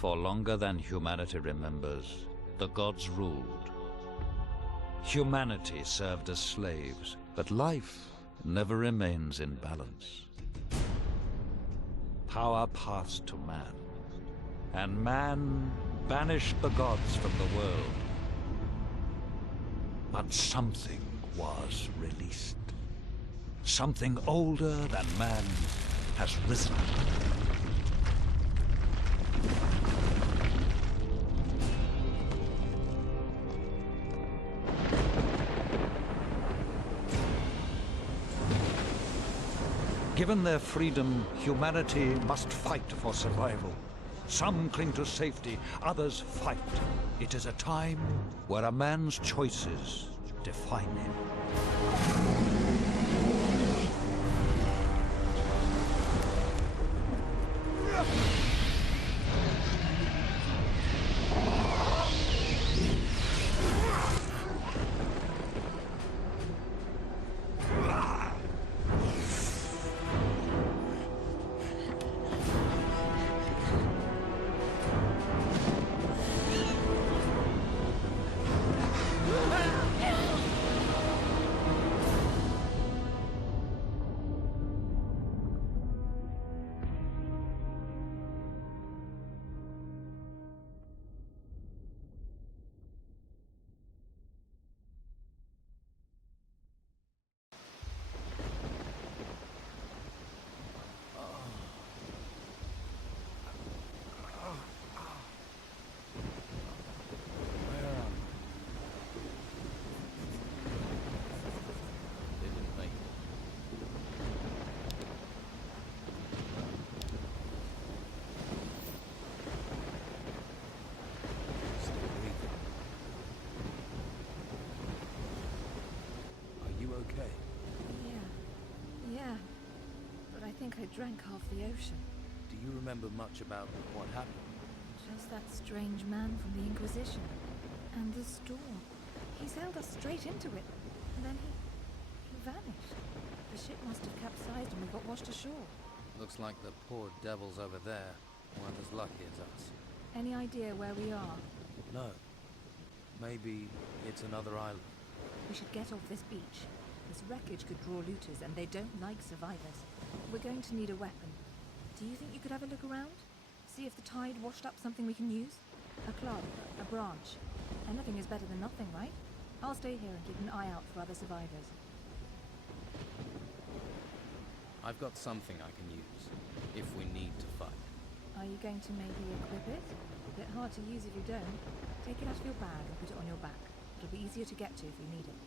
For longer than humanity remembers, the gods ruled. Humanity served as slaves, but life never remains in balance. Power passed to man, and man banished the gods from the world. But something was released. Something older than man has risen. Given their freedom, humanity must fight for survival. Some cling to safety, others fight. It is a time where a man's choices define him. I drank half the ocean. Do you remember much about what happened? Just that strange man from the Inquisition. And the storm. He sailed us straight into it. And then he vanished. The ship must have capsized and we got washed ashore. Looks like the poor devils over there weren't as lucky as us. Any idea where we are? No. Maybe it's another island. We should get off this beach. This wreckage could draw looters, and they don't like survivors. We're going to need a weapon. Do you think you could have a look around? See if the tide washed up something we can use? A club, a branch. Anything is better than nothing, right? I'll stay here and keep an eye out for other survivors. I've got something I can use, if we need to fight. Are you going to maybe equip it? A bit hard to use if you don't. Take it out of your bag and put it on your back. It'll be easier to get to if you need it.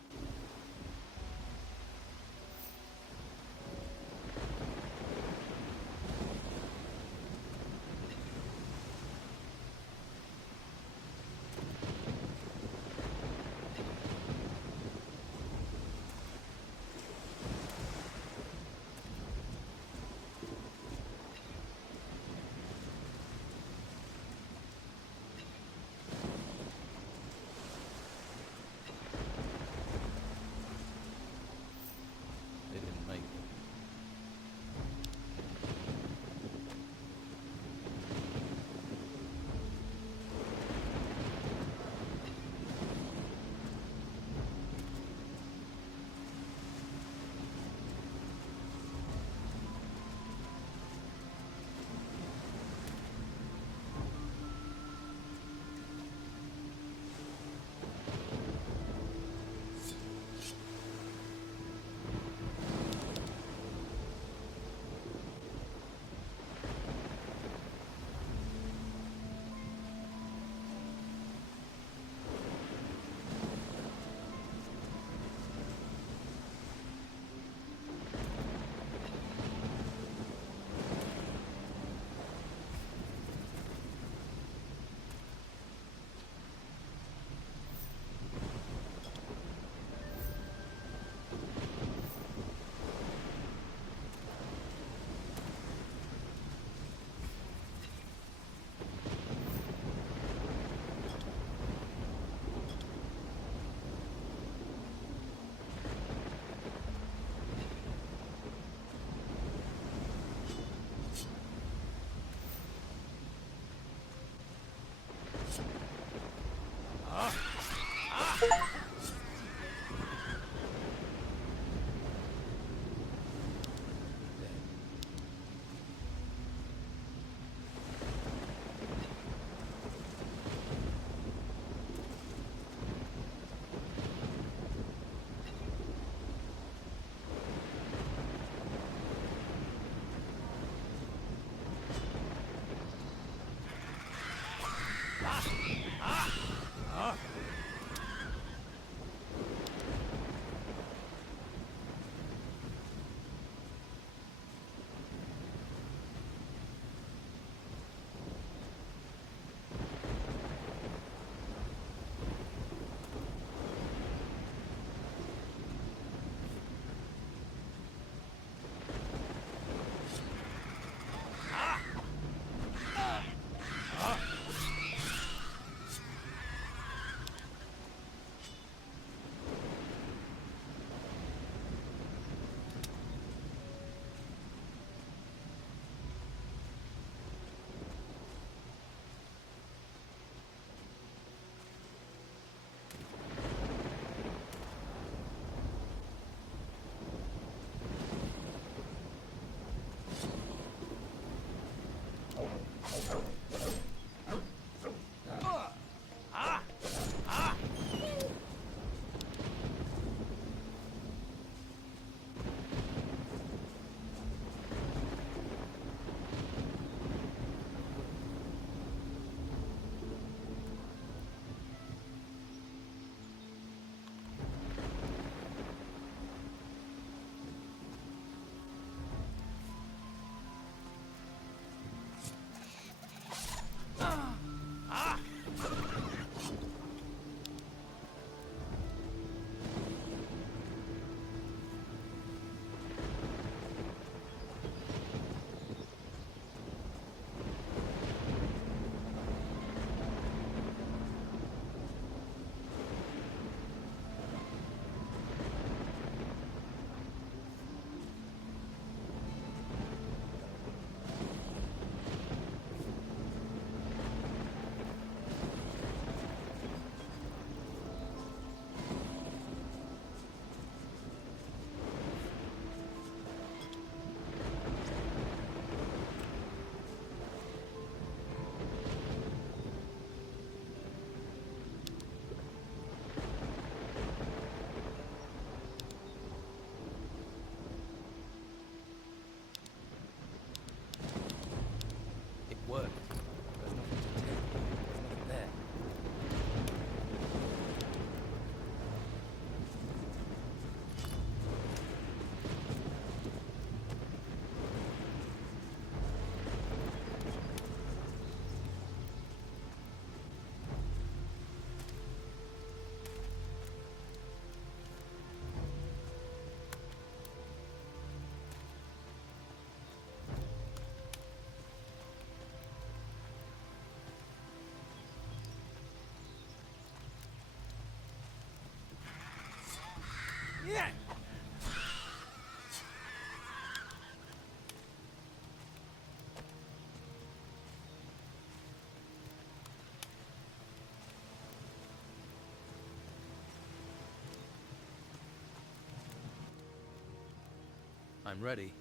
I'm ready.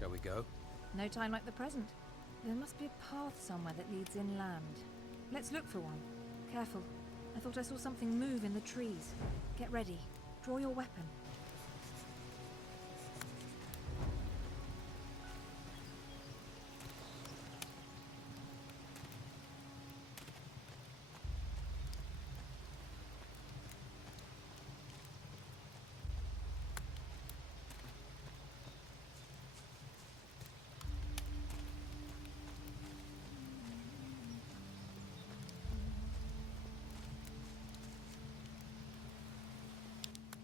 Shall we go? No time like the present. There must be a path somewhere that leads inland. Let's look for one. Careful. I thought I saw something move in the trees. Get ready. Draw your weapon.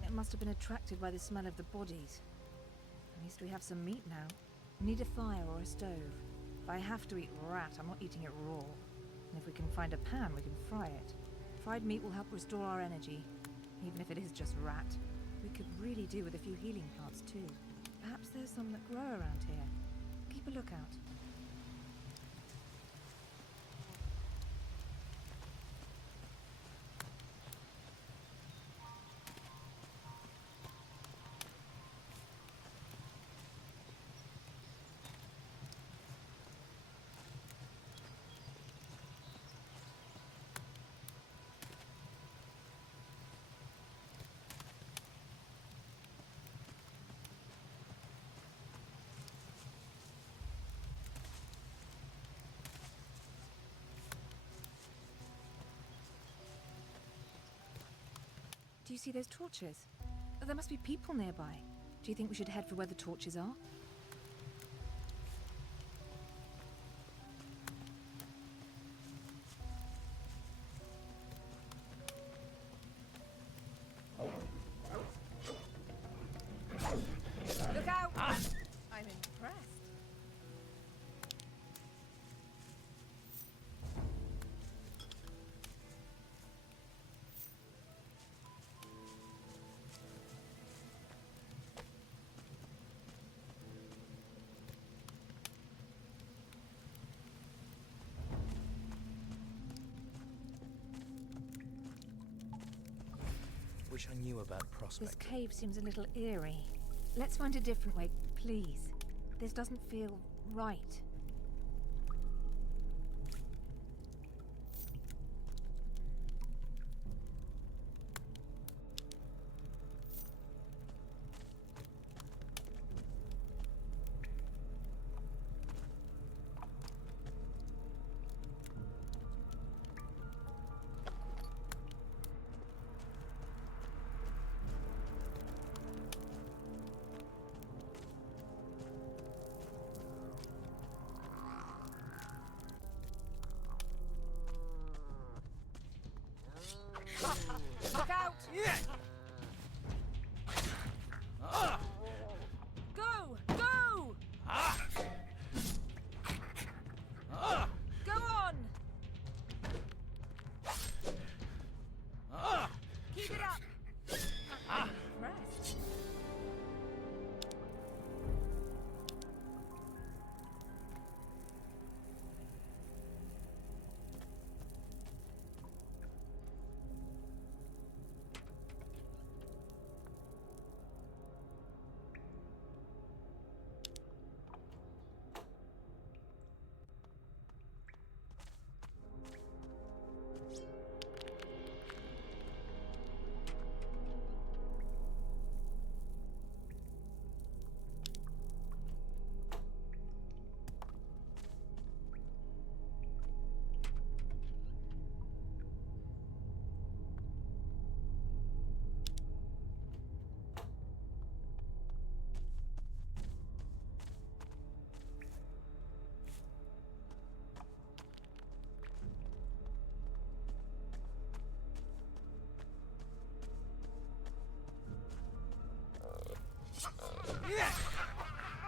It must have been attracted by the smell of the bodies. At least we have some meat now. We need a fire or a stove. If I have to eat rat, I'm not eating it raw. And if we can find a pan, we can fry it. Fried meat will help restore our energy, even if it is just rat. We could really do with a few healing plants too. Perhaps there's some that grow around here. Keep a lookout. you see those torches? There must be people nearby. Do you think we should head for where the torches are? Look out! I'm impressed. Wish I knew about This prospecting. cave seems a little eerie. Let's find a different way, please. This doesn't feel right. Look out! Go! Go! Go on! Keep it up! I'm impressed.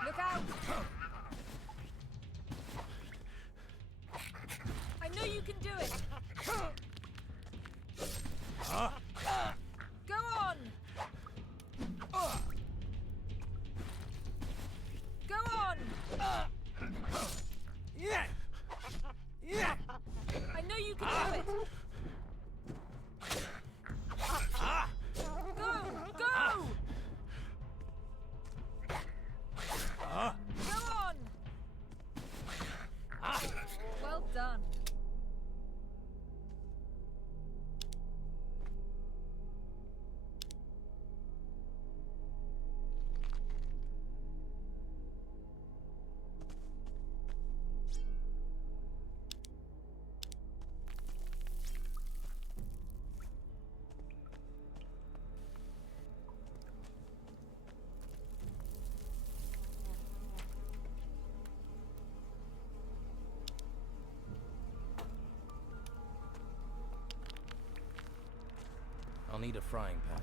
Look out! I know you can do it! Go on! Go on! I know you can do it! Go! Go! Go on! Well done. I'll need a frying pan.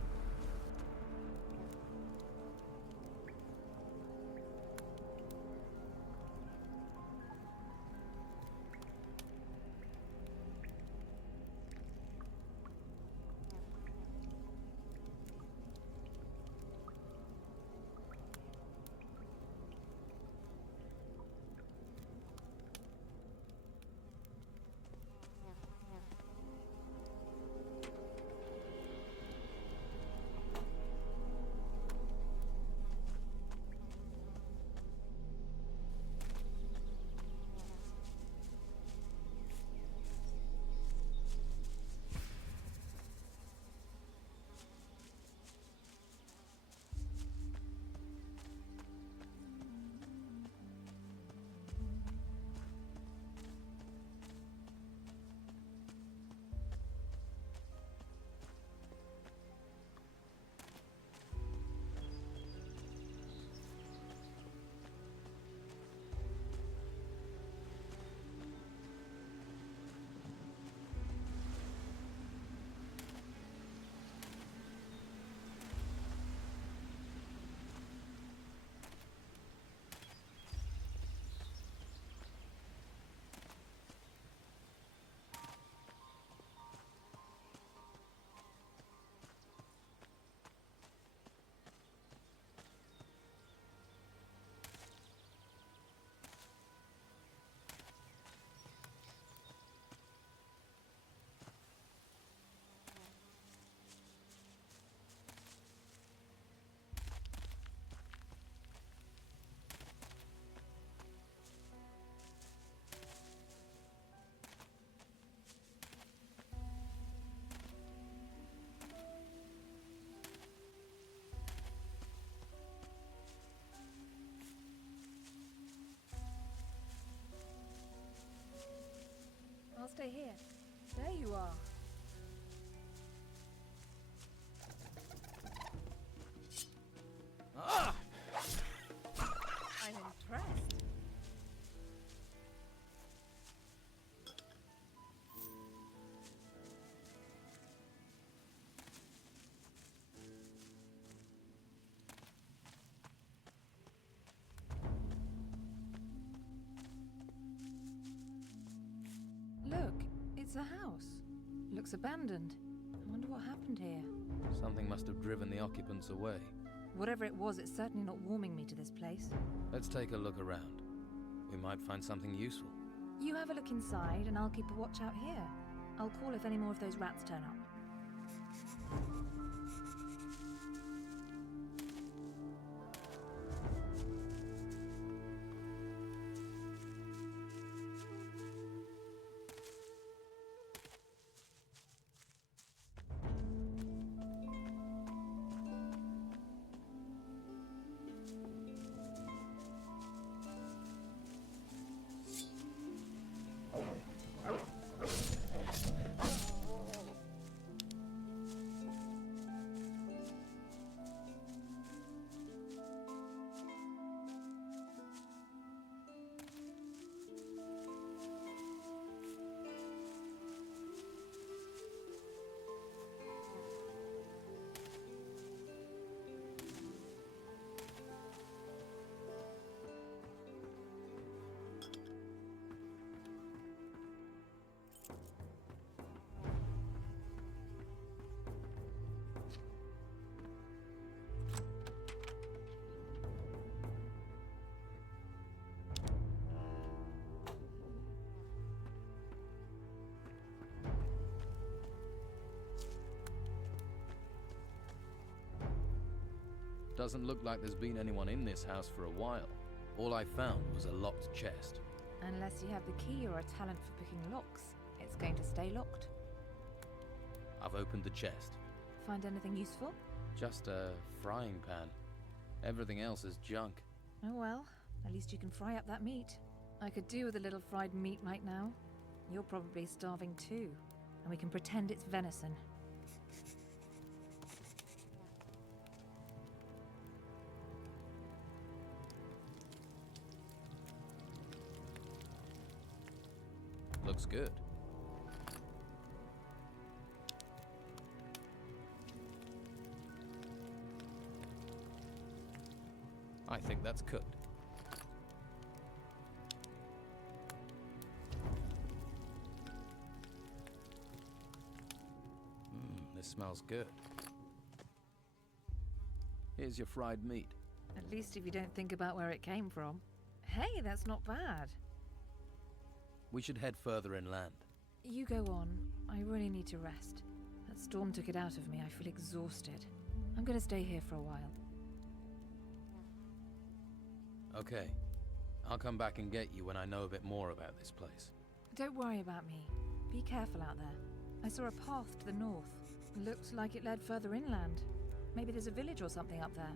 we're here. There you are. Ah! I'm impressed. Look, it's a house. Looks abandoned. I wonder what happened here. Something must have driven the occupants away. Whatever it was, it's certainly not warming me to this place. Let's take a look around. We might find something useful. You have a look inside, and I'll keep a watch out here. I'll call if any more of those rats turn up. Doesn't look like there's been anyone in this house for a while. All I found was a locked chest. Unless you have the key or a talent for picking locks, it's going to stay locked. I've opened the chest. Find anything useful? Just a frying pan. Everything else is junk. Oh well, at least you can fry up that meat. I could do with a little fried meat right now. You're probably starving too, and we can pretend it's venison. Looks good. I think that's cooked. This smells good. Here's your fried meat. At least if you don't think about where it came from. Hey, that's not bad. We should head further inland. You go on. I really need to rest. That storm took it out of me. I feel exhausted. I'm gonna stay here for a while. Okay. I'll come back and get you when I know a bit more about this place. Don't worry about me. Be careful out there. I saw a path to the north. Looked like it led further inland. Maybe there's a village or something up there.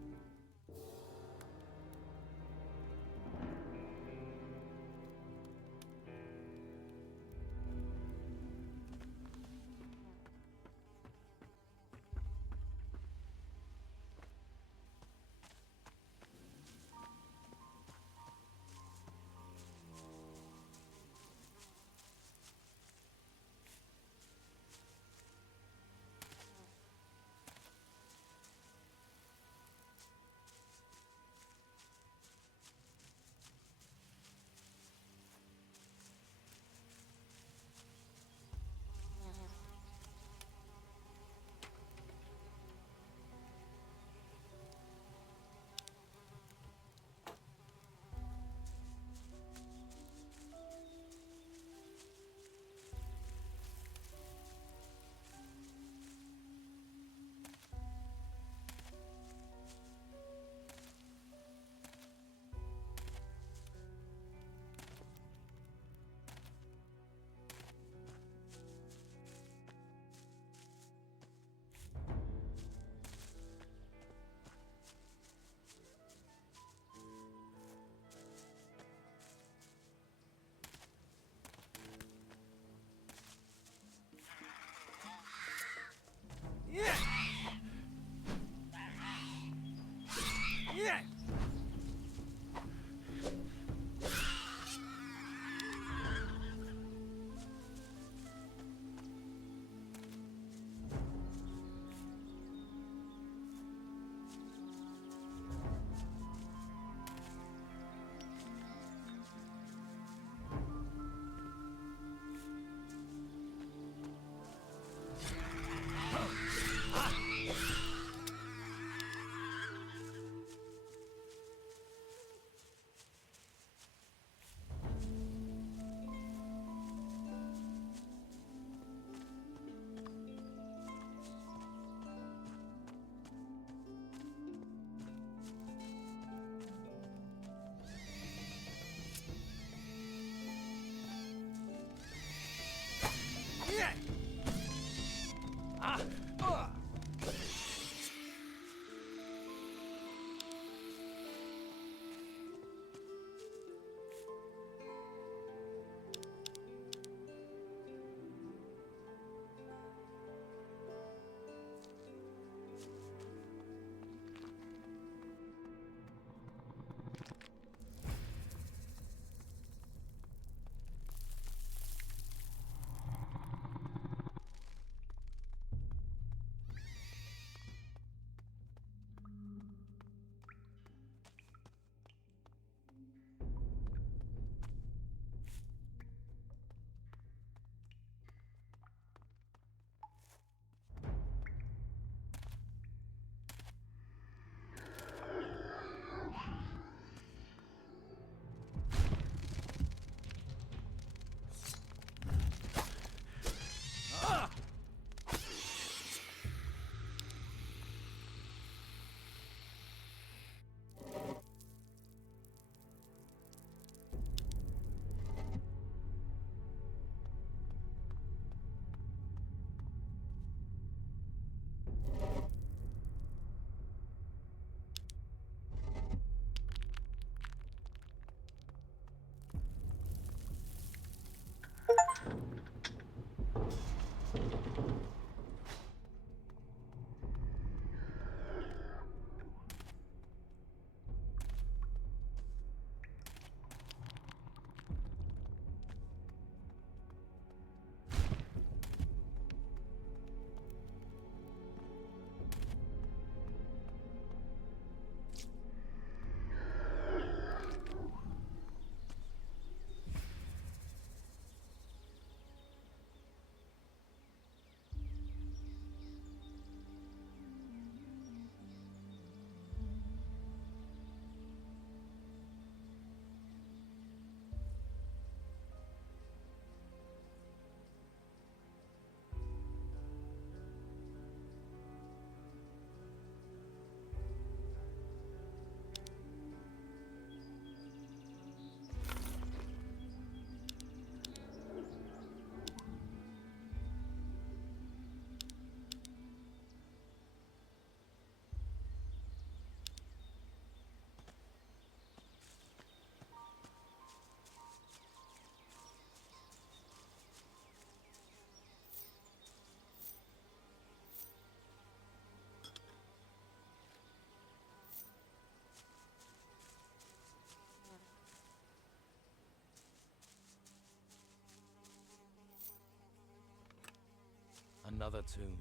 Another tomb.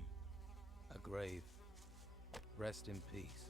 A grave. Rest in peace.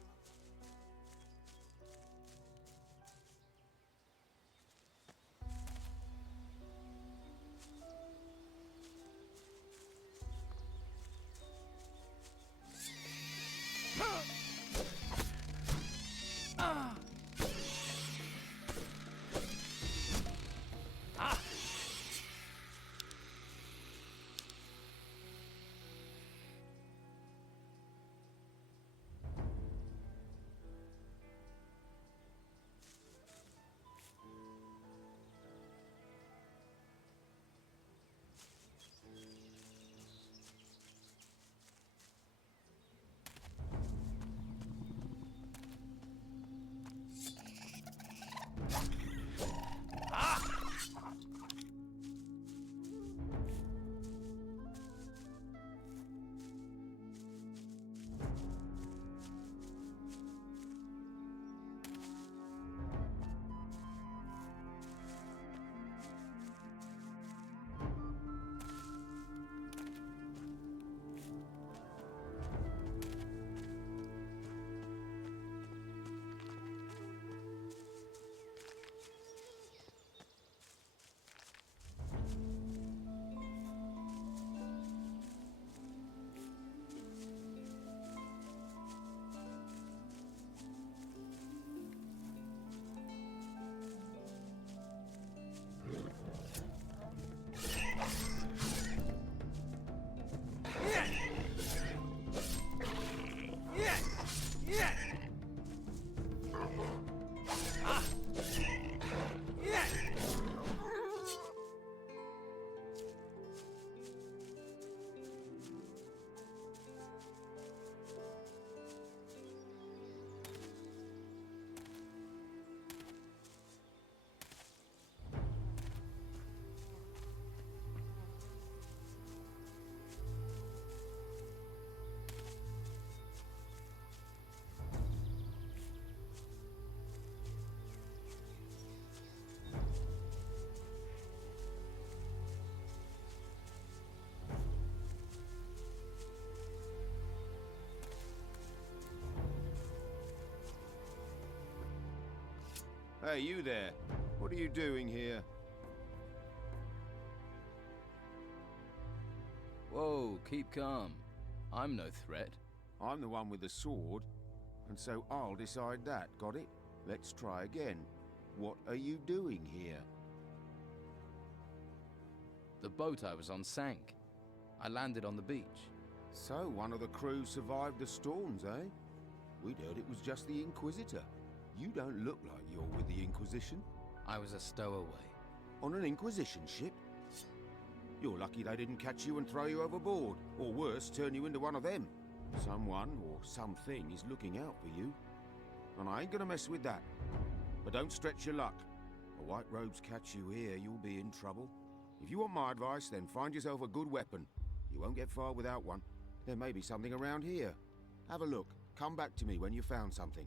Hey, you there. What are you doing here? Whoa, keep calm. I'm no threat. I'm the one with the sword, and so I'll decide that, got it? Let's try again. What are you doing here? The boat I was on sank. I landed on the beach. So, one of the crew survived the storms, eh? We'd heard it was just the Inquisitor. You don't look like you're with the Inquisition. I was a stowaway. On an Inquisition ship? You're lucky they didn't catch you and throw you overboard, or worse, turn you into one of them. Someone or something is looking out for you. And I ain't gonna mess with that. But don't stretch your luck. The White Robes catch you here, you'll be in trouble. If you want my advice, then find yourself a good weapon. You won't get far without one. There may be something around here. Have a look. Come back to me when you've found something.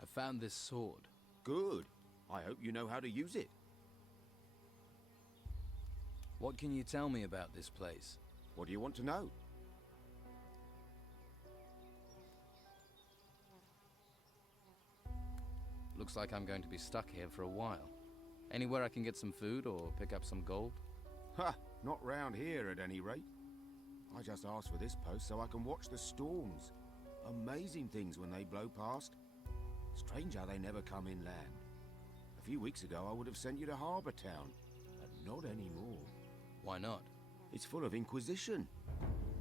I found this sword. Good. I hope you know how to use it. What can you tell me about this place? What do you want to know? Looks like I'm going to be stuck here for a while. Anywhere I can get some food or pick up some gold? Ha! Not round here at any rate. I just asked for this post so I can watch the storms. Amazing things when they blow past. Strange how they never come inland. A few weeks ago I would have sent you to Harbour Town, but not anymore. Why not? It's full of Inquisition.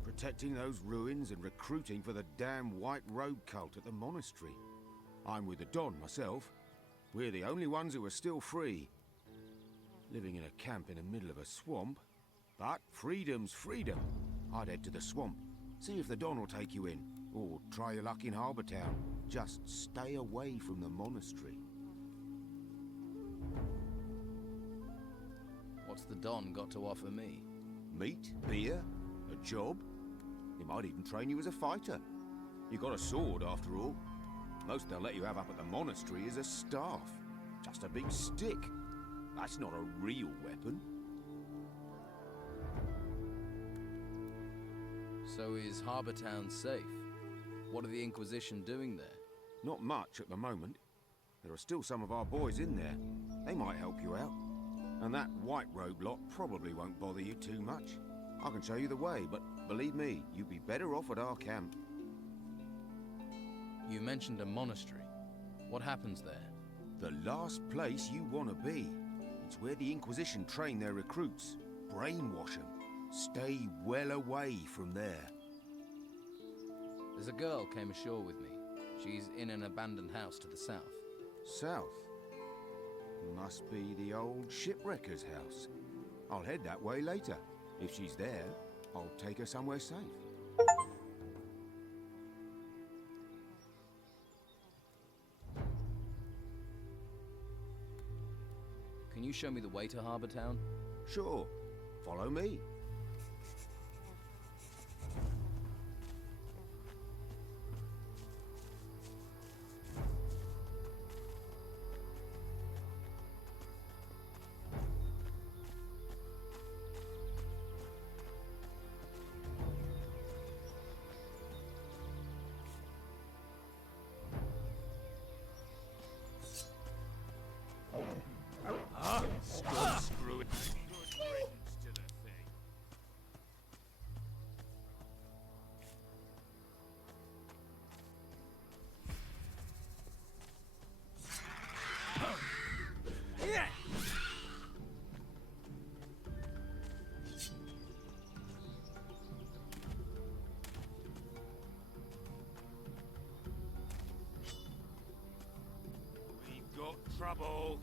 Protecting those ruins and recruiting for the damn White Robe cult at the monastery. I'm with the Don myself. We're the only ones who are still free. Living in a camp in the middle of a swamp. But freedom's freedom. I'd head to the swamp. See if the Don will take you in. Or try your luck in Harbour Town. Just stay away from the monastery. What's the Don got to offer me? Meat, beer, a job. He might even train you as a fighter. You got a sword after all. Most they'll let you have up at the monastery is a staff. Just a big stick. That's not a real weapon. So is Harbour Town safe? What are the Inquisition doing there? Not much at the moment. There are still some of our boys in there. They might help you out. And that White Robe lot probably won't bother you too much. I can show you the way, but believe me, you'd be better off at our camp. You mentioned a monastery. What happens there? The last place you want to be. It's where the Inquisition train their recruits. Brainwash them. Stay well away from there. There's a girl came ashore with me. She's in an abandoned house to the south. South? Must be the old shipwrecker's house. I'll head that way later. If she's there, I'll take her somewhere safe. Can you show me the way to Harbour Town? Sure. Follow me. Screw it. Good riddance to the thing. trouble.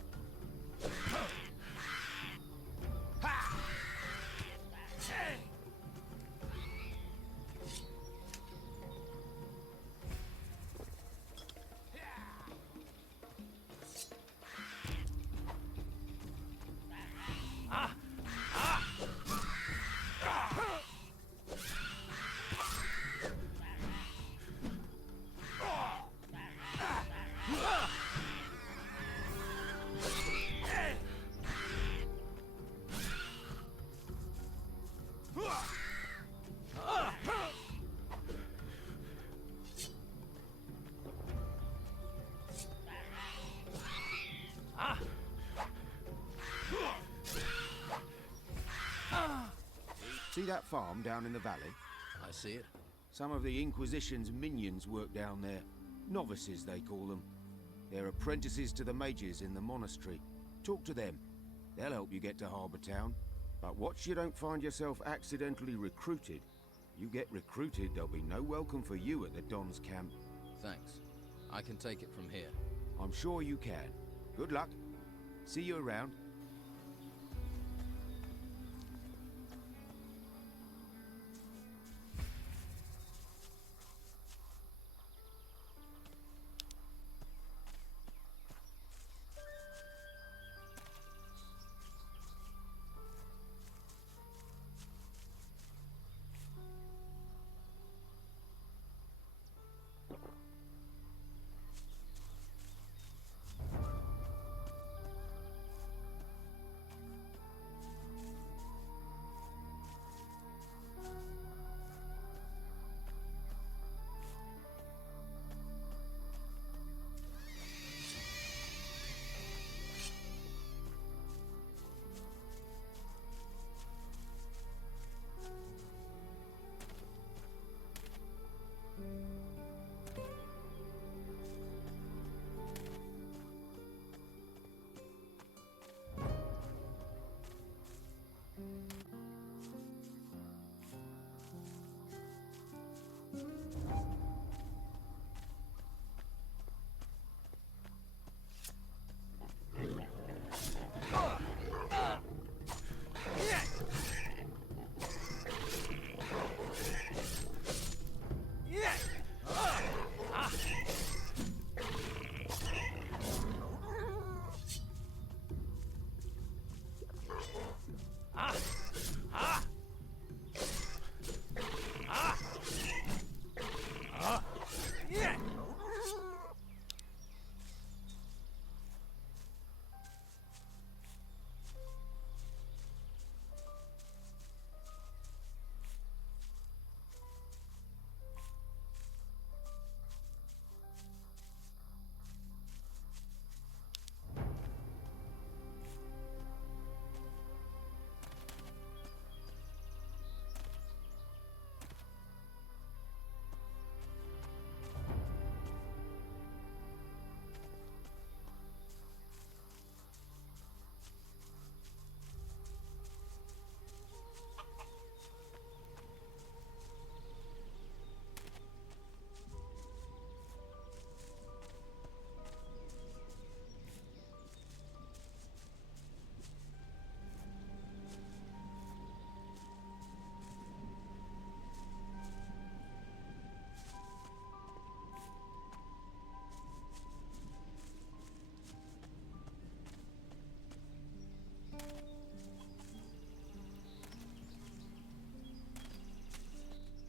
See that farm down in the valley? I see it. Some of the Inquisition's minions work down there. Novices, they call them. They're apprentices to the mages in the monastery. Talk to them. They'll help you get to Harbour Town. But watch you don't find yourself accidentally recruited. You get recruited, there'll be no welcome for you at the Don's camp. Thanks. I can take it from here. I'm sure you can. Good luck. See you around.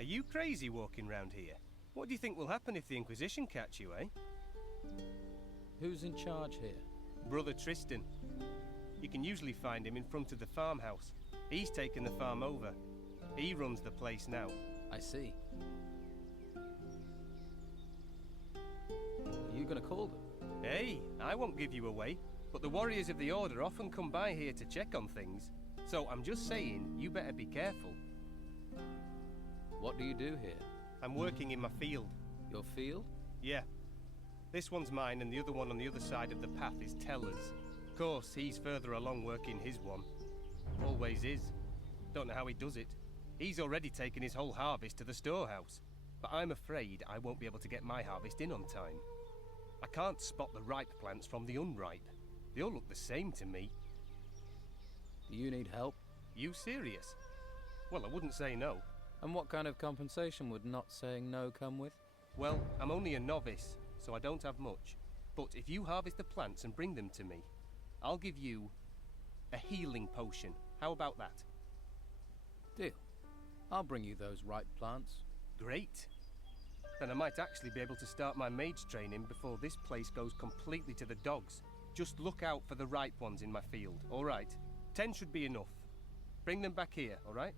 Are you crazy walking round here? What do you think will happen if the Inquisition catch you, eh? Who's in charge here? Brother Tristan. You can usually find him in front of the farmhouse. He's taken the farm over. He runs the place now. I see. Are you gonna call them? Hey, I won't give you away, but the warriors of the Order often come by here to check on things. So I'm just saying, you better be careful. What do you do here? I'm working in my field. Your field? Yeah. This one's mine and the other one on the other side of the path is Teller's. Of course, he's further along working his one. Always is. Don't know how he does it. He's already taken his whole harvest to the storehouse. But I'm afraid I won't be able to get my harvest in on time. I can't spot the ripe plants from the unripe. They all look the same to me. Do you need help? You serious? Well, I wouldn't say no. And what kind of compensation would not saying no come with? Well, I'm only a novice, so I don't have much. But if you harvest the plants and bring them to me, I'll give you a healing potion. How about that? Deal. I'll bring you those ripe plants. Great. Then I might actually be able to start my mage training before this place goes completely to the dogs. Just look out for the ripe ones in my field, all right? 10 should be enough. Bring them back here, all right?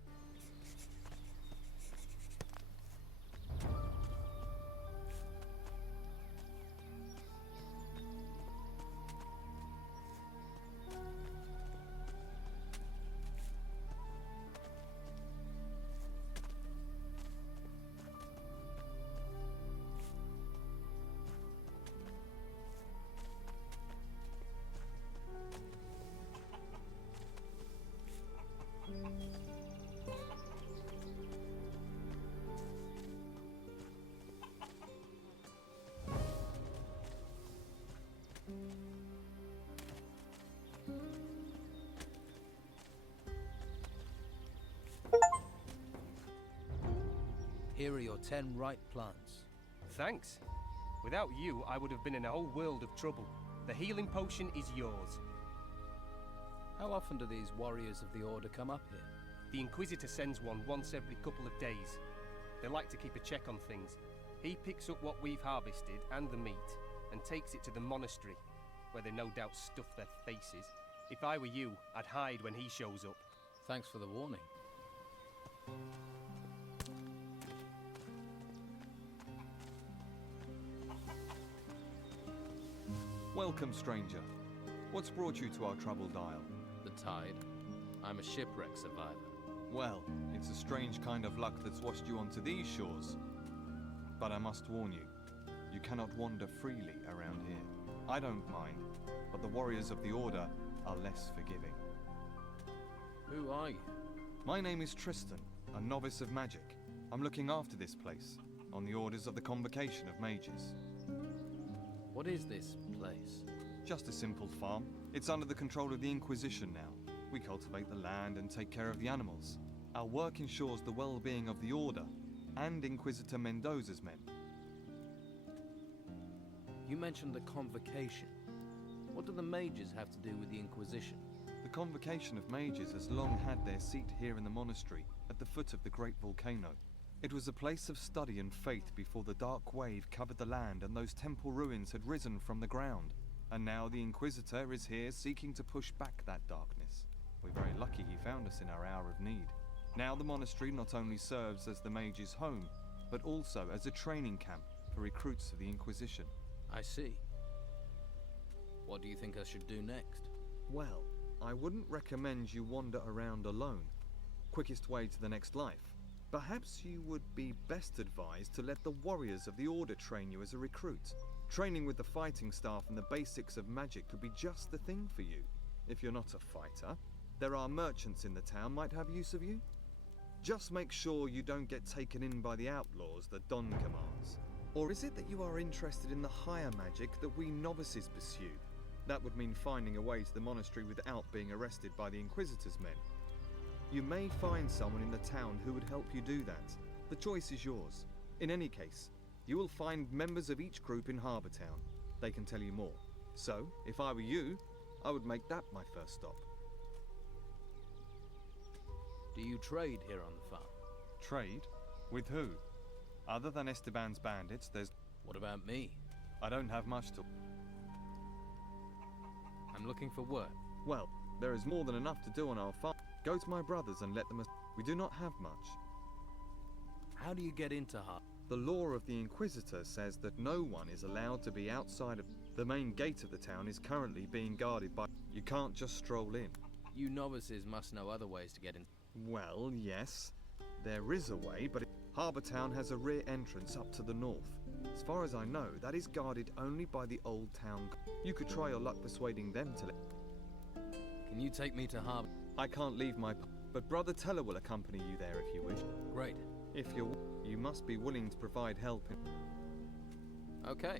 Here are your 10 ripe plants. Thanks. Without you, I would have been in a whole world of trouble. The healing potion is yours. How often do these warriors of the Order come up here? The Inquisitor sends one once every couple of days. They like to keep a check on things. He picks up what we've harvested and the meat and takes it to the monastery, where they no doubt stuff their faces. If I were you, I'd hide when he shows up. Thanks for the warning. Welcome, stranger. What's brought you to our troubled isle? The tide. I'm a shipwreck survivor. Well, it's a strange kind of luck that's washed you onto these shores. But I must warn you, you cannot wander freely around here. I don't mind, but the warriors of the Order are less forgiving. Who are you? My name is Tristan, a novice of magic. I'm looking after this place, on the orders of the Convocation of Mages. What is this place? Just a simple farm. It's under the control of the Inquisition now. We cultivate the land and take care of the animals. Our work ensures the well-being of the Order and Inquisitor Mendoza's men. You mentioned the Convocation. What do the mages have to do with the Inquisition? The Convocation of Mages has long had their seat here in the monastery, at the foot of the great volcano. It was a place of study and faith before the dark wave covered the land and those temple ruins had risen from the ground. And now the Inquisitor is here seeking to push back that darkness. We're very lucky he found us in our hour of need. Now the monastery not only serves as the mage's home, but also as a training camp for recruits of the Inquisition. I see. What do you think I should do next? Well, I wouldn't recommend you wander around alone. Quickest way to the next life. Perhaps you would be best advised to let the warriors of the Order train you as a recruit. Training with the fighting staff and the basics of magic could be just the thing for you. If you're not a fighter, there are merchants in the town might have use of you. Just make sure you don't get taken in by the outlaws that Don commands. Or is it that you are interested in the higher magic that we novices pursue? That would mean finding a way to the monastery without being arrested by the Inquisitor's men. You may find someone in the town who would help you do that. The choice is yours. In any case, you will find members of each group in Harbour Town. They can tell you more. So, if I were you, I would make that my first stop. Do you trade here on the farm? Trade? With who? Other than Esteban's bandits, there's... What about me? I don't have much to... I'm looking for work. Well, there is more than enough to do on our farm. Go to my brothers and let them... We do not have much. How do you get into Harbour? The law of the Inquisitor says that no one is allowed to be outside of... The main gate of the town is currently being guarded by... You can't just stroll in. You novices must know other ways to get in. Well, yes. There is a way, but Harbour Town has a rear entrance up to the north. As far as I know, that is guarded only by the Old Town. You could try your luck persuading them to... Can you take me to Harbour? I can't leave my... But Brother Teller will accompany you there if you wish. Great. If you're... You must be willing to provide help. Okay.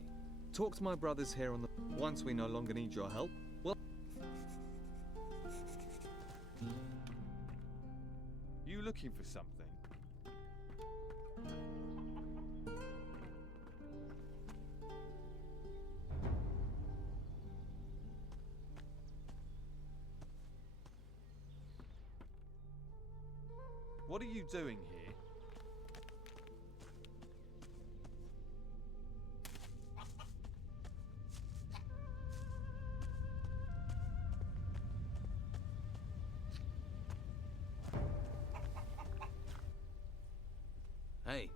Talk to my brothers here on the... Once we no longer need your help, well, looking for something. What are you doing here? Hey,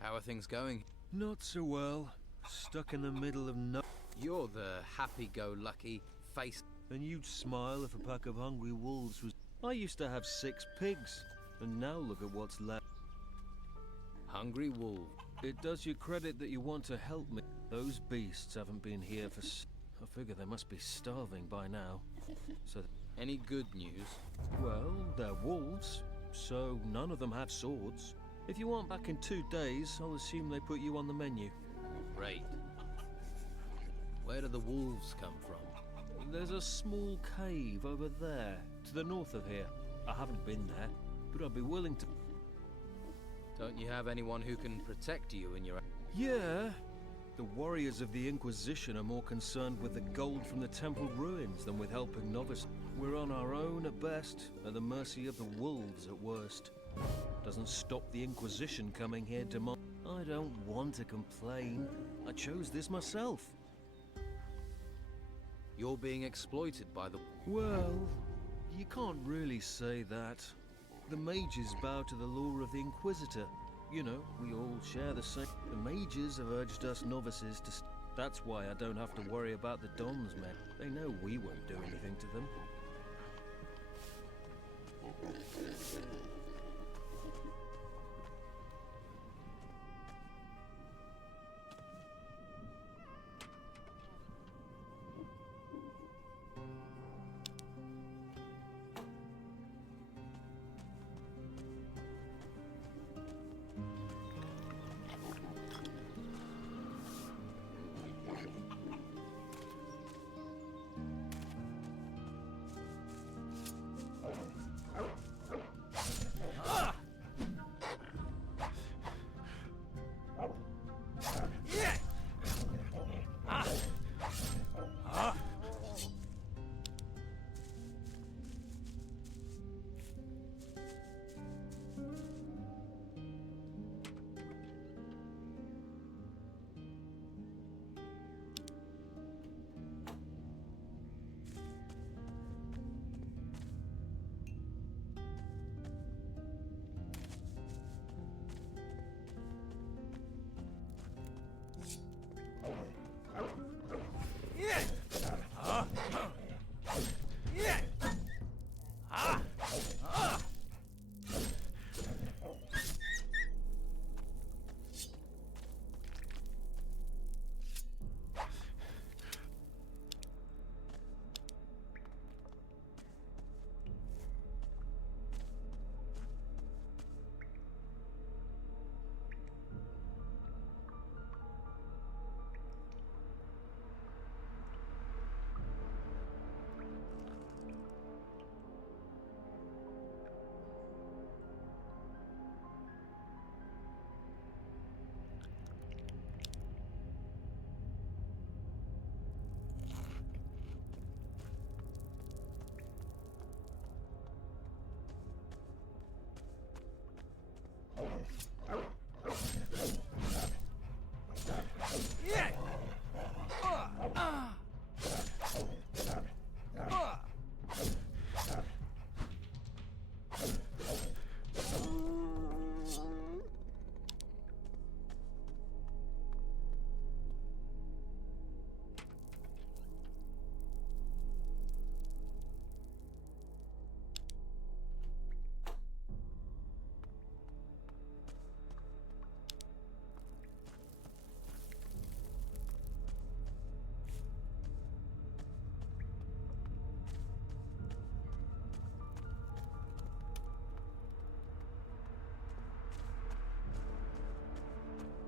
how are things going? Not so well. Stuck in the middle of no... You're the happy-go-lucky face... And you'd smile if a pack of hungry wolves was... I used to have 6 pigs, and now look at what's left. Hungry wolf. It does you credit that you want to help me. Those beasts haven't been here for... I figure they must be starving by now. So... Any good news? Well, they're wolves, so none of them have swords. If you want back in 2 days, I'll assume they put you on the menu. Great. Where do the wolves come from? There's a small cave over there, to the north of here. I haven't been there, but I'd be willing to... Don't you have anyone who can protect you in your... Yeah. The warriors of the Inquisition are more concerned with the gold from the temple ruins than with helping novices. We're on our own at best, at the mercy of the wolves at worst. Doesn't stop the Inquisition coming here demand. I don't want to complain. I chose this myself. You're being exploited by the... Well, you can't really say that. The mages bow to the law of the Inquisitor. You know, we all share the same... The mages have urged us novices to... That's why I don't have to worry about the Dons men. They know we won't do anything to them.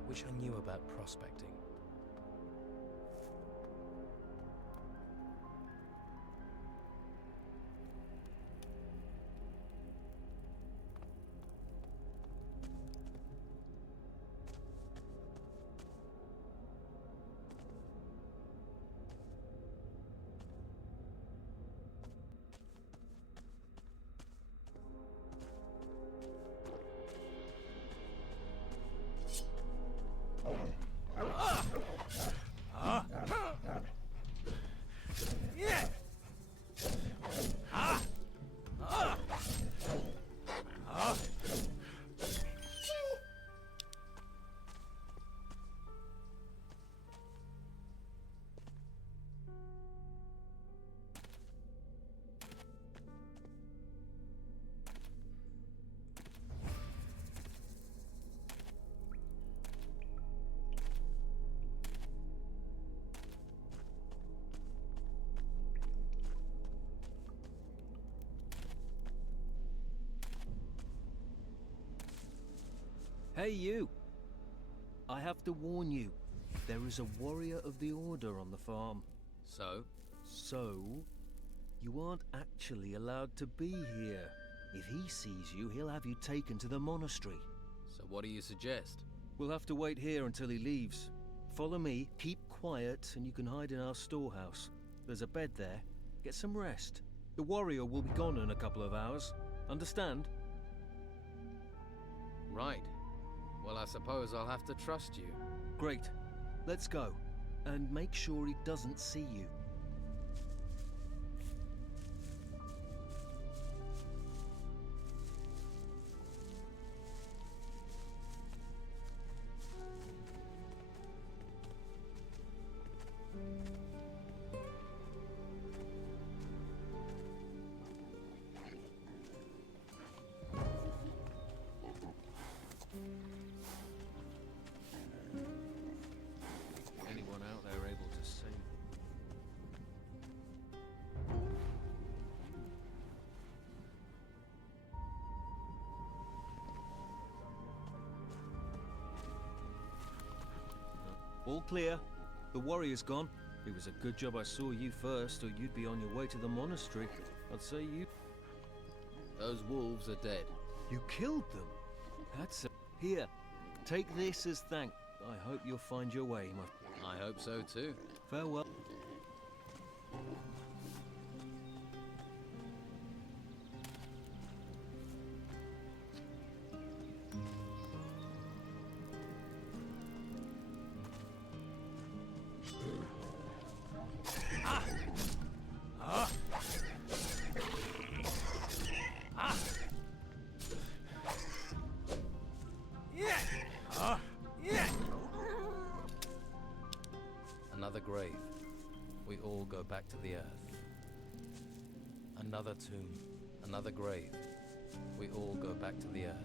Wish I knew about prospecting. Hey, you! I have to warn you. There is a warrior of the Order on the farm. So? So, you aren't actually allowed to be here. If he sees you, he'll have you taken to the monastery. So what do you suggest? We'll have to wait here until he leaves. Follow me, keep quiet, and you can hide in our storehouse. There's a bed there. Get some rest. The warrior will be gone in a couple of hours. Understand? Right. Well, I suppose I'll have to trust you. Great. Let's go. And make sure he doesn't see you. Anyone out there able to see? All clear. The warrior's gone. It was a good job I saw you first, or you'd be on your way to the monastery. I'd say you... Those wolves are dead. You killed them? That's a... Here, take this as thanks. I hope you'll find your way, my... I hope so too. Farewell. Another grave. We all go back to the earth. Another tomb. Another grave. We all go back to the earth.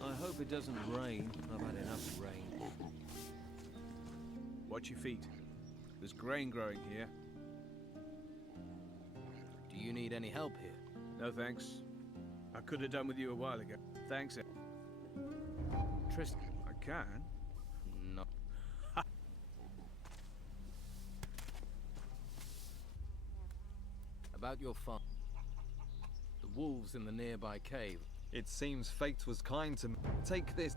I hope it doesn't rain. I've had enough rain. Watch your feet. There's grain growing here. Do you need any help here? No thanks. I could have done with you a while ago. Thanks. Tristan. I can. No. About your farm. The wolves in the nearby cave. It seems fate was kind to me. Take this.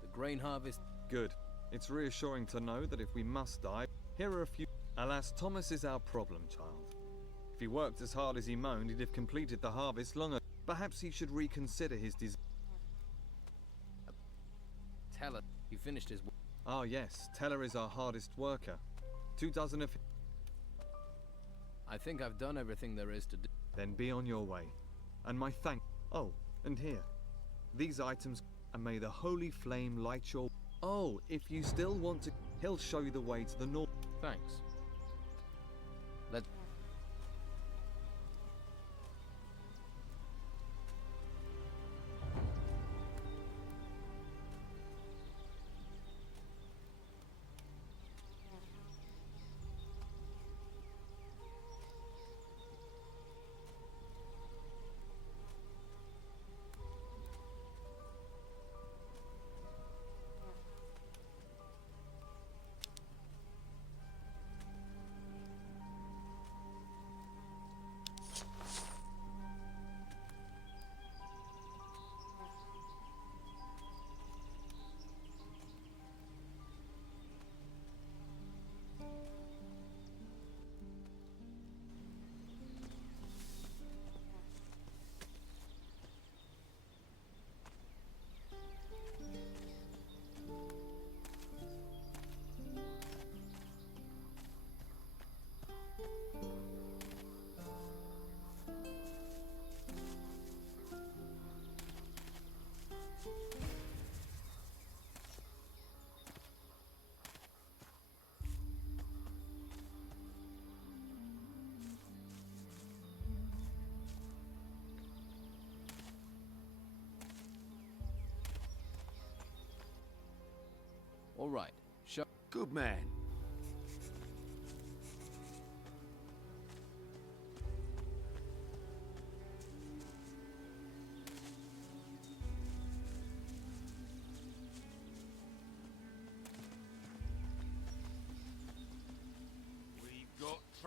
The grain harvest. Good. It's reassuring to know that if we must die, here are a few... Alas, Thomas is our problem child. If he worked as hard as he moaned, he'd have completed the harvest long ago. Perhaps he should reconsider his desire. Tell us. He finished his work. Ah yes, Teller is our hardest worker. 24 of... I think I've done everything there is to do. Then be on your way. And my thank... Oh, and here. These items... And may the holy flame light your... Oh, if you still want to... He'll show you the way to the north. Thanks. Let's... All right. Show. Good man.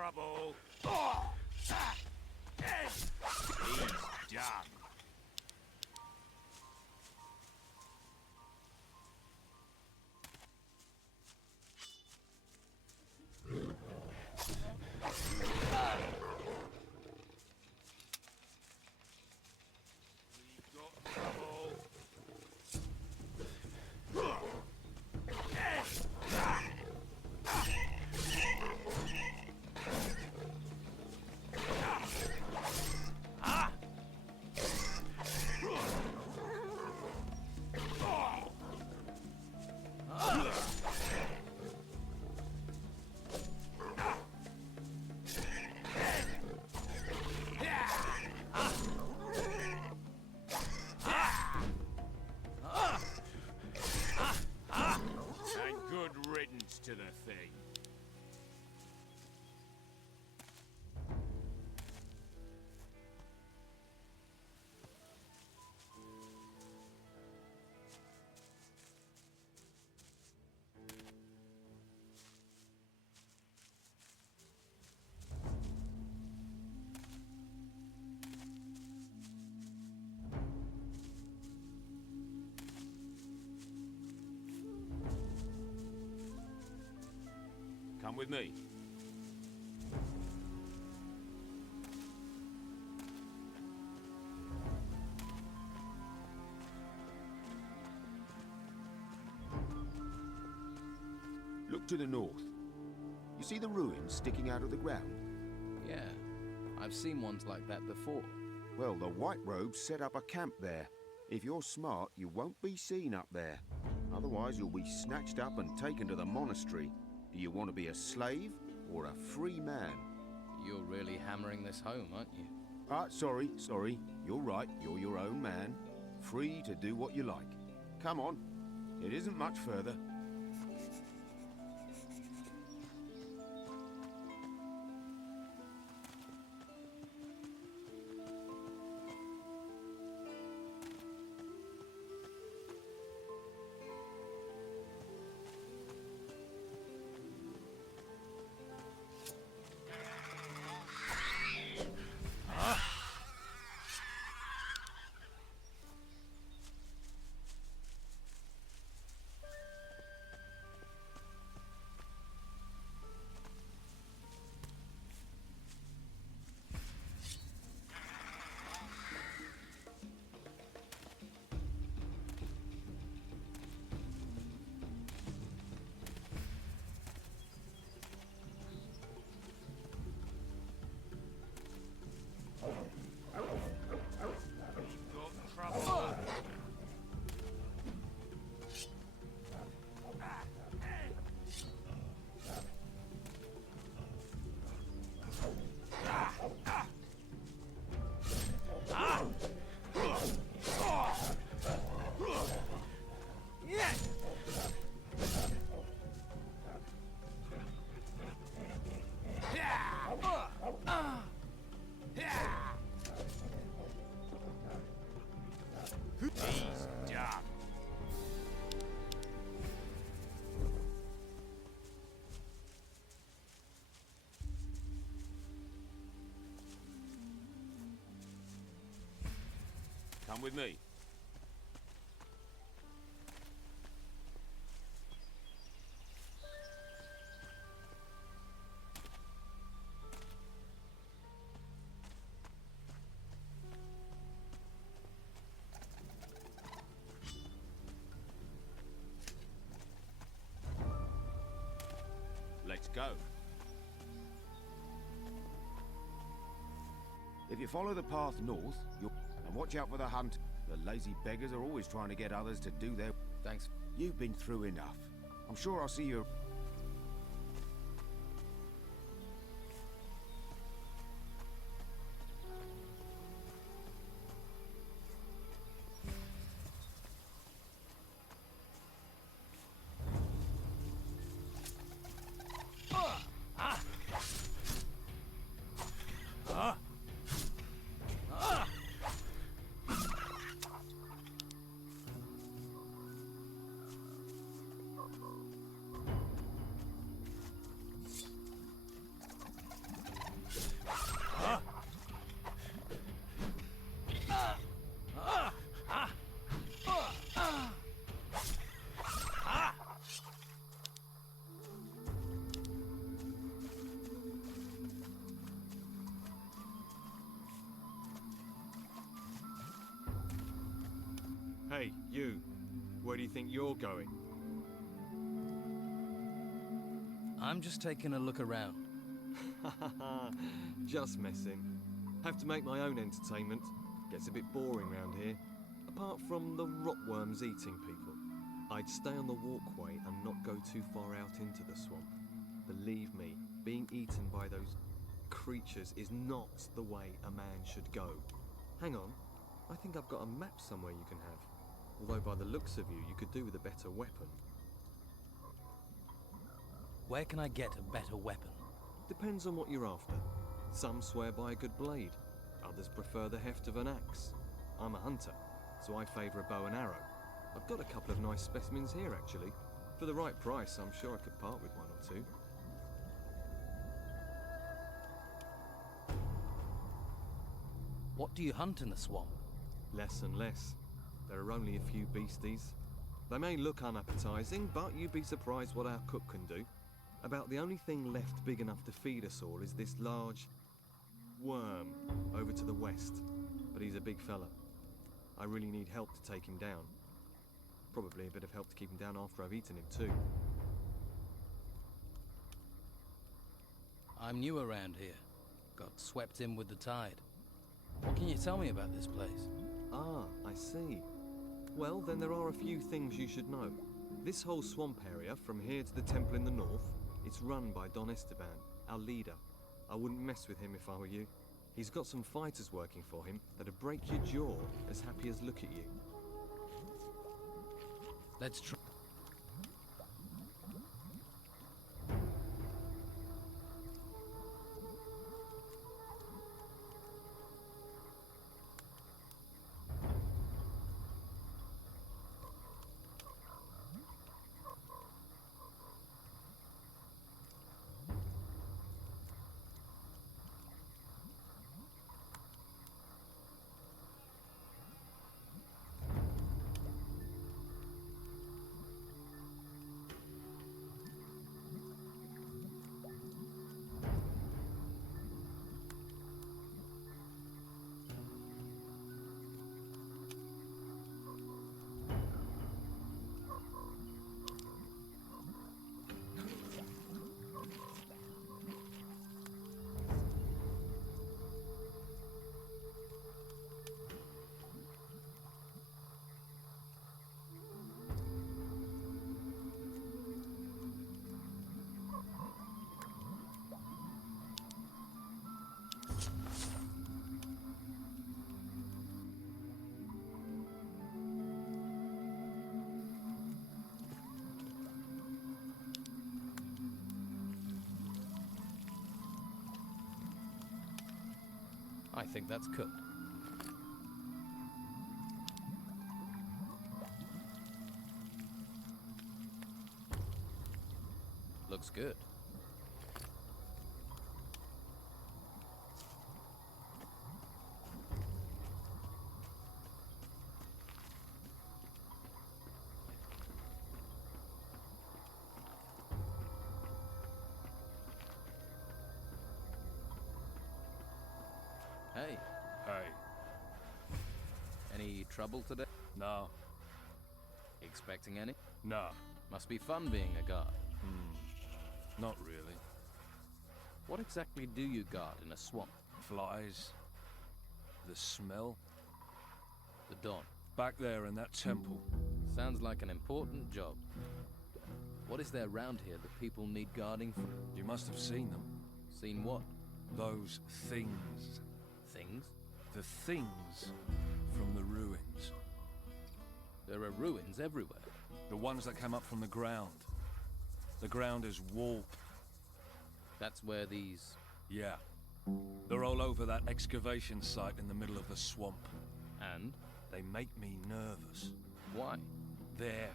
trouble. He's done. To the thing. Come with me. Look to the north. You see the ruins sticking out of the ground? Yeah, I've seen ones like that before. Well, the White Robes set up a camp there. If you're smart, you won't be seen up there. Otherwise, you'll be snatched up and taken to the monastery. Do you want to be a slave or a free man? You're really hammering this home, aren't you? Sorry. You're right, you're your own man. Free to do what you like. Come on, it isn't much further. Come with me. Let's go. If you follow the path north, you'll... And watch out for the hunt. The lazy beggars are always trying to get others to do their... Thanks. You've been through enough. I'm sure I'll see you... Hey, you. Where do you think you're going? I'm just taking a look around. Just messing. Have to make my own entertainment. Gets a bit boring round here. Apart from the rotworms eating people. I'd stay on the walkway and not go too far out into the swamp. Believe me, being eaten by those creatures is not the way a man should go. Hang on, I think I've got a map somewhere you can have. Although by the looks of you, you could do with a better weapon. Where can I get a better weapon? Depends on what you're after. Some swear by a good blade. Others prefer the heft of an axe. I'm a hunter, so I favour a bow and arrow. I've got a couple of nice specimens here, actually. For the right price, I'm sure I could part with one or two. What do you hunt in the swamp? Less and less. There are only a few beasties. They may look unappetizing, but you'd be surprised what our cook can do. About the only thing left big enough to feed us all is this large worm over to the west. But he's a big fella. I really need help to take him down. Probably a bit of help to keep him down after I've eaten him too. I'm new around here. Got swept in with the tide. What can you tell me about this place? Ah, I see. Well, then there are a few things you should know. This whole swamp area, from here to the temple in the north, it's run by Don Esteban, our leader. I wouldn't mess with him if I were you. He's got some fighters working for him that'd break your jaw as happy as look at you. Let's try. I think that's cooked. Looks good. Hey, Hey, any trouble today? no, Expecting any? nah, Must be fun being a guard. not really. What exactly do you guard in a swamp? Flies, the smell. The Don. Back there in that temple. Sounds like an important job. What is there around here that people need guarding from? You must have seen them. Seen what? Those things. Things? The things from the ruins. There are ruins everywhere. The ones that came up from the ground. The ground is warped. That's where these... Yeah. They're all over that excavation site in the middle of the swamp. And? They make me nervous. Why? They're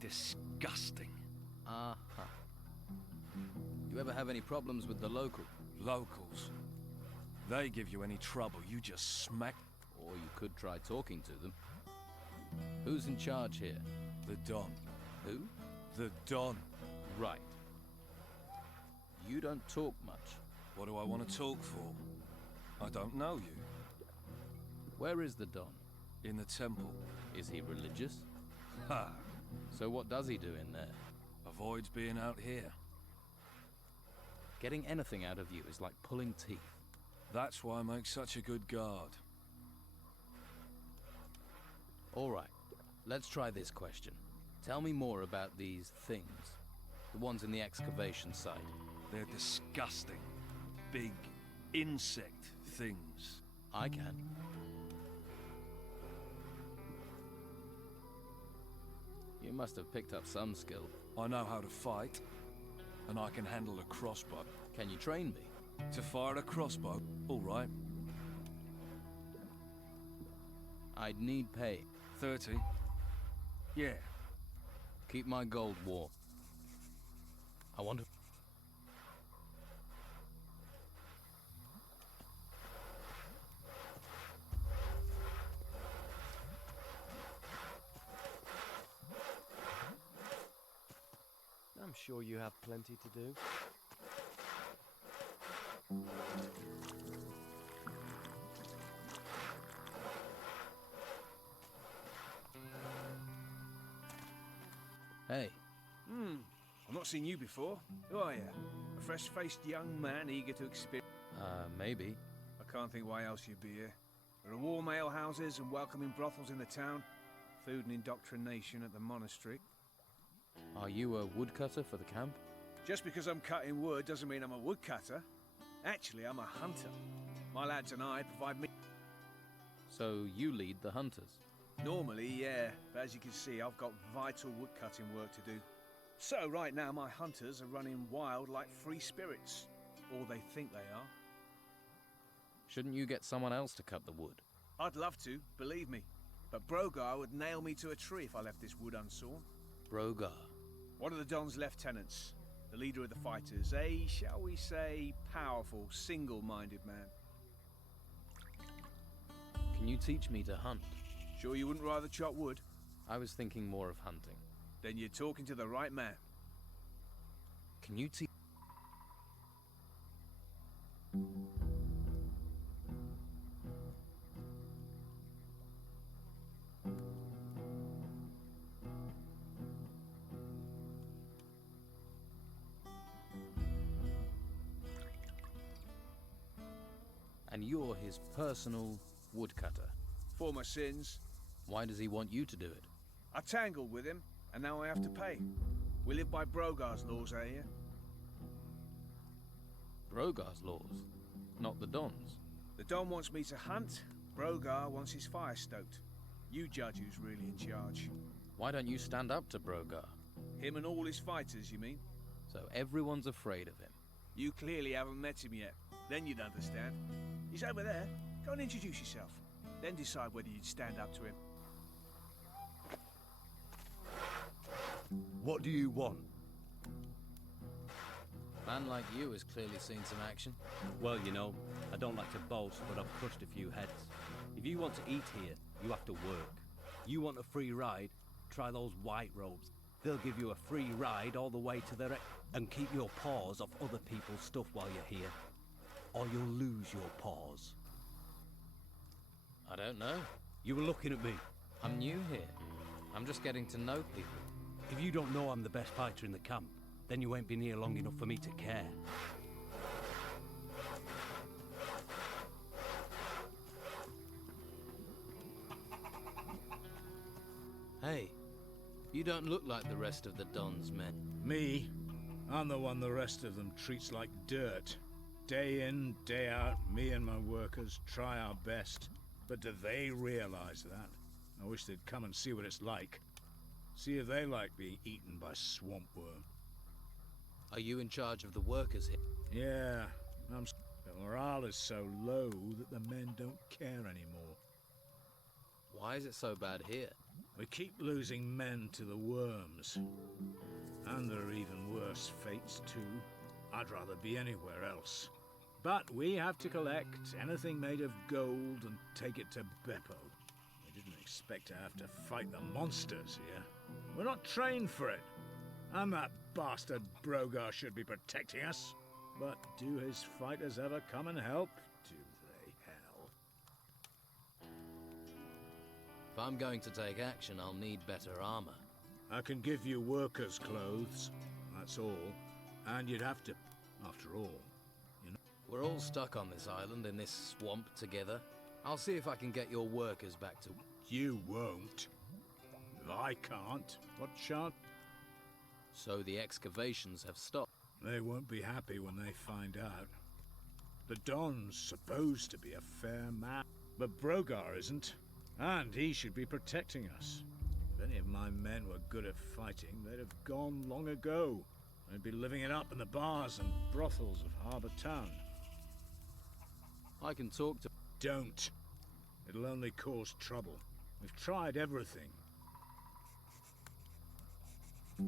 disgusting. Uh-huh. You ever have any problems with the local? Locals. They give you any trouble, you just smack Or you could try talking to them. Who's in charge here? the Don. Who? The Don. Right. You don't talk much. What do I want to talk for? I don't know you. Where is the Don? In the temple. Is he religious? Ha! So what does he do in there? Avoids being out here. Getting anything out of you is like pulling teeth. That's why I make such a good guard. All right, let's try this question. Tell me more about these things. The ones in the excavation site. They're disgusting. Big insect things. I can. You must have picked up some skill. I know how to fight, and I can handle a crossbow. Can you train me? To fire a crossbow? All right. I'd need pay. 30. Yeah. Keep my gold warm. I want to... I'm sure you have plenty to do. Hey, I've not seen you before. Who are you? A fresh-faced young man eager to experience... maybe. I can't think why else you'd be here. There are warm alehouses and welcoming brothels in the town. Food and indoctrination at the monastery. Are you a woodcutter for the camp? Just because I'm cutting wood doesn't mean I'm a woodcutter. Actually, I'm a hunter. My lads and I provide me... So you lead the hunters? Normally, yeah, but as you can see, I've got vital woodcutting work to do. So right now, my hunters are running wild like free spirits. Or they think they are. Shouldn't you get someone else to cut the wood? I'd love to, believe me. But Brogar would nail me to a tree if I left this wood unsawn. Brogar. One of the Don's lieutenants, the leader of the fighters, a, shall we say, powerful, single-minded man. Can you teach me to hunt? Sure you wouldn't rather chop wood? I was thinking more of hunting. Then you're talking to the right man. Can you teach... And you're his personal woodcutter. For my sins, Why does he want you to do it? I tangled with him, and now I have to pay. We live by Brogar's laws out here. Brogar's laws, not the Don's. The Don wants me to hunt, Brogar wants his fire stoked. You judge who's really in charge. Why don't you stand up to Brogar? Him and all his fighters, you mean? So everyone's afraid of him. You clearly haven't met him yet. Then you'd understand. He's over there. Go and introduce yourself. Then decide whether you'd stand up to him. What do you want? A man like you has clearly seen some action. Well, you know, I don't like to boast, but I've crushed a few heads. If you want to eat here, you have to work. You want a free ride? Try those white robes. They'll give you a free ride all the way to their... and keep your paws off other people's stuff while you're here. Or you'll lose your paws. I don't know. You were looking at me. I'm new here. I'm just getting to know people. If you don't know I'm the best fighter in the camp, then you ain't been here long enough for me to care. Hey, you don't look like the rest of the Don's men. Me? I'm the one the rest of them treats like dirt. Day in, day out, me and my workers try our best. But do they realize that? I wish they'd come and see what it's like. See if they like being eaten by swamp worm. Are you in charge of the workers here? Yeah, the morale is so low that the men don't care anymore. Why is it so bad here? We keep losing men to the worms. And there are even worse fates, too. I'd rather be anywhere else. But we have to collect anything made of gold and take it to Beppo. We didn't expect to have to fight the monsters here. We're not trained for it. And that bastard Brogar should be protecting us. But do his fighters ever come and help? Do they, hell? I'm going to take action, I'll need better armor. I can give you workers' clothes, that's all. And you'd have to, after all. We're all stuck on this island in this swamp together. I'll see if I can get your workers back to... You won't. If I can't, what chance? So the excavations have stopped. They won't be happy when they find out. The Don's supposed to be a fair man, but Brogar isn't, and he should be protecting us. If any of my men were good at fighting, they'd have gone long ago. They'd be living it up in the bars and brothels of Harbour Town. I can talk to... Don't. It'll only cause trouble. We've tried everything.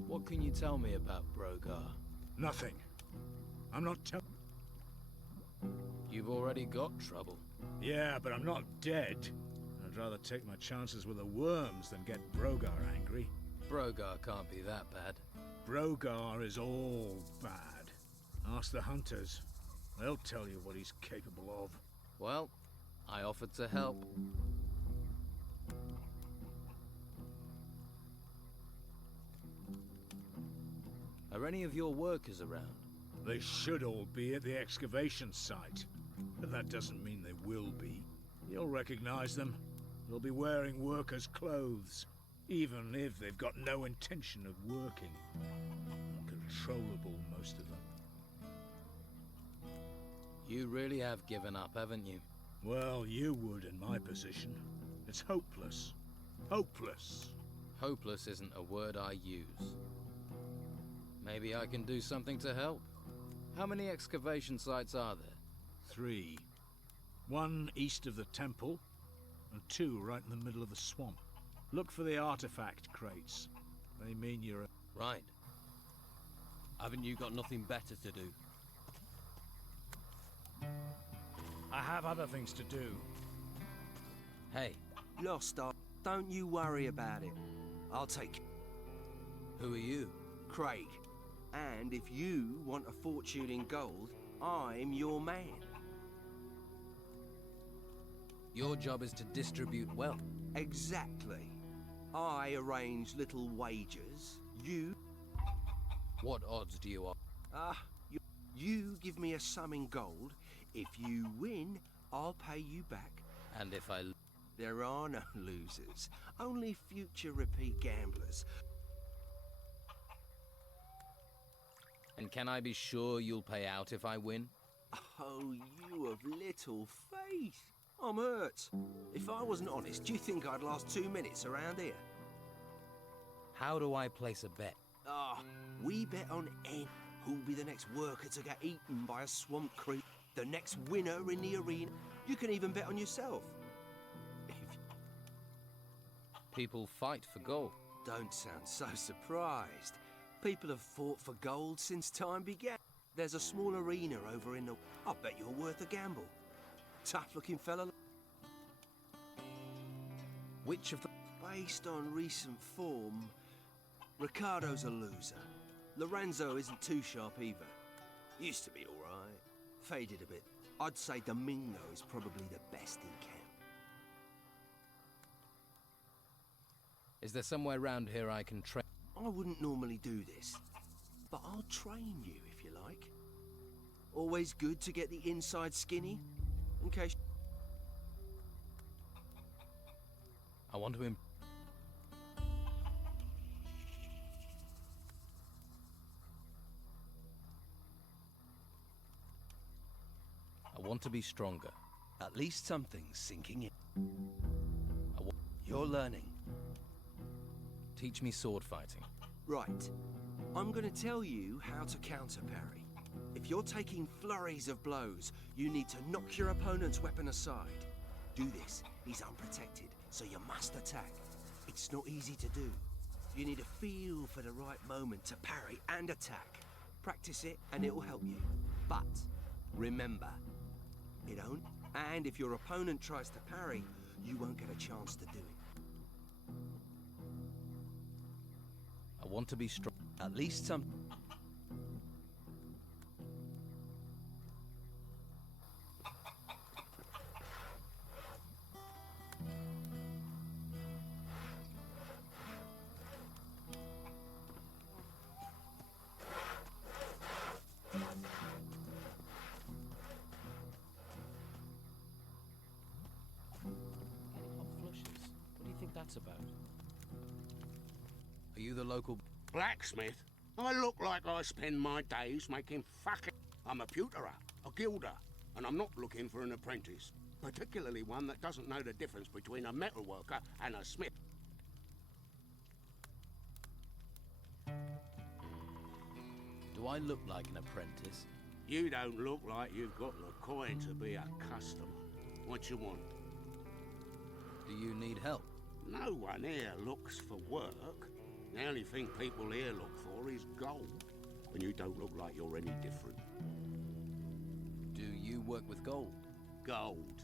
What can you tell me about Brogar? Nothing. I'm not telling... You've already got trouble. Yeah, but I'm not dead. I'd rather take my chances with the worms than get Brogar angry. Brogar can't be that bad. Brogar is all bad. Ask the hunters. They'll tell you what he's capable of. Well, I offered to help. Are any of your workers around? They should all be at the excavation site. But that doesn't mean they will be. You'll recognize them. They'll be wearing workers' clothes, even if they've got no intention of working. Uncontrollable, most of them. You really have given up, haven't you? Well, you would in my position. It's hopeless. Hopeless. Hopeless isn't a word I use. Maybe I can do something to help. How many excavation sites are there? 3. 1 east of the temple, and 2 right in the middle of the swamp. Look for the artifact crates. They mean you're... Right. Haven't you got nothing better to do? I have other things to do. Hey. Lost Ark. Don't you worry about it. I'll take... Who are you? Craig. And if you want a fortune in gold, I'm your man. Your job is to distribute wealth. Exactly. I arrange little wagers. You... What odds do you offer? You give me a sum in gold. If you win, I'll pay you back. And if I... There are no losers. Only future repeat gamblers. And can I be sure you'll pay out if I win? Oh, you of little faith. I'm hurt. If I wasn't honest, do you think I'd last 2 minutes around here? How do I place a bet? We bet on who'll be the next worker to get eaten by a swamp creep, the next winner in the arena. You can even bet on yourself. People fight for gold. Don't sound so surprised. People have fought for gold since time began. There's a small arena over in the... I bet you're worth a gamble. Tough-looking fella. Which of the... Based on recent form, Ricardo's a loser. Lorenzo isn't too sharp either. Used to be all right. Faded a bit. I'd say Domingo is probably the best in camp. Is there somewhere around here I can train? I wouldn't normally do this, but I'll train you if you like. Always good to get the inside skinny, in case... I want to... I want to be stronger. At least something's sinking in. You're learning. Teach me sword fighting. Right. I'm gonna tell you how to counter parry. If you're taking flurries of blows, you need to knock your opponent's weapon aside. Do this. He's unprotected, so you must attack. It's not easy to do. You need a feel for the right moment to parry and attack. Practice it and it'll help you. But remember, it don't. And if your opponent tries to parry, you won't get a chance to do it. I want to be strong. At least some... that's about. Are you the local... Blacksmith? I look like I spend my days making fucking... I'm a pewterer, a gilder, and I'm not looking for an apprentice. Particularly one that doesn't know the difference between a metalworker and a smith. Do I look like an apprentice? You don't look like you've got the coin to be a customer. What you want? Do you need help? No one here looks for work. The only thing people here look for is gold. And you don't look like you're any different. Do you work with gold? Gold.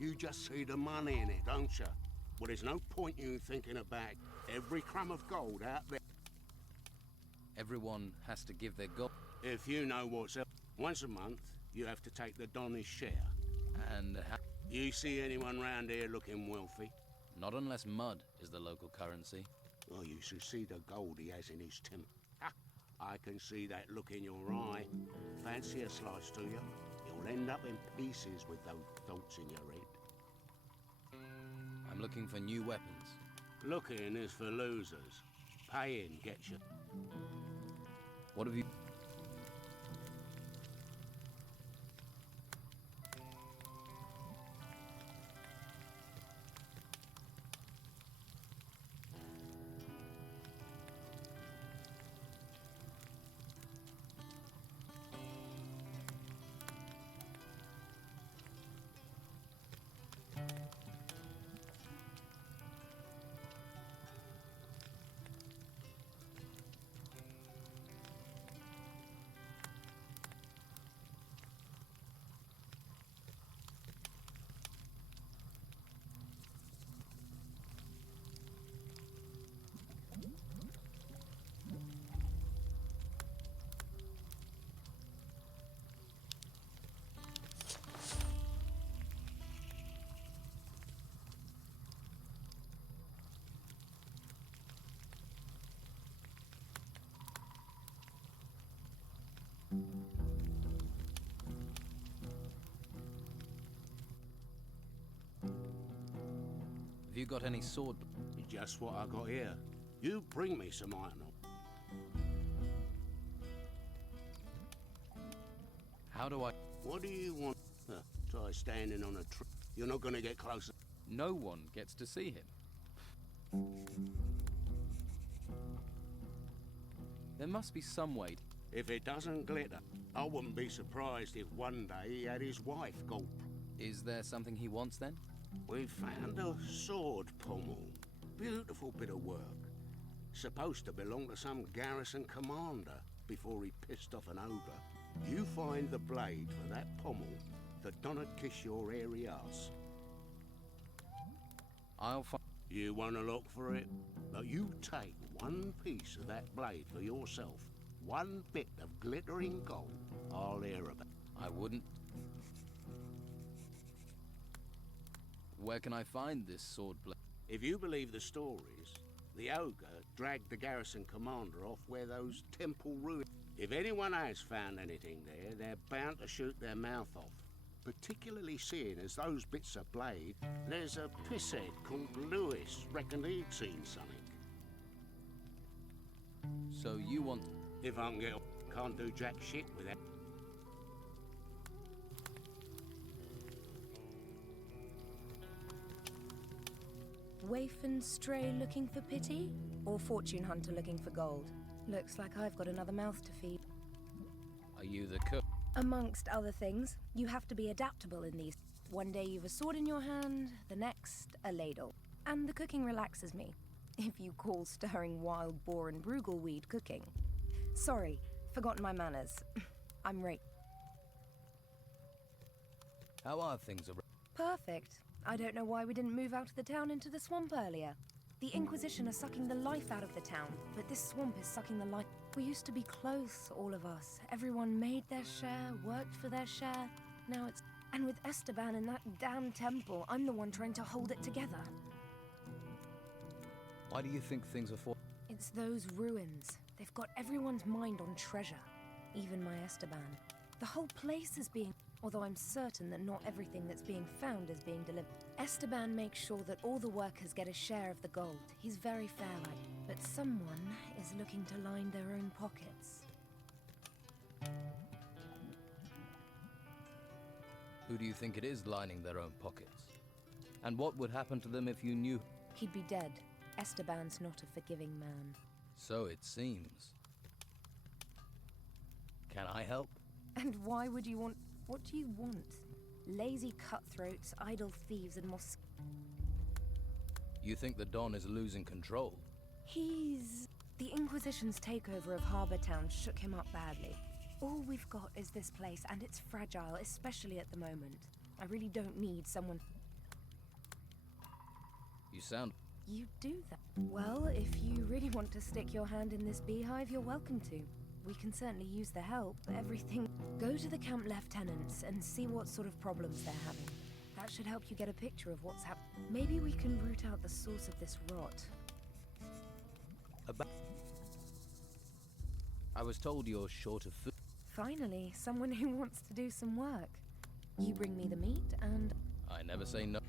You just see the money in it, don't you? Well, there's no point you thinking about every crumb of gold out there. Everyone has to give their gold. If you know what's up, once a month, you have to take the Donner's share. And you see anyone round here looking wealthy? Not unless mud is the local currency. Well, you should see the gold he has in his temple. I can see that look in your eye. Fancy a slice to you? You'll end up in pieces with those thoughts in your head. I'm looking for new weapons. Looking is for losers. Paying gets you. What have you... Have you got any sword? Just what I got here. You bring me some iron. How do I... What do you want? Try standing on a tree. You're not gonna get closer. No one gets to see him. There must be some way... If it doesn't glitter, I wouldn't be surprised if one day he had his wife go. Is there something he wants then? We found a sword pommel. Beautiful bit of work. Supposed to belong to some garrison commander before he pissed off an ogre. You find the blade for that pommel, the don'd kiss your hairy ass. I'll find... You want to look for it? But you take one piece of that blade for yourself. One bit of glittering gold. I'll hear about it. I wouldn't... Where can I find this sword blade? If you believe the stories, the ogre dragged the garrison commander off where those temple ruins... If anyone has found anything there, they're bound to shoot their mouth off. Particularly seeing as those bits of blade, there's a pisshead called Lewis reckoned he'd seen something. So you want... If I can get... Can't do jack shit with that. Waif and stray looking for pity? Or fortune hunter looking for gold? Looks like I've got another mouth to feed. Are you the cook? Amongst other things, you have to be adaptable in these. One day you've a sword in your hand, the next a ladle. And the cooking relaxes me, if you call stirring wild boar and brugelweed cooking. Sorry, forgotten my manners. I'm right. How are things around? Perfect. I don't know why we didn't move out of the town into the swamp earlier. The Inquisition are sucking the life out of the town, but this swamp is sucking the life. We used to be close, all of us. Everyone made their share, worked for their share. Now it's... And with Esteban in that damn temple, I'm the one trying to hold it together. Why do you think things are for... It's those ruins. They've got everyone's mind on treasure. Even my Esteban. The whole place is being... Although I'm certain that not everything that's being found is being delivered. Esteban makes sure that all the workers get a share of the gold. He's very fair like. But someone is looking to line their own pockets. Who do you think it is lining their own pockets? And what would happen to them if you knew? He'd be dead. Esteban's not a forgiving man. So it seems. Can I help? And why would you want... What do you want? Lazy cutthroats, idle thieves, and You think the Don is losing control? He's... The Inquisition's takeover of Harbour Town shook him up badly. All we've got is this place, and it's fragile, especially at the moment. I really don't need someone... You sound... You do that. Well, if you really want to stick your hand in this beehive, you're welcome to. We can certainly use the help. Everything... Go to the camp lieutenants and see what sort of problems they're having. That should help you get a picture of what's happening. Maybe we can root out the source of this rot. I was told you're short of food. Finally, someone who wants to do some work. You bring me the meat and... I never say no.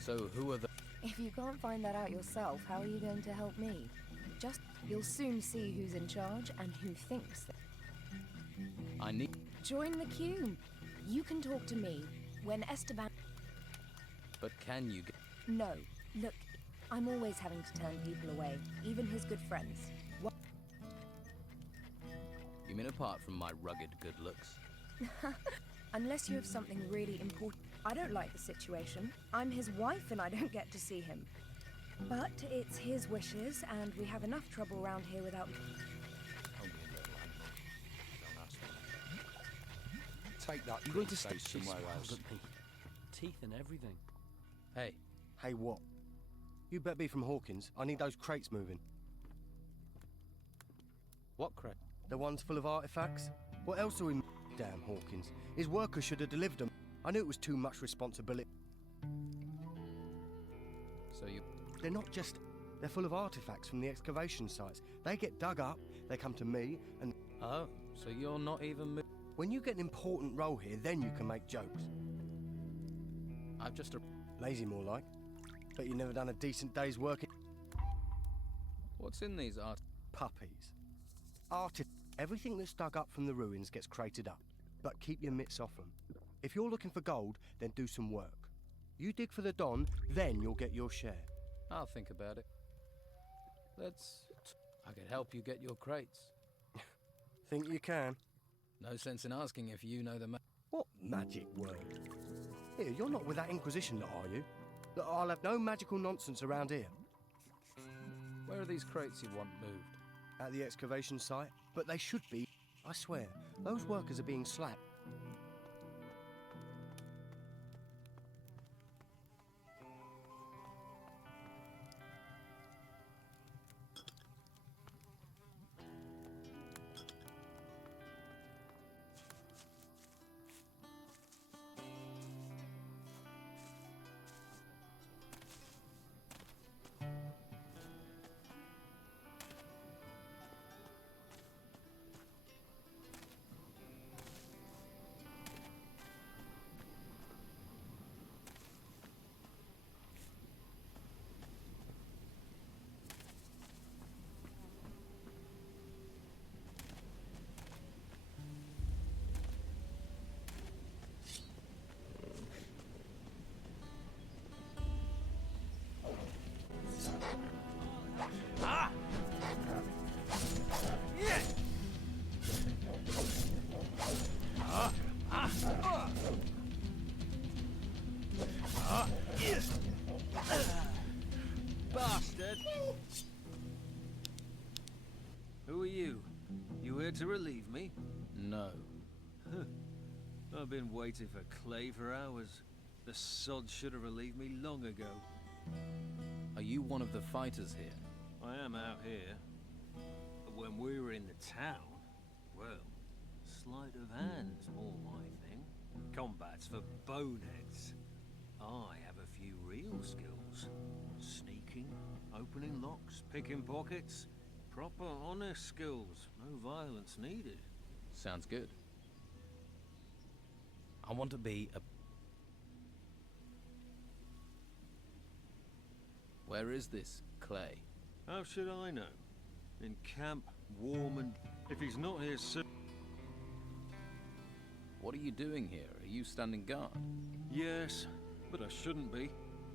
So who are the... If you can't find that out yourself, how are you going to help me? Just... You'll soon see who's in charge and who thinks that... I need... Join the queue. You can talk to me when Esteban... But can you get... No. Look, I'm always having to turn people away, even his good friends. What? You mean apart from my rugged good looks? Unless you have something really important. I don't like the situation. I'm his wife and I don't get to see him. But it's his wishes, and we have enough trouble around here without... Take that You're going to face stick somewhere else. Teeth and everything. Hey. Hey, what? You better be from Hawkins. I need those crates moving. What crate? The ones full of artifacts? What else are we... Damn Hawkins. His workers should have delivered them. I knew it was too much responsibility. So you... They're not just... They're full of artifacts from the excavation sites. They get dug up, they come to me, and... Oh, so you're not even... When you get an important role here, then you can make jokes. I've just a... Lazy more like. Bet you've never done a decent day's work in... What's in these art... Puppies. Everything that's dug up from the ruins gets crated up. But keep your mitts off them. If you're looking for gold, then do some work. You dig for the Don, then you'll get your share. I'll think about it. I could help you get your crates. Think you can? No sense in asking if you know the What magic word? Here, you're not with that Inquisition lot, are you? Look, I'll have no magical nonsense around here. Where are these crates you want moved? At the excavation site, but they should be. I swear, those workers are being slapped. Bastard! Who are you? You here to relieve me? No. I've been waiting for Clay for hours. The sod should have relieved me long ago. Are you one of the fighters here? I am out here. But when we were in the town, well, sleight of hand's more my thing. Combat's for boneheads. I have a few real skills. Sneaking, opening locks, picking pockets. Proper, honest skills. No violence needed. Sounds good. I want to be a... Where is this Clay? How should I know? In camp, warm and... If he's not here soon... What are you doing here? Are you standing guard? Yes, but I shouldn't be.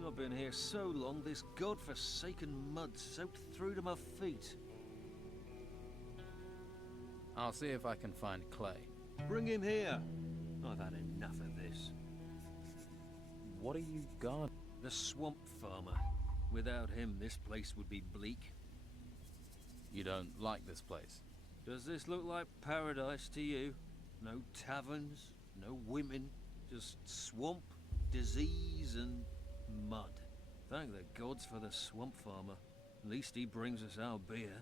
I've been here so long, this godforsaken mud soaked through to my feet. I'll see if I can find Clay. Bring him here. I've had enough of this. What are you guarding? The swamp farmer. Without him, this place would be bleak. You don't like this place? Does this look like paradise to you? No taverns, no women, just swamp, disease and mud. Thank the gods for the swamp farmer. At least he brings us our beer.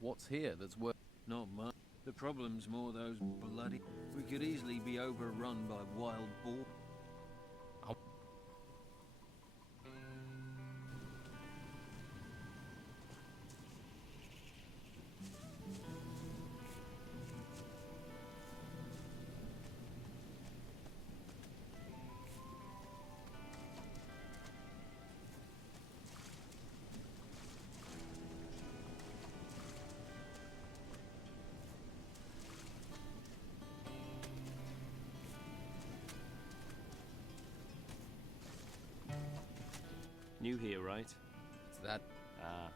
What's here that's worth... Not much. The problem's more those bloody... We could easily be overrun by wild boar. New here, right? It's that... Ah.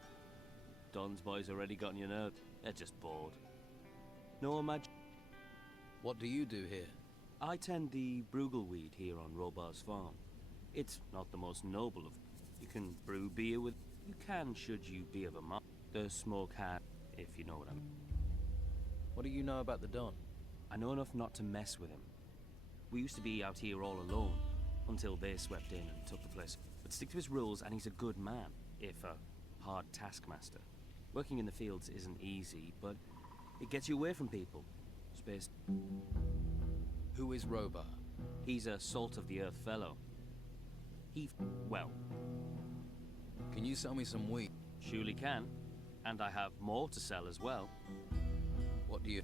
Don's boys already gotten your note. They're just bored. No imagine... What do you do here? I tend the bruggelweed here on Robar's farm. It's not the most noble of... You can brew beer with... You can, should you be of a mark. The smoke hat, if you know what I mean. What do you know about the Don? I know enough not to mess with him. We used to be out here all alone, until they swept in and took the place. But stick to his rules, and he's a good man, if a hard taskmaster. Working in the fields isn't easy, but it gets you away from people. Space. Who is Robar? He's a salt-of-the-earth fellow. Well... Can you sell me some wheat? Surely can. And I have more to sell as well. What do you...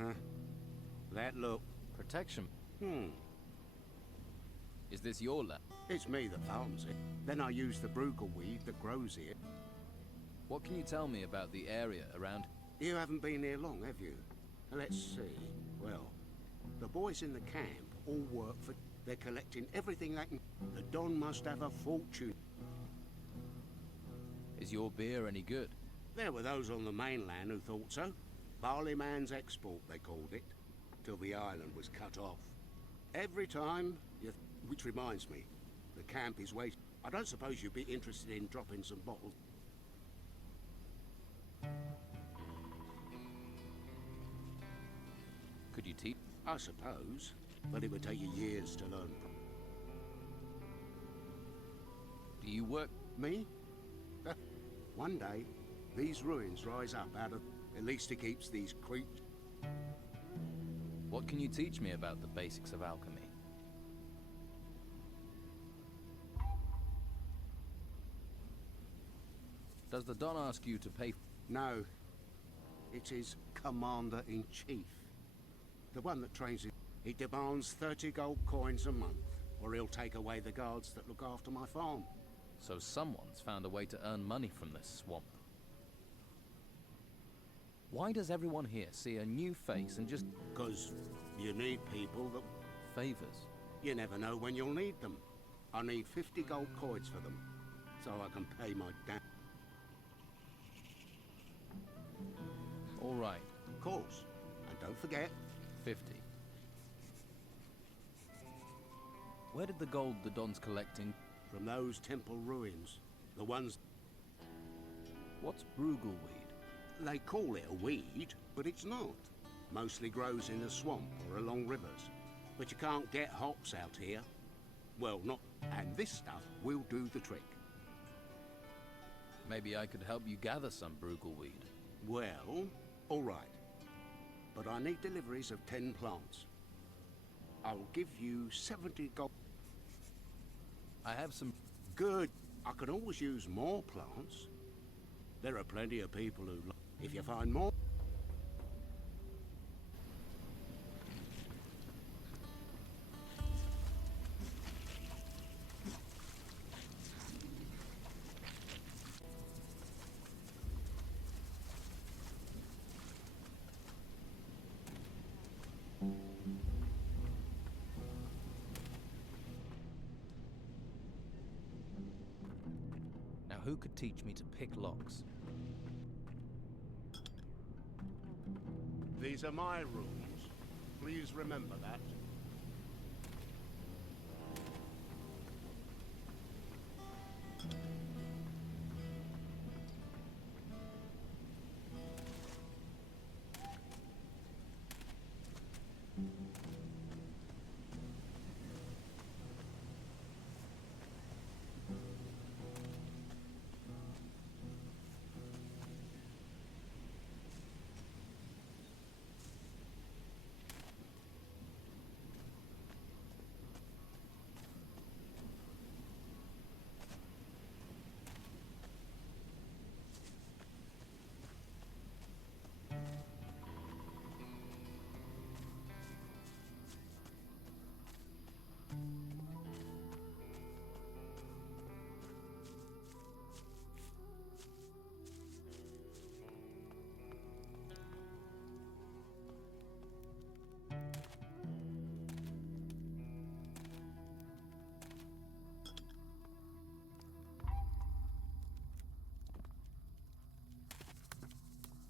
Huh? That look. Protection? Is this your land? It's me that farms it. Then I use the bruggelweed that grows here. What can you tell me about the area around... You haven't been here long, have you? Let's see. Well, the boys in the camp all work for... They're collecting everything they can... The Don must have a fortune. Is your beer any good? There were those on the mainland who thought so. Barleyman's export, they called it, till the island was cut off. Every time you... Which reminds me, the camp is waiting. I don't suppose you'd be interested in dropping some bottles. Could you teach? I suppose, but it would take you years to learn. Do you work? Me? One day, these ruins rise up out of... At least it keeps these creatures. What can you teach me about the basics of alchemy? Does the Don ask you to pay? No. It is Commander-in-Chief. The one that trains it. He demands 30 gold coins a month, or he'll take away the guards that look after my farm. So someone's found a way to earn money from this swamp. Why does everyone here see a new face and just... 'Cause you need people that... Favors? You never know when you'll need them. I need 50 gold coins for them, so I can pay my damn... All right. Of course. And don't forget... 50. Where did the gold the Don's collecting? From those temple ruins. The ones... What's bruggelweed? They call it a weed, but it's not. Mostly grows in the swamp or along rivers. But you can't get hops out here. Well, not... And this stuff will do the trick. Maybe I could help you gather some bruggelweed. Well, all right. But I need deliveries of 10 plants. I'll give you 70 gold. I have some... Good. I can always use more plants. There are plenty of people who... If you find more... Now who could teach me to pick locks? These are my rooms. Please remember that.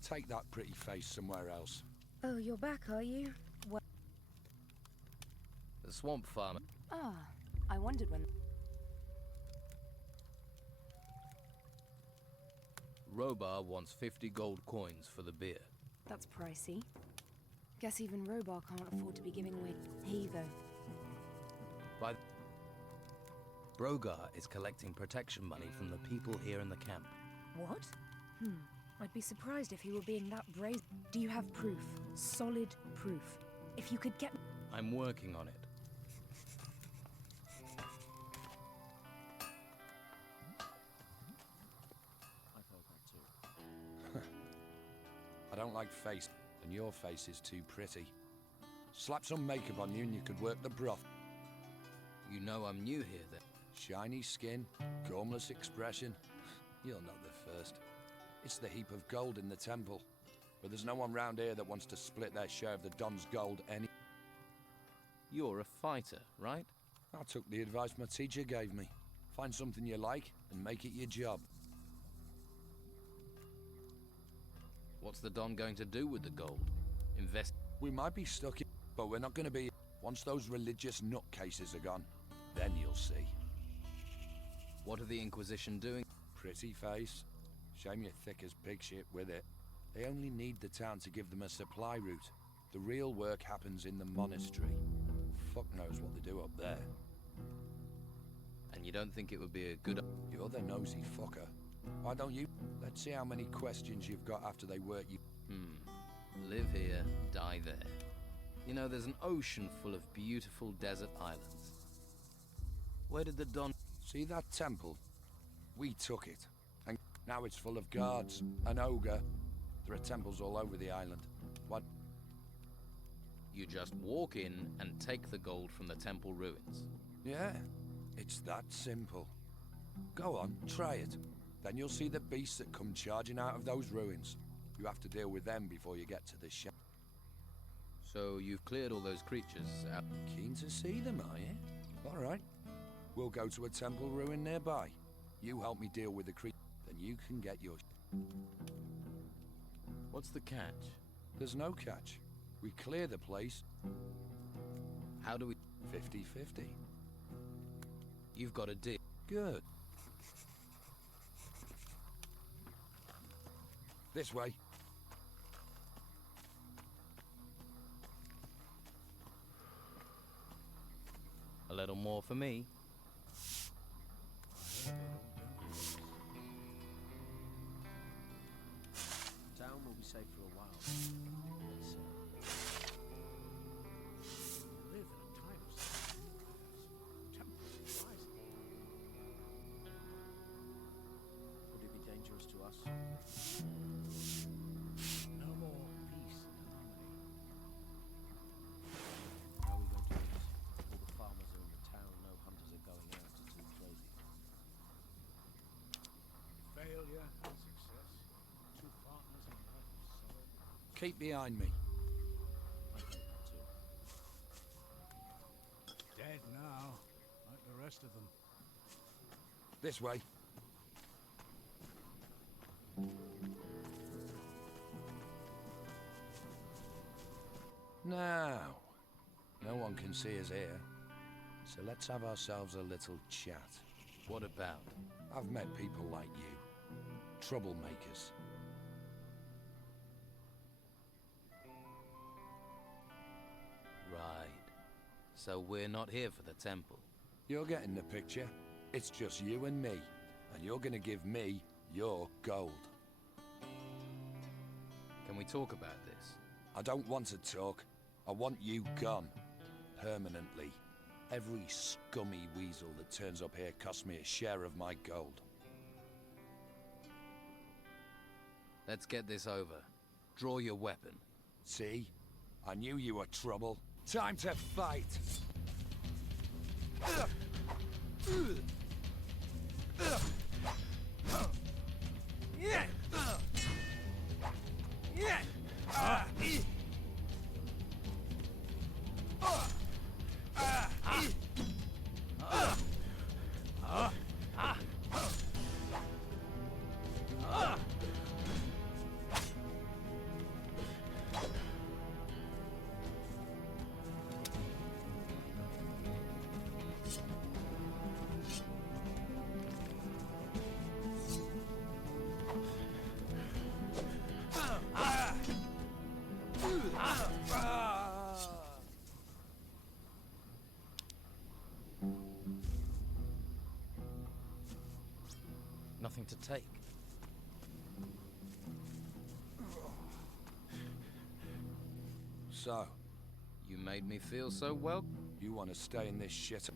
Take that pretty face somewhere else. Oh, you're back, are you? Well... The swamp farmer. Ah, I wondered when... Robar wants 50 gold coins for the beer. That's pricey. Guess even Robar can't afford to be giving away heathen. By Brogar is collecting protection money from the people here in the camp. What? I'd be surprised if he were being that brazen. Do you have proof? Solid proof. If you could get... I'm working on it. I thought that too. I don't like face, and your face is too pretty. Slap some makeup on you and you could work the broth. You know I'm new here then. Shiny skin, gormless expression. You're not the first. It's the heap of gold in the temple. But there's no one round here that wants to split their share of the Don's gold any... You're a fighter, right? I took the advice my teacher gave me. Find something you like and make it your job. What's the Don going to do with the gold? Invest... We might be stuck in... But we're not going to be... Once those religious nutcases are gone, then you'll see. What are the Inquisition doing? Pretty face. Shame you're thick as pig shit with it. They only need the town to give them a supply route. The real work happens in the monastery. Fuck knows what they do up there. And you don't think it would be a good... You're the nosy fucker. Why don't you... Let's see how many questions you've got after they work you... Live here, die there. You know, there's an ocean full of beautiful desert islands. Where did the Don... See that temple? We took it. And now it's full of guards, an ogre. There are temples all over the island. What? You just walk in and take the gold from the temple ruins. Yeah, it's that simple. Go on, try it. Then you'll see the beasts that come charging out of those ruins. You have to deal with them before you get to the ship. So you've cleared all those creatures out? Keen to see them, are you? All right. We'll go to a temple ruin nearby. You help me deal with the creature, then you can get your... What's the catch? There's no catch. We clear the place. How do we... 50-50. You've got a deal. Good. This way. A little more for me. safe for a while. Let's, We live in a time of temporary rising. Would it be dangerous to us? No more peace and harmony. How are we going to do this? All the farmers are in the town, no hunters are going out. It's too crazy. Failure and success. Two partners in life and sorrow. Keep behind me. I hope too. Dead now, like the rest of them. This way. Now, no one can see us here, so let's have ourselves a little chat. What about? I've met people like you, troublemakers. Right. So we're not here for the temple. You're getting the picture. It's just you and me, and you're gonna give me your gold. Can we talk about this? I don't want to talk. I want you gone. Permanently. Every scummy weasel that turns up here costs me a share of my gold. Let's get this over. Draw your weapon. See? I knew you were trouble. Time to fight! Nothing to take. So, You made me feel so well. you want to stay in this shit?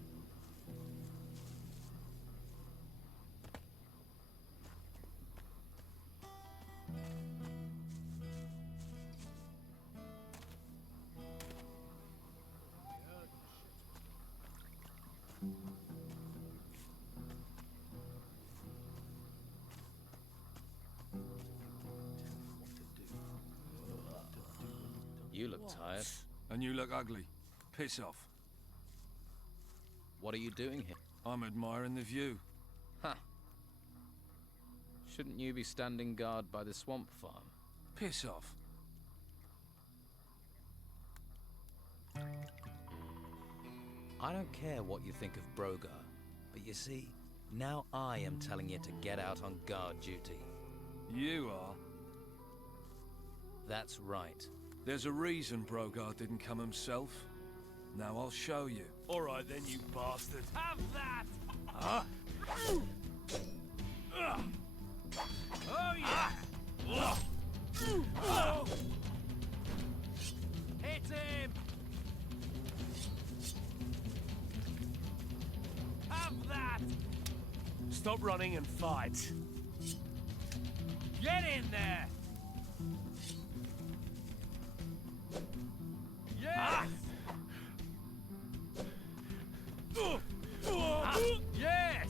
You look tired. And you look ugly. Piss off. What are you doing here? I'm admiring the view. Huh. Shouldn't you be standing guard by the swamp farm? Piss off. I don't care what you think of Brogar, but you see, now I am telling you to get out on guard duty. You are. That's right. There's a reason Brogar didn't come himself. Now I'll show you. All right then, you bastard. Have that! Huh? Oh yeah! Oh. Hit him! Have that! Stop running and fight. Get in there! Yes! Yes!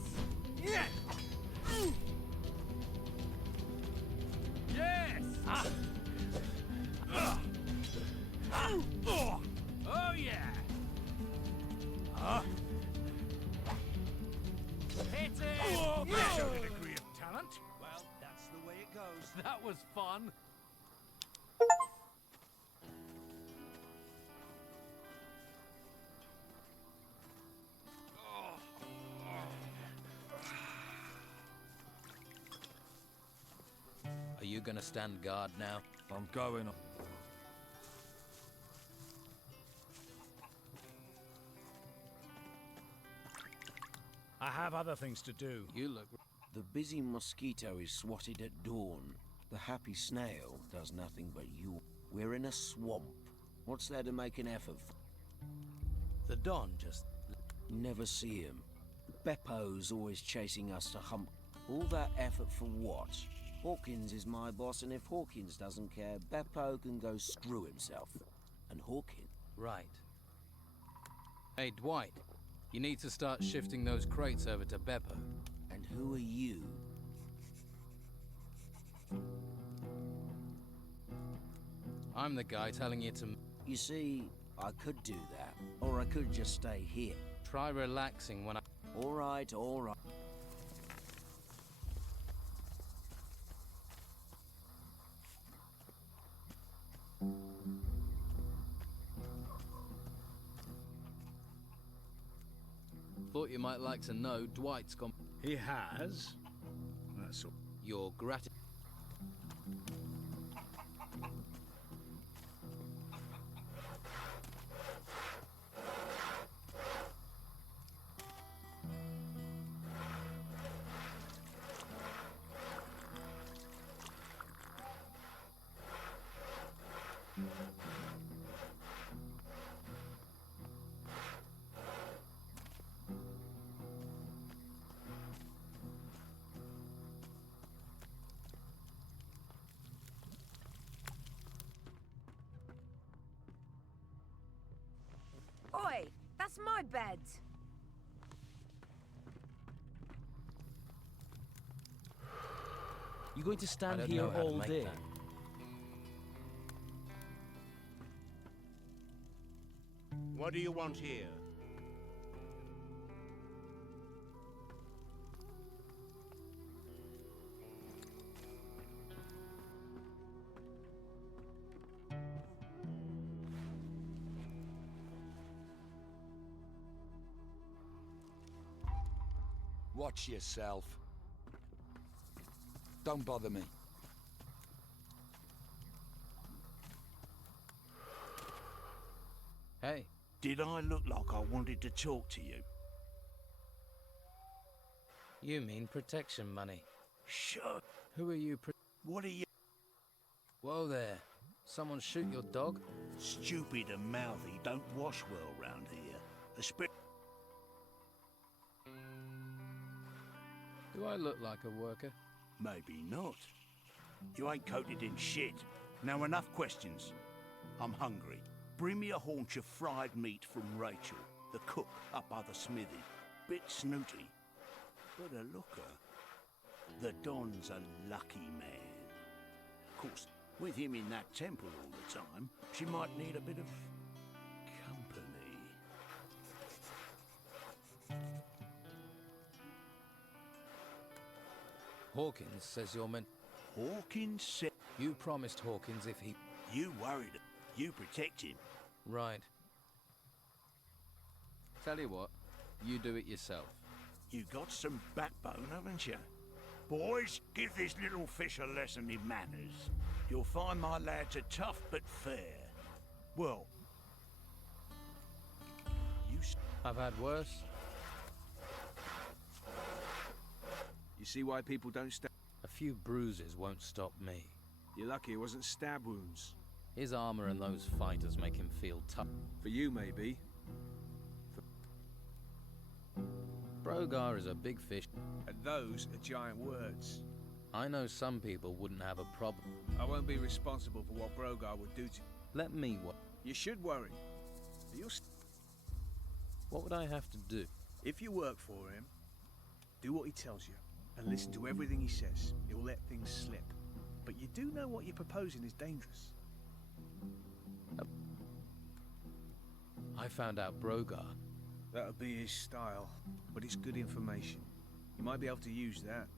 Yes! Oh yeah! Hit it! That showed a degree of talent. Well, that's the way it goes. That was fun. Are you gonna stand guard now? I'm going. I have other things to do. You look... The busy mosquito is swatted at dawn. The happy snail does nothing but you. We're in a swamp. What's there to make an effort for? The Don just... Never see him. Beppo's always chasing us to hump. All that effort for what? Hawkins is my boss, and if Hawkins doesn't care, Beppo can go screw himself. And Hawkins... Right. Hey, Dwight. You need to start shifting those crates over to Beppo. And who are you? I'm the guy telling you to... You see, I could do that. Or I could just stay here. Try relaxing when I... All right, all right. Thought you might like to know Dwight's gone... He has? That's all. Your gratitude... Oi, that's my bed. You going to I stand don't here know how to all make day? that. What do you want here? Watch yourself. Don't bother me. Hey. Did I look like I wanted to talk to you? You mean protection money. Sure. Who are you What are you? Whoa there. Someone shoot your dog? Stupid and mouthy don't wash well round here. Do I look like a worker? Maybe not. You ain't coated in shit. Now enough questions. I'm hungry. Bring me a haunch of fried meat from Rachel, the cook up by the smithy. Bit snooty, but a looker. The Don's a lucky man. Of course, with him in that temple all the time, she might need a bit of company. Hawkins says you're meant... Hawkins said... You promised Hawkins if he... You worried. You protect him. Right. Tell you what, you do it yourself. You got some backbone, haven't you? Boys, give this little fish a lesson in manners. You'll find my lads are tough but fair. Well... I've had worse. You see why people don't stab? A few bruises won't stop me. You're lucky it wasn't stab wounds. His armor and those fighters make him feel tough. For you, maybe. Brogar is a big fish. And those are giant words. I know some people wouldn't have a problem. I won't be responsible for what Brogar would do to you. Let me what? You should worry. What would I have to do? If you work for him, do what he tells you, and listen to everything he says. He'll let things slip. But you do know what you're proposing is dangerous. I found out Brogar. That'll be his style, but it's good information. You might be able to use that.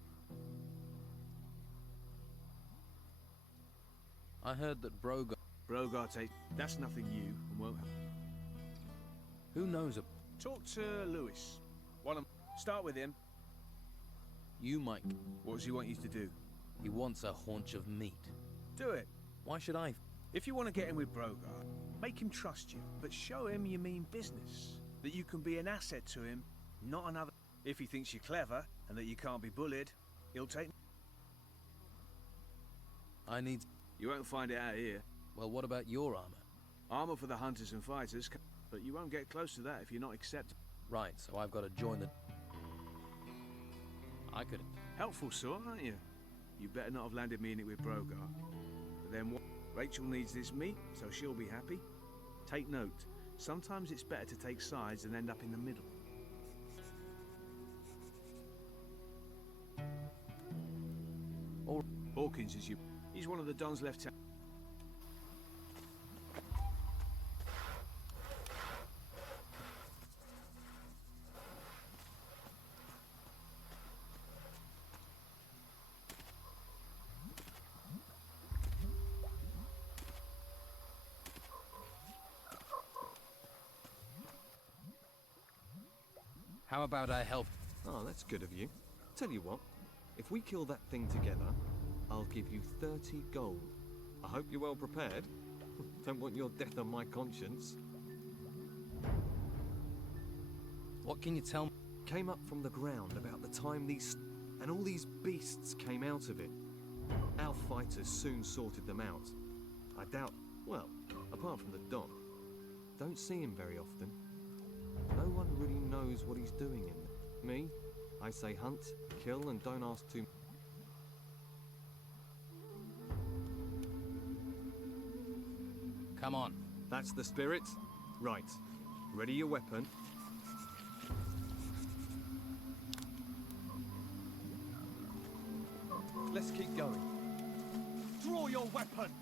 I heard that Brogar... Brogar takes... That's nothing new and won't happen. Who knows a... Talk to Lewis. Start with him. You might... What does he want you to do? He wants a haunch of meat. Do it. Why should I? If you want to get in with Brogar, make him trust you, but show him you mean business. That you can be an asset to him, not another... If he thinks you're clever, and that you can't be bullied, he'll take... I need... You won't find it out here. Well, what about your armor? Armor for the hunters and fighters, but you won't get close to that if you're not accepted. Right, so I've got to join the... I could... Helpful sort, aren't you? You better not have landed me in it with Brogar. But then what? Rachel needs this meat, so she'll be happy. Take note. Sometimes it's better to take sides and end up in the middle. Hawkins is you. He's one of the Don's lieutenants. How about I help? Oh, that's good of you. Tell you what, if we kill that thing together, I'll give you 30 gold. I hope you're well prepared. Don't want your death on my conscience. What can you tell me? Came up from the ground about the time and all these beasts came out of it. Our fighters soon sorted them out. I doubt, well, apart from the Don. Don't see him very often. No one really knows what he's doing in there. Me, I say hunt, kill, and don't ask too much. Come on. That's the spirit? Right. Ready your weapon. Let's keep going. Draw your weapon!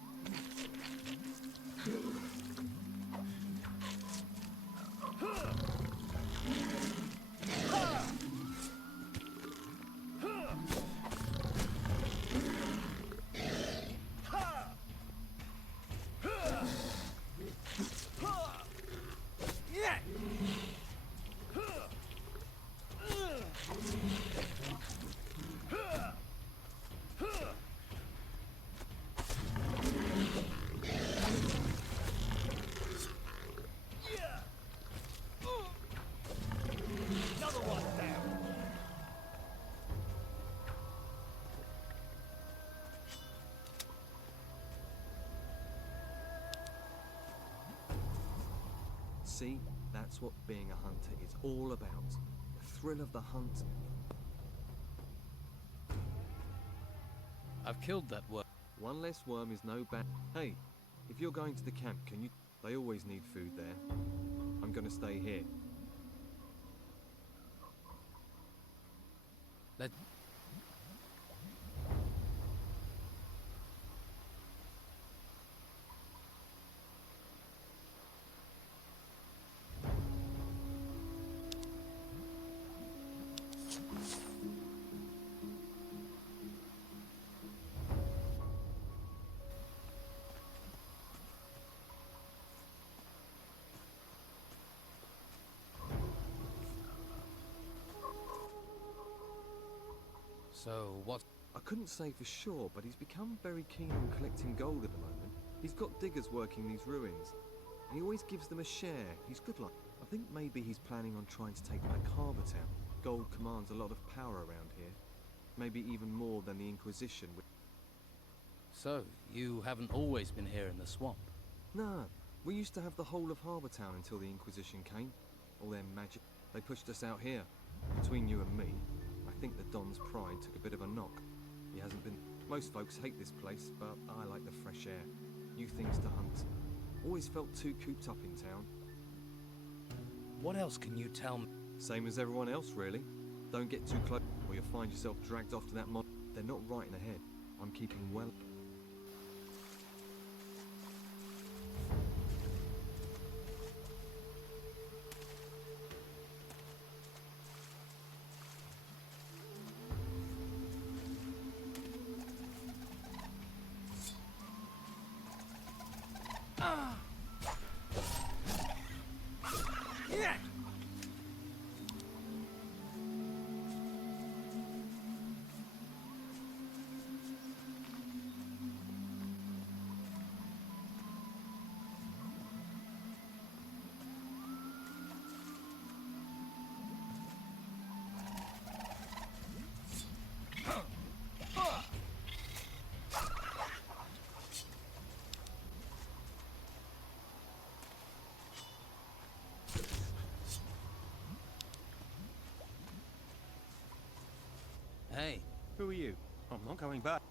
See, that's what being a hunter is all about. The thrill of the hunt. I've killed that worm. One less worm is no bad. Hey, if you're going to the camp, can you... They always need food there. I'm gonna stay here. Let... So, what? I couldn't say for sure, but he's become very keen on collecting gold at the moment. He's got diggers working these ruins, and he always gives them a share. He's good luck. I think maybe he's planning on trying to take back Harbour Town. Gold commands a lot of power around here. Maybe even more than the Inquisition. So, you haven't always been here in the swamp? No, we used to have the whole of Harbour Town until the Inquisition came. All their magic. They pushed us out here. Between you and me, I think the Don's pride took a bit of a knock. He hasn't been... Most folks hate this place, but I like the fresh air. New things to hunt. Always felt too cooped up in town. What else can you tell me? Same as everyone else, really. Don't get too close, or you'll find yourself dragged off to that mod. They're not right in ahead. I'm keeping well... coming back.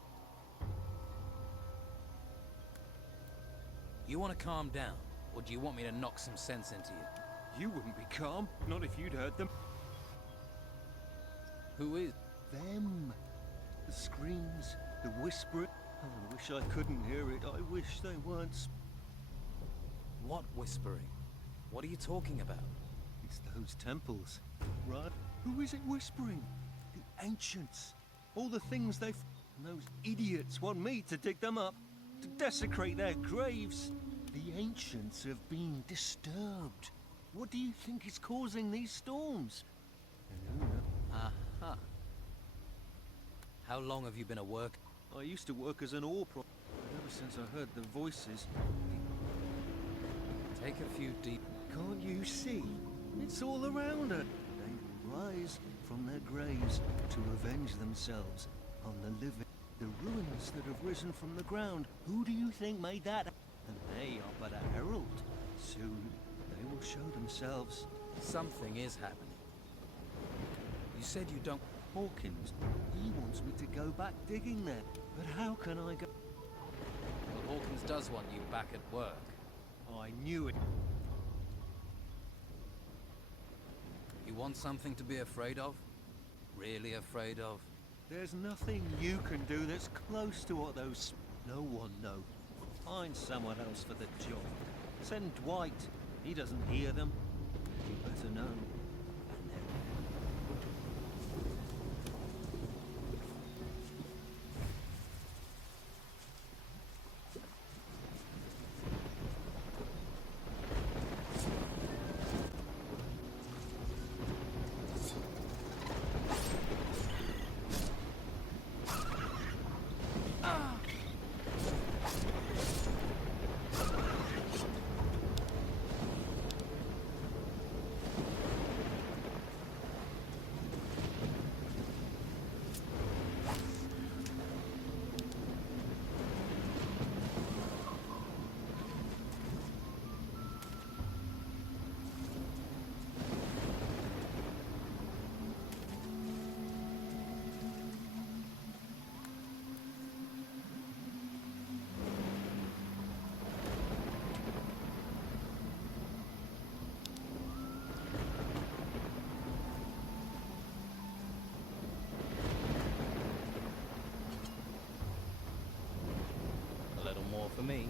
You want to calm down, or do you want me to knock some sense into you? You wouldn't be calm, not if you'd heard them. Who is? Them. The screams, the whispering. Oh, I wish I couldn't hear it. I wish they weren't. What whispering? What are you talking about? It's those temples, right? Who is it whispering? The ancients. All the things they've... And those idiots want me to dig them up, to desecrate their graves. The ancients have been disturbed. What do you think is causing these storms? Aha. How long have you been at work? I used to work as an ore pro... Ever since I heard the voices... Take a few deep... Can't you see? It's all around her. They will rise from their graves to avenge themselves on the living. The ruins that have risen from the ground. Who do you think made that? And they are but a herald. Soon they will show themselves. Something is happening. You said you don't... Hawkins, he wants me to go back digging there. But how can I go? Well, Hawkins does want you back at work. I knew it. You want something to be afraid of? Really afraid of? There's nothing you can do that's close to what those... No one knows. Find someone else for the job. Send Dwight. He doesn't hear them. You better know. For me.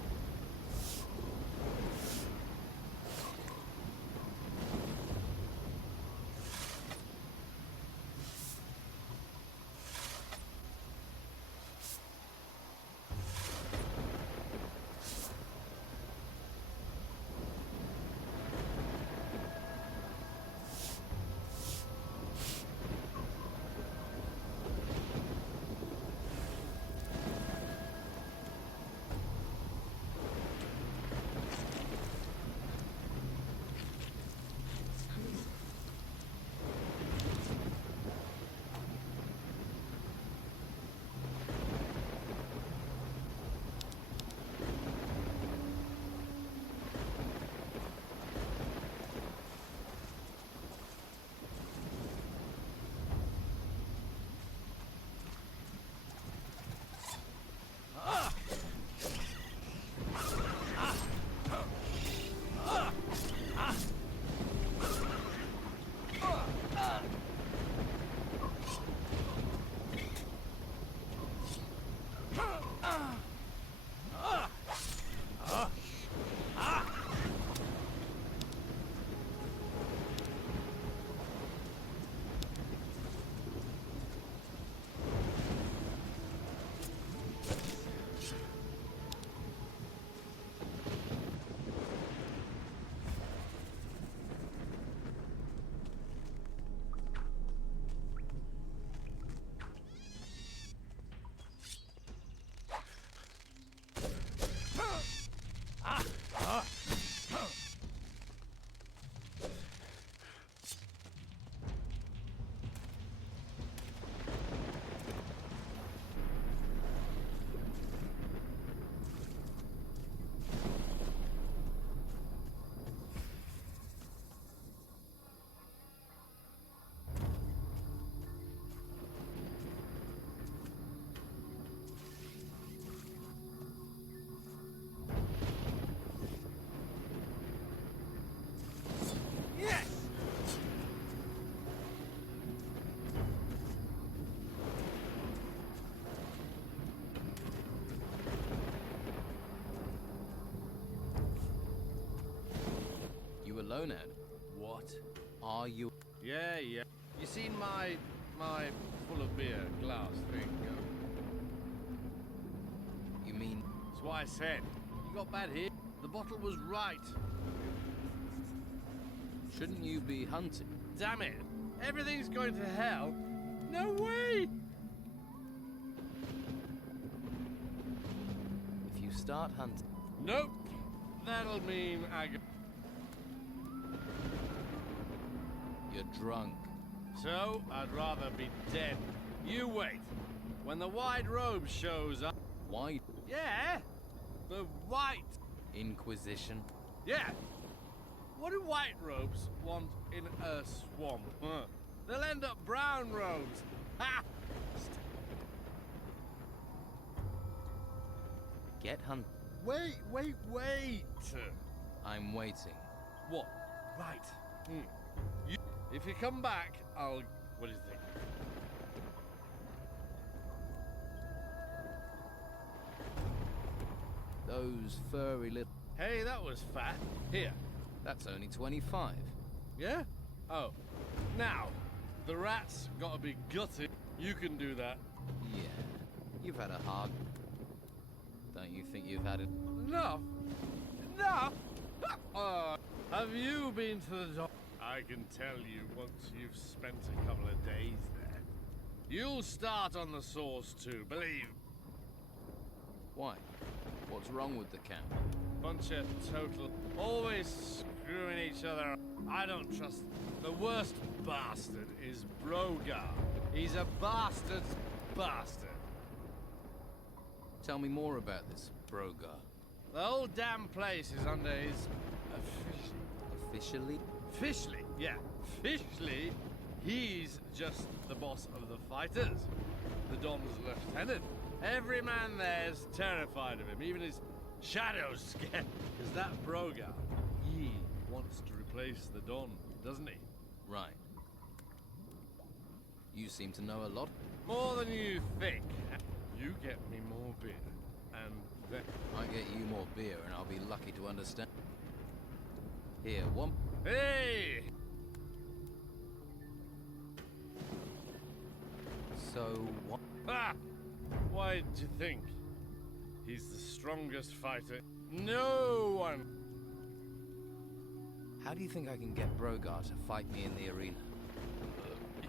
phone out. What are you? Yeah. You seen my full of beer glass thing? You mean? That's what I said. You got bad here. The bottle was right. Shouldn't you be hunting? Damn it! Everything's going to hell. No way! If you start hunting... Nope. That'll mean I go... You're drunk. So, I'd rather be dead. You wait. When the white robe shows up... White? Yeah! The white... Inquisition? Yeah! What do white robes want in a swamp? Huh? They'll end up brown robes. Ha! Get hunt. Wait! I'm waiting. What? Right. If you come back, I'll... What do you think? Those furry little... Hey, that was fat. Here. That's only 25. Yeah? Oh. Now, the rat's gotta be gutted. You can do that. Yeah. You've had a hard... Don't you think you've had it? No. Have you been to the dock? I can tell you once you've spent a couple of days there. You'll start on the sauce too, believe. Why? What's wrong with the camp? Bunch of total... Always screwing each other up. I don't trust them. The worst bastard is Brogar. He's a bastard's bastard. Tell me more about this Brogar. The whole damn place is under his... Officially? Officially, yeah. Officially, he's just the boss of the fighters. The Don's lieutenant. Every man there's terrified of him. Even his shadow's scared. Because that Brogar, he wants to replace the Don, doesn't he? Right. You seem to know a lot. More than you think. You get me more beer, and then... I get you more beer, and I'll be lucky to understand. Here, one... Hey! So, what? Ah! Why'd you think? He's the strongest fighter. No one! How do you think I can get Brogar to fight me in the arena?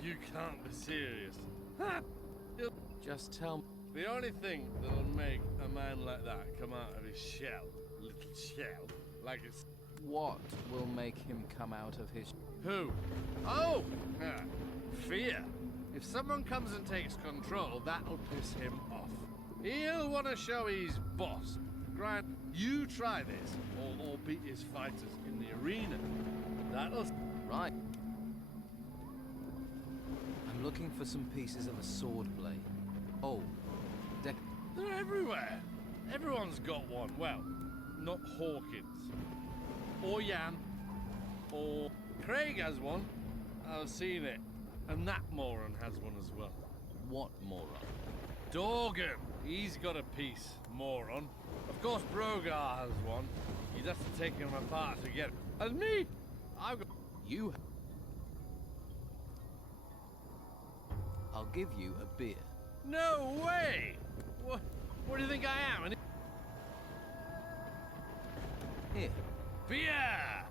You can't be serious. Just tell me. The only thing that'll make a man like that come out of his shell, little shell, like it's... What will make him come out of his... Who? Oh! Fear. If someone comes and takes control, that'll piss him off. He'll want to show he's boss. Grant, you try this, or beat his fighters in the arena. That'll... Right. I'm looking for some pieces of a sword blade. Oh, they're everywhere. Everyone's got one. Well, not Hawkins. Or Jan. Or Craig has one. I've seen it. And that moron has one as well. What moron? Dorgan. He's got a piece, moron. Of course, Brogar has one. You'd have to take him apart to get it. And me, I've got... You... I'll give you a beer. No way! What do you think I am? Here. Beer!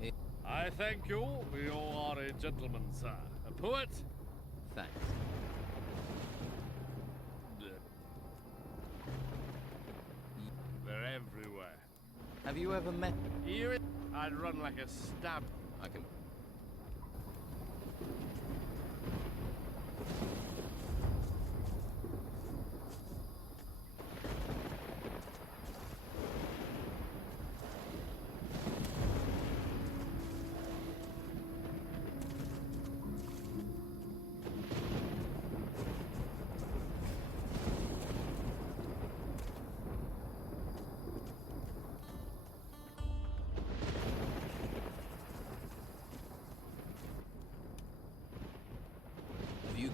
Here. I thank you. You are a gentleman, sir. A poet? Thanks. They're everywhere. Have you ever met... Here I'd run like a stab. I can...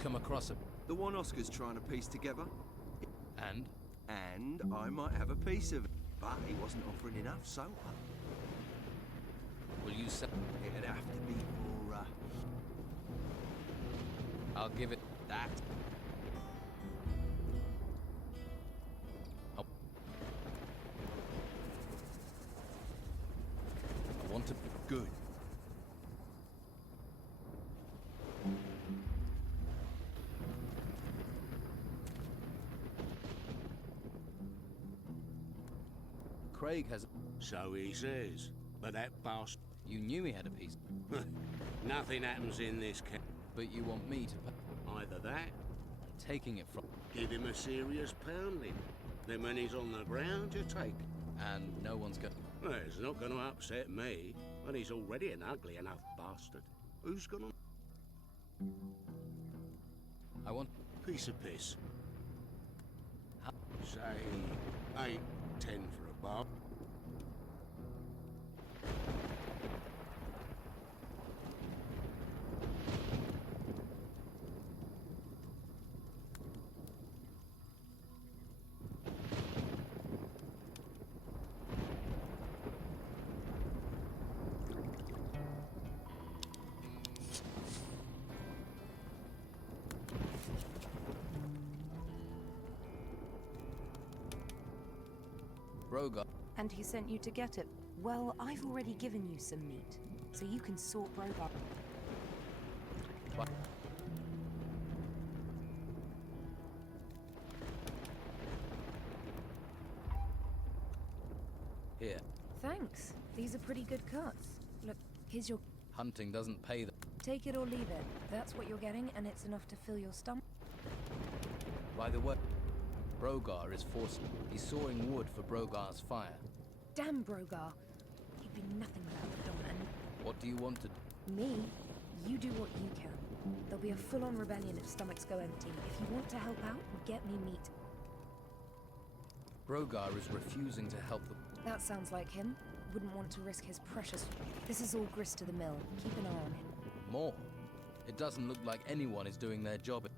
come across a... The one Oscar's trying to piece together. And? And I might have a piece of it. But he wasn't offering enough, so... Will you sell... It'd have to be for, I'll give it... that. I want to... Good. Craig has... So he says. But that bastard... You knew he had a piece. Nothing happens in this camp. But you want me to pay... Either that, Taking it from... give him a serious pounding. Then when he's on the ground, you take it. And no one's going... Well, it's not going to upset me. When he's already an ugly enough bastard. Who's going to... I want... Piece of piss. Say, 8, 10 for a bob. Brogar. And he sent you to get it. Well, I've already given you some meat, so you can sort Brogar. What? Here. Thanks. These are pretty good cuts. Look, here's your... Hunting doesn't pay the... Take it or leave it. That's what you're getting, and it's enough to fill your stomach. By the way, Brogar is forced... He's sawing wood for Brogar's fire. Damn, Brogar. You'd be nothing without the Don, and... What do you want to... Me? You do what you can. There'll be a full-on rebellion if stomachs go empty. If you want to help out, get me meat. Brogar is refusing to help the... That sounds like him. Wouldn't want to risk his precious... This is all grist to the mill. Keep an eye on him. More. It doesn't look like anyone is doing their job.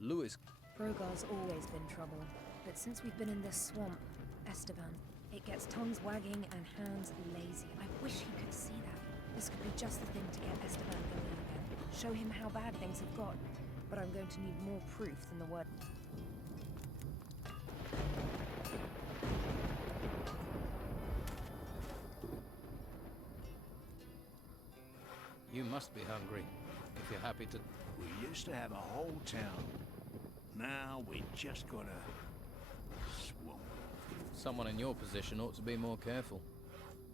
Lewis... Brogar's always been trouble. But since we've been in this swamp, Esteban, it gets tongues wagging and hands lazy. I wish he could see that. This could be just the thing to get Esteban going again. Show him how bad things have got. But I'm going to need more proof than the word... You must be hungry, if you're happy to... We used to have a whole town. Now we just got a swamp. Someone in your position ought to be more careful.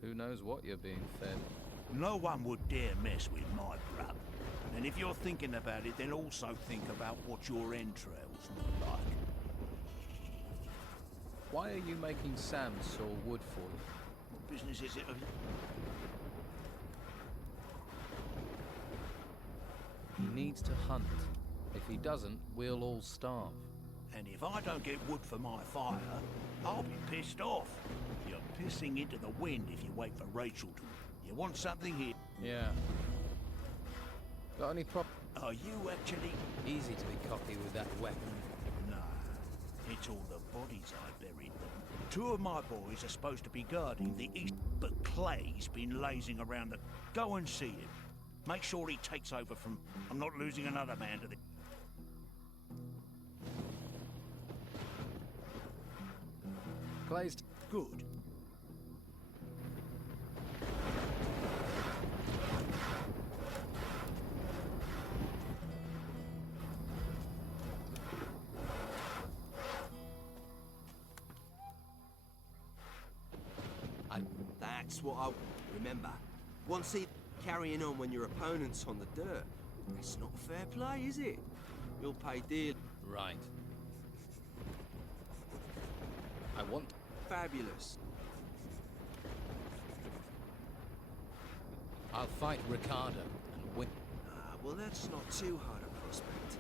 Who knows what you're being fed? No one would dare mess with my grub. And if you're thinking about it, then also think about what your entrails look like. Why are you making Sam saw wood for you? What business is it of... He needs to hunt. If he doesn't, we'll all starve. And if I don't get wood for my fire, I'll be pissed off. You're pissing into the wind if you wait for Rachel to... You want something here? Yeah. Got any prop... Are you actually... Easy to be cocky with that weapon. No. It's all the bodies I buried them. 2 of my boys are supposed to be guarding the east, but Clay's been lazing around the... Go and see him. Make sure he takes over from... I'm not losing another man to the... Clay's... Good. That's what I... Remember, once he... Carrying on when your opponent's on the dirt. That's not fair play, is it? You'll pay dearly. Right. I want... Fabulous. I'll fight Ricardo and win. Well, that's not too hard a prospect.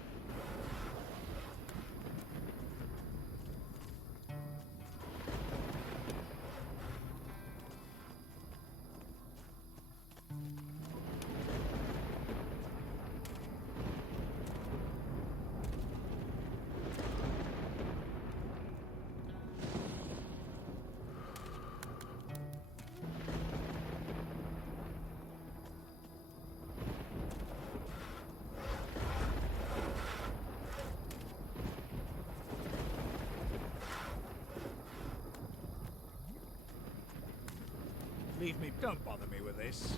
Leave me. Don't bother me with this.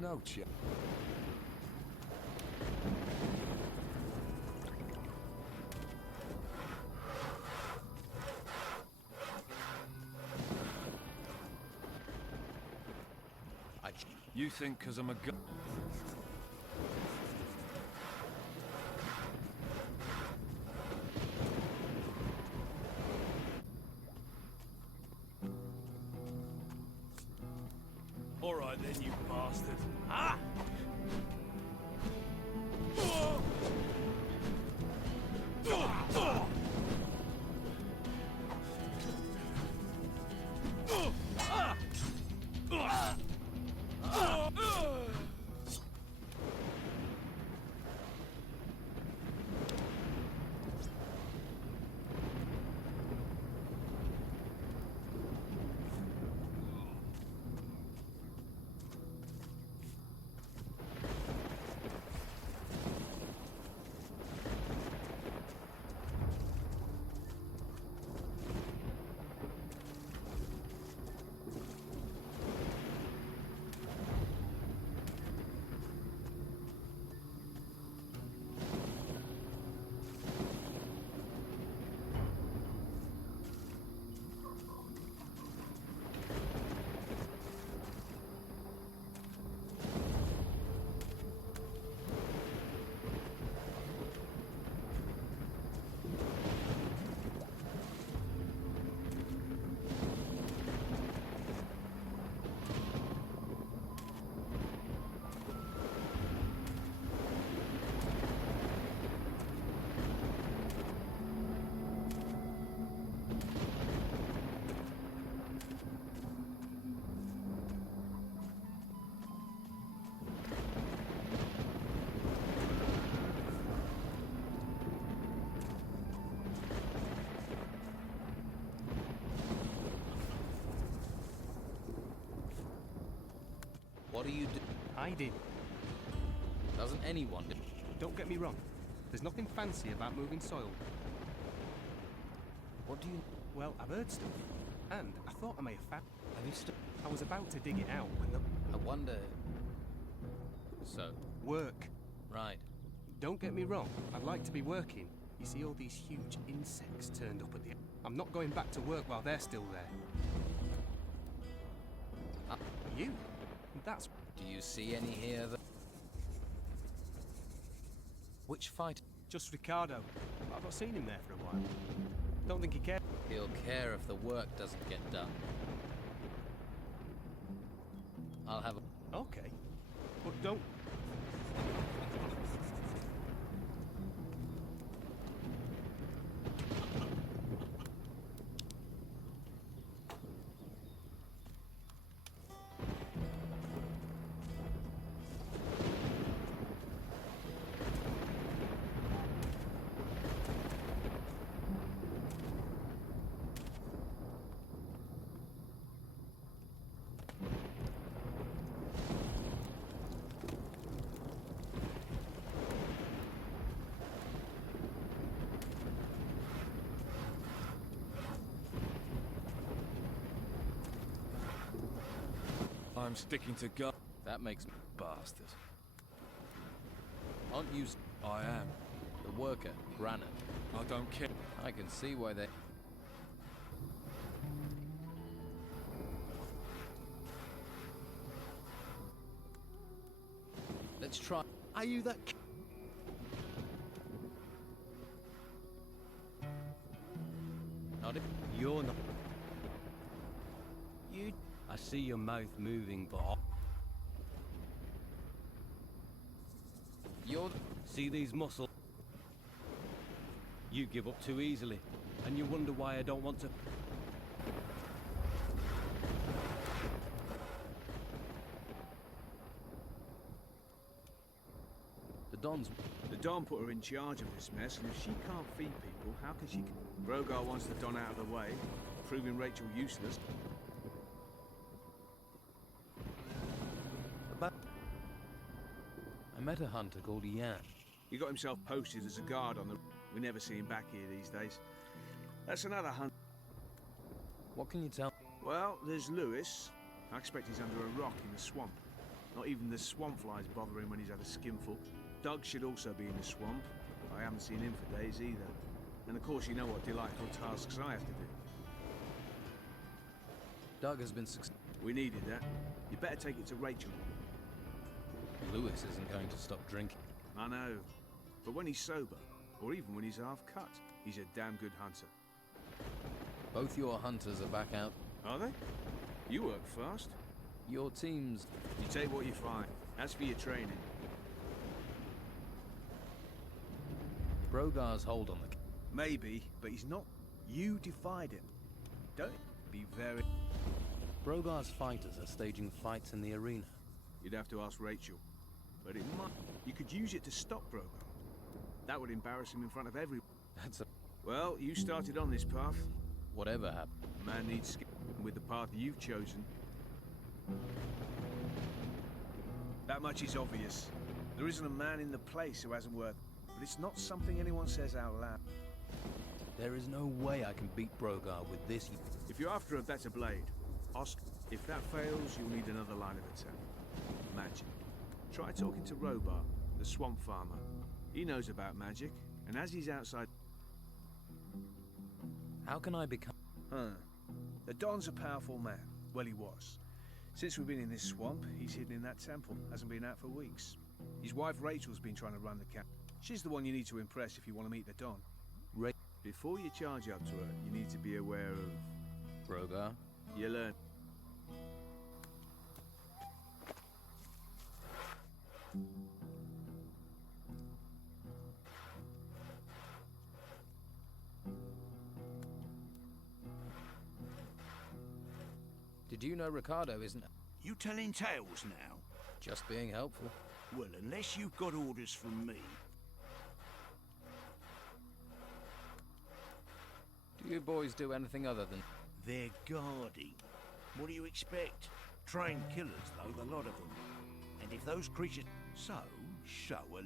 No, chap. You think 'cause I'm a gu- All right then, you bastard. Ah! What do you do? Hiding. Doesn't anyone do? Don't get me wrong. There's nothing fancy about moving soil. What do you... Well, I've heard stuff. And I thought I may have found... Have you I was about to dig it out when the... I wonder... So? Work. Right. Don't get me wrong. I'd like to be working. You see all these huge insects turned up at the... I'm not going back to work while they're still there. You? That's... Do you see any here that... Which fight? Just Ricardo. I've not seen him there for a while. Don't think he cares. He'll care if the work doesn't get done. I'll have a... Okay. But don't... I'm sticking to gun. That makes me... Bastard. Aren't you... I am. The worker, Granite. I don't care. I can see why they... Let's try... Are you that... Not it. You're not... You... I see your mouth moving, but... You're... See these muscles? You give up too easily, and you wonder why I don't want to... The Don put her in charge of this mess, and if she can't feed people, how can she... Brogar wants the Don out of the way, proving Rachel useless. I met a hunter called Ian. He He got himself posted as a guard on the... We never see him back here these days. That's another hunt. What can you tell? Well, there's Lewis. I expect he's under a rock in the swamp. Not even the swamp flies bother him when he's had a skinful. Doug should also be in the swamp. I haven't seen him for days either. And of course you know what delightful tasks I have to do. Doug has been successful. We needed that. You better take it to Rachel. Lewis isn't going to stop drinking. I know. But when he's sober, or even when he's half cut, he's a damn good hunter. Both your hunters are back out. Are they? You work fast. Your team's... You take what you find. As for your training. Brogar's hold on the... Maybe, but he's not. You defied him. Don't be very... Brogar's fighters are staging fights in the arena. You'd have to ask Rachel. But it might... You could use it to stop Brogar. That would embarrass him in front of everyone. That's a... Well, you started on this path. Whatever happened. A man needs skin with the path you've chosen. That much is obvious. There isn't a man in the place who hasn't worth... But it's not something anyone says out loud. There is no way I can beat Brogar with this. If you're after a better blade, ask. If that fails, you'll need another line of attack. Magic. Try talking to Robar, the swamp farmer. He knows about magic, and as he's outside... How can I become... The Don's a powerful man. Well, he was. Since we've been in this swamp, he's hidden in that temple. Hasn't been out for weeks. His wife Rachel's been trying to run the camp. She's the one you need to impress if you want to meet the Don. Before you charge up to her, you need to be aware of... Brogar? You learn. Did you know Ricardo isn't... You telling tales now? Just being helpful. Well, unless you've got orders from me. Do you boys do anything other than... They're guarding. What do you expect? Trained killers, though, the lot of them. And if those creatures... So, show a...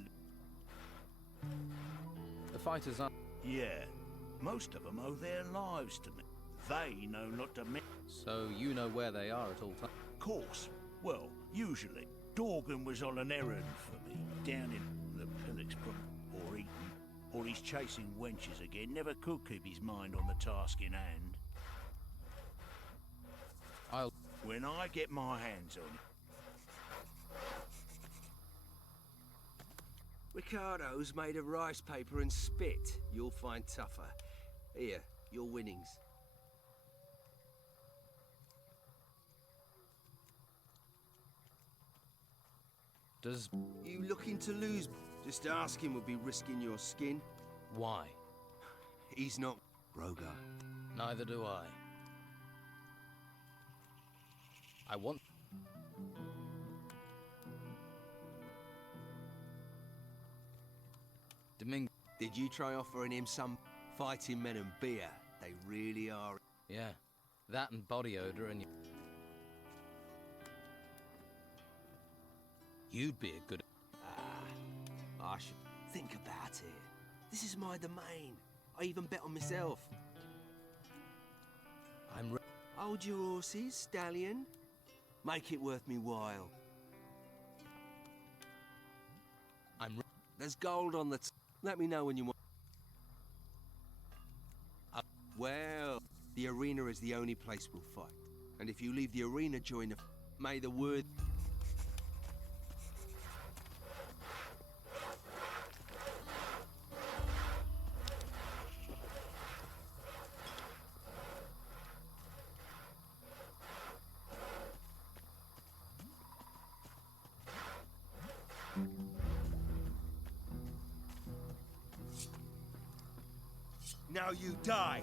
The fighters aren't... Yeah. Most of them owe their lives to me. They know not to... So you know where they are at all times? Course. Well, usually. Dorgan was on an errand for me, down in the Pillix, or Eton, or he's chasing wenches again. Never could keep his mind on the task in hand. When I get my hands on it. Ricardo's made of rice paper and spit. You'll find tougher. Here, your winnings. Does... You looking to lose? Just asking would be risking your skin. Why? He's not Brogar. Neither do I. I want... Domingo... Did you try offering him some fighting men and beer? They really are... Yeah, that and body odor and... You'd be a good... I should think about it. This is my domain. I even bet on myself. Hold your horses, stallion. Make it worth me while. There's gold on the... Let me know when you want... Well, the arena is the only place we'll fight. And if you leave the arena, join the... May the word... Now you die!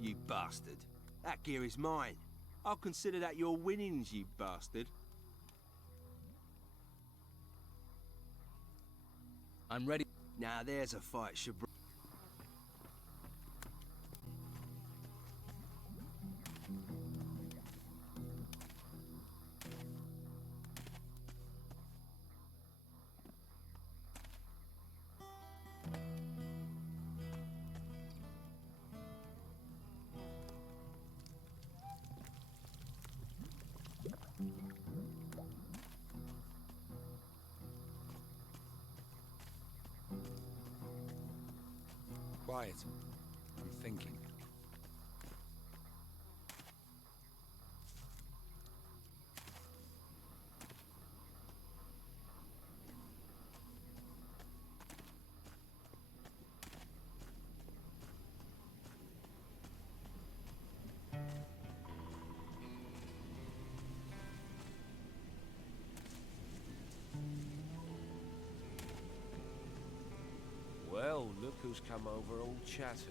You bastard. That gear is mine. I'll consider that your winnings, you bastard. I'm ready. Now there's a fight, Shabra. Quiet. I'm thinking. Well, look who's come over all chatty.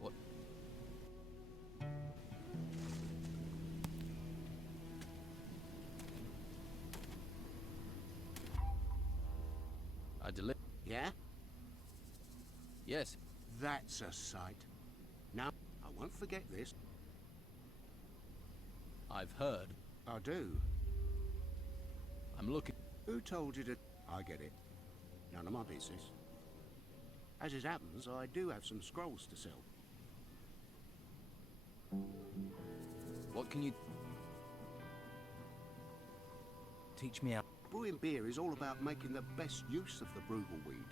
What? I deliver. Yeah? Yes. That's a sight. Now, I won't forget this. I've heard. I do. I'm looking. Who told you to... I get it. None of my business. As it happens, I do have some scrolls to sell. What can you... teach me out? Brewing beer is all about making the best use of the brugal weed.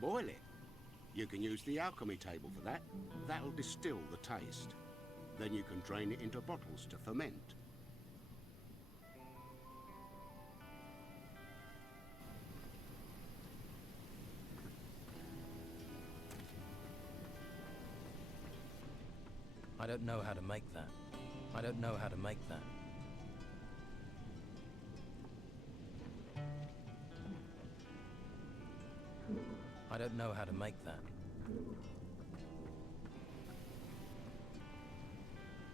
Boil it. You can use the alchemy table for that. That'll distill the taste. Then you can drain it into bottles to ferment. I don't know how to make that. I don't know how to make that. I don't know how to make that.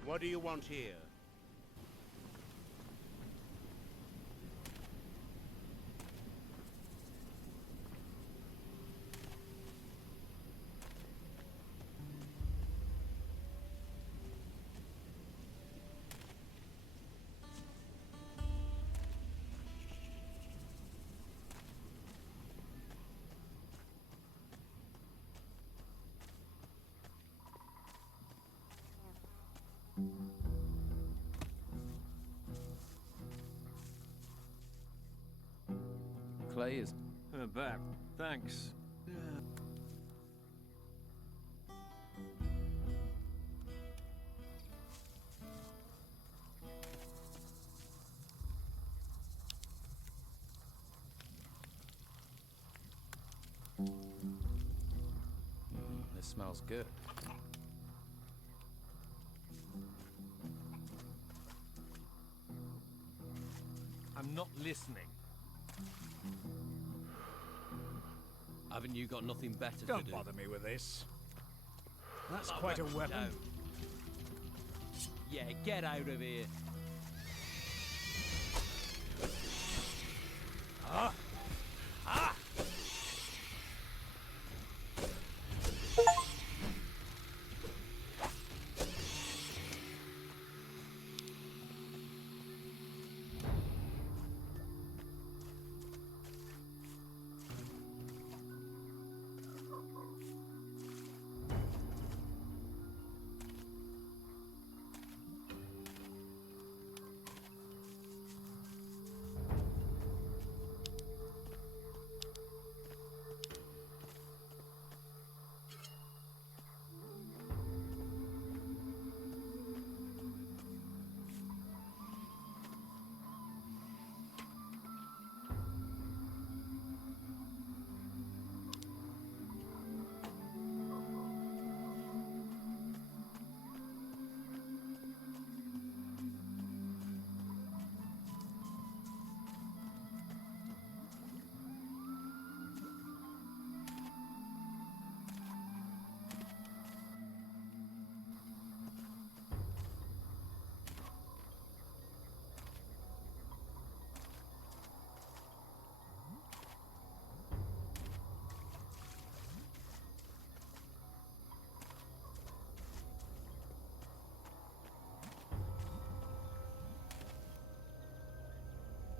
What do you want here? Clay is... back. Thanks. This smells good. I'm not listening. Haven't you got nothing better to Don't do? bother me with this. That's I'll quite a let you weapon. down. Yeah, get out of here. Ah! Ah!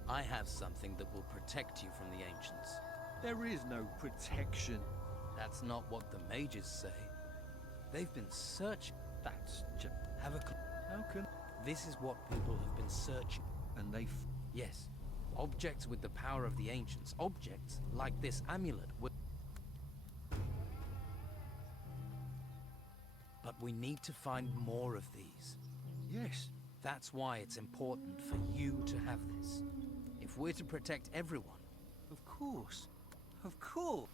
I have something that will protect you from the ancients. There is no protection. That's not what the mages say. They've been searching. That's just... Have a clue. How can... This is what people have been searching. And they... Yes. Objects with the power of the ancients. Objects like this amulet. But we need to find more of these. Yes. That's why it's important for you to have this. If we're to protect everyone. Of course. Of course.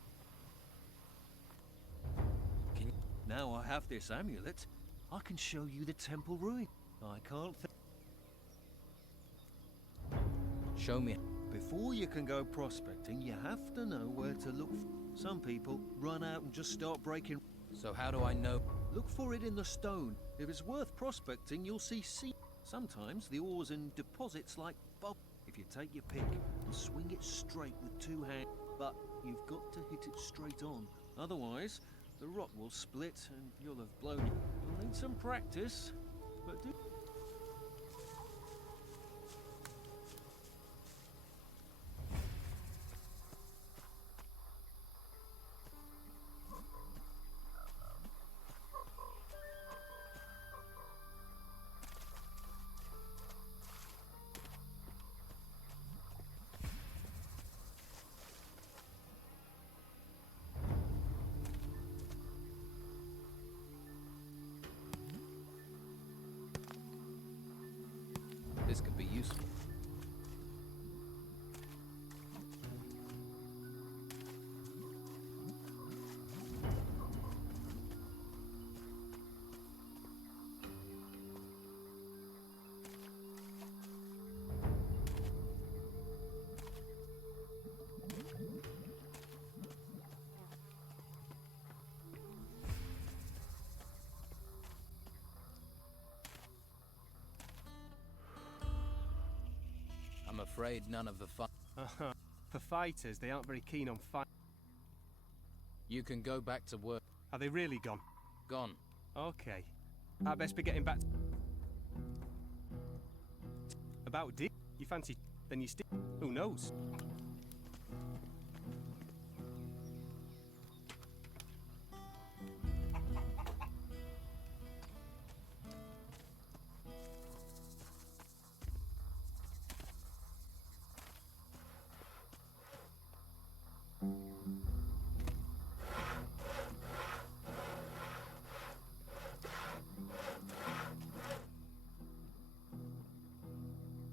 Can you... Now I have this amulet, I can show you the temple ruin. I can't Show me. Before you can go prospecting, you have to know where to look. Some people run out and just start breaking. So how do I know? Look for it in the stone. If it's worth prospecting, you'll see sometimes the ore's in deposits like bulb. If you take your pick and swing it straight with two hands, but you've got to hit it straight on. Otherwise, the rock will split and you'll have blown it. You'll need some practice, but do... This could be useful. I'm afraid none of the For fighters, they aren't very keen on fight. You can go back to work. Are they really gone? Gone. Okay. I best be getting back. About Dick? You fancy? Then you stick. Who knows?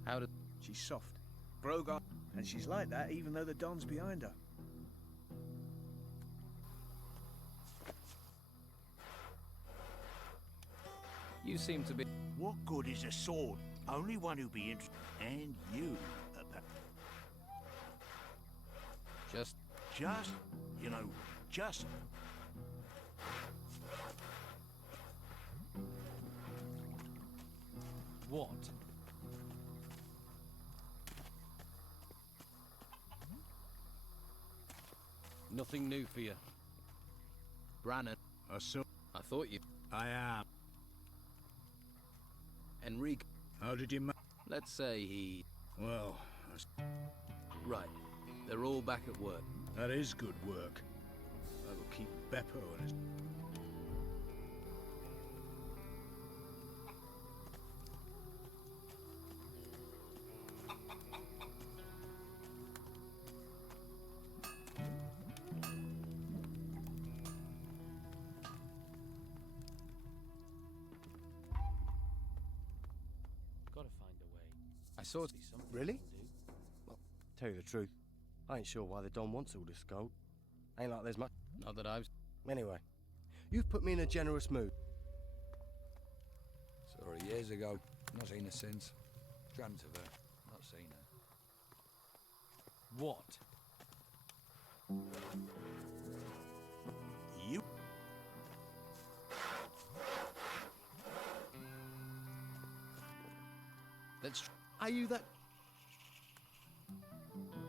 How did... She's soft. Brogar. And she's like that even though the Don's behind her. You seem to be... What good is a sword? Only one who'd be interested. And you. Just, you know, just... What? Nothing new for you. Brannan. I thought you... I am. Enrique. How did you Let's say he... Well, Right. They're all back at work. that is good work. I will keep Beppo and his... Gotta find a way. I saw... Really? Well, tell you the truth, I ain't sure why the Don wants all this gold. Ain't like there's much. Not that I've... Anyway, you've put me in a generous mood. Sorry, years ago. Not seen her since. Dreamt of her. Not seen her. What? You... Let's... Are you that...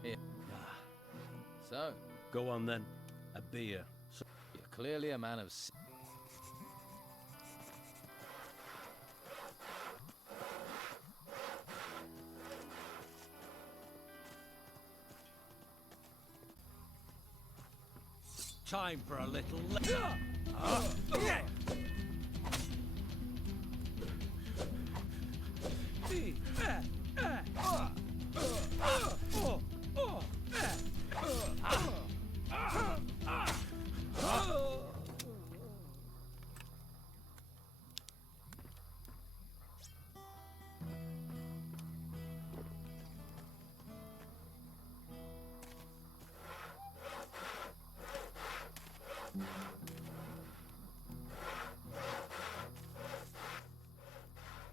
Here. So, Go on then. A beer. you're clearly a man of... Time for a little.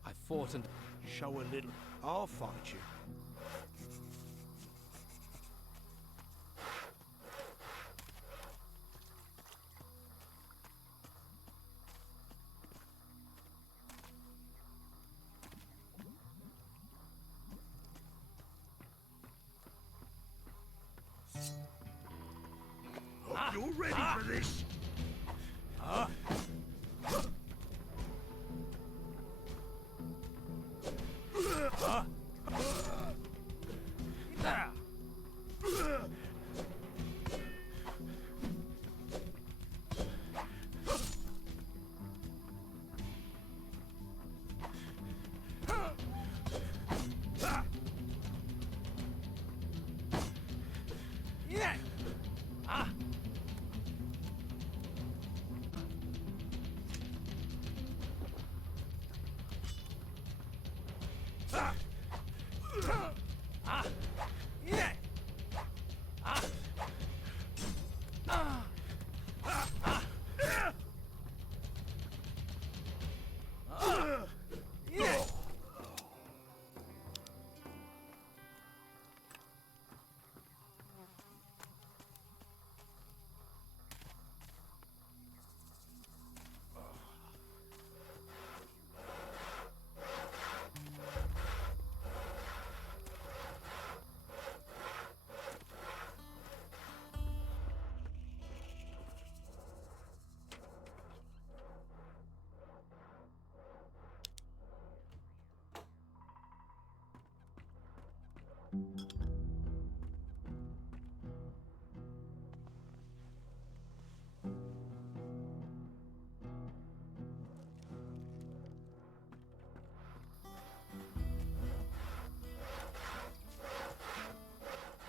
I fought and Show a little. I'll fight you. Hope you're ready for this.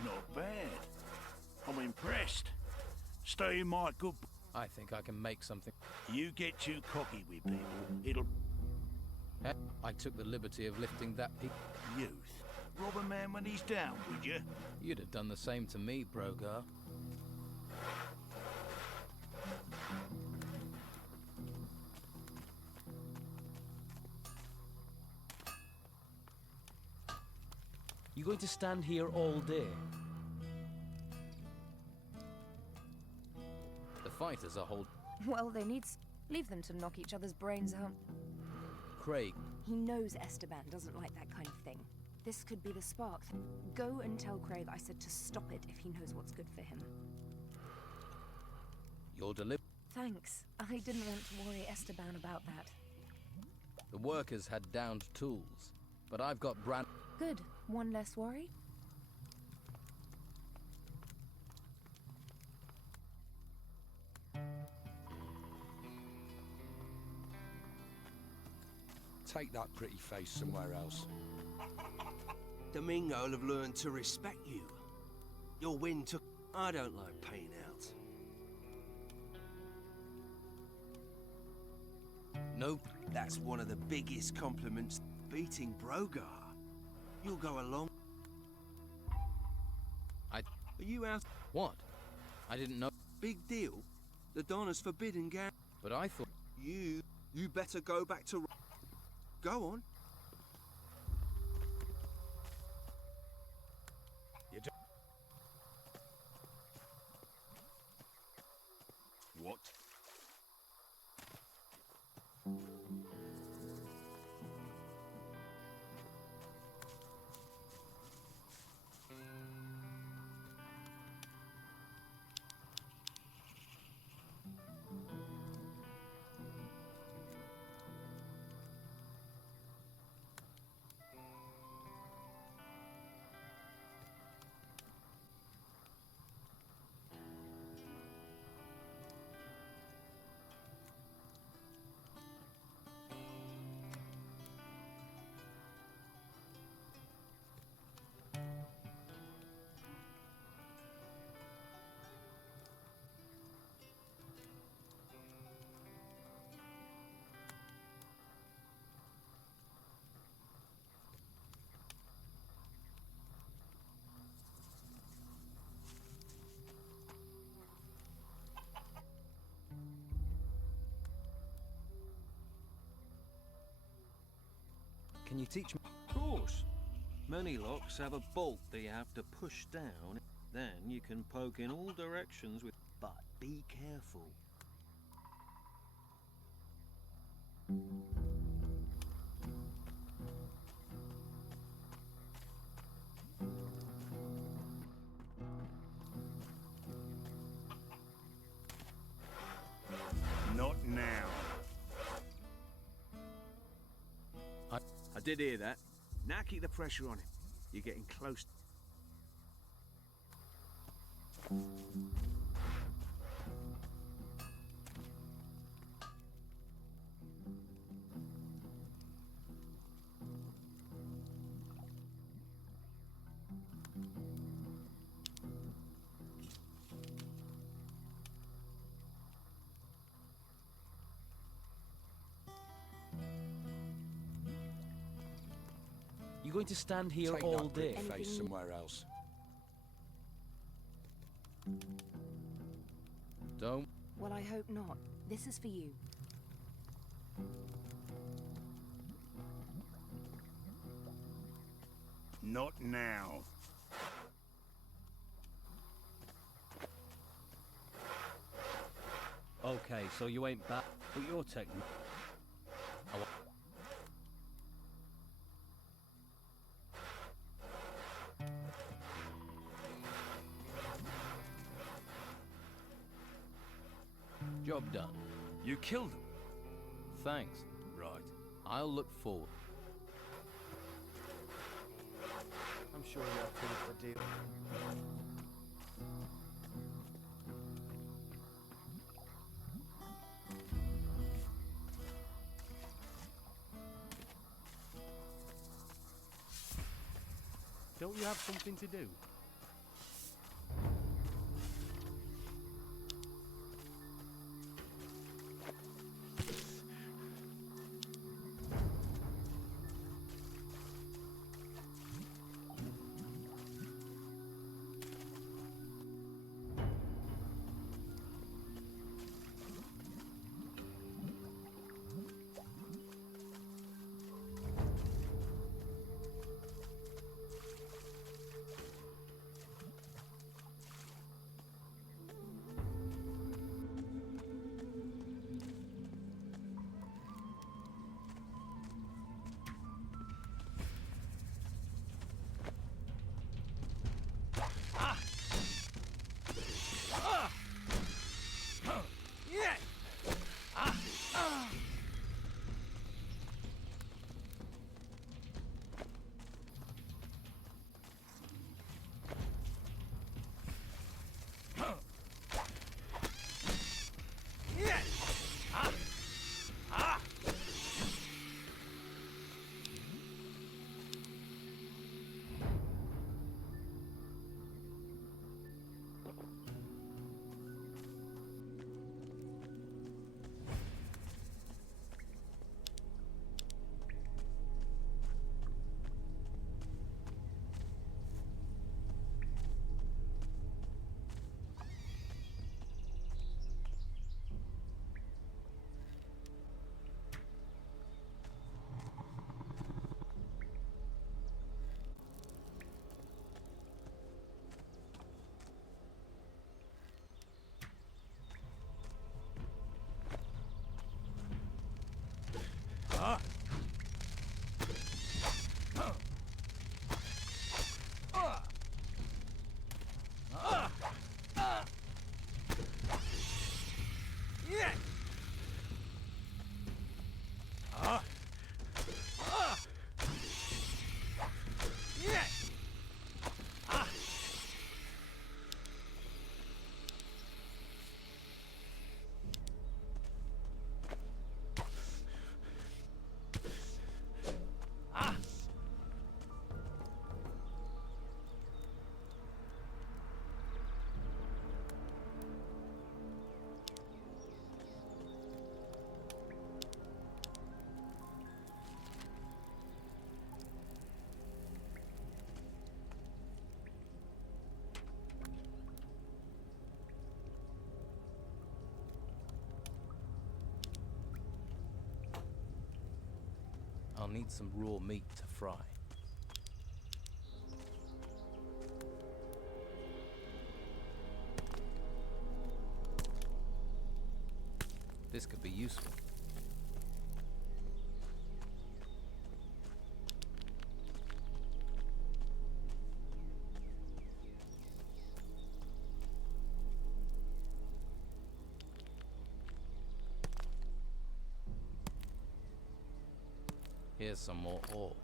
Not bad. I'm impressed. Stay my good. I think I can make something. You get too cocky with people, it'll. I took the liberty of lifting that Youth. Rob a man when he's down, would you? You'd have done the same to me, Brogar. You going to stand here all day? The fighters are hold. Well, they need. Leave them to knock each other's brains out. Craig. He knows Esteban doesn't like that kind of thing. This could be the spark. Go and tell Craig I said to stop it if he knows what's good for him. You're delivered. Thanks. I didn't want to worry Esteban about that. The workers had downed tools, but I've got brand. Good. One less worry. Take that pretty face somewhere else. Domingo'll have learned to respect you. Your win took. I don't like paying out. Nope. That's one of the biggest compliments. Beating Brogar. You'll go along. Are you out? What? I didn't know. Big deal. The Don has forbidden gambling. But I thought. You better go back to. Go on. You do. What? Can you teach me? Of course. Many locks have a bolt that you have to push down. Then you can poke in all directions with... But be careful. Not now. I did hear that. Now keep the pressure on him. You're getting close. You going to stand here Take all that day? pretty face somewhere else. Don't. Well, I hope not. This is for you. Not now. Okay, so you ain't back, but you're taking... Job done. You killed him. Thanks. Right. I'll look forward. I'm sure you'll finish the deal. Don't you have something to do? I'll need some raw meat to fry. This could be useful. Here's some more ore.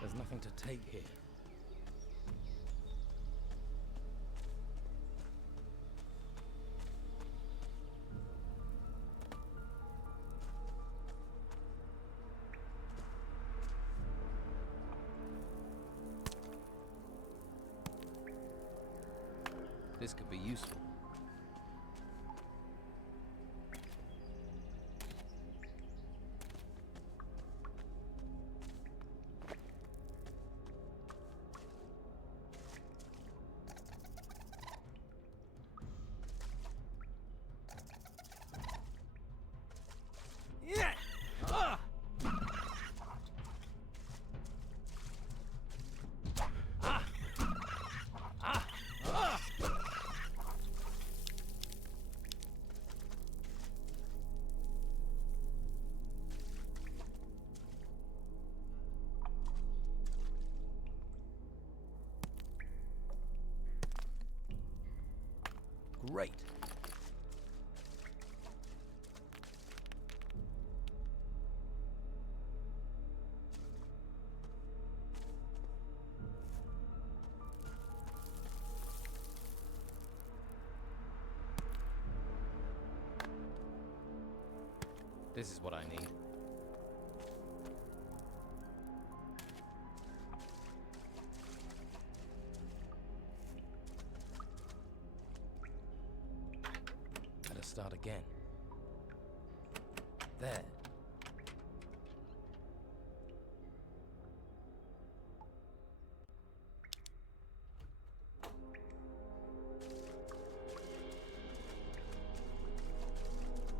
There's nothing to take here. This could be useful. Great. This is what I need. Start again. There.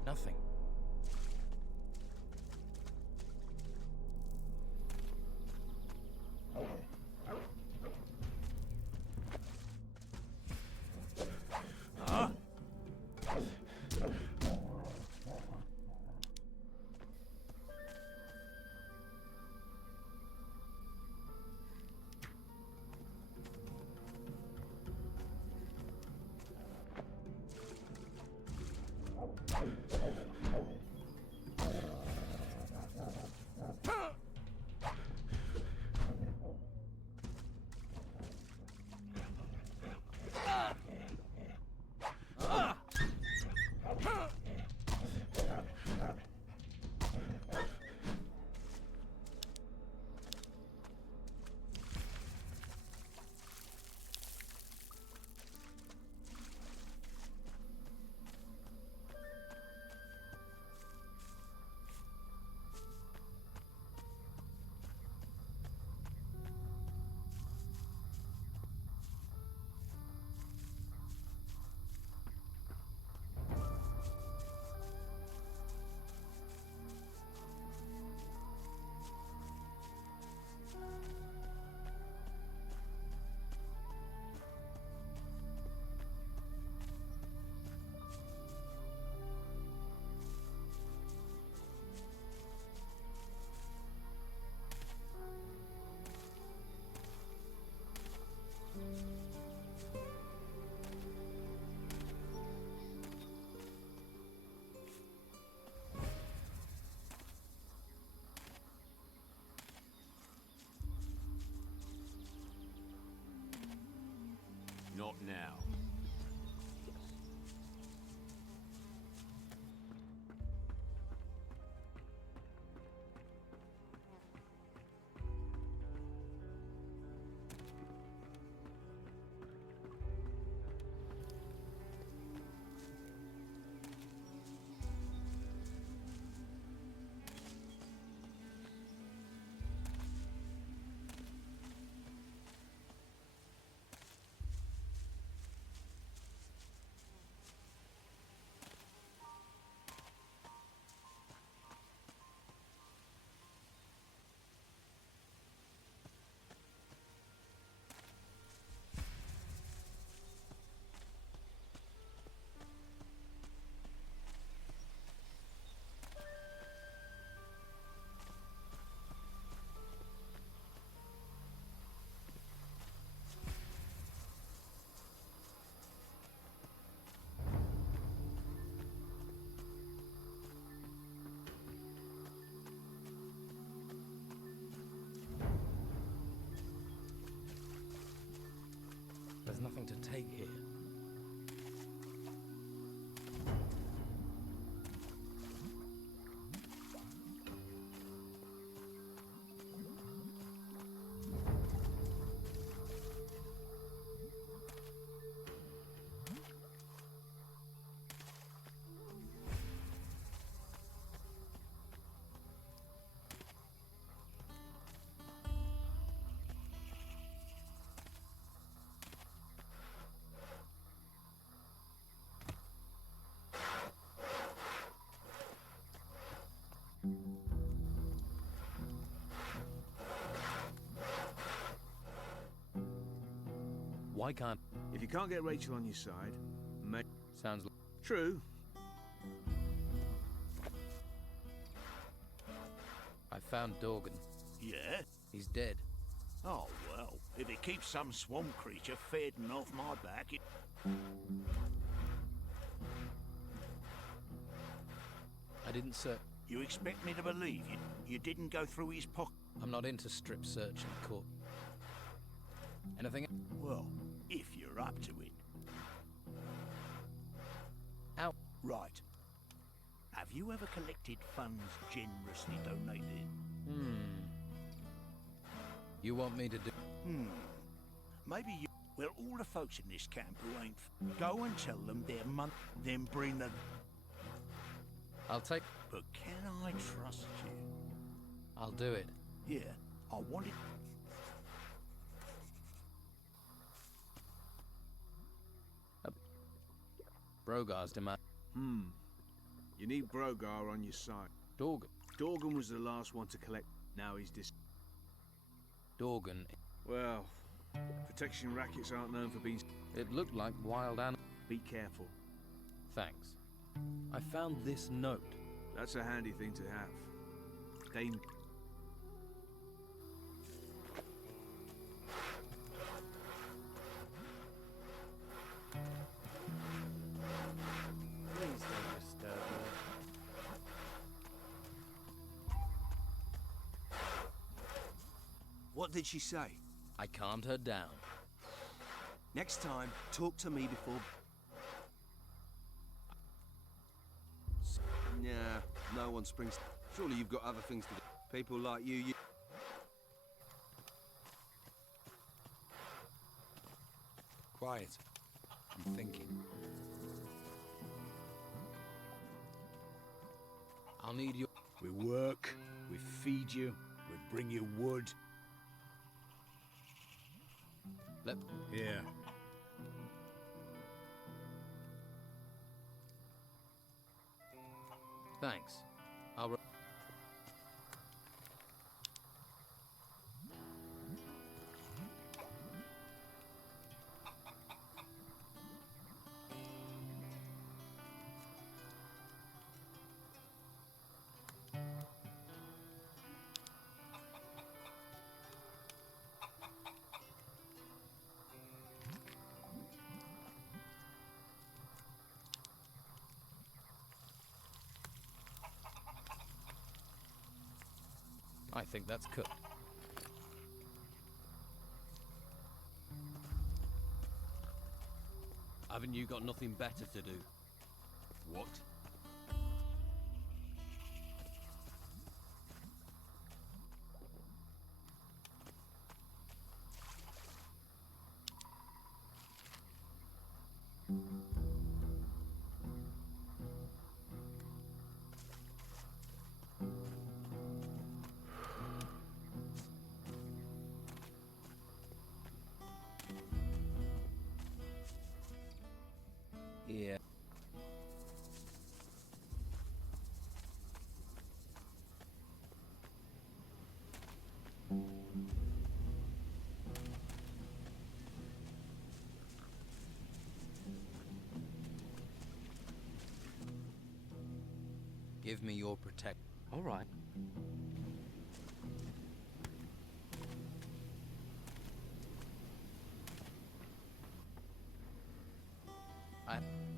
Nothing. Not now. to take here. Why can't... If you can't get Rachel on your side, Sounds like... True. I found Dorgan. Yeah? He's dead. Oh, well, if it keeps some swamp creature feeding off my back, it... I didn't search... You expect me to believe you didn't go through his pocket? I'm not into strip search and court. Anything... Well, if you're up to it. Out. Right. Have you ever collected funds generously donated? You want me to do... Maybe you... Well, all the folks in this camp who ain't... Go and tell them their money, then bring the... I'll take... But can I trust you? I'll do it. Yeah, I want it... Brogar's demand... You need Brogar on your side. Dorgan. Dorgan was the last one to collect. Now he's Dorgan... Well, protection rackets aren't known for being... It looked like wild animals. Be careful. Thanks. I found this note. That's a handy thing to have. They... Please don't disturb me. What did she say? I calmed her down. Next time, talk to me before... Nah, no one springs... Surely you've got other things to do. People like you... Quiet. I'm thinking. I'll need you... We work, we feed you, we bring you wood. Here. Thanks. I'll... I think that's cooked. Haven't you got nothing better to do? What? Yeah. Give me your protect. All right.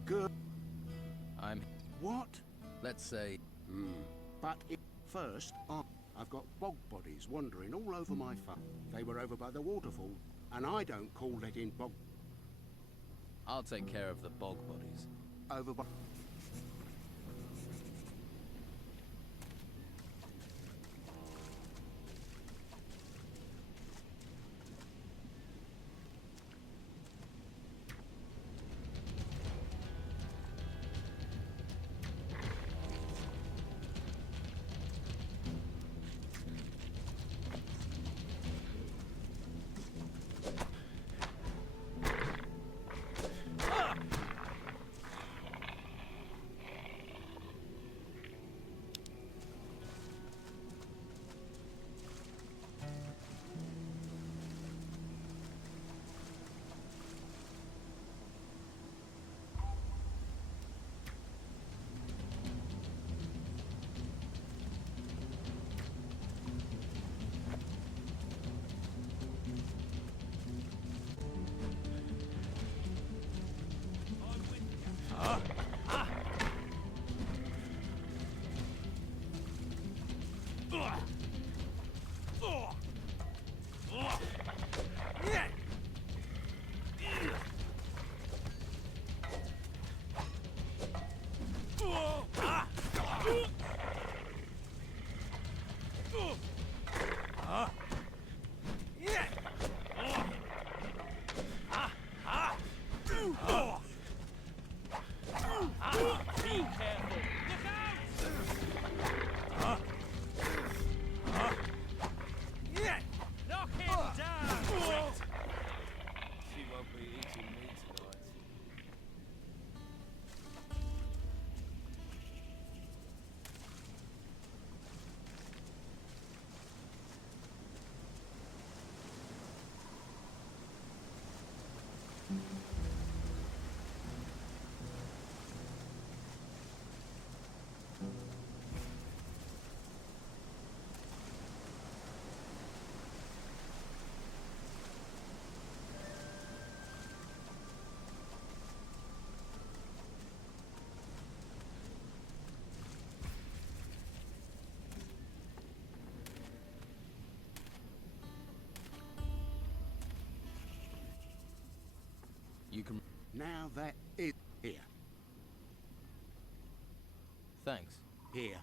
Good. I'm... What? Let's say... But first, I've got bog bodies wandering all over my farm. They were over by the waterfall, and I don't call letting bog... I'll take care of the bog bodies. Over by... You can... Now that is here. Thanks. Here.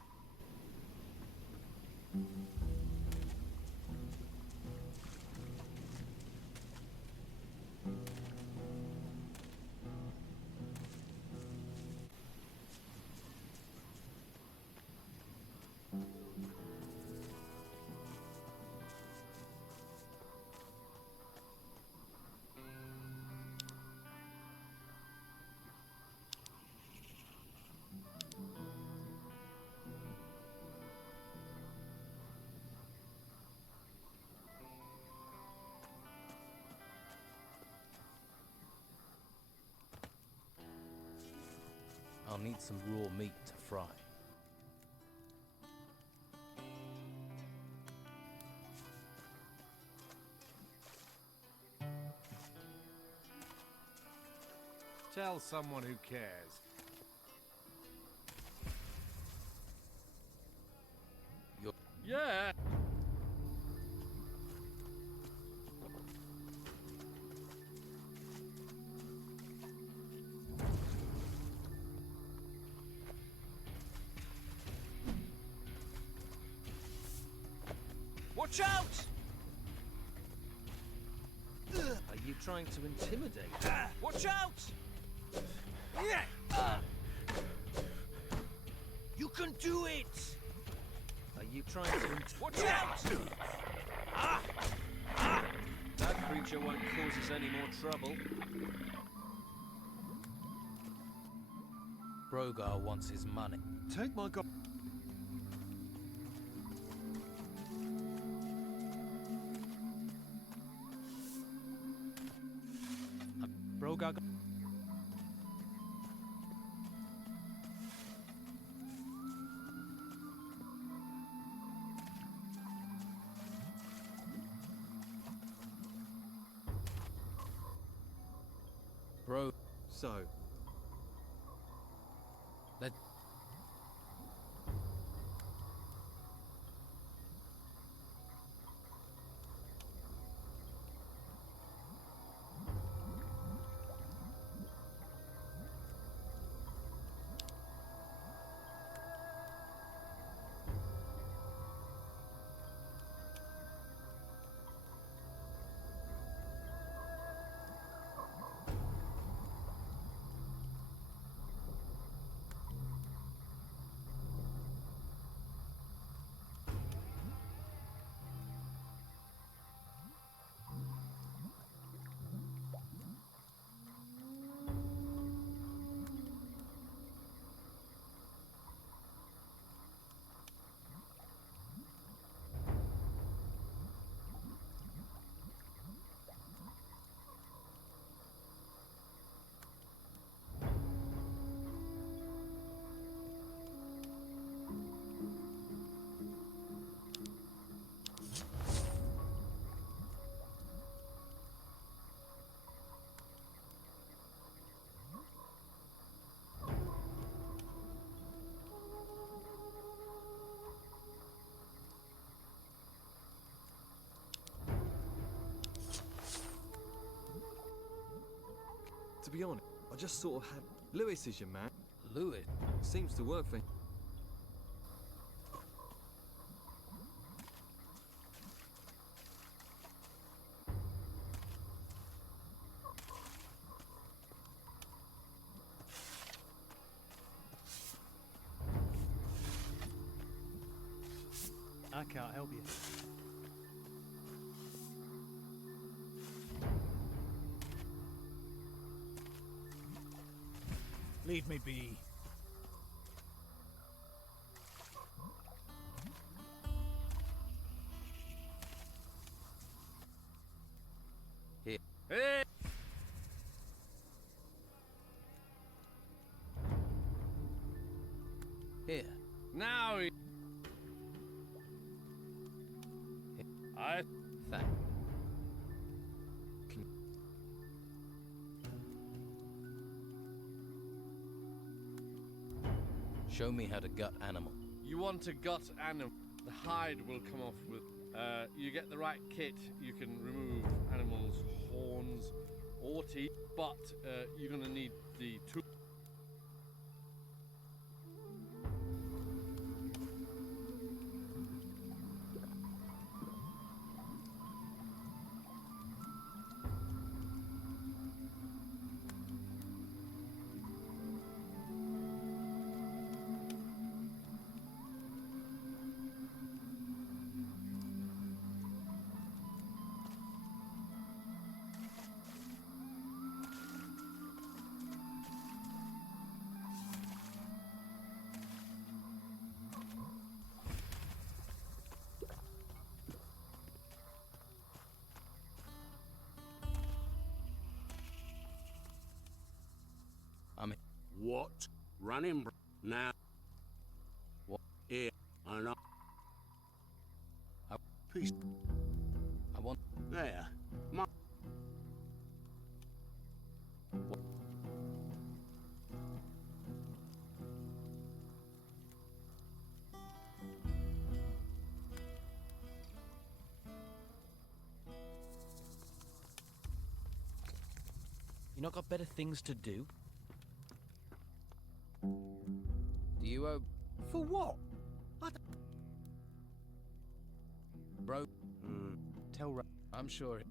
I'll need some raw meat to fry. Tell someone who cares. Yeah! Watch out! Are you trying to intimidate? Watch out! You can do it! Are you trying to watch out! That creature won't cause us any more trouble. Brogar wants his money. Take my go. Brogar... Bro... So... Let... be honest, I just sort of had... Lewis is your man. Lewis? Seems to work for him. I can't help you. Leave me be. Here. Hey! Here. Now I thank. Show me how to gut animal. You want to gut animal. The hide will come off with... you get the right kit, you can remove animals' horns or teeth, but you're going to need the tool. What? Running now. What? Here, I know. Peace. I want. There. What? You not got better things to do? Do you owe... For what? Bro... Tell Ra... I'm sure...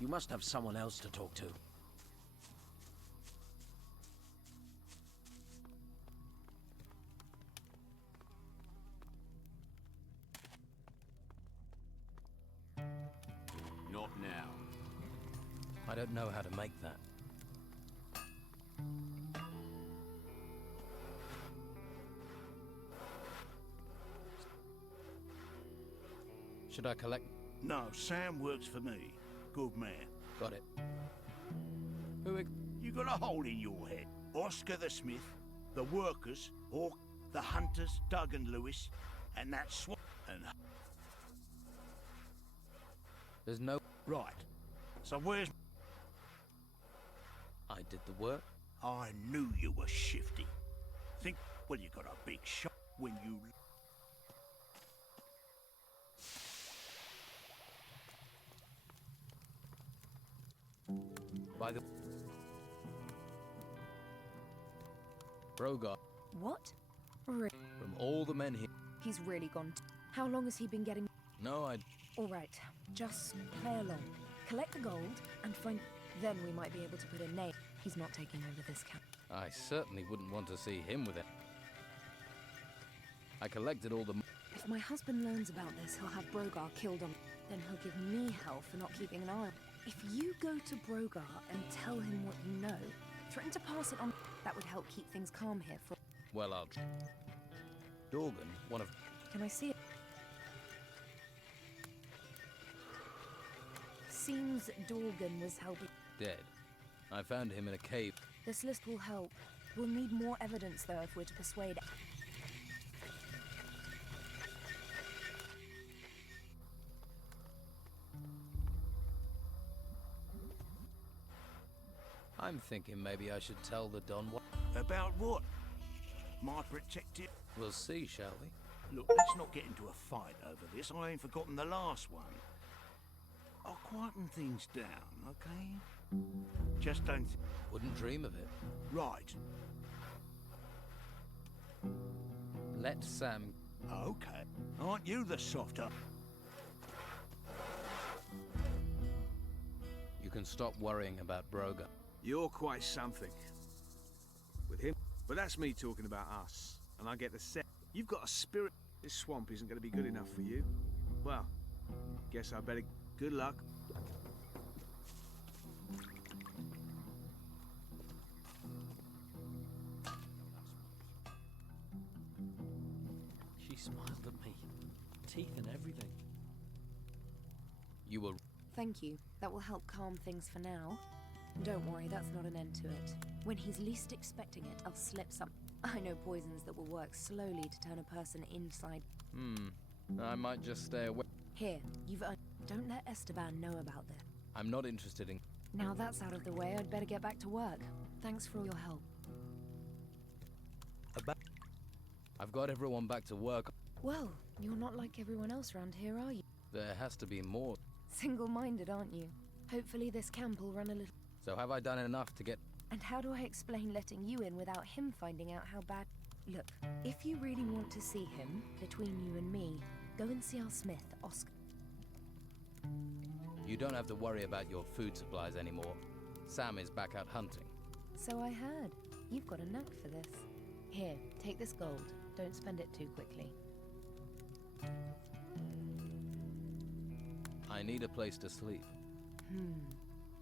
You must have someone else to talk to. Not now. I don't know how to make that. Should I collect? No, Sam works for me. Good man. Got it. Who? You got a hole in your head. Oscar the Smith, the workers, Hawk, the hunters, Doug and Lewis, and that swat and... There's no... Right. So where's... I did the work. I knew you were shifty. Think, well, you got a big shot when you... By the... Brogar. What? From all the men here. He's really gone. How long has he been getting... No, I... All right, just play along. Collect the gold and find... Then we might be able to put a name. He's not taking over this camp. I certainly wouldn't want to see him with it. I collected all the... If my husband learns about this, he'll have Brogar killed on... Then he'll give me hell for not keeping an eye on... If you go to Brogar and tell him what you know, threaten to pass it on, that would help keep things calm here for... Well, I'll... Dorgan, one of... Can I see it? Seems Dorgan was helping. Dead. I found him in a cave. This list will help. We'll need more evidence, though, if we're to persuade. I'm thinking maybe I should tell the Don what. About what? My protective... We'll see, shall we? Look, let's not get into a fight over this. I ain't forgotten the last one. I'll quieten things down, okay? Just don't... Wouldn't dream of it. Right. Let Sam... Okay. Aren't you the softer? You can stop worrying about Broga. You're quite something. With him. But that's me talking about us. And I get the set. You've got a spirit. This swamp isn't going to be good enough for you. Well, guess I better... Good luck. She smiled at me. Teeth and everything. You were... Thank you. That will help calm things for now. Don't worry, that's not an end to it. When he's least expecting it, I'll slip some... I know poisons that will work slowly to turn a person inside. I might just stay away. Here, you've... Don't let Esteban know about this. I'm not interested in... Now that's out of the way, I'd better get back to work. Thanks for all your help. I've got everyone back to work. Well, you're not like everyone else around here, are you? There has to be more. Single-minded, aren't you? Hopefully this camp will run a little... So have I done enough to get... And how do I explain letting you in without him finding out how bad... Look, if you really want to see him, between you and me, go and see our smith, Oscar. You don't have to worry about your food supplies anymore. Sam is back out hunting. So I heard. You've got a knack for this. Here, take this gold. Don't spend it too quickly. I need a place to sleep.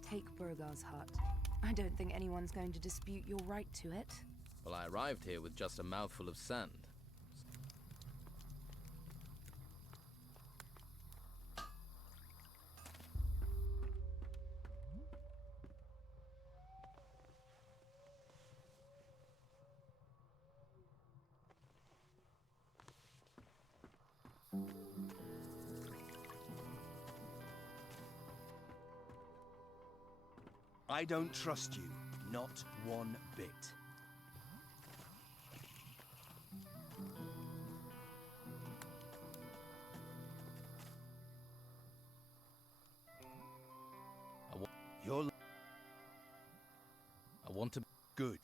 Take Brogar's hut. I don't think anyone's going to dispute your right to it. Well, I arrived here with just a mouthful of sand. I don't trust you, not one bit. I want to... Good.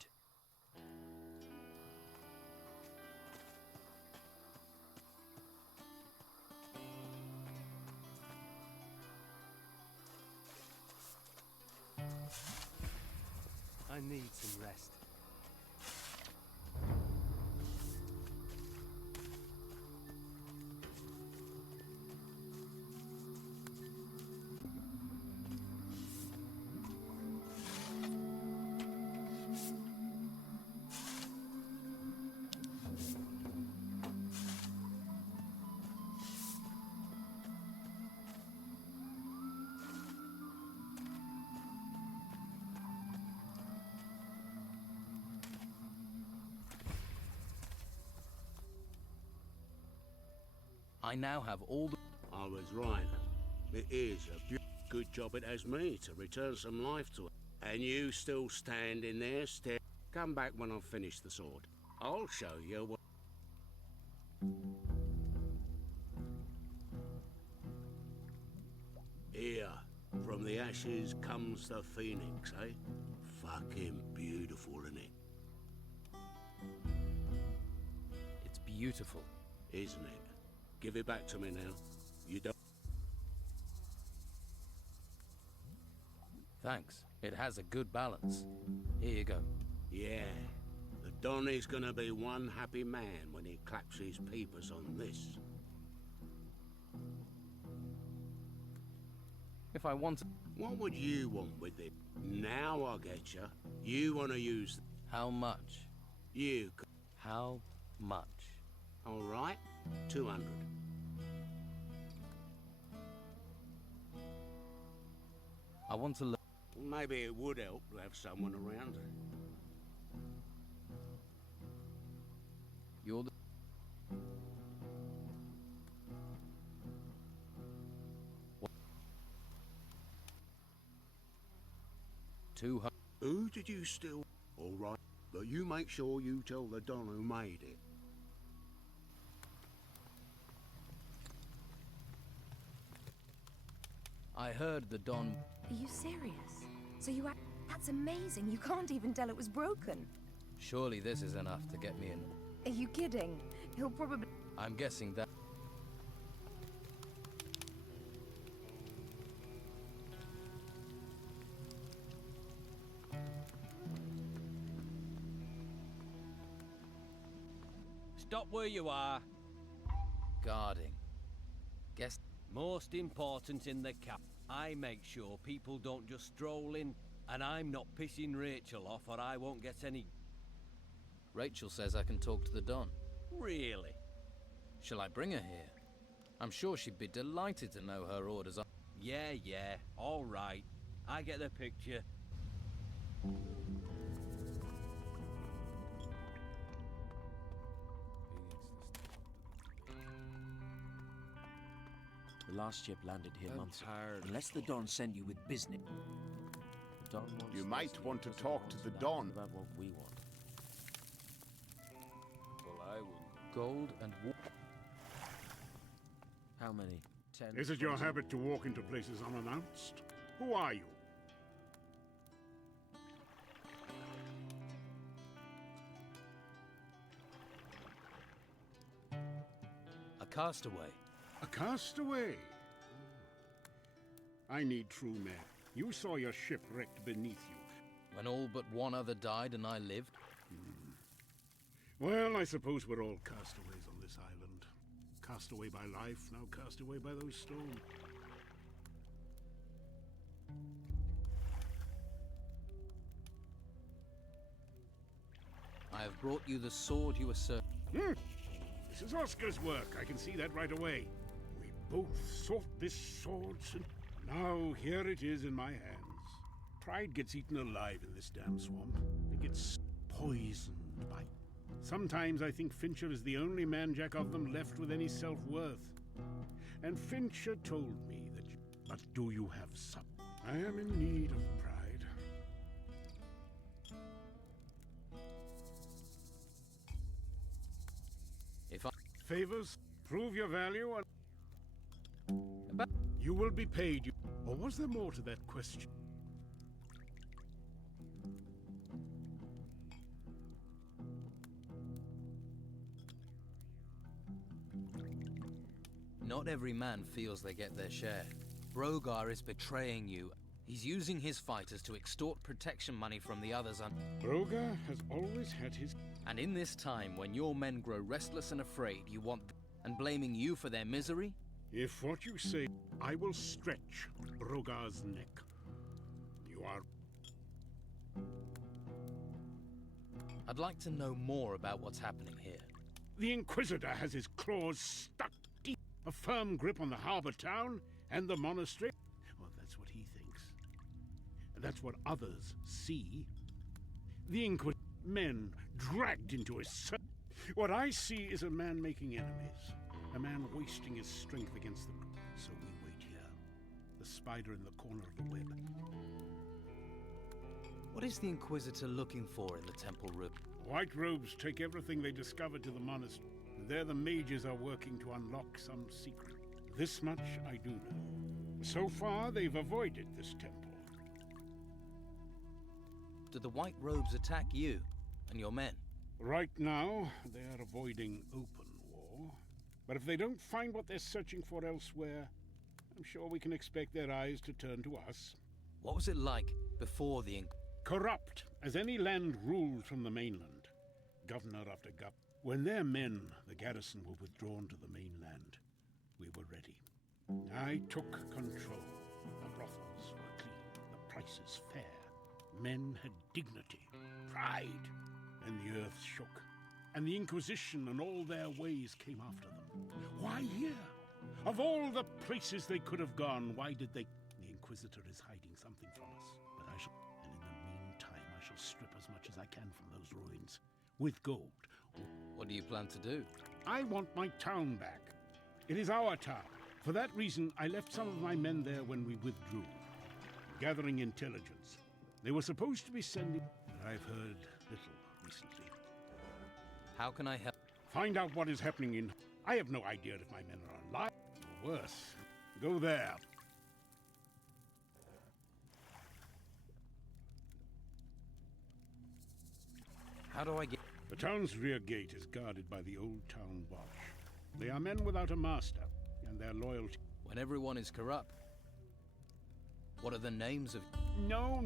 I need some rest. I now have all the... I was right. It is a good job it has me to return some life to it. And you still standing there staring. Come back when I've finished the sword. I'll show you what... Here, from the ashes comes the phoenix, eh? Fucking beautiful, isn't it? It's beautiful. Isn't it? Give it back to me now. You don't... Thanks. It has a good balance. Here you go. Yeah. The Don is gonna be one happy man when he claps his peepers on this. If I want... What would you want with it? Now I get you. You want to use... How much? You... How much? All right. 200. I want to learn. Maybe it would help to have someone around. You're the... Who did you steal? All right, but you make sure you tell the Don who made it. I heard the Don... Are you serious? So you act... That's amazing. You can't even tell it was broken. Surely this is enough to get me in. Are you kidding? He'll probably... I'm guessing that... Stop where you are. Guarding. Guess... Most important in the cap. I make sure people don't just stroll in, and I'm not pissing Rachel off or I won't get any... Rachel says I can talk to the Don. Really? Shall I bring her here? I'm sure she'd be delighted to know her orders are... Yeah, all right. I get the picture. The last ship landed here months ago. Unless the Don sent you with business. The Don wants You might want to talk to the Don about what we want. Well, I will. Gold and... How many? 10? Is it your 20? habit to walk into places unannounced? Who are you? A castaway. A castaway? I need true men. You saw your ship wrecked beneath you. When all but one other died and I lived? Well, I suppose we're all castaways on this island. Cast away by life, now cast away by those stones. I have brought you the sword you assert. This is Oscar's work. I can see that right away. We both sought this sword, and now here it is in my hands. Pride gets eaten alive in this damn swamp. It gets poisoned by... Sometimes I think Fincher is the only man-jack of them left with any self-worth. And Fincher told me that... But do you have some? I am in need of pride. If I... Favors, prove your value, and... You will be paid. Or was there more to that question? Not every man feels they get their share. Brogar is betraying you. He's using his fighters to extort protection money from the others Brogar has always had his... And in this time, when your men grow restless and afraid, you want... And blaming you for their misery? If what you say, I will stretch Brogar's neck. You are... I'd like to know more about what's happening here. The Inquisitor has his claws stuck deep. A firm grip on the harbor town and the monastery. Well, that's what he thinks. That's what others see. The Inquisitor, men dragged into his... What I see is a man making enemies. A man wasting his strength against them. So we wait here. The spider in the corner of the web. What is the Inquisitor looking for in the temple room? White robes take everything they discover to the monastery. There the mages are working to unlock some secret. This much I do know. So far, they've avoided this temple. Do the white robes attack you and your men? Right now, they are avoiding open war. But if they don't find what they're searching for elsewhere, I'm sure we can expect their eyes to turn to us. What was it like before the Corrupt, as any land ruled from the mainland. Governor after governor. When their men, the garrison, were withdrawn to the mainland, we were ready. I took control. The brothels were clean, the prices fair. Men had dignity, pride, and the earth shook. And the Inquisition and all their ways came after them. Why here? Of all the places they could have gone, why did they... The Inquisitor is hiding something from us. But I shall... And in the meantime, I shall strip as much as I can from those ruins. With gold. What do you plan to do? I want my town back. It is our town. For that reason, I left some of my men there when we withdrew, gathering intelligence. They were supposed to be sending... But I've heard little recently. How can I help? Find out what is happening in... I have no idea if my men are alive or worse. Go there. How do I get... The town's rear gate is guarded by the old town watch. They are men without a master, and their loyalty... When everyone is corrupt, what are the names of... No,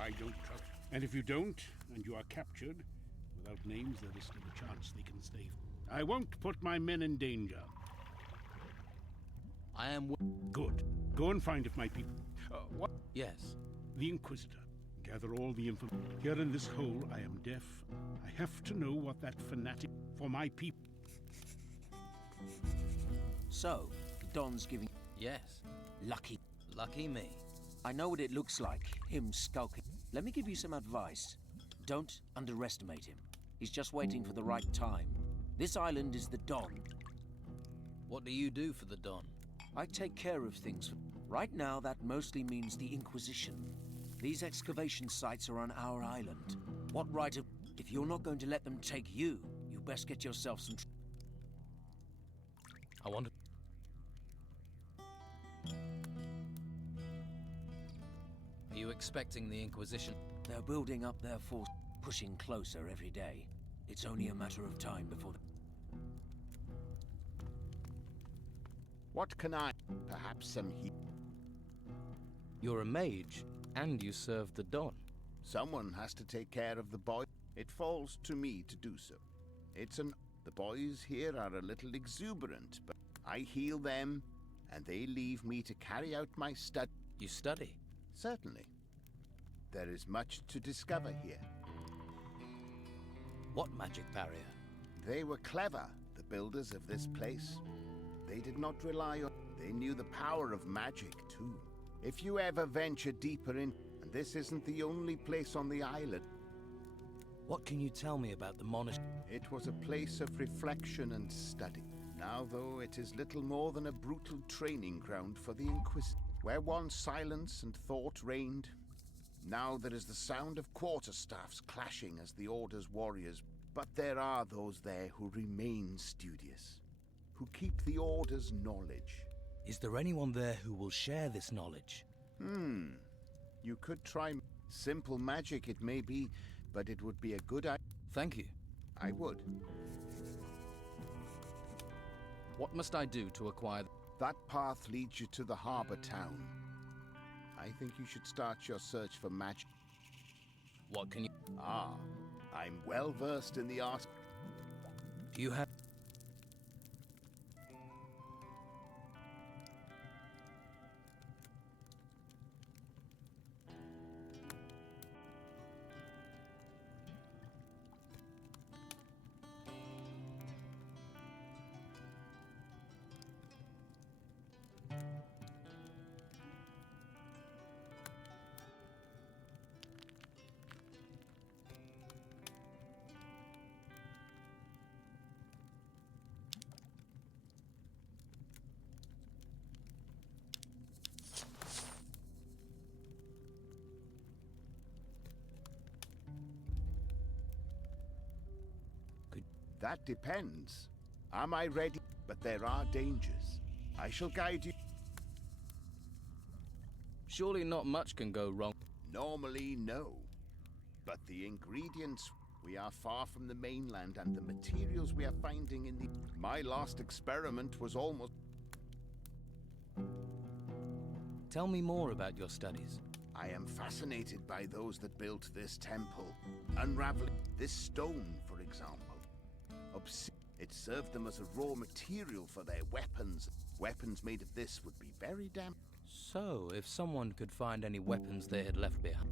I don't trust... And if you don't, and you are captured, without names, there is still a chance they can stay. I won't put my men in danger. I am... Good. Go and find if my people... What? Yes. The Inquisitor. Gather all the information. Here in this hole, I am deaf. I have to know what that fanatic... For my people... So, the Don's giving... Yes. Lucky. Lucky me. I know what it looks like, him skulking. Let me give you some advice. Don't underestimate him. He's just waiting for the right time. This island is the Don. What do you do for the Don? I take care of things. Right now, that mostly means the Inquisition. These excavation sites are on our island. What right of... If you're not going to let them take you, you best get yourself some... I want to... Are you expecting the Inquisition? They're building up their force, pushing closer every day. It's only a matter of time before... What can I... Perhaps some heat... You're a mage, and you serve the Don. Someone has to take care of the boy. It falls to me to do so. It's an... The boys here are a little exuberant, but I heal them, and they leave me to carry out my study. You study? Certainly. There is much to discover here. What magic barrier? They were clever, the builders of this place. They did not rely on... They knew the power of magic, too. If you ever venture deeper in... And this isn't the only place on the island. What can you tell me about the monastery? It was a place of reflection and study. Now, though, it is little more than a brutal training ground for the Inquisitor. Where once silence and thought reigned, now there is the sound of quarterstaffs clashing as the Order's warriors. But there are those there who remain studious, who keep the Order's knowledge. Is there anyone there who will share this knowledge? You could try simple magic, it may be, but it would be a good idea. Thank you. I would. What must I do to acquire... That path leads you to the harbor town. I think you should start your search for magic. What can you... I'm well versed in the art. Do you have... That depends. Am I ready? But there are dangers. I shall guide you. Surely not much can go wrong. Normally, no. But the ingredients... We are far from the mainland, and the materials we are finding in the... My last experiment was almost... Tell me more about your studies. I am fascinated by those that built this temple. Unraveling this stone, for example. It served them as a raw material for their weapons. Weapons made of this would be very damn... So, if someone could find any weapons they had left behind...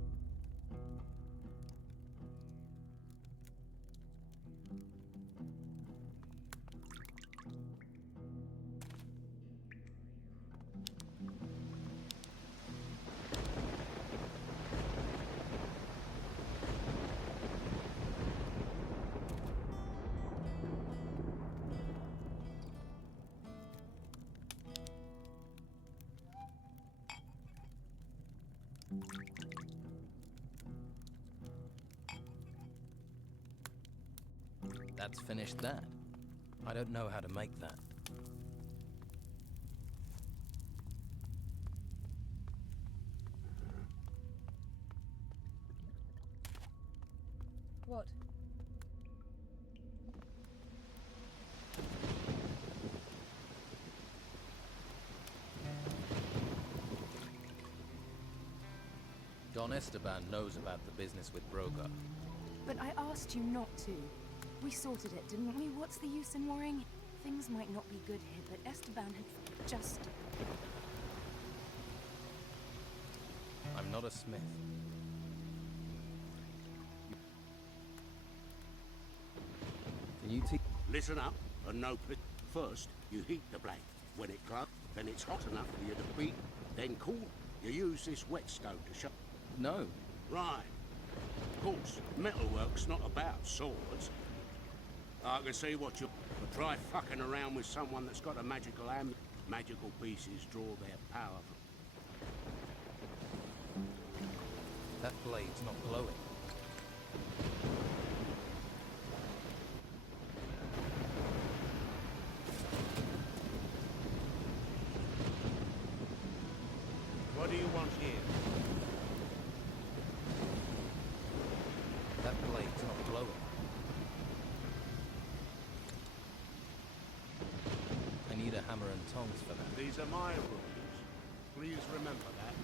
That's finished that. I don't know how to make that. What? Don Esteban knows about the business with Brogar. But I asked you not to. We sorted it, didn't we? What's the use in worrying? Things might not be good here, but Esteban had just... I'm not a smith. Can you teach? Listen up, and no pit. First, you heat the blank. When it glows, then it's hot enough for you to beat, then cool. You use this whetstone to show. No. Right. Of course, metalwork's not about swords. I can see what you... But try fucking around with someone that's got a magical amulet. Magical pieces draw their power from... That blade's not glowing. What do you want here? That blade's not glowing. I need a hammer and tongs for that. These are my rules. Please remember that.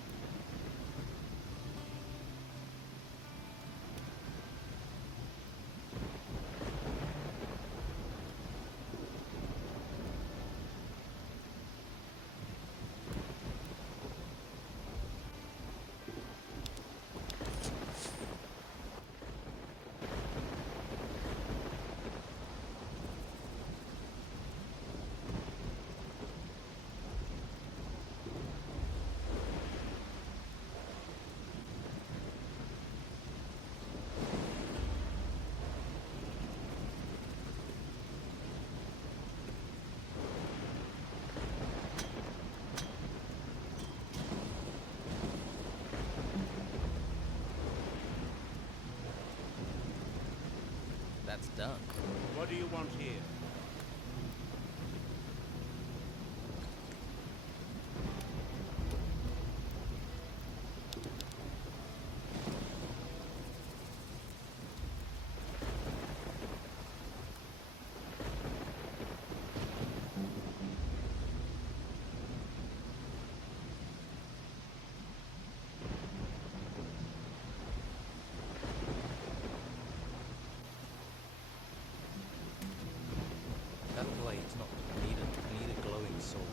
That's done. What do you want here? That blade's not... I need a glowing sword.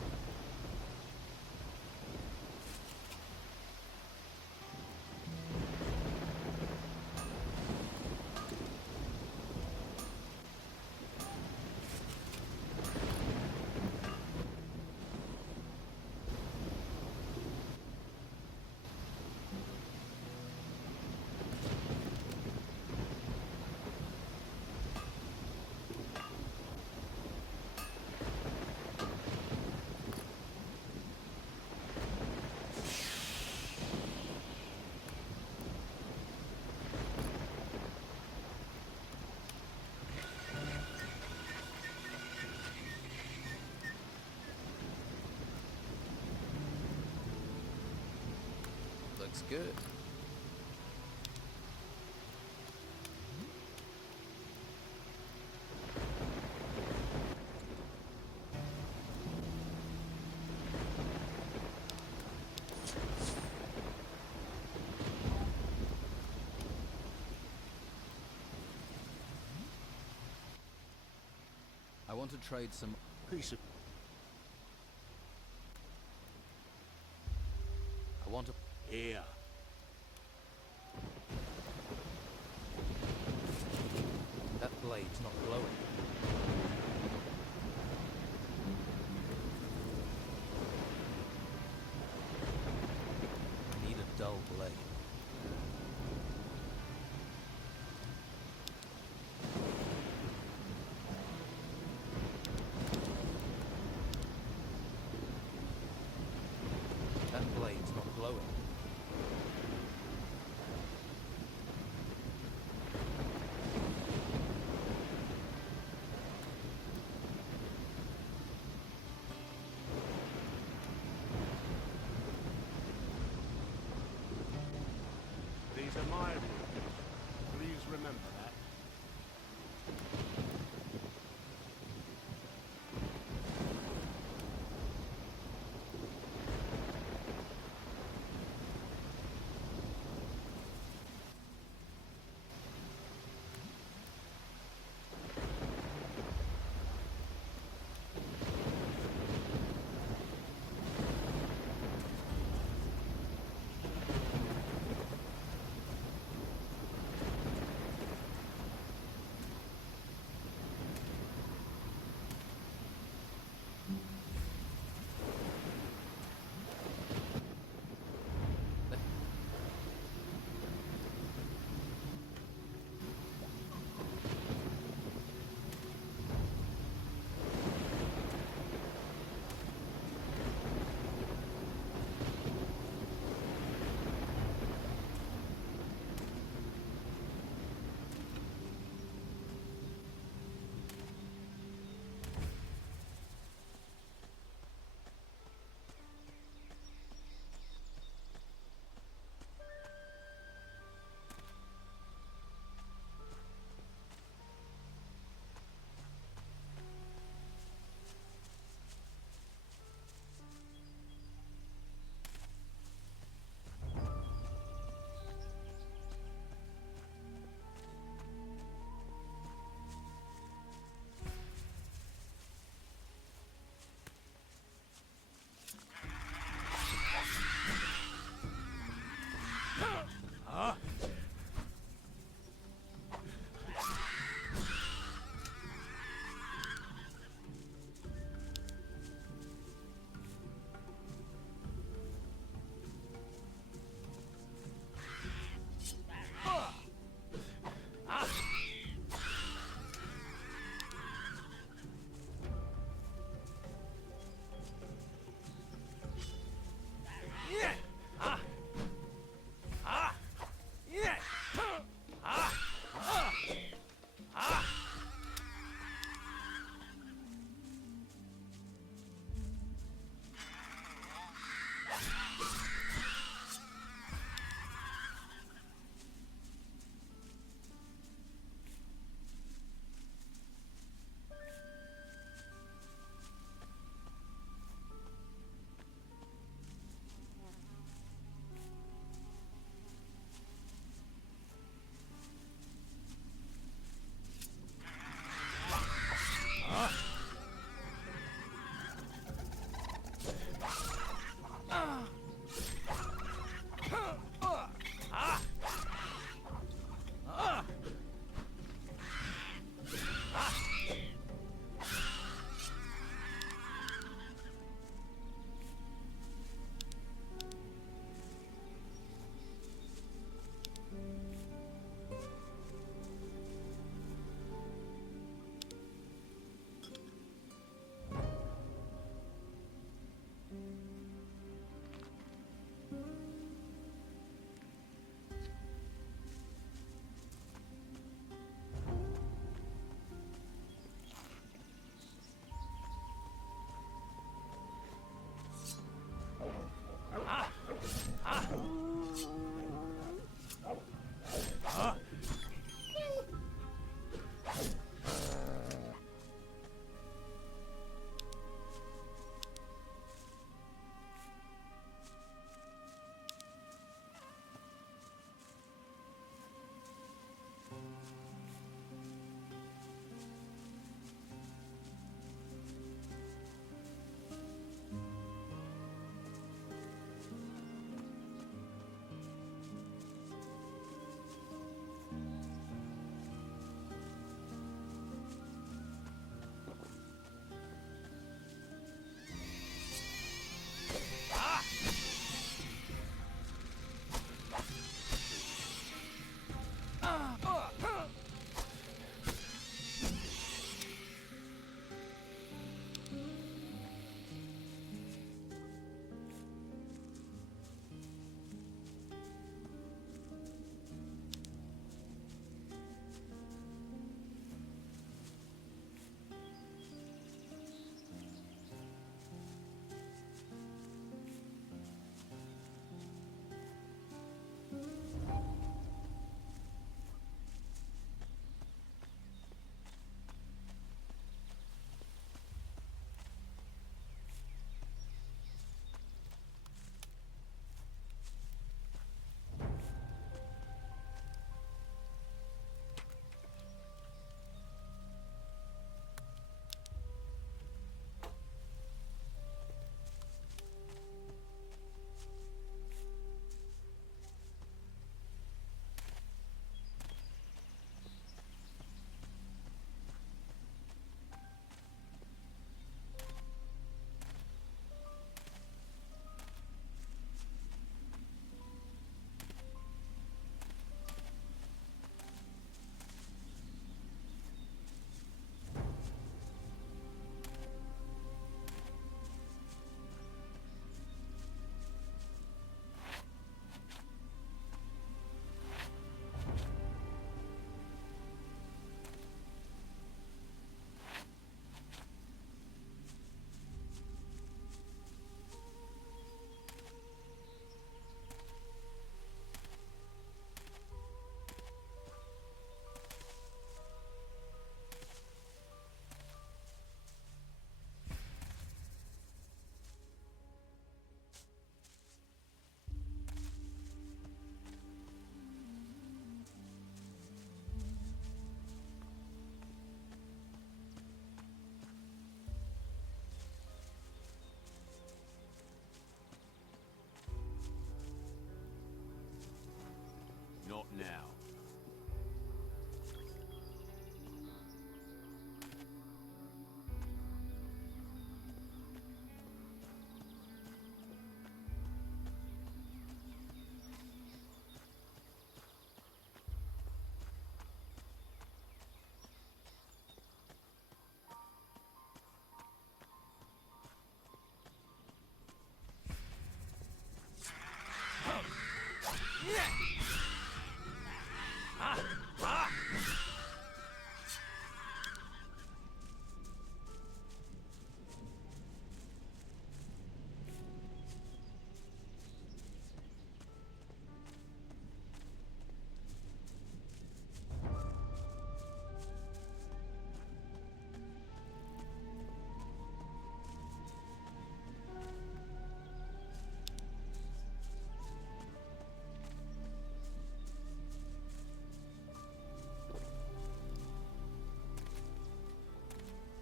Looks good. I want to trade some piece of... I want to... Here. That blade's not glowing. I need a dull blade. remember that.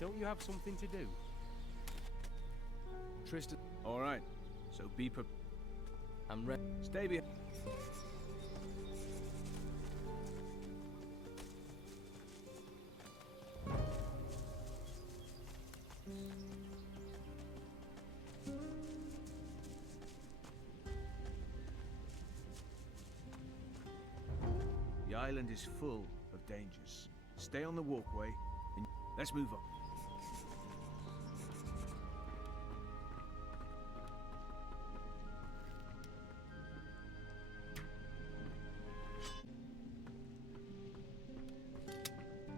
Don't you have something to do? Tristan. All right. So be prepared. I'm ready. Stay behind. The island is full of dangers. Stay on the walkway, and let's move on.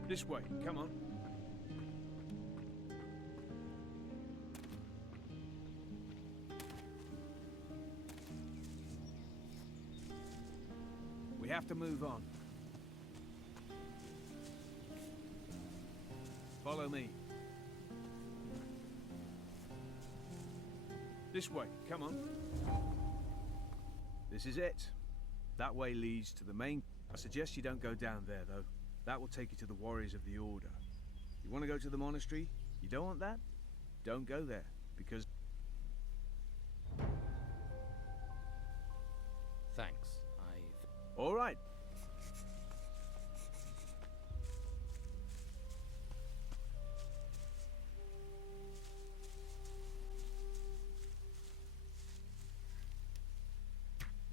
This way, come on. We have to move on. Follow me. This way, come on. This is it. That way leads to the main... I suggest you don't go down there, though. That will take you to the warriors of the Order. You want to go to the monastery? You don't want that? Don't go there, because... Thanks. All right.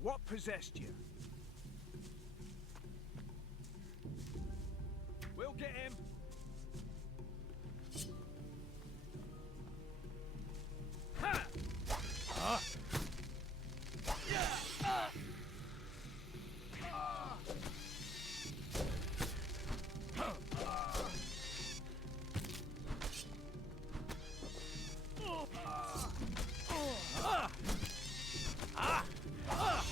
What possessed you? We'll get him. Ha! Ah! Yeah! Ah! Ah! Ah! Oh! Ah! Oh! Ah! Ah! Ah!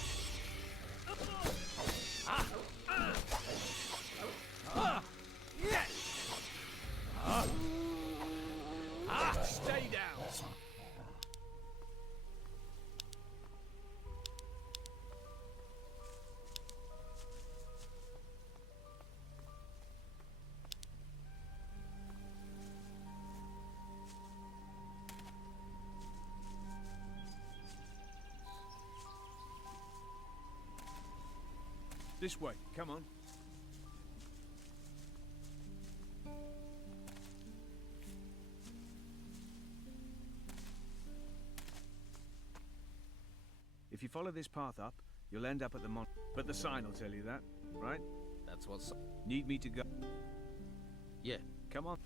Ah! Ah! Yes! Ah! Ah! Stay down! This way, come on. If you follow this path up, you'll end up at the but the sign will tell you that, right? That's what's... Need me to go? Yeah. Come on.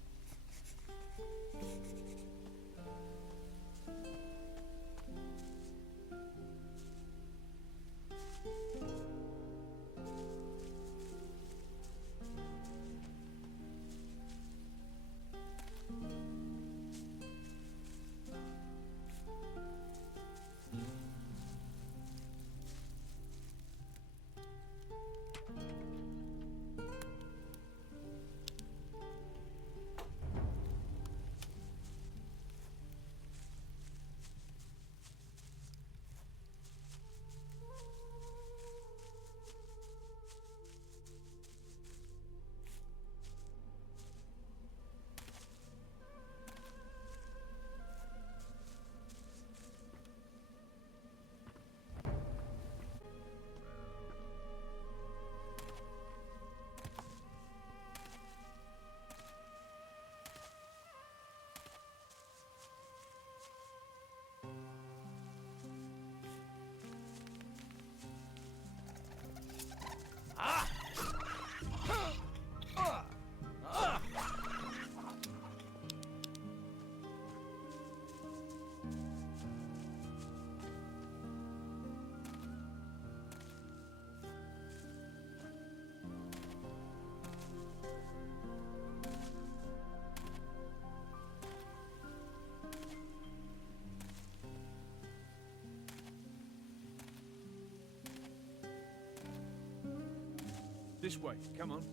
This way, come on.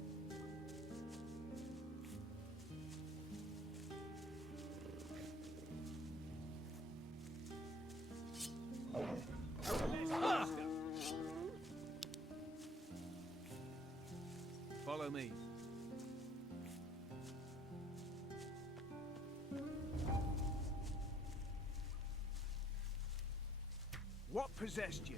Follow me. possessed you?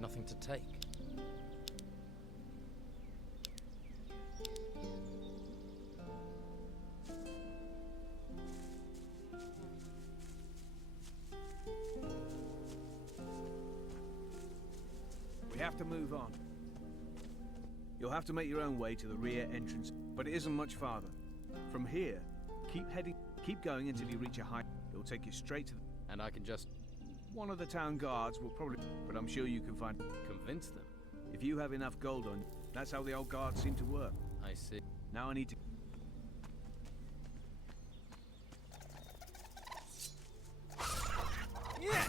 Nothing to take. We have to move on. You'll have to make your own way to the rear entrance, but it isn't much farther. From here, keep going until you reach a height. It'll take you straight to the... And I can just... One of the town guards will probably... But I'm sure you can find... Convince them? If you have enough gold on you, that's how the old guards seem to work. I see. Now I need to... Yeah!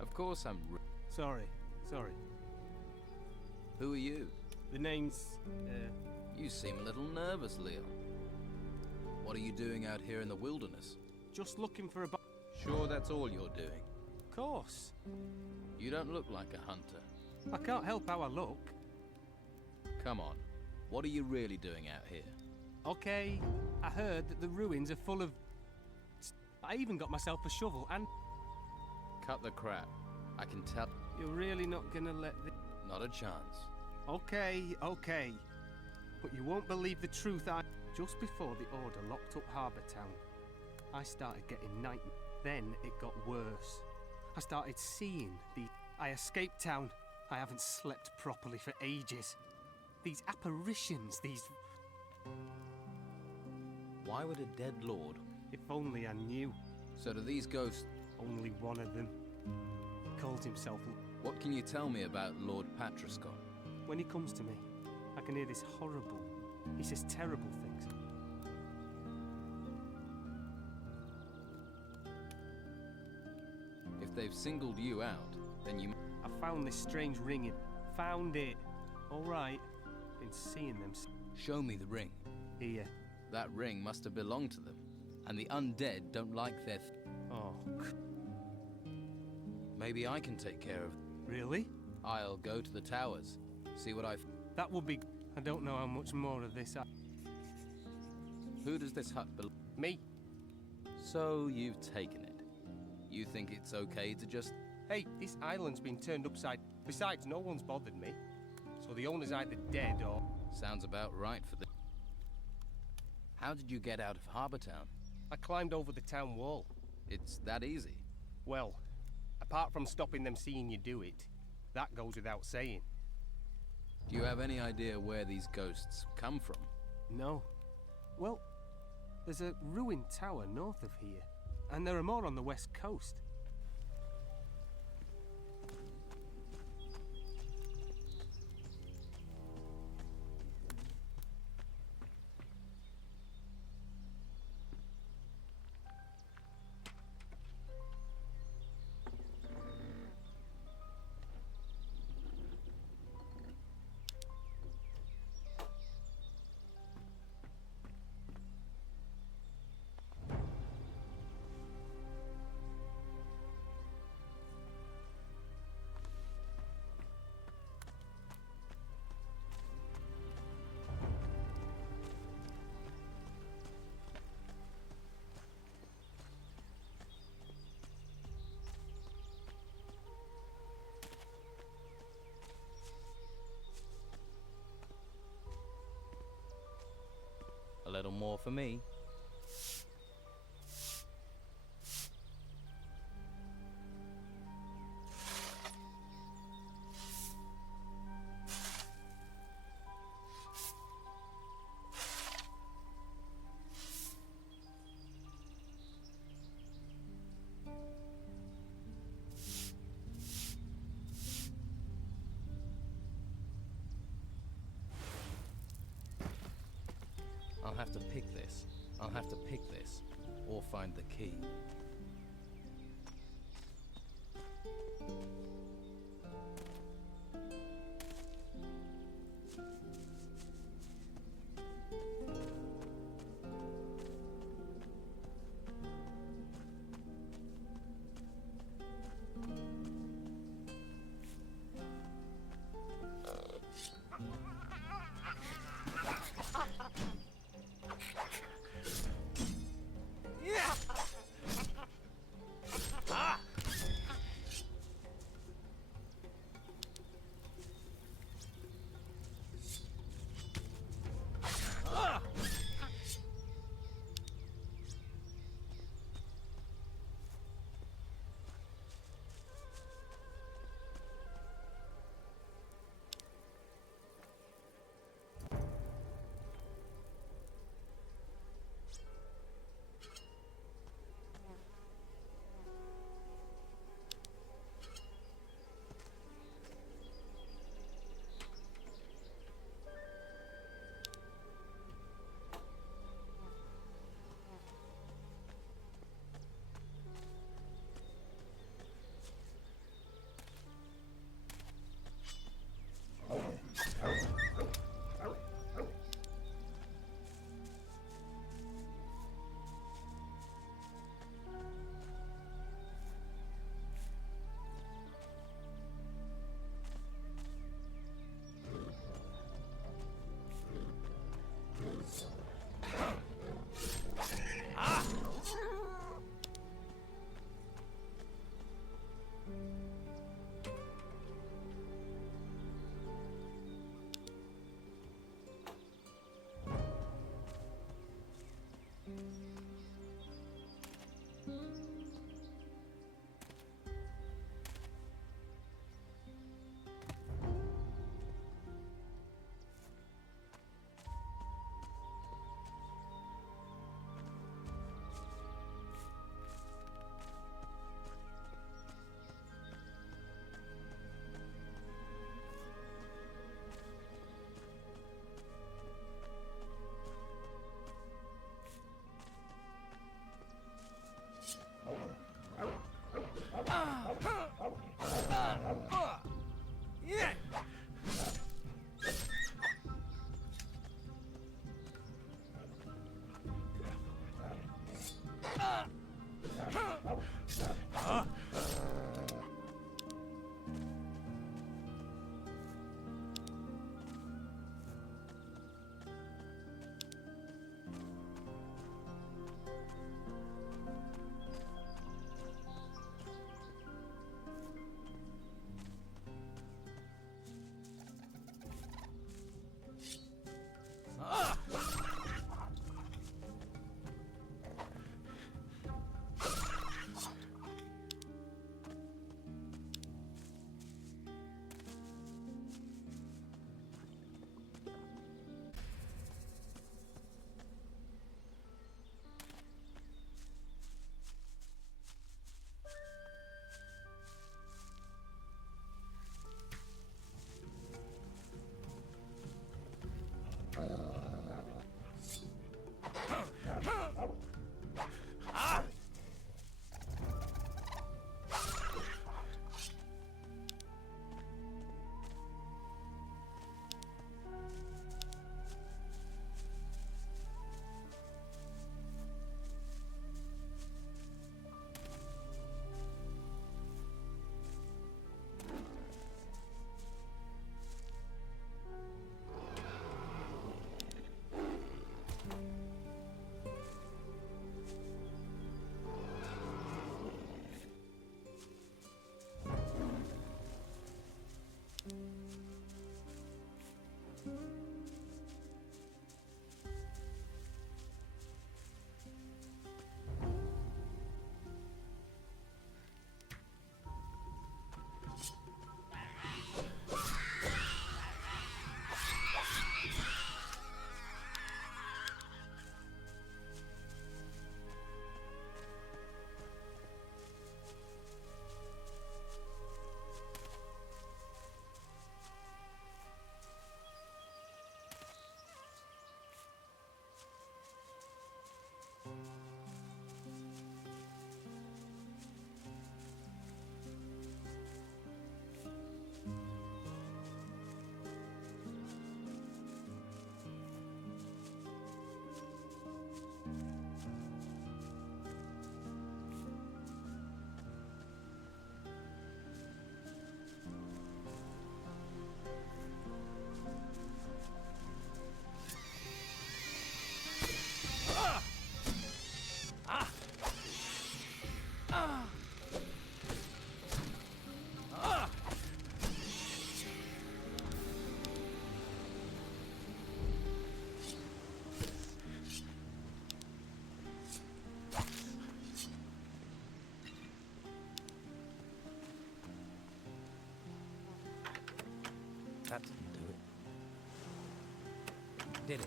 Of course I'm... Sorry. Who are you? The name's, You seem a little nervous, Leon. What are you doing out here in the wilderness? Just looking for a... Sure that's all you're doing? Of course. You don't look like a hunter. I can't help how I look. Come on. What are you really doing out here? Okay, I heard that the ruins are full of... I even got myself a shovel and... Cut the crap. I can tell... You're really not gonna let the... Not a chance. Okay. But you won't believe the truth. Just before the Order locked up Harbour Town, I started getting nightmares. Then it got worse. I started seeing the... I escaped town. I haven't slept properly for ages. These apparitions, these... Why would a dead lord... If only I knew. So do these ghosts... Only one of them. He calls himself... What can you tell me about Lord Patrascon? When he comes to me, I can hear this horrible... He says terrible things. If they've singled you out, then you... I found this strange ring in... Found it. All right. Been seeing them... Show me the ring. Here. That ring must have belonged to them. And the undead don't like their... Oh... Maybe I can take care of... Really? I'll go to the towers, see what I've... That would be... I don't know how much more of this Who does this hut belong? Me. So you've taken it. You think it's okay to just... Hey, this island's been turned upside... Besides, no one's bothered me. So the owner's either dead or... Sounds about right for the... How did you get out of Harbour Town? I climbed over the town wall. It's that easy? Well, apart from stopping them seeing you do it, that goes without saying. Do you have any idea where these ghosts come from? No. Well, there's a ruined tower north of here, and there are more on the west coast. A little more for me. I'll have to pick this. I'll have to pick this, or find the key. That didn't do it. Did it?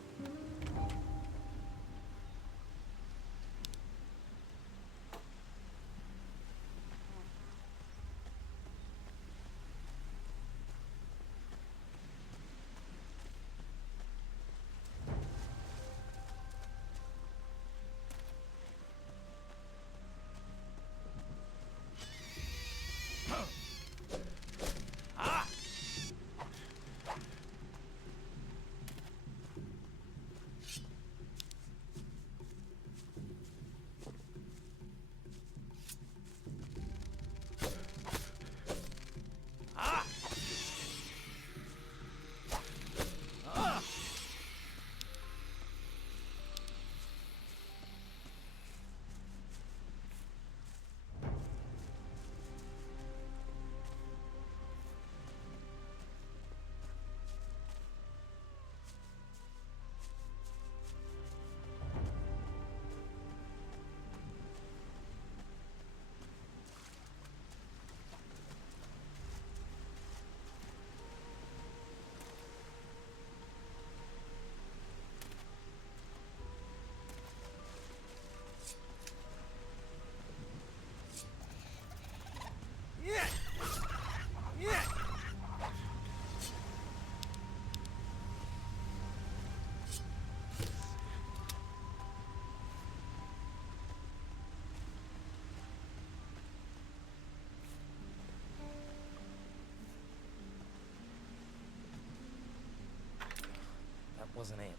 That wasn't it.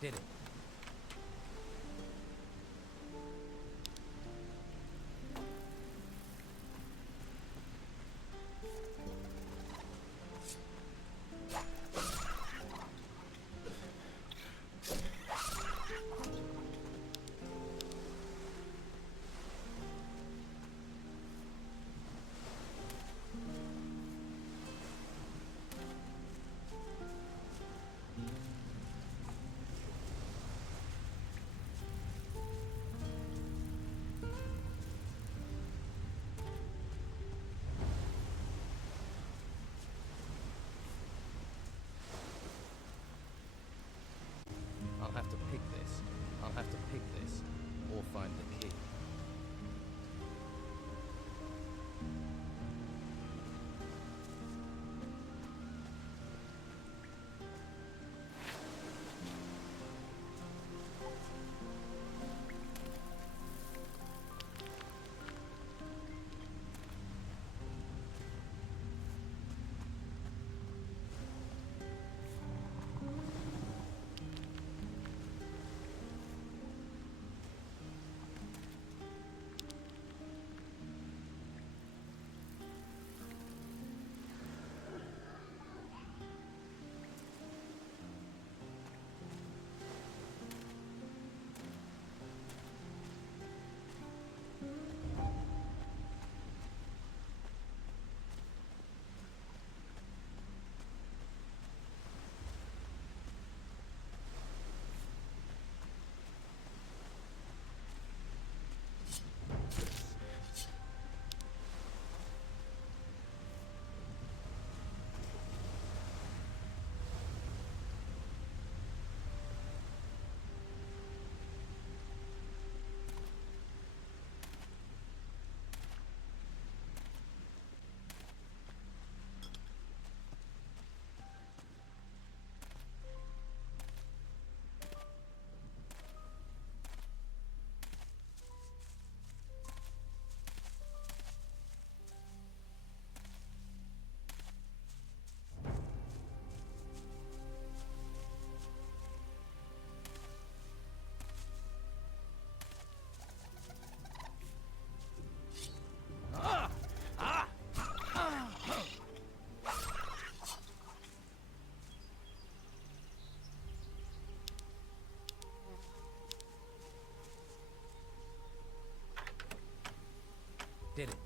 Did it? Did it.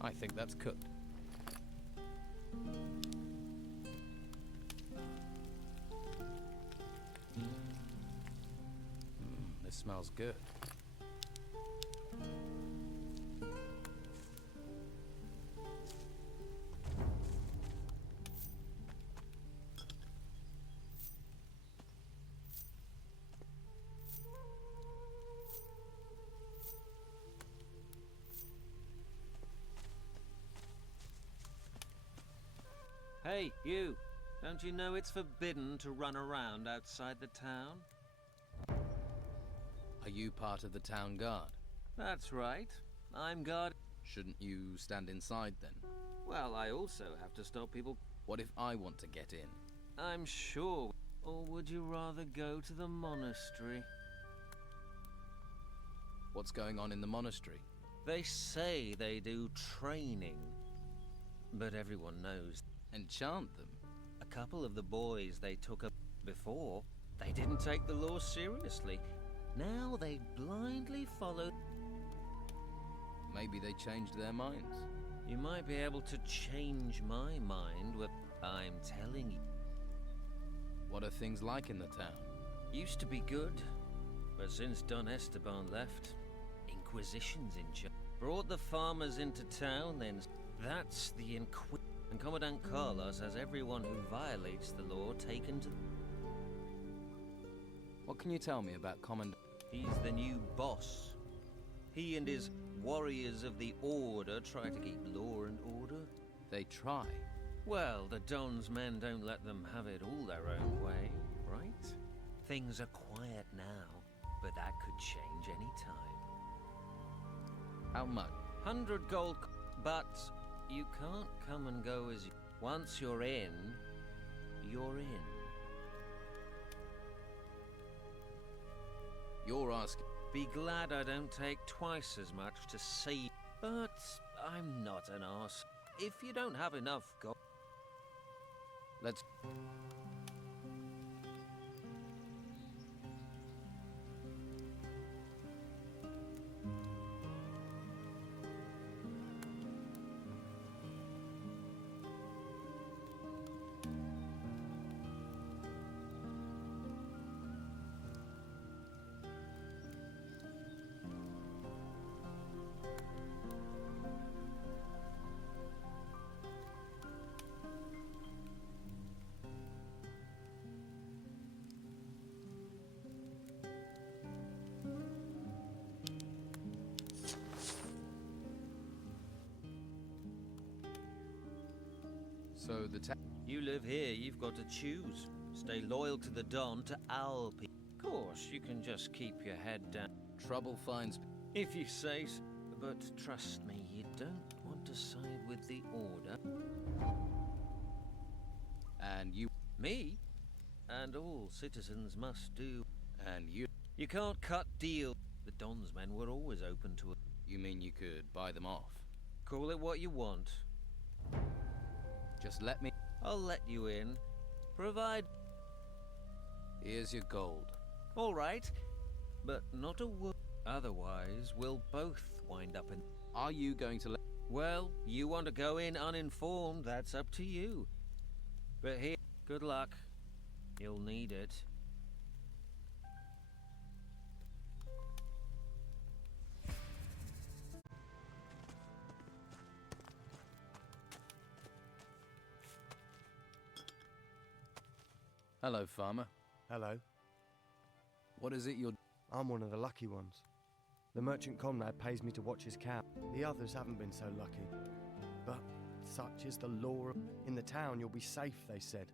I think that's cooked. This smells good. Hey, you! Don't you know it's forbidden to run around outside the town? Are you part of the town guard? That's right. I'm guard. Shouldn't you stand inside then? Well, I also have to stop people. What if I want to get in? I'm sure. Or would you rather go to the monastery? What's going on in the monastery? They say they do training. But everyone knows. Enchant them? A couple of the boys they took up before, they didn't take the law seriously. Now they blindly follow. Maybe they changed their minds. You might be able to change my mind with I'm telling you. What are things like in the town? Used to be good, but since Don Esteban left, Inquisition's in charge. Brought the farmers into town, then that's the Inquisition. And Commandant Carlos has everyone who violates the law taken to... What can you tell me about Commandant? He's the new boss. He and his warriors of the Order try to keep law and order. They try? Well, the Don's men don't let them have it all their own way, right? Things are quiet now, but that could change any time. How much? 100 gold, but... you can't come and go as you... Once you're in, you're in. You're asking... Be glad I don't take twice as much to save... But I'm not an arse. If you don't have enough gold... Let's... So the You live here, you've got to choose. Stay loyal to the Don, to our people. Of course, you can just keep your head down. Trouble finds... If you say so. But trust me, you don't want to side with the Order. And you... Me? And all citizens must do. And you... You can't cut deal. The Don's men were always open to it. You mean you could buy them off? Call it what you want. Just let me... I'll let you in. Provide... Here's your gold. All right, but not a word. Otherwise, we'll both wind up in... Are you going to let... Well, you want to go in uninformed, that's up to you. But here, good luck. You'll need it. Hello, farmer. Hello. What is it you're... I'm one of the lucky ones. The merchant comrade pays me to watch his cow. The others haven't been so lucky. But such is the law. In the town, you'll be safe, they said.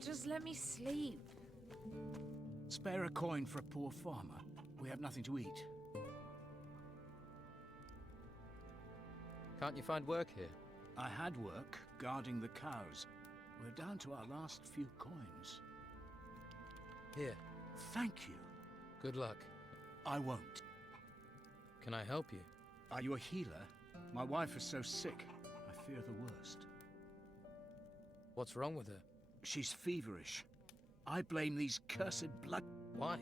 Just let me sleep. Spare a coin for a poor farmer. We have nothing to eat. Can't you find work here? I had work guarding the cows. We're down to our last few coins. Here. Thank you. Good luck. I won't. Can I help you? Are you a healer? My wife is so sick. I fear the worst. What's wrong with her? She's feverish. I blame these cursed blood... Why?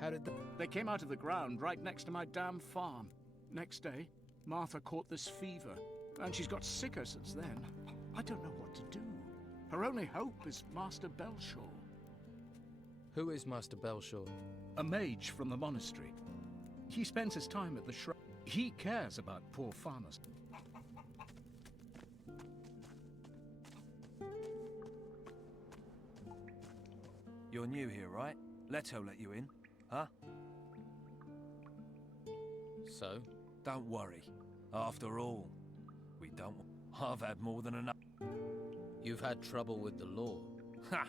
How did They came out of the ground right next to my damn farm. Next day, Martha caught this fever, and she's got sicker since then. I don't know what to do. Her only hope is Master Belshaw. Who is Master Belshaw? A mage from the monastery. He spends his time at the shrine. He cares about poor farmers. You're new here, right? Leto let you in, huh? So? Don't worry. After all, we don't... I've had more than enough. You've had trouble with the law. Ha!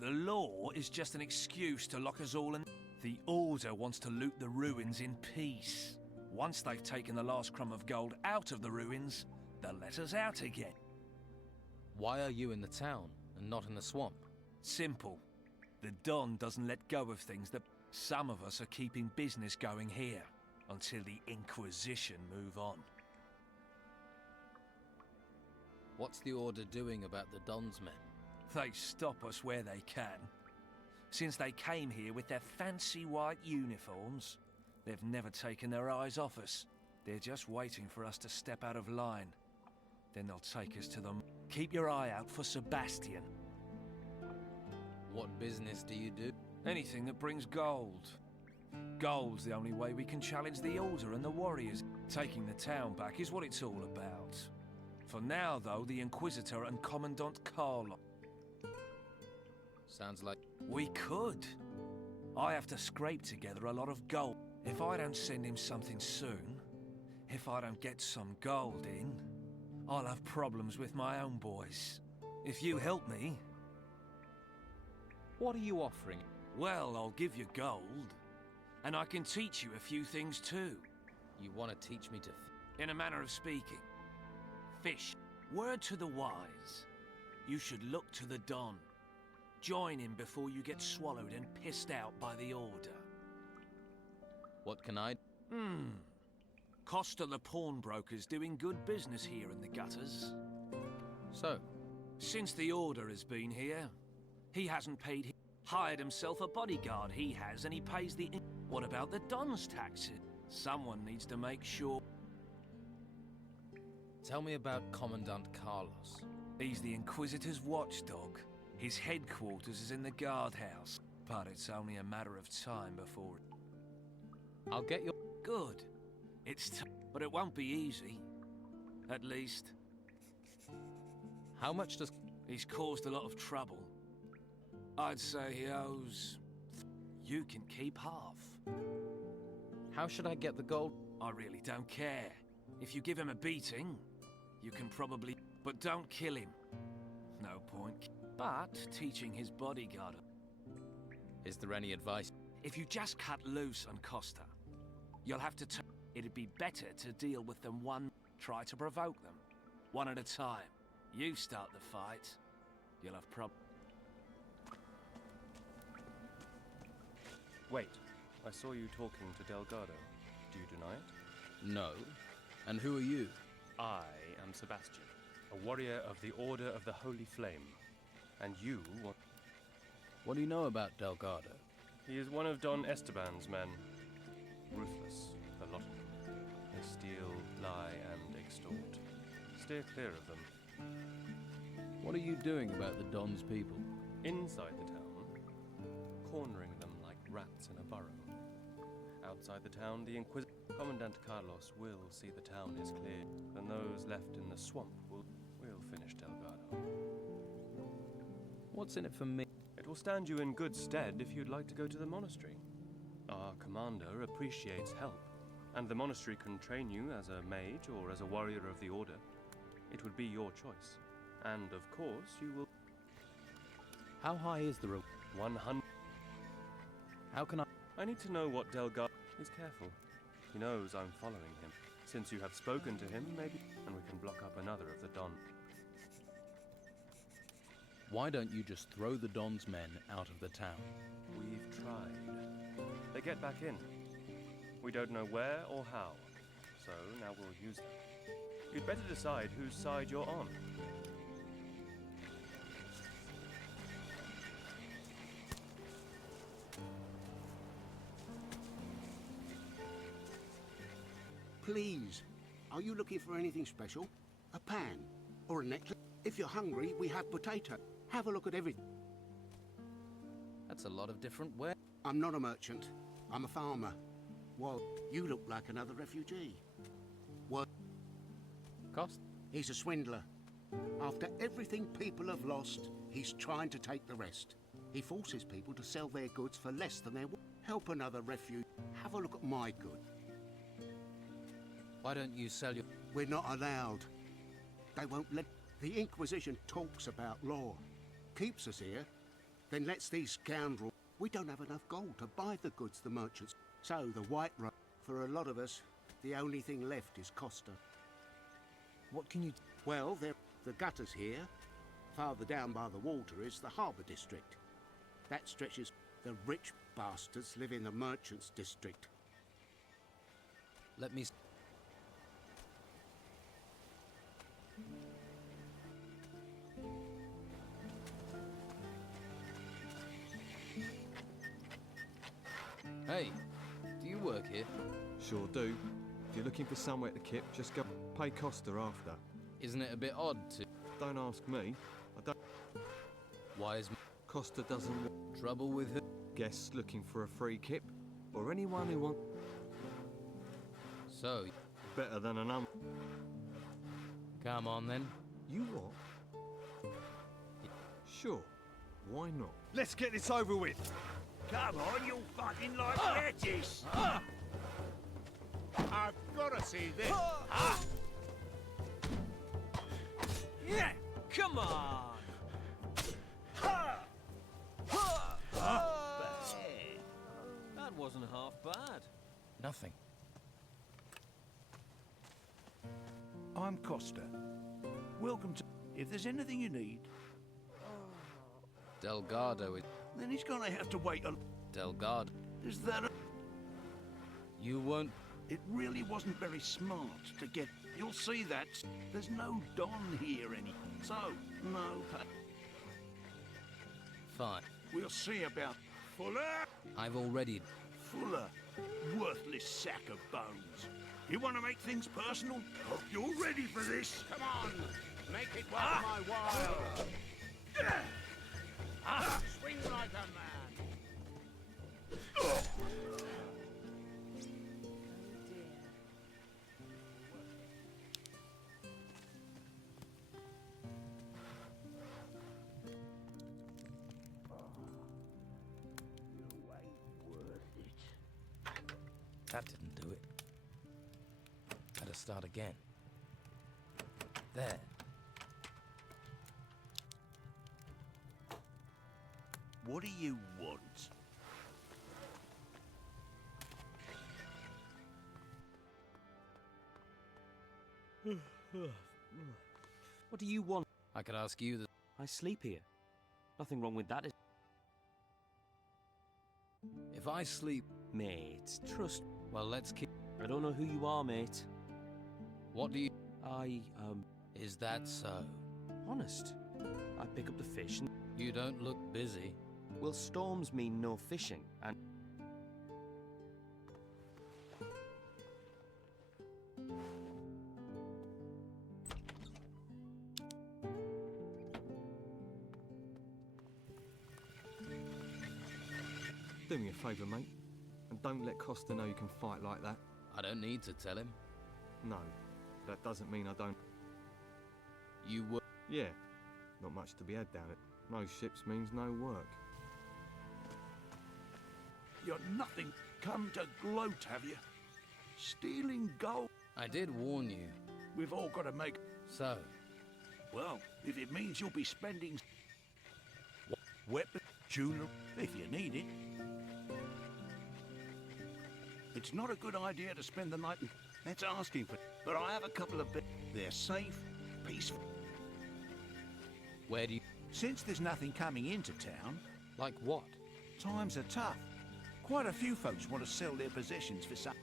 The law is just an excuse to lock us all in. The Order wants to loot the ruins in peace. Once they've taken the last crumb of gold out of the ruins, they'll let us out again. Why are you in the town and not in the swamp? Simple. The Don doesn't let go of things that some of us are keeping business going here until the Inquisition move on. What's the Order doing about the Don's men? They stop us where they can. Since they came here with their fancy white uniforms, they've never taken their eyes off us. They're just waiting for us to step out of line. Then they'll take us to them. Keep your eye out for Sebastian. What business do you do? Anything that brings gold. Gold's the only way we can challenge the Order and the warriors. Taking the town back is what it's all about. For now, though, the Inquisitor and Commandant Carlo. Sounds like... We could. I have to scrape together a lot of gold. If I don't send him something soon, if I don't get some gold in, I'll have problems with my own boys. If you help me... What are you offering? Well, I'll give you gold, and I can teach you a few things too. You want to teach me to... In a manner of speaking. Fish. Word to the wise. You should look to the Don. Join him before you get swallowed and pissed out by the Order. What can I... Costa the pawnbroker's doing good business here in the gutters. So? Since the Order has been here, he hasn't paid... Hired himself a bodyguard, he has, and he pays the... What about the Don's taxes? Someone needs to make sure... Tell me about Commandant Carlos. He's the Inquisitor's watchdog. His headquarters is in the guardhouse, but it's only a matter of time before... I'll get your... Good. But it won't be easy. At least... How much does... He's caused a lot of trouble. I'd say he owes... You can keep half. How should I get the gold? I really don't care. If you give him a beating, you can probably... But don't kill him. No point. But teaching his bodyguard... Is there any advice? If you just cut loose on Costa, you'll have to... It'd be better to deal with them Try to provoke them. One at a time. You start the fight, you'll have Wait, I saw you talking to Delgado. Do you deny it? No. And who are you? I am Sebastian, a warrior of the Order of the Holy Flame. And you... What do you know about Delgado? He is one of Don Esteban's men. Ruthless, a lot of them. They steal, lie, and extort. Steer clear of them. What are you doing about the Don's people? Inside the town, cornering them like rats in a burrow. Outside the town, the Commandant Carlos will see the town is cleared, and those left in the swamp will finish Delgado. What's in it for me? It will stand you in good stead if you'd like to go to the monastery. Our commander appreciates help, and the monastery can train you as a mage or as a warrior of the order. It would be your choice. And of course, you will... How high is the rope? 100. How can I... I need to know what Delgado... He's careful. He knows I'm following him. Since you have spoken to him, maybe... And we can block up another of the Don. Why don't you just throw the Don's men out of the town? We've tried. They get back in. We don't know where or how. So now we'll use them. You'd better decide whose side you're on. Please, are you looking for anything special? A pan? Or a necklace? If you're hungry, we have potato. Have a look at everything. That's a lot of different wares. I'm not a merchant. I'm a farmer. Well, you look like another refugee. What? Cost? He's a swindler. After everything people have lost, he's trying to take the rest. He forces people to sell their goods for less than they're worth. Help another refugee. Have a look at my goods. Why don't you sell your... We're not allowed. They won't let... The Inquisition talks about law. Keeps us here, then lets these scoundrels... We don't have enough gold to buy the goods the merchants... So the White Road... For a lot of us, the only thing left is Costa. What can you... Well, the gutters here. Farther down by the water is the harbour district. That stretches... The rich bastards live in the merchants' district. Let me... Hey, do you work here? Sure do. If you're looking for somewhere to kip, just go pay Costa after. Isn't it a bit odd to... Don't ask me. I don't... Why is... Costa doesn't want... Trouble with her? Guests looking for a free kip, or anyone who wants... So... Better than an Come on then. You what? Sure. Why not? Let's get this over with. Come on, you fucking like lettuce! I've got to see this. Yeah, come on! That wasn't half bad. Nothing. I'm Costa. Welcome to... If there's anything you need, Delgado is... then he's gonna have to wait a... Delgado. Is that a... You won't... It really wasn't very smart to get... You'll see that. There's no Don here any... So, no... Fine. We'll see about... Fuller! I've already... Fuller. Worthless sack of bones. You want to make things personal? Hope you're ready for this. Come on! Make it worth my while! Swing like a man! That didn't do it. Better start again. There. What do you want? What do you want? I could ask you the... I sleep here. Nothing wrong with that. If I sleep... Mate, trust... Well, let's keep... I don't know who you are, mate. What do you... Is that so? Honest. I pick up the fish and... You don't look busy. Well, storms mean no fishing, and... Do me a favour, mate, and don't let Costa know you can fight like that. I don't need to tell him. No, that doesn't mean I don't. You would? Yeah, not much to be had down it. No ships means no work. You're nothing come to gloat, have you? Stealing gold. I did warn you. We've all got to make... So? Well, if it means you'll be spending... weapon, jewelry, if you need it. It's not a good idea to spend the night... That's asking for... But I have a couple of bits. They're safe, peaceful. Where do you... Since there's nothing coming into town... Like what? Times are tough. Quite a few folks want to sell their possessions for some...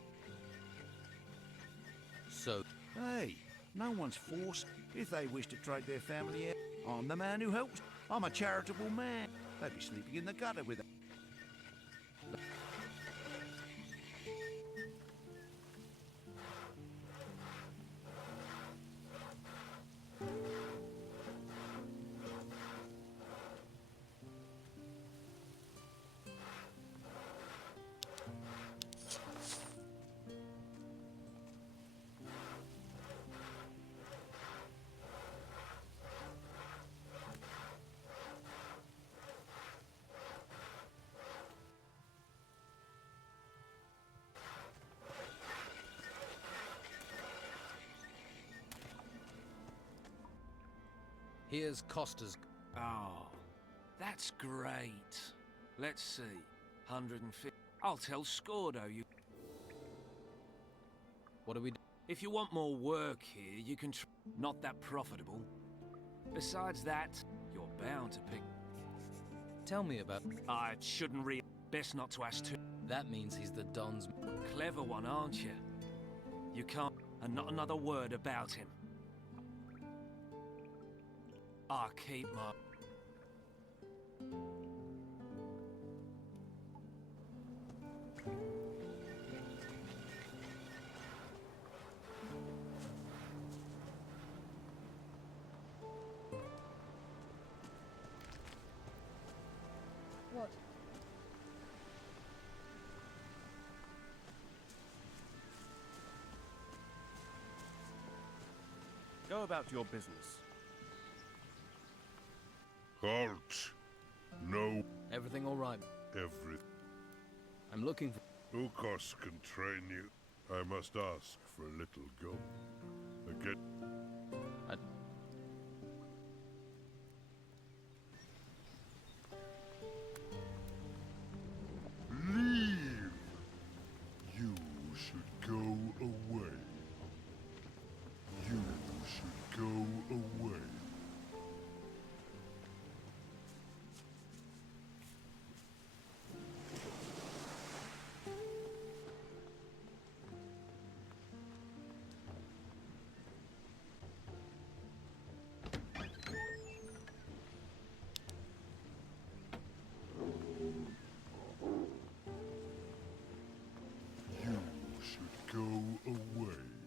So... Hey, no one's forced. If they wish to trade their family out, I'm the man who helps. I'm a charitable man. They'd be sleeping in the gutter with it. Here's Costa's... Oh, that's great. Let's see. 150... I'll tell Scordo you... What do we do? If you want more work here, you can not that profitable. Besides that, you're bound to pick... Tell me about... I shouldn't Best not to ask too... That means he's the Don's... Clever one, aren't you? You can't... And not another word about him. I'll keep my... What? Go about your business. Halt! No. Everything all right? Everything. I'm looking for... Ukos can train you. I must ask for a little gold. Again. Leave! You should go away. You should go away.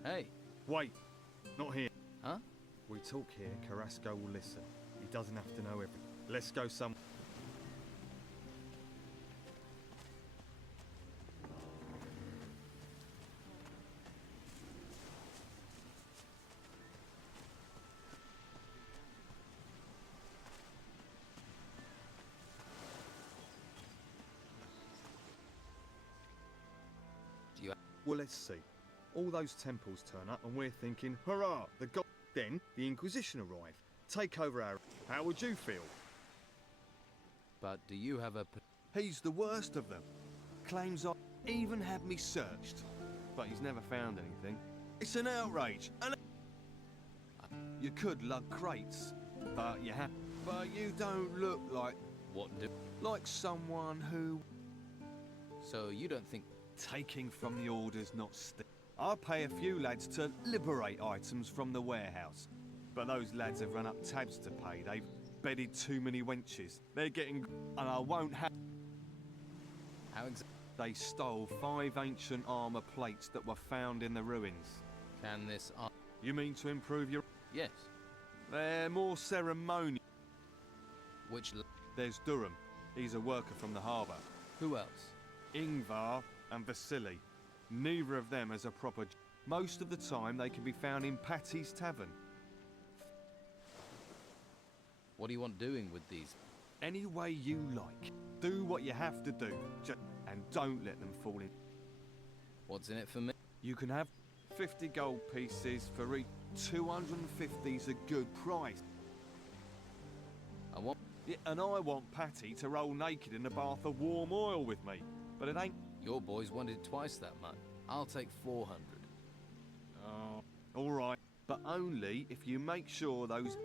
Hey. Wait. Not here. Huh? We talk here, Carrasco will listen. He doesn't have to know everything. Let's go some... Well, let's see. All those temples turn up and we're thinking, hurrah, the god. Then the Inquisition arrive. Take over our... How would you feel? But do you have a... He's the worst of them. Claims I even had me searched. But he's never found anything. It's an outrage. You could lug crates, but you have... But you don't look like... What do... Like someone who... So you don't think... Taking from the orders, not I'll pay a few lads to liberate items from the warehouse. But those lads have run up tabs to pay. They've bedded too many wenches. They're getting... And I won't have... How exactly? They stole 5 ancient armor plates that were found in the ruins. Can this... You mean to improve your... Yes. They're more ceremonial. Which... There's Durham. He's a worker from the harbour. Who else? Ingvar and Vasily. Neither of them has a proper... Most of the time they can be found in Patty's Tavern. What do you want doing with these? Any way you like. Do what you have to do. And don't let them fall in. What's in it for me? You can have 50 gold pieces for each. 250's a good price. I want... Yeah, and I want Patty to roll naked in a bath of warm oil with me. But it ain't... Your boys wanted twice that much. I'll take 400. Oh, all right. But only if you make sure those...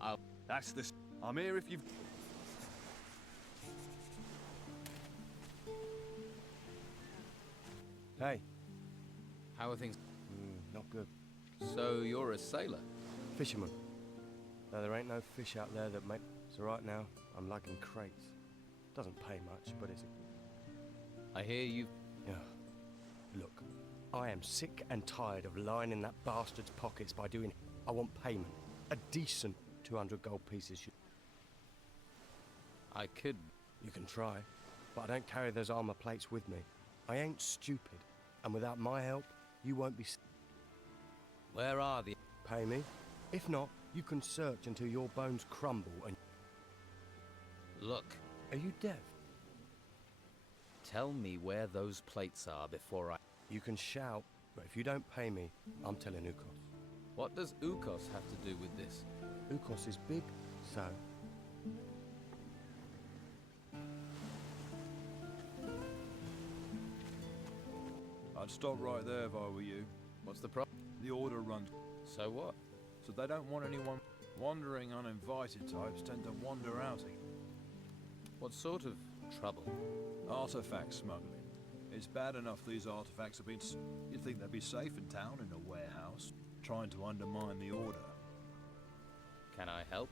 Oh, that's the... I'm here if you've... Hey. How are things? Not good. So you're a sailor? Fisherman. No, there ain't no fish out there that make... So right now, I'm lugging crates. Doesn't pay much, but it's... I hear you... Yeah. Look, I am sick and tired of lying in that bastard's pockets by doing... I want payment. A decent 200 gold pieces should... I could... You can try, but I don't carry those armor plates with me. I ain't stupid, and without my help, you won't be... Where are the... Pay me. If not, you can search until your bones crumble and... Look. Are you deaf? Tell me where those plates are before I... You can shout, but if you don't pay me, I'm telling Ukos. What does Ukos have to do with this? Ukos is big, so... I'd stop right there if I were you. What's the problem? The order runs. So what? So they don't want anyone... Wandering uninvited types tend to wander out again. What sort of trouble? Artifact smuggling. It's bad enough these artifacts have been... You'd think they'd be safe in town in a warehouse, trying to undermine the order. Can I help?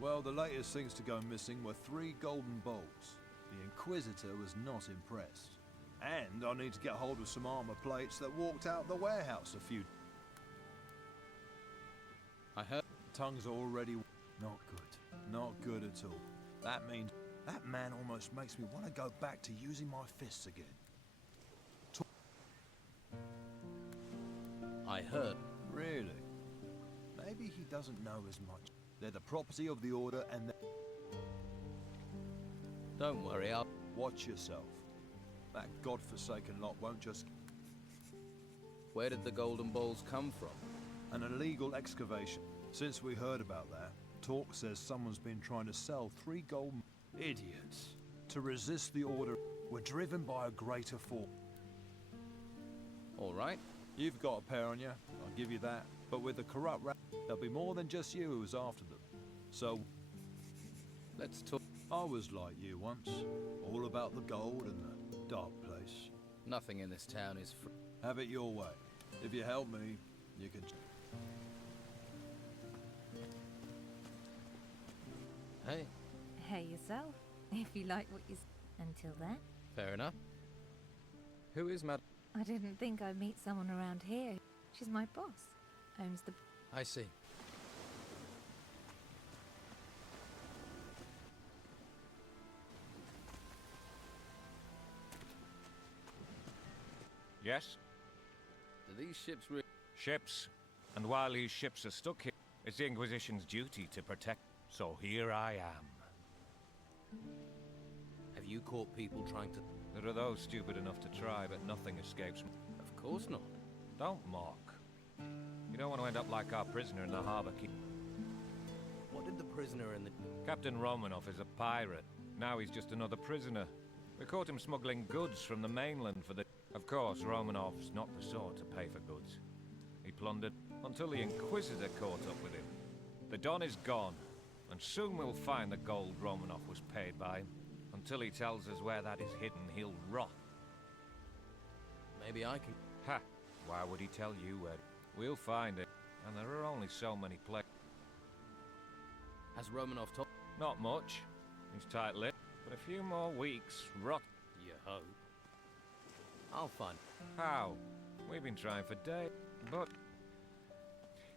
Well, the latest things to go missing were 3 golden bowls. The Inquisitor was not impressed. And I need to get hold of some armor plates that walked out the warehouse a few... I heard... Tongues are already... Not good. Not good at all. That means... That man almost makes me want to go back to using my fists again. I heard. Really? Maybe he doesn't know as much. They're the property of the Order and Don't worry, I'll... Watch yourself. That godforsaken lot won't just... Where did the golden balls come from? An illegal excavation. Since we heard about that, talk says someone's been trying to sell 3 golden... Idiots. To resist the Order, we're driven by a greater force. All right. You've got a pair on you, I'll give you that. But with the corrupt there'll be more than just you who's after them. So... Let's talk... I was like you once. All about the gold and the dark place. Nothing in this town is free. Have it your way. If you help me, you can... Hey. Hey yourself, if you like what you... Until then. Fair enough. Who is Mad... I didn't think I'd meet someone around here. She's my boss. Owns the... I see. Yes? Do these ships really... Ships. And while these ships are stuck here, it's the Inquisition's duty to protect. So here I am. Have you caught people trying to... There are those stupid enough to try, but nothing escapes me. Of course not. Don't mock. You don't want to end up like our prisoner in the harbor keep. What did the prisoner in the... Captain Romanov is a pirate. Now he's just another prisoner. We caught him smuggling goods from the mainland for the... Of course, Romanov's not the sort to pay for goods. He plundered until the Inquisitor caught up with him. The Don is gone, and soon we'll find the gold Romanov was paid by him. Until he tells us where that is hidden, he'll rot. Maybe I can... Ha! Why would he tell you where? We'll find it, and there are only so many places. Has Romanov told... Not much. He's tight-lipped, but a few more weeks, rot. You hope. I'll find... How? We've been trying for days, but...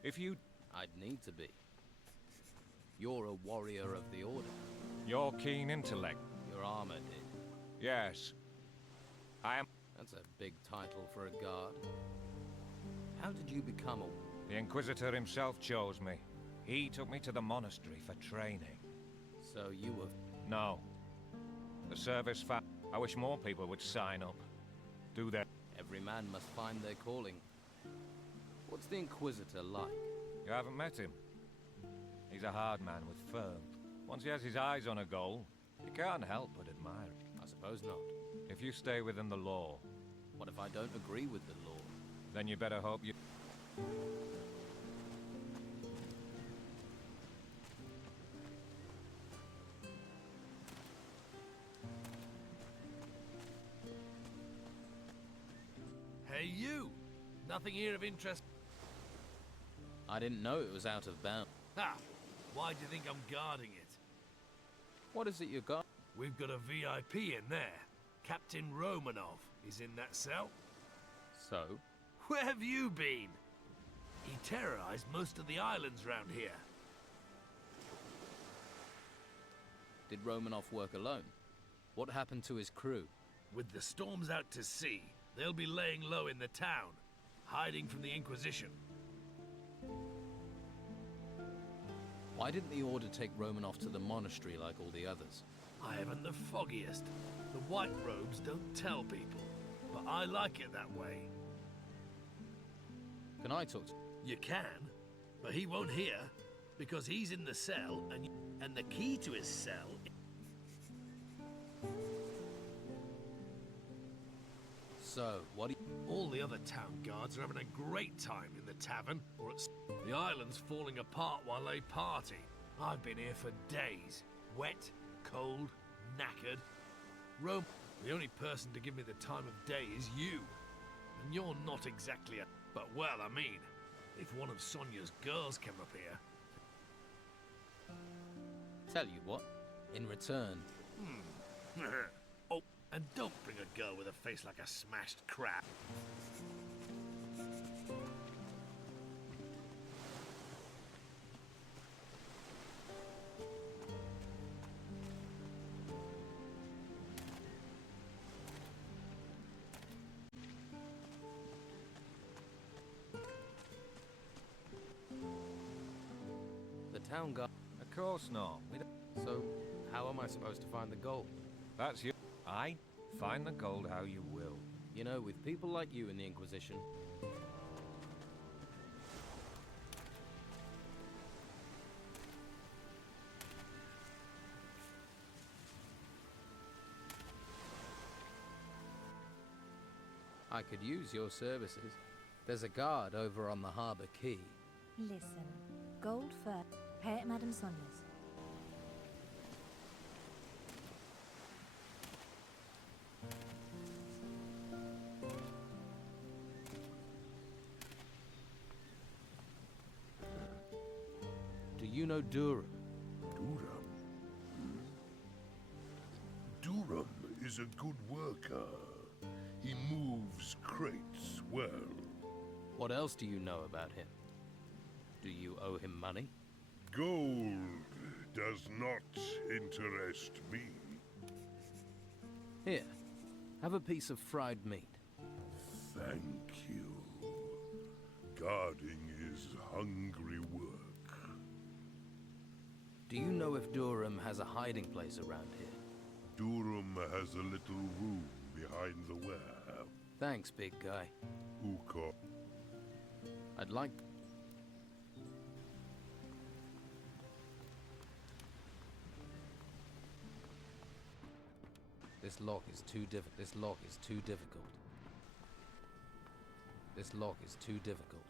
If you... I'd need to be. You're a warrior of the Order. Your keen intellect. You're Your armor did. Yes. I am... That's a big title for a guard. How did you become a... The Inquisitor himself chose me. He took me to the monastery for training. So you were... No. The service found... I wish more people would sign up. Do that. Every man must find their calling. What's the Inquisitor like? You haven't met him? He's a hard man with firm. Once he has his eyes on a goal, you can't help but admire it. I suppose not. If you stay within the law... What if I don't agree with the law? Then you better hope you... Hey, you! Nothing here of interest. I didn't know it was out of bounds. Ha! Why do you think I'm guarding it? What is it you got? We've got a VIP in there. Captain Romanov is in that cell. So? Where have you been? He terrorized most of the islands round here. Did Romanov work alone? What happened to his crew? With the storms out to sea, they'll be laying low in the town, hiding from the Inquisition. Why didn't the Order take Romanov to the monastery like all the others? I haven't the foggiest. The white robes don't tell people, but I like it that way. Can I talk to... You can, but he won't hear, because he's in the cell, and the key to his cell... So, what do you... All the other town guards are having a great time in the tavern, or at... The island's falling apart while they party. I've been here for days. Wet, cold, knackered. Rome... The only person to give me the time of day is you. And you're not exactly a... But, well, I mean, if one of Sonia's girls came up here... Tell you what, in return... Oh, and don't bring a girl with a face like a smashed crab. Town guard. Of course not. So, how am I supposed to find the gold? That's you. I find the gold how you will. You know, with people like you in the Inquisition... I could use your services. There's a guard over on the harbour quay. Listen, gold fur. Pay at Madame Sonia's. Do you know Durham? Durham is a good worker. He moves crates well. What else do you know about him? Do you owe him money? Gold does not interest me. Here, have a piece of fried meat. Thank you. Guarding is hungry work. Do you know if Durham has a hiding place around here? Durham has a little room behind the well. Thanks, big guy. Uko. I'd like... This lock is too difficult. This lock is too difficult. This lock is too difficult.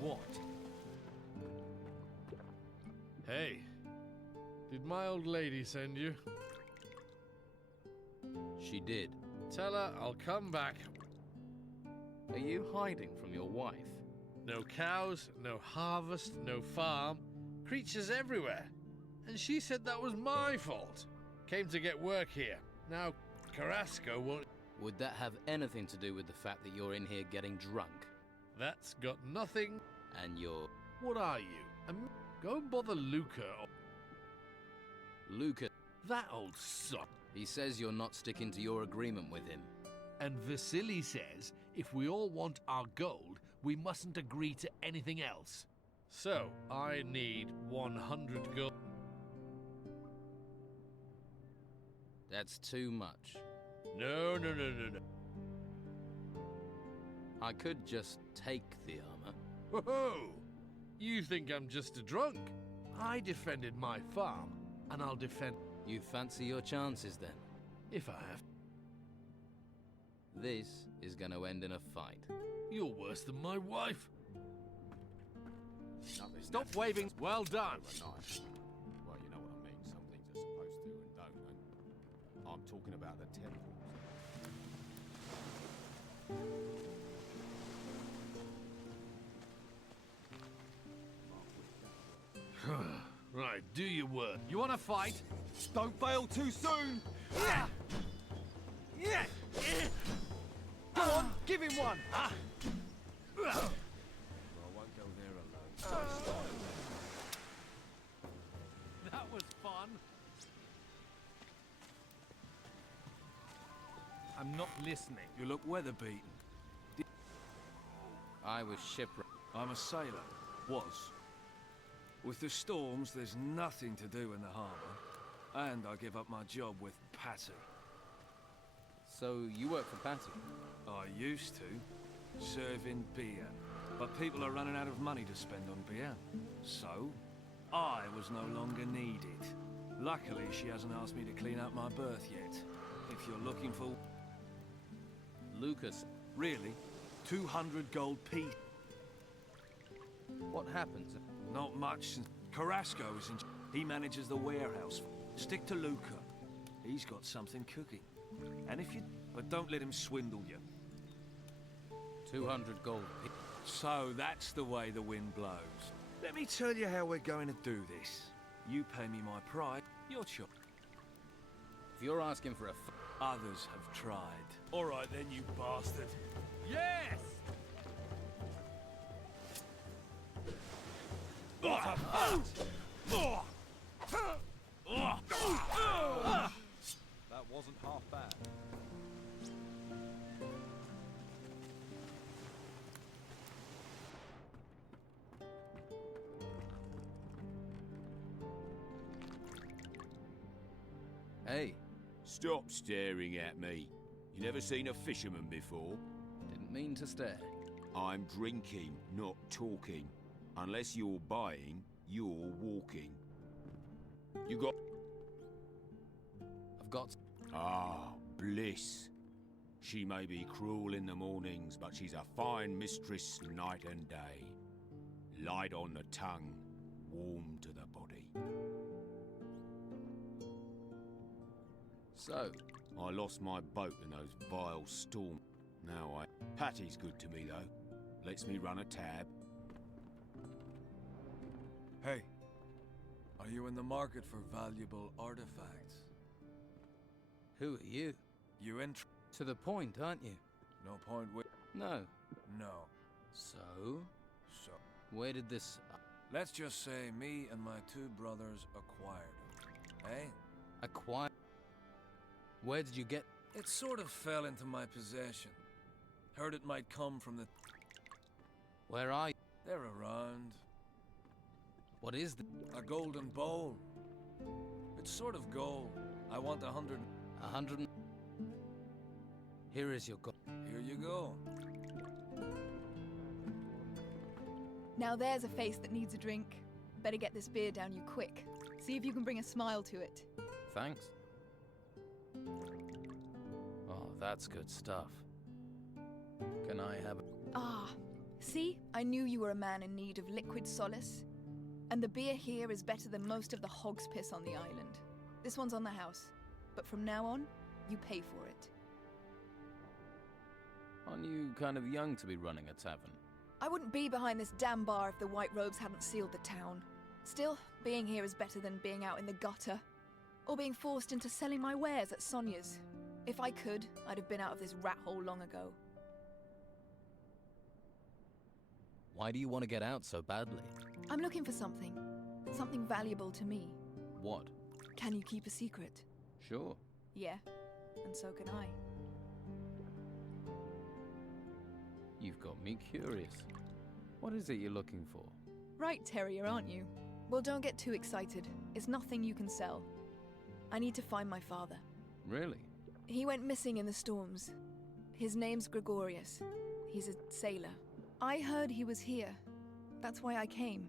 What? Hey, did my old lady send you? She did. Tell her I'll come back. Are you hiding from your wife? No cows, no harvest, no farm. Creatures everywhere. And she said that was my fault. Came to get work here. Now Carrasco won't... Would that have anything to do with the fact that you're in here getting drunk? That's got nothing... And you're... What are you? Go and bother Luca or... Luca... That old sod. He says you're not sticking to your agreement with him. And Vasily says if we all want our gold, we mustn't agree to anything else. So, I need 100 gold. That's too much. No. I could just take the armor. Whoa! You think I'm just a drunk? I defended my farm, and I'll defend... You fancy your chances then? If I have... This is going to end in a fight. You're worse than my wife. Stop waving. Well done. Nice. Well, you know what I mean. Some things are supposed to and don't. And I'm talking about the temples. Right, do your work. You want to fight? Don't bail too soon! Yeah! Go on, give him one! I won't go there alone. That was fun. I'm not listening. You look weather-beaten. I was shipwrecked. I'm a sailor. Was. With the storms, there's nothing to do in the harbour. And I give up my job with Patty. So you work for Patty? I used to. Serving beer. But people are running out of money to spend on beer. So, I was no longer needed. Luckily, she hasn't asked me to clean out my berth yet. If you're looking for... Lucas. Really? 200 gold piece. What happens? Not much. Carrasco is in... He manages the warehouse. Stick to Luca. He's got something cooking. And if you... But don't let him swindle you. 200 gold. So that's the way the wind blows. Let me tell you how we're going to do this. You pay me my pride, your choice. If you're asking for a... Others have tried. All right then, you bastard. Yes! That wasn't half bad. Hey. Stop staring at me. You never seen a fisherman before? Didn't mean to stare. I'm drinking, not talking. Unless you're buying, you're walking. You got... I've got... Ah, bliss. She may be cruel in the mornings, but she's a fine mistress night and day. Light on the tongue, warm to the body. So? I lost my boat in those vile storms. Now Patty's good to me, though. Lets me run a tab. Hey, are you in the market for valuable artifacts? Who are you? You in... To the point, aren't you? No point with... No. No. So? So. Where did this... Let's just say me and my two brothers acquired it. Eh? Acquired? Where did you get... It sort of fell into my possession. Heard it might come from the... Where are you? They're around. What is the... A golden bowl. It's sort of gold. I want 100... 100... Here is your gold. Here you go. Now there's a face that needs a drink. Better get this beer down you quick. See if you can bring a smile to it. Thanks. Oh, that's good stuff. Can I have... Ah, see? I knew you were a man in need of liquid solace. And the beer here is better than most of the hog's piss on the island. This one's on the house. But from now on, you pay for it. Aren't you kind of young to be running a tavern? I wouldn't be behind this damn bar if the White Robes hadn't sealed the town. Still, being here is better than being out in the gutter. Or being forced into selling my wares at Sonia's. If I could, I'd have been out of this rat hole long ago. Why do you want to get out so badly? I'm looking for something. Something valuable to me. What? Can you keep a secret? Sure. Yeah, and so can I. You've got me curious. What is it you're looking for? Right, Terrier, aren't you? Well, don't get too excited. It's nothing you can sell. I need to find my father. Really? He went missing in the storms. His name's Gregorius. He's a sailor. I heard he was here. That's why I came.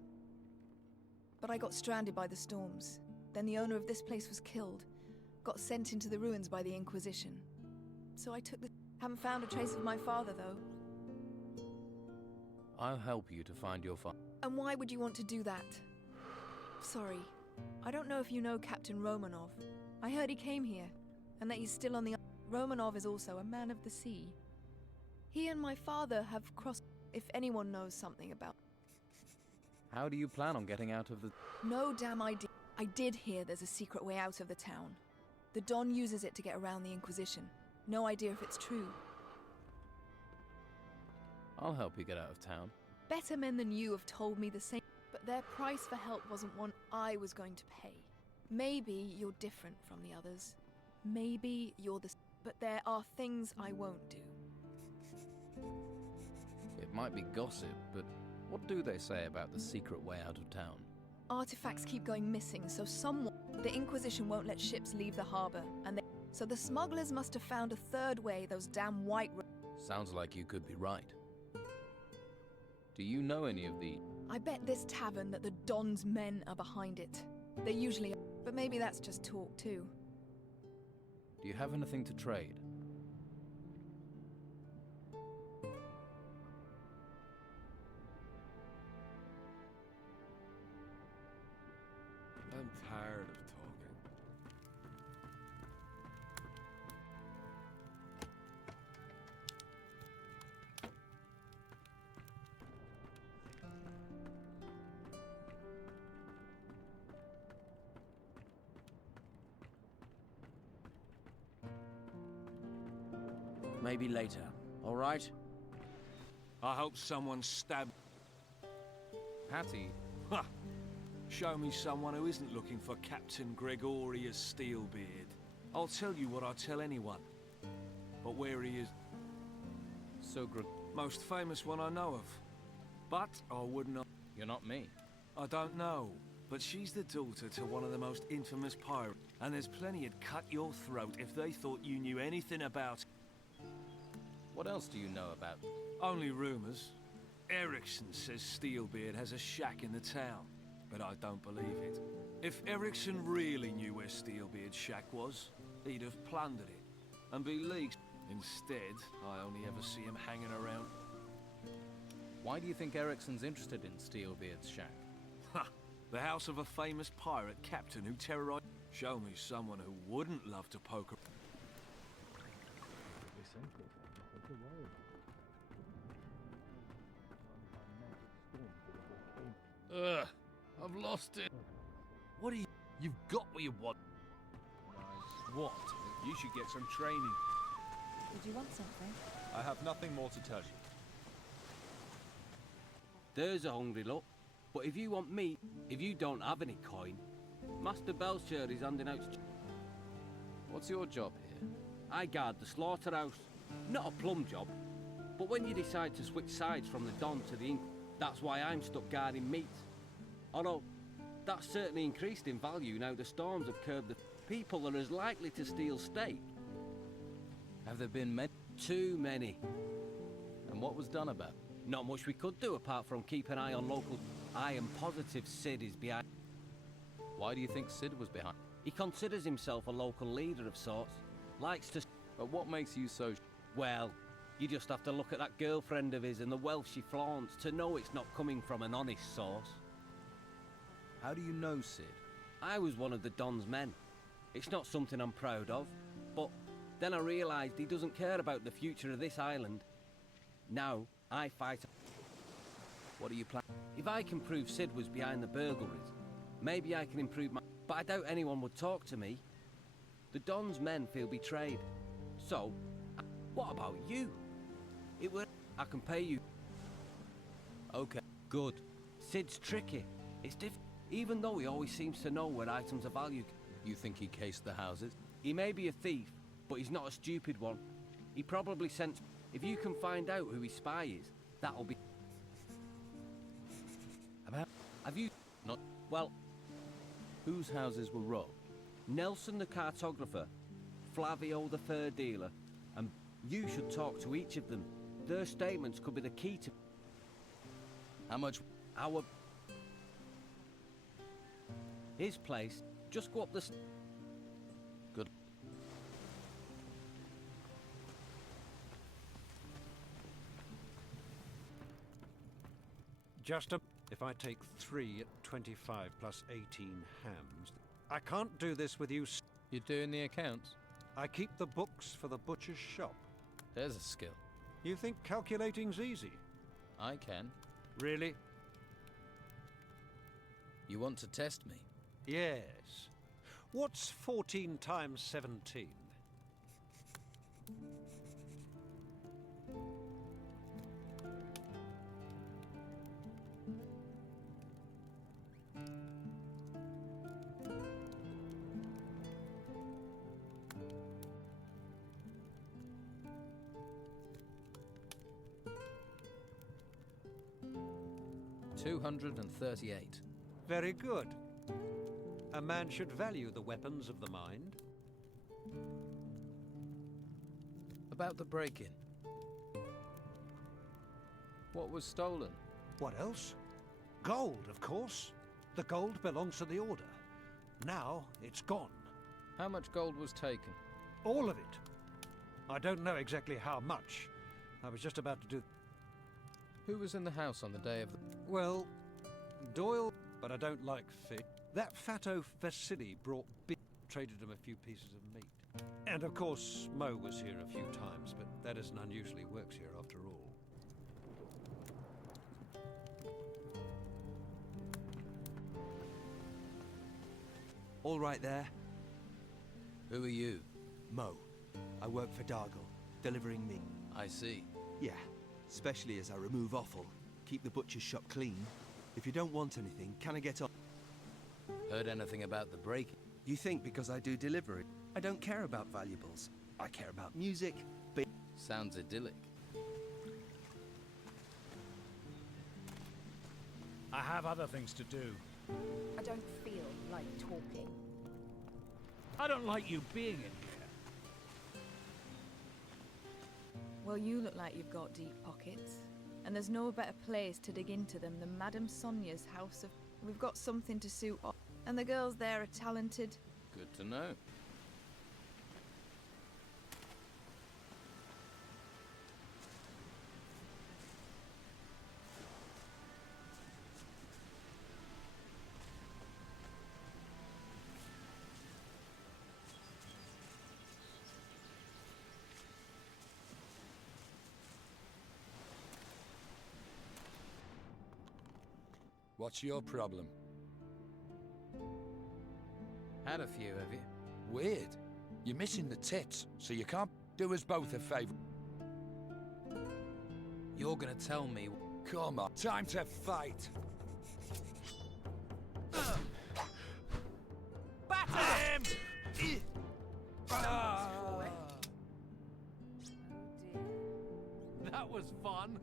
But I got stranded by the storms. Then the owner of this place was killed. Got sent into the ruins by the Inquisition. So I took the... Haven't found a trace of my father, though. I'll help you to find your father. And why would you want to do that? Sorry. I don't know if you know Captain Romanov. I heard he came here, and that he's still on the... Romanov is also a man of the sea. He and my father have crossed... If anyone knows something about... How do you plan on getting out of the... No damn idea. I did hear there's a secret way out of the town. The Don uses it to get around the Inquisition. No idea if it's true. I'll help you get out of town. Better men than you have told me the same, but their price for help wasn't one I was going to pay. Maybe you're different from the others. Maybe you're the... But there are things I won't do. It might be gossip, but what do they say about the secret way out of town? Artifacts keep going missing, so someone... The Inquisition won't let ships leave the harbor, and they... So the smugglers must have found a third way, those damn white... Sounds like you could be right. Do you know any of the... I bet this tavern that the Don's men are behind it. They usually are, but maybe that's just talk too. Do you have anything to trade? I'm tired of talking. Maybe later, all right? I hope someone stabbed... Hattie. Ha! Show me someone who isn't looking for Captain Gregorius Steelbeard. I'll tell you what I tell anyone. But where he is... So most famous one I know of. But I wouldn't... You're not me. I don't know. But she's the daughter to one of the most infamous pirates. And there's plenty who'd cut your throat if they thought you knew anything about... What else do you know about... Only rumors. Erickson says Steelbeard has a shack in the town. But I don't believe it. If Erickson really knew where Steelbeard's shack was, he'd have plundered it and be leagued. Instead, I only ever see him hanging around. Why do you think Erickson's interested in Steelbeard's shack? Ha! The house of a famous pirate captain who terrorized... Show me someone who wouldn't love to poke a... Ugh, I've lost it. What are you... You've got what you want. What? You should get some training. Did you want something? I have nothing more to tell you. There's a hungry look. But if you want meat, if you don't have any coin, Master Belcher is handing out... What's your job here? I guard the slaughterhouse. Not a plum job. But when you decide to switch sides from the Don to the Ink, that's why I'm stuck guarding meat. Although, that's certainly increased in value now the storms have curbed the... People are as likely to steal steak. Have there been many? Too many. And what was done about it? Not much we could do apart from keep an eye on local... I am positive Sid is behind... Why do you think Sid was behind? He considers himself a local leader of sorts. Likes to... But what makes you so... Well, you just have to look at that girlfriend of his and the wealth she flaunts to know it's not coming from an honest source. How do you know Sid? I was one of the Don's men. It's not something I'm proud of, but Then I realised he doesn't care about the future of this island. Now, I fight... What do you plan? If I can prove Sid was behind the burglaries, maybe I can improve my... But I doubt anyone would talk to me. The Don's men feel betrayed. So, what about you? It would... I can pay you. Okay, good. Sid's tricky. It's different. Even though he always seems to know where items are valued. You think he cased the houses? He may be a thief, but he's not a stupid one. He probably sent... If you can find out who his spy is, that'll be... Have you... Not... Well... Whose houses were robbed? Nelson the cartographer, Flavio the fur dealer, and you should talk to each of them. Their statements could be the key to... How much? Our... His place. Just go up the... Good. Just a... If I take 3 at 25 plus 18 hams... I can't do this with you... You're doing the accounts? I keep the books for the butcher's shop. There's a skill. You think calculating's easy? I can. Really? You want to test me? Yes. What's 14 times 17? $238. Very good. A man should value the weapons of the mind. About the break-in. What was stolen? What else? Gold, of course. The gold belongs to the Order. Now it's gone. How much gold was taken? All of it. I don't know exactly how much. I was just about to do... Who was in the house on the day of the... Well, Doyle, but I don't like fish. That fatto Vasily brought big... Traded him a few pieces of meat. And of course, Mo was here a few times, but that isn't unusually works here after all. All right there. Who are you? Mo. I work for Dargle, delivering meat. I see. Yeah, especially as I remove offal, keep the butcher's shop clean. If you don't want anything, can I get on? Heard anything about the break? You think because I do delivery, I don't care about valuables. I care about music, but... Sounds idyllic. I have other things to do. I don't feel like talking. I don't like you being in here. Well, you look like you've got deep pockets. And there's no better place to dig into them than Madame Sonia's house of... We've got something to suit up. And the girls there are talented. Good to know. What's your problem? Had a few, have you? Weird. You're missing the tits, so you can't do us both a favour. You're gonna tell me... Come on, time to fight. Batter him! That was fun.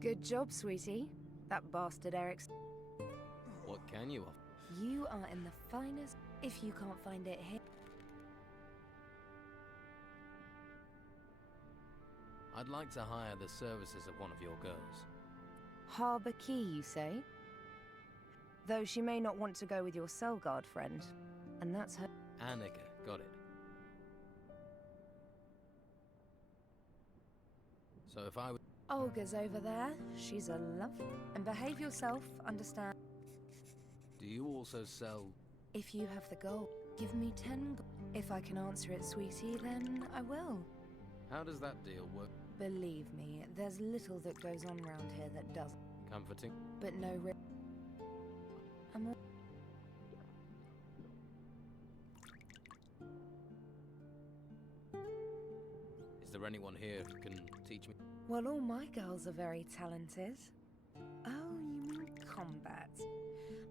Good job, sweetie. That bastard Eric's... What can you offer? You are in the finest... If you can't find it here... I'd like to hire the services of one of your girls. Harbour Key, you say? Though she may not want to go with your cell guard friend. And that's her... Annika, got it. So if I would... Olga's over there. She's a love. And behave yourself, understand? Do you also sell... If you have the gold. Give me 10 If I can answer it, sweetie, then I will. How does that deal work? Believe me, there's little that goes on round here that doesn't. Comforting. But no I'm all Is there anyone here who can teach me? Well, all my girls are very talented. Oh, you mean combat?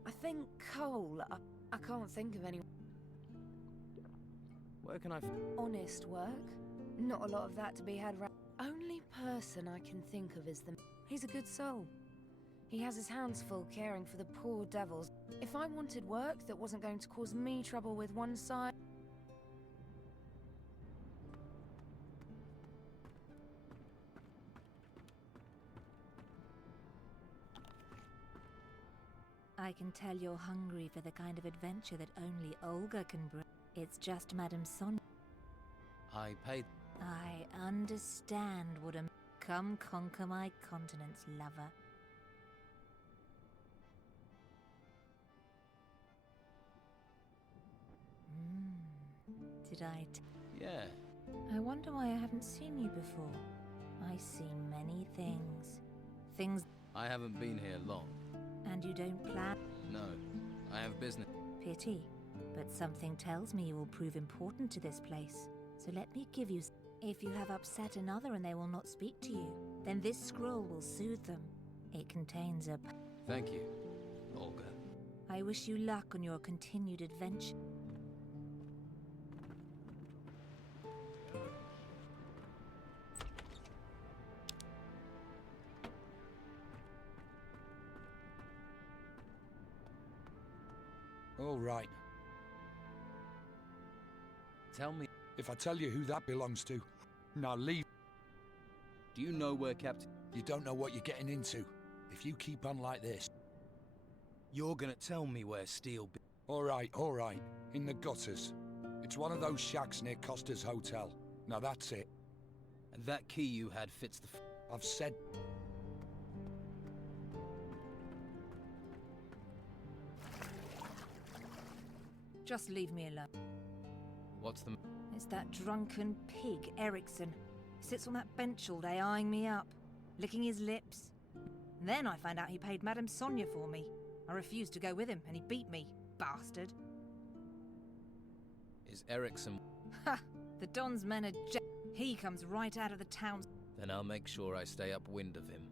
I think Cole. I can't think of anyone. Where can I Honest work? Not a lot of that to be had right. Only person I can think of is the... He's a good soul. He has his hands full caring for the poor devils. If I wanted work that wasn't going to cause me trouble with one side... I can tell you're hungry for the kind of adventure that only Olga can bring. It's just Madame Sonia. I paid. I understand what a... Come conquer my continents, lover. Did I... Yeah. I wonder why I haven't seen you before. I see many things. Things... I haven't been here long. And you don't plan? No. I have business. Pity. But something tells me you will prove important to this place. So let me give you... If you have upset another and they will not speak to you, then this scroll will soothe them. It contains a... Thank you, Olga. I wish you luck on your continued adventure. All right. Tell me. If I tell you who that belongs to, now leave. Do you know where Captain... You don't know what you're getting into. If you keep on like this... You're gonna tell me where Steel... All right. In the gutters. It's one of those shacks near Costa's Hotel. Now that's it. And that key you had fits the... I've said... Just leave me alone. What's the... It's that drunken pig, Erickson. He sits on that bench all day eyeing me up, licking his lips. And then I found out he paid Madame Sonia for me. I refused to go with him, and he beat me, bastard. Is Erickson... Ha! The Don's men are He comes right out of the town. Then I'll make sure I stay upwind of him.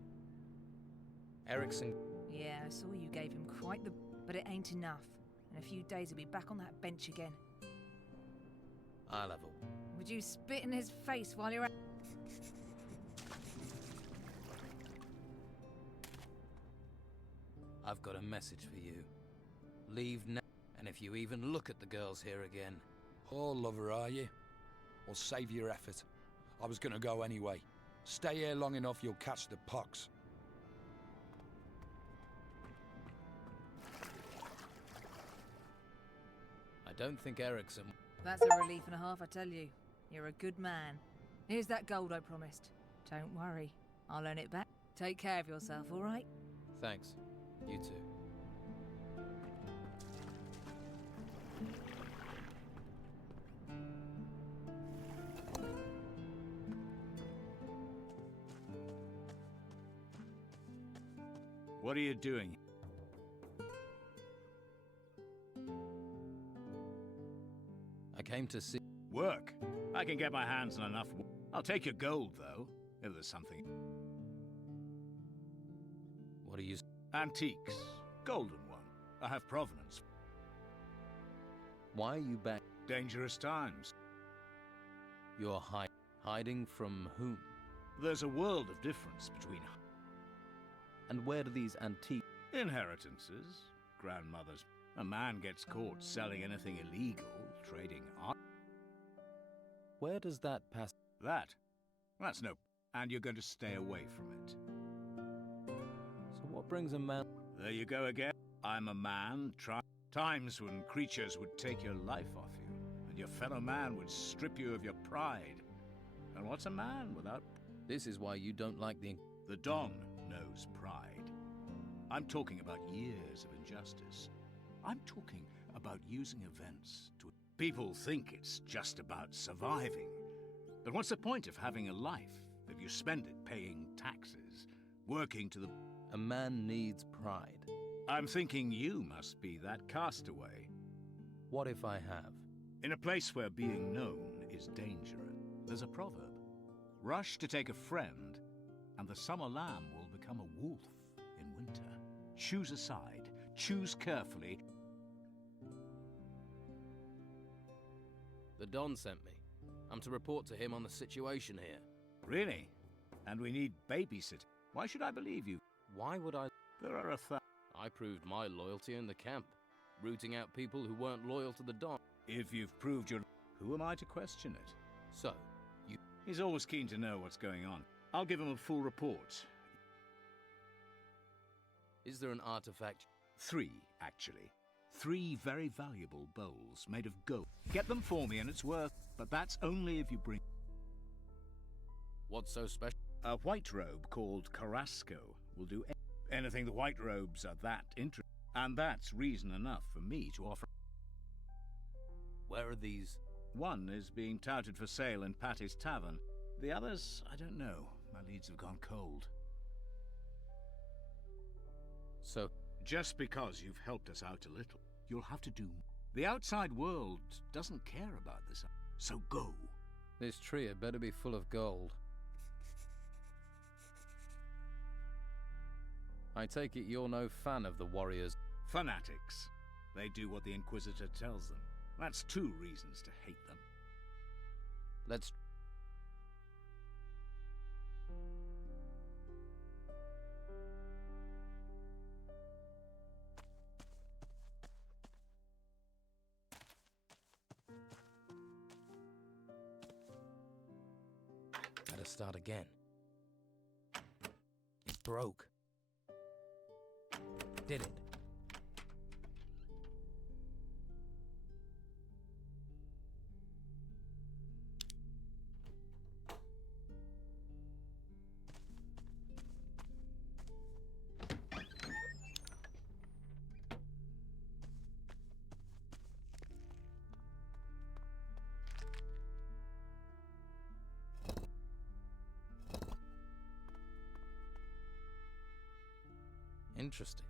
Erickson... Yeah, I saw you gave him quite the... But it ain't enough. In a few days he'll be back on that bench again. I'll have a... Would you spit in his face while you're at... I've got a message for you. Leave now, and if you even look at the girls here again... Oh, lover, are you? Well, save your effort. I was gonna go anyway. Stay here long enough, you'll catch the pox. I don't think Erickson... That's a relief and a half, I tell you. You're a good man. Here's that gold I promised. Don't worry. I'll earn it back. Take care of yourself, all right? Thanks. You too. What are you doing? I came to see... Work. I can get my hands on enough. I'll take your gold, though, if there's something. What are you... Antiques. Golden one. I have provenance. Why are you back? Dangerous times. You're hiding from whom? There's a world of difference between... And where do these antiques... Inheritances. Grandmothers. A man gets caught selling anything illegal, trading art. Where does that pass? That's no... And you're going to stay away from it. So what brings a man... There you go again. I'm a man. Times when creatures would take your life off you, and your fellow man would strip you of your pride. And what's a man without... This is why you don't like the... The Don knows pride. I'm talking about years of injustice. I'm talking about using events to... People think it's just about surviving. But what's the point of having a life if you spend it paying taxes, working to the... A man needs pride. I'm thinking you must be that castaway. What if I have? In a place where being known is dangerous, there's a proverb. Rush to take a friend, and the summer lamb will become a wolf in winter. Choose a side. Choose carefully. The Don sent me. I'm to report to him on the situation here. Really? And we need babysitting. Why should I believe you? Why would I? There are I proved my loyalty in the camp, rooting out people who weren't loyal to the Don. If you've proved your... Who am I to question it? So, you... He's always keen to know what's going on. I'll give him a full report. Is there an artifact? 3, actually. 3 very valuable bowls made of gold. Get them for me and it's worth... But that's only if you bring... What's so special? A white robe called Carrasco will do anything the white robes are that interesting. And that's reason enough for me to offer... Where are these? One is being touted for sale in Patty's Tavern. The others, I don't know. My leads have gone cold. So... Just because you've helped us out a little, you'll have to do... The outside world doesn't care about this, so go. This tree had better be full of gold. I take it you're no fan of the warriors. Fanatics. They do what the Inquisitor tells them. That's 2 reasons to hate them. Let's... Better start again. It broke. Did it? Interesting.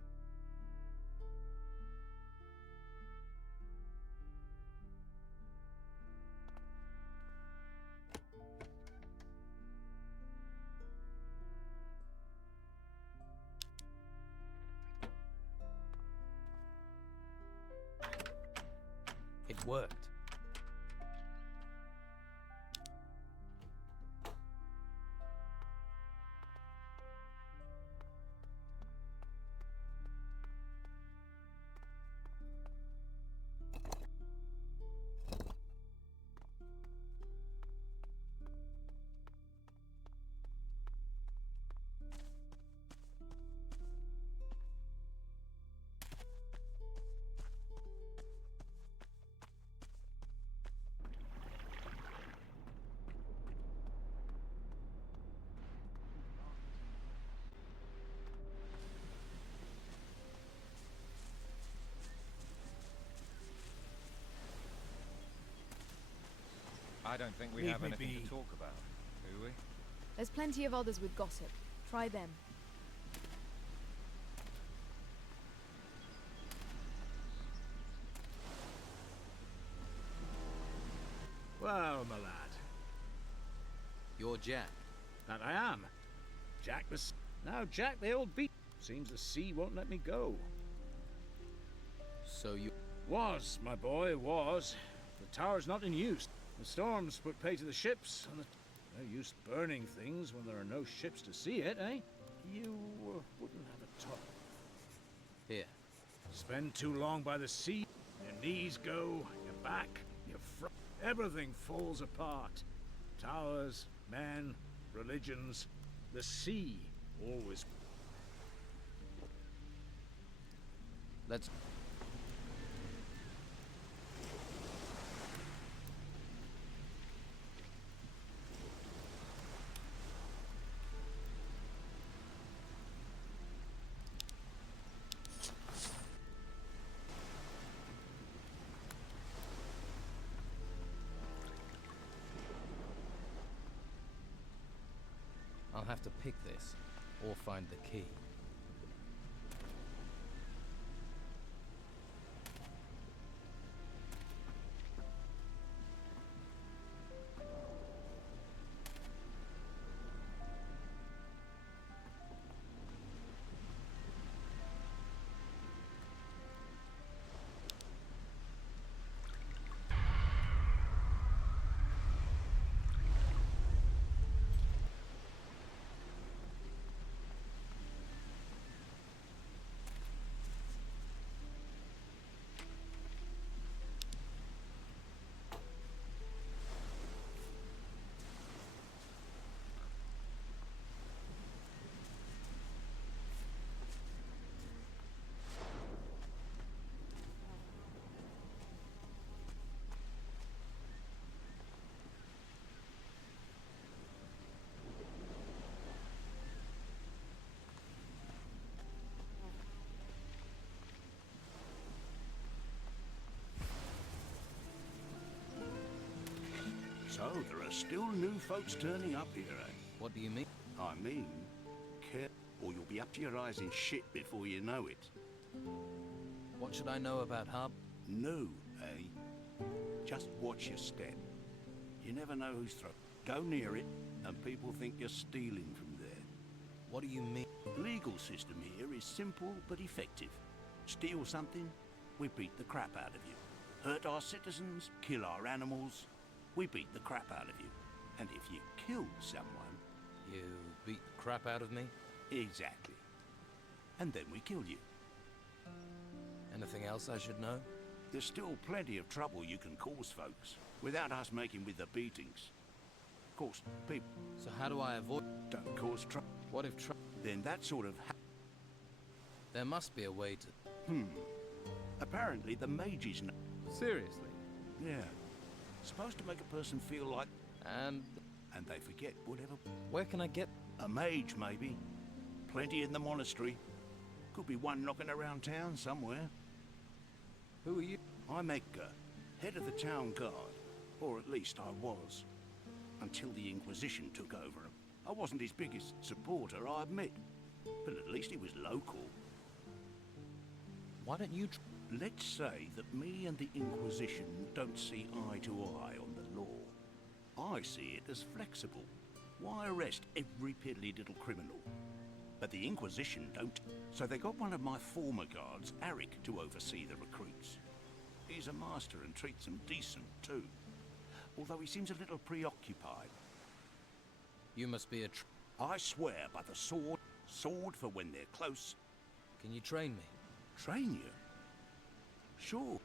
It worked. I don't think we Leave have me anything be. to talk about, do we? There's plenty of others with gossip. Try them. Well, my lad. You're Jack. That I am. Jack the... Now, Jack the old beat. Seems the sea won't let me go. So you... Was, my boy, was. The tower's not in use. The storms put pay to the ships, and no use burning things when there are no ships to see it, eh? You wouldn't have a top. Here. Spend too long by the sea, your knees go, your back, your front. Everything falls apart. Towers, men, religions, the sea always... Let's... have to pick this, or find the key. So, there are still new folks turning up here, eh? What do you mean? I mean, care, or you'll be up to your eyes in shit before you know it. What should I know about Hub? No, eh? Just watch your step. You never know who's through. Go near it, and people think you're stealing from there. What do you mean? Legal system here is simple but effective. Steal something, we beat the crap out of you. Hurt our citizens, kill our animals, we beat the crap out of you. And if you kill someone... You beat the crap out of me? Exactly. And then we kill you. Anything else I should know? There's still plenty of trouble you can cause folks, without us making with the beatings. Of course, people... So how do I avoid... Don't cause trouble. What if Then that sort of... There must be a way to... Apparently the mages know. Seriously? Yeah. Supposed to make a person feel like... And they forget whatever... Where can I get... A mage, maybe. Plenty in the monastery. Could be one knocking around town somewhere. Who are you? I'm Edgar, head of the town guard. Or at least I was. Until the Inquisition took over. I wasn't his biggest supporter, I admit. But at least he was local. Why don't you... Let's say that me and the Inquisition don't see eye to eye on the law. I see it as flexible. Why arrest every piddly little criminal? But the Inquisition don't. So they got one of my former guards, Arik, to oversee the recruits. He's a master and treats them decent, too. Although he seems a little preoccupied. You must be a I swear by the sword. Sword for when they're close. Can you train me? Train you? Sure.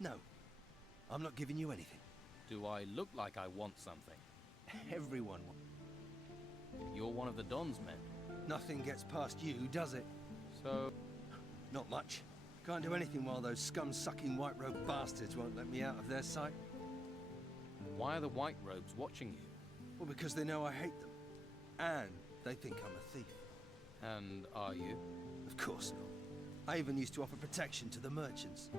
No. I'm not giving you anything. Do I look like I want something? Everyone. You're one of the Don's men. Nothing gets past you, does it? So... Not much. Can't do anything while those scum-sucking white-robed bastards won't let me out of their sight. Why are the white robes watching you? Well, because they know I hate them. And they think I'm a thief. And are you? Of course not. I even used to offer protection to the merchants.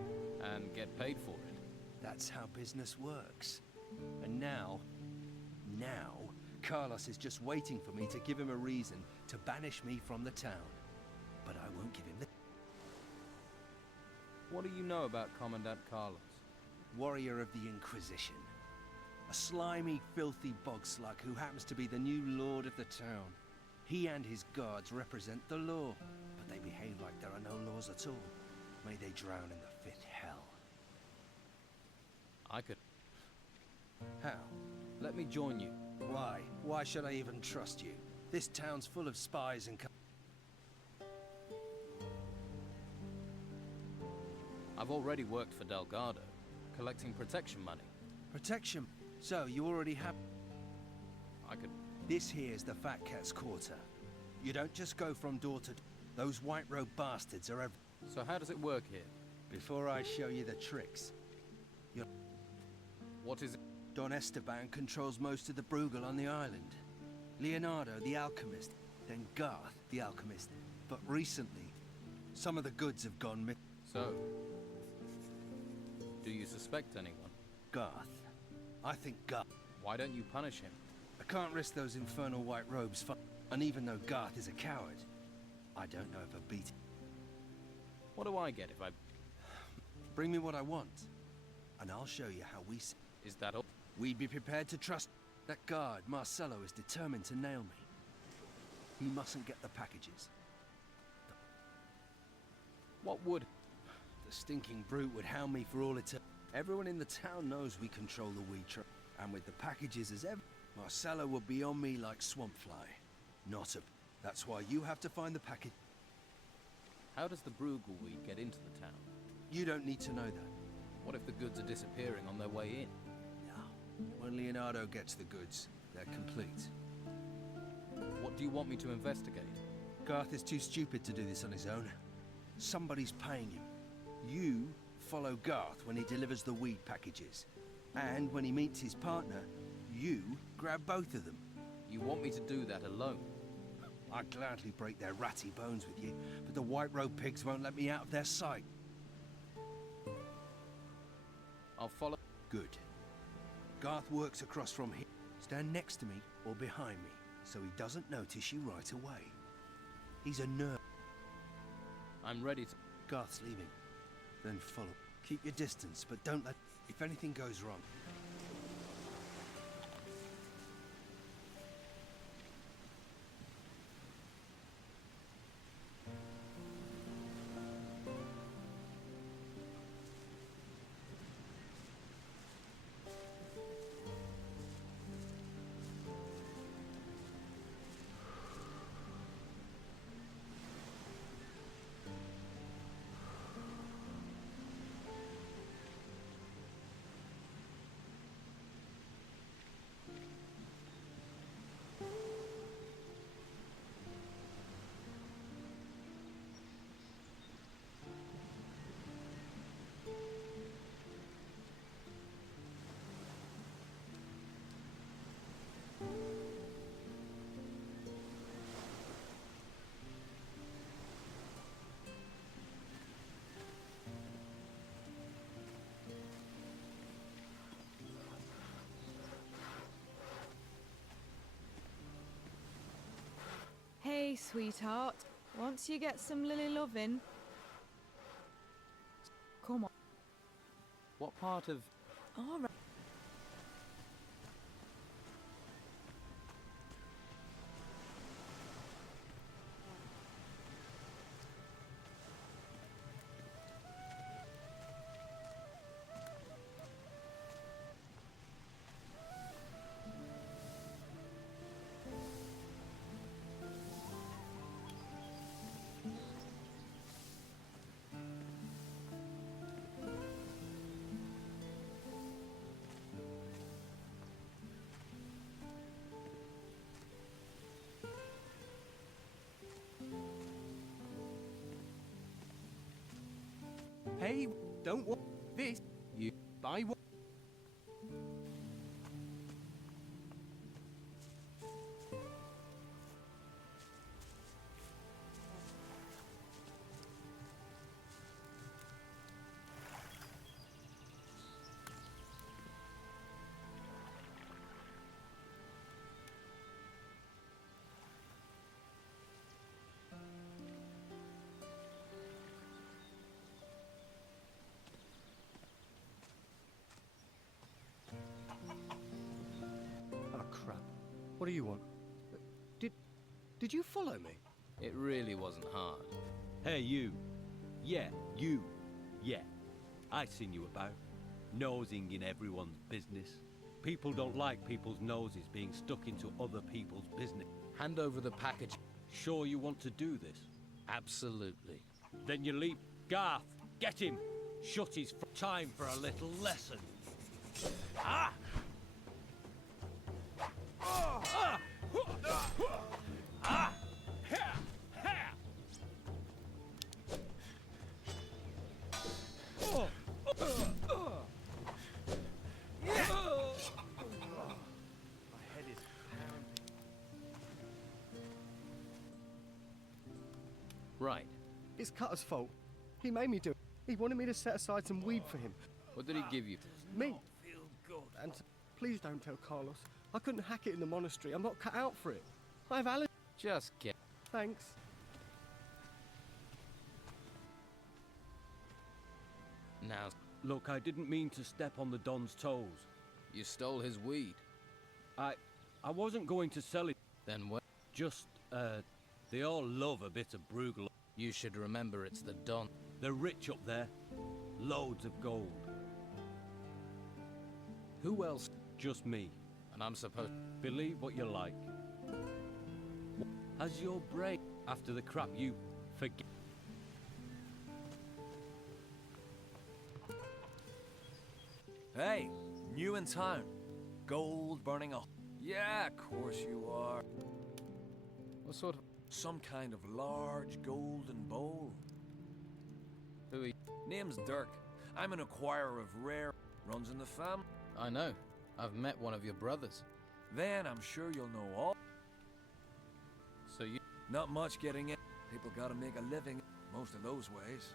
And get paid for it? That's how business works. And now, Carlos is just waiting for me to give him a reason to banish me from the town. But I won't give him the... What do you know about Commandant Carlos? Warrior of the Inquisition. A slimy, filthy bog slug who happens to be the new lord of the town. He and his guards represent the law, but they behave like there are no laws at all. May they drown in the fifth hell. I could... How? Let me join you. Why? Why should I even trust you? This town's full of spies and... I've already worked for Delgado, collecting protection money. Protection? So, you already have... I could... This here's the Fat Cat's Quarter. You don't just go from door to door. Those white-robed bastards are every... So how does it work here? Before I show you the tricks... You're... What is it? Don Esteban controls most of the Bruegel on the island. Leonardo, the alchemist. Then Garth, the alchemist. But recently, some of the goods have gone missing. So, do you suspect anyone? Garth. I think Garth. Why don't you punish him? I can't risk those infernal white robes and even though Garth is a coward, I don't know if I beat him. What do I get if I... Bring me what I want, and I'll show you how we... Is that all? We'd be prepared to trust... That guard, Marcello, is determined to nail me. He mustn't get the packages. What would... The stinking brute would hound me for all eternity. Everyone in the town knows we control the weed trade, and with the packages as ever, Marcello will be on me like swampfly. Not a... That's why you have to find the package. How does the Bruegel weed get into the town? You don't need to know that. What if the goods are disappearing on their way in? No. When Leonardo gets the goods, they're complete. What do you want me to investigate? Garth is too stupid to do this on his own. Somebody's paying him. You follow Garth when he delivers the weed packages. And when he meets his partner, you grab both of them. You want me to do that alone? I'd gladly break their ratty bones with you, but the white robe pigs won't let me out of their sight. I'll follow. Good. Garth works across from here. Stand next to me or behind me, so he doesn't notice you right away. He's a nerd. I'm ready to... Garth's leaving. Then follow. Keep your distance, but don't let... If anything goes wrong... Hey, sweetheart. Once you get some lily loving... Come on. What part of... All right. Hey, don't want this. You buy one. What do you want? Did you follow me? It really wasn't hard. Hey, you. Yeah, you. Yeah. I seen you about. Nosing in everyone's business. People don't like people's noses being stuck into other people's business. Hand over the package. Sure you want to do this? Absolutely. Then you leap. Garth, get him. Shut his time for a little lesson. Ah! Right. It's Cutter's fault. He made me do it. He wanted me to set aside some weed for him. What did he give you? Me. And please don't tell Carlos. I couldn't hack it in the monastery. I'm not cut out for it. I have allergies. Just get. Thanks. Now, Look, I didn't mean to step on the Don's toes. you stole his weed. I wasn't going to sell it. Then what? Just, they all love a bit of Bruegel. You should remember it's the Don. They're rich up there. Loads of gold. Who else? Just me. And I'm supposed... Believe what you like. Has your brain, after the crap you forget? Hey, new in town. Gold burning a... Yeah, of course you are. What sort of... Some kind of large golden bowl. Who are you? Name's Dirk. I'm an acquirer of rare... Runs in the family. I know. I've met one of your brothers. Then I'm sure you'll know all. So you... Not much getting in. People gotta make a living most of those ways.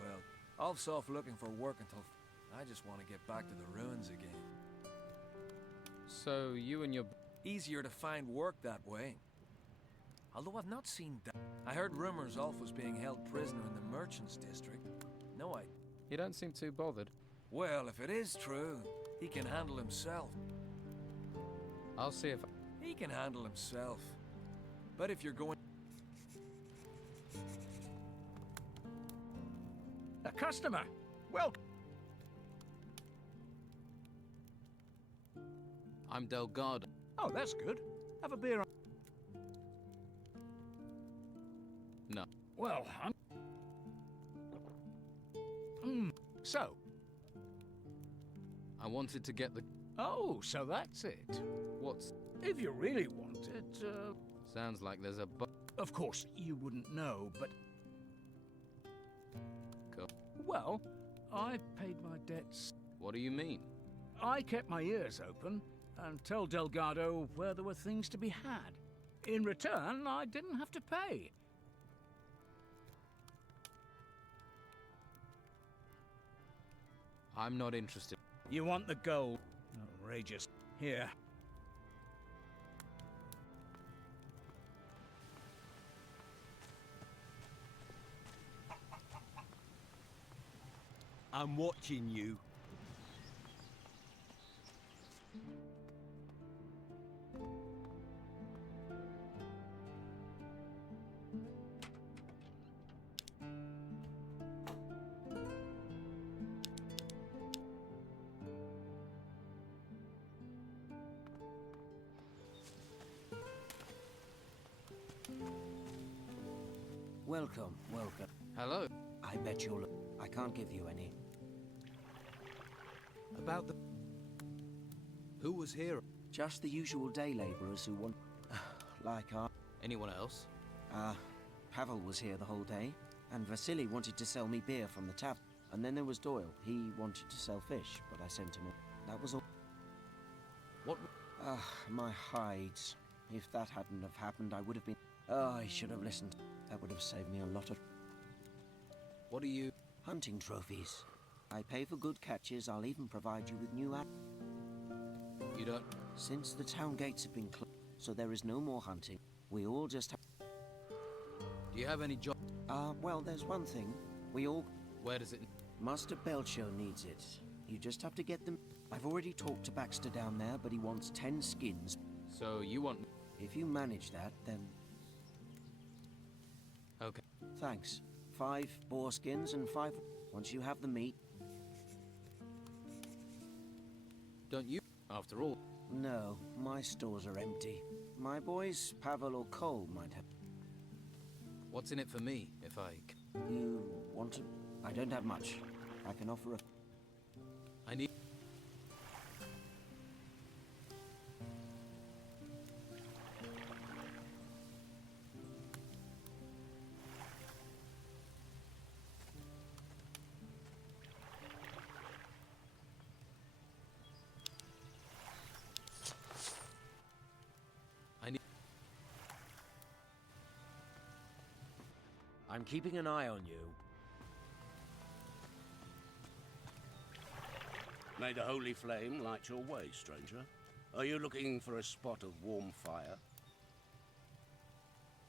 Well, I'll stop looking for work until... I just want to get back to the ruins again. So you and your... Easier to find work that way. Although I've not seen... I heard rumors Ulf was being held prisoner in the Merchants District. No, You don't seem too bothered. Well, if it is true, he can handle himself. I'll see if... He can handle himself. But if you're going... A customer! Welcome! I'm Delgado. Oh, that's good. Have a beer. No. Well, I'm... So? I wanted to get the... Oh, so that's it. What's... If you really want it, Sounds like there's a Of course, you wouldn't know, but... Go. Well, I paid my debts. What do you mean? I kept my ears open and told Delgado where there were things to be had. In return, I didn't have to pay. I'm not interested. You want the gold? Outrageous. Here. I'm watching you. Welcome, welcome. Hello. I bet you'll... I can't give you any. About the... Who was here? Just the usual day labourers who want... like our... Anyone else? Pavel was here the whole day, and Vasily wanted to sell me beer from the tap. And then there was Doyle. He wanted to sell fish, but I sent him... That was all. What? My hides. If that hadn't have happened, I would have been... Oh, I should have listened. That would have saved me a lot of... What are you... Hunting trophies. I pay for good catches. I'll even provide you with new... You don't... Since the town gates have been closed, so there is no more hunting. We all just have... Do you have any job? Well, there's one thing. We all... Where does it... Master Belcho needs it. You just have to get them... I've already talked to Baxter down there, but he wants 10 skins. So you want... If you manage that, then... Okay. Thanks. 5 boar skins and 5... Once you have the meat... Don't you? After all... No, my stores are empty. My boys, Pavel or Cole, might have... What's in it for me, if I... You want to... I don't have much. I can offer a... I need... I'm keeping an eye on you. May the holy flame light your way, stranger. Are you looking for a spot of warm fire?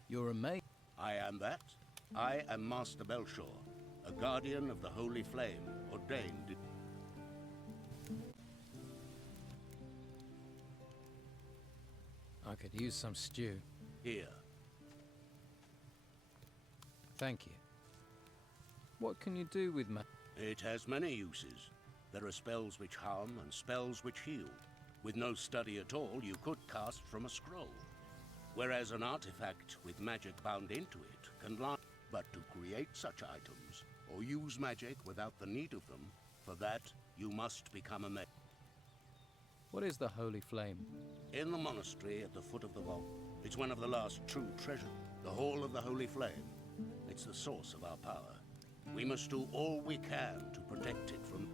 You're a mage. I am that. I am Master Belshore, a guardian of the holy flame, ordained. I could use some stew. Here. Thank you. What can you do with magic? It has many uses. There are spells which harm and spells which heal. With no study at all, you could cast from a scroll. Whereas an artifact with magic bound into it can lie. But to create such items, or use magic without the need of them, for that you must become a mage. What is the holy flame? In the monastery at the foot of the vault. It's one of the last true treasures. The Hall of the Holy Flame. It's the source of our power. We must do all we can to protect it from...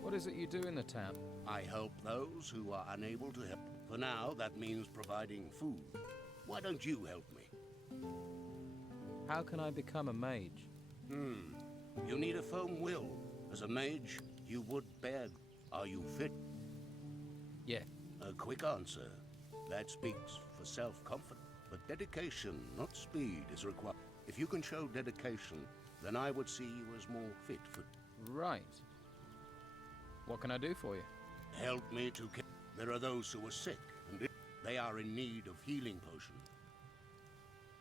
What is it you do in the town? I help those who are unable to help. For now, that means providing food. Why don't you help me? How can I become a mage? You need a firm will. As a mage, you would bear... Are you fit? Yeah. A quick answer. That speaks for self-confidence. But dedication, not speed, is required. If you can show dedication, then I would see you as more fit for... Right. What can I do for you? Help me to... There are those who are sick, and they are in need of healing potions.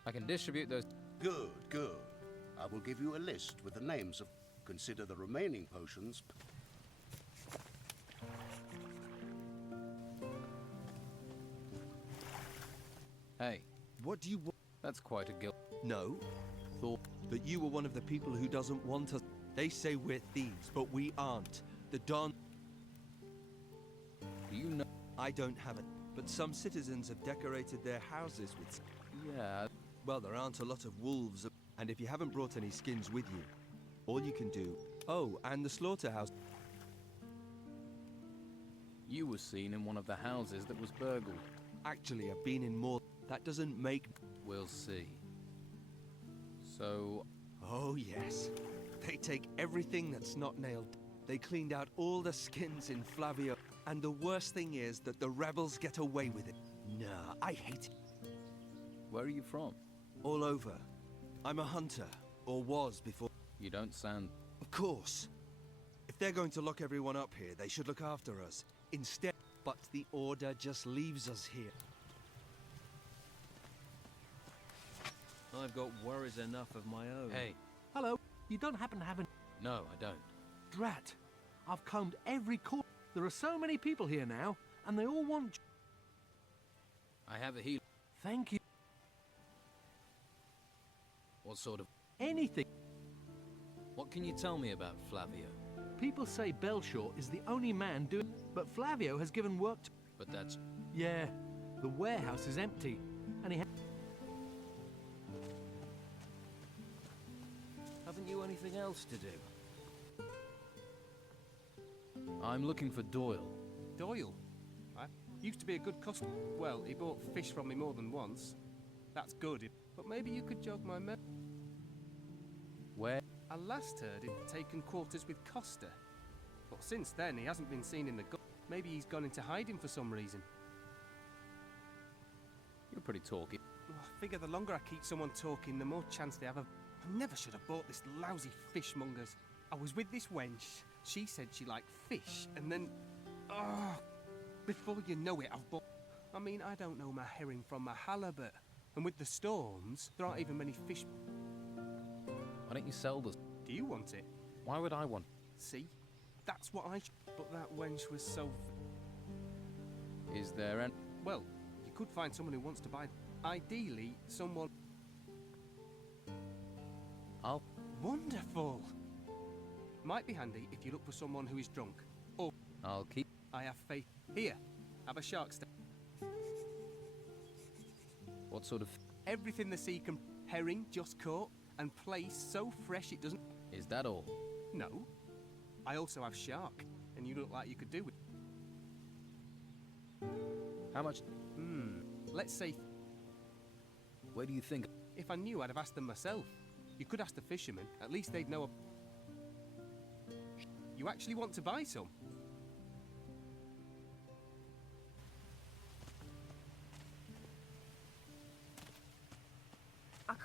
I can distribute those... Good, good. I will give you a list with the names of... Consider the remaining potions... Hey. What do you want? That's quite a guilt. No. Thought that you were one of the people who doesn't want us. They say we're thieves, but we aren't. The Don... Do you know... I don't have it, but some citizens have decorated their houses with... Yeah. Well, there aren't a lot of wolves, and if you haven't brought any skins with you, all you can do... Oh, and the slaughterhouse... You were seen in one of the houses that was burgled. Actually, I've been in more... That doesn't make... We'll see. So... Oh, yes. They take everything that's not nailed. They cleaned out all the skins in Flavio. And the worst thing is that the rebels get away with it. Nah, I hate it. Where are you from? All over. I'm a hunter. Or was before. You don't sound... Of course. If they're going to lock everyone up here, they should look after us. Instead... But the Order just leaves us here. I've got worries enough of my own. Hey. Hello. You don't happen to have an... No, I don't. Drat. I've combed every corner. There are so many people here now, and they all want... I have a heal. Thank you. What sort of... Anything. What can you tell me about Flavio? People say Belshore is the only man doing... But Flavio has given work to... But that's... Yeah. The warehouse is empty, and he... Haven't you anything else to do? I'm looking for Doyle. Doyle? I used to be a good customer. Well, he bought fish from me more than once. That's good, but maybe you could jog my memory. Where? I last heard he'd taken quarters with Costa. But since then, he hasn't been seen in the... Maybe he's gone into hiding for some reason. You're pretty talky. I figure the longer I keep someone talking, the more chance they have of... I never should have bought this lousy fishmonger's. I was with this wench. She said she liked fish, and then... Oh, before you know it, I've bought... I mean, I don't know my herring from my halibut. And with the storms, there aren't even many fish... Why don't you sell this? Do you want it? Why would I want... See? That's what I... But that wench was so... Is there an... Well, you could find someone who wants to buy... Ideally, someone... I'll... Wonderful! Might be handy if you look for someone who is drunk. Or... I'll keep... I have faith. Here, have a shark steak. What sort of... Everything the sea can... Herring just caught, and placed so fresh it doesn't... Is that all? No. I also have shark, and you look like you could do it. How much? Let's say... Where do you think... If I knew, I'd have asked them myself. You could ask the fishermen. At least they'd know a... You actually want to buy some?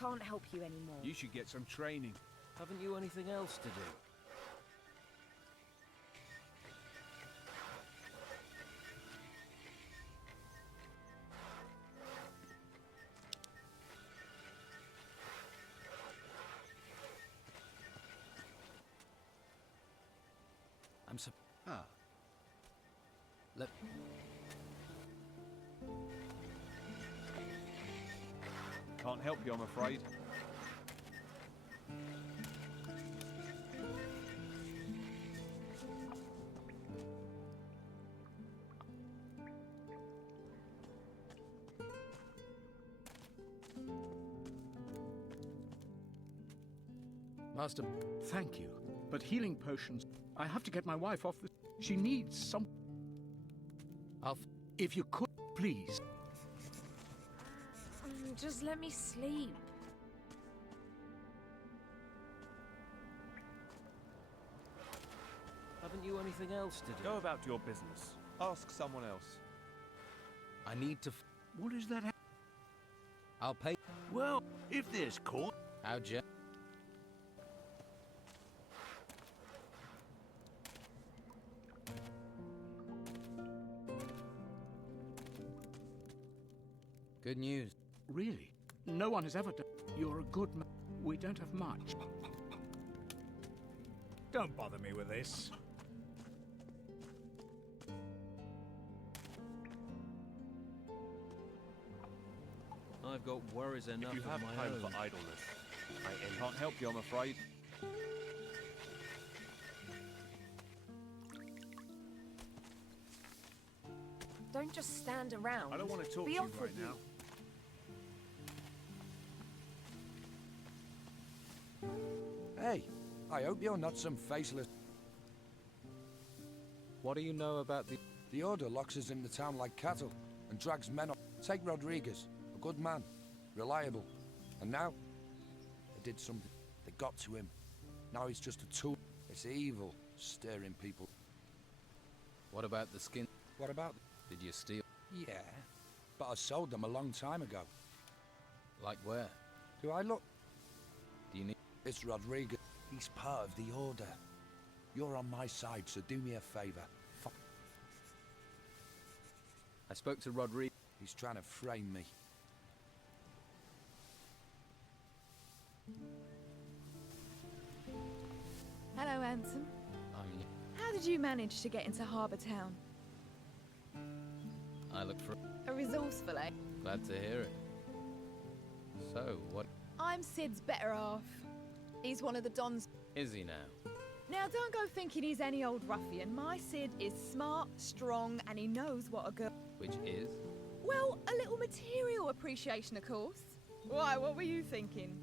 can't help you anymore. You should get some training. Haven't you anything else to do? I'm so... Ah. Let... Can't help you, I'm afraid. Master... Thank you. But healing potions... I have to get my wife off the... She needs some... If you could, please. Just let me sleep. Haven't you anything else to do? Go about your business. Ask someone else. I need to... What is that? I'll pay... Well, if there's court... How gen... Good news. Really? No one has ever done... You're a good man. We don't have much. Don't bother me with this. I've got worries enough If you have of my time own. for idleness, I envy. Can't help you, I'm afraid. Don't just stand around. I don't want to talk Be to you off right with now. Hey, I hope you're not some faceless... What do you know about the... The Order locks us in the town like cattle and drags men up. Take Rodriguez, a good man, reliable. And now, they did something. They got to him. Now he's just a tool. It's evil, stirring people. What about the skin? What about... Did you steal? Yeah, but I sold them a long time ago. Like where? Do I look? Do you need... It's Rodriguez. He's part of the Order. You're on my side, so do me a favor. I spoke to Rodriguez. He's trying to frame me. Hello, Anson. I'm... How did you manage to get into Harbour Town? I look for... A resourceful, eh? Glad to hear it. So, what... I'm Sid's better half. He's one of the Dons. Is he now? Now, don't go thinking he's any old ruffian. My Sid is smart, strong, and he knows what a girl... Which is? Well, a little material appreciation, of course. Why, what were you thinking?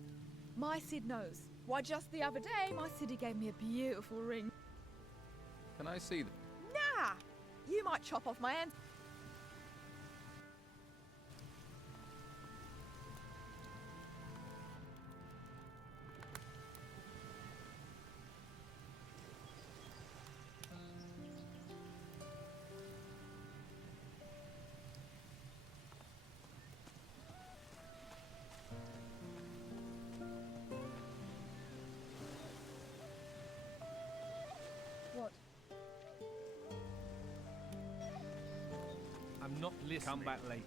My Sid knows. Why, just the other day, my Siddy gave me a beautiful ring. Can I see them? Nah! You might chop off my hand. What? I'm not listening. Come back later.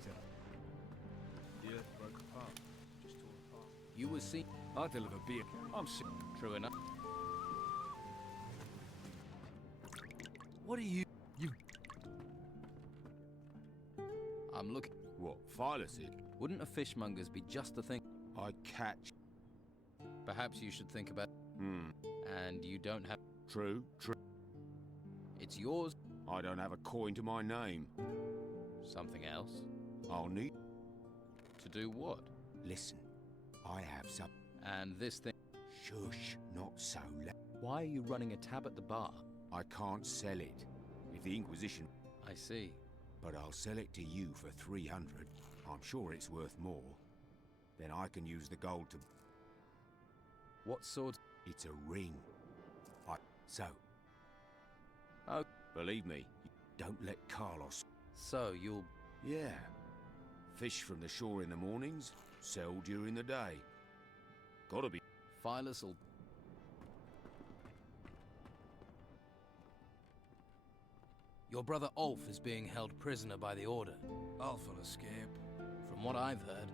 The earth broke apart. Just tore apart. You were seen... I deliver beer. I'm sick. True enough. What are you... I'm looking... What, Phyllis it? Wouldn't a fishmonger's be just the thing? I'd catch. Perhaps you should think about... And you don't have... True. It's yours. I don't have a coin to my name. Something else? I'll need... To do what? Listen, I have some... And this thing... Shush, not so loud. Why are you running a tab at the bar? I can't sell it. If the Inquisition... I see. But I'll sell it to you for 300. I'm sure it's worth more. Then I can use the gold to... What sort? It's a ring. So... Oh... Believe me, don't let Carlos... So, you'll... Yeah. Fish from the shore in the mornings, sell during the day. Gotta be. Philus'll... Your brother Ulf is being held prisoner by the Order. Ulf will escape. From what I've heard.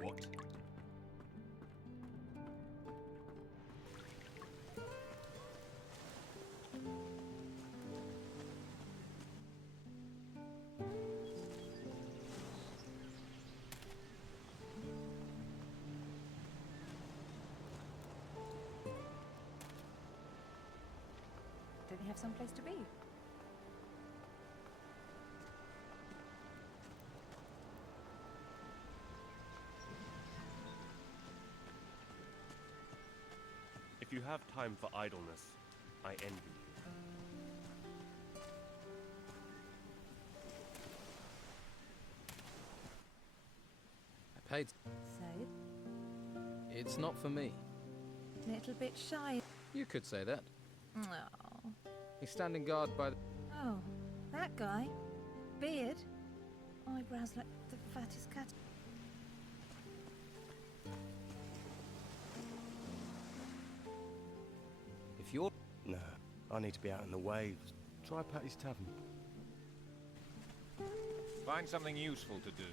What? Don't you have someplace to be? If you have time for idleness, I envy you. I paid... So? It's not for me. Little bit shy. You could say that. Oh. He's standing guard by the... Oh, that guy? Beard? Eyebrows like the fattest cat. If you're... No, I need to be out in the waves. Try Patty's Tavern. Find something useful to do.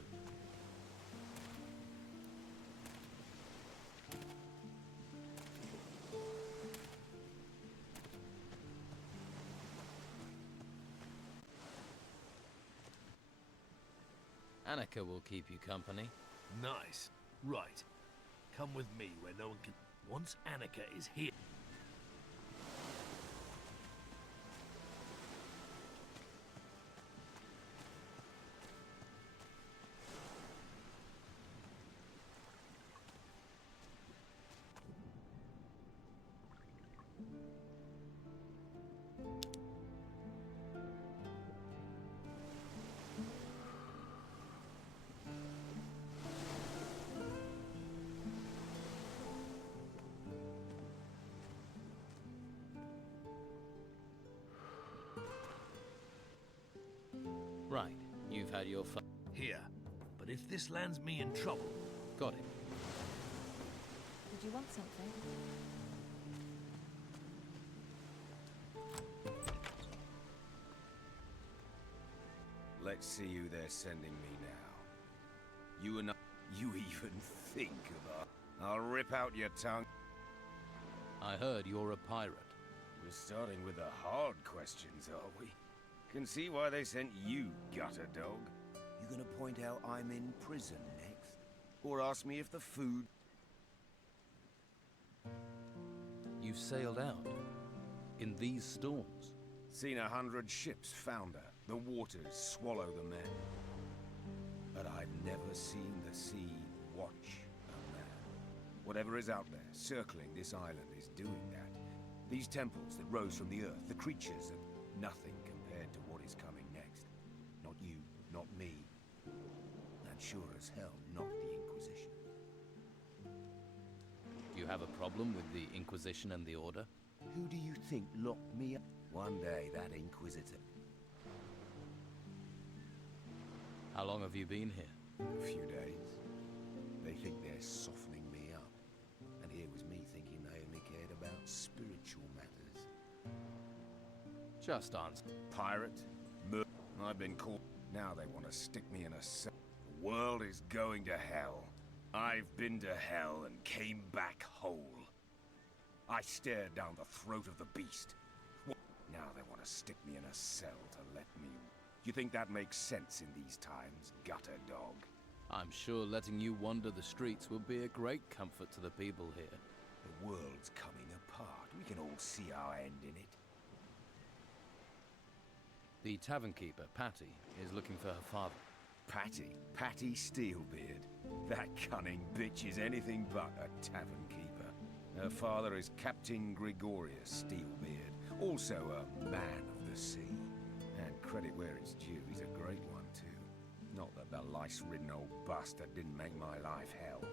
Annika will keep you company. Nice. Right. Come with me where no one can... Once Annika is here... Right. You've had your fun. Here. But if this lands me in trouble... Got it. Did you want something? Let's see who they're sending me now. You and I... You even think about... I'll rip out your tongue. I heard you're a pirate. We're starting with the hard questions, are we? Can see why they sent you, gutter dog. You gonna point out I'm in prison next? Or ask me if the food... You sailed out. In these storms. Seen 100 ships founder. The waters swallow the men. But I've never seen the sea watch a man. Whatever is out there, circling this island, is doing that. These temples that rose from the earth, the creatures that... Nothing compared to what is coming next. Not you, not me. And sure as hell, not the Inquisition. Do you have a problem with the Inquisition and the Order? Who do you think locked me up? One day, that Inquisitor... How long have you been here? A few days. They think they're softening me up. And here was me thinking they only cared about spiritual matters. Just answer. Pirate? I've been caught. Now they want to stick me in a cell. The world is going to hell. I've been to hell and came back whole. I stared down the throat of the beast. Now they want to stick me in a cell to let me... You think that makes sense in these times, gutter dog? I'm sure letting you wander the streets will be a great comfort to the people here. The world's coming apart. We can all see our end in it. The tavern keeper, Patty, is looking for her father. Patty? Patty Steelbeard? That cunning bitch is anything but a tavern keeper. Her father is Captain Gregorius Steelbeard, also a man of the sea. And credit where it's due, he's a great one too. Not that the lice-ridden old bastard didn't make my life hell.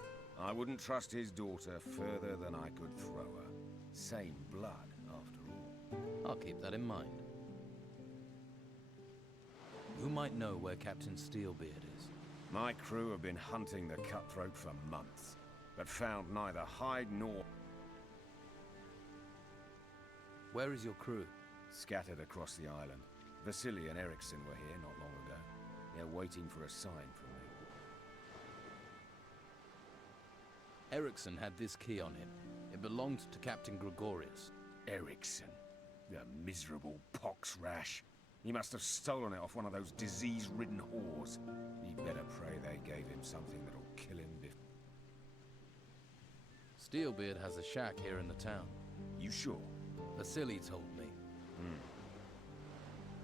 I wouldn't trust his daughter further than I could throw her. Same blood, after all. I'll keep that in mind. Who might know where Captain Steelbeard is? My crew have been hunting the cutthroat for months, but found neither hide nor... Where is your crew? Scattered across the island. Vasily and Eriksson were here not long ago. They're waiting for a sign from me. Eriksson had this key on him. It belonged to Captain Gregorius. Eriksson? The miserable pox rash. He must have stolen it off one of those disease-ridden whores. He'd better pray they gave him something that'll kill him before... Steelbeard has a shack here in the town. You sure? Vasily told me.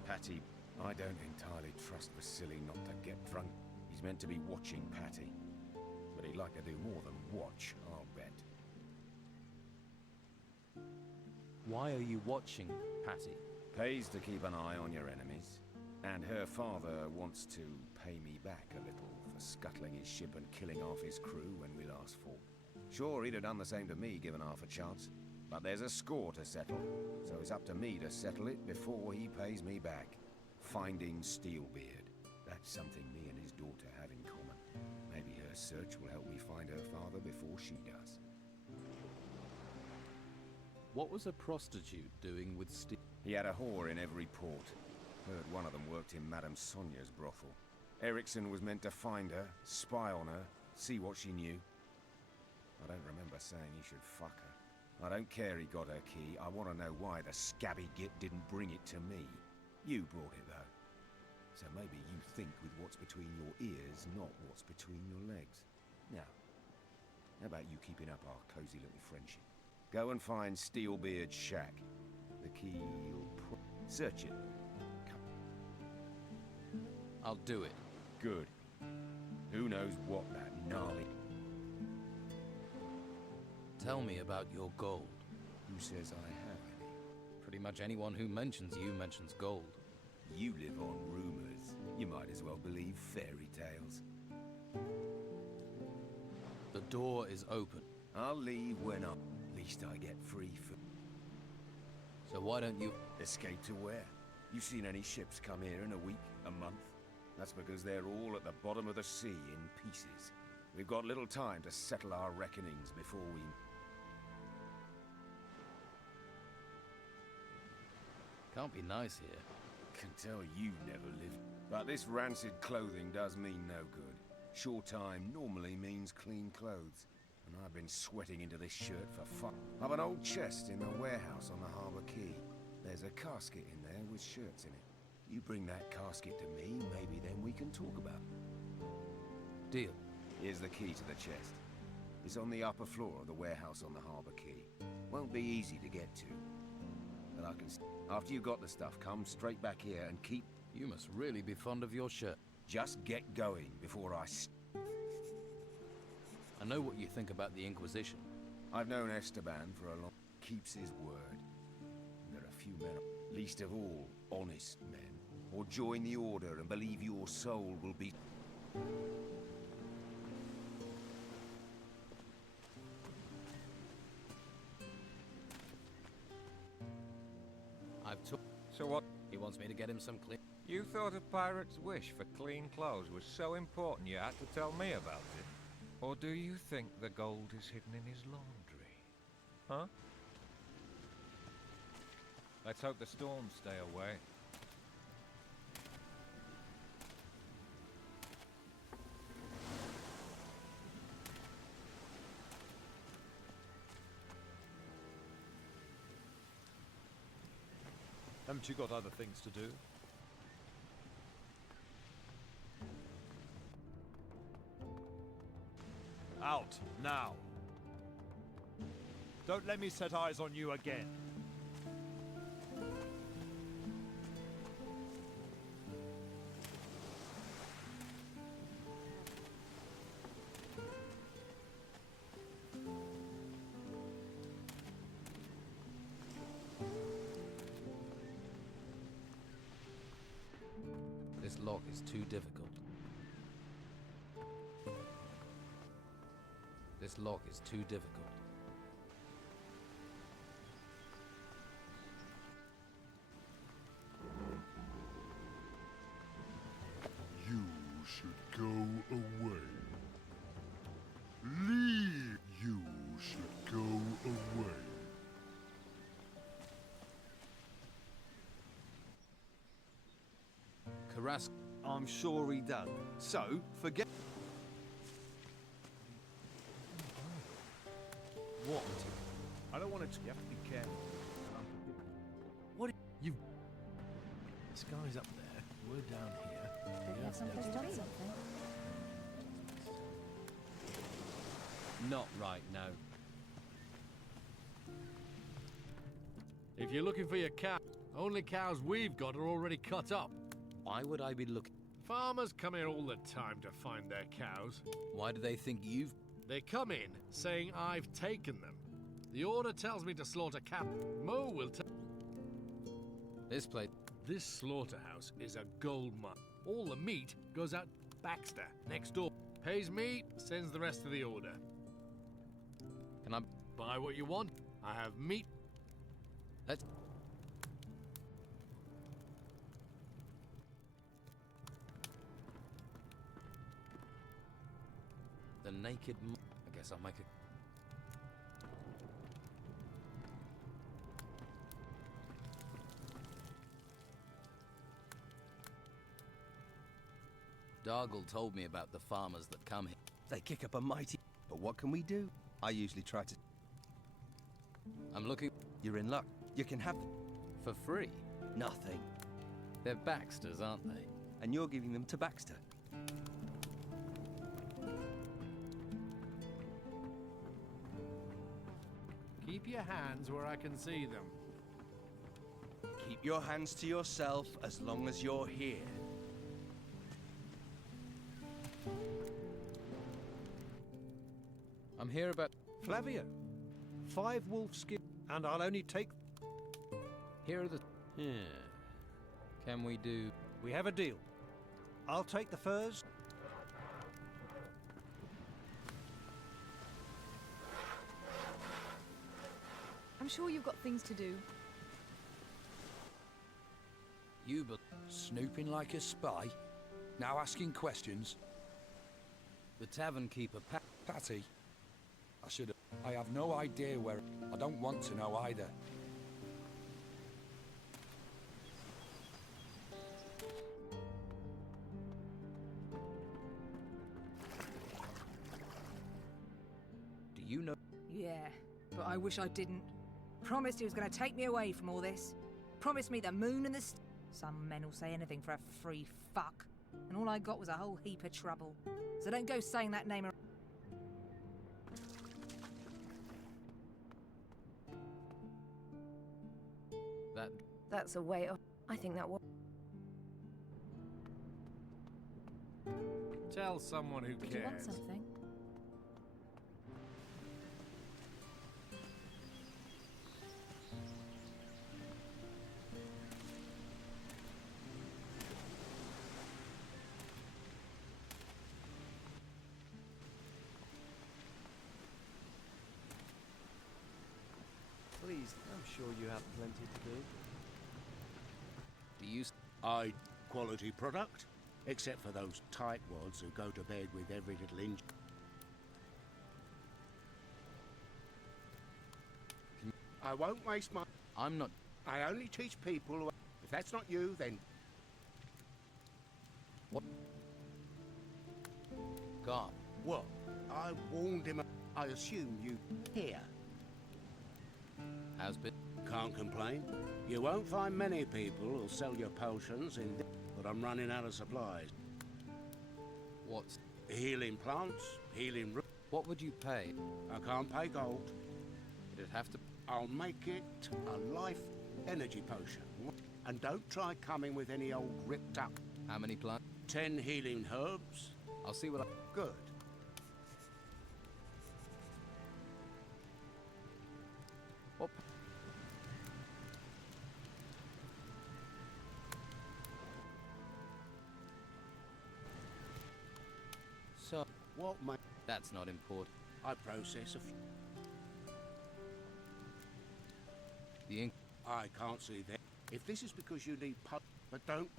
Patty, I don't entirely trust Vasily not to get drunk. He's meant to be watching Patty. But he'd like to do more than watch, I'll bet. Why are you watching Patty? Pays to keep an eye on your enemies. And her father wants to pay me back a little for scuttling his ship and killing half his crew when we last fought. Sure, he'd have done the same to me given half a chance. But there's a score to settle, so it's up to me to settle it before he pays me back. Finding Steelbeard. That's something me and his daughter have in common. Maybe her search will help me find her father before she does. What was a prostitute doing with Steel? He had a whore in every port. Heard one of them worked in Madame Sonia's brothel. Eriksson was meant to find her, spy on her, see what she knew. I don't remember saying he should fuck her. I don't care he got her key. I want to know why the scabby git didn't bring it to me. You brought it, though. So maybe you think with what's between your ears, not what's between your legs. Now, how about you keeping up our cozy little friendship? Go and find Steelbeard's shack. The key you'll put... Search it. Come. I'll do it. Good. Who knows what that gnarly... Tell me about your gold. Who says I have any? Pretty much anyone who mentions you mentions gold. You live on rumors. You might as well believe fairy tales. The door is open. I'll leave when I'm... Least I get free food. So why don't you... Escape to where? You seen any ships come here in a week, a month? That's because they're all at the bottom of the sea in pieces. We've got little time to settle our reckonings before we... Can't be nice here. Can tell you never lived. But this rancid clothing does mean no good. Short time normally means clean clothes. And I've been sweating into this shirt for fun. I've an old chest in the warehouse on the harbour quay. There's a casket in there with shirts in it. You bring that casket to me, maybe then we can talk about it. Deal. Here's the key to the chest. It's on the upper floor of the warehouse on the harbour quay. Won't be easy to get to. But I can... After you got the stuff, come straight back here and keep... You must really be fond of your shirt. Just get going before I... I know what you think about the Inquisition. I've known Esteban for a long... Keeps his word. And there are few men, least of all, honest men, or join the Order and believe your soul will be... I've took... So what? He wants me to get him some clean... You thought a pirate's wish for clean clothes was so important you had to tell me about it? Or do you think the gold is hidden in his laundry? Huh? Let's hope the storms stay away. Haven't you got other things to do? Out, now! Don't let me set eyes on you again. This lock is too difficult. This lock is too difficult. rascal. I'm sure he does. So, forget... What? I don't want to... You have to be careful. What? You... This guy's up there. We're down here. Don't you have someplace done something? Not right now. If you're looking for your cow, only cows we've got are already cut up. Why would I be looking? Farmers come here all the time to find their cows. Why do they think you've... They come in saying I've taken them. The order tells me to slaughter cow. Mo will tell... This place... This slaughterhouse is a gold mine. All the meat goes out Baxter, next door. Pays me, sends the rest of the order. Can I... Buy what you want. I have meat. Let's... The naked... I guess I'll make a... Dargle told me about the farmers that come here. They kick up a mighty... But what can we do? I usually try to... I'm looking... You're in luck. You can have... For free? Nothing. They're Baxter's, aren't they? And you're giving them to Baxter. Keep your hands where I can see them. Keep your hands to yourself as long as you're here. I'm here about... Flavio. 5 wolf skin, and I'll only take... Here are the... Yeah. Can we do... We have a deal. I'll take the furs. I'm sure you've got things to do. You but... Snooping like a spy? Now asking questions? The tavern keeper... Patty? I should have... I have no idea where... I don't want to know either. Do you know... Yeah, but I wish I didn't. Promised he was going to take me away from all this. Promised me the moon and the... Some men will say anything for a free fuck. And all I got was a whole heap of trouble. So don't go saying that name around. That's a way up. I think that was... Tell someone who Did you want cares. something? Please, I'm sure you have plenty to do. Do you... I quality product, except for those tightwads who go to bed with every little inch. I won't waste my... I'm not... I only teach people who... If that's not you, then... What? God. What? I warned him... I assume you hear. Has been... Can't complain. You won't find many people who'll sell your potions in... But I'm running out of supplies. What's... Healing plants, healing... What would you pay? I can't pay gold. It'd have to... I'll make it a life energy potion. And don't try coming with any old ripped up... How many plants? 10 healing herbs. I'll see what I... Good. What... So... What, mate? That's not important. I process a few... The ink... I can't see that. If this is because you need but don't...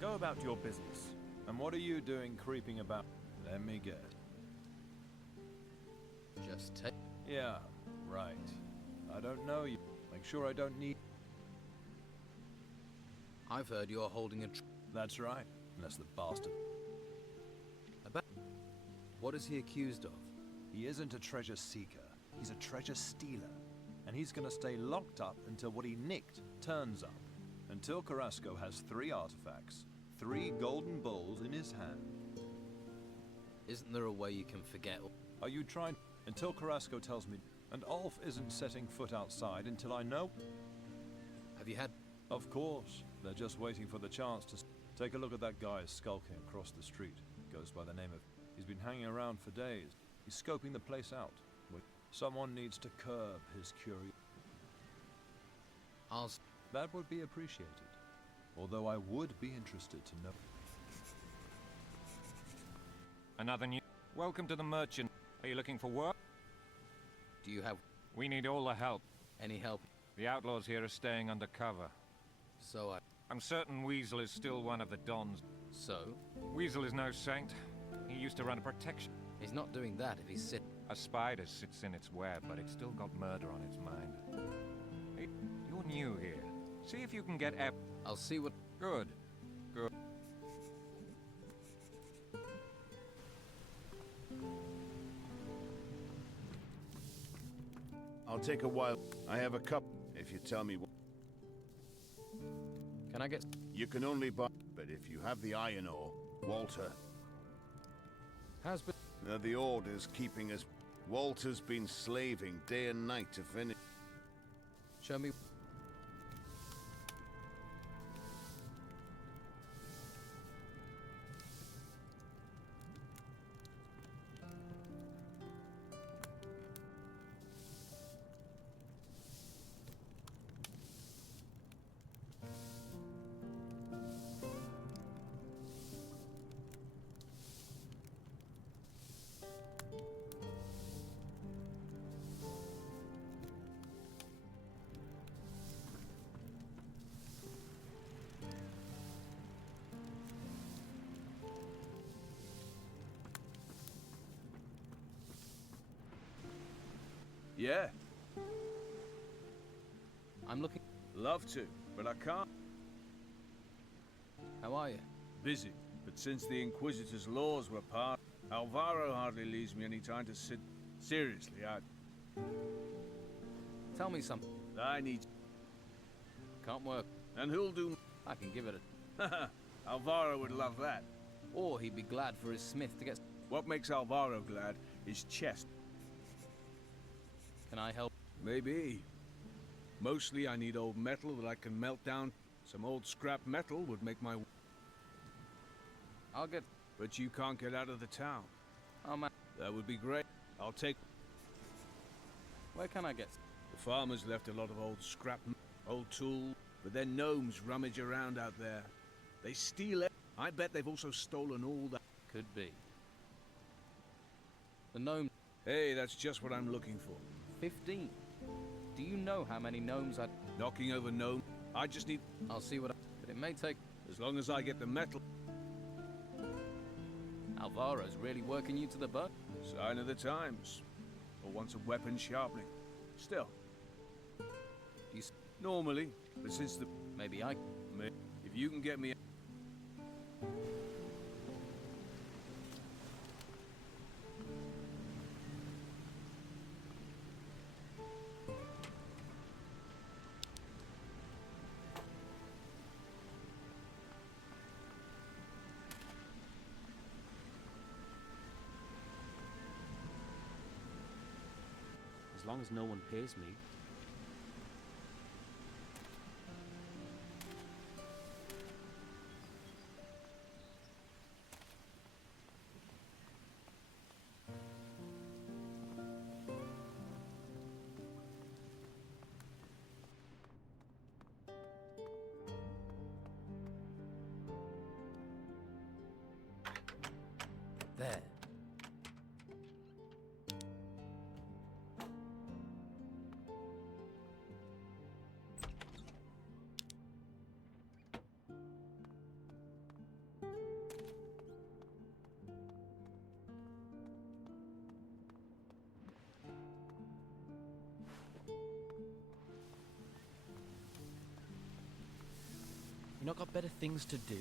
Go about your business. And what are you doing creeping about? Let me guess. Just... just take... Yeah, right. I don't know you. Make sure I don't need... I've heard you're holding a... That's right. Unless the bastard... About... What is he accused of? He isn't a treasure seeker. He's a treasure stealer. And he's gonna stay locked up until what he nicked turns up. Until Carrasco has 3 artifacts, 3 golden bowls in his hand. Isn't there a way you can forget... Are you trying... Until Carrasco tells me... And Ulf isn't setting foot outside until I know... Have you had... Of course. They're just waiting for the chance to... Take a look at that guy skulking across the street. Goes by the name of... He's been hanging around for days. He's scoping the place out. Someone needs to curb his curiosity. That would be appreciated. Although I would be interested to know... Another new... Welcome to the Merchant. Are you looking for work? Do you have... We need all the help. Any help? The outlaws here are staying undercover. So I'm certain Weasel is still one of the Dons. So? Weasel is no saint. He used to run a protection. He's not doing that if he's A spider sits in its web, but it's still got murder on its mind. Hey, you're new here. See if you can get I'll see what... Good. Good. I'll take a while. I have a cup, if you tell me what. Can I get... You can only buy... But if you have the iron ore, Walter... Has been... The order's keeping us... Walter's been slaving day and night to finish... Show me... Yeah. I'm looking... Love to, but I can't. How are you? Busy, but since the Inquisitor's laws were passed, Alvaro hardly leaves me any time to sit... Seriously, Tell me something. I need... Can't work. And who'll do... I can give it a... Alvaro would love that. Or he'd be glad for his smith to get... What makes Alvaro glad is chest. Can I help? Maybe. Mostly I need old metal that I can melt down. Some old scrap metal would make my... I'll get... But you can't get out of the town. Oh, man. That would be great. I'll take... Where can I get... The farmers left a lot of old scrap, old tools, but then gnomes rummage around out there. They steal it. I bet they've also stolen all that. Could be. The gnome... Hey, that's just what I'm looking for. 15. Do you know how many gnomes I... Knocking over gnome. I just need... I'll see what I... But it may take... As long as I get the metal. Alvaro's really working you to the bone. Sign of the times. Or wants a weapon sharpening. Still. You... Normally, but since the... Maybe I... If you can get me... As long as no one pays me. There. You not got better things to do?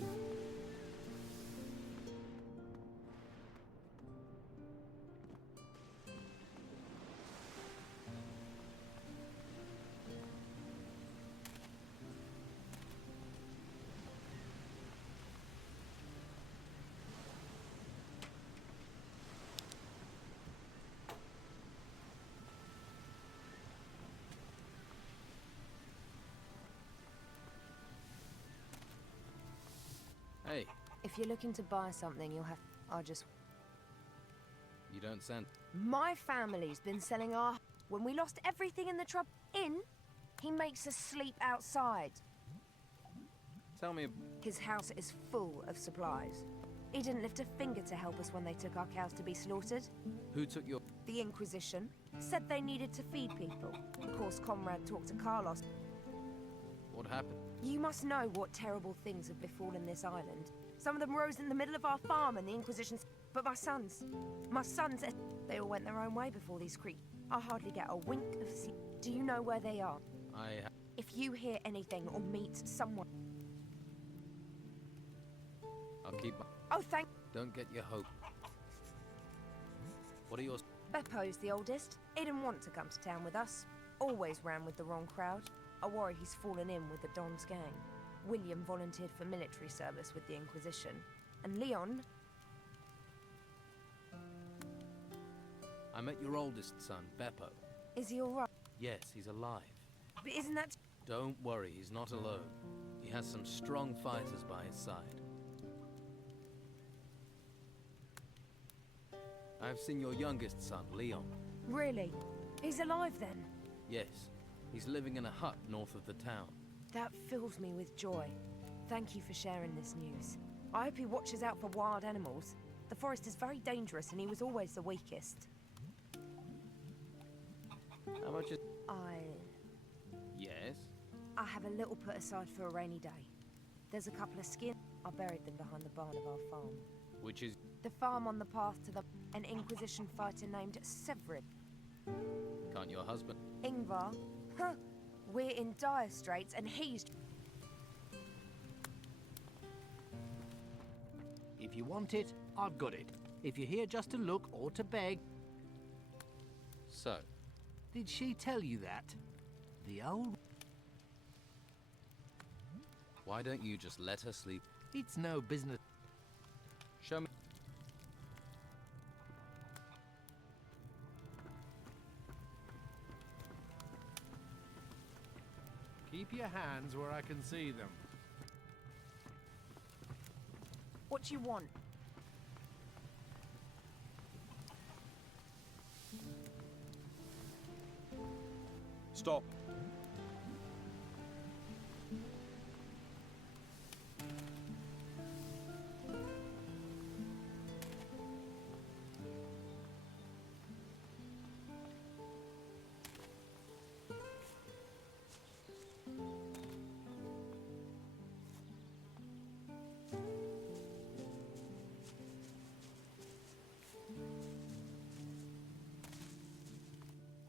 Hey, If you're looking to buy something, you'll have... I just... You don't sound... My family's been selling our... When we lost everything in the trouble... he makes us sleep outside. Tell me... His house is full of supplies. He didn't lift a finger to help us when they took our cows to be slaughtered. Who took your... The Inquisition said they needed to feed people. Of course, Comrade talked to Carlos. What happened? You must know what terrible things have befallen this island. Some of them rose in the middle of our farm and the Inquisition... But my sons... They all went their own way before these creatures. I hardly get a wink of sleep. Do you know where they are? If you hear anything or meet someone... I'll keep my... Oh, thank... Don't get your hope. What are yours? Beppo's the oldest. He didn't want to come to town with us. Always ran with the wrong crowd. I worry he's fallen in with the Don's gang. William volunteered for military service with the Inquisition. And Leon... I met your oldest son, Beppo. Is he alright? Yes, he's alive. But isn't that... Don't worry, he's not alone. He has some strong fighters by his side. I've seen your youngest son, Leon. Really? He's alive then? Yes, he's living in a hut north of the town. That fills me with joy. Thank you for sharing this news. I hope he watches out for wild animals. The forest is very dangerous and he was always the weakest. How much is... Yes? I have a little put aside for a rainy day. There's a couple of skins. I buried them behind the barn of our farm. Which is... The farm on the path to the... An Inquisition fighter named Severin. Can't your husband... Ingvar? Huh. We're in dire straits and he's... If you want it, I've got it. If you're here just to look or to beg... So? Did she tell you that? The old... Why don't you just let her sleep? It's no business... Show me... Keep your hands where I can see them. What do you want? Stop.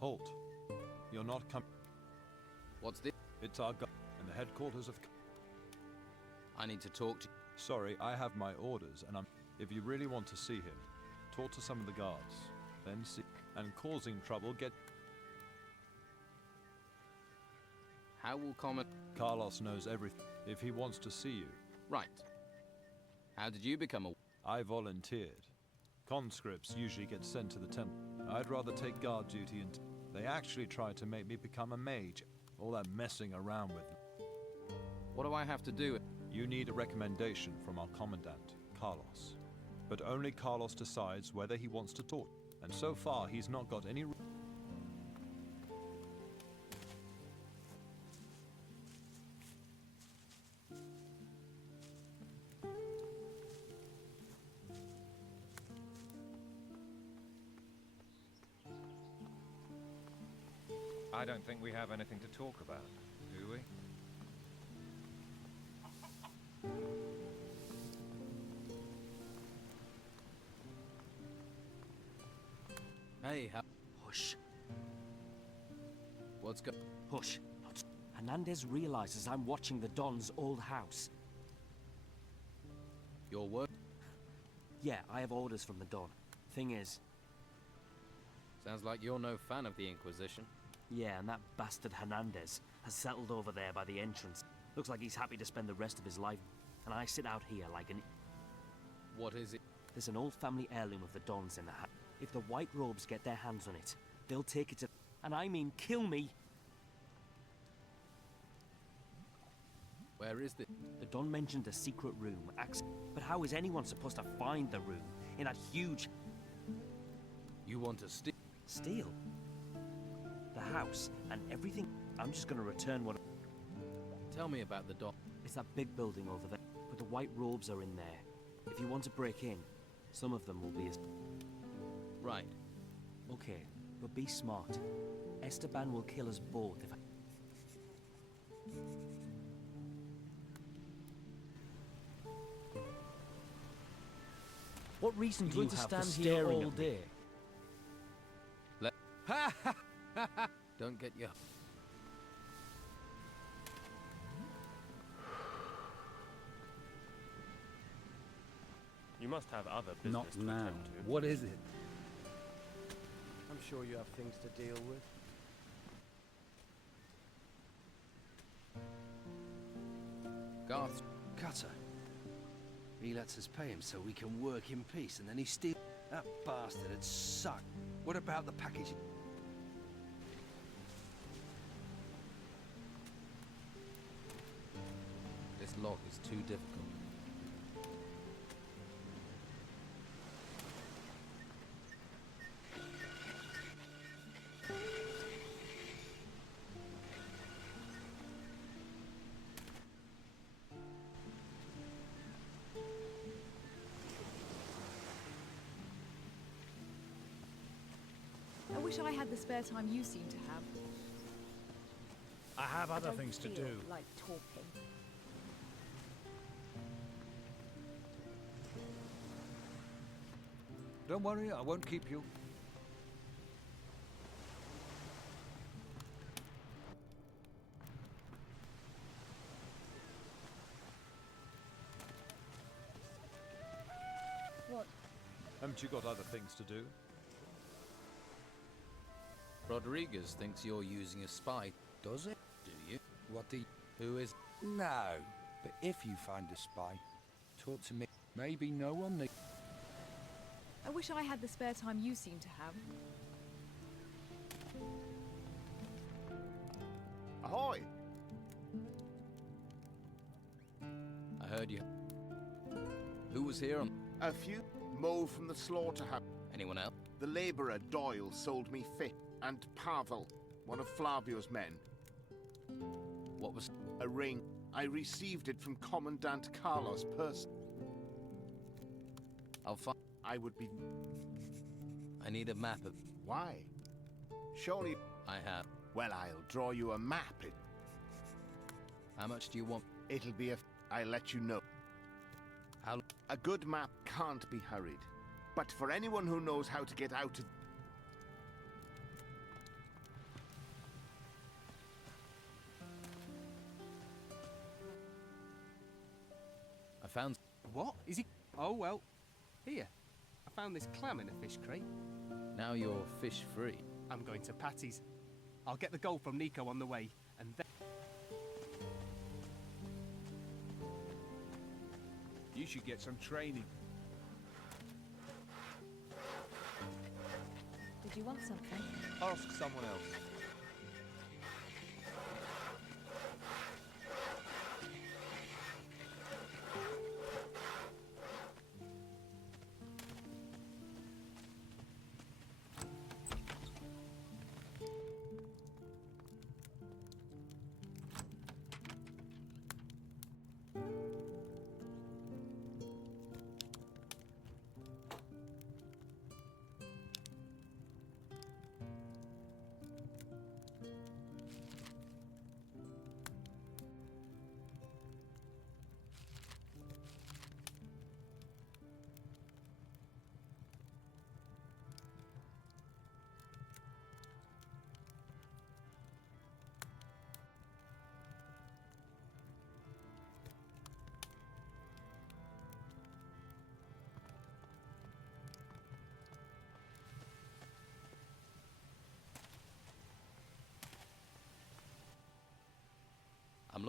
Halt. You're not coming. What's this? It's our in the headquarters of... I need to talk to... Sorry, I have my orders, and I'm... If you really want to see him, talk to some of the guards. Then see... And causing trouble, get... How will comment... Carlos knows everything. If he wants to see you... Right. How did you become a... I volunteered. Conscripts usually get sent to the temple. I'd rather take guard duty and... They actually tried to make me become a mage. All that messing around with me. What do I have to do? You need a recommendation from our commandant, Carlos. But only Carlos decides whether he wants to talk. And so far, he's not got any... I don't think we have anything to talk about, do we? Hey, how... Hush. What's go... Hush. Hernandez realizes I'm watching the Don's old house. Your work? Yeah, I have orders from the Don. Thing is... Sounds like you're no fan of the Inquisition. Yeah, and that bastard Hernandez has settled over there by the entrance. Looks like he's happy to spend the rest of his life. And I sit out here like an... What is it? There's an old family heirloom of the Dons in the hat. If the White Robes get their hands on it, they'll take it to... And I mean kill me! Where is this? The Don mentioned a secret room. But how is anyone supposed to find the room in that huge... You want to steal? Steal? The house and everything? I'm just gonna return what... Tell me about the Don. It's that big building over there. But the White Robes are in there. If you want to break in, some of them will be as... Right. Okay, but be smart. Esteban will kill us both if I... What reason do you have to stand here all day? Don't get your... You must have other business Not to now. attend to. What is it? I'm sure you have things to deal with. Garth. Cutter. He lets us pay him so we can work in peace, and then he steals... That bastard had sucked. What about the package? This lock is too difficult. I wish I had the spare time you seem to have. I have other don't things to feel do. like talking. Don't worry, I won't keep you. What? Haven't you got other things to do? Rodriguez thinks you're using a spy. Does it? Do you? What the... Who is... No. But if you find a spy, talk to me. Maybe no one needs... I wish I had the spare time you seem to have. Ahoy! I heard you. Who was here on... A few. Mo from the slaughterhouse. Anyone else? The labourer Doyle sold me fish, and Pavel, one of Flavio's men. What was... A ring. I received it from Commandant Carlos person. I'll find... I would be... I need a map of... Why? Surely... I have. Well, I'll draw you a map. How much do you want? It'll be a... I'll let you know. How... A good map can't be hurried. But for anyone who knows how to get out of... I found... What? Is he... Oh, well. Here. I found this clam in a fish crate. Now you're fish free. I'm going to Patty's. I'll get the gold from Nico on the way, and then... You should get some training. Did you want something? Ask someone else.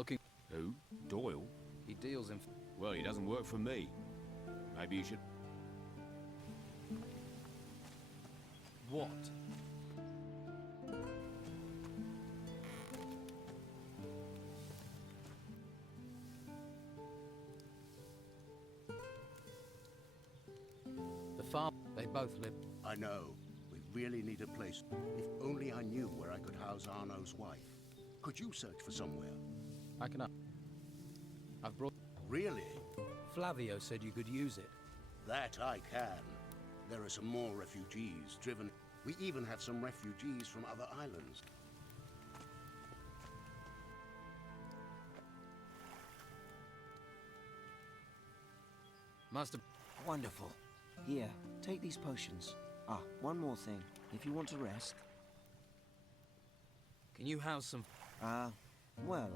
looking... Who? Doyle? He deals in... Well, he doesn't work for me. Maybe you should... What? The farm, they both live... I know. We really need a place. If only I knew where I could house Arno's wife. Could you search for somewhere? I can... I've brought... Really? Flavio said you could use it. That I can. There are some more refugees driven... We even have some refugees from other islands. Master... Wonderful. Here, take these potions. Ah, one more thing. If you want to rest... Can you house some... well,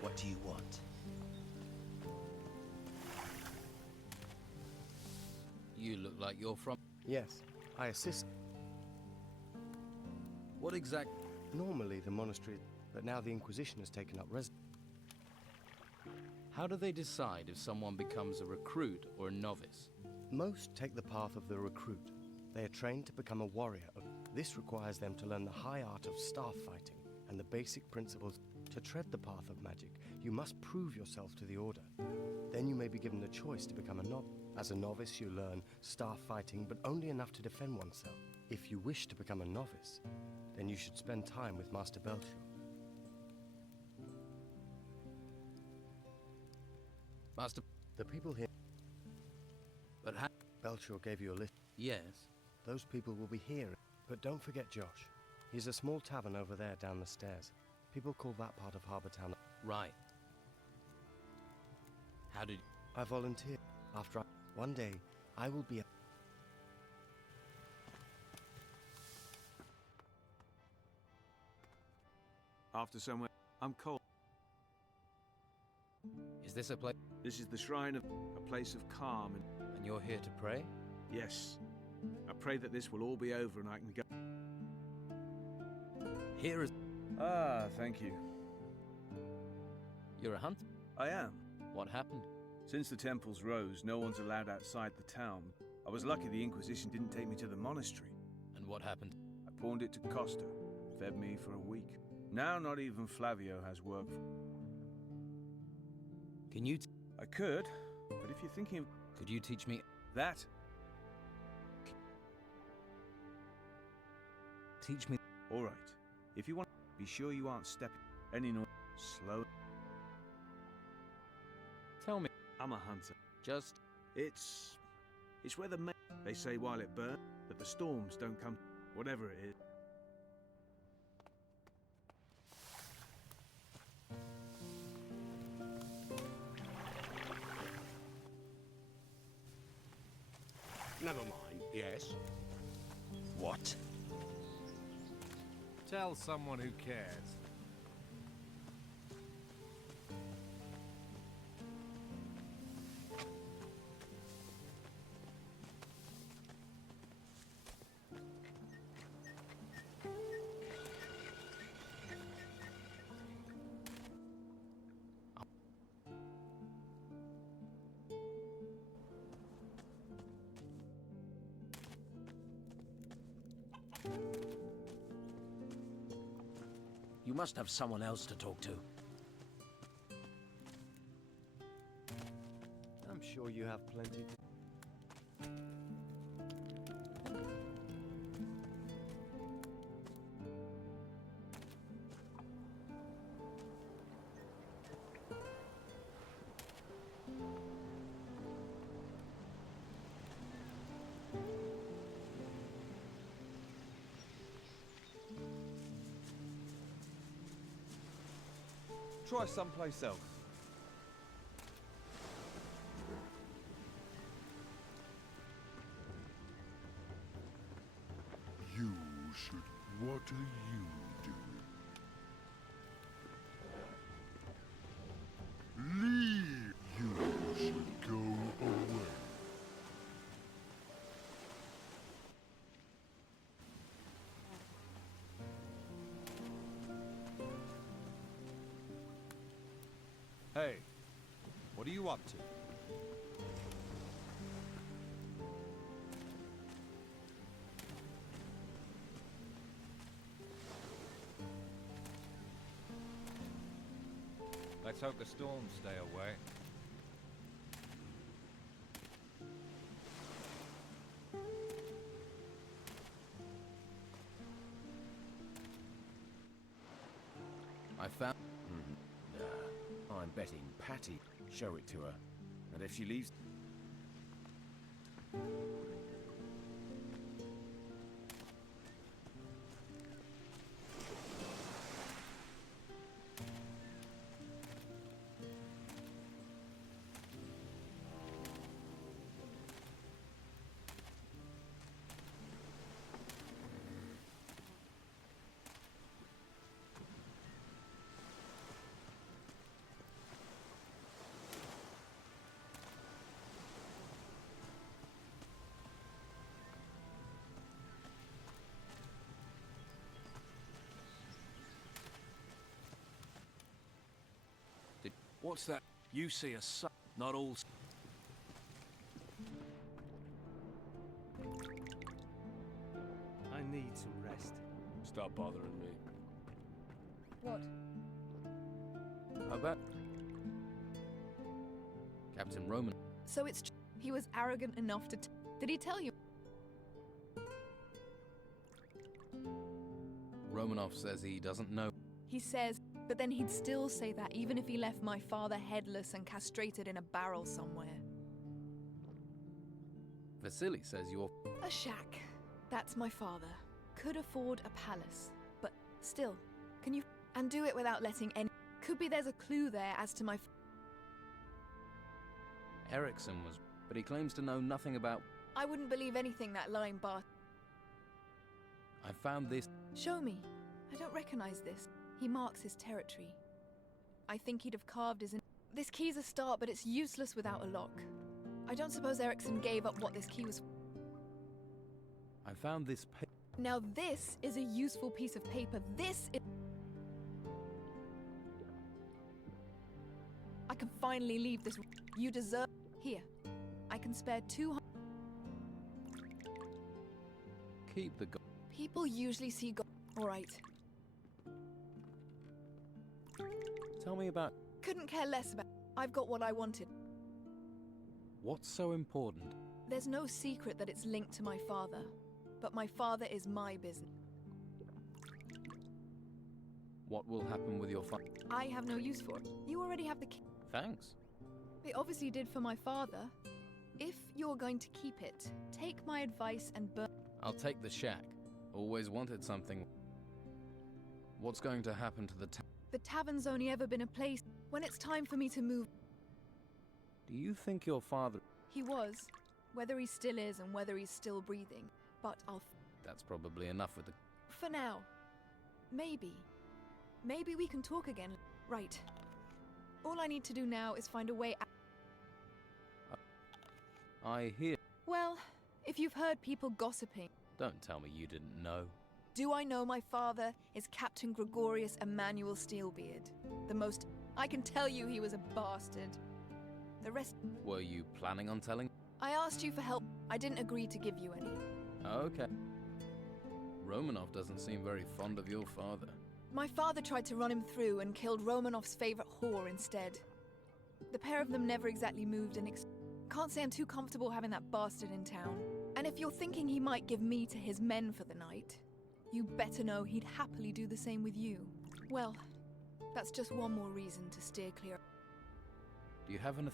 What do you want? You look like you're from... Yes, I assist. What exact... Normally the monastery, but now the Inquisition has taken up residence. How do they decide if someone becomes a recruit or a novice? Most take the path of the recruit. They are trained to become a warrior. This requires them to learn the high art of staff fighting and the basic principles. To tread the path of magic, you must prove yourself to the Order. Then you may be given the choice to become a novice. As a novice, you learn staff fighting, but only enough to defend oneself. If you wish to become a novice, then you should spend time with Master Belcher. Master... The people here... But how... Belcher gave you a list. Yes. Those people will be here. But don't forget Josh. He's a small tavern over there down the stairs. People call that part of Harbour Town... Right. How did... I volunteered. After one day, I will be... After somewhere... I'm cold. Is this a place... This is the shrine of... a place of calm and... And you're here to pray? Yes. I pray that this will all be over and I can go... Here is... Ah, thank you. You're a hunter? I am. What happened? Since the temples rose, no one's allowed outside the town. I was lucky the Inquisition didn't take me to the monastery. And what happened? I pawned it to Costa. Fed me for a week. Now not even Flavio has work for... Can you... I could, but if you're thinking of... Could you teach me... That? Teach me... All right. If you want... Be sure you aren't stepping... Any noise... Slow... Tell me... I'm a hunter. Just... It's where the... They say while it burns, that the storms don't come... Whatever it is. Never mind. Yes? What? Tell someone who cares. You must have someone else to talk to. I'm sure you have plenty. Try someplace else. You should... What are you doing? Leave! You should go away. Hey, what are you up to? Let's hope the storms stay away. I found... I'm betting Patty. Show it to her. And if she leaves... What's that? You see a sun, not all... I need some rest. Stop bothering me. What? How about... Captain Roman. So it's he was arrogant enough to did he tell you? Romanov says he doesn't know. He says, but then he'd still say that even if he left my father headless and castrated in a barrel somewhere. Vasily says you're... A shack. That's my father. Could afford a palace. But still, can you... And do it without letting any... Could be there's a clue there as to my... Erickson was... But he claims to know nothing about... I wouldn't believe anything that lying bar... I found this... Show me. I don't recognize this. He marks his territory. I think he'd have carved his... This key's a start, but it's useless without a lock. I don't suppose Erickson gave up what this key was... I found this Now this is a useful piece of paper. This is... I can finally leave this... You deserve... Here. I can spare 200... Keep the... People usually see Alright. Tell me about... Couldn't care less about... I've got what I wanted. What's so important? There's no secret that it's linked to my father. But my father is my business. What will happen with your father? I have no use for it. You already have the key. Thanks. They obviously did for my father. If you're going to keep it, take my advice and burn... I'll take the shack. Always wanted something. What's going to happen to the The tavern's only ever been a place when it's time for me to move. Do you think your father... He was. Whether he still is and whether he's still breathing. But I'll... That's probably enough with the... For now. Maybe. Maybe we can talk again. Right. All I need to do now is find a way out. I hear... Well, if you've heard people gossiping... Don't tell me you didn't know. Do I know my father is Captain Gregorius Emmanuel Steelbeard? The most... I can tell you he was a bastard. The rest... Were you planning on telling? I asked you for help. I didn't agree to give you any. Okay. Romanov doesn't seem very fond of your father. My father tried to run him through and killed Romanov's favorite whore instead. The pair of them never exactly moved and can't say I'm too comfortable having that bastard in town. And if you're thinking he might give me to his men for the night, you better know he'd happily do the same with you. Well, that's just one more reason to steer clear. Do you have enough...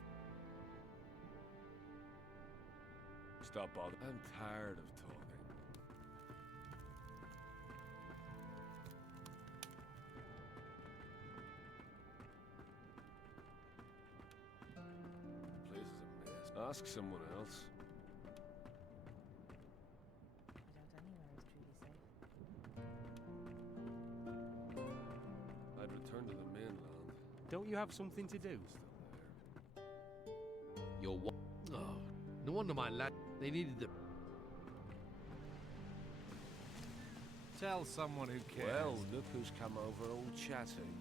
Stop bothering. I'm tired of talking. Place is a mess. Ask someone else. I'd return to the mainland. Don't you have something to do? Your what? Oh, no wonder my lad... They needed the... Tell someone who cares. Well, look who's come over all chatting.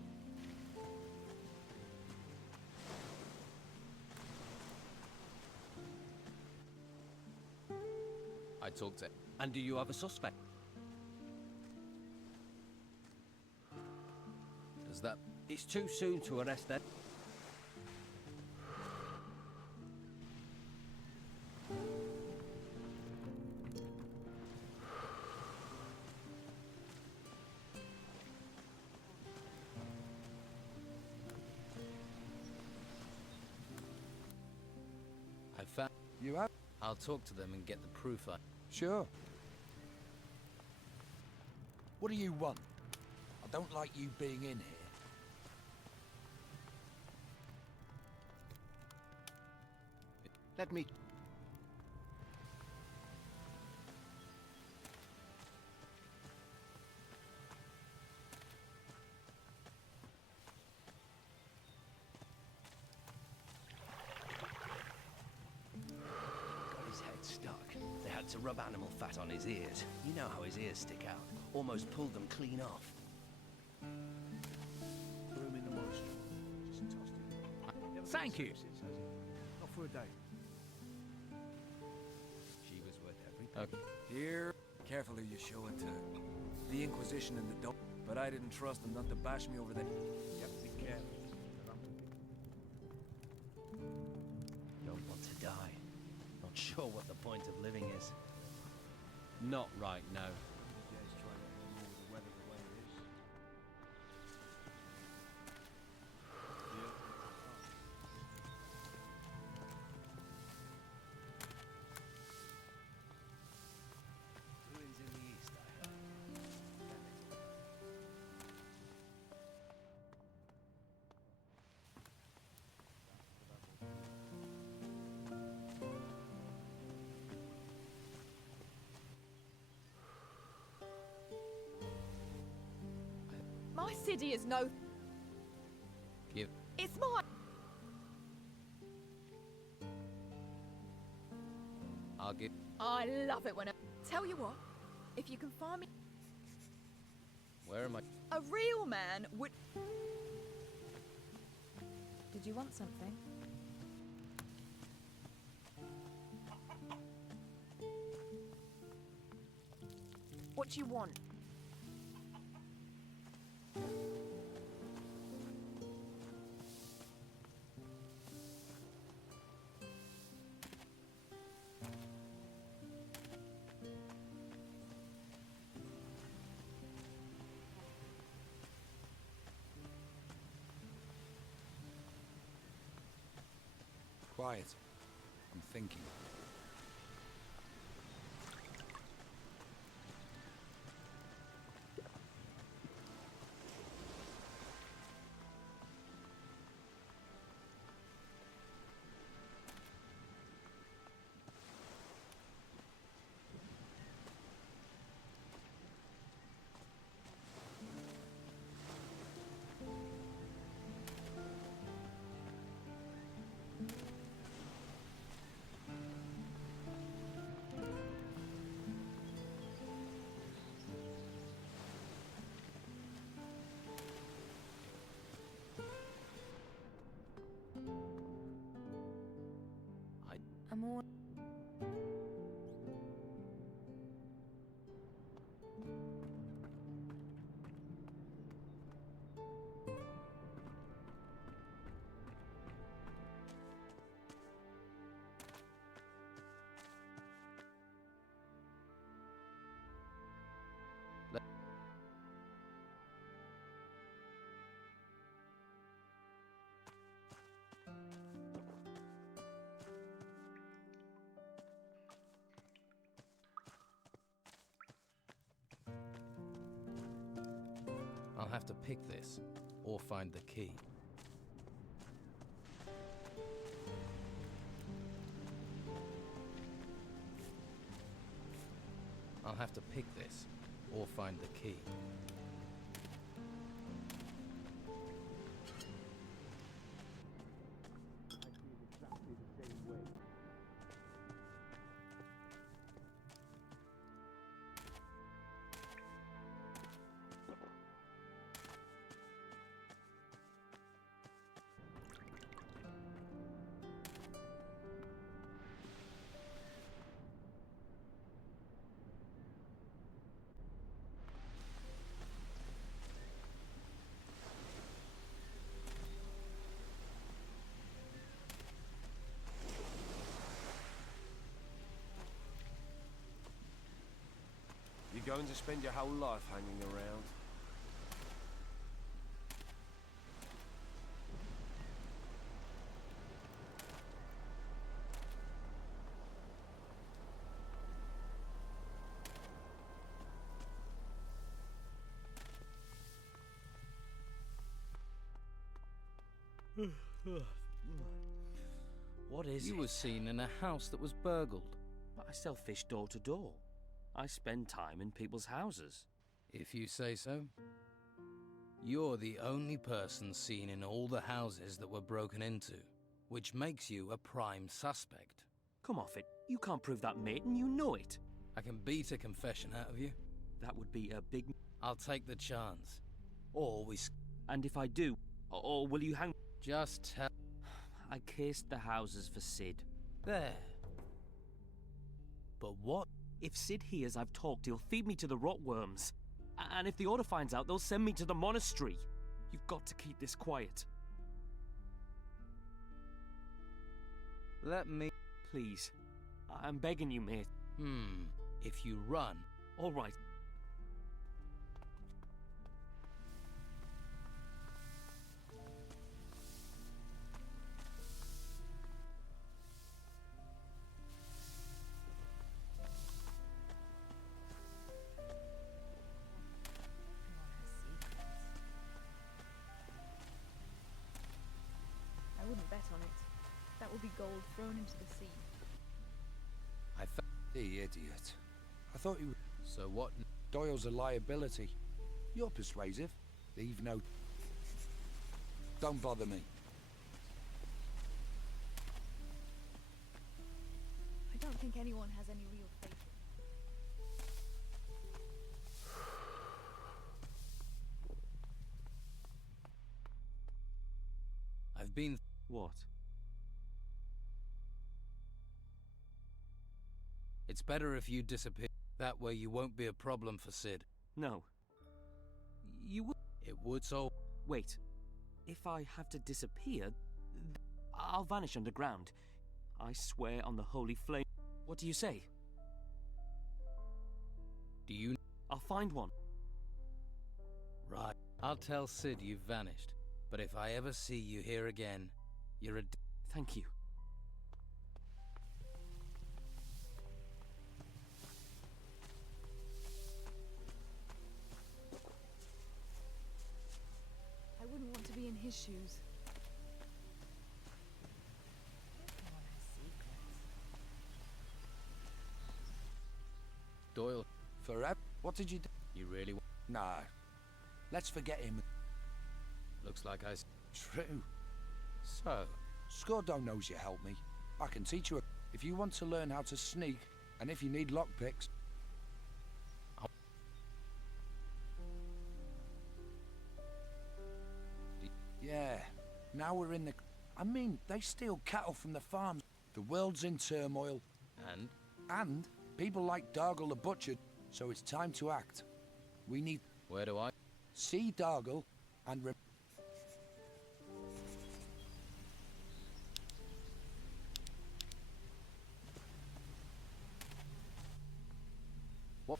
talked to... And do you have a suspect? Does that... It's too soon to arrest them. I found... You have? I'll talk to them and get the proof I... Sure. What do you want? I don't like you being in here. Let me... Got his head stuck. They had to rub animal fat on his ears. You know how his ears stick out. Almost pulled them clean off. Threw him in the monastery. Just tossed him. Thank you. Not for a day. She was worth every penny. Here, careful who you show it to. The Inquisition and the dope, but I didn't trust them not to bash me over the... You have to be careful. Don't want to die. Not sure what the point of living is. Not right now. Just try to get more with the weather the way it is. Ruins in the east, I heard. My city is no... Give... It's mine! I'll get... I love it when I... Tell you what, if you can find me... Where am I? A real man would... Did you want something? What do you want? Quiet. I'm thinking. I'm all... I'll have to pick this, or find the key. I'll have to pick this, or find the key. going to spend your whole life hanging around? What is You it? were seen in a house that was burgled. I sell fish door to door. I spend time in people's houses. If you say so. You're the only person seen in all the houses that were broken into, which makes you a prime suspect. Come off it. You can't prove that, mate, and you know it. I can beat a confession out of you. That would be a big... I'll take the chance. Or we... And if I do, or will you hang... Just tell... I cased the houses for Sid. There. But what? If Sid hears I've talked, he'll feed me to the rotworms. And if the Order finds out, they'll send me to the monastery. You've got to keep this quiet. Let me... Please. I'm begging you, mate. If you run... All right. I wouldn't bet on it. That would be gold thrown into the sea. The idiot. I thought you... So what? Doyle's a liability. You're persuasive. Leave no... Don't bother me. I don't think anyone has any real faith in. I've been... What? It's better if you disappear. That way you won't be a problem for Sid. No. You would... It would so... Wait. If I have to disappear, I'll vanish underground. I swear on the holy flame. What do you say? Do you... I'll find one. Right. I'll tell Sid you've vanished. But if I ever see you here again, you're a... Thank you. I wouldn't want to be in his shoes. Doyle. Forever? What did you do? You really... Nah. Let's forget him. Looks like I... True. So... Scordo knows you help me. I can teach you if you want to learn how to sneak, and if you need lockpicks. Yeah, now we're in the... I mean, they steal cattle from the farms. The world's in turmoil. And? And people like Dargle the Butcher, so it's time to act. We need... Where do I... See Dargle and... What?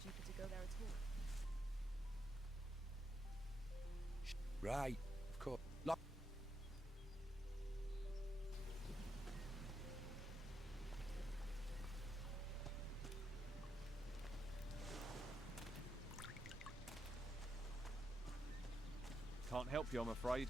stupid to go there at all. Right, of course. Look. Can't help you, I'm afraid.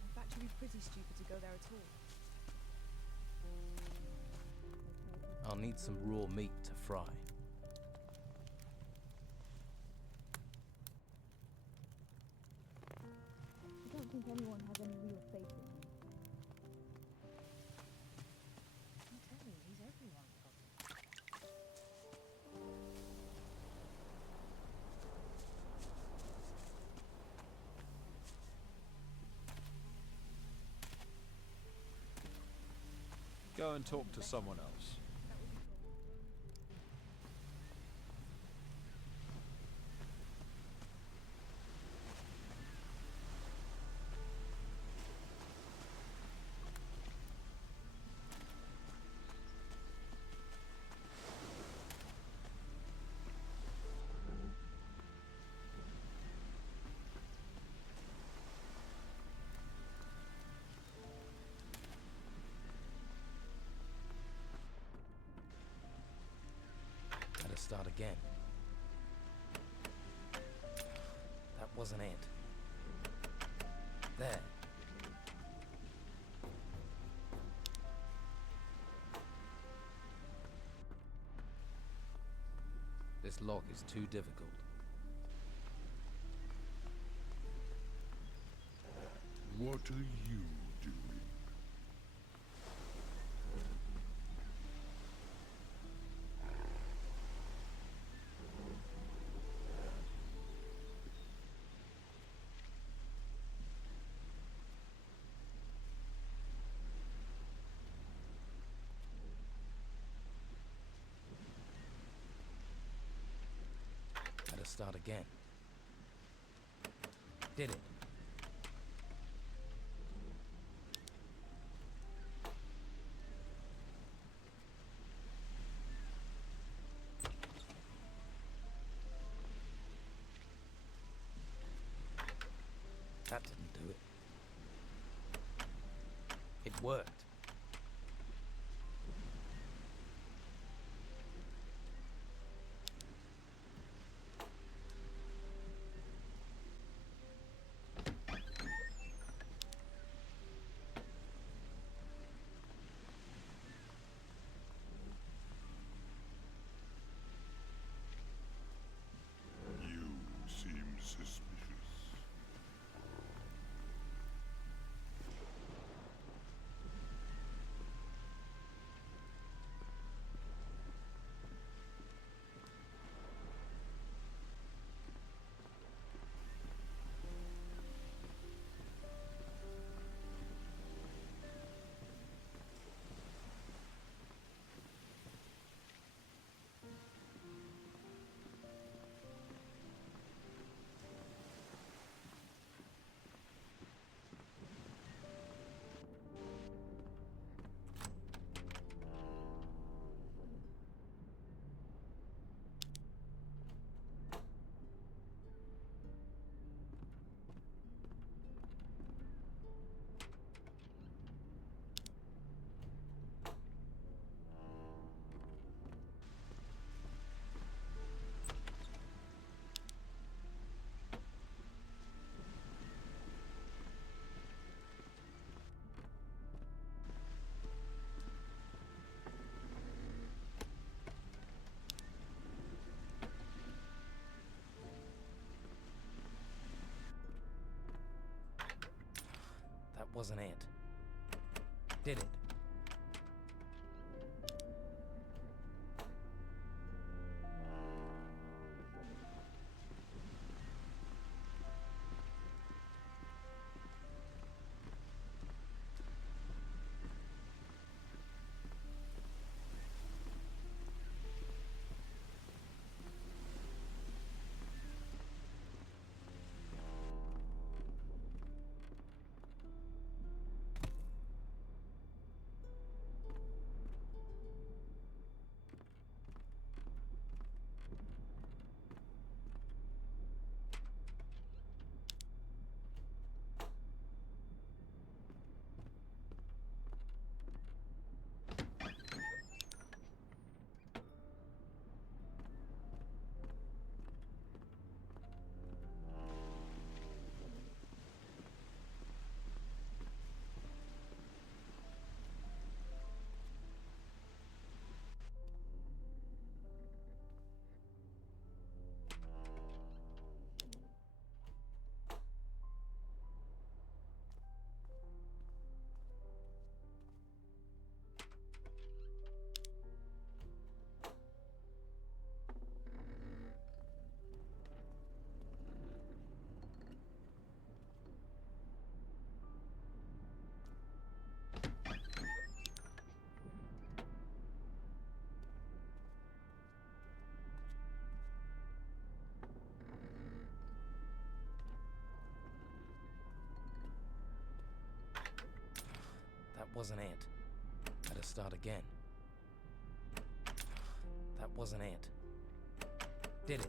In fact, you'd be pretty stupid to go there at all. I'll need some raw meat to fry. I don't think anyone has any real faith in him. I tell you, he's everyone's problem. Go and talk to someone else. Gotta start again. That wasn't it. There. This lock is too difficult. What are you doing? Gotta start again. Did it. That didn't do it. It worked. You seem suspicious. That wasn't it. Did it? wasn't it. Better start again. That wasn't it. Did it?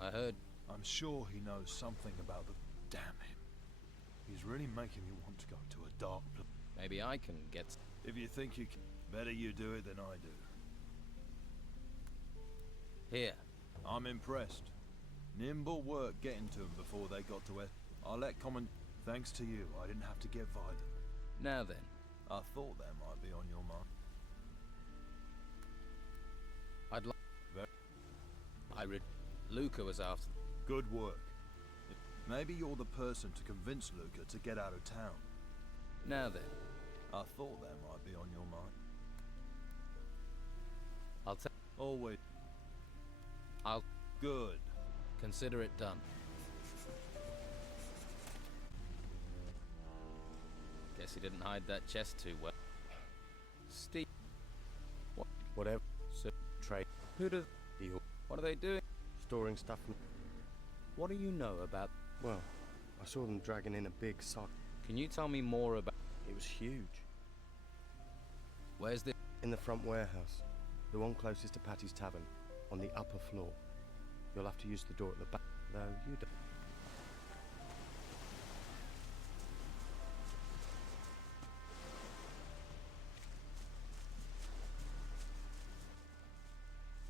I heard. I'm sure he knows something about the... Damn him. He's really making me want to go to a dark place. Maybe I can get... If you think you can, better you do it than I do. Here. I'm impressed. Nimble work getting to them before they got to it. I'll let common... Thanks to you, I didn't have to get violent. Now then. I thought that might be on your mind. I'd like... Luca was after... Good work. Maybe you're the person to convince Luca to get out of town. Now then. I thought that might be on your mind. I'll tell... Always. I'll... Good. Consider it done. Guess he didn't hide that chest too well. Steve... Whatever. So, trade. Who does... Deal. What are they doing? Storing stuff from... What do you know about... Well, I saw them dragging in a big sock. Can you tell me more about... It was huge. Where's the... In the front warehouse. The one closest to Patty's Tavern. On the upper floor. You'll have to use the door at the back, though you don't...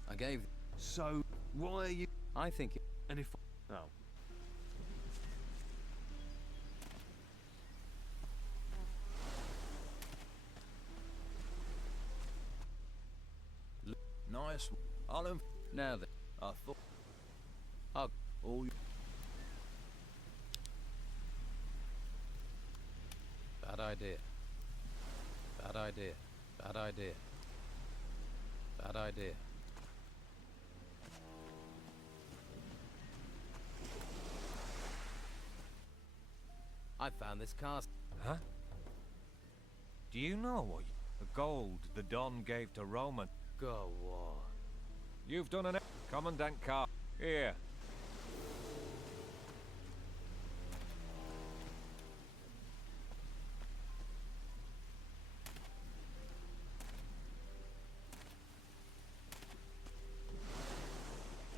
I gave... So, why are you... I think it... And if... Oh. Nice. I'll... Now then. I thought... I'll... All you... Bad idea. Bad idea. Bad idea. Bad idea. I found this castle. Huh? Do you know what the gold the Don gave to Roman? Go on. You've done an... Commandant Carr. Here.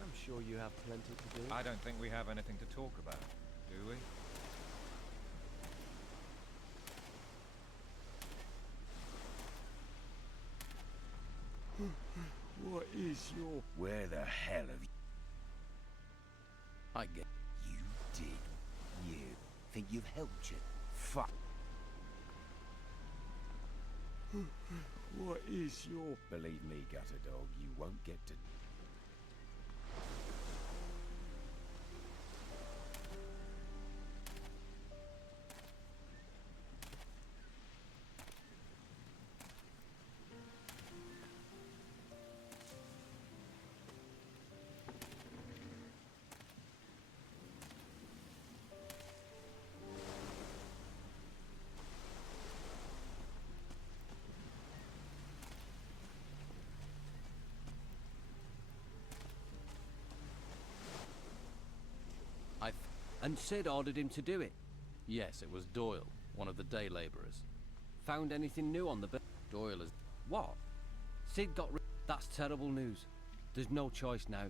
I'm sure you have plenty to do. I don't think we have anything to talk about, do we? What is your... Where the hell have you... I get... You did. You think you've helped you? Fuck. What is your... Believe me, Gutter Dog, you won't get to... And Sid ordered him to do it? Yes, it was Doyle, one of the day labourers. Found anything new on the bill? Doyle is... What? Sid got rid... That's terrible news. There's no choice now.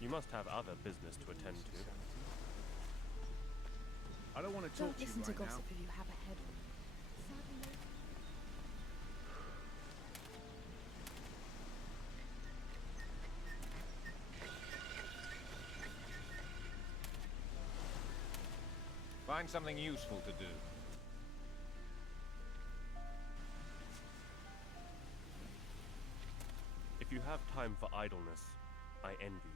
You must have other business to attend to. I don't want to talk to you Don't listen to right gossip now. if you have a head on. Find something useful to do. If you have time for idleness, I envy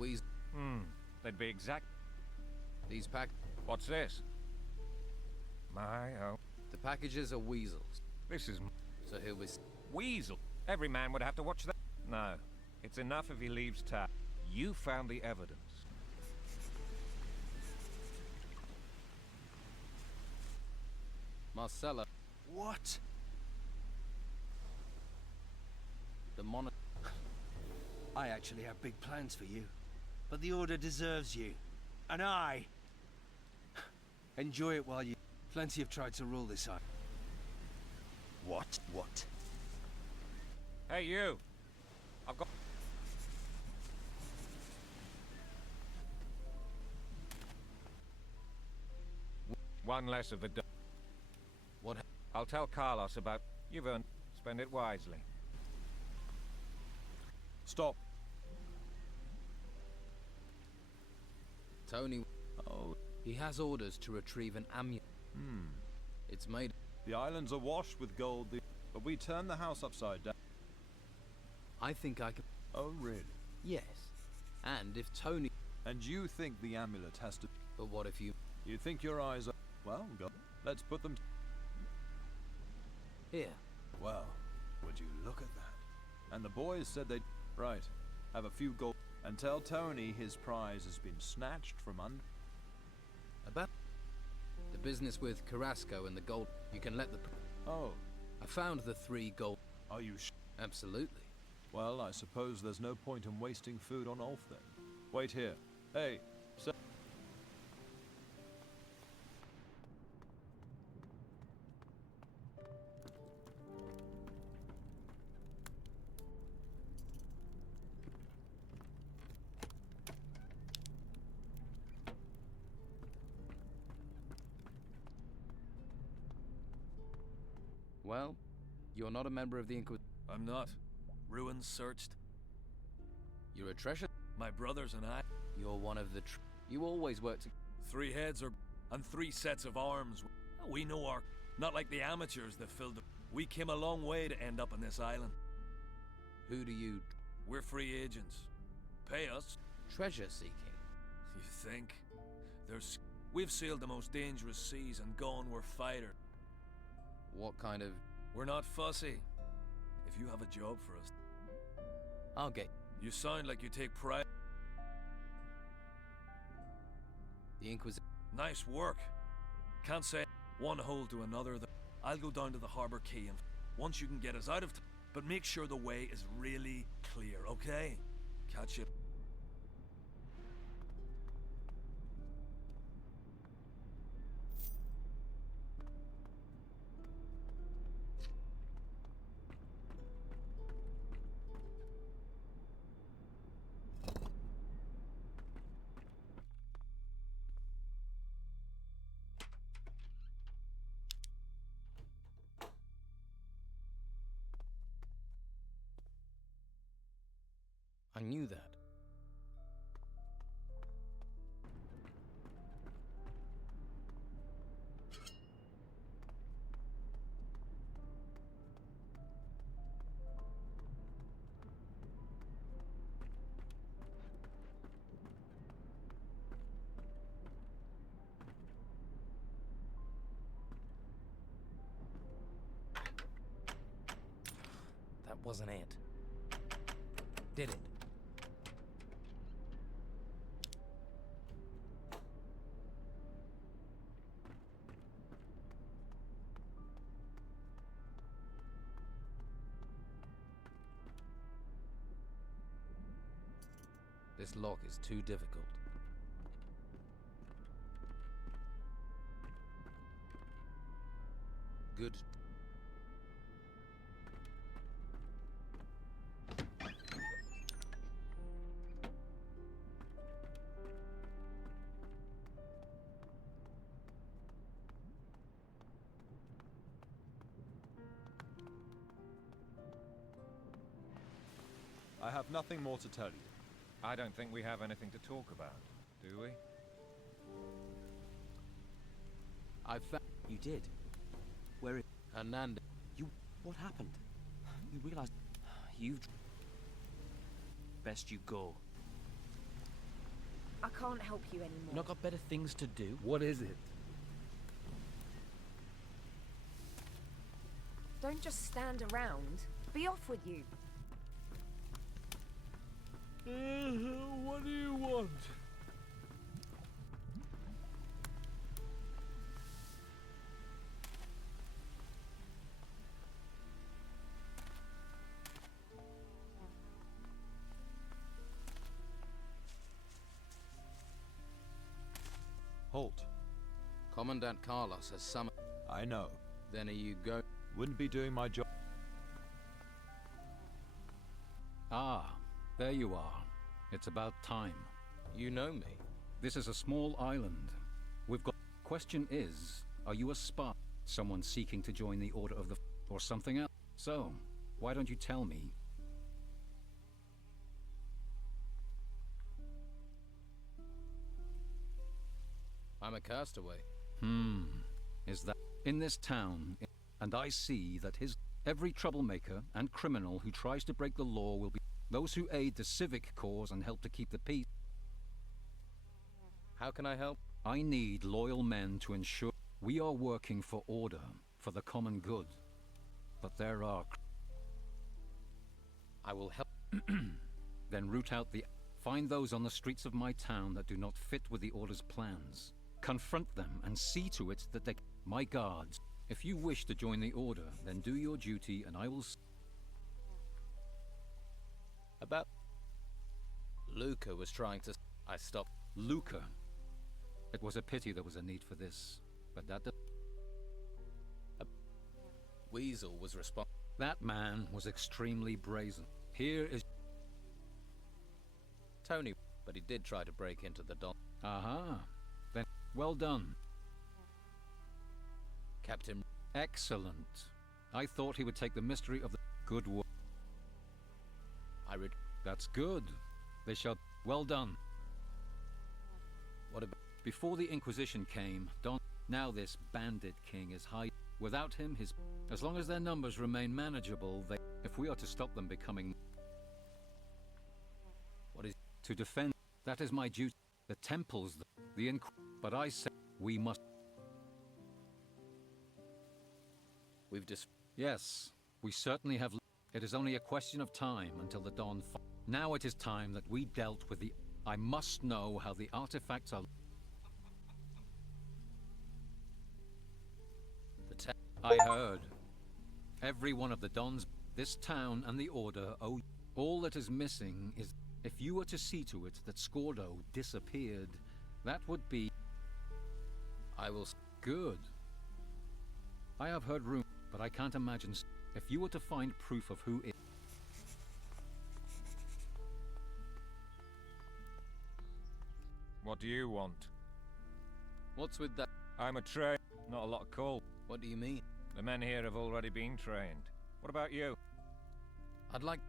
you. They'd be exact... These pack... What's this? My, oh. The packages are weasels. This is... So here we... Weasel? Every man would have to watch that. No. It's enough if he leaves town. You found the evidence. Marcella, What? the monarch. I actually have big plans for you. But the Order deserves you. And I... Enjoy it while you... Plenty have tried to rule this island. What? What? Hey, you! I've got... One less of the... What? I'll tell Carlos about... You've earned... Spend it wisely. Stop. Tony. Oh. He has orders to retrieve an amulet. It's made. The island's awash with gold, but we turned the house upside down. I think I can. Oh, really? Yes. And if Tony. And you think the amulet has to... But what if you... You think your eyes are... Well, go. Let's put them... Here. Well, would you look at that? And the boys said they'd... Right. Have a few gold... And tell Tony his prize has been snatched from under... About... The business with Carrasco and the gold... You can let the... Oh. I found the 3 gold... Are you Absolutely. Well, I suppose there's no point in wasting food on Ulf then. Wait here. Hey, so... Well, you're not a member of the Inquisition. I'm not. Ruins searched. You're a treasure. My brothers and I. You're one of the... You always work to... 3 heads and 3 sets of arms. We know our... Not like the amateurs that filled the... We came a long way to end up on this island. Who do you... We're free agents. Pay us. Treasure seeking. You think? We've sailed the most dangerous seas and gone we're fighters. What kind of... We're not fussy. If you have a job for us... I'll get... You sound like you take pride... The Inquisition... Nice work. Can't say one hole to another. I'll go down to the harbor quay and... Once you can get us out of... But make sure the way is really clear, okay? Catch you... I knew that. That wasn't it. Did it? This lock is too difficult. Good. I have nothing more to tell you. I don't think we have anything to talk about, do we? I found... You did? Where is... Hernandez. You... What happened? You realized... You've... Best you go. I can't help you anymore. Not got better things to do? What is it? Don't just stand around. Be off with you. What do you want? Commandant Carlos has summoned... I know. Then are you go... Wouldn't be doing my job. Ah, there you are. It's about time. You know me. This is a small island. We've got... Question is, are you a spy? Someone seeking to join the Order of the... or something else? So, why don't you tell me? I'm a castaway. Is that... In this town, and I see that every troublemaker and criminal who tries to break the law will be... Those who aid the civic cause and help to keep the peace. How can I help? I need loyal men to ensure we are working for order, for the common good. But there are... I will help. Then root out the... Find those on the streets of my town that do not fit with the Order's plans. Confront them and see to it that they... My guards, if you wish to join the Order, then do your duty and I will... About... Luca was trying to... I stopped. Luca. It was a pity there was a need for this, but that... Weasel was responsible. That man was extremely brazen. Here is... Tony, but he did try to break into the Don. Aha. Then, well done. Captain... Excellent. I thought he would take the mystery of the... Good work. That's good. They shall... Well done. What about... Before the Inquisition came, Don... Now this bandit king is high... Without him, his... As long as their numbers remain manageable, they... If we are to stop them becoming... What is... To defend... That is my duty. The temples, the But I say, we must... We've just... Yes, we certainly have... It is only a question of time until the dawn... Now it is time that we dealt with the... I must know how the artifacts are... I heard. Every one of the Dons, this town and the Order owe... All that is missing is... If you were to see to it that Scordo disappeared, that would be... I will... Good. I have heard rumors, but I can't imagine... If you were to find proof of who it... What do you want? What's with that? I'm a train, not a lot of call. What do you mean? The men here have already been trained. What about you? I'd like...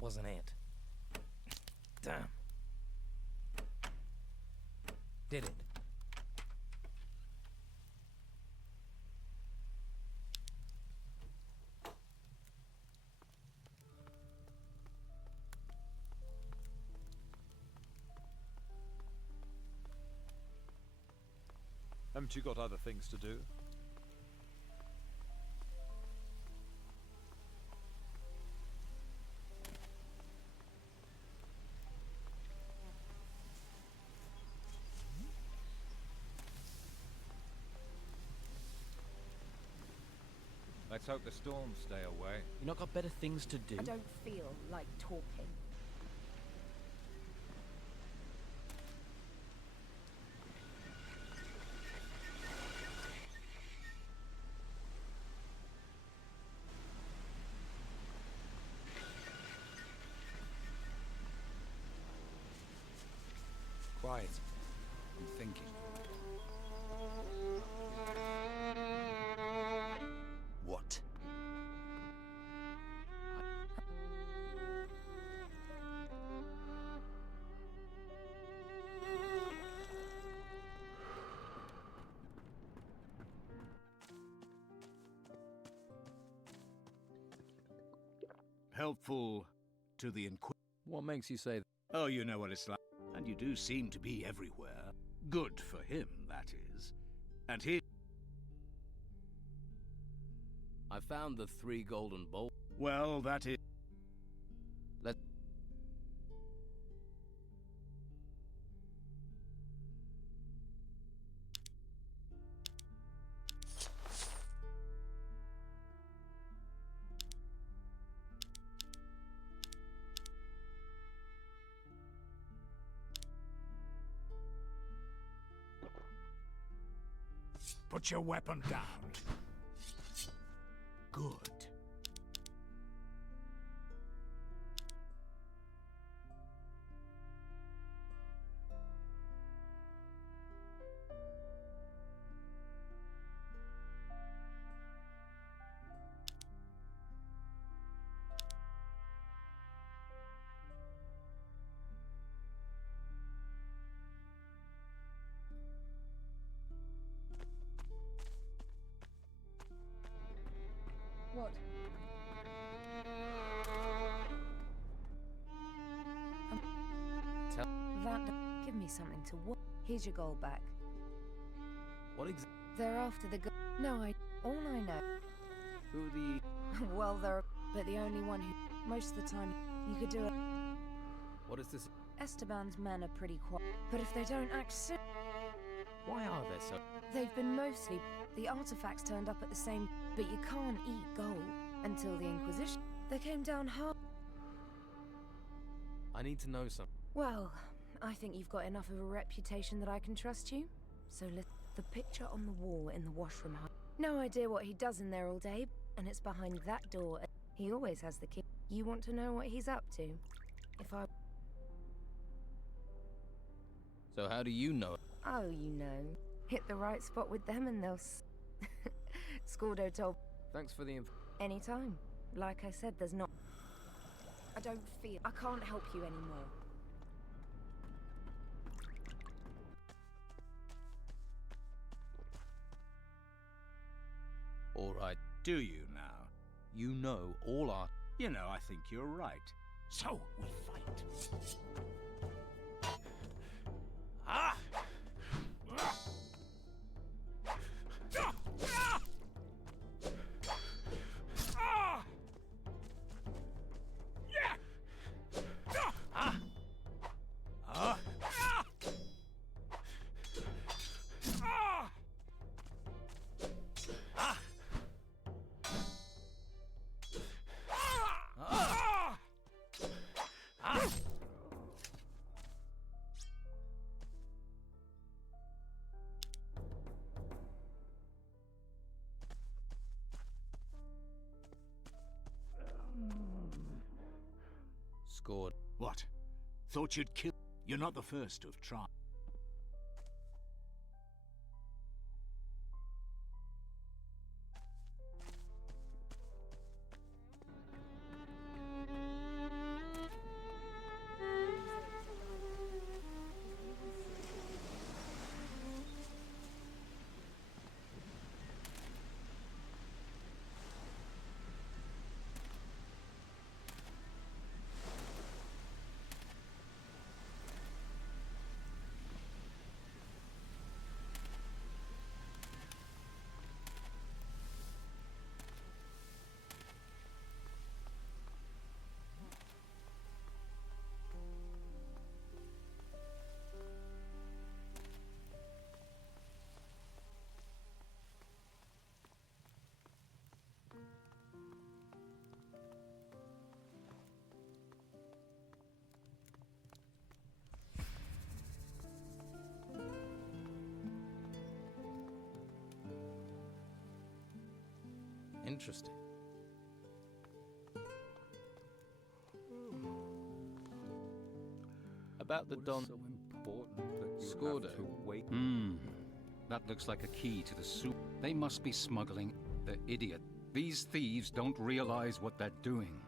Wasn't it? Damn. Did it? Haven't you got other things to do? Let's hope the storms stay away. You not got better things to do? I don't feel like talking. Quiet. I'm thinking. What? Helpful to the What makes you say that? Oh, you know what it's like. And you do seem to be everywhere. Good for him, that is. And he... I found the 3 golden bowls. Well, that is... Let... Put your weapon down. Good. What? Tell... Give me something to watch. Here's your gold back. What They're after the No, all I know. Who the... Well, they're... But the only one who... Most of the time, you could do it. What is this? Esteban's men are pretty quiet. But if they don't act soon... Why are they so... They've been mostly... The artifacts turned up at the same... But you can't eat gold until the Inquisition. They came down hard. I need to know something. Well, I think you've got enough of a reputation that I can trust you. So the picture on the wall in the washroom. No idea what he does in there all day, and it's behind that door. He always has the key. You want to know what he's up to? If I... So how do you know? Oh, you know. Hit the right spot with them and they'll... Scordo told... Thanks for the info. Anytime. Like I said, there's not... I don't feel... I can't help you anymore. All right. Do you now? You know all our... You know, I think you're right. So, we fight. Ah! Scored. What? Thought you'd kill... You're not the first to have tried. Interesting. About the Don... So important that you Scordo. have to wait. That looks like a key to the soup. They must be smuggling. The idiot. These thieves don't realize what they're doing.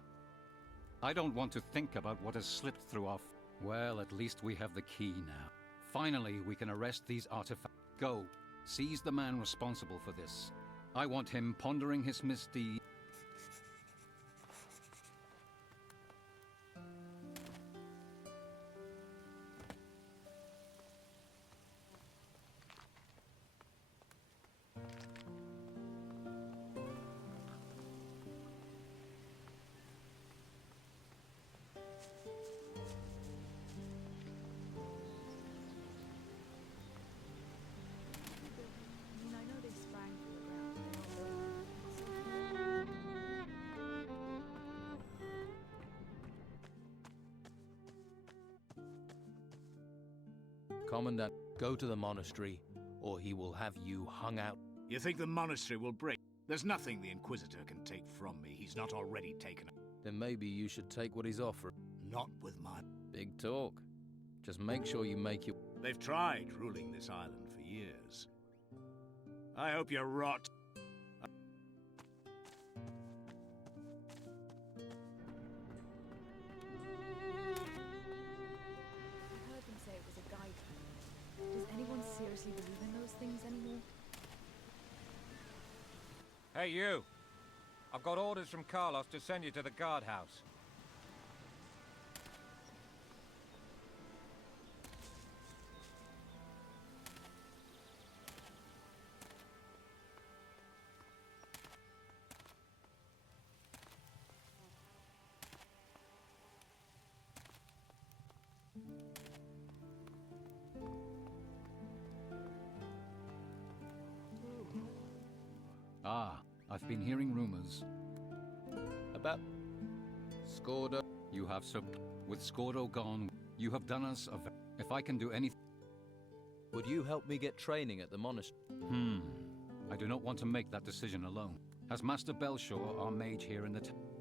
I don't want to think about what has slipped through our... Well, at least we have the key now. Finally, we can arrest these artifacts. Go. Seize the man responsible for this. I want him pondering his misdeed. Commandant, go to the monastery, or he will have you hung out. You think the monastery will break? There's nothing the Inquisitor can take from me he's not already taken. Then maybe you should take what he's offering. Not with my... Big talk. Just make sure you make your... They've tried ruling this island for years. I hope you rot. I heard them say it was a guide. Does anyone seriously believe in those things anymore? Hey, you! I've got orders from Carlos to send you to the guardhouse. Ah, I've been hearing rumors. About Scordo? You have, sir. With Scordo gone, you have done us a... If I can do anything... Would you help me get training at the monastery? I do not want to make that decision alone. Has Master Belshaw, our mage here in the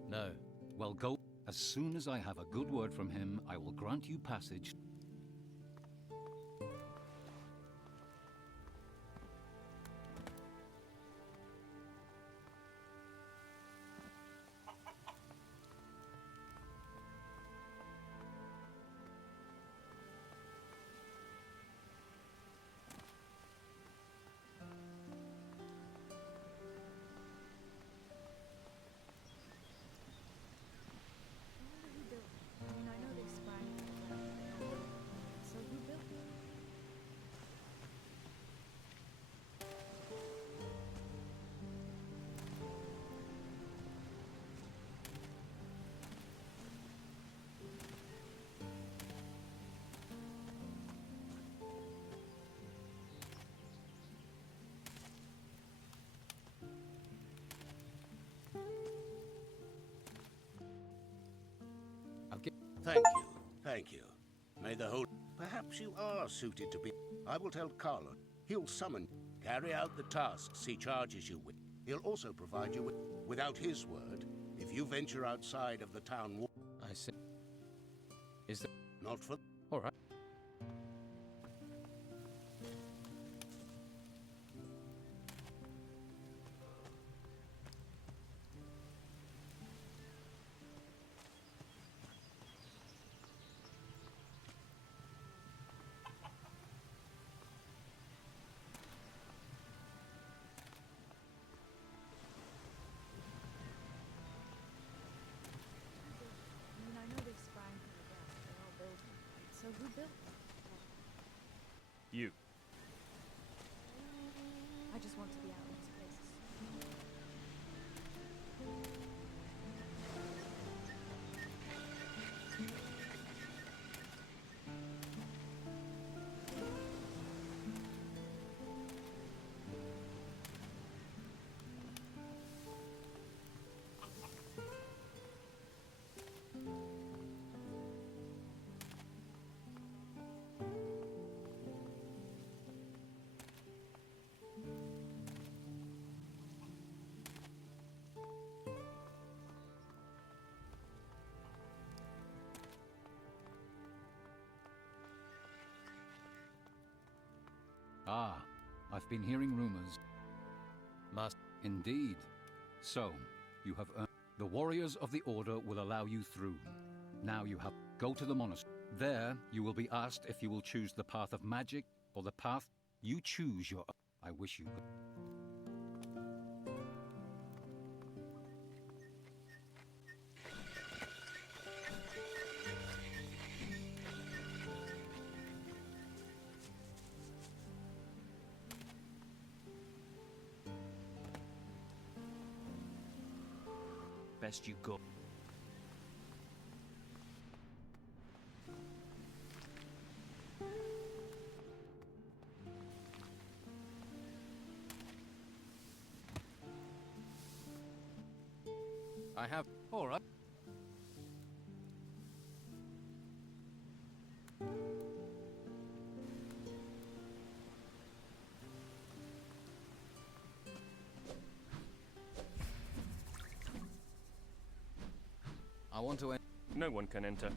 No. Well, go. As soon as I have a good word from him, I will grant you passage. Thank you, thank you. May the whole... Perhaps you are suited to be... I will tell Carlo. He'll summon... Carry out the tasks he charges you with. He'll also provide you with... Without his word, if you venture outside of the town wall... I see. Is there... Not for... All right. So who built them? You. I just want to be out of these places. Ah, I've been hearing rumors. Indeed. So, you have earned... The warriors of the Order will allow you through. Now you have... Go to the monastery. There, you will be asked if you will choose the path of magic or the path... You choose your... I wish you could... Best you go. I have... All right. want to... No one can enter.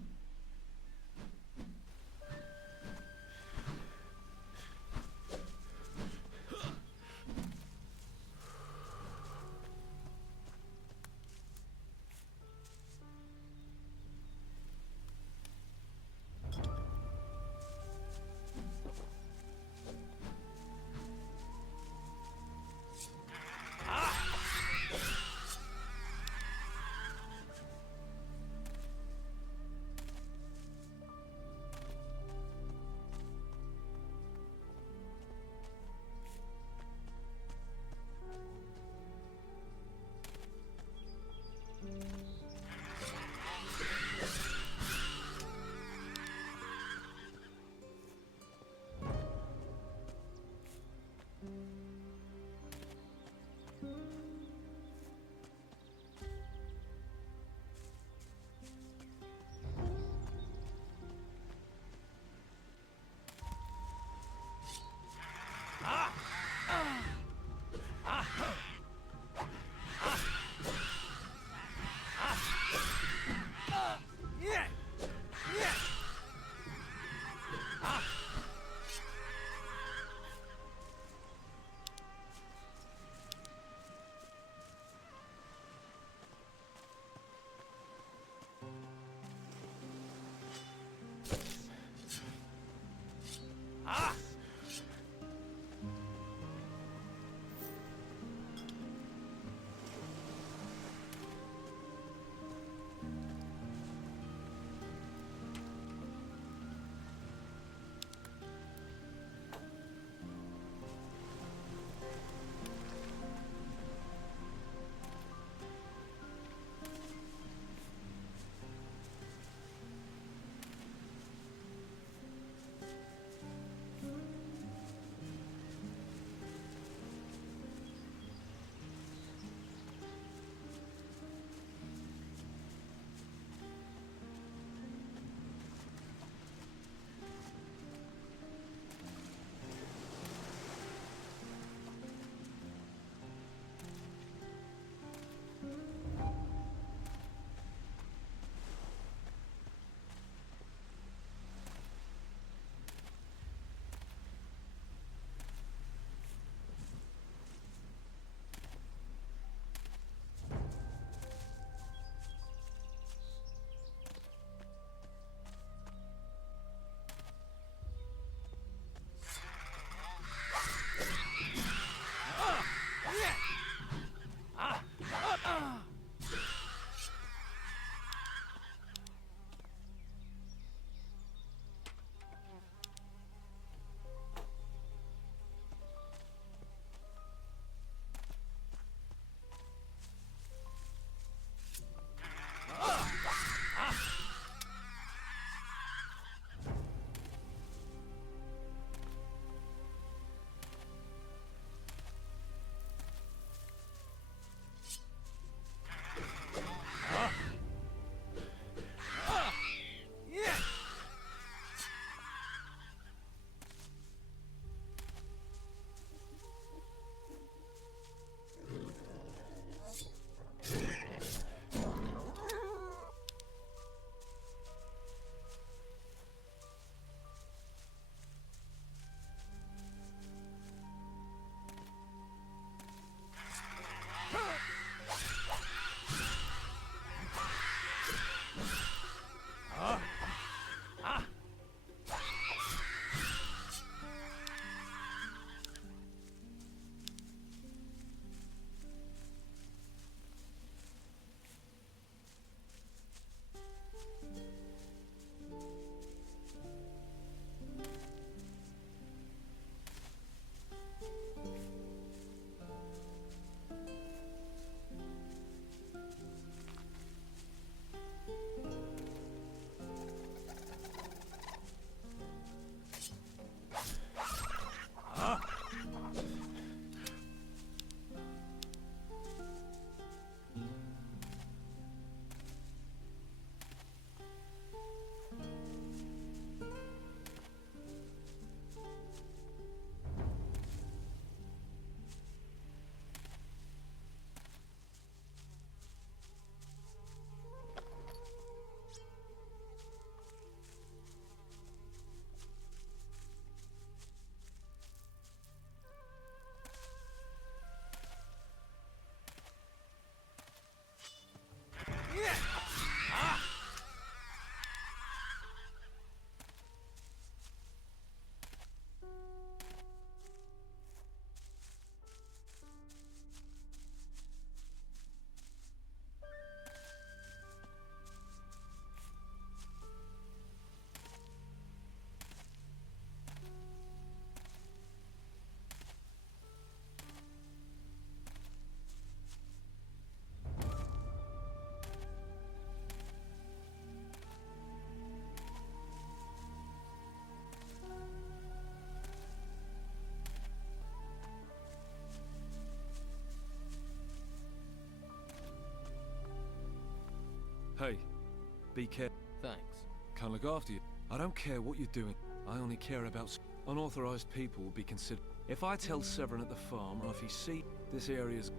Be careful. Thanks. Can't look after you. I don't care what you're doing. I only care about unauthorized people will be considered. If I tell Severin at the farm, or if he see this area's...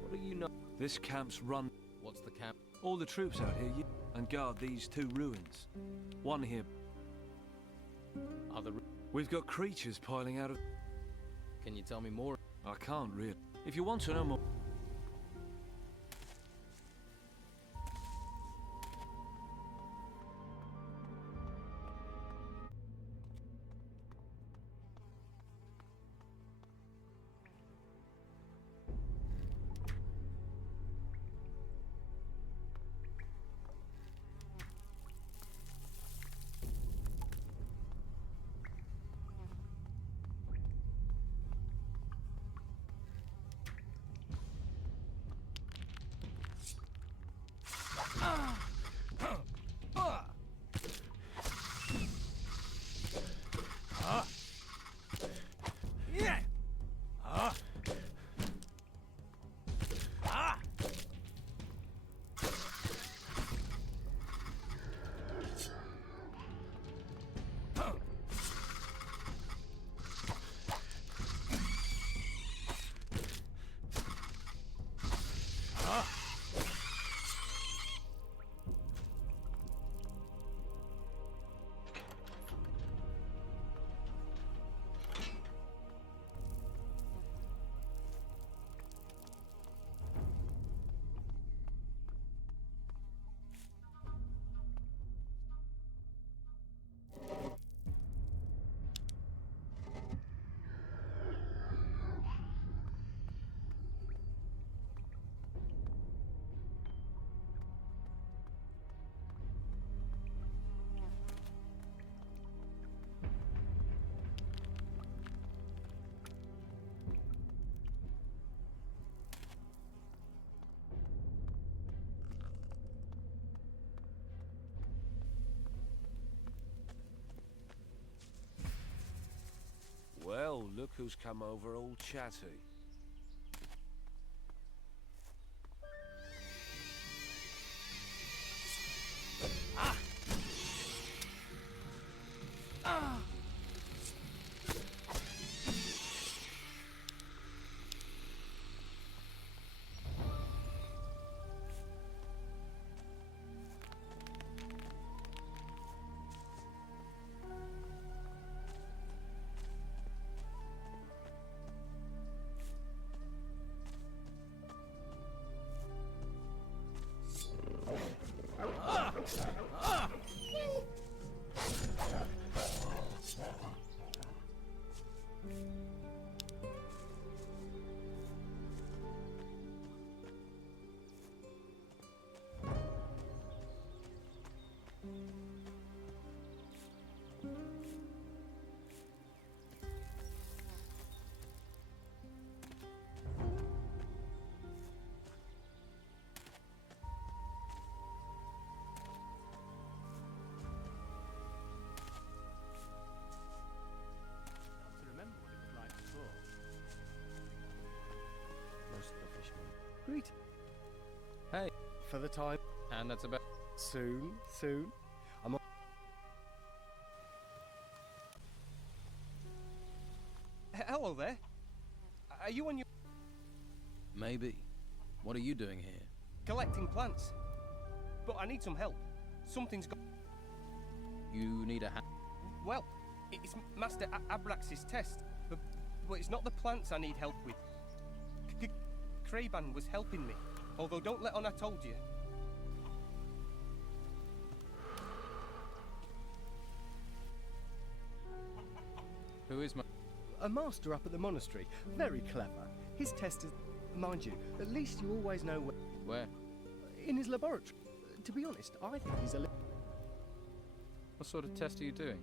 What do you know? This camp's run... What's the camp? All the troops out here, and guard these 2 ruins. One here. Other... We've got creatures piling out of... Can you tell me more? I can't really. If you want to know more... Well, look who's come over, old Chatty. Great. Hey. For the time. And that's about... Soon. I'm on... Hello there. Are you on your... Maybe. What are you doing here? Collecting plants. But I need some help. Something's got... You need a hand? Well, it's Master Abrax's test. But it's not the plants I need help with. Kraban was helping me, although don't let on I told you. Who is a master up at the monastery. Very clever. His test is... Mind you, at least you always know where... Where? In his laboratory. To be honest, I think he's a... What sort of test are you doing?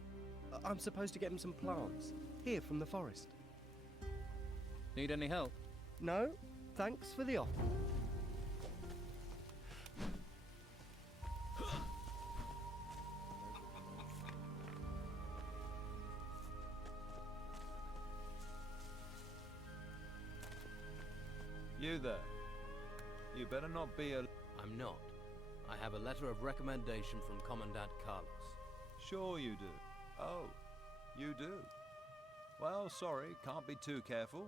I'm supposed to get him some plants. Here from the forest. Need any help? No? Thanks for the offer. You there. You better not be a... I'm not. I have a letter of recommendation from Commandant Carlos. Sure you do. Oh, you do. Well, sorry, can't be too careful.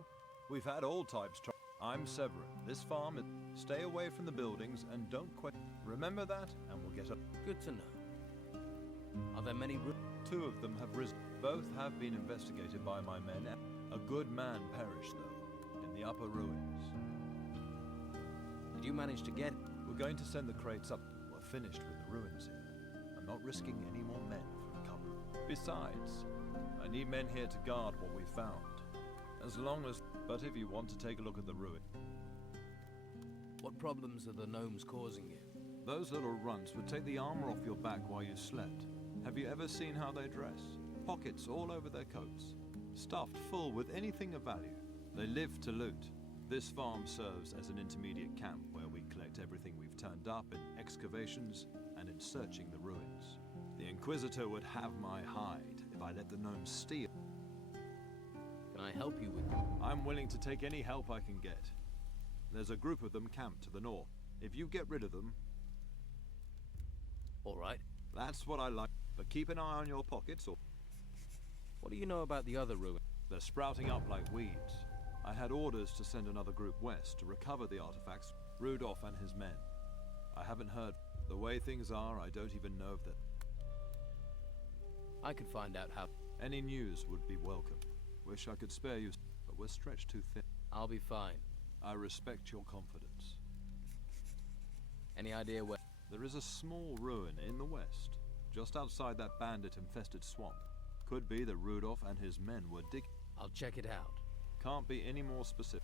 We've had all types try. I'm Severin. This farm is... Stay away from the buildings and don't quit. Remember that, and we'll get up. Good to know. Are there many... Two of them have risen. Both have been investigated by my men. A good man perished, though, in the upper ruins. Did you manage to get... We're going to send the crates up. We're finished with the ruins here. I'm not risking any more men for recovery. Besides, I need men here to guard what we found. As long as... But if you want to take a look at the ruin... What problems are the gnomes causing you? Those little runts would take the armor off your back while you slept. Have you ever seen how they dress? Pockets all over their coats. Stuffed full with anything of value. They live to loot. This farm serves as an intermediate camp where we collect everything we've turned up in excavations and in searching the ruins. The Inquisitor would have my hide if I let the gnomes steal. Can I help you with... I'm willing to take any help I can get. There's a group of them camped to the north. If you get rid of them... All right. That's what I like. But keep an eye on your pockets or... What do you know about the other ruin? They're sprouting up like weeds. I had orders to send another group west to recover the artifacts, Rudolph and his men. I haven't heard. The way things are, I don't even know if that... I could find out how... Any news would be welcome. Wish I could spare you, but we're stretched too thin. I'll be fine. I respect your confidence. Any idea where... There is a small ruin in the west, just outside that bandit-infested swamp. Could be that Rudolph and his men were digging. I'll check it out. Can't be any more specific.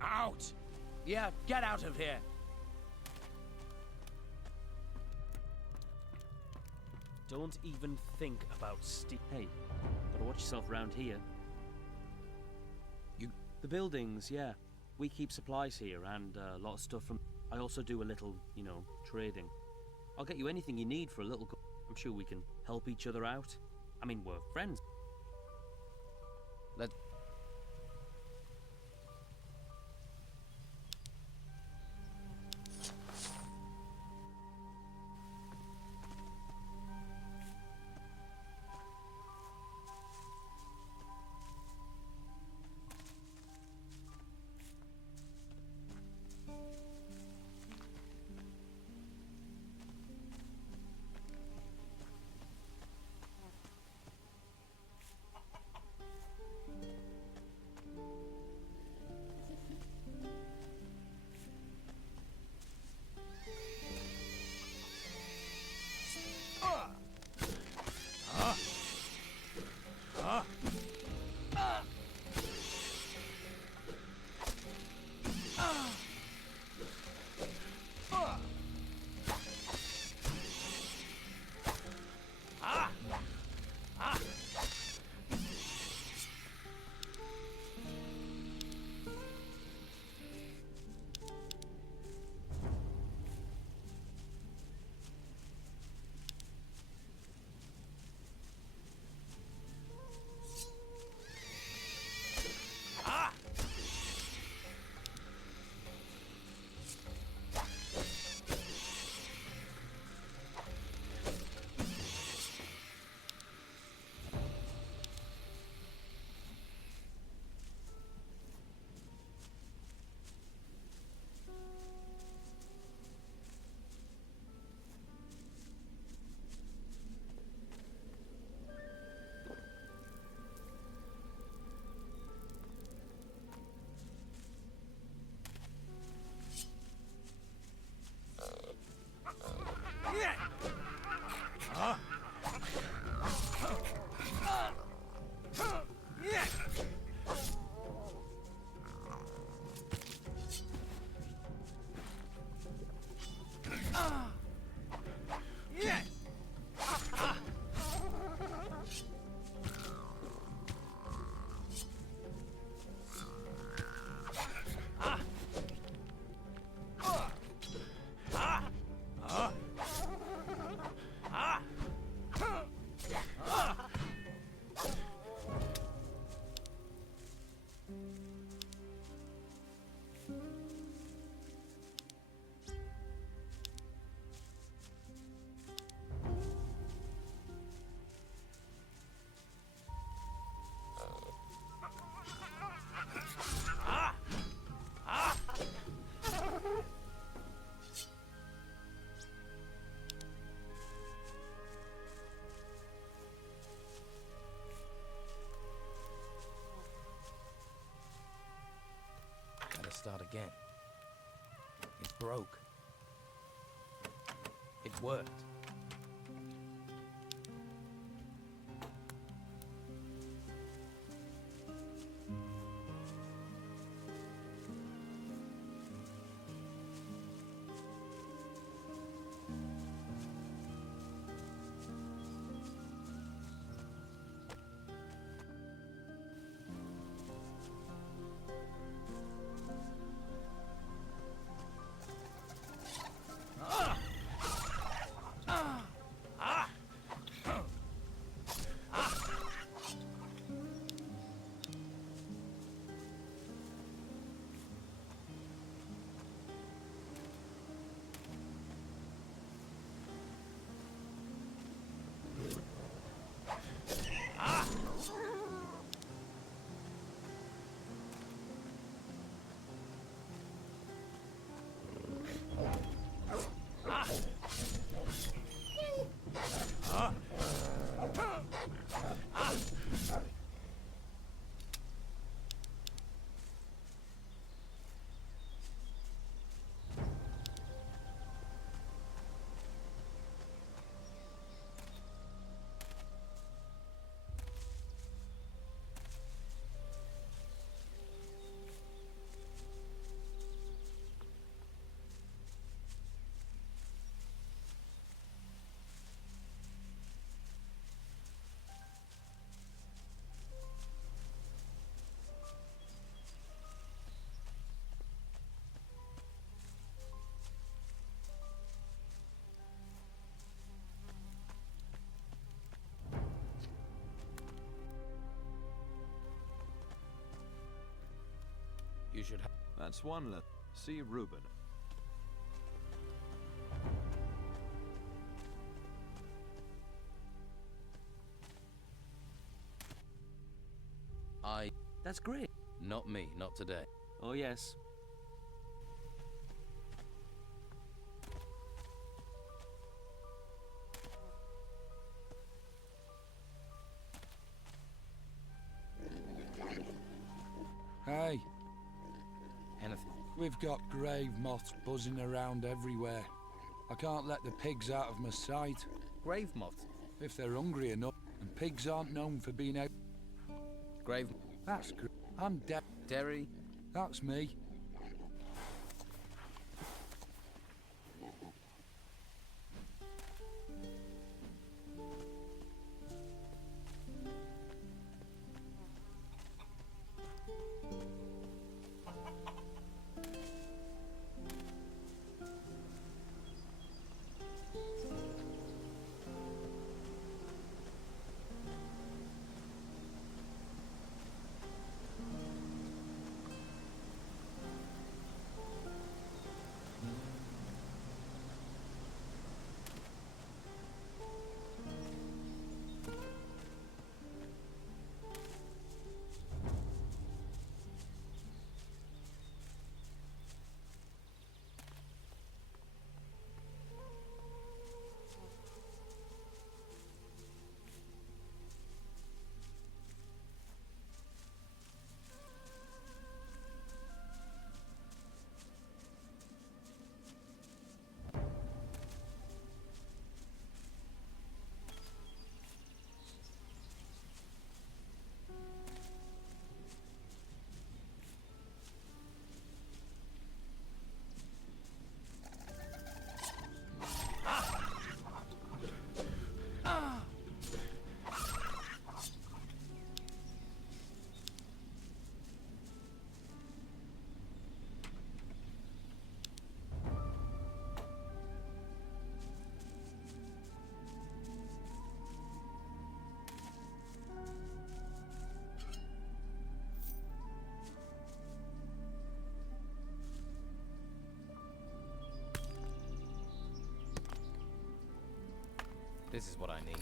Out! Yeah, get out of here! Don't even think about Hey, gotta watch yourself around here. The buildings, yeah. We keep supplies here and a lot of stuff from... I also do a little, you know, trading. I'll get you anything you need for a little... I'm sure we can help each other out. I mean, we're friends. Let's... start again. It broke. It worked. You should have. That's one left. See Reuben. That's great. Not me, not today. Oh, yes. Hey. Anything? We've got grave moths buzzing around everywhere. I can't let the pigs out of my sight. Grave moths? If they're hungry enough, and pigs aren't known for being out. Grave. That's good. I'm Derry. That's me. This is what I need.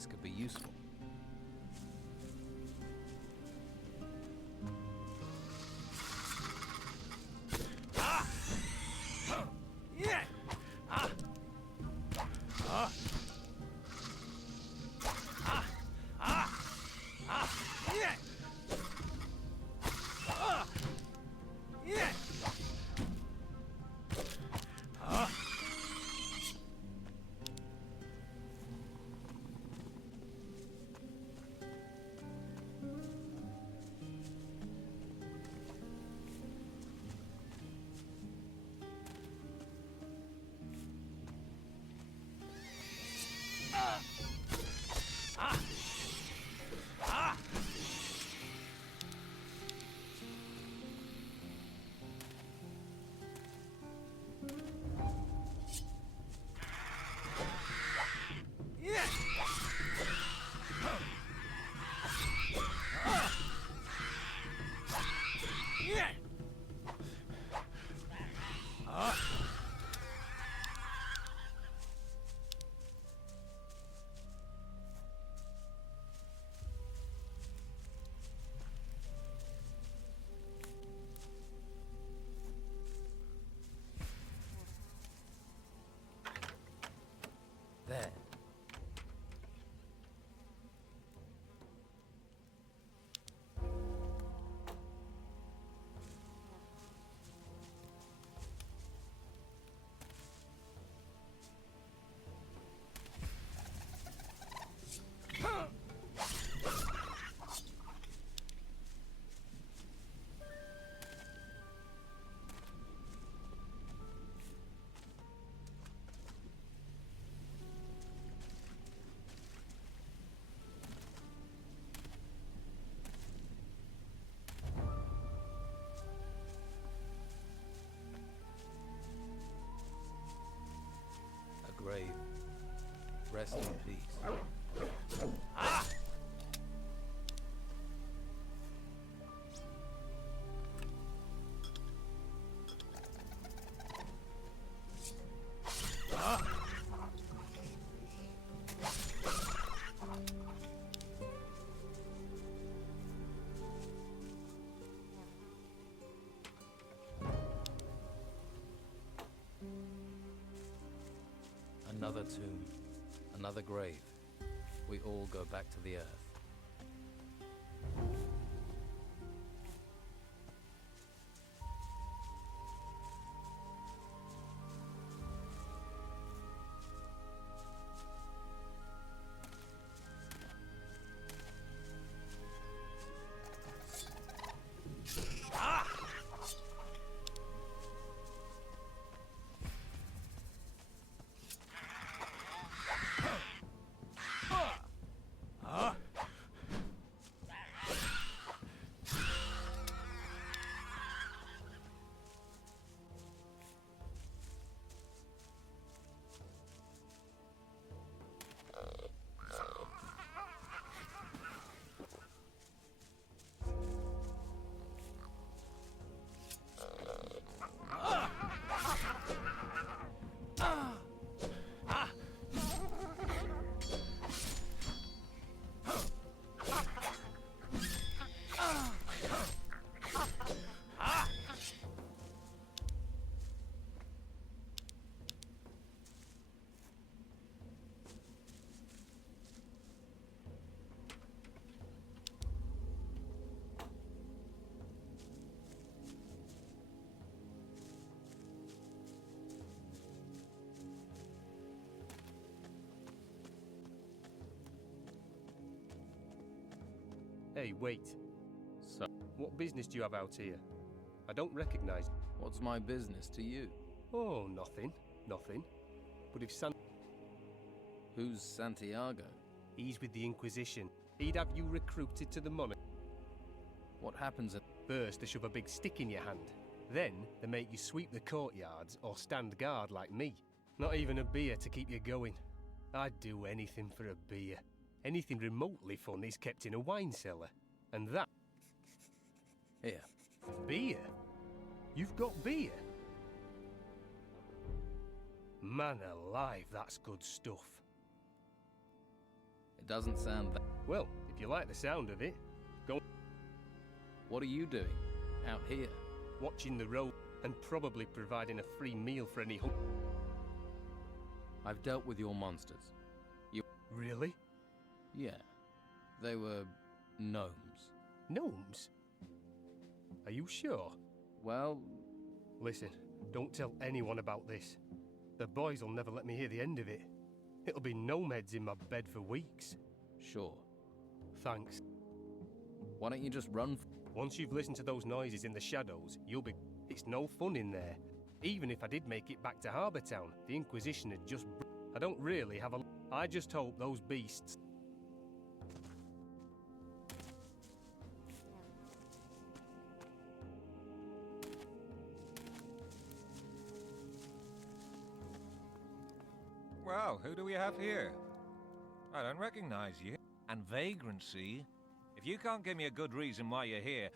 This could be useful. There. Grave. Rest in peace. Another tomb, another grave. We all go back to the earth. Hey, wait. So, what business do you have out here? I don't recognize... What's my business to you? Oh, nothing. Nothing. But if San... Who's Santiago? He's with the Inquisition. He'd have you recruited to the money. What happens at... First, they shove a big stick in your hand. Then, they make you sweep the courtyards or stand guard like me. Not even a beer to keep you going. I'd do anything for a beer. Anything remotely fun is kept in a wine cellar. And that... Here. Beer? You've got beer? Man alive, that's good stuff. It doesn't sound that... Well, if you like the sound of it, go... What are you doing out here? Watching the road and probably providing a free meal for any I've dealt with your monsters. You... Really? Yeah. They were gnomes. Gnomes? Are you sure? Well... Listen, don't tell anyone about this. The boys will never let me hear the end of it. It'll be gnome heads in my bed for weeks. Sure. Thanks. Why don't you just run? Once you've listened to those noises in the shadows, you'll be... It's no fun in there. Even if I did make it back to Harbour Town, the Inquisition had just... I don't really have a... I just hope those beasts... Well, who do we have here? I don't recognize you. And vagrancy? If you can't give me a good reason why you're here...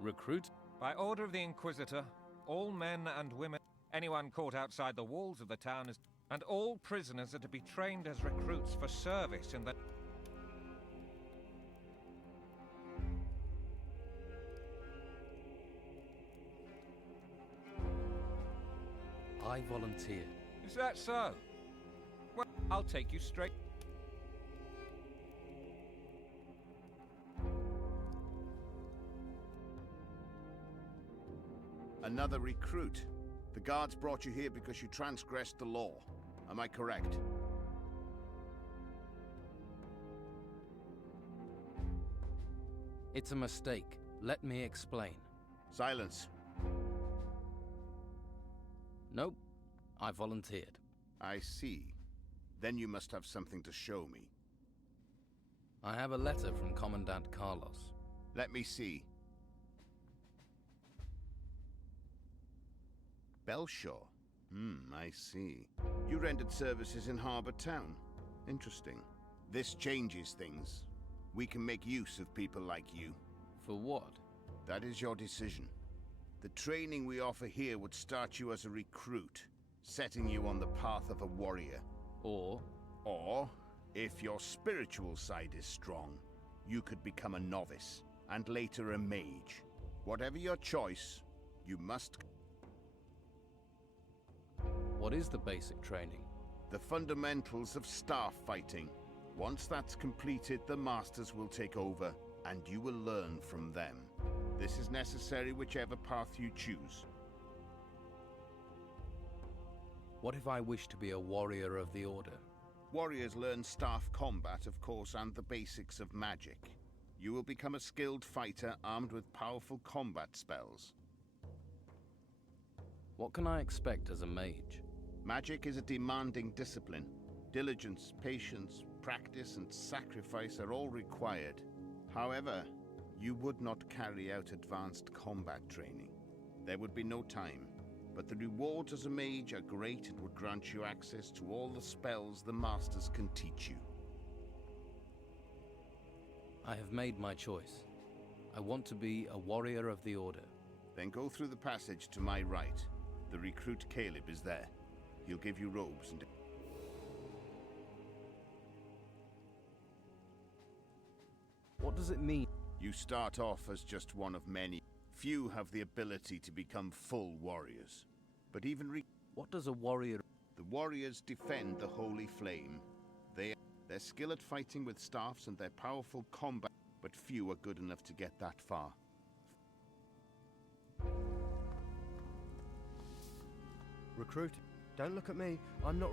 Recruit? By order of the Inquisitor, all men and women, anyone caught outside the walls of the town is... And all prisoners are to be trained as recruits for service in the... I volunteered. Is that so? Well, I'll take you straight... Another recruit. The guards brought you here because you transgressed the law. Am I correct? It's a mistake. Let me explain. Silence. Nope. I volunteered. I see. Then you must have something to show me. I have a letter from Commandant Carlos. Let me see. Belshaw. I see. You rendered services in Harbour Town. Interesting. This changes things. We can make use of people like you. For what? That is your decision. The training we offer here would start you as a recruit, setting you on the path of a warrior. Or, if your spiritual side is strong, you could become a novice, and later a mage. Whatever your choice, you must... What is the basic training? The fundamentals of staff fighting. Once that's completed, the masters will take over, and you will learn from them. This is necessary whichever path you choose. What if I wish to be a warrior of the Order? Warriors learn staff combat, of course, and the basics of magic. You will become a skilled fighter armed with powerful combat spells. What can I expect as a mage? Magic is a demanding discipline. Diligence, patience, practice, and sacrifice are all required. However, you would not carry out advanced combat training. There would be no time, but the rewards as a mage are great and would grant you access to all the spells the masters can teach you. I have made my choice. I want to be a warrior of the Order. Then go through the passage to my right. The recruit Caleb is there. He'll give you robes and... What does it mean? You start off as just one of many. Few have the ability to become full warriors. But even what does a warrior... The warriors defend the holy flame. Their skill at fighting with staffs and their powerful combat, but few are good enough to get that far. Recruit, don't look at me. I'm not...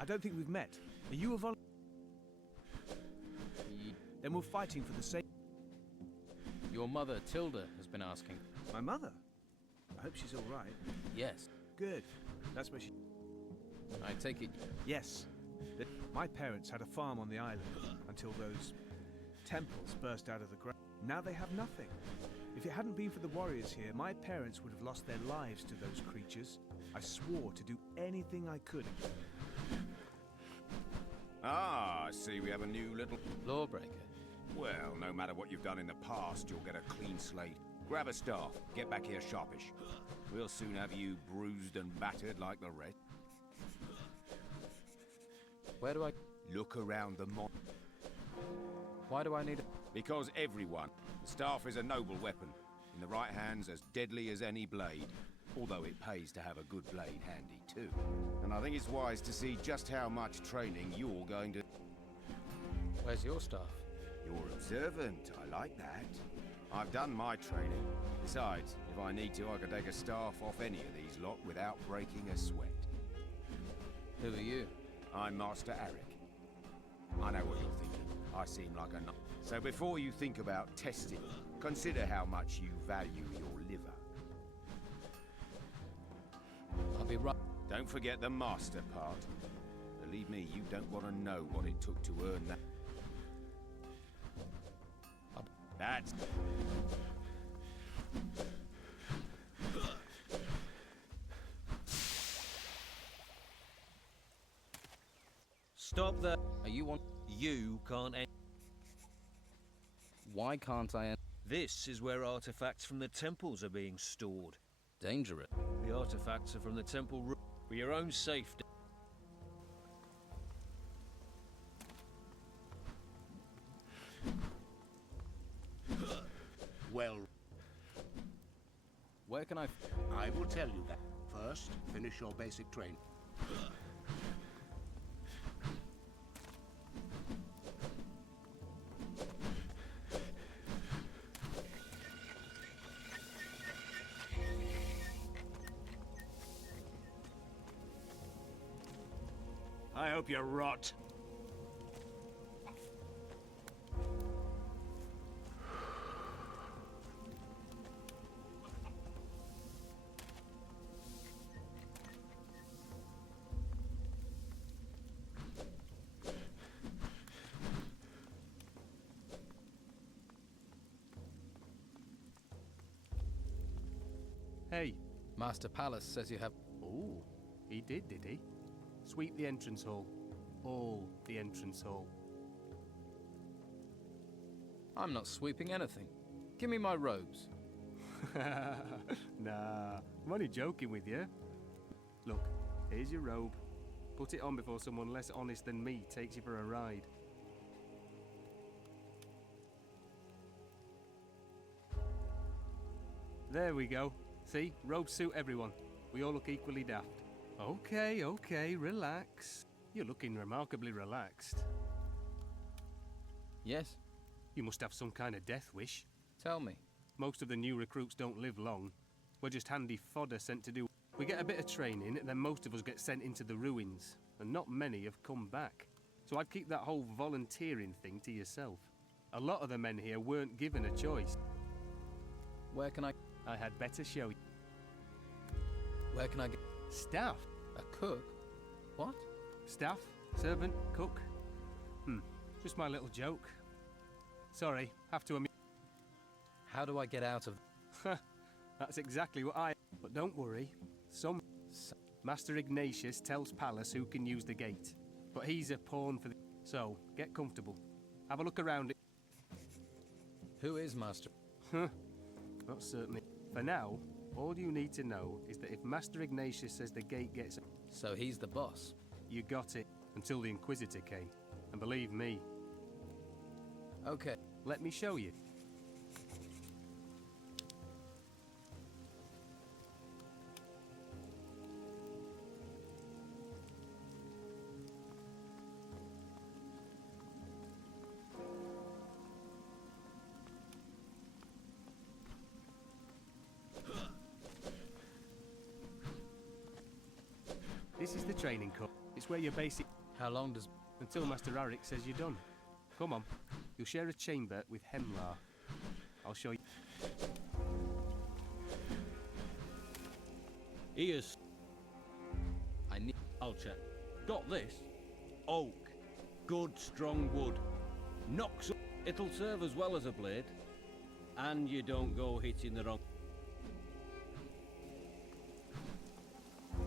I don't think we've met. Are you a Then we're fighting for the same... Your mother, Tilda, has been asking. My mother? I hope she's all right. Yes. Good. That's where she... I take it... Yes. My parents had a farm on the island until those temples burst out of the ground. Now they have nothing. If it hadn't been for the warriors here, my parents would have lost their lives to those creatures. I swore to do anything I could. Ah, I see we have a new little... Lawbreaker? Well, no matter what you've done in the past, you'll get a clean slate. Grab a staff, get back here sharpish. We'll soon have you bruised and battered like the rest. Where do I... Look around the mon... Why do I need a... Because everyone. The staff is a noble weapon. In the right hands, as deadly as any blade. Although it pays to have a good blade handy, too. And I think it's wise to see just how much training you're going to... Where's your staff? You're observant. I like that. I've done my training. Besides, if I need to, I could take a staff off any of these lot without breaking a sweat. Who are you? I'm Master Arik. I know what you're thinking. I seem like a nut. So before you think about testing, consider how much you value your liver. I'll be right. Don't forget the master part. Believe me, you don't want to know what it took to earn that. That's... Stop there. Are you on? You can't end. Why can't I end? This is where artifacts from the temples are being stored. Dangerous. The artifacts are from the temple room for your own safety. Well, where can I... I will tell you that. First, finish your basic training. I hope you rot. Hey. Master Palace says you have... Oh, he did he? Sweep the entrance hall. All the entrance hall. I'm not sweeping anything. Give me my robes. Nah, I'm only joking with you. Look, here's your robe. Put it on before someone less honest than me takes you for a ride. There we go. See? Robes suit everyone. We all look equally daft. Okay, relax. You're looking remarkably relaxed. Yes? You must have some kind of death wish. Tell me. Most of the new recruits don't live long. We're just handy fodder sent to do... We get a bit of training, then most of us get sent into the ruins. And not many have come back. So I'd keep that whole volunteering thing to yourself. A lot of the men here weren't given a choice. Where can I had better show you. Where can I get... Staff. A cook? What? Staff, servant, cook. Just my little joke. Sorry, have to amuse. How do I get out of... That's exactly what I... But don't worry. Master Ignatius tells Palace who can use the gate. But he's a pawn for the... So, get comfortable. Have a look around it. Who is Master? Not certainly. For now, all you need to know is that if Master Ignatius says the gate gets... So he's the boss? You got it. Until the Inquisitor came. And believe me. Okay. Let me show you. This is the training course. It's where you're basic... How long does... Until Master Arik says you're done. Come on. You'll share a chamber with Hemlar. I'll show you... Here's... I'll check. Got this? Oak. Good, strong wood. Knocks up. It'll serve as well as a blade. And you don't go hitting the wrong...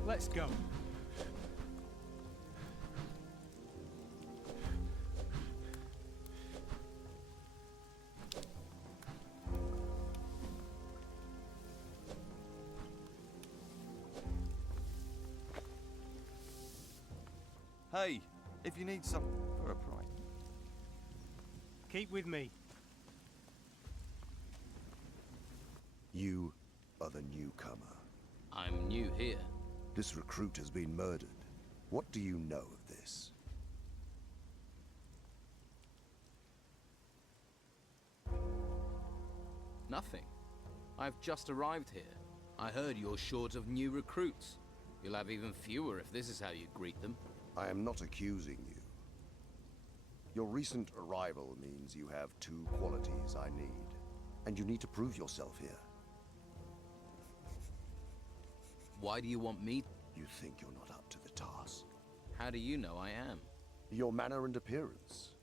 Let's go. Hey, if you need some for a price. Keep with me. You are the newcomer. I'm new here. This recruit has been murdered. What do you know of this? Nothing. I've just arrived here. I heard you're short of new recruits. You'll have even fewer if this is how you greet them. I am not accusing you. Your recent arrival means you have two qualities I need, and you need to prove yourself here. Why do you want me? You think you're not up to the task. How do you know I am? Your manner and appearance.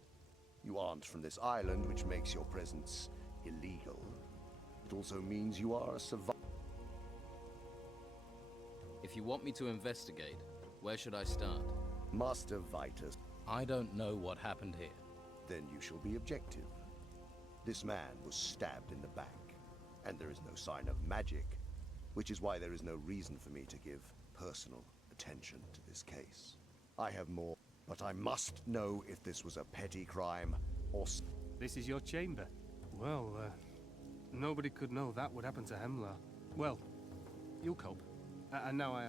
You aren't from this island, which makes your presence illegal. It also means you are a survivor. If you want me to investigate, where should I start? Master Vitus. I don't know what happened here. Then you shall be objective. This man was stabbed in the back, and there is no sign of magic, which is why there is no reason for me to give personal attention to this case. I have more, but I must know if this was a petty crime or... This is your chamber. Well, nobody could know that would happen to Hemlar. Well, you'll cope. And now I...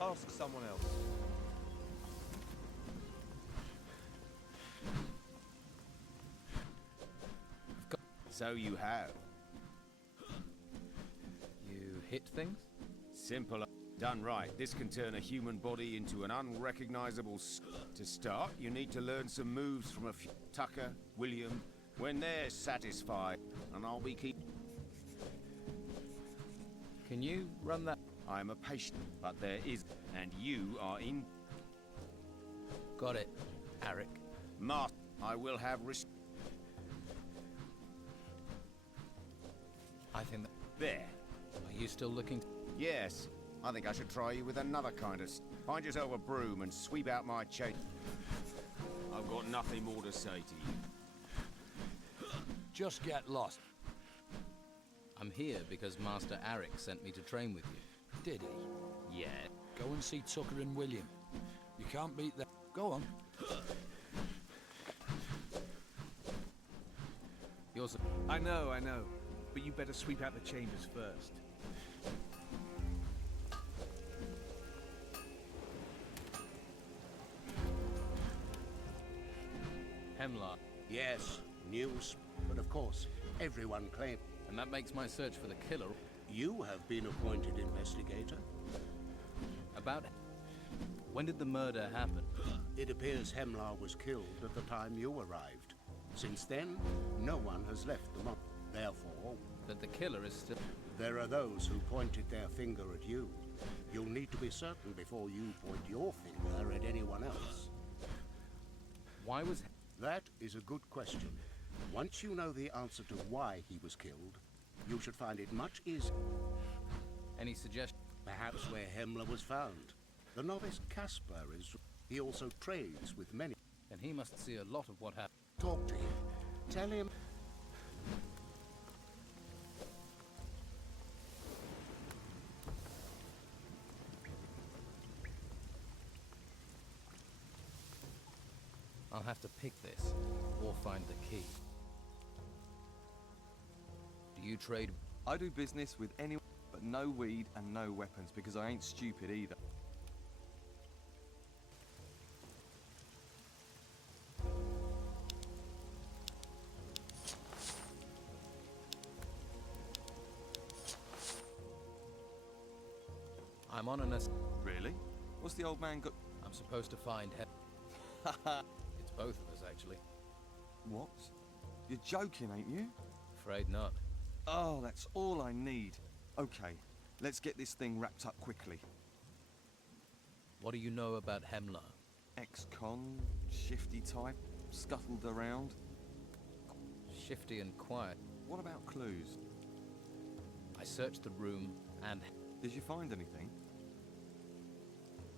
Ask someone else. So you have. You hit things? Simple. Done right. This can turn a human body into an unrecognizable To start, you need to learn some moves from a few. Tucker, William. When they're satisfied, and I'll be keep... Can you run that? I'm a patient, but there is... And you are in... Got it, Eric. Master, I will have I think that... There. Are you still looking? Yes. I think I should try you with another kind of... Find yourself a broom and sweep out my chain. I've got nothing more to say to you. Just get lost. I'm here because Master Eric sent me to train with you. Did he? Yeah. Go and see Tucker and William. You can't beat them. Go on. Yours. I know. But you better sweep out the chambers first. Hemlar. Yes, news. But of course, everyone claims... And that makes my search for the killer... You have been appointed investigator. About... When did the murder happen? It appears Hemlar was killed at the time you arrived. Since then, no one has left the month. Therefore... That the killer is still... There are those who pointed their finger at you. You'll need to be certain before you point your finger at anyone else. Why was... That is a good question. Once you know the answer to why he was killed, you should find it much easier. Any suggestion? Perhaps where Hemlar was found. The novice Caspar is... He also trades with many... And he must see a lot of what happened. Talk to him. Tell him... I'll have to pick this, or find the key. Do you trade? I do business with anyone, but no weed and no weapons, because I ain't stupid either. I'm on an Really? What's the old man got? I'm supposed to find It's both of us, actually. What? You're joking, ain't you? Afraid not. Oh, that's all I need. Okay, let's get this thing wrapped up quickly. What do you know about Hemlar? Ex-con, shifty type, scuttled around. Shifty and quiet. What about clues? I searched the room and... Did you find anything?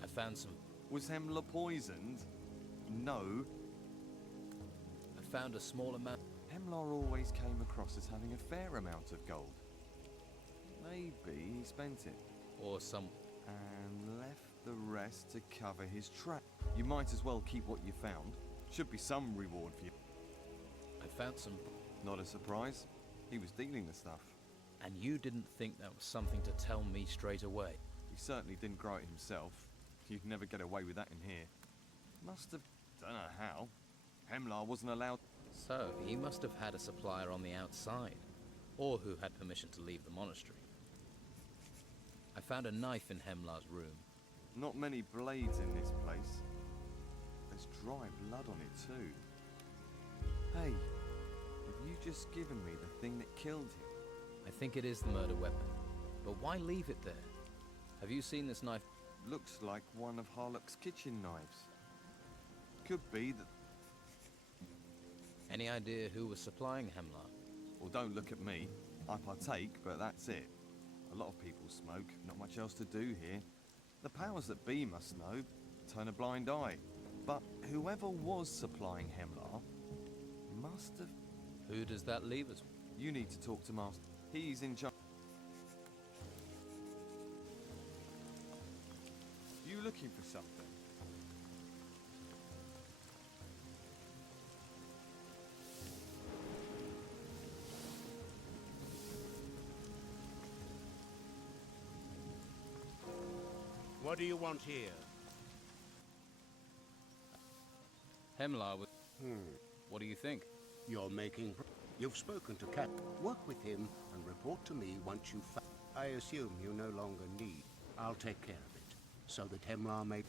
I found some... Was Hemlar poisoned? No. I found a small amount... Hemlar always came across as having a fair amount of gold. Maybe he spent it. Or some... And left the rest to cover his track. You might as well keep what you found. Should be some reward for you. I found some... Not a surprise. He was dealing the stuff. And you didn't think that was something to tell me straight away? He certainly didn't grow it himself. You'd never get away with that in here. Must have... Don't know how. Hemlar wasn't allowed... So, he must have had a supplier on the outside. Or who had permission to leave the monastery. I found a knife in Hemlar's room. Not many blades in this place. There's dry blood on it too. Hey, have you just given me the thing that killed him? I think it is the murder weapon. But why leave it there? Have you seen this knife? Looks like one of Harlock's kitchen knives. Could be that... Any idea who was supplying Hemlar? Well, don't look at me. I partake, but that's it. A lot of people smoke, not much else to do here. The powers that be must know, turn a blind eye. But whoever was supplying Hemlar must have... Who does that leave us? You need to talk to Master. He's in charge. You looking for something? What do you want here? Hemlar was... What do you think? You're making... You've spoken to Cat. Work with him and report to me once you've found... I assume you no longer need. I'll take care of it, so that Hemlar may...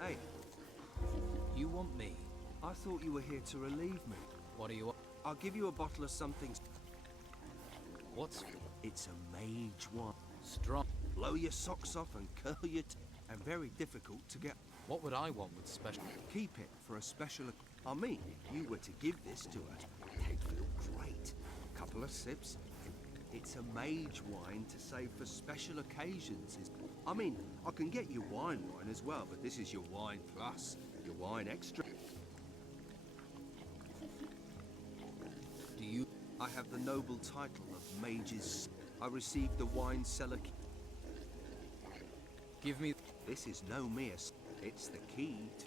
Hey. You want me? I thought you were here to relieve me. What do you want? I'll give you a bottle of something... What's... It's a mage wine. Strong. Blow your socks off and curl your... and very difficult to get... What would I want with special... Keep it for a special... I mean, if you were to give this to her, they'd feel great. Couple of sips. It's a mage wine to save for special occasions. I mean, I can get you wine as well, but this is your wine plus, your wine extra. Do you... I have the noble title of Mage's... I received the wine cellar... Give me... This is no mere... It's the key to...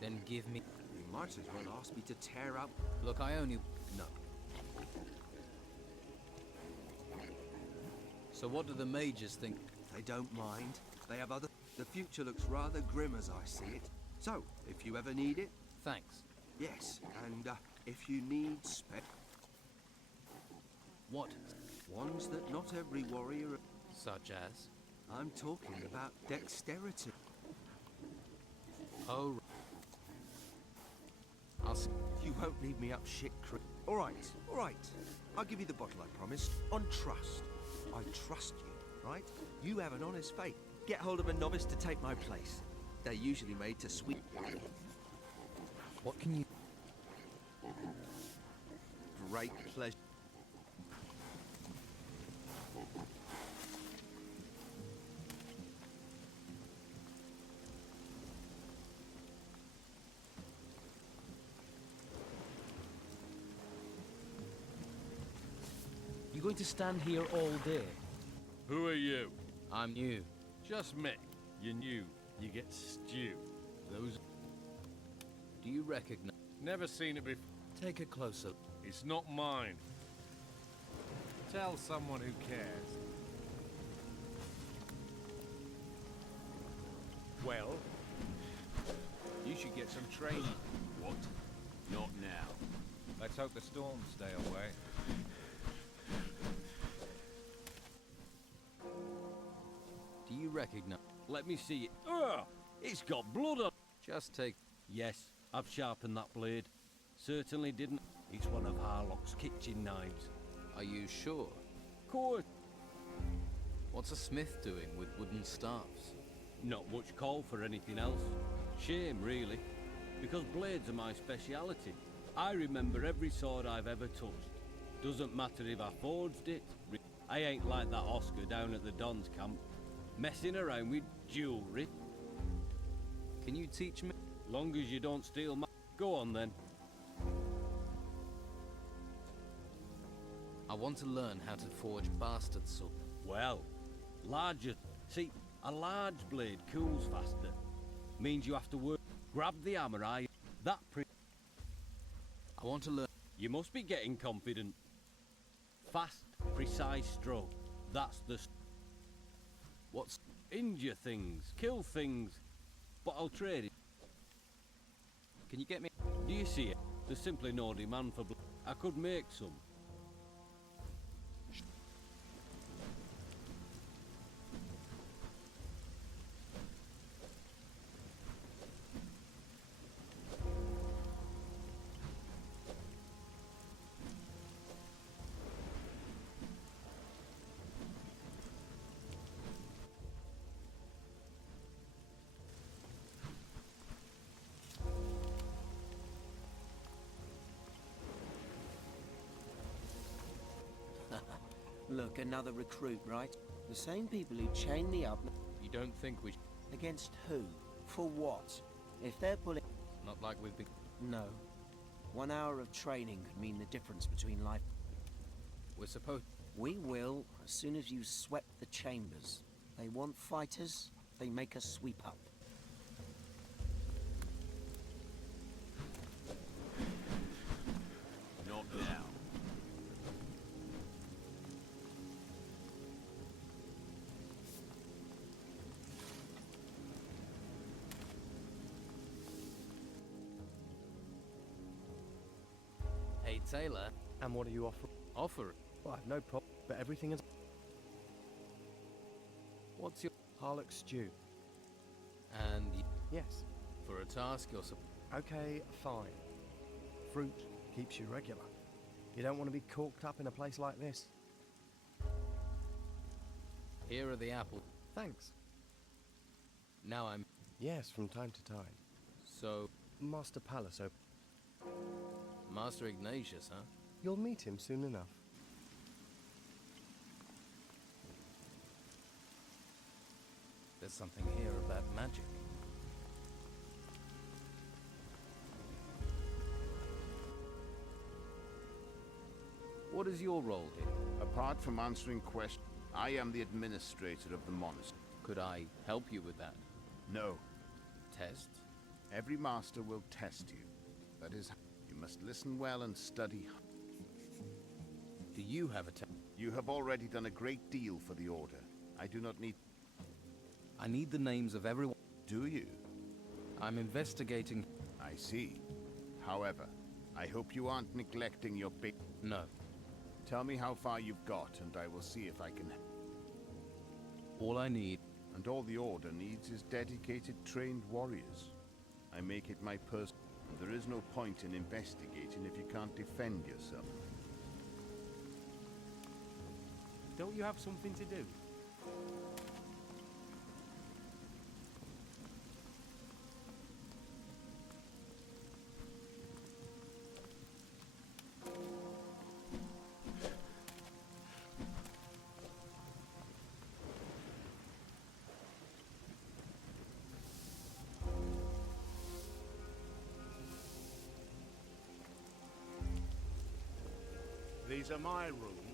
Then give me... You might as well ask me to tear up... Look, I only... No. So what do the mages think? They don't mind. They have other... The future looks rather grim as I see it. So, if you ever need it... Thanks. Yes, and if you need What? Ones that not every warrior... Such as? I'm talking about dexterity. Oh, You won't need me up shit creek. All right. I'll give you the bottle, I promise. On trust. I trust you, right? You have an honest faith. Get hold of a novice to take my place. They're usually made to sweep. What can you... Great pleasure. You going to stand here all day? Who are you? I'm new. Just me. You're new. You get stew. Those... Do you recognize... Never seen it before. Take a closer. It's not mine. Tell someone who cares. Well, you should get some training. What? Not now. Let's hope the storms stay away. Do you recognize... Let me see it. Ugh! It's got blood on. Just take... Yes, I've sharpened that blade. Certainly didn't. It's one of Harlock's kitchen knives. Are you sure? Course. What's a smith doing with wooden staffs? Not much call for anything else. Shame, really. Because blades are my speciality. I remember every sword I've ever touched. Doesn't matter if I forged it. I ain't like that Oscar down at the Don's camp, messing around with jewelry. Can you teach me? Long as you don't steal my... Go on, then. I want to learn how to forge bastard sword. Well, larger... See, a large blade cools faster. Means you have to work... Grab the hammer, I want to learn... You must be getting confident. Fast, precise stroke. That's the... What's... Injure things, kill things. But I'll trade it. Can you get me... Do you see it? There's simply no demand for... I could make some. Look, another recruit, right? The same people who chained me up... You don't think we... Against who? For what? If they're pulling... Not like we've been... No. 1 hour of training could mean the difference between life... We're supposed... We will, as soon as you swept the chambers. They want fighters, they make us sweep up. Not now. Hey, Taylor. And what are you offering? Offer? Well, I've no problem, but everything is... What's your... Harlock stew. And... Yes. For a task or something? Okay, fine. Fruit keeps you regular. You don't want to be corked up in a place like this. Here are the apples. Thanks. Now I'm... Yes, from time to time. So... Master Palace open. Master Ignatius, huh? You'll meet him soon enough. There's something here about magic. What is your role here? Apart from answering questions, I am the administrator of the monastery. Could I help you with that? No. Tests? Every master will test you. That is, you must listen well and study. Do you have a You have already done a great deal for the Order. I do not need... I need the names of everyone. Do you? I'm investigating. I see. However, I hope you aren't neglecting your big... No. Tell me how far you've got, and I will see if I can... All I need... And all the Order needs is dedicated, trained warriors. I make it my personal... There is no point in investigating if you can't defend yourself. Don't you have something to do? These are my rooms.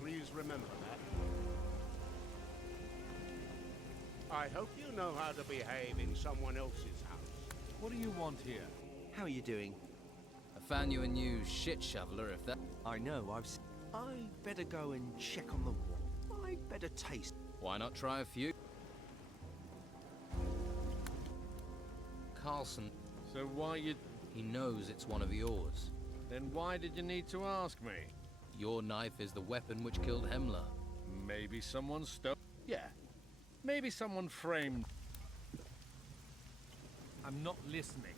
Please remember that. I hope you know how to behave in someone else's house. What do you want here? How are you doing? I found you a new shit shoveler, if that... I know, I'd better go and check on the wall. I'd better taste. Why not try a few? Carlson. So why you... He knows it's one of yours. Then why did you need to ask me? Your knife is the weapon which killed Hemler. Maybe someone stole... Yeah. Maybe someone framed... I'm not listening.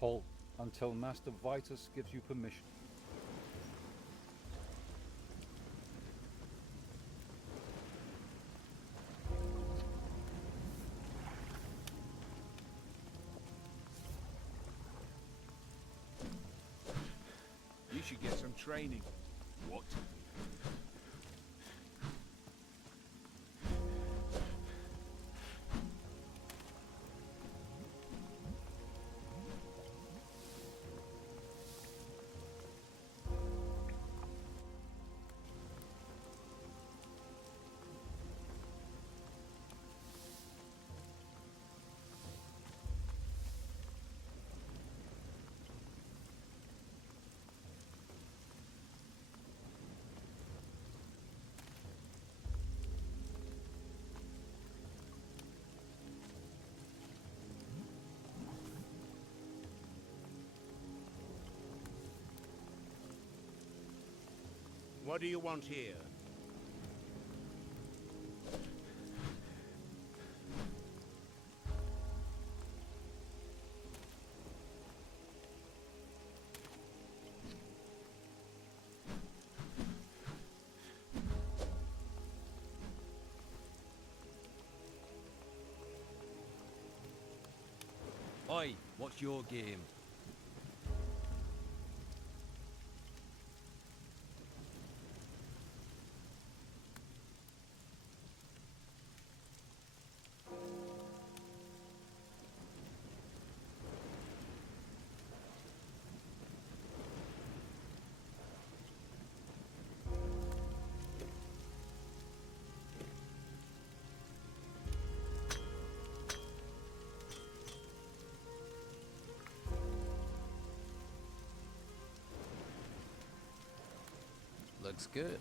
Halt until Master Vitus gives you permission. You should get some training. What? What do you want here? Oi, what's your game? Looks good.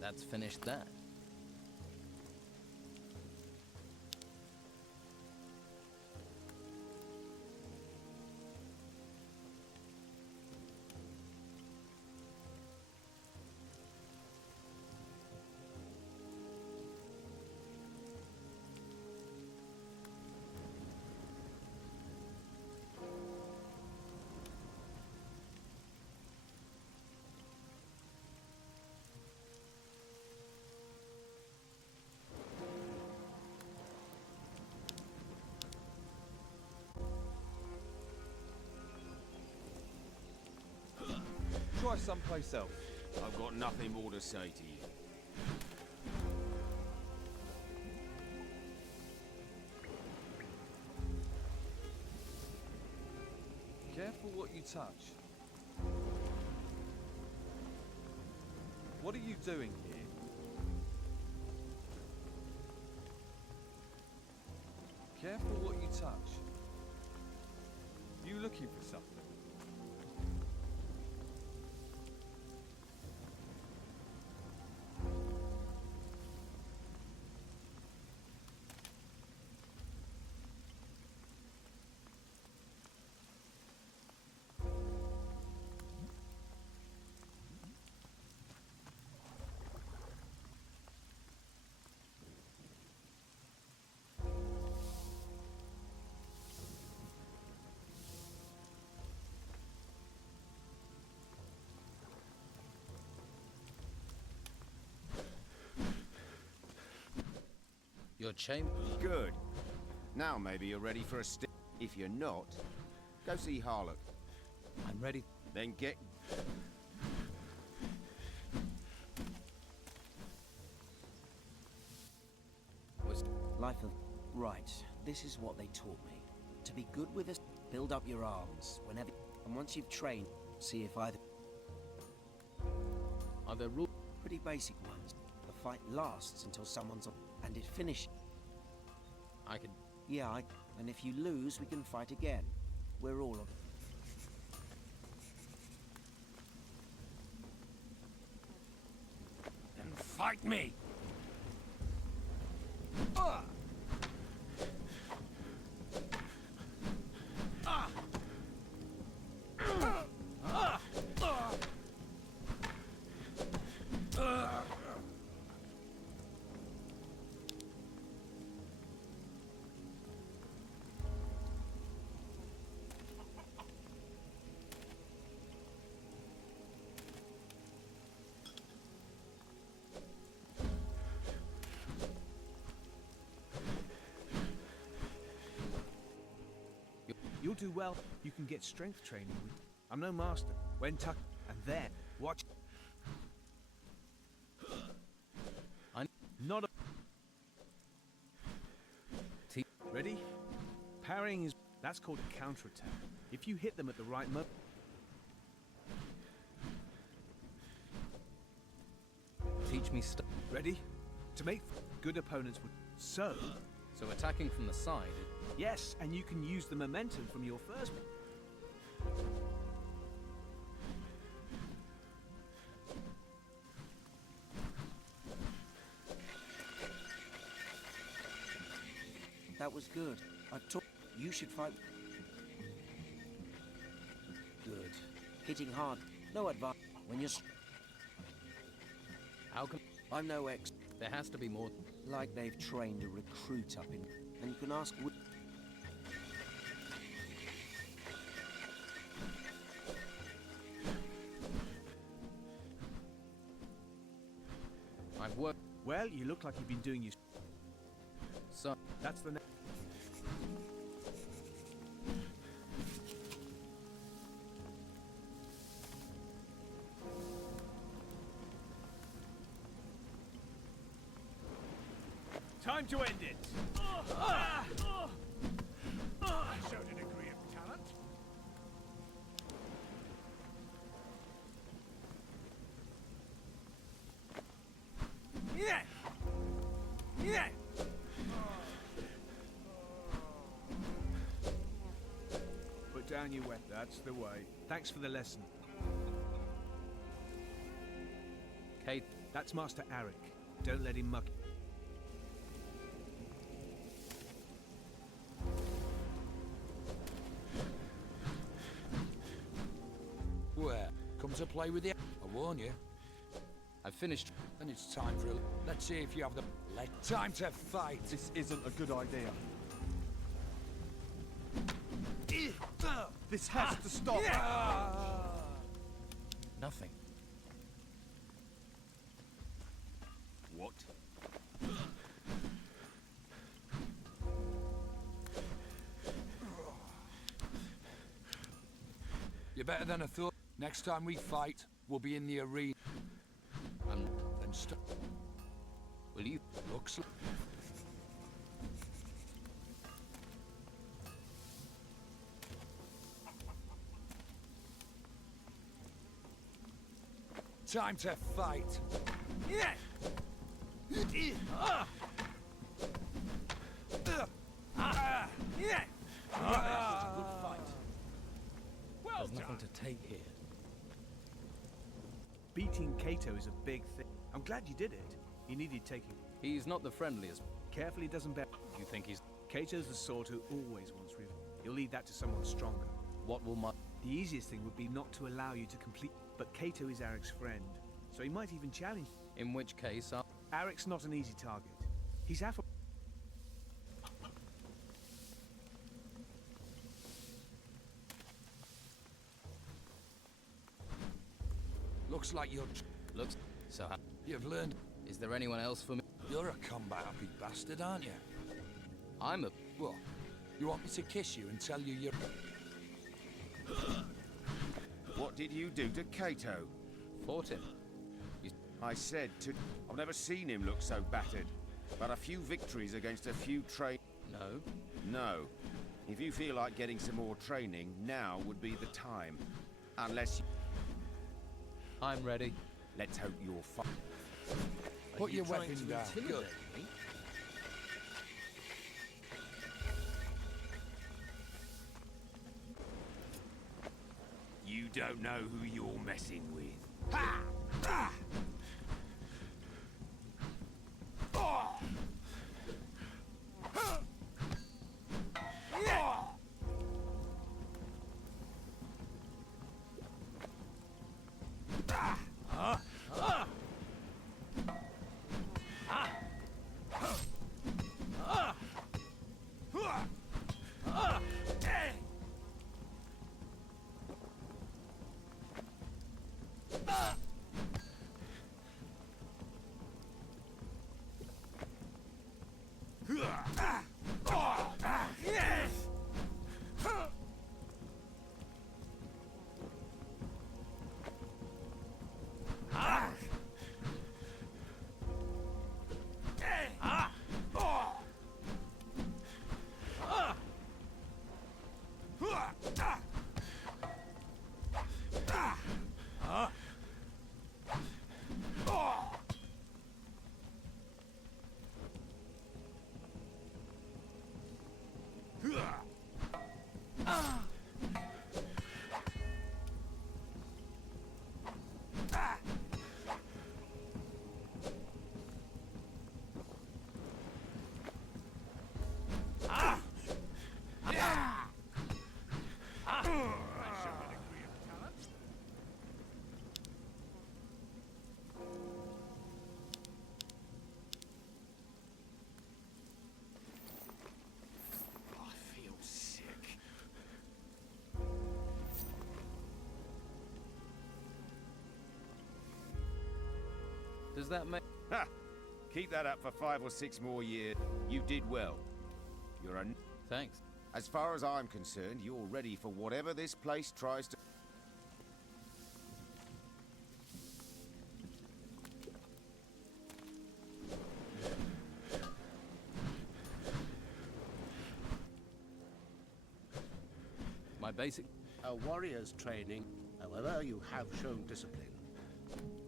That's finished that. try someplace else. I've got nothing more to say to you. Careful what you touch. What are you doing here? Careful what you touch. You looking for something? Your chamber. Good. Now maybe you're ready for a stick. If you're not, go see Harlock. I'm ready. Then get... Life of... Right, this is what they taught me. To be good with us, build up your arms whenever... And once you've trained, see if either... Are there rules? Pretty basic ones. The fight lasts until someone's on... And it finishes. I can... Yeah, and if you lose, we can fight again. We're all of... Then fight me! You'll do well. You can get strength training with... I'm no master. When tuck... And then, watch... I'm not a... Ready? Parrying is... That's called a counterattack. If you hit them at the right moment... Teach me stuff. Ready? To make good opponents would... So attacking from the side... Yes, and you can use the momentum from your first... That was good. I taught... You should fight... Good. Hitting hard. No advantage. When you're... How can... I'm no ex... There has to be more... Like they've trained a recruit up in... And you can ask... I've worked... Well, you look like you've been doing your... So... That's the... Time to end it! I showed a degree of talent. Yeah! Yeah! Put down your weapon. That's the way. Thanks for the lesson. Kate. That's Master Arik. Don't let him muck. Where? Come to play with you? I warn you. I've finished. Then it's time for a... Let's see if you have the... Time to fight! This isn't a good idea. This has to stop! Nothing. What? You're better than I thought. Next time we fight, We'll be in the arena. And Will you? Looks like... Time to fight. Yeah. There's nothing to take here. Beating Cato is a big thing. I'm glad you did it. He needed taking. He's not the friendliest. Carefully doesn't bear. You think he's... Cato's the sort who always wants revenge. He'll leave that to someone stronger. What will my... The easiest thing would be not to allow you to complete. But Cato is Eric's friend, so he might even challenge. In which case, Eric's not an easy target. He's half. Looks like you're... Looks... So... You've learned... Is there anyone else for me? You're a combat-happy bastard, aren't you? I'm a... What? You want me to kiss you and tell you you're... What did you do to Cato? Fought him. I said to... I've never seen him look so battered. But a few victories against a few No. No. If you feel like getting some more training, now would be the time. Unless you... I'm ready. Let's hope you're fine. Put your weapon down. Good. You don't know who you're messing with. Ha! Ah! Oh! Yeah! Does that make... Ha! Keep that up for 5 or 6 more years. You did well. You're a... Thanks. As far as I'm concerned, you're ready for whatever this place tries to... My basic... A warrior's training, however, you have shown discipline.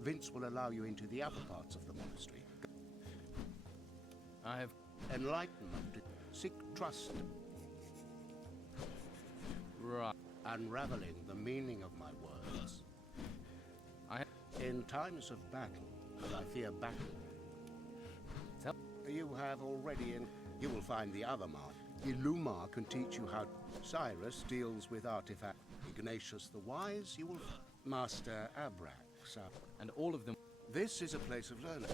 Vince will allow you into the upper parts of the monastery. I have... Enlightenment. Seek trust. Right. Unraveling the meaning of my words. In times of battle, and I fear battle, you have already you will find the other mark. Illumar can teach you how. Cyrus deals with artifacts. Ignatius the Wise, you will Master Abrax. And all of them. This is a place of learning.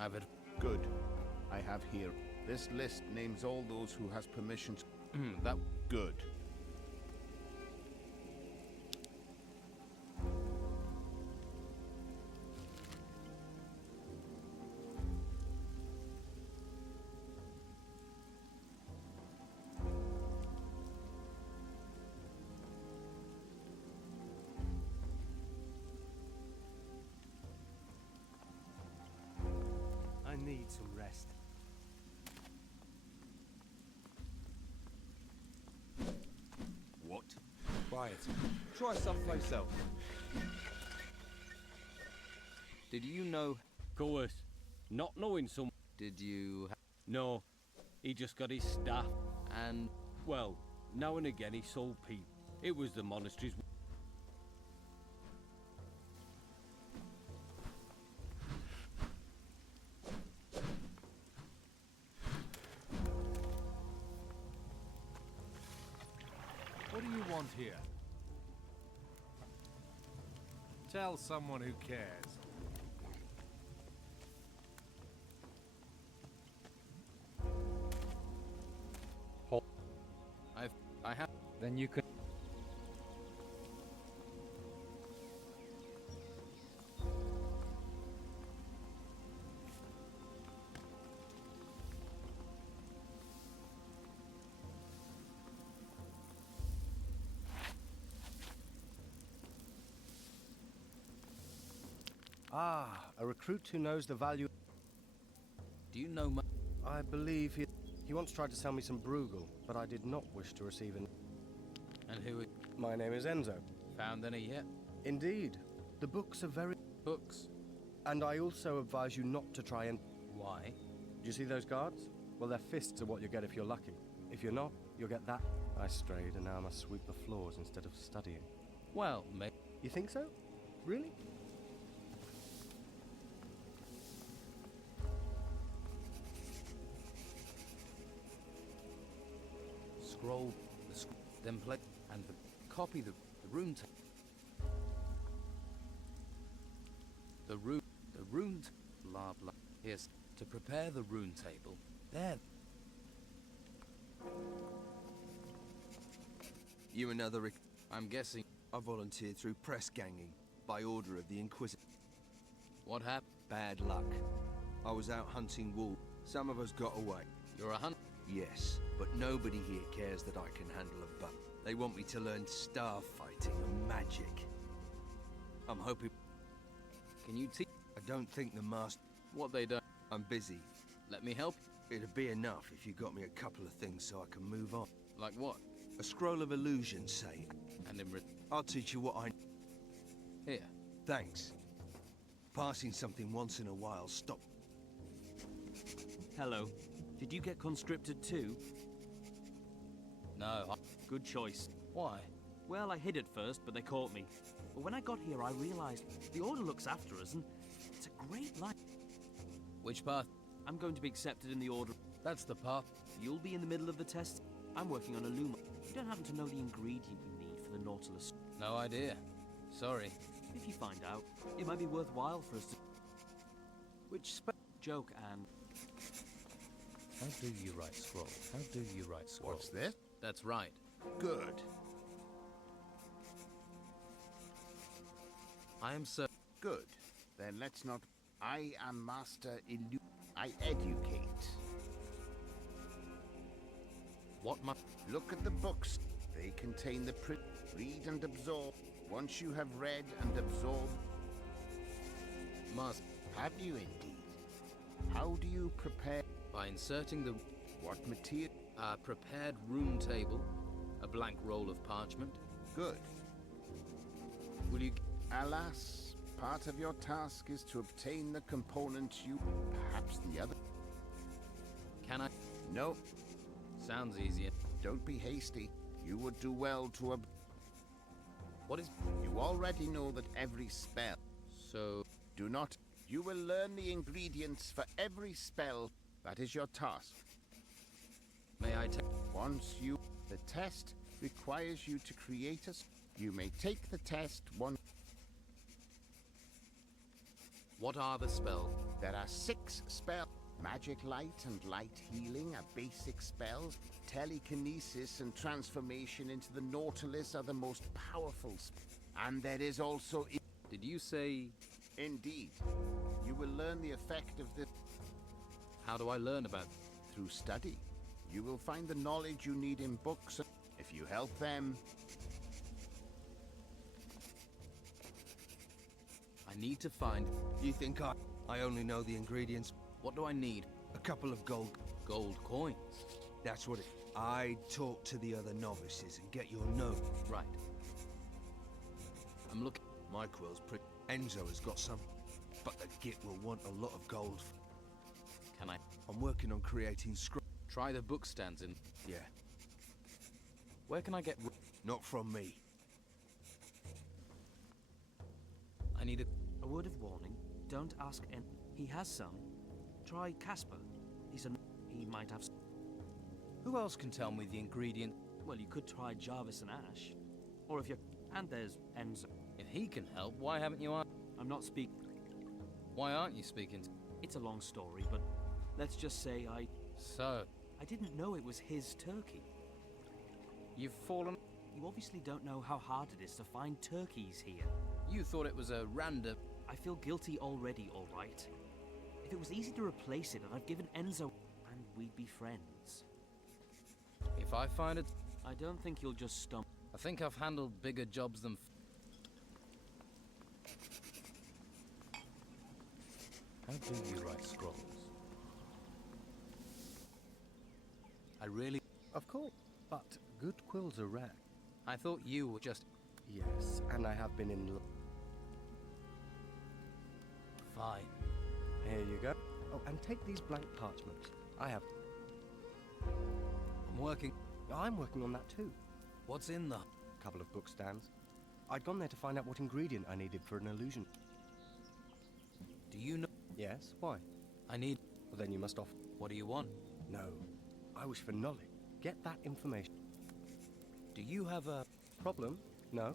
I've had... Good. I have here. This list names all those who has permission to... that... Good. try it. Try someplace else. Did you know... Course. Not knowing some... Did you... No. He just got his staff. And... Well, now and again he sold people. It was the monastery's... What do you want here? Tell someone who cares. I have. Then you could. Ah, a recruit who knows the value. Do you know I believe he once tried to sell me some Bruegel, but I did not wish to receive an... And who... My name is Enzo. Found any yet? Indeed. The books are very... Books? And I also advise you not to try and... Why? Do you see those guards? Well, their fists are what you get if you're lucky. If you're not, you'll get that. I strayed, and now I must sweep the floors instead of studying. Well, mate... You think so? Really? Scroll, then play, and copy the rune. The rune. Blah blah. Here's to prepare the rune table. There. You another... I'm guessing. I volunteered through press ganging by order of the Inquisitor. What happened? Bad luck. I was out hunting wolves. Some of us got away. You're a hunter? Yes, but nobody here cares that I can handle a bow. They want me to learn star fighting and magic. I'm hoping... Can you teach? I don't think the master... What they don't? I'm busy. Let me help? It'd be enough if you got me a couple of things so I can move on. Like what? A scroll of illusion, say. And in I'll teach you what I... Here. Thanks. Passing something once in a while, stop. Hello. Did you get conscripted too? No. Good choice. Why? Well, I hid at first, but they caught me. But when I got here, I realized the Order looks after us, and it's a great life. Which path? I'm going to be accepted in the Order. That's the path. You'll be in the middle of the test. I'm working on a Luma. You don't happen to know the ingredient you need for the Nautilus? No idea. Sorry. If you find out, it might be worthwhile for us to... Which joke and... How do you write scroll? How do you write scroll? What's this? That's right. Good. I am Sir... Good. Then let's not... I am Master I educate. What Look at the books. They contain the read and absorb. Once you have read and absorbed... Must. Have you indeed? How do you prepare... By inserting the... What material? A prepared rune table. A blank roll of parchment. Good. Will you... Alas, part of your task is to obtain the components you... Perhaps the other... Can I... No. Sounds easier. Don't be hasty. You would do well to... What is... You already know that every spell... So... Do not... You will learn the ingredients for every spell. That is your task. May I take... Once you... The test requires you to create a... You may take the test one... What are the spells? There are 6 spells. Magic light and light healing are basic spells. Telekinesis and transformation into the Nautilus are the most powerful and there is also... Did you say... Indeed. You will learn the effect of this... How do I learn about... Through study. You will find the knowledge you need in books. If you help them... I need to find... You think I only know the ingredients? What do I need? A couple of gold coins. That's what it... I'd talk to the other novices and get your note. Right. I'm looking. My quill's pretty. Enzo has got some, but the git will want a lot of gold. Can I? I'm working on creating Try the book stands in. Yeah. Where can I get? Not from me. I need a word of warning. Don't ask he has some. Try Casper. He might have. Who else can tell me the ingredient? Well, you could try Jarvis and Ash, or if you're. And there's Enzo. If he can help, why haven't you? I'm not speaking. Why aren't you speaking? It's a long story, but let's just say So. I didn't know it was his turkey. You've fallen. You obviously don't know how hard it is to find turkeys here. You thought it was a random. I feel guilty already, all right. If it was easy to replace it, I'd given Enzo, and we'd be friends. If I find it, I don't think you'll just stump. I think I've handled bigger jobs than. How do you write scrolls? I really. Of course, but good quills are rare. I thought you were just. Yes, and I have been in. Fine. Here you go. Oh, and take these blank parchments. I have. I'm working. I'm working on that too. What's in the? Couple of book stands. I'd gone there to find out what ingredient I needed for an illusion. Do you know? Yes, why? I need. Well, then you must offer. What do you want? No. I wish for knowledge. Get that information. Do you have a problem? No.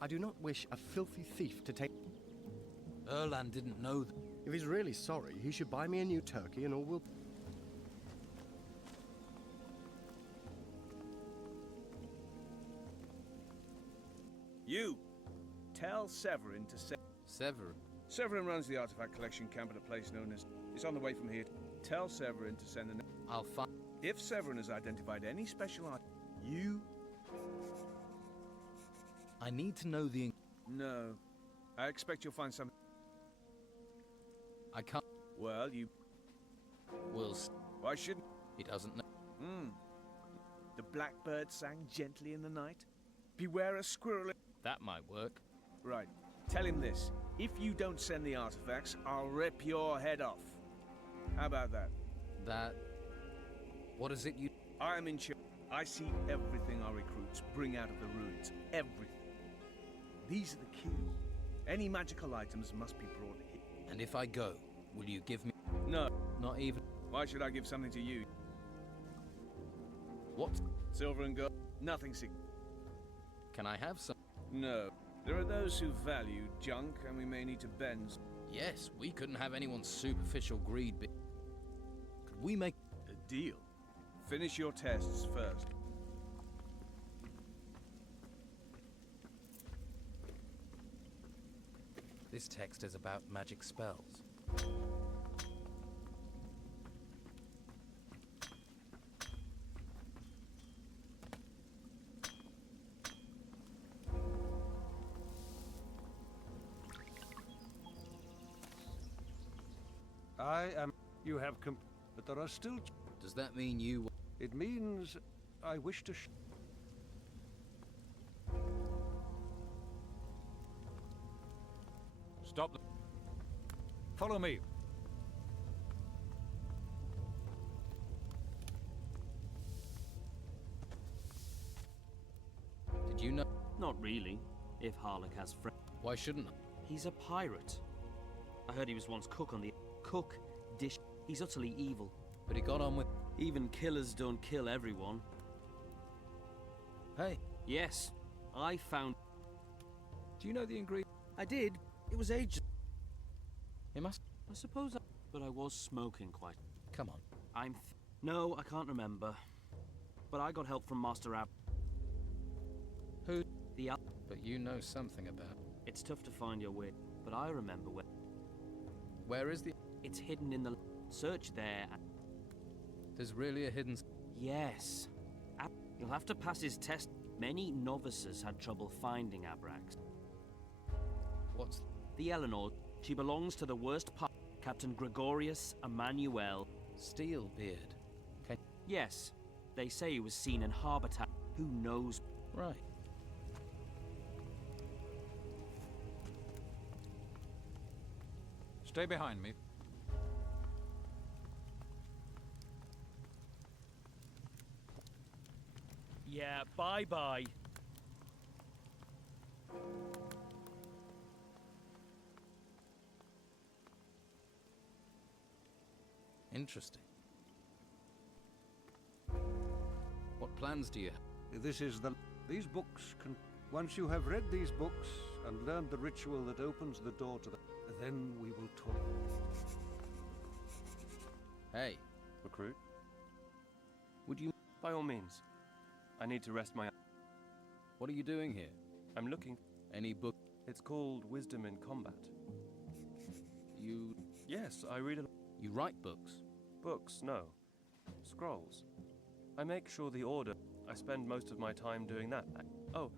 I do not wish a filthy thief to take. Erland didn't know. If he's really sorry, he should buy me a new turkey and all will. You! Tell Severin to Severin? Severin runs the artifact collection camp at a place known as... It's on the way from here. Tell Severin to send an... I'll find... If Severin has identified any special art... You... I need to know the... No. I expect you'll find something... I can't... Well, you... Will... Why shouldn't... He doesn't know. The blackbird sang gently in the night. Beware a squirrel... That might work. Right. Tell him this. If you don't send the artifacts, I'll rip your head off. How about that? That... What is it you... I am in charge. I see everything our recruits bring out of the ruins. Everything. These are the keys. Any magical items must be brought here. And if I go, will you give me... No. Not even... Why should I give something to you? What? Silver and gold. Nothing Can I have some? No. There are those who value junk, and we may need to bend. Yes, we couldn't have anyone's superficial greed be... Could we make... A deal? Finish your tests first. This text is about magic spells. I am... You have but there are still... Does that mean you... It means I wish to Stop. Follow me. Did you know? Not really, if Harlock has friends. Why shouldn't I? He's a pirate. I heard he was once cook on the... Cook, dish... He's utterly evil. But he got on with... Even killers don't kill everyone. Hey. Yes, I found... Do you know the ingredient? I did. It was ages... It must... I suppose But I was smoking quite... Come on. No, I can't remember. But I got help from Master Ab... Who? The Al... But you know something about... It's tough to find your way, but I remember where... Where is the... It's hidden in the... Search there. There's really a hidden... Yes. You'll have to pass his test. Many novices had trouble finding Abrax. What's... The Eleanor. She belongs to the worst part. Captain Gregorius Emmanuel. Steelbeard. Yes. They say he was seen in Harbour Town. Who knows? Right. Stay behind me. Yeah, bye-bye. Interesting. What plans do you have? This is the... These books can... Once you have read these books and learned the ritual that opens the door to the... Then we will talk. Hey. Recruit? Would you... By all means. I need to rest my... What are you doing here? I'm looking... Any book? It's called Wisdom in Combat. You... Yes, I read a... You write books? Books, no. Scrolls. I make sure the Order... I spend most of my time doing that. Oh,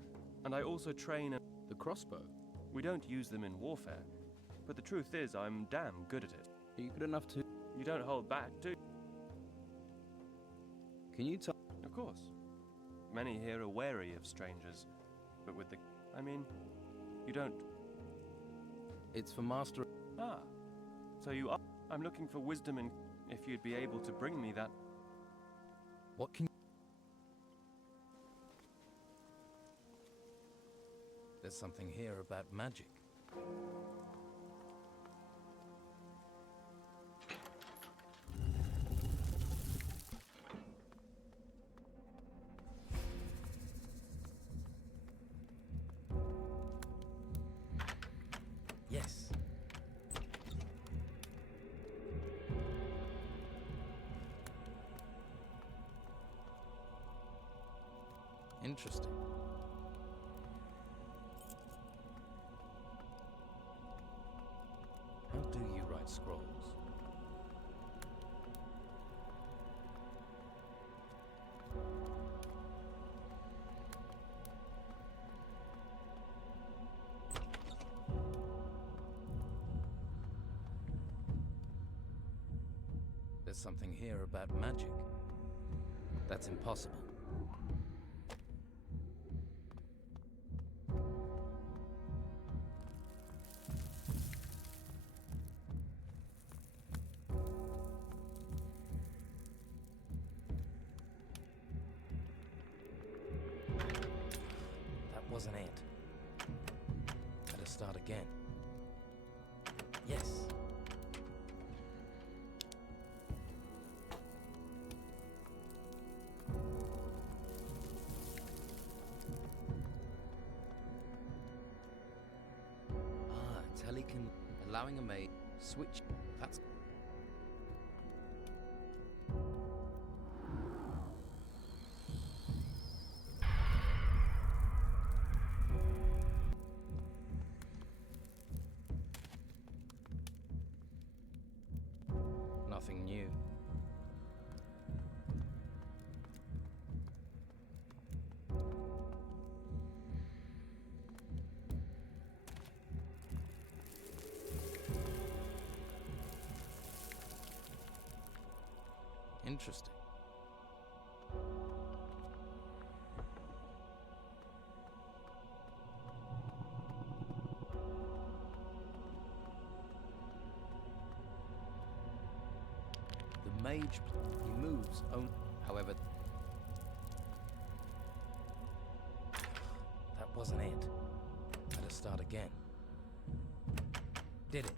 and I also train a... The crossbow? We don't use them in warfare. But the truth is, I'm damn good at it. Are you good enough to... You don't hold back, do you? Can you tell... Of course. Many here are wary of strangers. But with the... I mean, you don't... It's for Master... Ah. So you are... I'm looking for wisdom in... If you'd be able to bring me that... What can... There's something here about magic. Yes. Interesting. How do you write scrolls? There's something here about magic. That's impossible. Wasn't it? Had to start again. Yes. Telekin allowing a maid switch. That's... Nothing new. Interesting. The mage, he moves only, however... That wasn't it. Had to start again. Did it?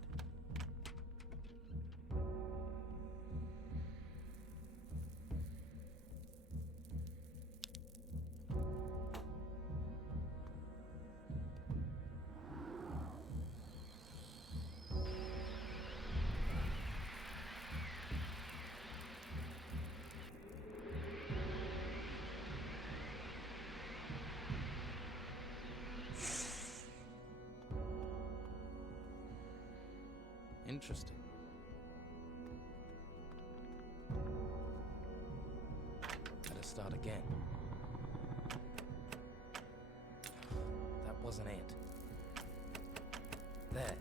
Interesting. Had to start again. That wasn't it. There.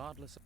regardless of...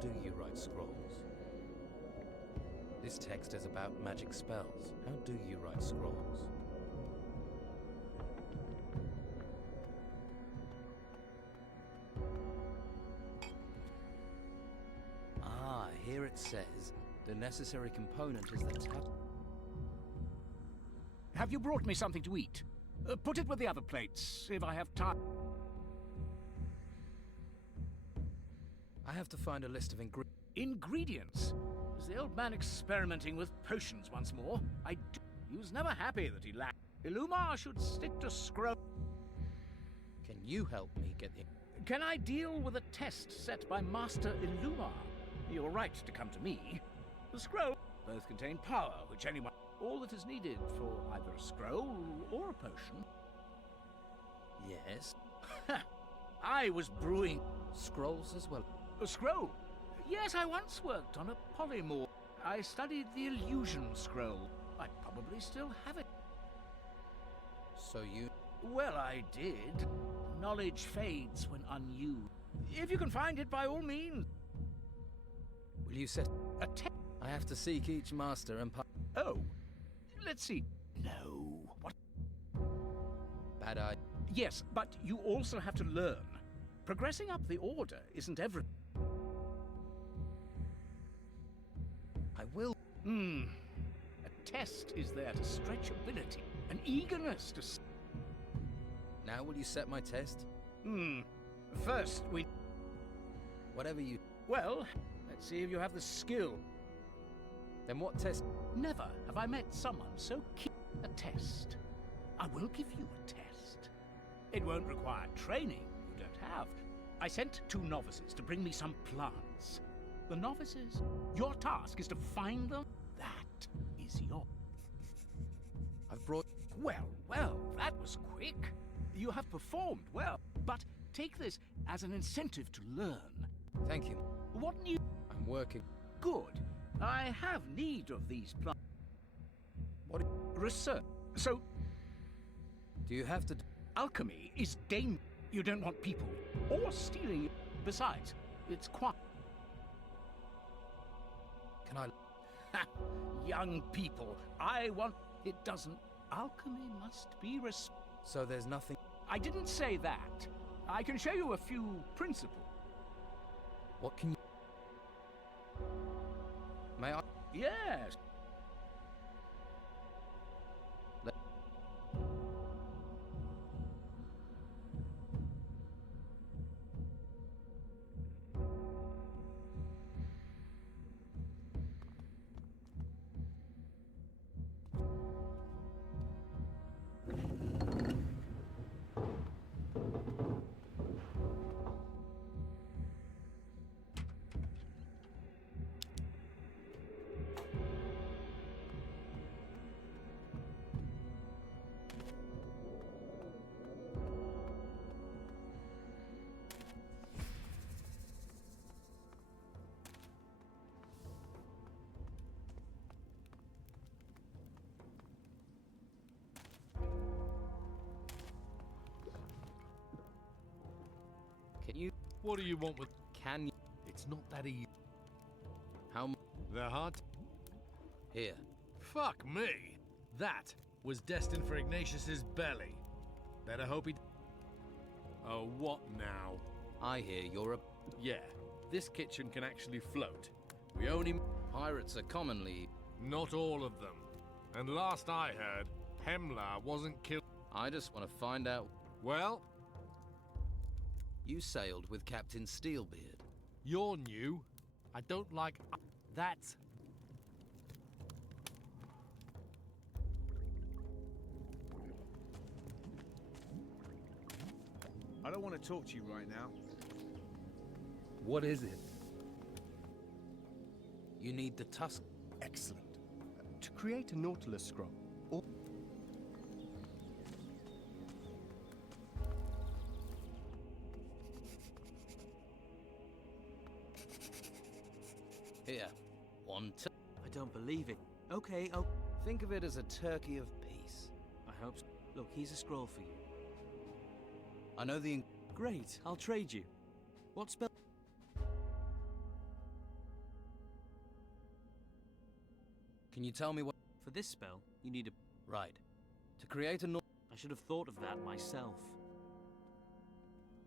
Do you write scrolls? This text is about magic spells. How do you write scrolls? Ah, here it says the necessary component is the tab. Have you brought me something to eat? Put it with the other plates, if I have time. I have to find a list of Ingredients? Is the old man experimenting with potions once more? He was never happy that he lacked. Illumar should stick to scroll. Can you help me get the... Can I deal with a test set by Master Illumar? You're right to come to me. The scroll both contain power, which anyone... All that is needed for either a scroll or a potion. Yes? I was brewing... Scrolls as well? A scroll? Yes, I once worked on a polymorph. I studied the illusion scroll. I probably still have it. So you... Well, I did. Knowledge fades when unused. If you can find it, by all means. Will you set... A test? I have to seek each master and... Oh. Let's see. No. What? Bad idea. Yes, but you also have to learn. Progressing up the order isn't everything. I will. A test is there to stretch ability, an eagerness to... Now will you set my test? First, we... Whatever you... Well, let's see if you have the skill. Then what test? Never have I met someone so keen. A test. I will give you a test. It won't require training you don't have. I sent 2 novices to bring me some plants. The novices, your task is to find them. That is your... I've brought... Well, that was quick. You have performed well, but take this as an incentive to learn. Thank you. What new... I'm working. Good. I have need of these plants. What... Research. So... Do you have to... Alchemy is dangerous. You don't want people or stealing it. Besides, it's quite... Can I... Young people, I want... It doesn't... Alchemy must be So there's nothing... I didn't say that. I can show you a few principles. What can you... May I... Yes. Can you... What do you want with... Can you... It's not that easy. How... They're hard. Here. Fuck me. That was destined for Ignatius's belly. Better hope he... Oh, what now? I hear you're a... Yeah, this kitchen can actually float. We only... Pirates are commonly... Not all of them. And last I heard, Hemlar wasn't killed... I just want to find out... Well? You sailed with Captain Steelbeard. You're new. I don't like... That's... I don't want to talk to you right now. What is it? You need the tusk. Excellent. To create a Nautilus scroll, or... Here. I don't believe it. Okay, oh... Think of it as a turkey of peace. I hope so. Look, here's a scroll for you. I know the... Great, I'll trade you. What spell... Can you tell me what... For this spell, you need a... Right. To create a... I should have thought of that myself.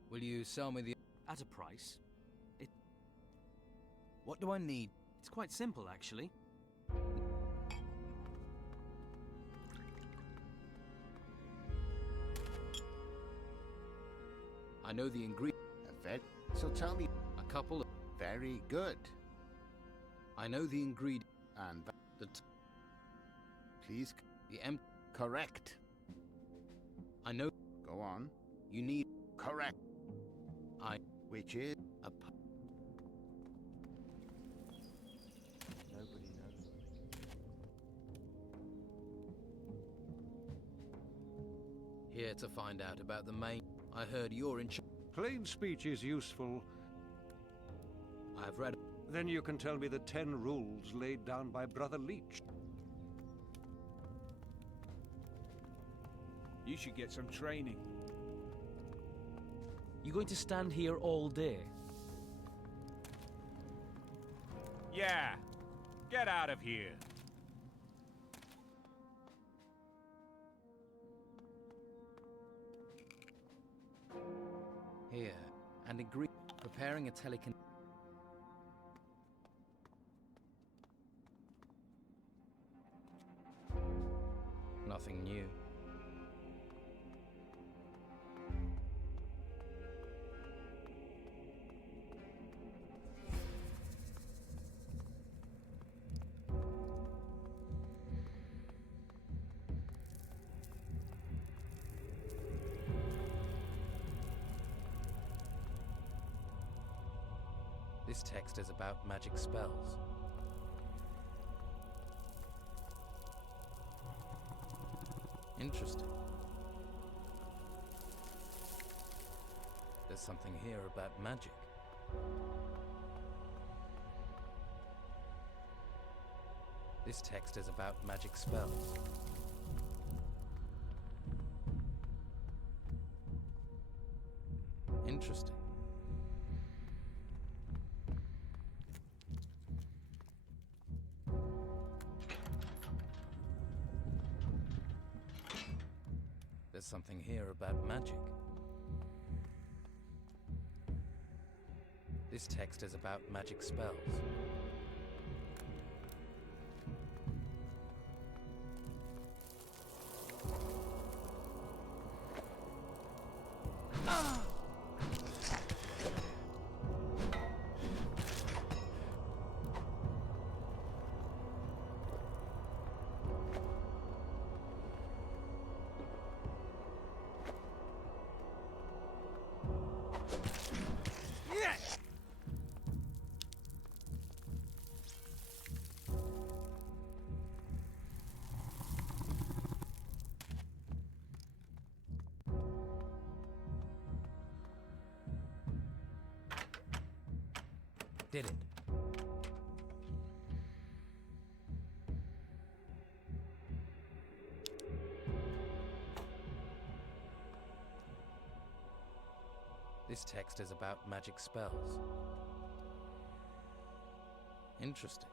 Will you sell me the... At a price. What do I need? It's quite simple, actually. I know the ingredient. So tell me... A couple of... Very good. I know the ingredient. And the... Please... The Correct. I know... Go on. You need... Correct. Which is... A... Nobody knows. Here to find out about the main... I heard you're in... Plain speech is useful. I've read... Then you can tell me the 10 rules laid down by Brother Leech. You should get some training. You going to stand here all day? Yeah. Get out of here. Here. And agree... Preparing a telecon... Nothing new. This text is about magic spells. Interesting. There's something here about magic. This text is about magic spells. Interesting. There's something here about magic. This text is about magic spells. Did it. This text is about magic spells. Interesting.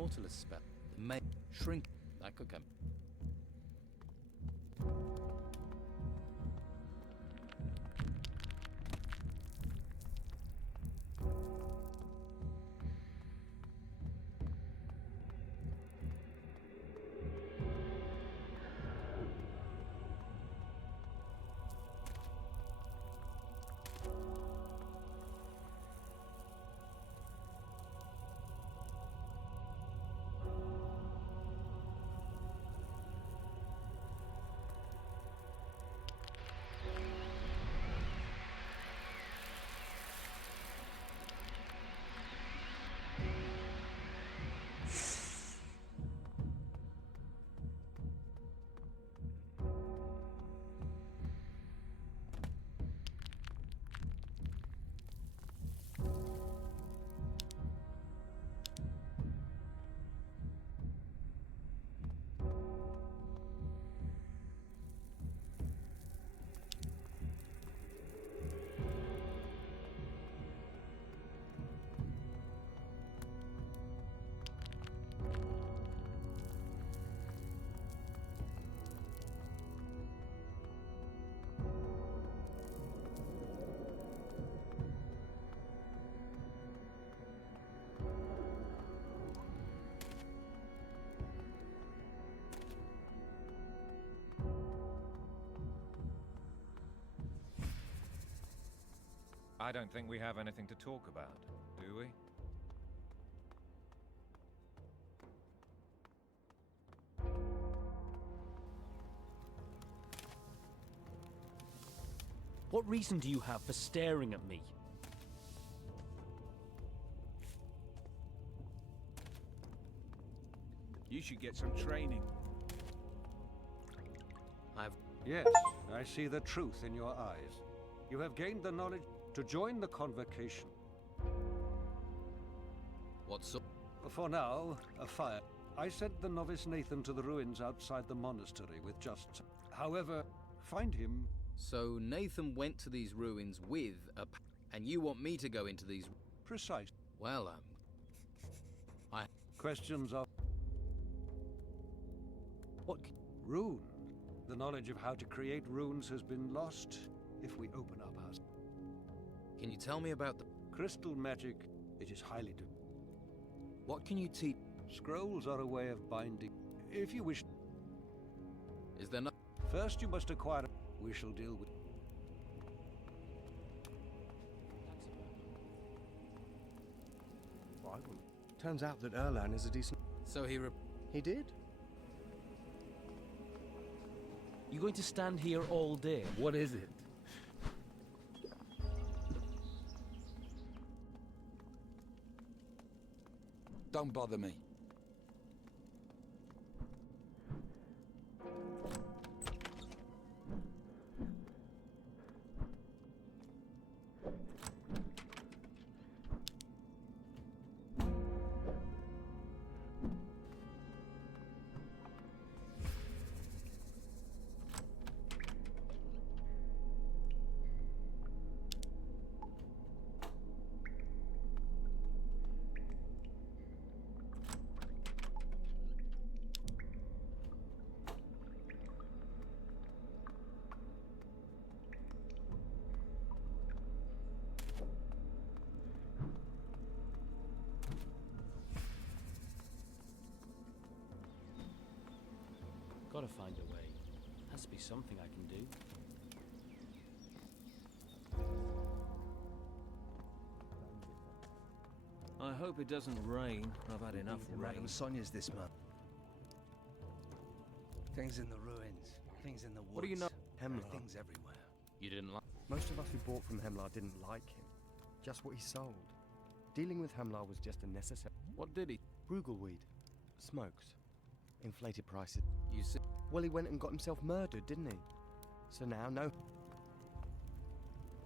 Nautilus spell. The may shrink. That could come. I don't think we have anything to talk about, do we? What reason do you have for staring at me? You should get some training. Yes, I see the truth in your eyes. You have gained the knowledge to join the convocation. What's up? For now, a fire. I sent the novice Nathan to the ruins outside the monastery with just... However, find him. So Nathan went to these ruins with a... And you want me to go into these... Precise. Well, I... Questions of... What? Rune. The knowledge of how to create runes has been lost if we open up our... Can you tell me about the... Crystal magic, it is highly... What can you teach? Scrolls are a way of binding. If you wish... Is there no... First you must acquire... We shall deal with... Well, I wouldn't. Turns out that Erlan is a decent... So he He did? You going to stand here all day? What is it? Don't bother me. Gotta find a way. Has to be something I can do. I hope it doesn't rain. I've had enough rain. Madame Sonia's this month. Things in the ruins, things in the woods. What do you know? Hemlar. Things everywhere. You didn't like... Most of us who bought from Hemlar didn't like him. Just what he sold. Dealing with Hemlar was just a necessary... What did he? Brugelweed. Smokes. Inflated prices. You see... Well, he went and got himself murdered, didn't he? So now, no...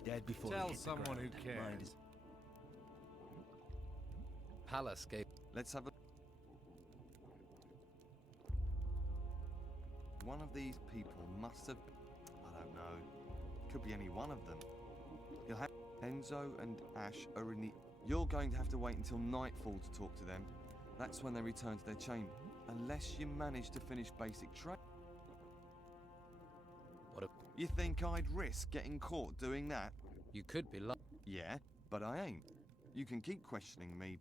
Dead before he Tell hit the someone ground. who cares. Mind is- Palace gave... Let's have a... One of these people must have... I don't know. Could be any one of them. You'll have... Enzo and Ash are in the... You're going to have to wait until nightfall to talk to them. That's when they return to their chamber. Unless you manage to finish basic training. What if... You think I'd risk getting caught doing that? You could be lucky. Yeah, but I ain't. You can keep questioning me.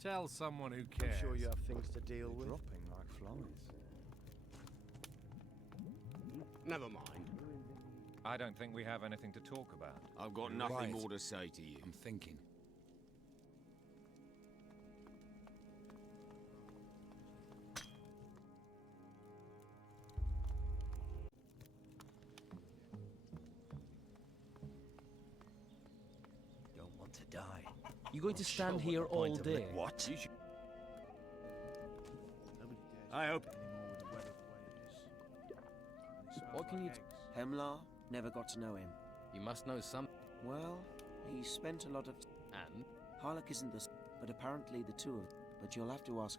Tell someone who cares. I'm sure you have things to deal with. Dropping like flies. Never mind. I don't think we have anything to talk about. I've got nothing more to say to you. I'm thinking. Don't want to die. You going to stand here all day? What? I hope. What can you... Hemlar? Never got to know him. You must know some... Well, he spent a lot of... And? Harlock isn't the... but apparently the two of... But you'll have to ask...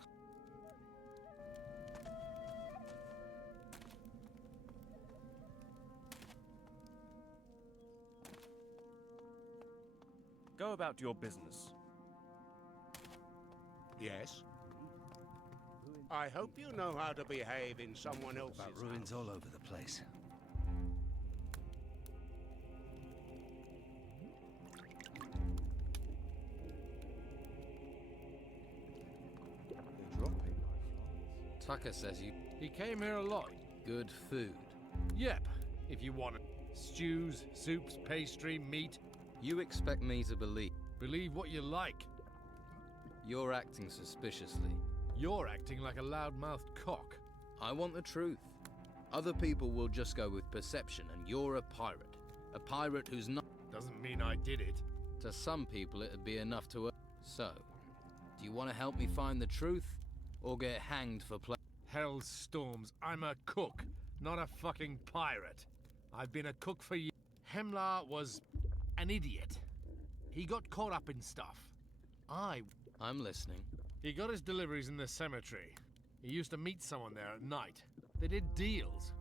Go about your business. Yes? I hope you know how to behave in someone else's Ruins all over the place. They're dropping like flies. Tucker says you... He came here a lot. Good food. Yep, if you want it. Stews, soups, pastry, meat. You expect me to believe... Believe what you like. You're acting suspiciously. You're acting like a loud-mouthed cock. I want the truth. Other people will just go with perception, and you're a pirate. A pirate who's not... Doesn't mean I did it. To some people, it'd be enough to... So, do you want to help me find the truth, or get hanged for play? Hell storms, I'm a cook, not a fucking pirate. I've been a cook for years. Hemlar was an idiot. He got caught up in stuff. I'm listening. He got his deliveries in the cemetery. He used to meet someone there at night. They did deals.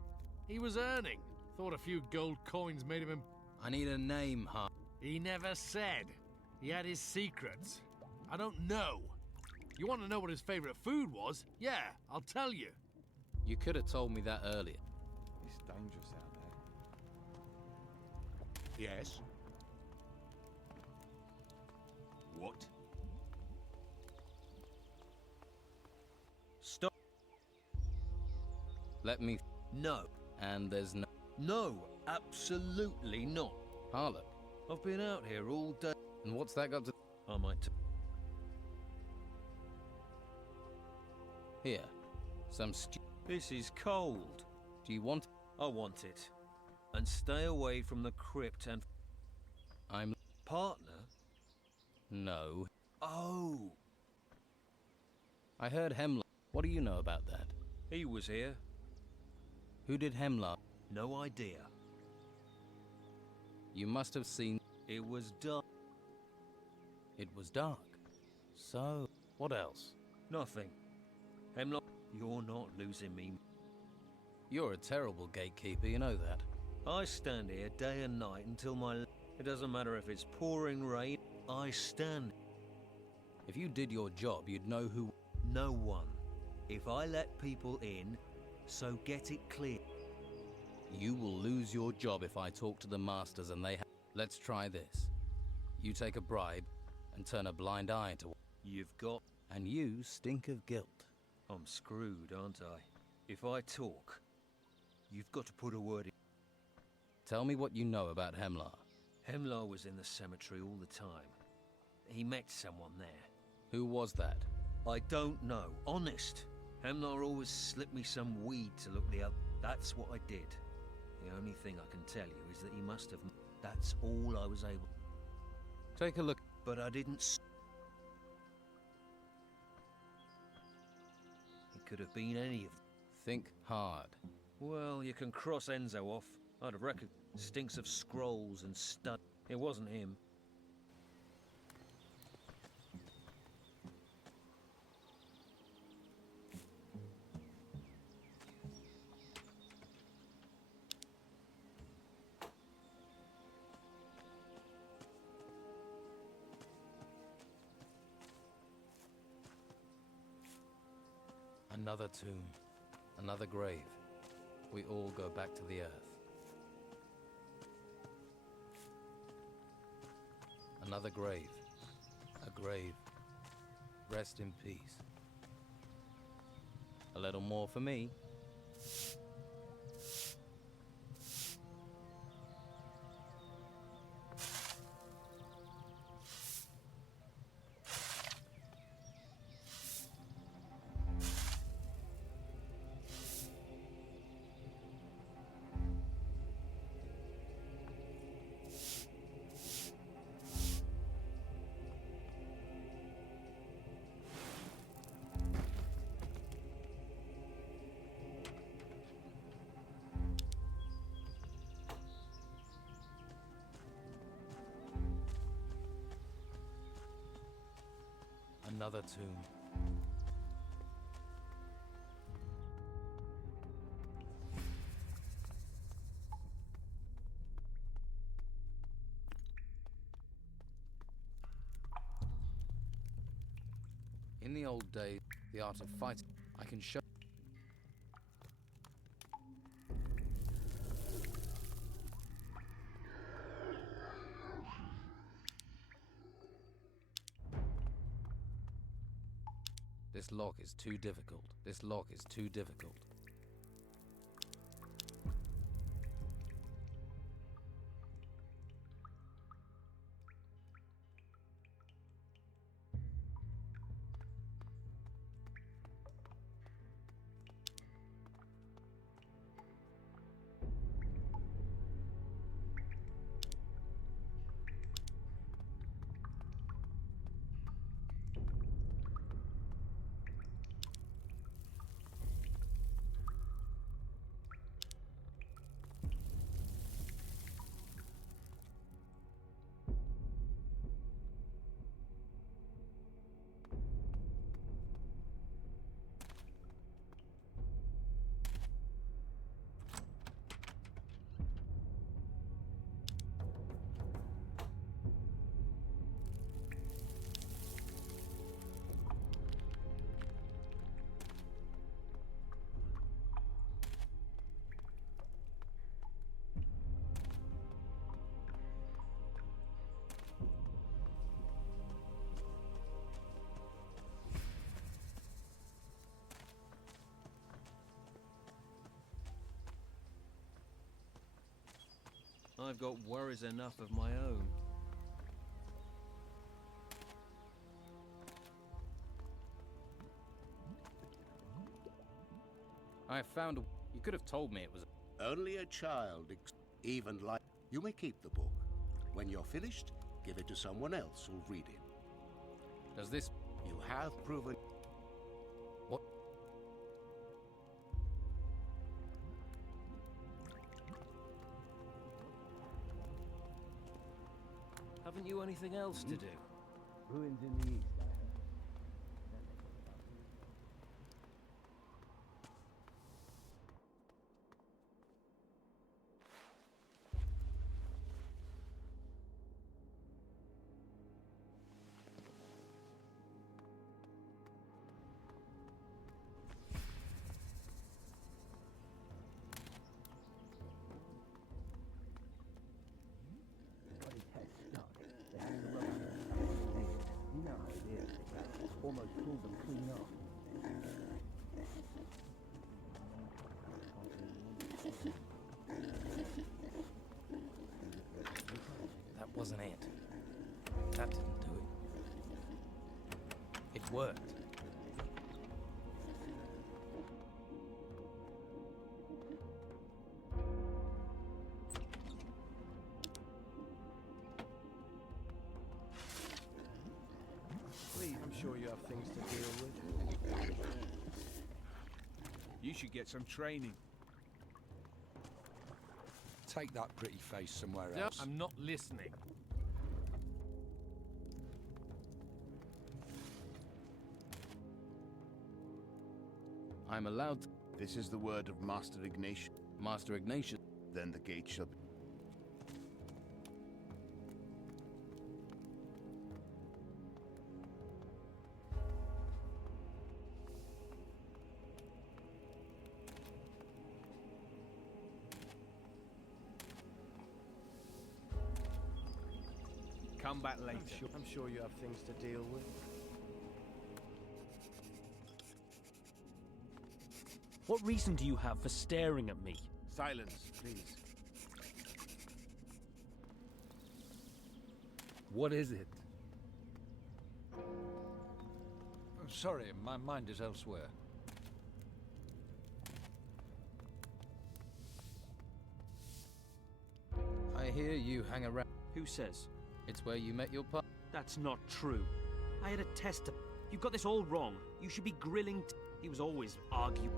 He was earning. Thought a few gold coins made him... I need a name, huh? He never said. He had his secrets. I don't know. You want to know what his favorite food was? Yeah, I'll tell you. You could have told me that earlier. It's dangerous out there. Yes? What? Stop. Let me... No. And there's no... No, absolutely not. Harlock. I've been out here all day. And what's that got to... I might... Here. Some stew... This is cold. Do you want... I want it. And stay away from the crypt and... I'm... Partner? No. Oh. I heard Hemlar. What do you know about that? He was here. Who did Hemlar? No idea. You must have seen... It was dark. It was dark. So, what else? Nothing. Hemlock, you're not losing me. You're a terrible gatekeeper, you know that. I stand here day and night until my... It doesn't matter if it's pouring rain, I stand. If you did your job, you'd know who... No one. If I let people in, so get it clear. You will lose your job if I talk to the masters and they have... Let's try this. You take a bribe and turn a blind eye to... You've got... And you stink of guilt. I'm screwed, aren't I? If I talk, you've got to put a word in. Tell me what you know about Hemlar. Hemlar was in the cemetery all the time. He met someone there. Who was that? I don't know, honest. Hemlar always slipped me some weed to look the other. That's what I did. The only thing I can tell you is that he must have... That's all I was able... Take a look. But I didn't... It could have been any of them. Think hard. Well, you can cross Enzo off. I'd have reckoned stinks of scrolls and stud. It wasn't him. Another tomb, another grave. We all go back to the earth. Another grave. A grave. Rest in peace. A little more for me. Another tomb. In the old days, the art of fighting, I can show. This lock is too difficult. This lock is too difficult. I've got worries enough of my own. I found a... You could have told me it was... Only a child, even like... You may keep the book. When you're finished, give it to someone else who'll read it. Does this... You have proven... What? Haven't you anything else to do? Ruins in the east, I heard. Almost pulled them clean off. That wasn't it. That didn't do it. It worked. I'm sure you have things to deal with. You should get some training. Take that pretty face somewhere No, else. I'm not listening. I'm allowed to... This is the word of Master Ignatius. Master Ignatius. Then the gate shall be... Come back later. I'm sure you have things to deal with. What reason do you have for staring at me? Silence, please. What is it? Sorry, my mind is elsewhere. I hear you hang around. Who says? It's where you met your partner. That's not true. I had a test. You've got this all wrong. You should be grilling. He was always arguing.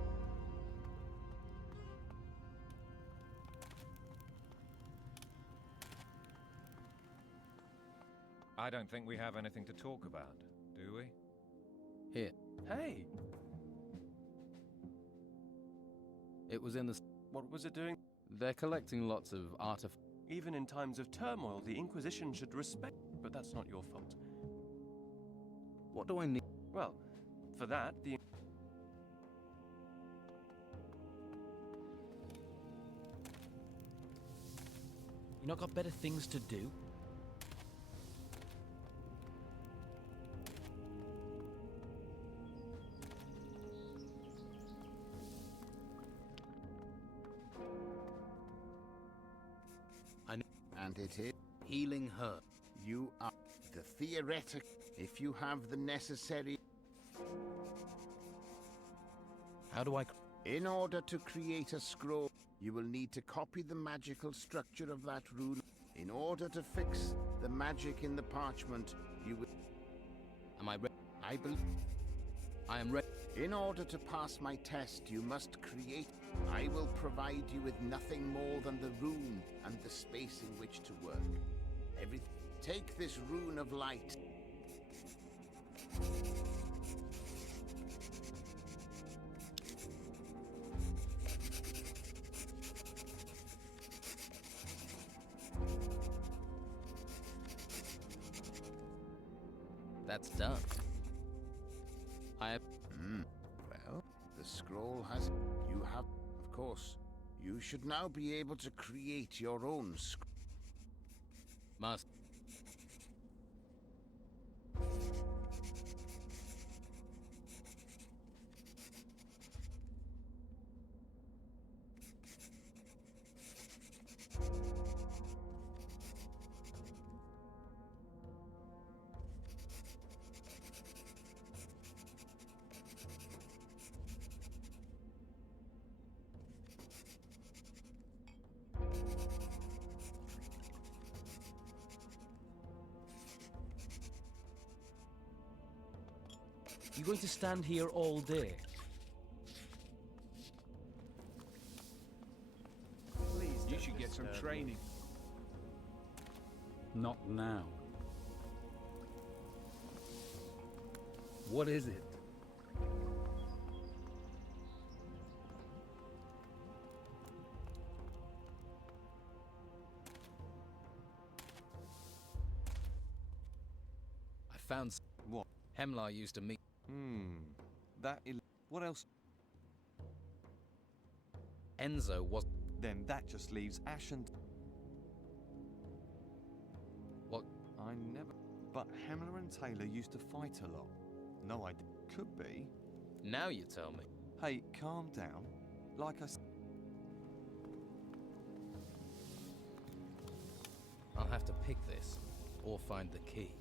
I don't think we have anything to talk about, do we? Here. Hey! It was in the... What was it doing? They're collecting lots of artifacts. Even in times of turmoil, the Inquisition should respect... But that's not your fault. What do I need? Well, for that, the... You not got better things to do? And it is healing her. You are the theoretic. If you have the necessary. How do I... In order to create a scroll, you will need to copy the magical structure of that rune. In order to fix the magic in the parchment, you will... Am I ready? I believe... I am ready. In order to pass my test, you must create... I will provide you with nothing more than the rune and the space in which to work. Everything. Take this rune of light. That's done. I have... Well, the scroll has... You have... Of course, you should now be able to create your own scroll. Must. You going to stand here all day? Please, you should get some training. Not now. What is it? I found... What? Hemlar used to meet... What else? Enzo was... Then that just leaves Ash and... What? I never... But Hamler and Taylor used to fight a lot. No, I... Could be. Now you tell me. Hey, calm down. Like I... I'll have to pick this, or find the key.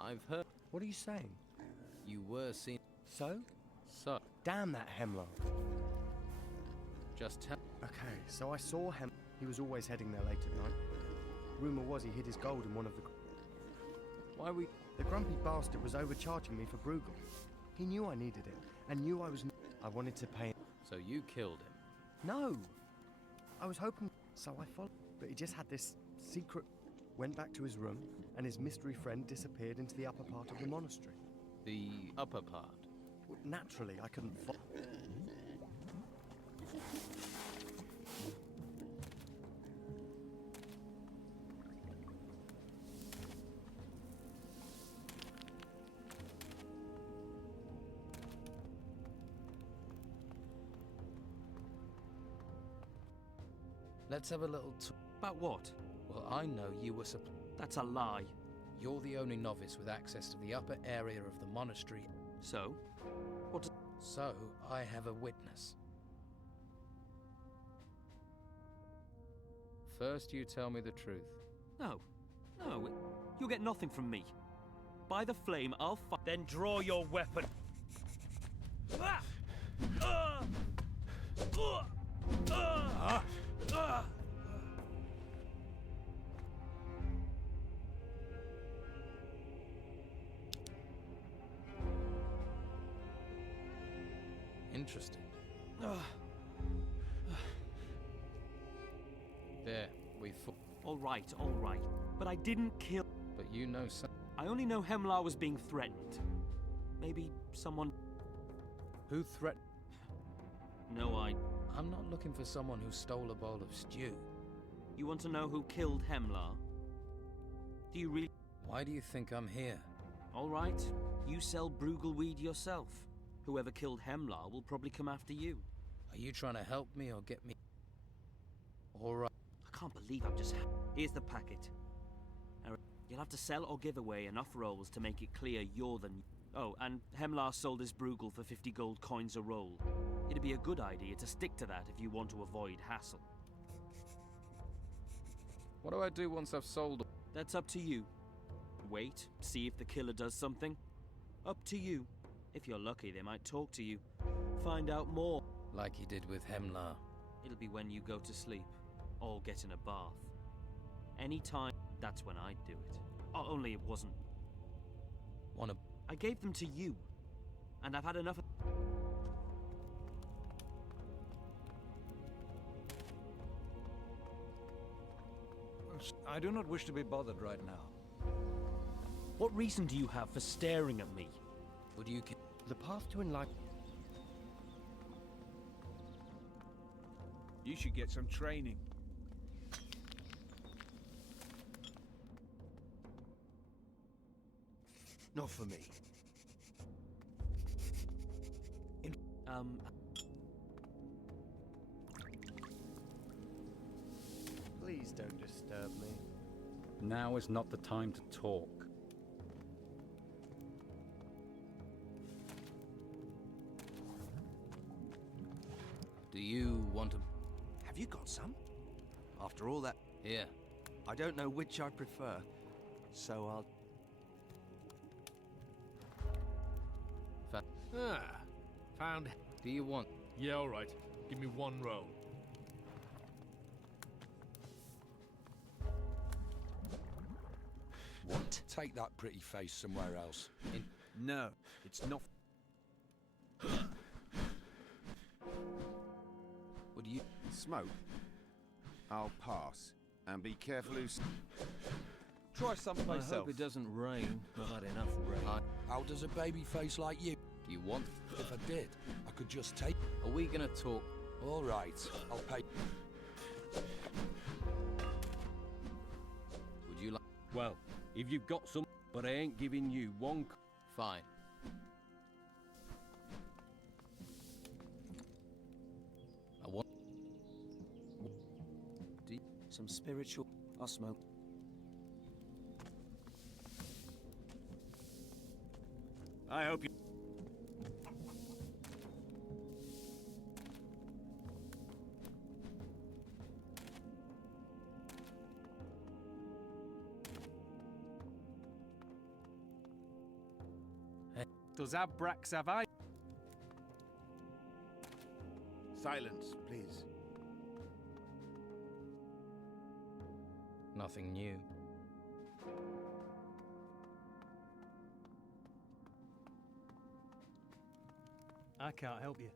I've heard... What are you saying? You were seen... So? So? Damn that Hemlar. Just tell... Okay, so I saw him. He was always heading there late at night. Rumour was he hid his gold in one of the... Why we... The grumpy bastard was overcharging me for Bruegel. He knew I needed it, and knew I was... I wanted to pay him. So you killed him? No! I was hoping... So I followed... But he just had this secret... went back to his room, and his mystery friend disappeared into the upper part of the monastery. The upper part? Well, naturally, I couldn't Let's have a little talk. About what? Well, I know you were That's a lie. You're the only novice with access to the upper area of the monastery. So? What? So, I have a witness. First, you tell me the truth. No. No, you'll get nothing from me. By the flame, I'll Then draw your weapon. Interesting. There, we fought. All right. But I didn't kill. But you know some. I only know Hemlar was being threatened. Maybe someone. Who threatened? No, I'm not looking for someone who stole a bowl of stew. You want to know who killed Hemlar? Do you really? Why do you think I'm here? All right. You sell Brugelweed yourself. Whoever killed Hemlar will probably come after you. Are you trying to help me or get me? All right. I can't believe I'm just... Here's the packet. You'll have to sell or give away enough rolls to make it clear you're the... Oh, and Hemlar sold his Brugel for 50 gold coins a roll. It'd be a good idea to stick to that if you want to avoid hassle. What do I do once I've sold? That's up to you. Wait, see if the killer does something. Up to you. If you're lucky, they might talk to you. Find out more. Like he did with Hemlar. It'll be when you go to sleep. Or get in a bath. Anytime, that's when I'd do it. Oh, only it wasn't. I gave them to you. And I've had enough of... I do not wish to be bothered right now. What reason do you have for staring at me? Would you... The path to enlightenment... You should get some training. Not for me. Please don't disturb me. Now is not the time to talk. Do you want to... Have you got some? After all that... Here. I don't know which I prefer, so I'll... Found... Do you want... Yeah, all right. Give me one roll. What? Take that pretty face somewhere else. No, it's not... Would you... Smoke? I'll pass. And be careful who... Try someplace I hope it doesn't rain. I've had enough rain. How does a baby face like you? Do you want... If I did, I could just take... Are we gonna talk... All right, I'll pay... Would you like... Well, if you've got some... But I ain't giving you one... Fine. I want... Some spiritual... I'll smoke. I hope you... Does Abrax have I? Silence, please. Nothing new. I can't help you.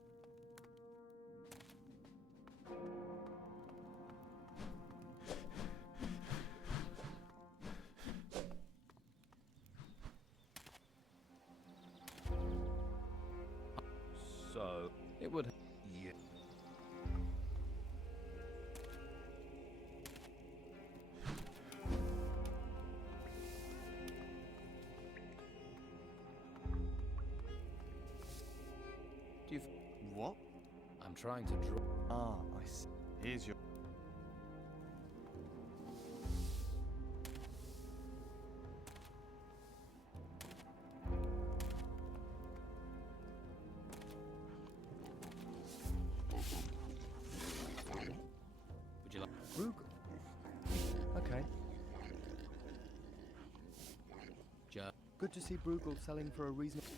It would. Yeah. Do you... What? I'm trying to draw. Ah, I see. Here's your... Would you like... Brugel. Okay. Good to see Brugel selling for a reasonable...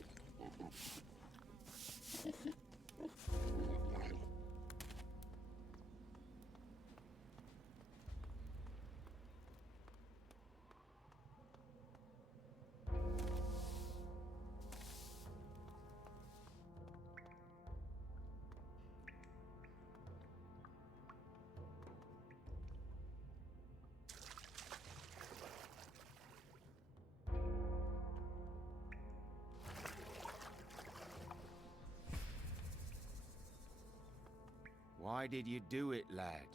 Why did you do it, lad?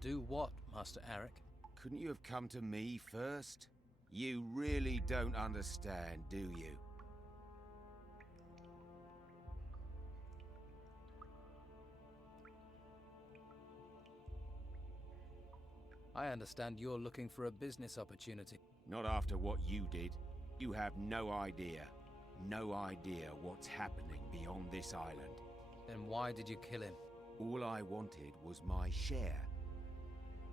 Do what, Master Arik? Couldn't you have come to me first? You really don't understand, do you? I understand you're looking for a business opportunity. Not after what you did. You have no idea. No idea what's happening beyond this island. Then why did you kill him? All I wanted was my share.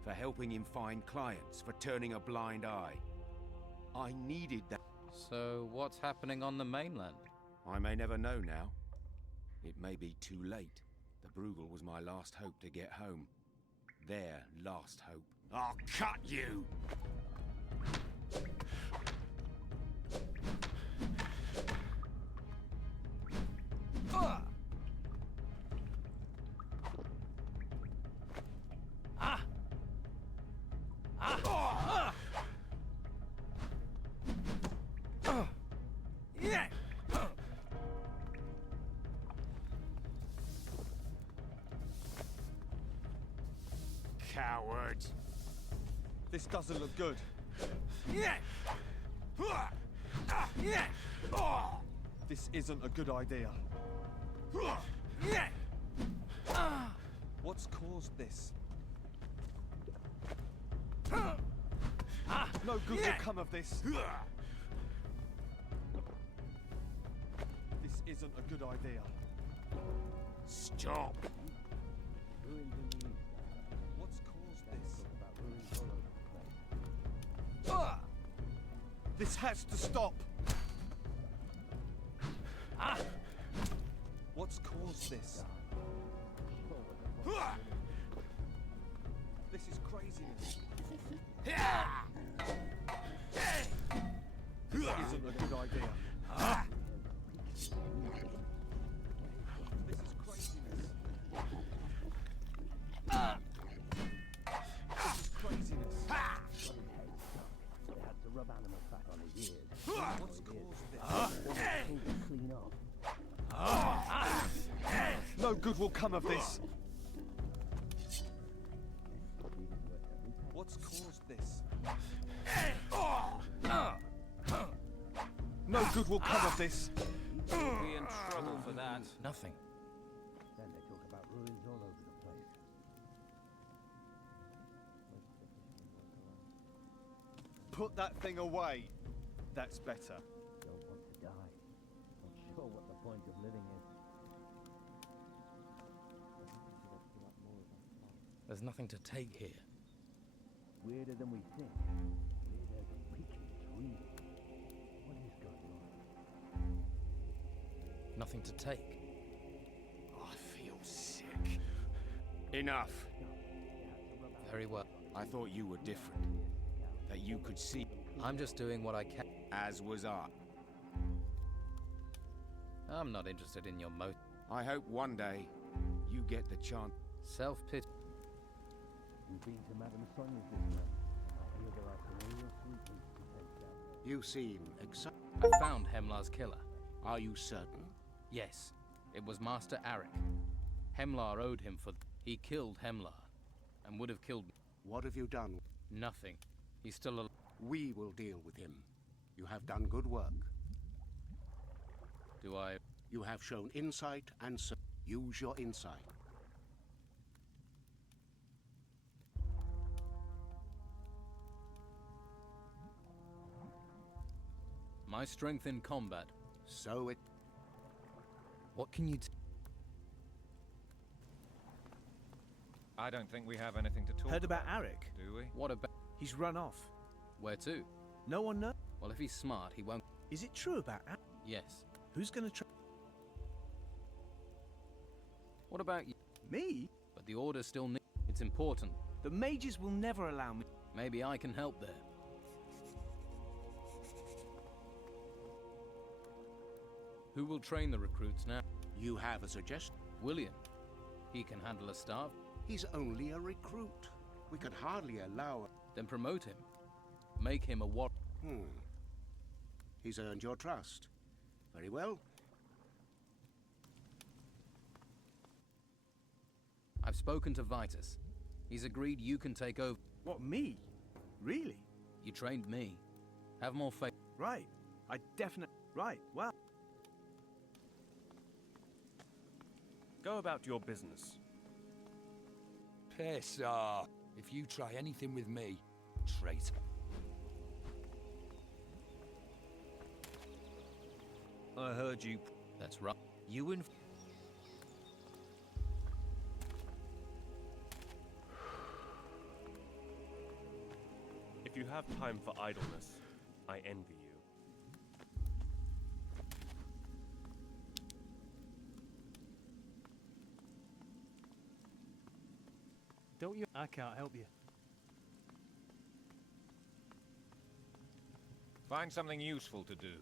For helping him find clients, for turning a blind eye. I needed that. So what's happening on the mainland? I may never know now. It may be too late. The Brugel was my last hope to get home. Their last hope. I'll cut you! Coward! This doesn't look good. This isn't a good idea. What's caused this? No good will come of this. This isn't a good idea. Stop! What's caused this? This has to stop! What's caused this? This is craziness. This isn't a good idea. This is craziness. This is craziness. They had to rub animal fat on his ears. What's caused this? Clean up. No good will come of this. What's caused this? No good will come of this. We'll be in trouble for that. Nothing. Then they talk about ruins all over the place. Put that thing away. That's better. Don't want to die. Not sure what the point of living is. There's nothing to take here. Weirder than we think. Weirder than we can dream. What is going on? Nothing to take. I feel sick. Enough. Very well. I thought you were different. That you could see. I'm just doing what I can. As was I. I'm not interested in your motive. I hope one day you get the chance. Self-pity. You've been to Madame Sonia's this month. I hear there are some real sweetmeats to taste out. You seem excited. I found Hemlar's killer. Are you certain? Yes. It was Master Arik. Hemlar owed him for... He killed Hemlar, and would have killed me. What have you done? Nothing. He's still alive. We will deal with him. You have done good work. Do I? You have shown insight and so use your insight. My strength in combat. So it... What can you... I don't think we have anything to talk Heard about Arik? do we? What about... He's run off. Where to? No one knows. Well, if he's smart, he won't... Is it true about Arik? Yes. Who's gonna try? What about you? Me? But the order still needs... It's important. The mages will never allow me. Maybe I can help there. Who will train the recruits now? You have a suggestion? William. He can handle a staff. He's only a recruit. We could hardly allow... Then promote him. Make him a war... He's earned your trust. Very well. I've spoken to Vitus. He's agreed you can take over. What, me? Really? You trained me. Have more faith. Right. I definitely... Right, well... Go about your business. Piss off. If you try anything with me, traitor. I heard you. That's right. You and... If you have time for idleness, I envy you. Don't you? I can't help you. Find something useful to do.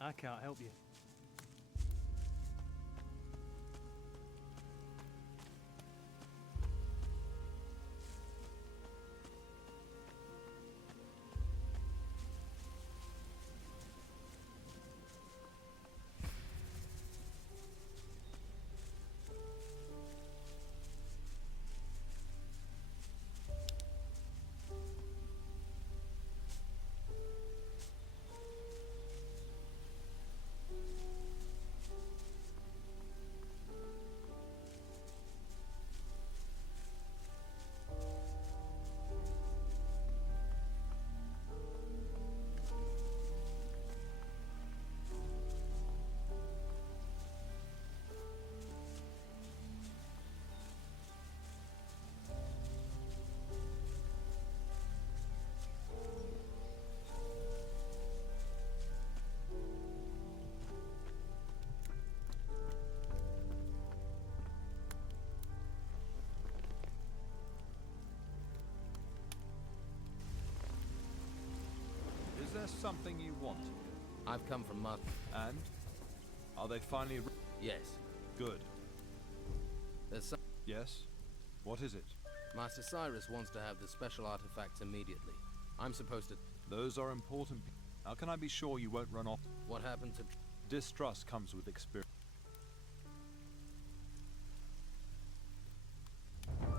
I can't help you. Is there something you want? I've come from Mud. And? Are they finally... Yes. Good. There's some... Yes? What is it? Master Cyrus wants to have the special artifacts immediately. I'm supposed to... Those are important. How can I be sure you won't run off? What happened to... Distrust comes with experience.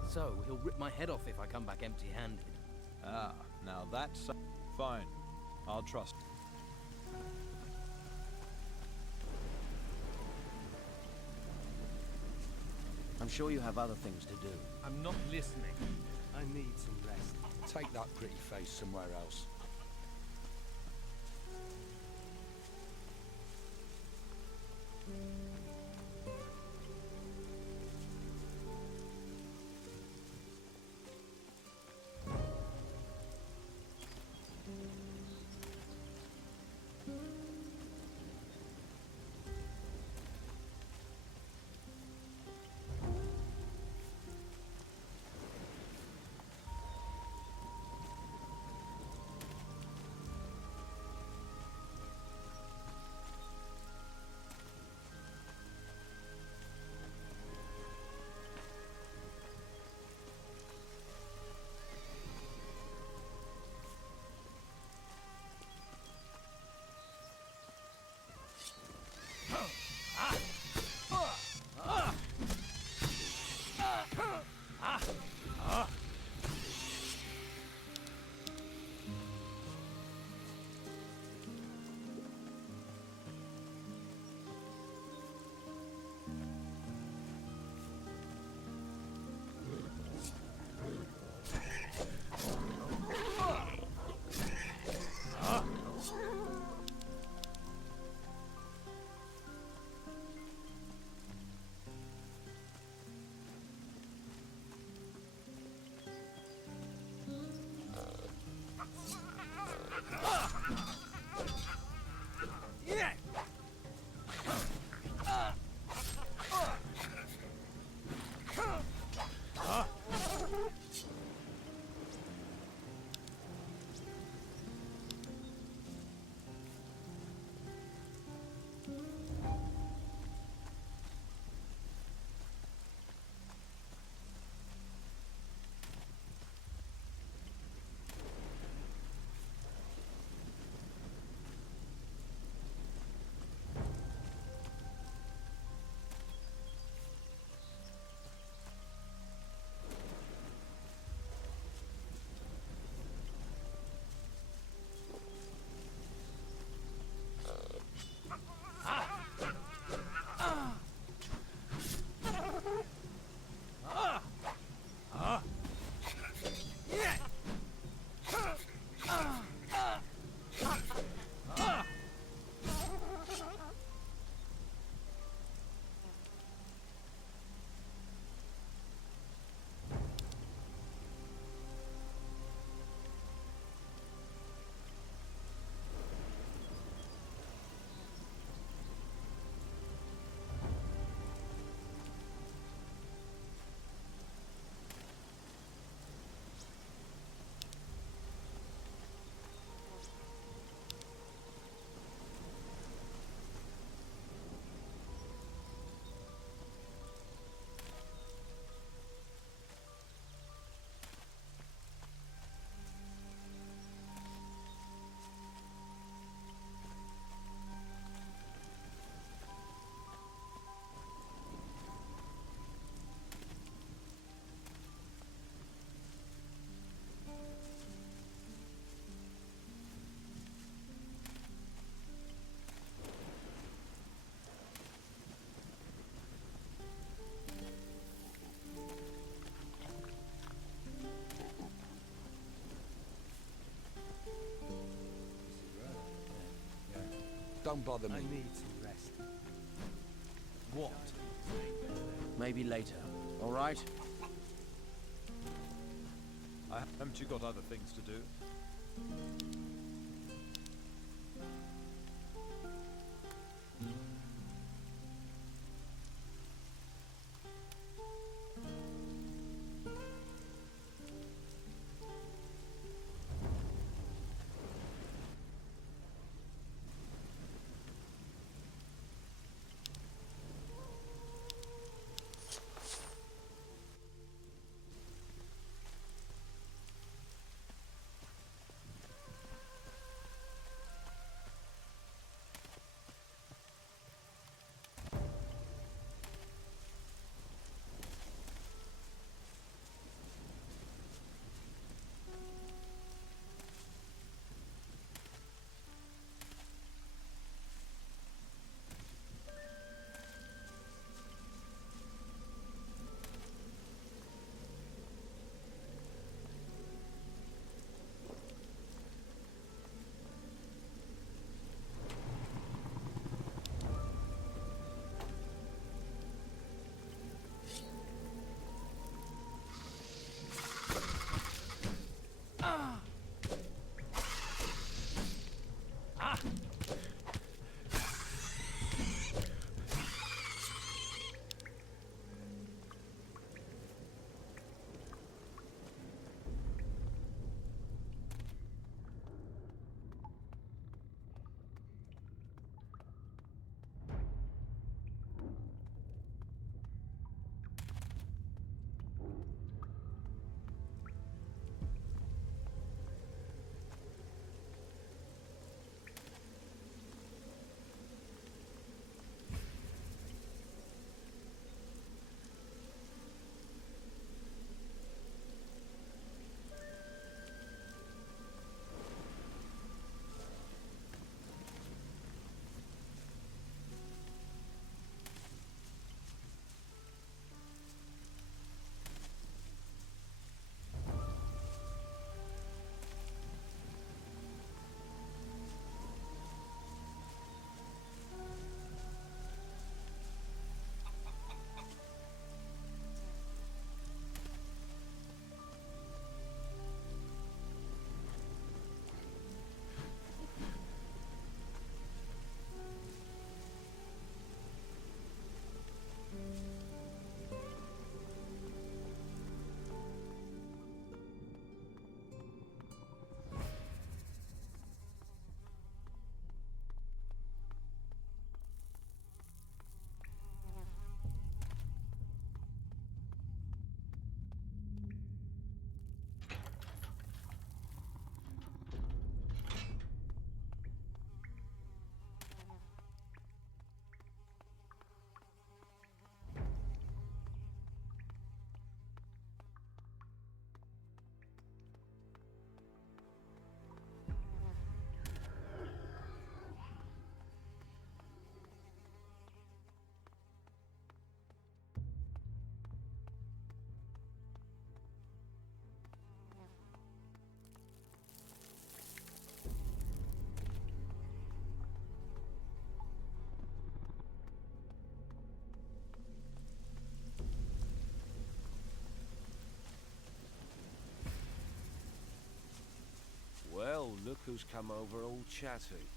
So, he'll rip my head off if I come back empty-handed. Ah, now that's... Fine. I'll trust. I'm sure you have other things to do. I'm not listening. I need some rest. Take that pretty face somewhere else. Don't bother me. I need some rest. What? Maybe later. All right? Haven't you got other things to do? Well, look who's come over all chatty.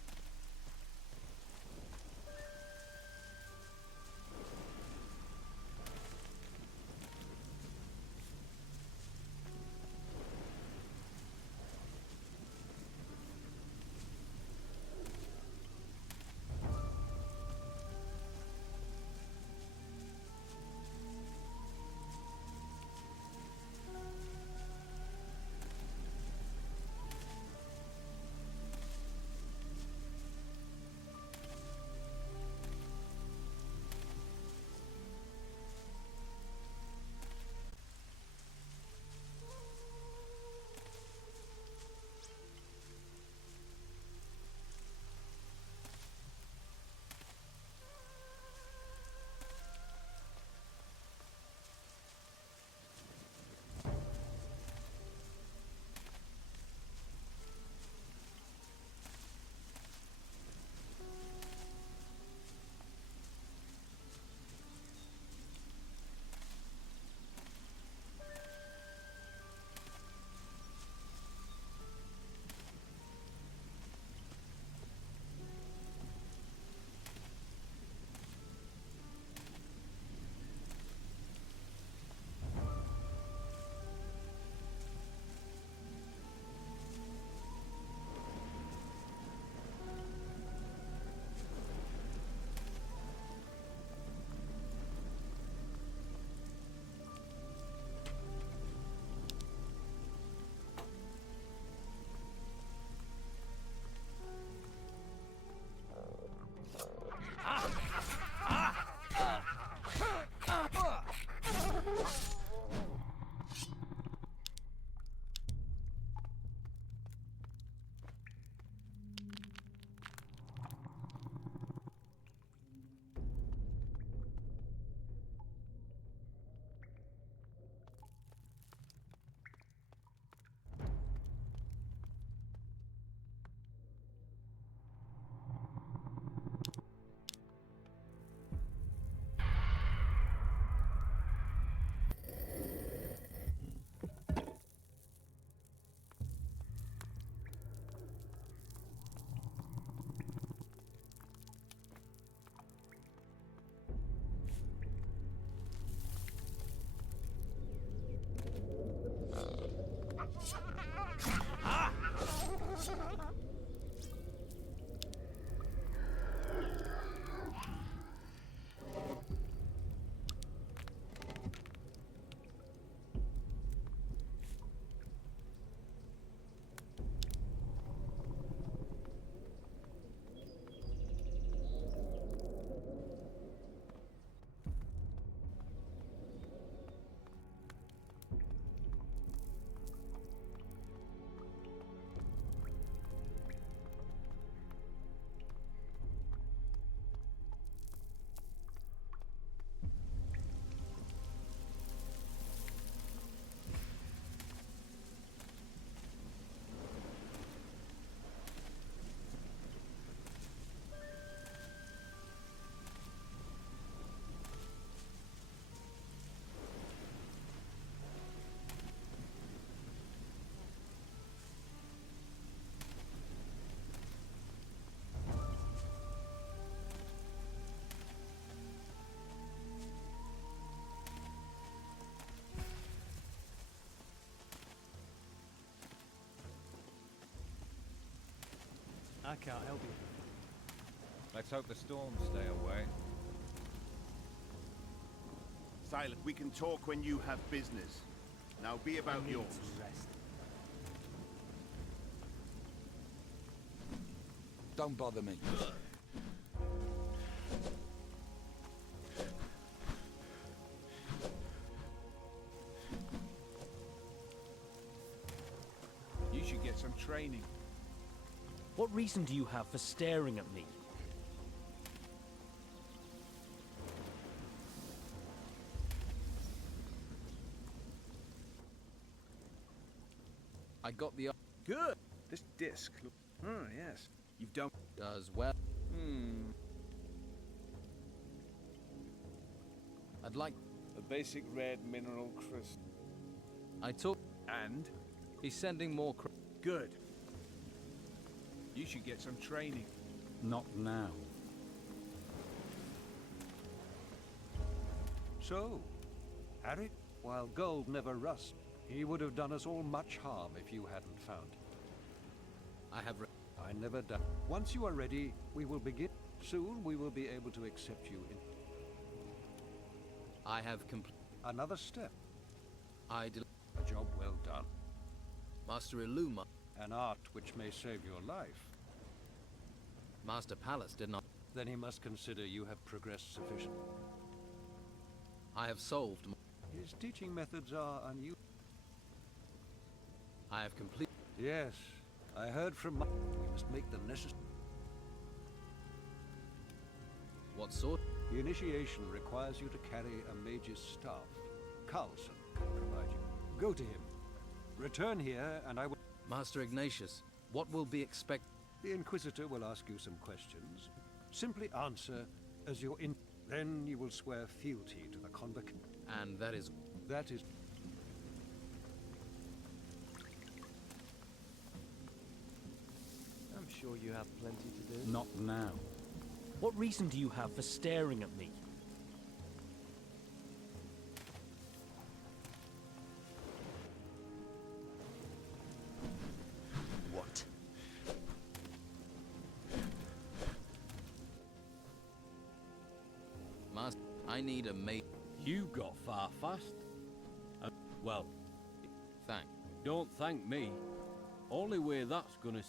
I can't help you. Let's hope the storms stay away. Silent, we can talk when you have business. Now be about yours. Don't bother me. You should get some training. What reason do you have for staring at me? I got the... Good. This disc. Oh, yes. You've done... Does well. I'd like... A basic red mineral crystal. I took... And? He's sending more... Good. You should get some training. Not now. So, Harry, while gold never rusts, he would have done us all much harm if you hadn't found it. I have... I never doubt. Once you are ready, we will begin. Soon we will be able to accept you in... I have Another step. I did... A job well done. Master Illuma. An art which may save your life. Master Palace did not... Then he must consider you have progressed sufficiently. I have solved... His teaching methods are unusual. I have complete... Yes, I heard from we must make the necessary... What sort? The initiation requires you to carry a mage's staff. Carlson can provide you. Go to him. Return here, and I will... Master Ignatius, what will be expected? The Inquisitor will ask you some questions. Simply answer as you're in... Then you will swear fealty to the convocation. And that is... That is... I'm sure you have plenty to do. Not now. What reason do you have for staring at me? What? Master, I need a mate. You got far fast. Well, Thank. don't thank me. Only way that's gonna...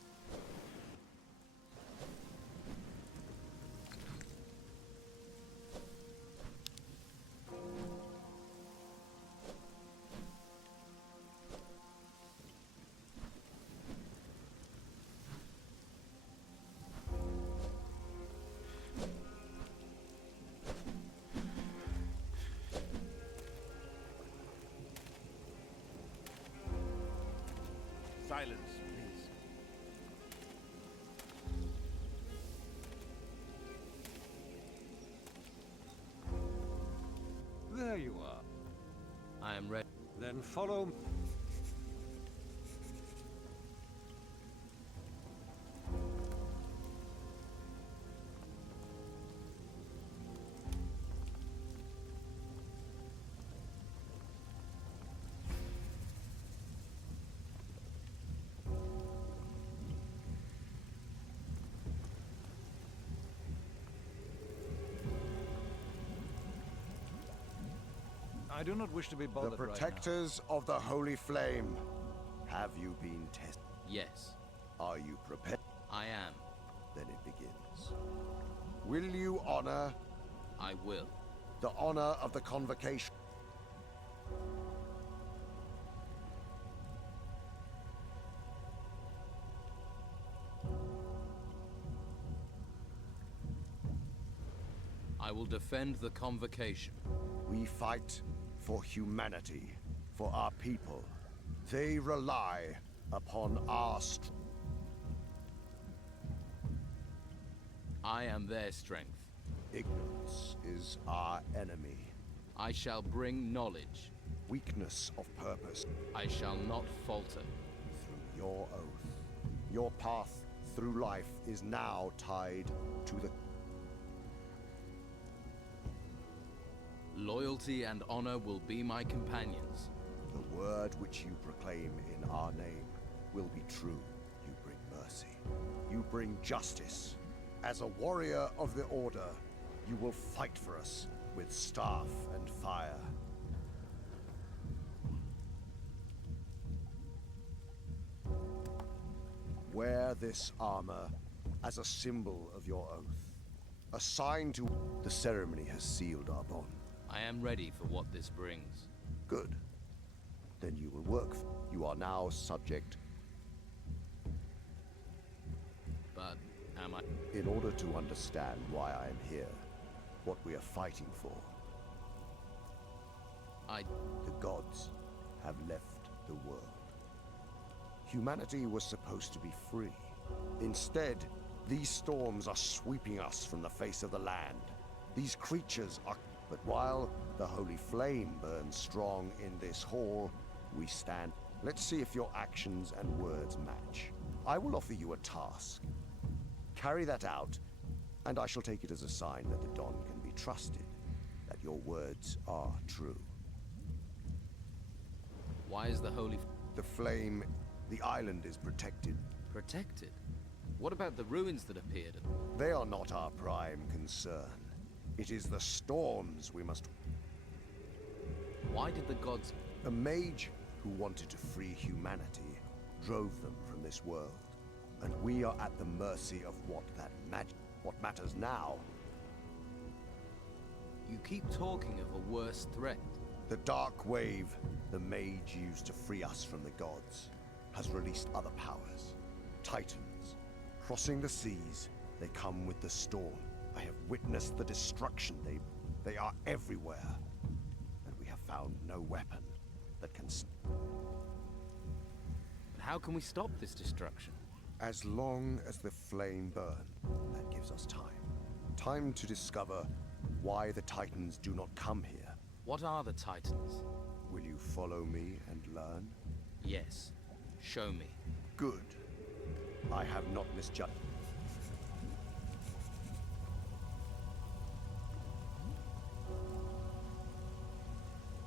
Silence, please. There you are. I am ready. Then follow... I do not wish to be bothered The protectors of the Holy Flame. Have you been tested? Yes. Are you prepared? I am. Then it begins. Will you honor... I will. The honor of the convocation? I will defend the convocation. We fight for humanity, for our people. They rely upon our strength. I am their strength. Ignorance is our enemy. I shall bring knowledge. Weakness of purpose. I shall not falter. Through your oath. Your path through life is now tied to the... Loyalty and honor will be my companions. The word which you proclaim in our name will be true. You bring mercy. you bring justice. As a warrior of the Order, you will fight for us with staff and fire. Wear this armor as a symbol of your oath. A sign to... The ceremony has sealed our bond. I am ready for what this brings. Good. Then you will work. You are now subject. But am I... In order to understand why I am here, what we are fighting for, the gods have left the world. Humanity was supposed to be free. Instead, these storms are sweeping us from the face of the land. These creatures are... But while the holy flame burns strong in this hall, we stand. Let's see if your actions and words match. I will offer you a task. Carry that out, and I shall take it as a sign that the Don can be trusted, that your words are true. Why is the holy... The flame... The island is protected. Protected? What about the ruins that appeared? They are not our prime concern. It is the storms we must... Why did the gods... A mage who wanted to free humanity drove them from this world. And we are at the mercy of what matters now. You keep talking of a worse threat. The dark wave the mage used to free us from the gods has released other powers. Titans. Crossing the seas, they come with the storm. I have witnessed the destruction. They are everywhere. And we have found no weapon that can... But how can we stop this destruction? As long as the flame burns, that gives us time. Time to discover why the Titans do not come here. What are the Titans? Will you follow me and learn? Yes. Show me. Good. I have not misjudged.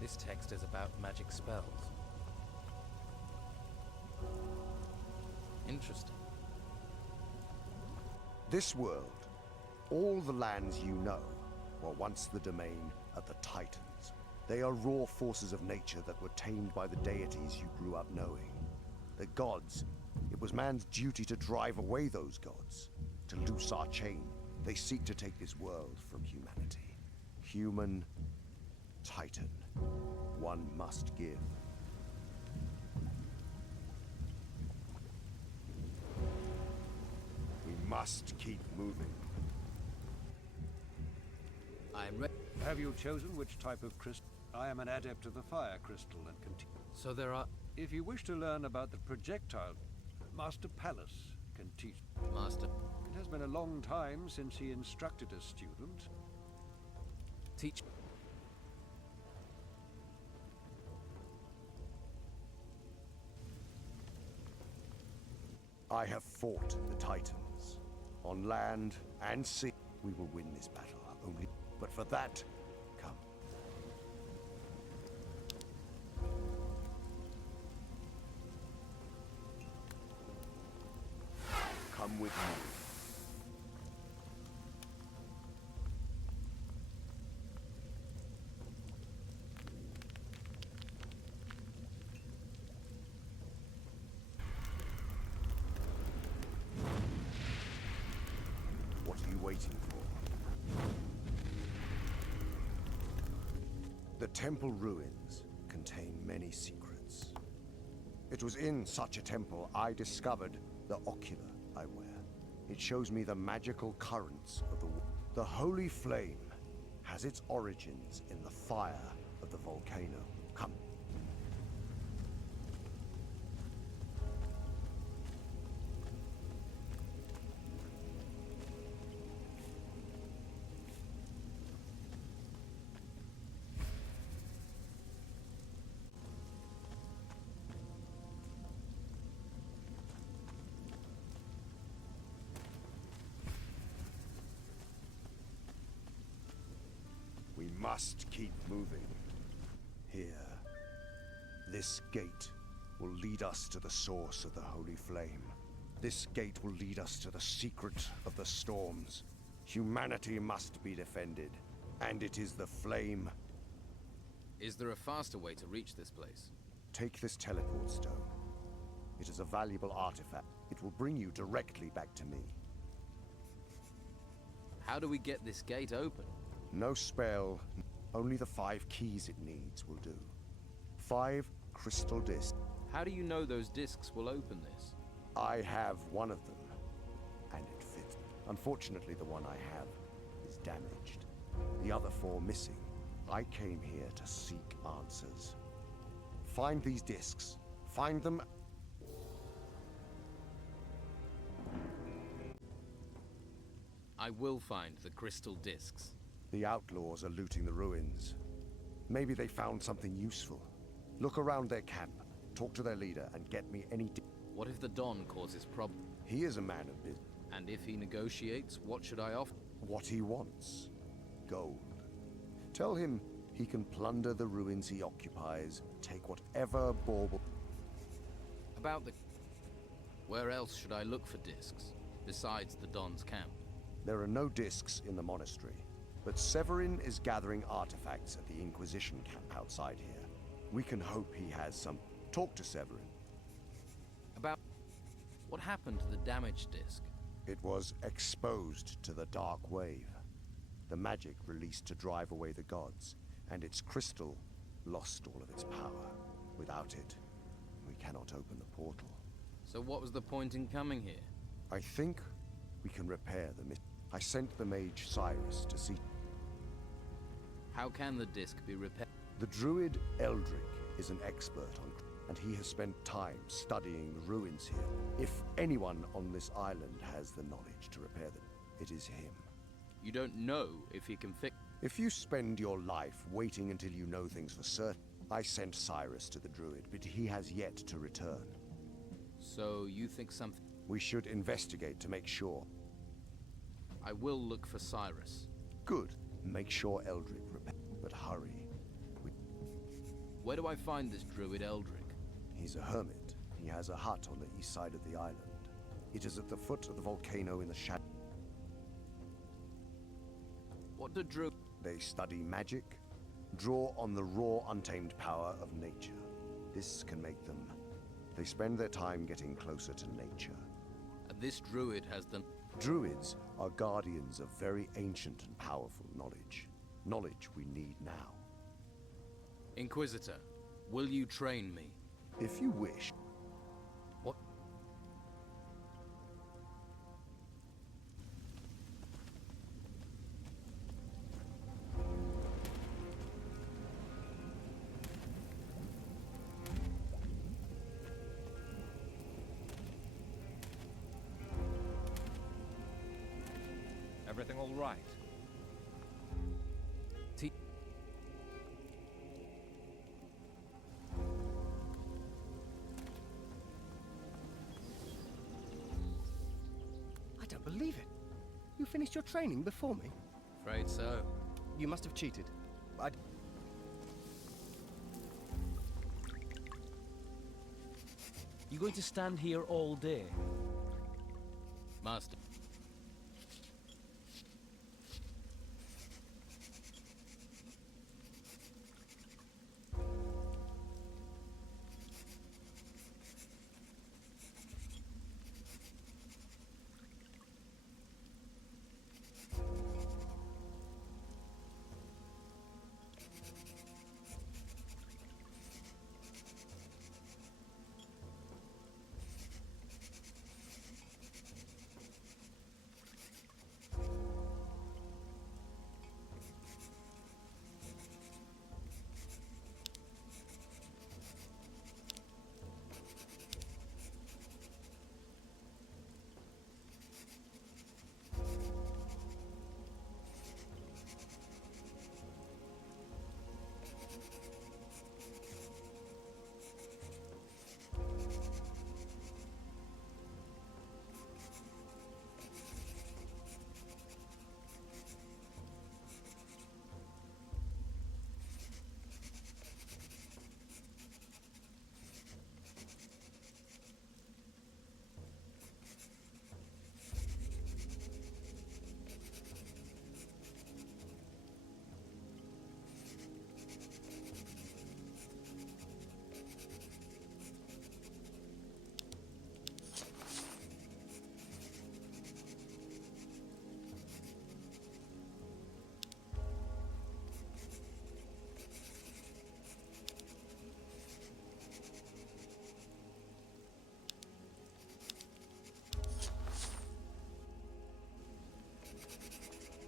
This text is about magic spells. Interesting. This world, all the lands you know, were once the domain of the Titans. They are raw forces of nature that were tamed by the deities you grew up knowing. The gods, it was man's duty to drive away those gods, to loose our chain. They seek to take this world from humanity. Human, Titan, one must give. We must keep moving. I am ready. Have you chosen which type of crystal? I am an adept of the fire crystal and continue. So there are... If you wish to learn about the projectile, Master Palace can teach. Master... It has been a long time since he instructed a student. Teach... I have fought the Titans. On land and sea, we will win this battle. Only... But for that, come. Come with me. What are you waiting for? The temple ruins contain many secrets. It was in such a temple I discovered the ocular I wear. It shows me the magical currents of the world. The holy flame has its origins in the fire of the volcano. Come. We must keep moving. Here, this gate will lead us to the source of the holy flame. This gate will lead us to the secret of the storms. Humanity must be defended, and it is the flame. Is there a faster way to reach this place? Take this teleport stone. It is a valuable artifact. It will bring you directly back to me. How do we get this gate open? No spell, only the 5 keys it needs will do. 5 crystal discs. How do you know those discs will open this? I have one of them, and it fits. Unfortunately, the one I have is damaged. The other 4 missing. I came here to seek answers. Find these discs. Find them. I will find the crystal discs. The outlaws are looting the ruins. Maybe they found something useful. Look around their camp, talk to their leader, and get me any. What if the Don causes problem? He is a man of business. And if he negotiates, what should I offer? What he wants. Gold. Tell him he can plunder the ruins he occupies, take whatever bauble. About the... Where else should I look for discs, besides the Don's camp? There are no discs in the monastery, but Severin is gathering artifacts at the Inquisition camp outside here. We can hope he has some. Talk to Severin. About... What happened to the damaged disc? It was exposed to the Dark Wave. The magic released to drive away the gods, and its crystal lost all of its power. Without it, we cannot open the portal. So what was the point in coming here? I think we can repair the mystery. I sent the mage Cyrus to see. How can the disc be repaired? The druid Eldric is an expert on, and he has spent time studying the ruins here. If anyone on this island has the knowledge to repair them, it is him. You don't know if he can fix... If you spend your life waiting until you know things for certain, I sent Cyrus to the druid, but he has yet to return. So you think something... We should investigate to make sure. I will look for Cyrus. Good. Make sure Eldric repairs, but hurry. Where do I find this druid Eldric? He's a hermit. He has a hut on the east side of the island. It is at the foot of the volcano in the shadow. What do druids... They study magic, draw on the raw, untamed power of nature. This can make them... They spend their time getting closer to nature. And this druid has the... Druids are guardians of very ancient and powerful knowledge. Knowledge we need now. Inquisitor, will you train me? If you wish. What? Everything all right? I don't believe it. You finished your training before me? Afraid so. You must have cheated. You going to stand here all day? Master.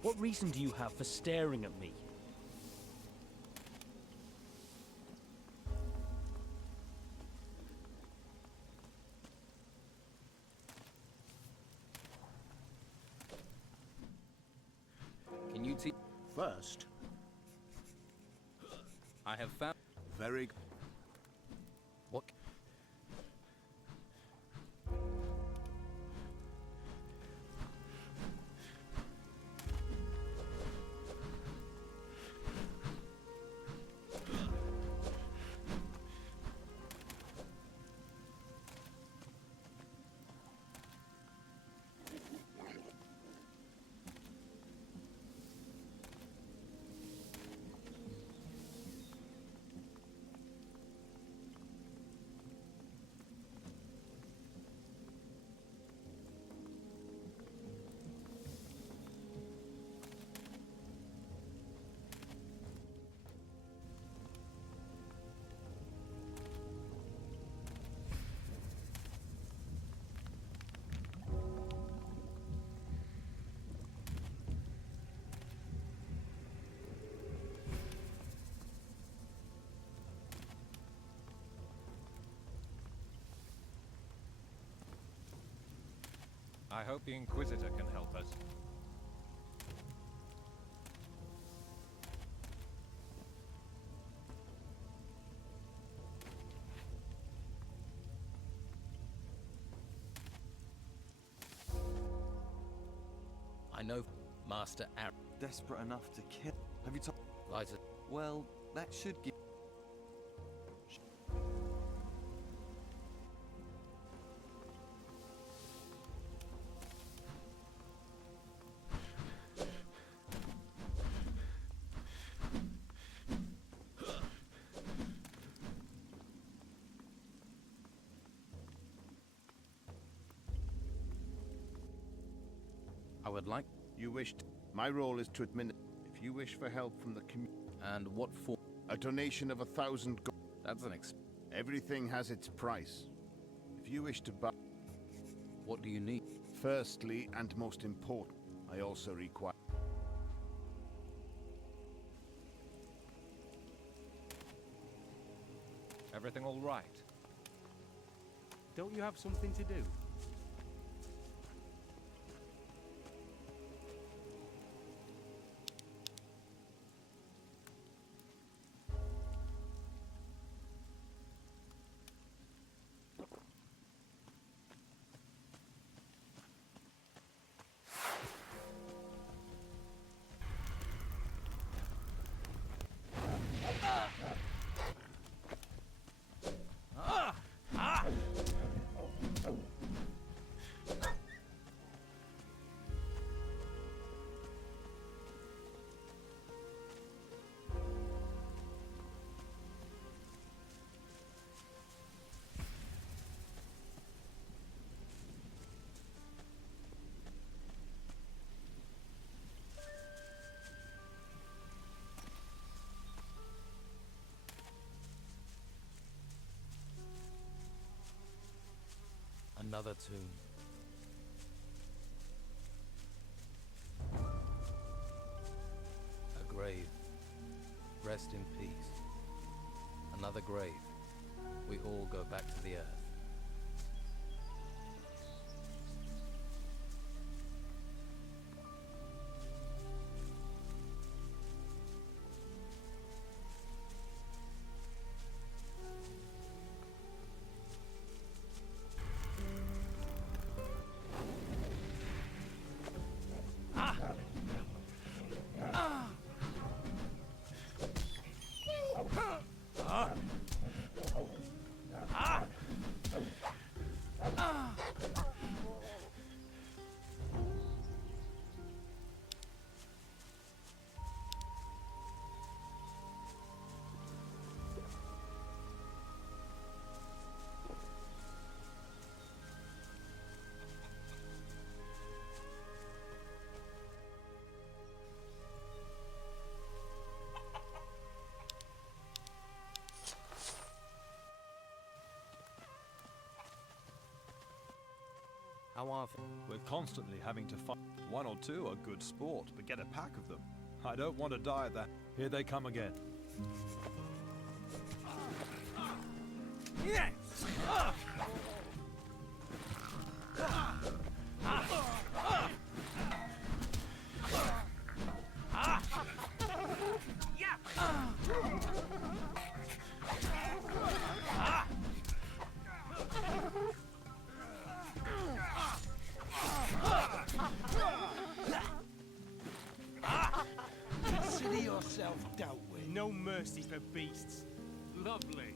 What reason do you have for staring at me? Can you teach? First, I have found. very good. What? I hope the Inquisitor can help us. I know Master Aaron. Desperate enough to kill. Have you told? Liza. Well, that should give. I would like. You wished. My role is to administer. If you wish for help from the community. And what for? A donation of 1,000 gold. That's an Everything has its price. If you wish to buy. What do you need? Firstly, and most important, I also require. Everything all right? Don't you have something to do? Another tomb. A grave. Rest in peace. Another grave. We all go back to the earth. How are We're constantly having to fight. One or two are good sport, but get a pack of them. I don't want to die at that. Here they come again. Yes! Consider yourself dealt with. No mercy for beasts. Lovely.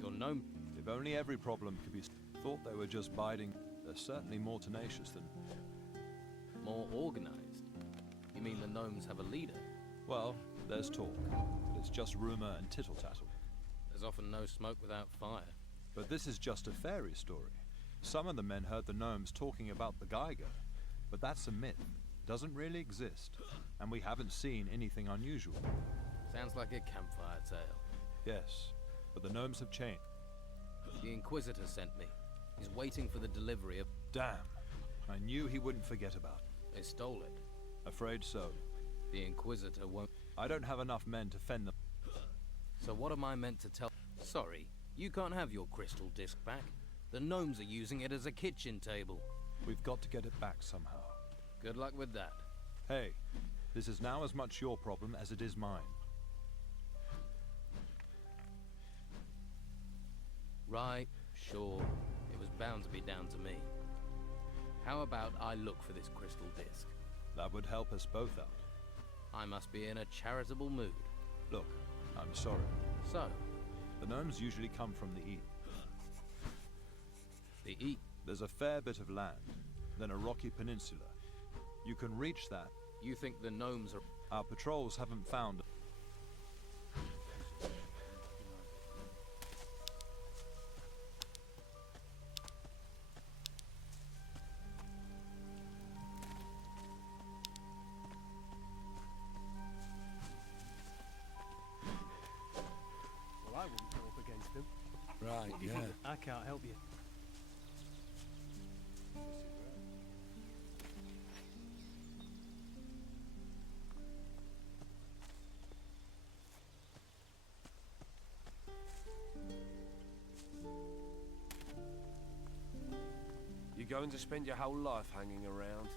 Your gnome. If only every problem could be thought they were just biding. They're certainly more tenacious than... More organized? You mean the gnomes have a leader? Well, there's talk, but it's just rumor and tittle-tattle. There's often no smoke without fire. But this is just a fairy story. Some of the men heard the gnomes talking about the Geiger, but that's a myth. Doesn't really exist, and we haven't seen anything unusual. Sounds like a campfire tale. Yes, but the gnomes have changed. The Inquisitor sent me. He's waiting for the delivery of... Damn. I knew he wouldn't forget about it. They stole it. Afraid so. The Inquisitor won't... I don't have enough men to fend them. So what am I meant to tell... Sorry, you can't have your crystal disc back. The gnomes are using it as a kitchen table. We've got to get it back somehow. Good luck with that. Hey, this is now as much your problem as it is mine. Right, sure. It was bound to be down to me. How about I look for this crystal disc? That would help us both out. I must be in a charitable mood. Look, I'm sorry. So? The gnomes usually come from the east. The east? There's a fair bit of land, then a rocky peninsula. You can reach that. You think the gnomes are... Our patrols haven't found... Well, I wouldn't go up against them. Right, What do you think? I can't help you. You going to spend your whole life hanging around?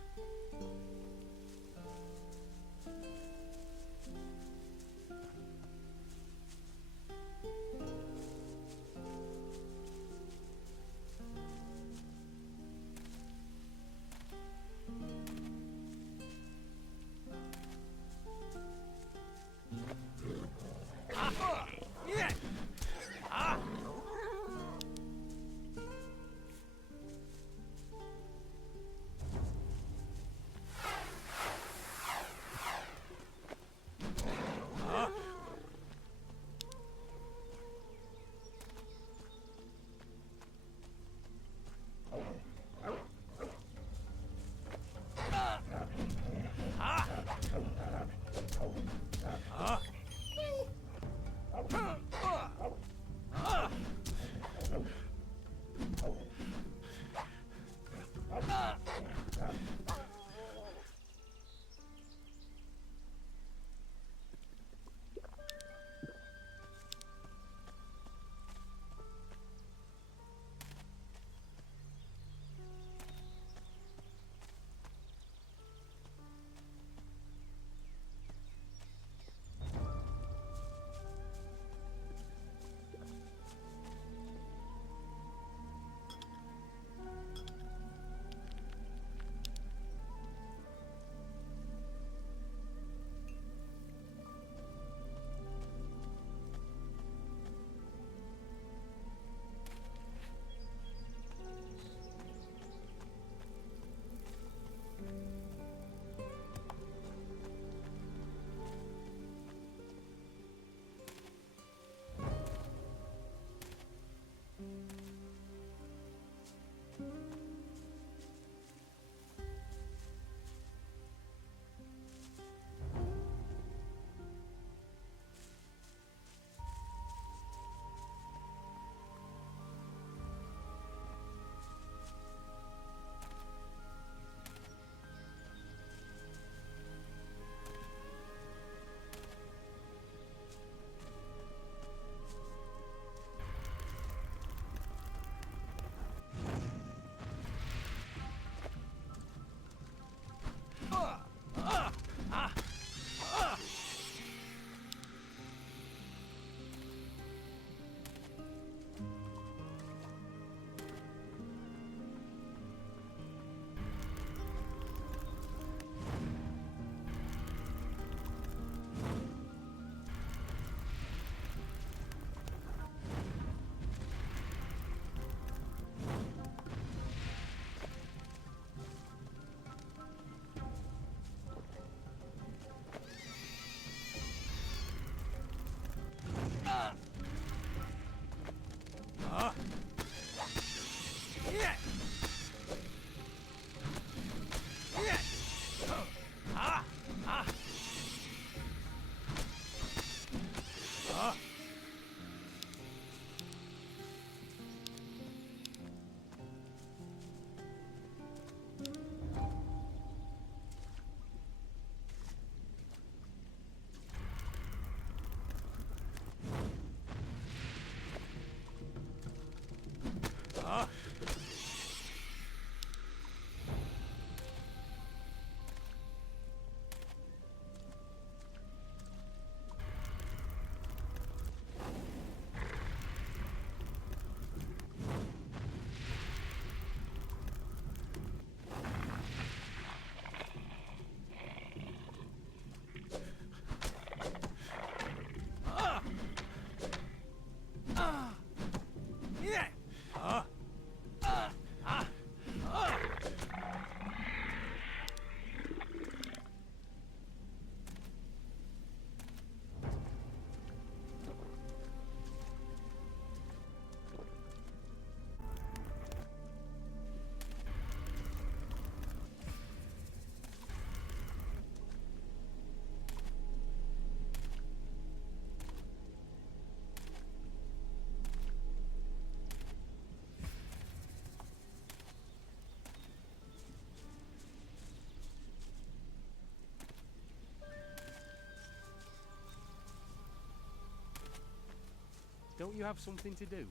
you have something to do?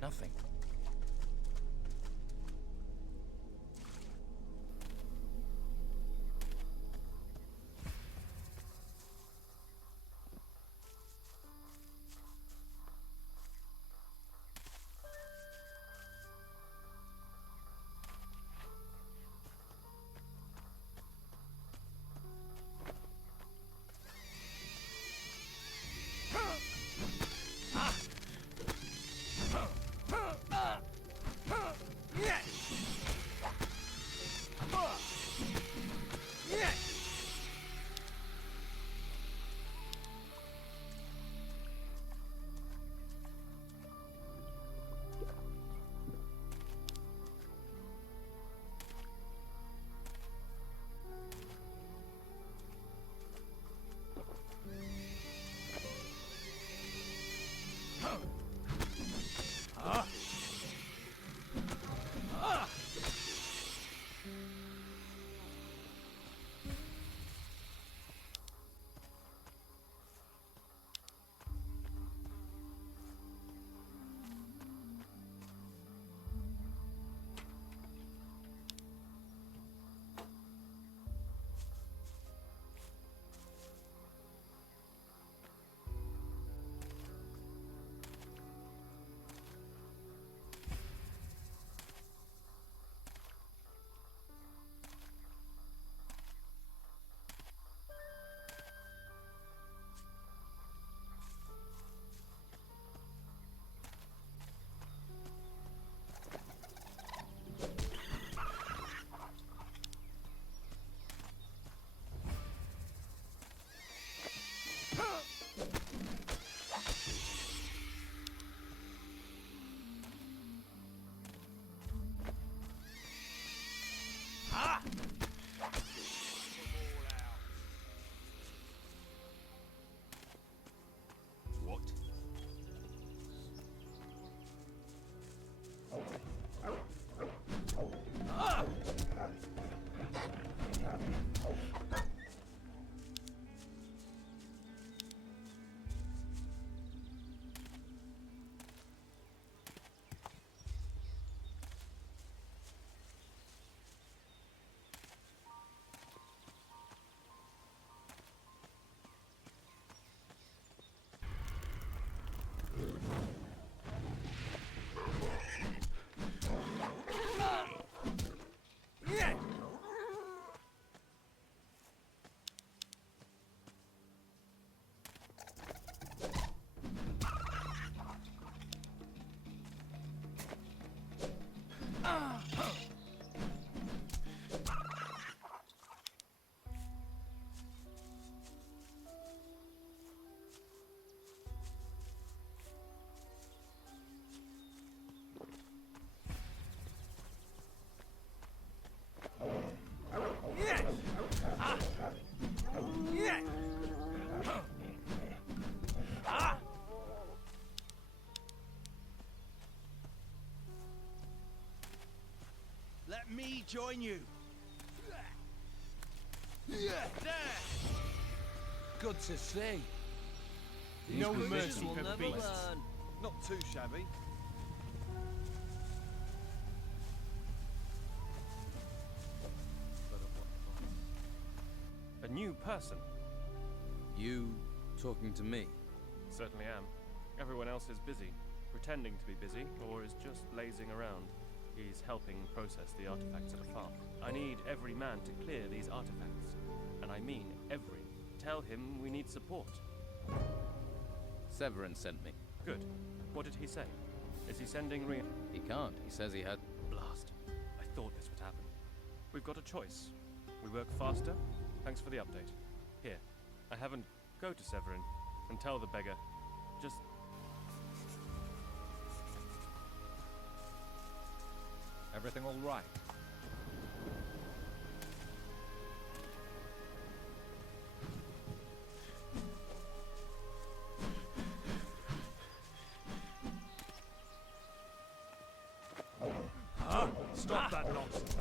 Nothing. join you. Good to see. No These mercy positions will for never beasts. learn. Not too shabby. A new person? You talking to me? Certainly am. Everyone else is busy, pretending to be busy, or is just lazing around. He's helping process the artifacts at a farm. I need every man to clear these artifacts. And I mean every. Tell him we need support. Severin sent me. Good. What did he say? Is he sending He can't. He says he had... Blast. I thought this would happen. We've got a choice. We work faster. Thanks for the update. Here. I haven't... Go to Severin and tell the beggar. Just... Everything all right? Stop that nonsense.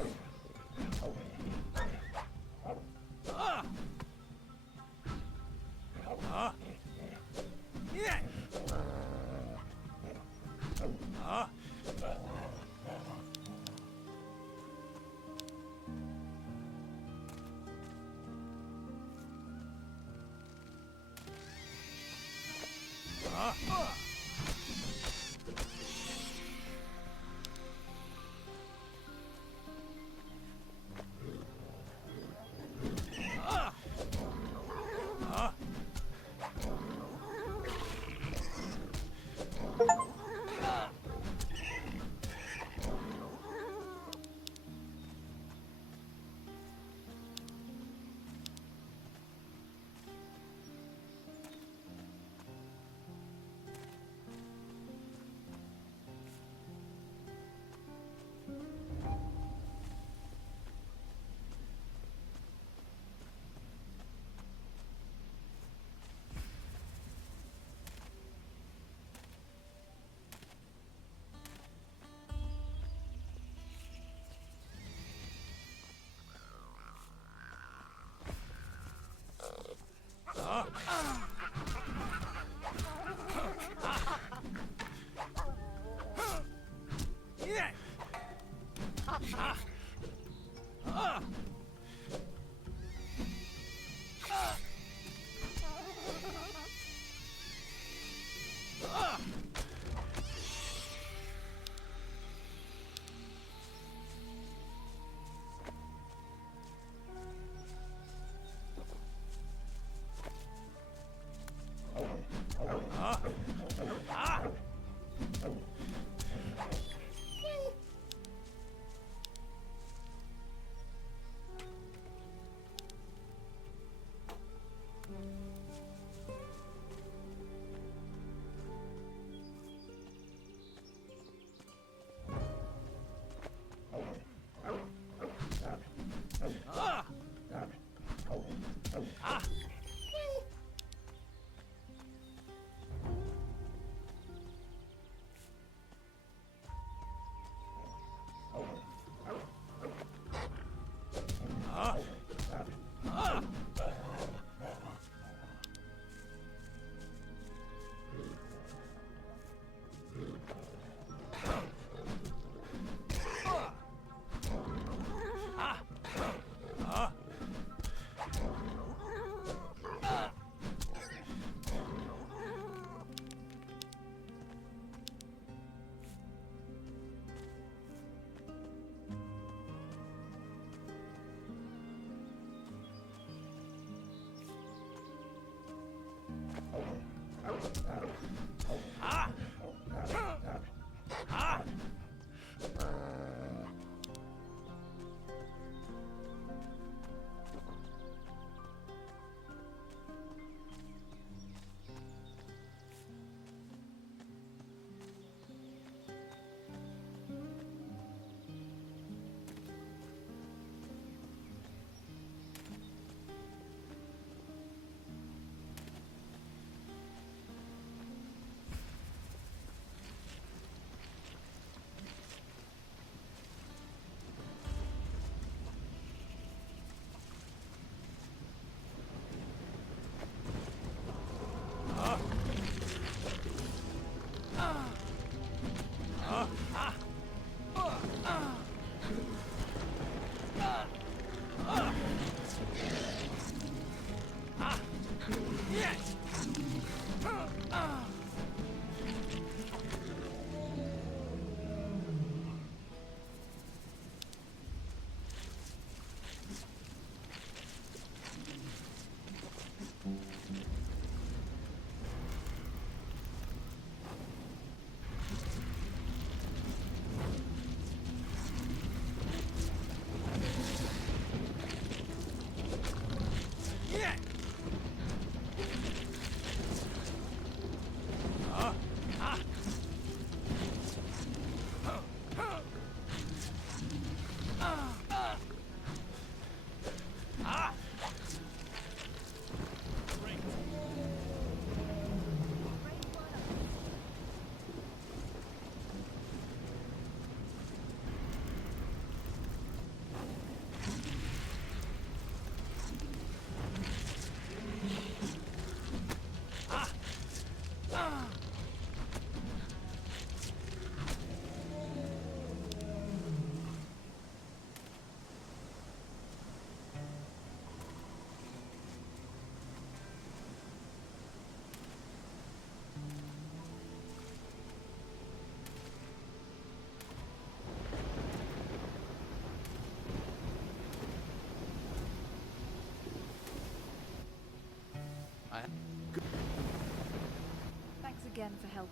again for help.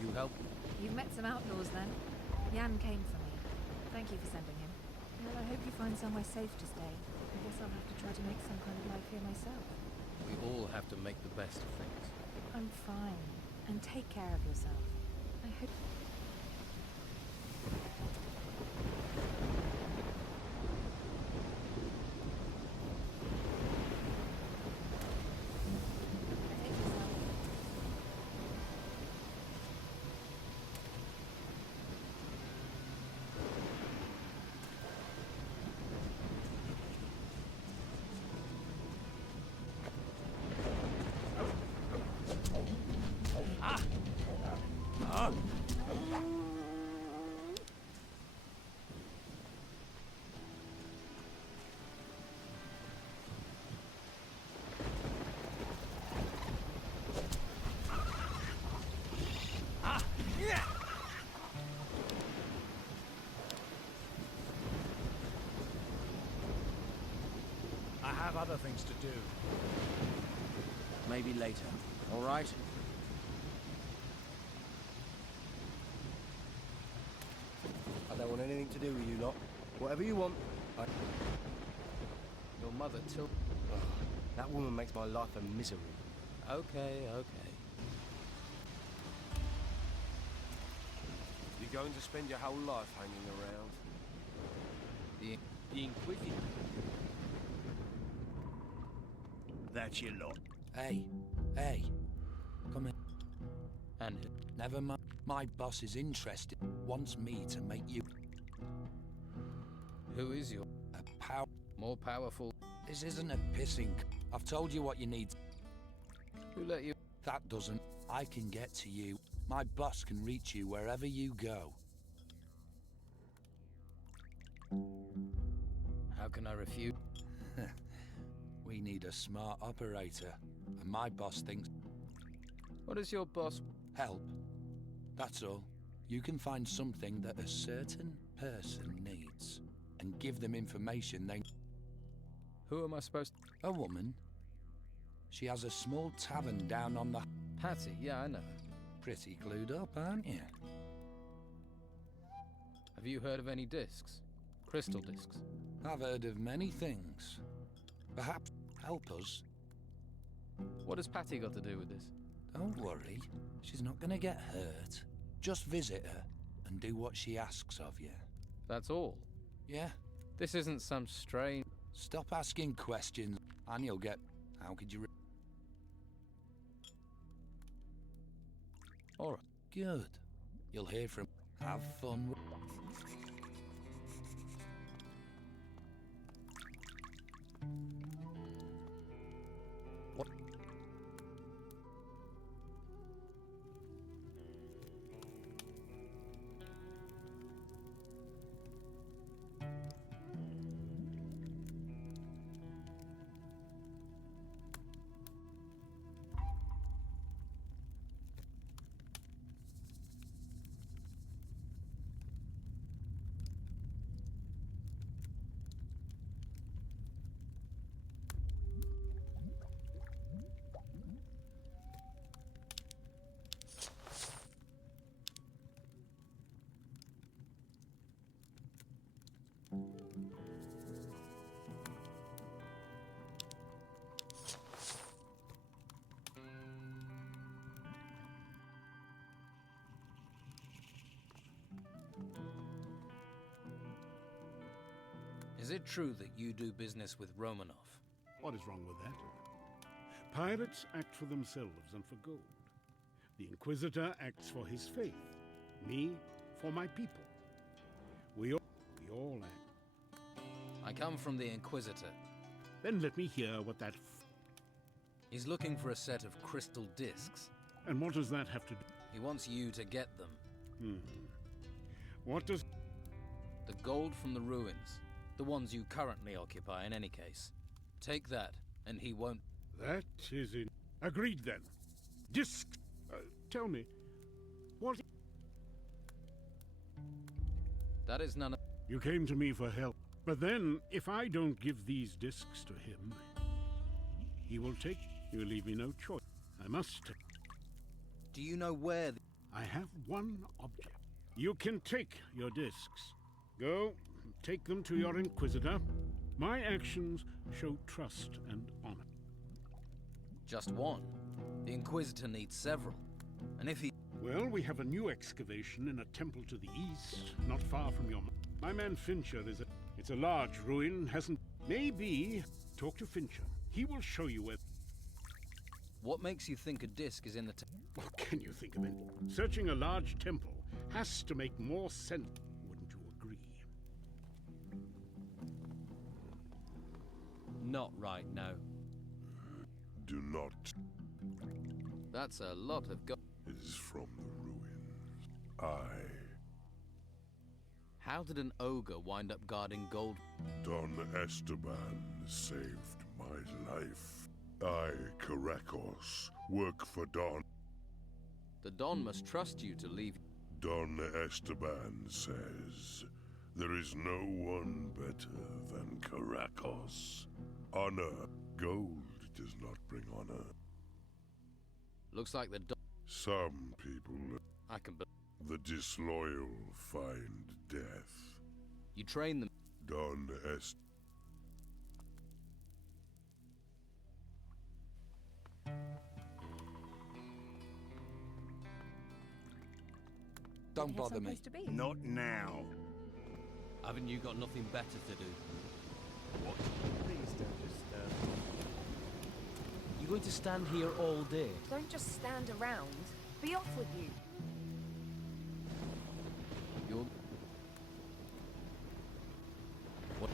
You help? You've met some outlaws then. Jan came for me. Thank you for sending him. Well, I hope you find somewhere safe to stay. I guess I'll have to try to make some kind of life here myself. We all have to make the best of things. I'm fine. And take care of yourself. I hope... I have other things to do. Maybe later, all right? I don't want anything to do with you lot. Whatever you want. Your mother too. That woman makes my life a misery. Okay. You're going to spend your whole life hanging around. The Inquisitor. That's your lot. Hey, come in. And never mind. My boss is interested. Wants me to make you who is your more powerful? This isn't a pissing. I've told you what you need. Who let you? That doesn't. I can get to you. My boss can reach you wherever you go. How can I refute? We need a smart operator, and my boss thinks... What does your boss... Help. That's all. You can find something that a certain person needs, and give them information they... Who am I supposed to... A woman. She has a small tavern down on the... Patty, yeah, I know. Pretty clued up, aren't you? Have you heard of any discs? Crystal discs? I've heard of many things. Perhaps help us. What has Patty got to do with this? Don't worry. She's not going to get hurt. Just visit her and do what she asks of you. That's all? Yeah. This isn't some strange... Stop asking questions and you'll get... How could you... All right. Good. You'll hear from... Have fun with... Is it true that you do business with Romanov? What is wrong with that? Pirates act for themselves and for gold. The Inquisitor acts for his faith. Me, for my people. We all act. I come from the Inquisitor. Then let me hear what that... He's looking for a set of crystal discs. And what does that have to do? He wants you to get them. What does... The gold from the ruins. The ones you currently occupy in any case. Take that, and he won't... That is in... Agreed then. Disc... tell me, what... That is none of... You came to me for help. But then, if I don't give these discs to him, he will take... You leave me no choice. I must take... Do you know where I have one object. You can take your discs. Go, take them to your Inquisitor. My actions show trust and honor. Just one? The Inquisitor needs several. And if he... Well, we have a new excavation in a temple to the east, not far from your... My man Fincher is a... It's a large ruin, hasn't... Maybe... Talk to Fincher. He will show you where... What makes you think a disc is in the... What can you think of it? Searching a large temple has to make more sense. Wouldn't you agree? Not right now. Do not. That's a lot of Is from the ruins. How did an ogre wind up guarding gold? Don Esteban saved my life. I, Caracos, work for Don. The Don must trust you to leave. Don Esteban says there is no one better than Caracos. Honor. Gold does not bring honor. Looks like the Don... Some people... I can... The disloyal find death. You train them... Don Est... Don't bother me. Not now. Haven't you got nothing better to do? What? Please don't disturb. You going to stand here all day? Don't just stand around. Be off with you. You're... What?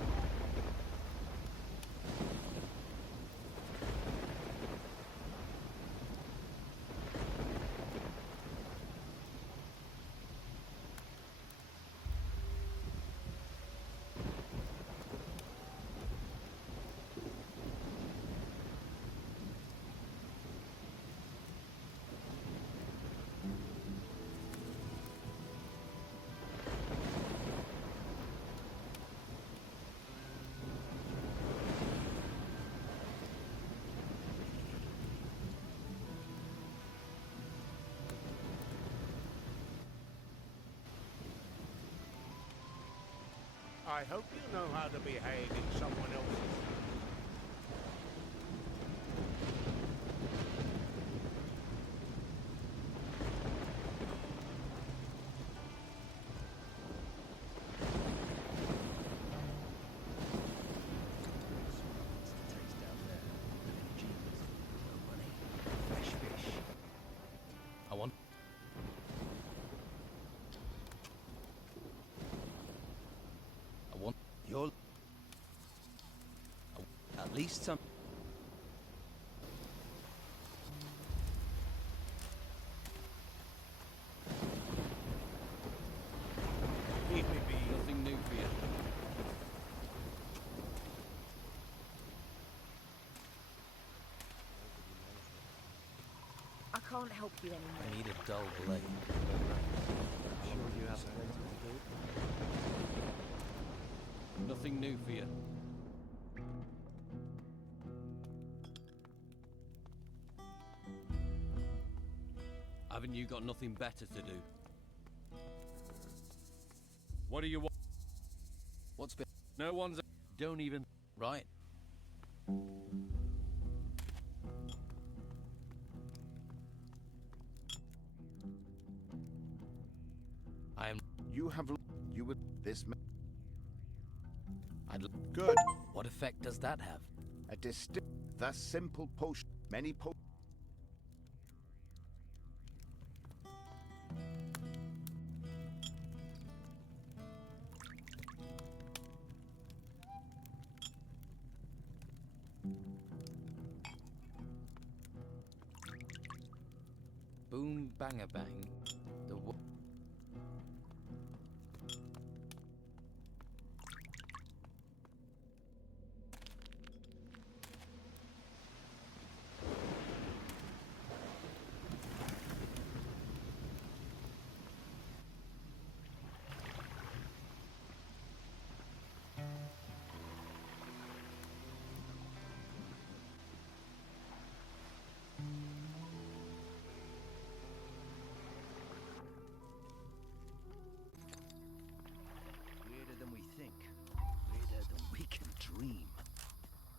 I hope you know how to behave in someone else's... I want... You're... At least some... Leave me be. Nothing new for you. I can't help you anymore. I need a dull blade. Sure you have plenty to do? Nothing new for you. Haven't you got nothing better to do? What do you want? What's been... No one's... Don't even... Right. I am... You have... You would... This... Good. What effect does that have? A distinct... The simple potion... Many potions... Boom, banger, bang. The...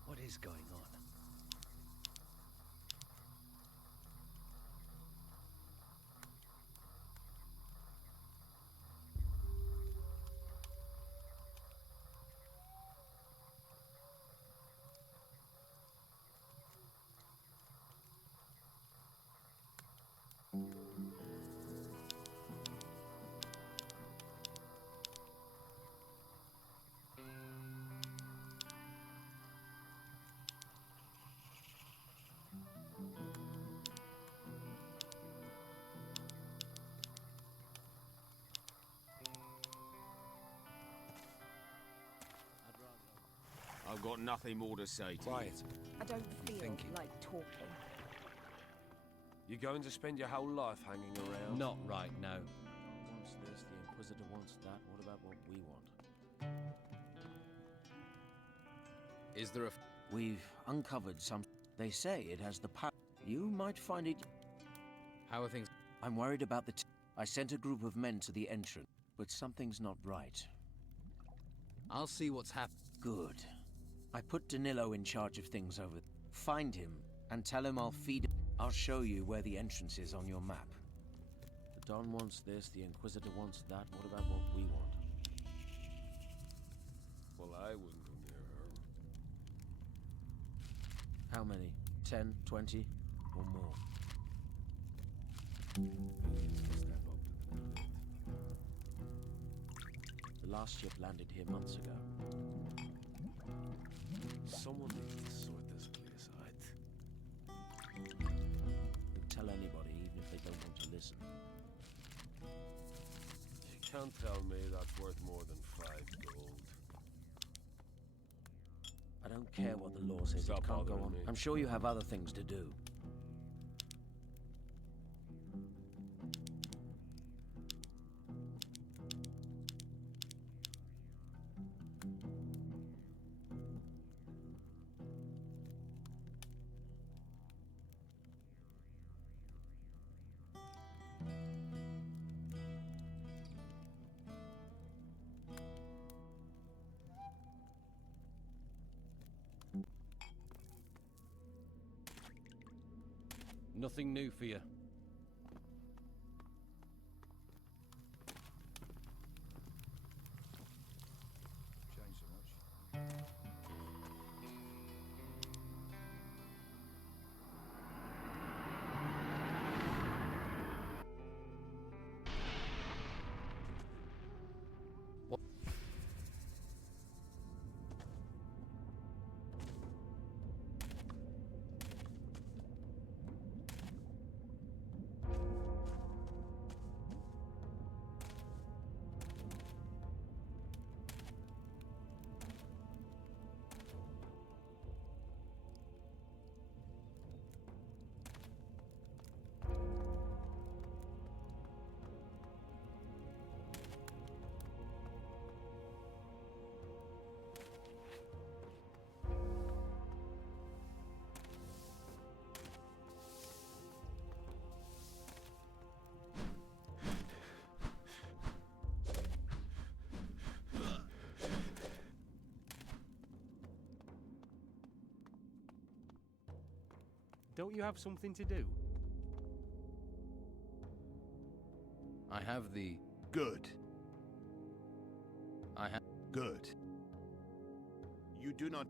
What is going on? I've got nothing more to say to Quiet. I don't feel thinking. like talking. You going to spend your whole life hanging around? Not right now. Wants this, the Inquisitor wants that. What about what we want? Is there a... We've uncovered some... They say it has the power. You might find it... How are things? I'm worried about the... I sent a group of men to the entrance, but something's not right. I'll see what's happened. Good. I put Danilo in charge of things over... Find him, and tell him I'll feed... I'll show you where the entrance is on your map. The Don wants this, the Inquisitor wants that. What about what we want? Well, I wouldn't go near her. How many? 10, 20, or more? The last ship landed here months ago. Someone needs to sort this place out. Don't tell anybody, even if they don't want to listen. You can't tell me that's worth more than 5 gold. I don't care what the law says. Stop It can't go bothering on. me. I'm sure you have other things to do. Nothing new for you. Changed so much. Don't you have something to do? I have the... Good. I have... Good. You do not...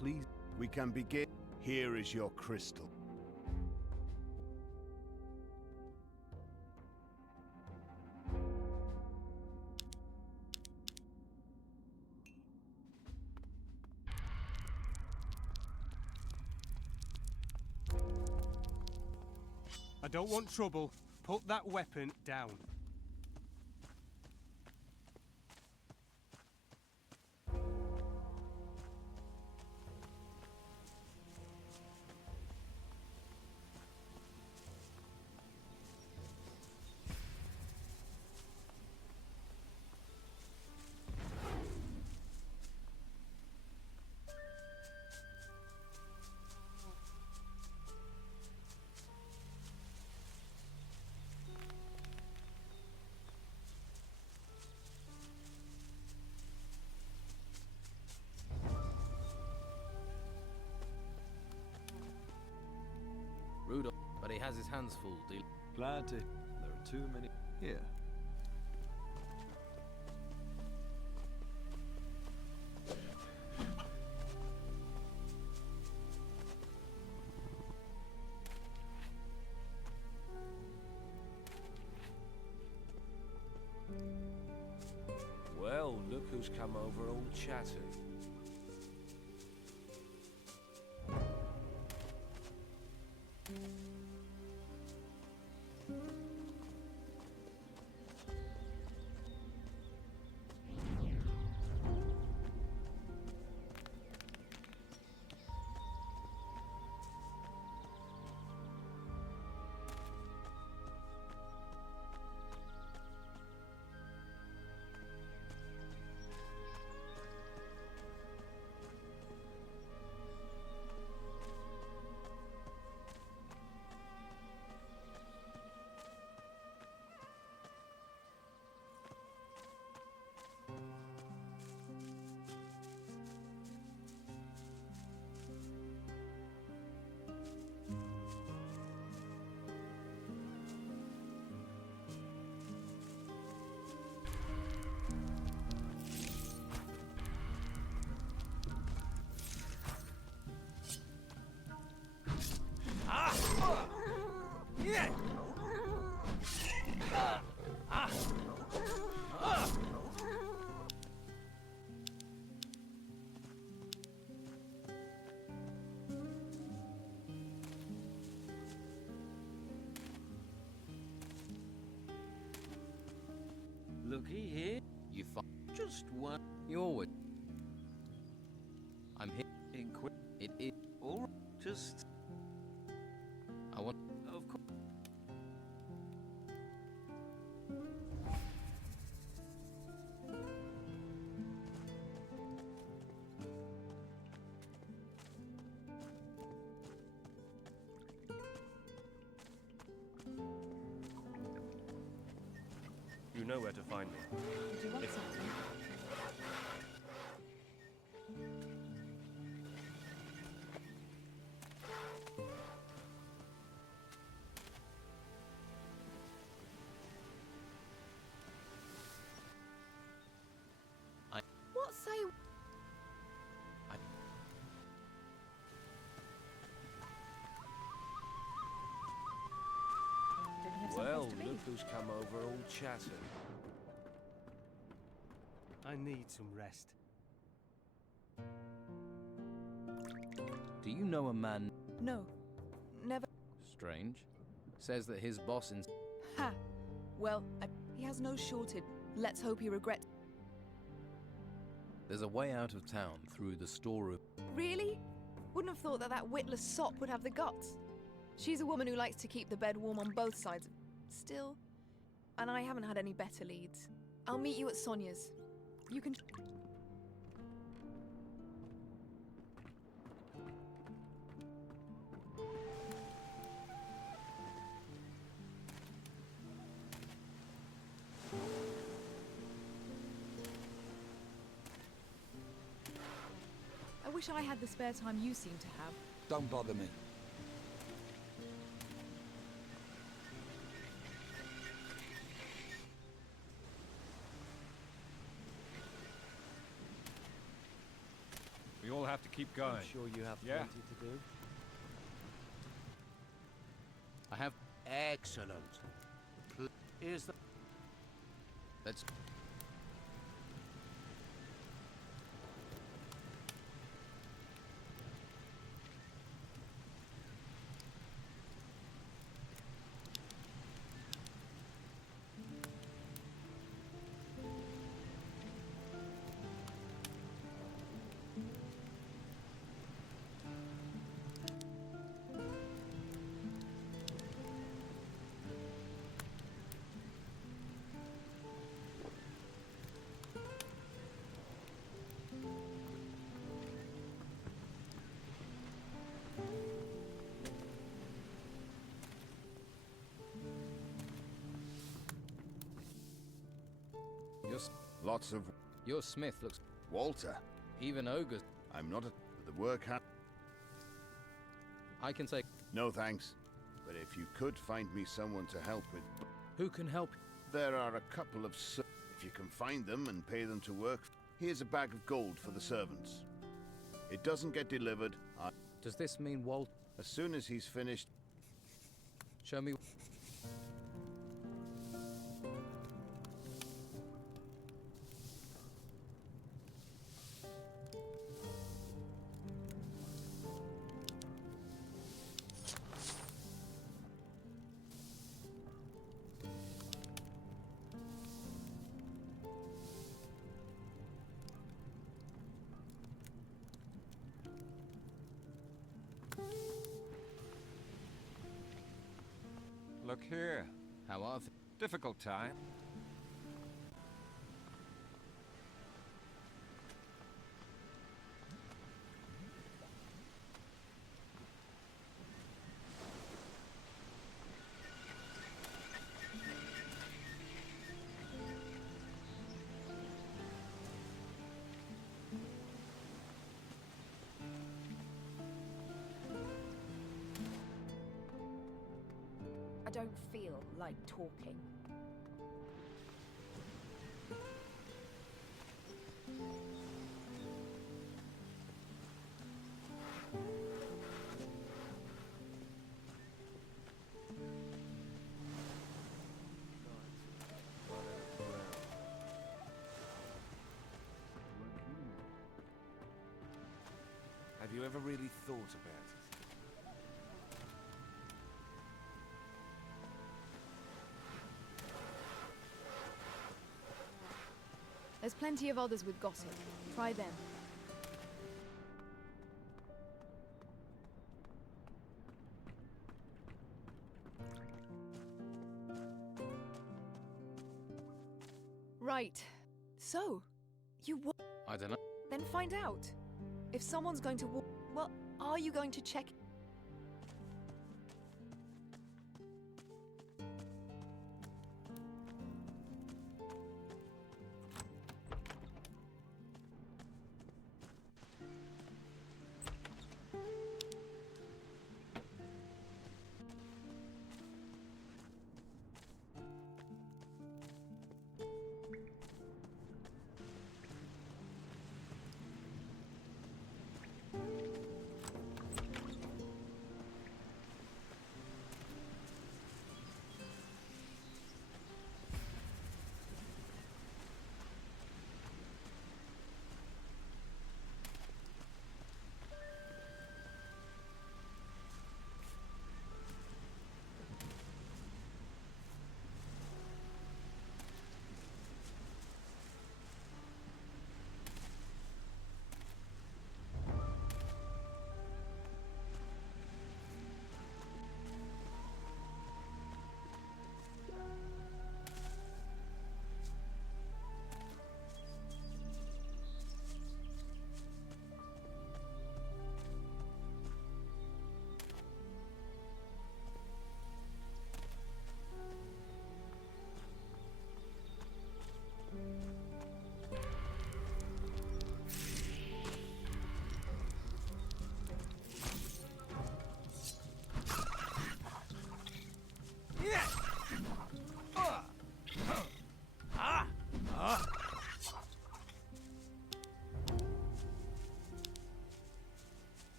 Please, we can begin. Here is your crystal. I don't want trouble. Put that weapon down. Rudolph, but he has his hands full. Glad to. There are too many. Here. Well, look who's come over, old Chatty. Looky here. You just one. You're with. I'm here. It is all right. Just. I want. Of course. You know where to find me. Do you want If- something? What say? Didn't he have Well, someplace to be? look who's come over, old Chatty. I need some rest. Do you know a man? No, never. Strange. Says that his boss in. Ha! Well, he has no shortage. Let's hope he regrets. There's a way out of town through the storeroom. Really? Wouldn't have thought that that witless sop would have the guts. She's a woman who likes to keep the bed warm on both sides. Still, and I haven't had any better leads. I'll meet you at Sonia's. You can. I wish I had the spare time you seem to have. Don't bother me. We all have to keep going. I'm sure you have Yeah. plenty to do. I have. Excellent. Here's the. Let's. Lots of... Your smith looks. Walter. Even ogres. I'm not a... The work I can say. No thanks. But if you could find me someone to help with... Who can help? There are a couple of... If you can find them and pay them to work... Here's a bag of gold for the servants. It doesn't get delivered. Does this mean Walt? As soon as he's finished... Show me. Look here. How are things? Difficult time. I don't feel like talking. Have you ever really thought about it? There's plenty of others with gossip. Try them. Right. So, you wa- I don't know. Then find out. If someone's going to well, are you going to check?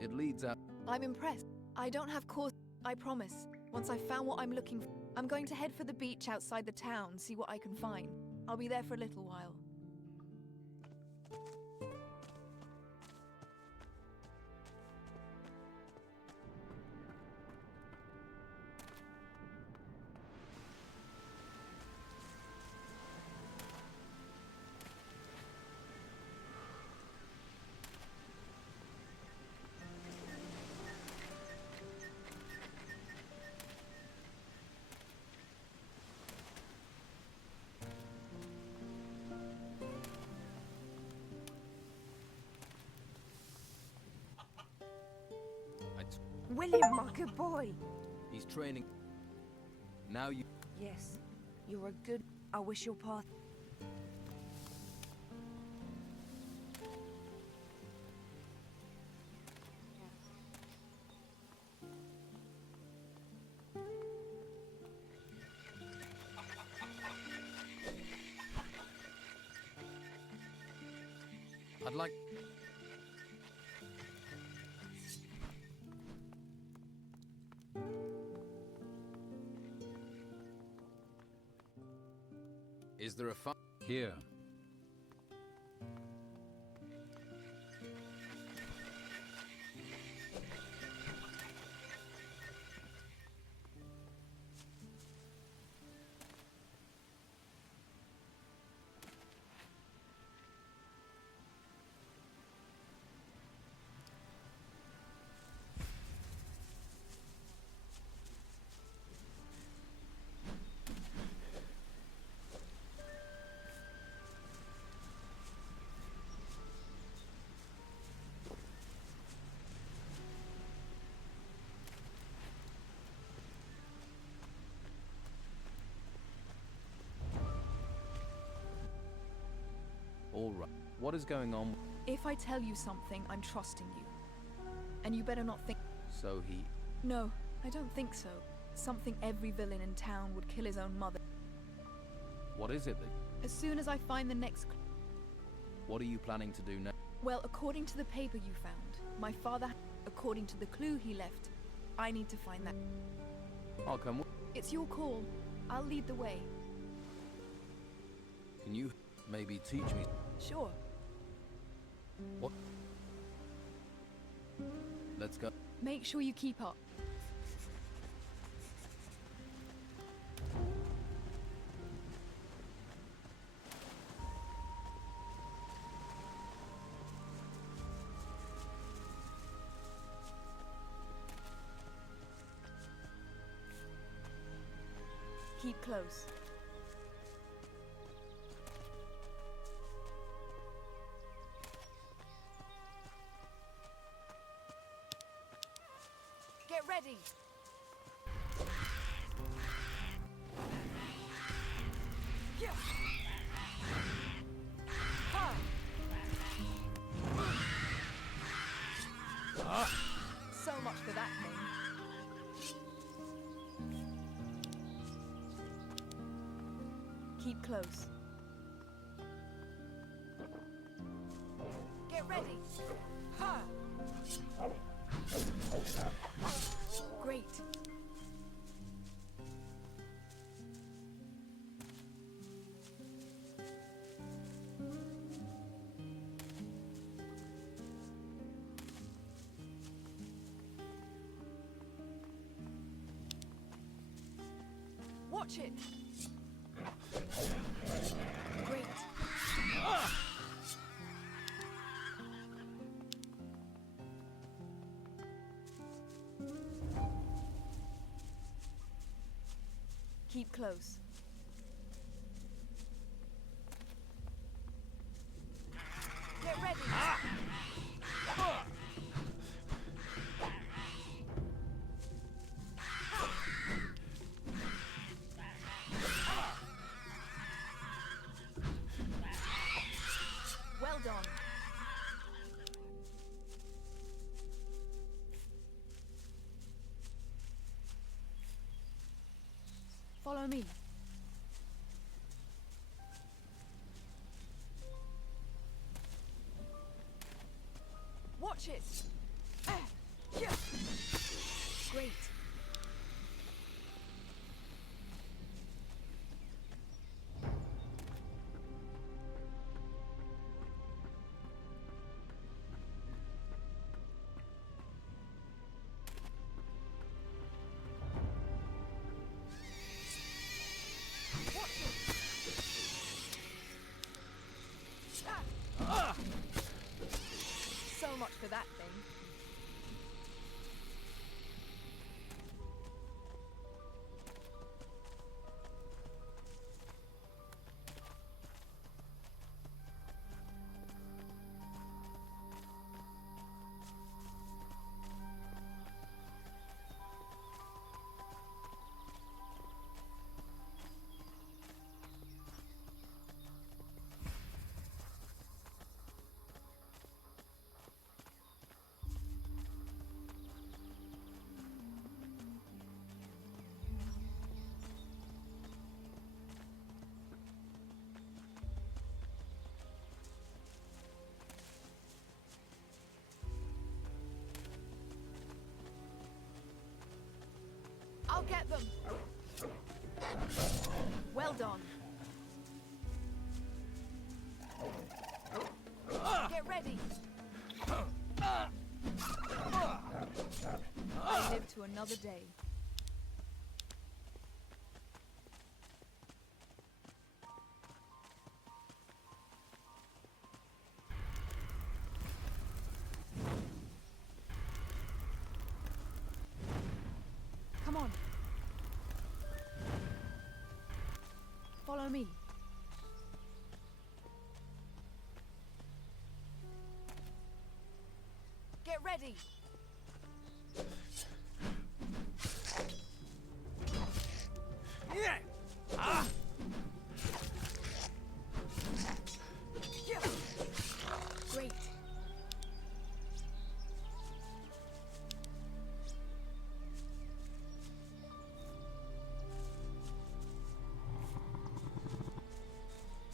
It leads out. I'm impressed. I don't have cause. I promise. Once I've found what I'm looking for, I'm going to head for the beach outside the town, see what I can find. I'll be there for a little while. William, my good boy. He's training. Now you. Yes, you're a good. I wish your path. I'd like. Is there a fun here? All right. What is going on? If I tell you something, I'm trusting you. And you better not think. So he. No, I don't think so. Something every villain in town would kill his own mother. What is it that? As soon as I find the next. What are you planning to do now? Well, according to the paper you found, my father. According to the clue he left, I need to find that. I'll come. It's your call. I'll lead the way. Can you maybe teach me? Sure. What? Let's go. Make sure you keep up. Keep close. Get ready. Yeah. So much for that thing. Keep close. Get ready. Ha! Great. Watch it. Great. Keep close. Get ready. Well done. Follow me. Watch it. for that thing. I'll get them. Well done. Get ready. I live to another day. Come on. Follow me. Get ready. Great.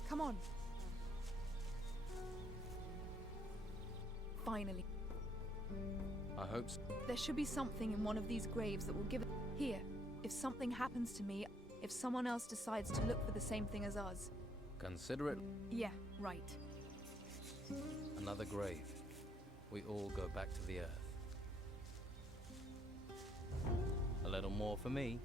Come on. Finally. I hope so. There should be something in one of these graves that will give it. Here, if something happens to me, if someone else decides to look for the same thing as us. Consider it Yeah, right. another grave. We all go back to the earth. A little more for me.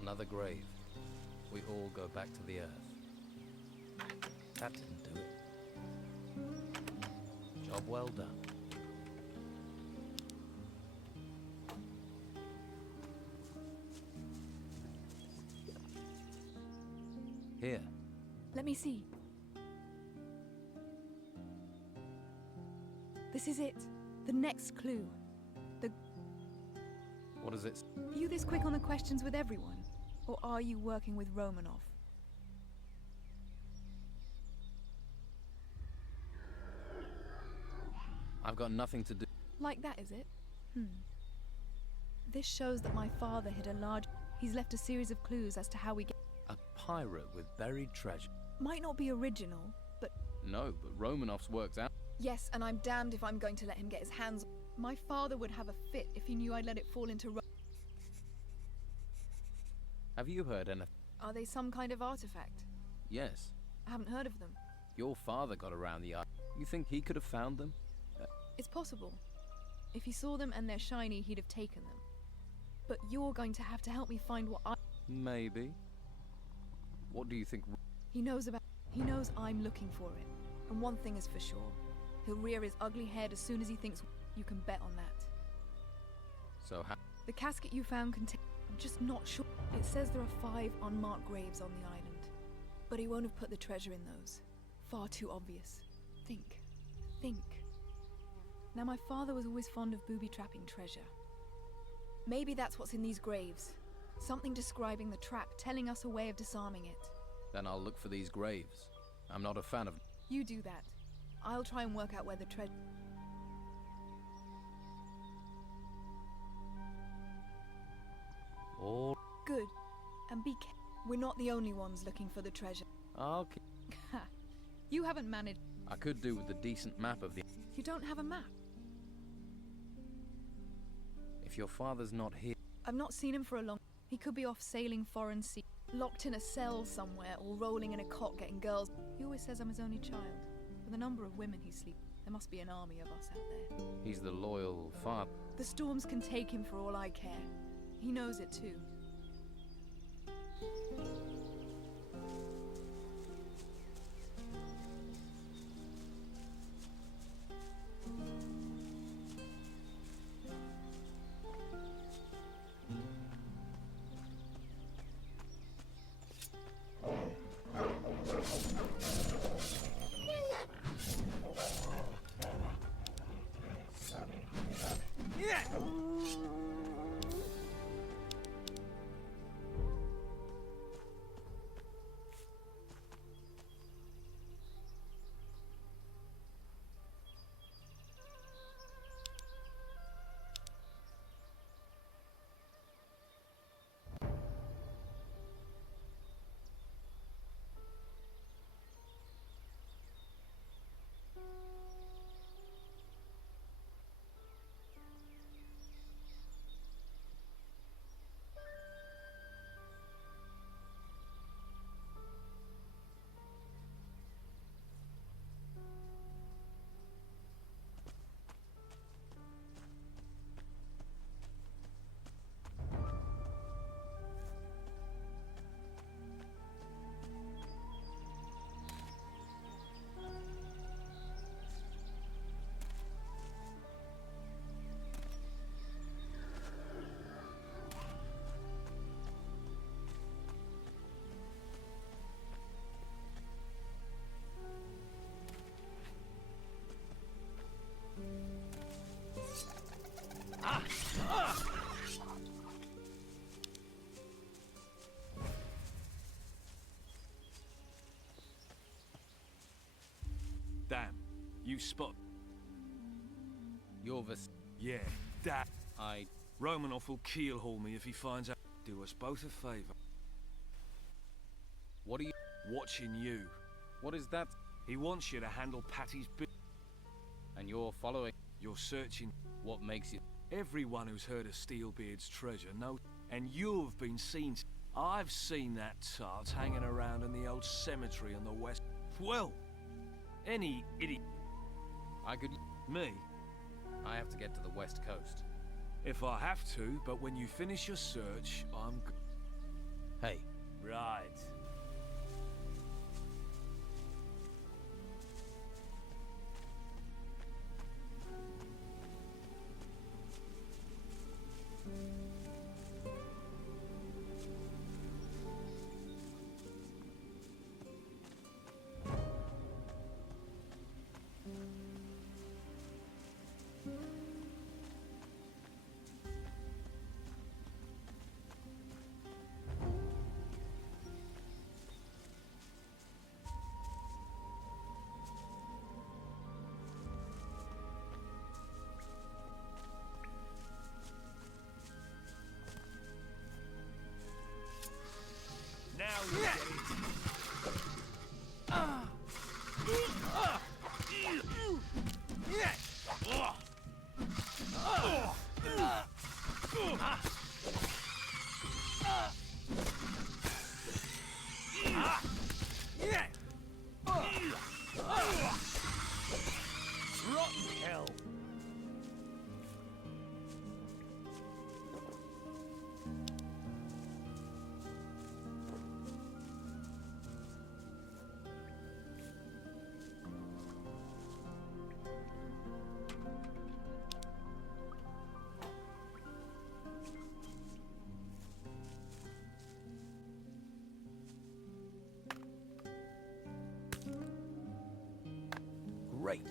Another grave. We all go back to the earth. That didn't do it. Job well done. Here. Let me see. This is it. The next clue. What is it? Are you this quick on the questions with everyone? Or are you working with Romanov? I've got nothing to do. Like that, is it? This shows that my father hid a large... He's left a series of clues as to how we get... A pirate with buried treasure. Might not be original, but... No, but Romanov's worked out. Yes, and I'm damned if I'm going to let him get his hands... My father would have a fit if he knew I'd let it fall into... Have you heard anything? Are they some kind of artifact? Yes. I haven't heard of them. Your father got around the eye. You think he could have found them? It's possible. If he saw them and they're shiny, he'd have taken them. But you're going to have to help me find what I... Maybe. What do you think? He knows I'm looking for it. And one thing is for sure. He'll rear his ugly head as soon as he thinks... You can bet on that. So how... The casket you found contains... I'm just not sure. It says there are 5 unmarked graves on the island. But he won't have put the treasure in those. Far too obvious. Think. Now my father was always fond of booby-trapping treasure. Maybe that's what's in these graves. Something describing the trap, telling us a way of disarming it. Then I'll look for these graves. I'm not a fan of... You do that. I'll try and work out where the treasure... Oh. Good. And be careful. We're not the only ones looking for the treasure. Okay. You haven't managed... I could do with a decent map of the... You don't have a map? If your father's not here... I've not seen him for a long... He could be off sailing foreign sea, locked in a cell somewhere, or rolling in a cot getting girls. He always says I'm his only child. With the number of women he sleeps, there must be an army of us out there. He's the loyal father. The storms can take him for all I care. He knows it too. Damn, you spot. You're the... Yeah, that. I... Romanoff will keelhaul me if he finds out. Do us both a favour. What are you... Watching you. What is that? He wants you to handle Patty's bit. And you're following... You're searching. What makes you... Everyone who's heard of Steelbeard's treasure knows. And you've been seen... I've seen that tart hanging around in the old cemetery on the west... Well, any idiot... I could... Me? I have to get to the west coast. If I have to, but when you finish your search, I'm... Hey. Right. Now you get it. Rotten hell. Great.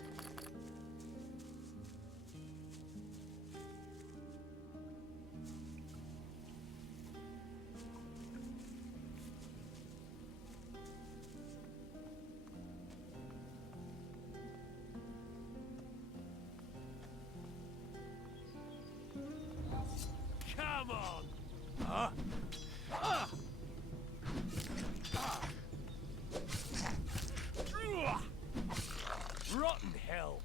Rotten hell!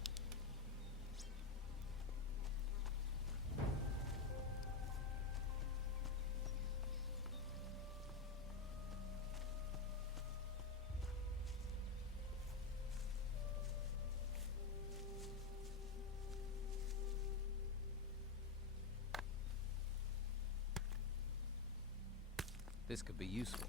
This could be useful.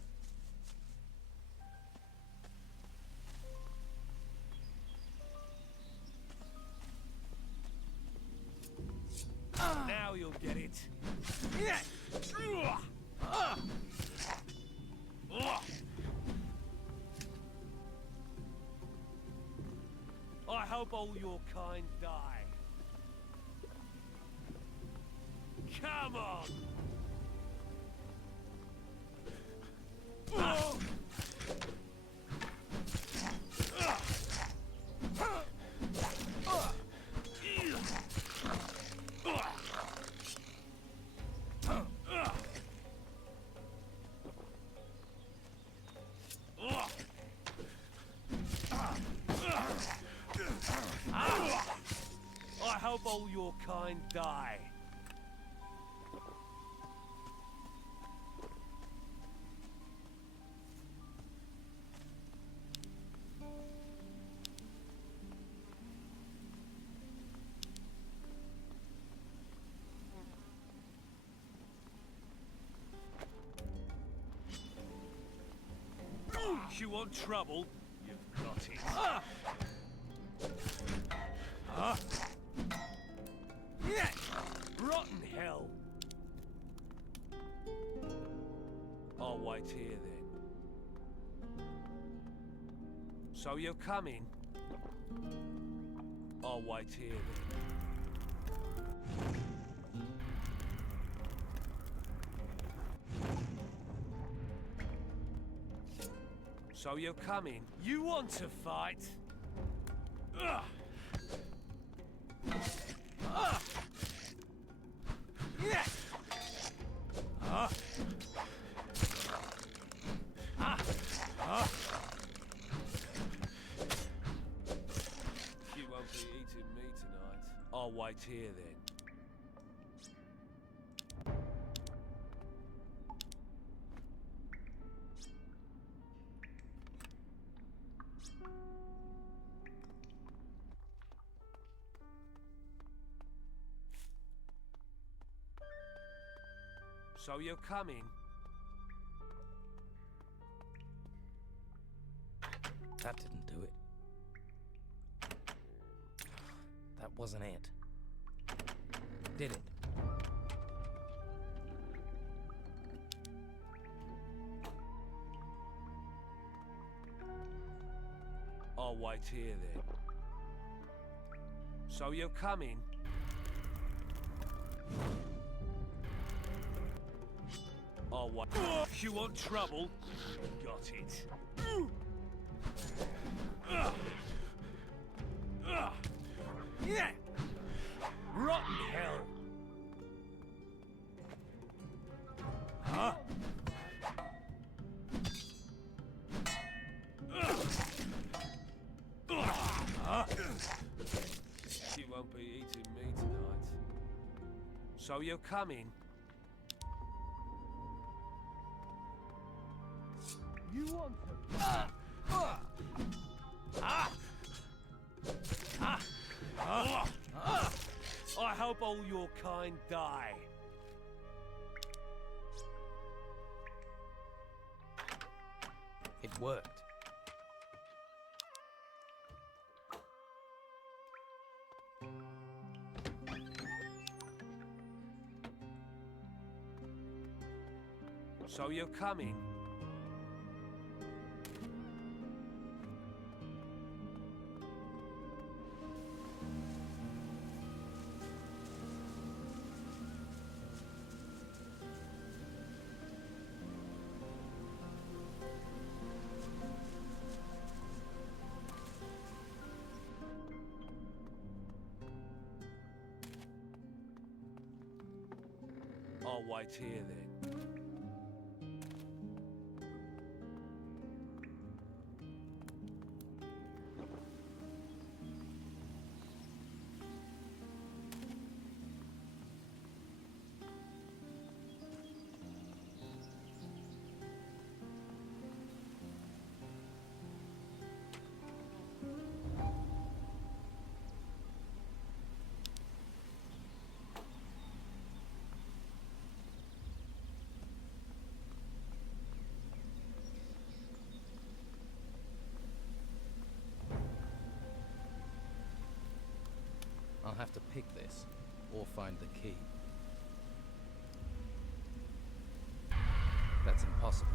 Now you'll get it. I hope all your kind die. Come on! I hope all your kind die. You want trouble? You've got it. Rotten hell! I'll wait here then. So you're coming? I'll wait here then. So you're coming? You want to fight? Ugh. Yeah. You won't be eating me tonight. I'll wait here then. So you're coming? That didn't do it. That wasn't it. Did it? I'll wait here then. So you're coming? Oh, what? You want trouble? Got it. Yeah! Rotten hell! Huh? You won't be eating me tonight. So you're coming? You want to... I hope all your kind die. It worked. So you're coming? I'll wait here then. I'll have to pick this, or find the key. That's impossible.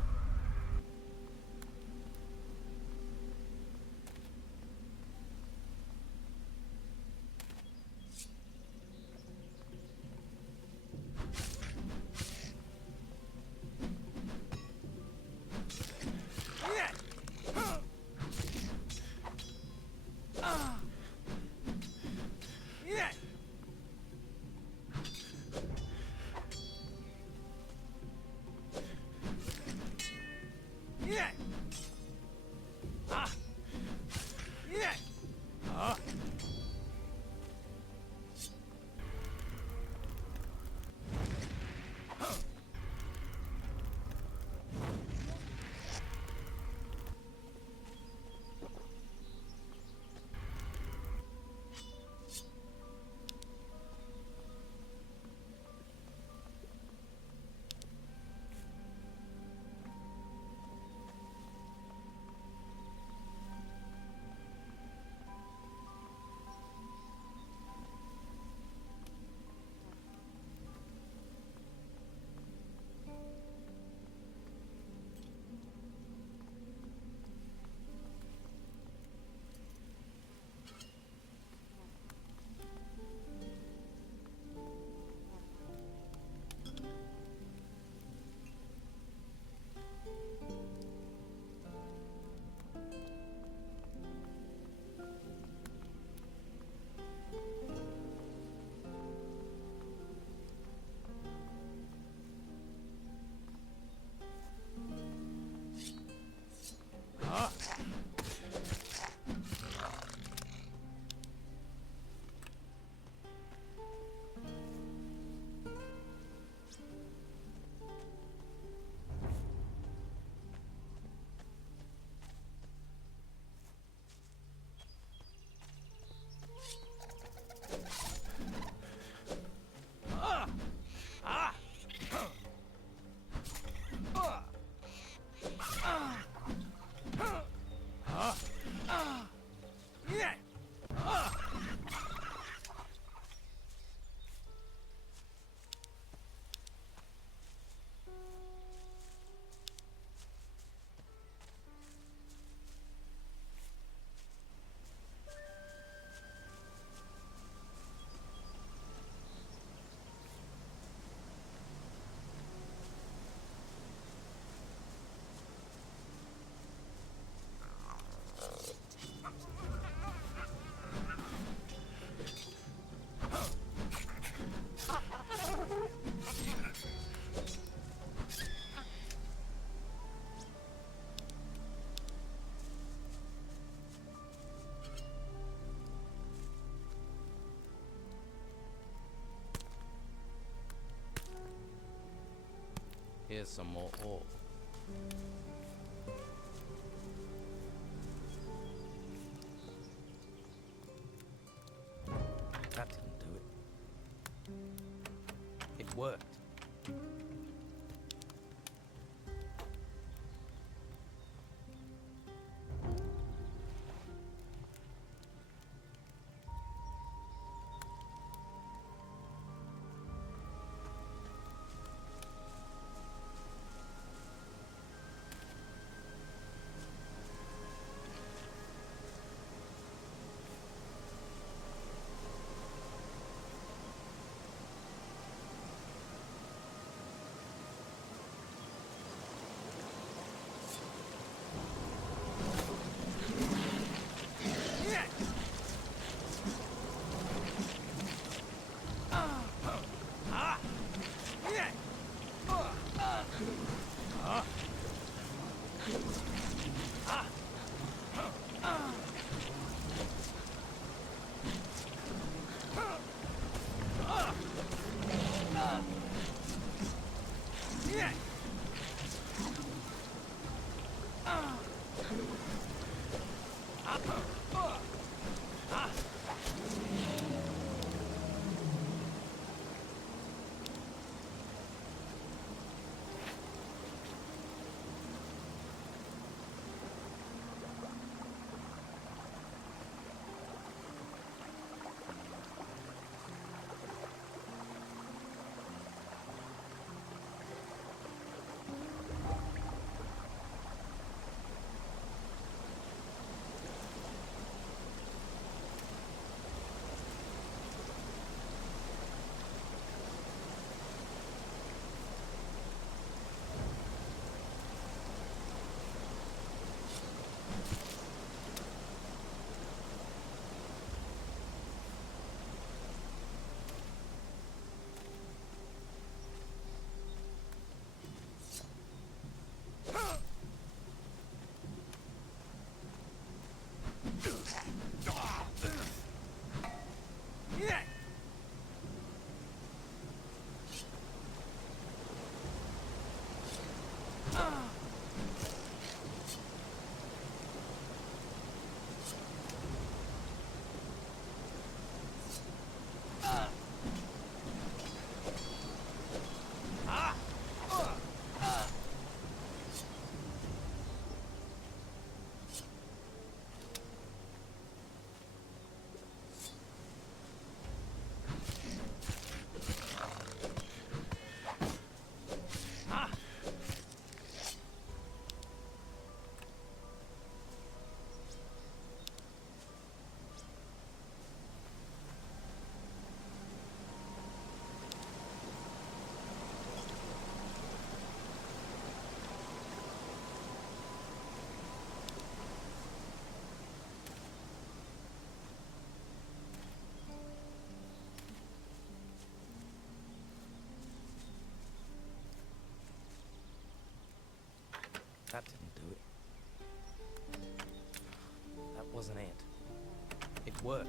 Here's some more ore. That didn't do it. It worked. That didn't do it. That wasn't it. It worked.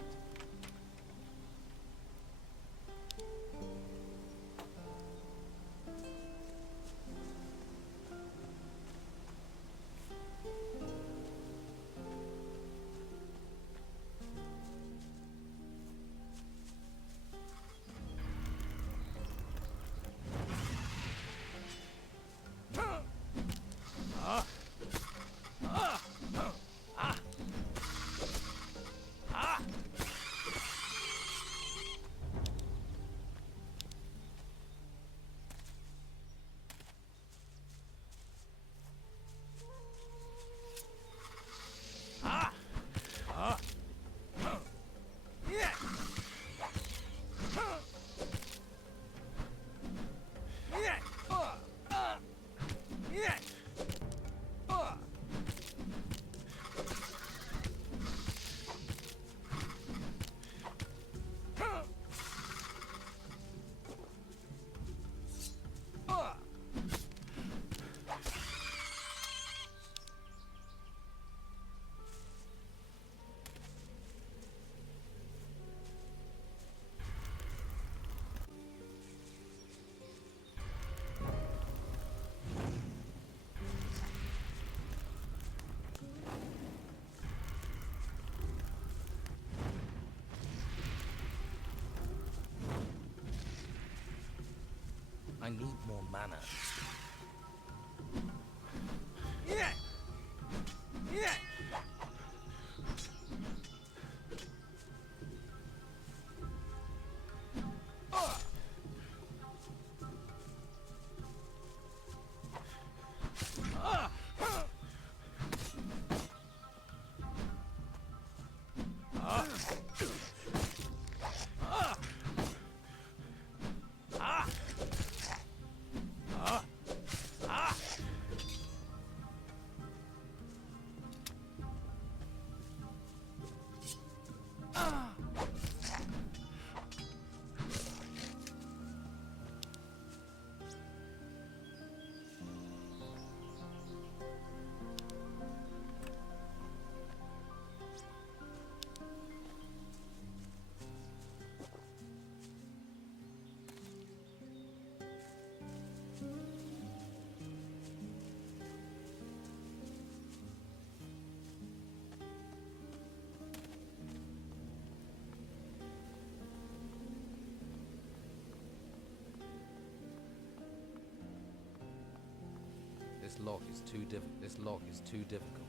I need more mana. This lock is too difficult.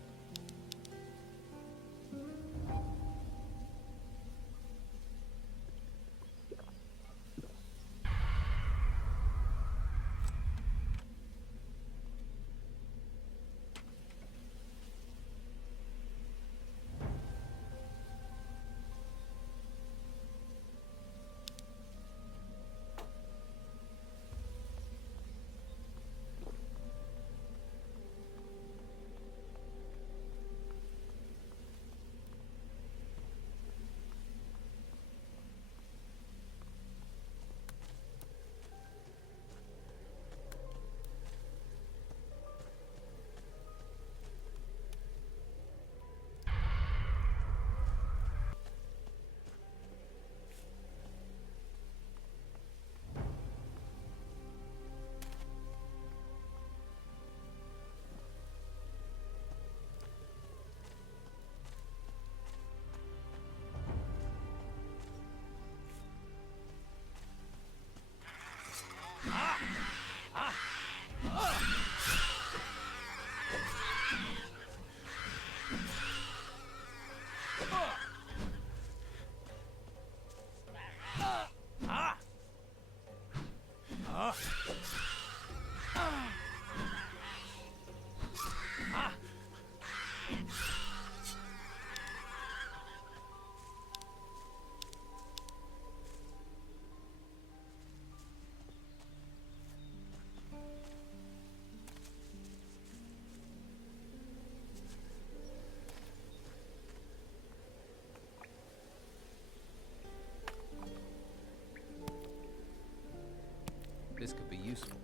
This could be useful.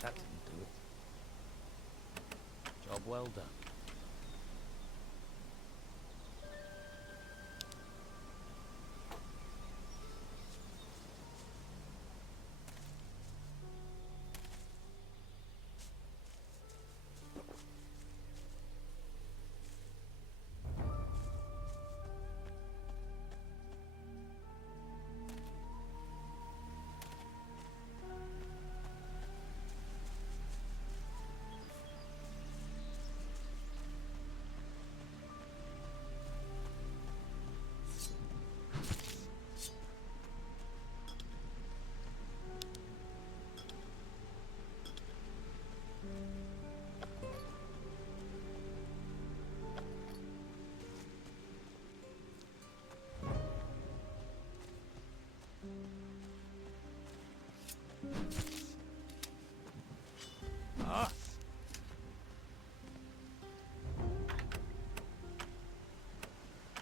That didn't do it. Job well done.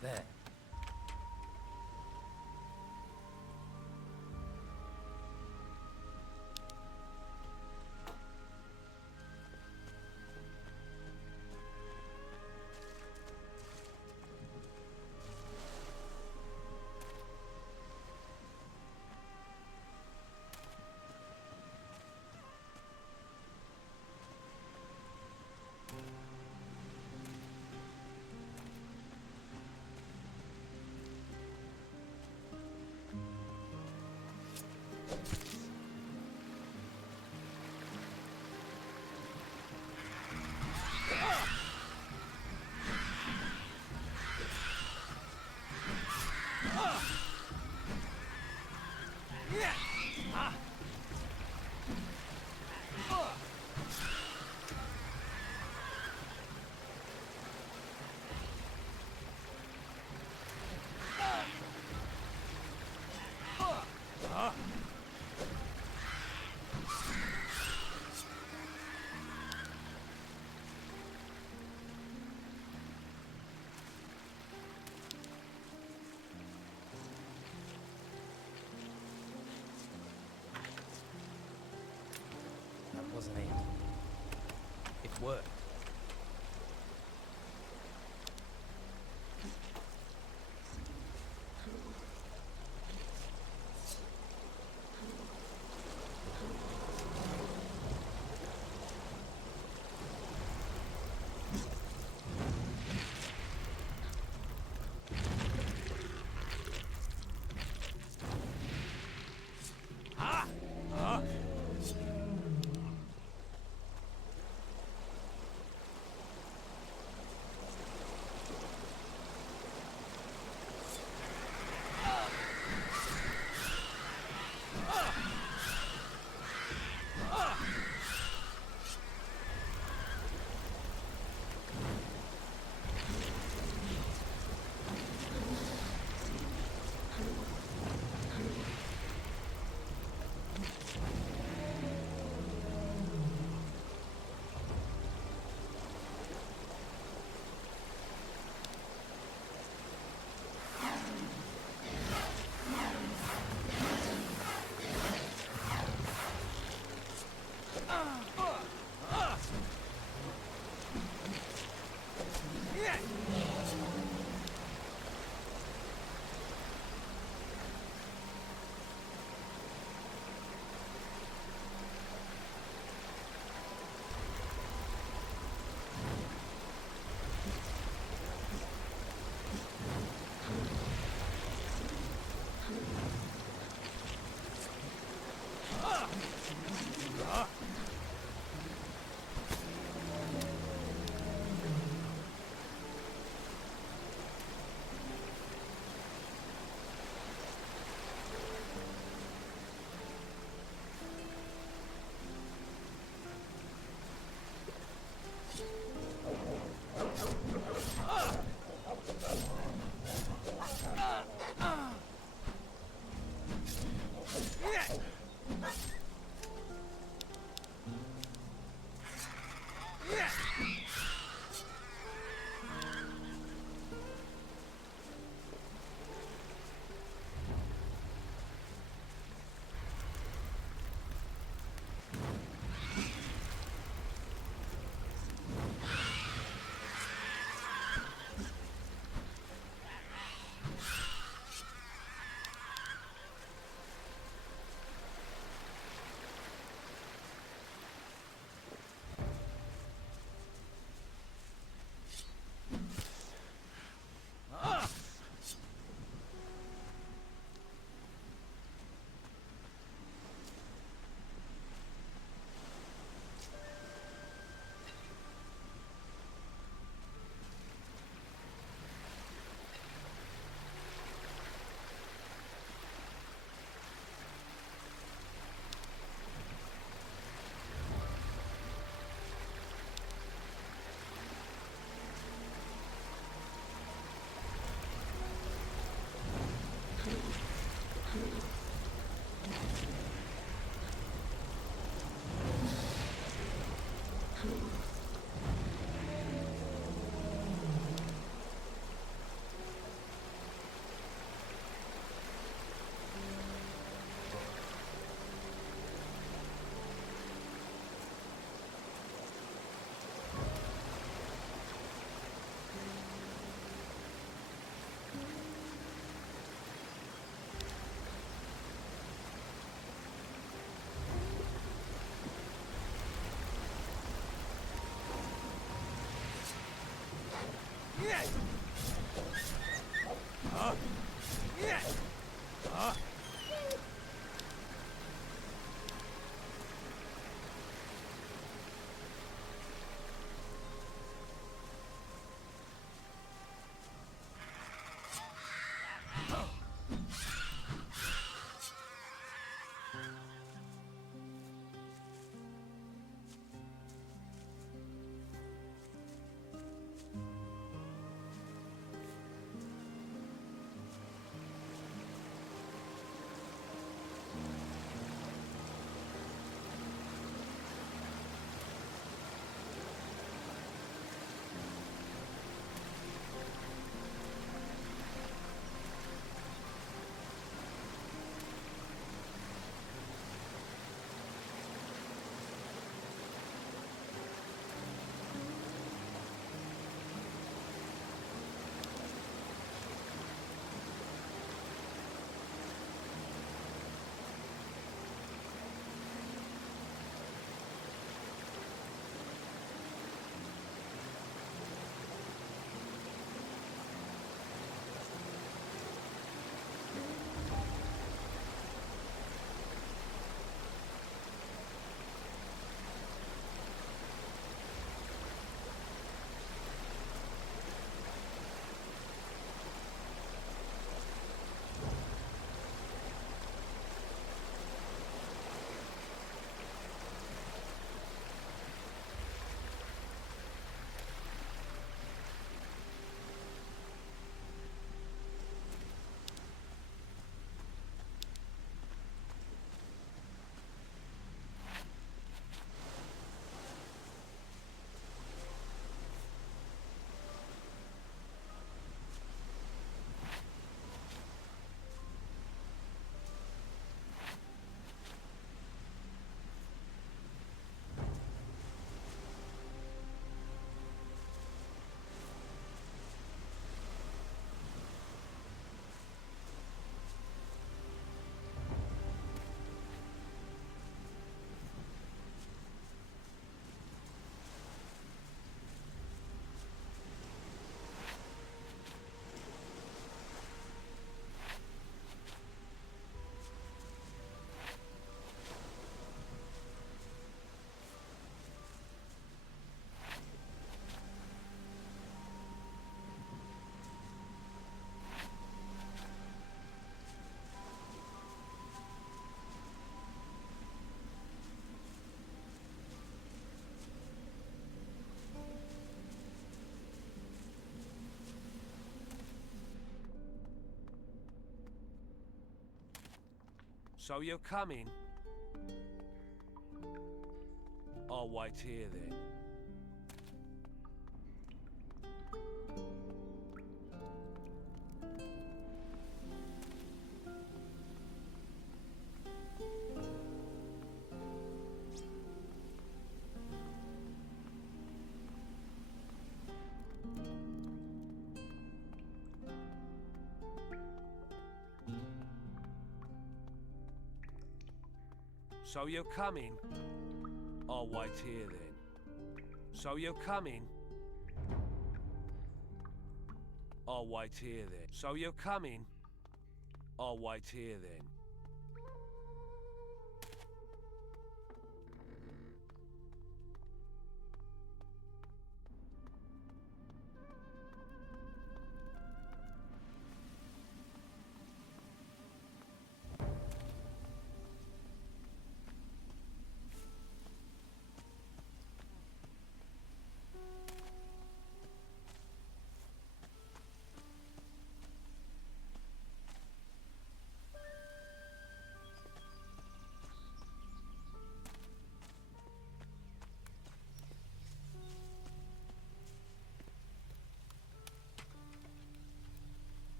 There. That wasn't it. It worked. So you're coming? I'll wait here then. So you're coming? I'll wait here then. So you're coming? I'll wait here then. So you're coming? I'll wait here then.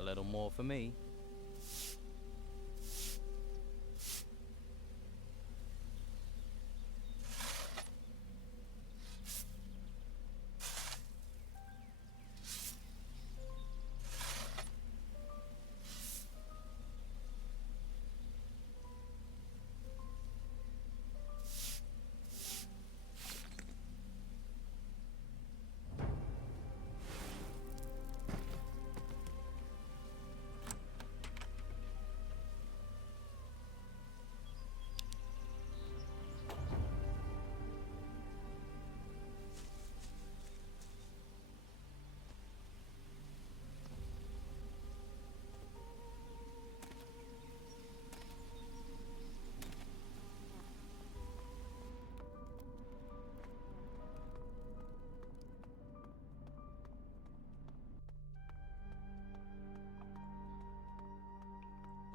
A little more for me.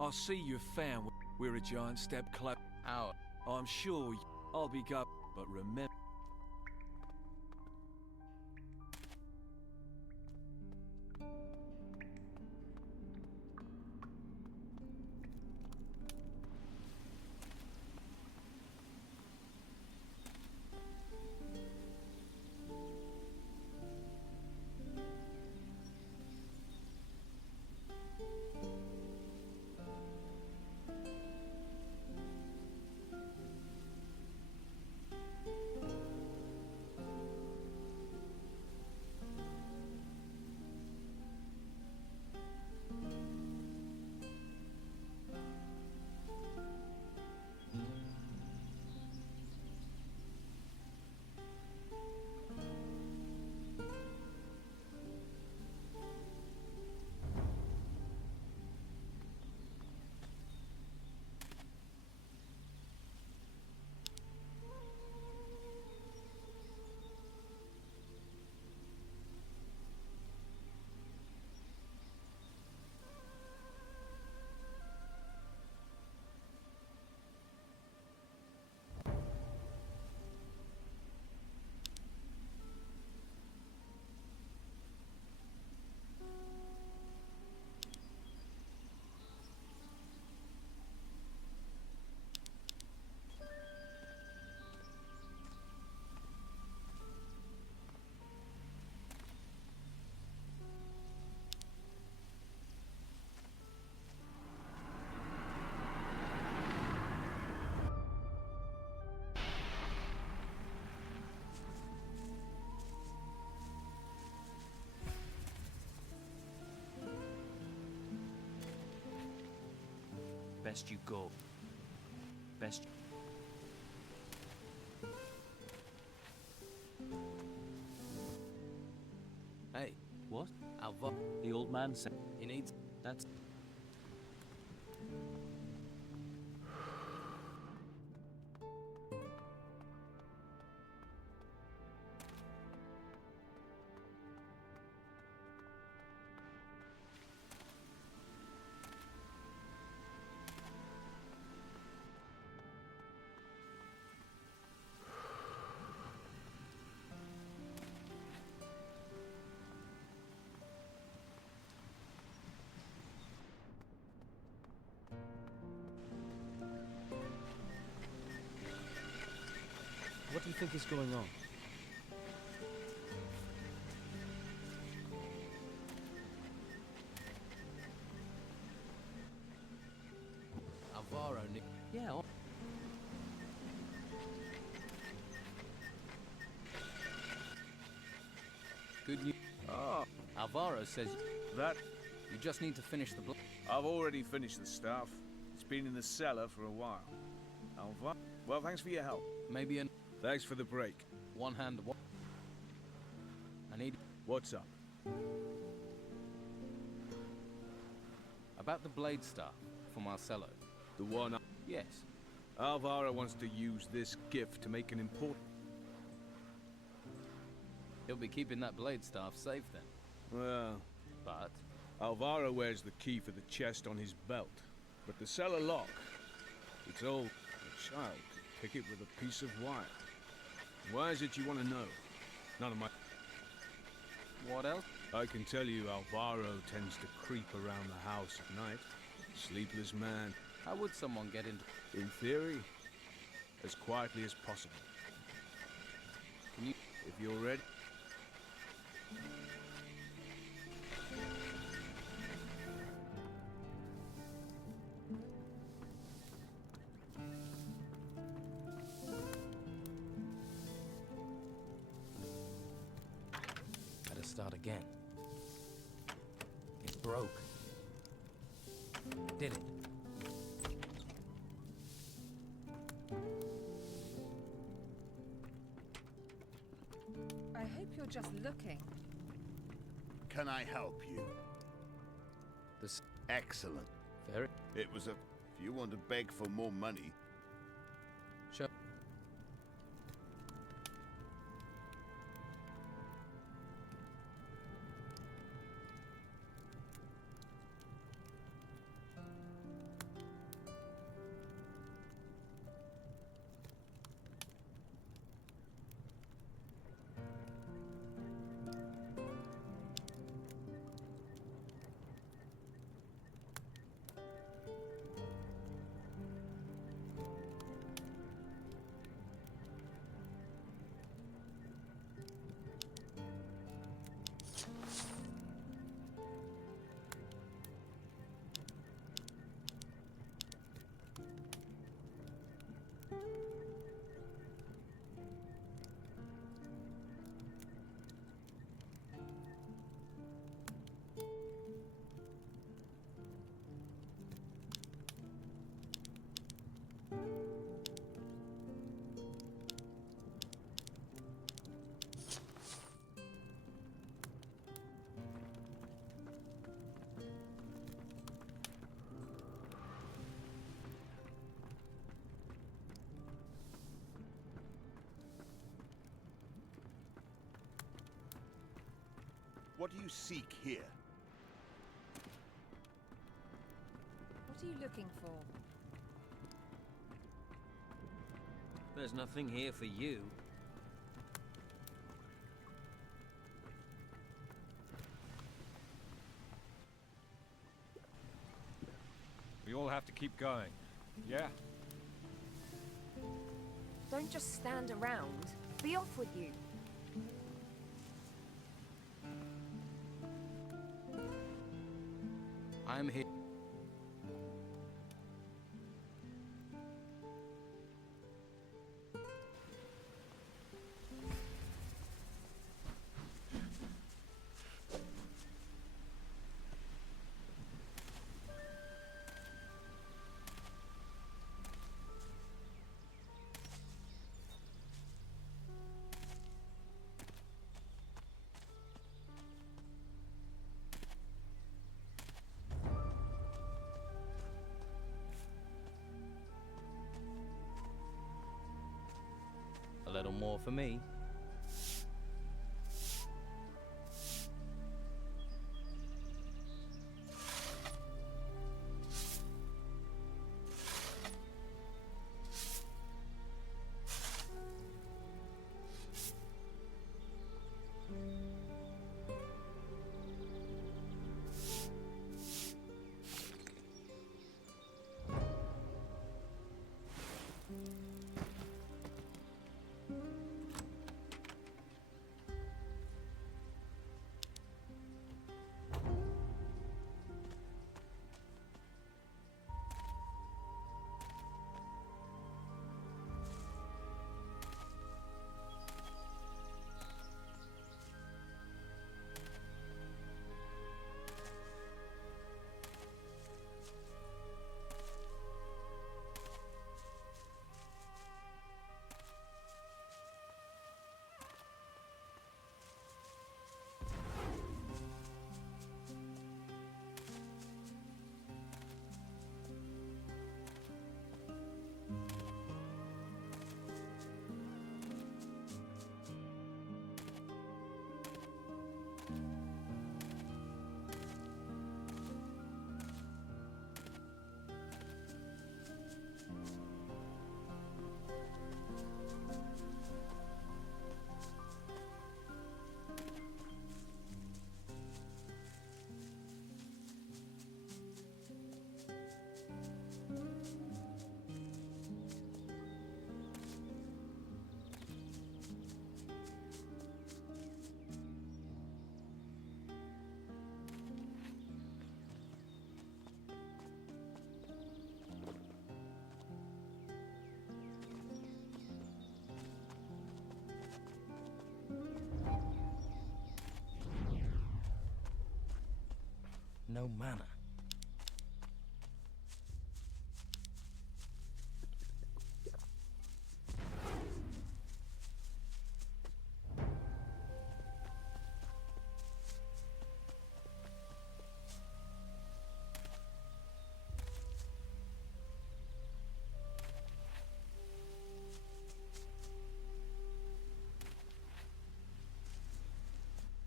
I see you've found we're a giant step close. Out. I'm sure I'll be go, but remember. Best you go. Best. Hey. What? Alva. The old man said He needs. that's. What do you think is going on? Alvaro. Yeah. Good news. Ah. Alvaro says that you just need to finish the. I've already finished the stuff. It's been in the cellar for a while. Alvaro. Well, thanks for your help. Maybe an. Thanks for the break. One hand. I need. What's up? About the blade staff for Marcelo. The one. Yes. Alvaro wants to use this gift to make an important. He'll be keeping that blade staff safe then. Well. But. Alvaro wears the key for the chest on his belt. But the cellar lock. It's old. A child could pick it with a piece of wire. Why is it you want to know? None of my... What else? I can tell you Alvaro tends to creep around the house at night. Sleepless man. How would someone get into... In theory, as quietly as possible. Can you... If you're ready... Start again. It broke. Did it? I hope you're just looking. Can I help you? This. Excellent. Very. It was a... If you want to beg for more money... Sure. What do you seek here? What are you looking for? There's nothing here for you. We all have to keep going. Yeah. Don't just stand around. Be off with you. I'm here. A little more for me. No manner.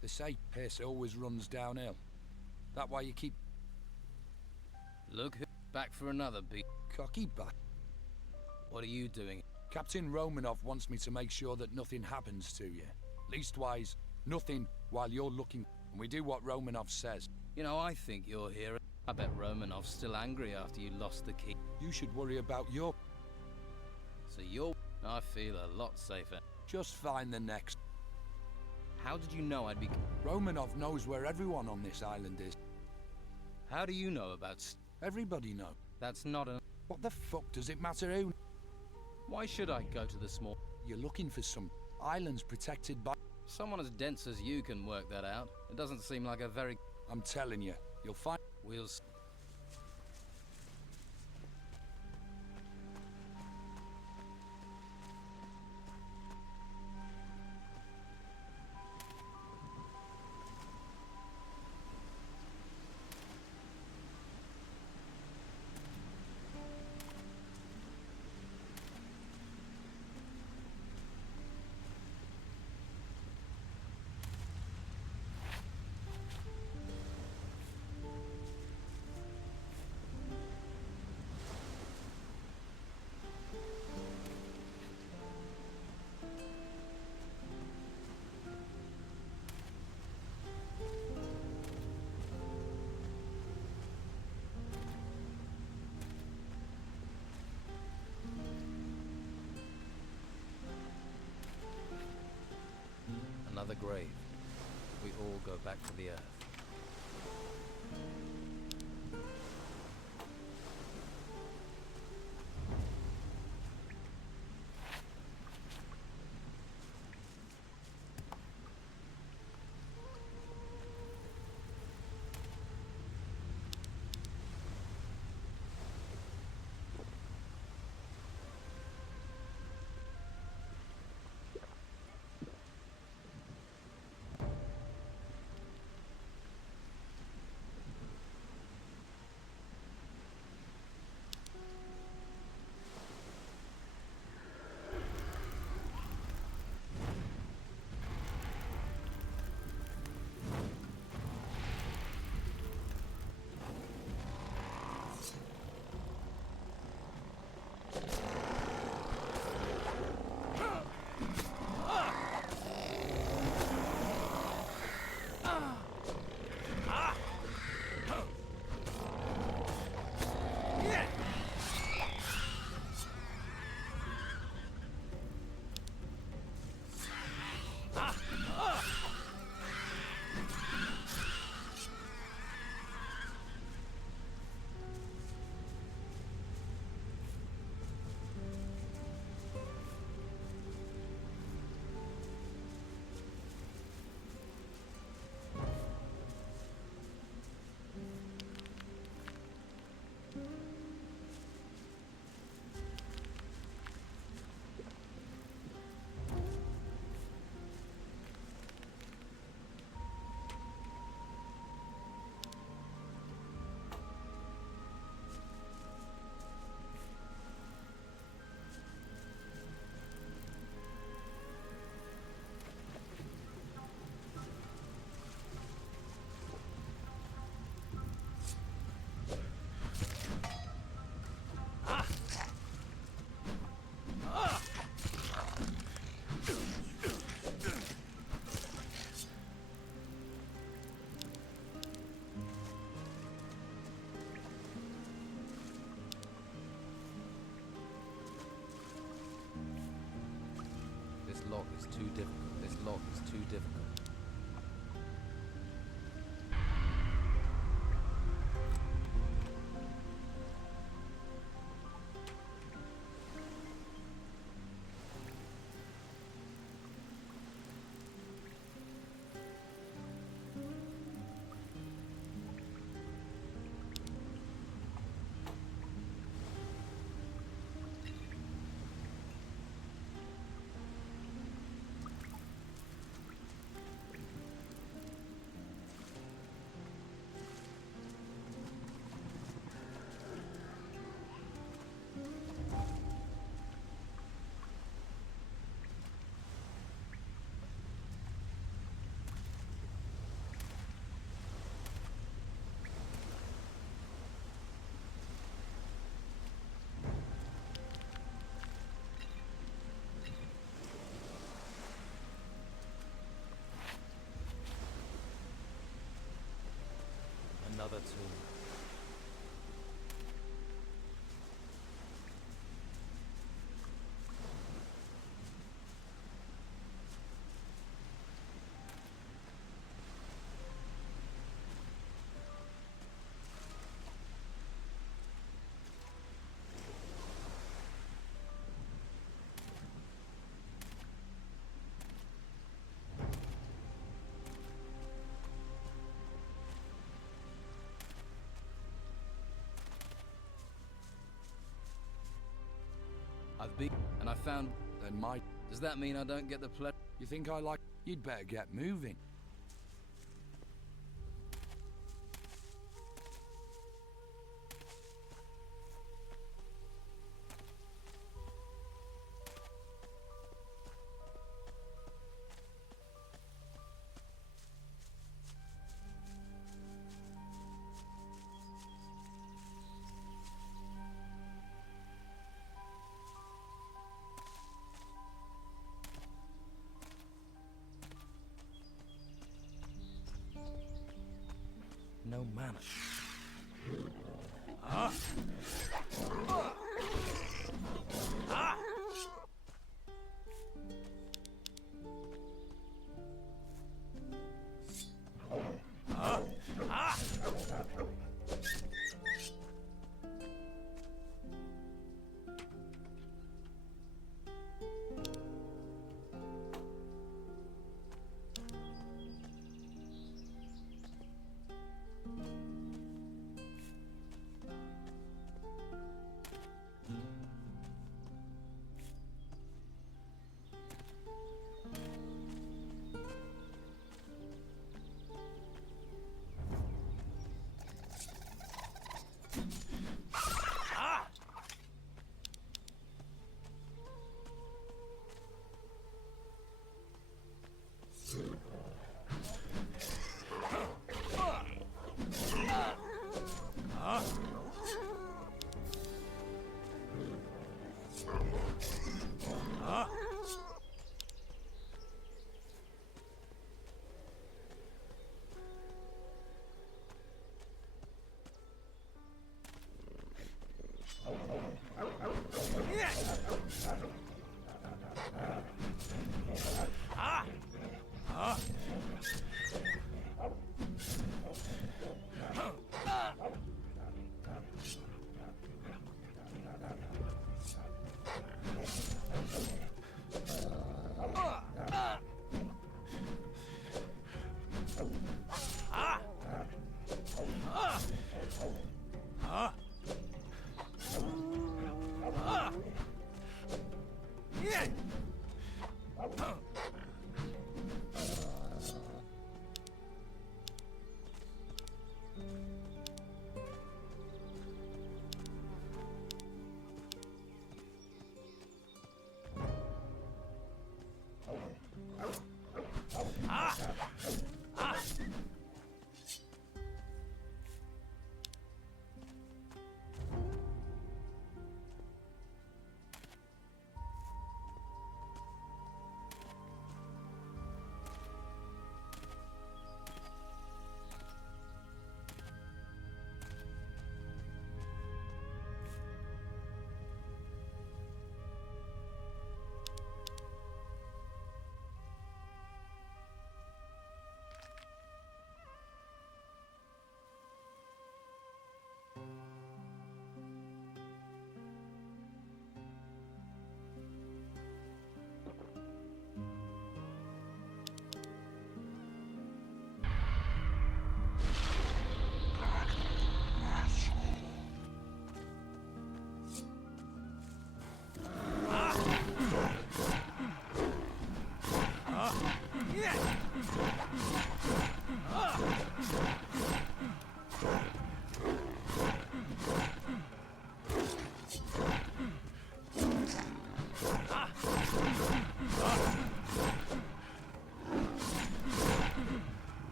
They say pace always runs downhill. That why you keep... Look, back for another beat. Cocky back. What are you doing? Captain Romanov wants me to make sure that nothing happens to you. Leastwise, nothing while you're looking. And we do what Romanov says. You know, I think you're here. I bet Romanov's still angry after you lost the key. You should worry about your... So you're... I feel a lot safer. Just find the next. How did you know I'd be... Romanov knows where everyone on this island is. How do you know about... Everybody know. That's not a... What the fuck does it matter who? Why should I go to the small... You're looking for some islands protected by... Someone as dense as you can work that out. It doesn't seem like a very... I'm telling you, you'll find... We'll... Another grave. We all go back to the earth. This lock is too difficult. This lock is too difficult. Another tomb. I've been, and I found. Then my. Does that mean I don't get the pleasure? You think I like? You'd better get moving. No manner.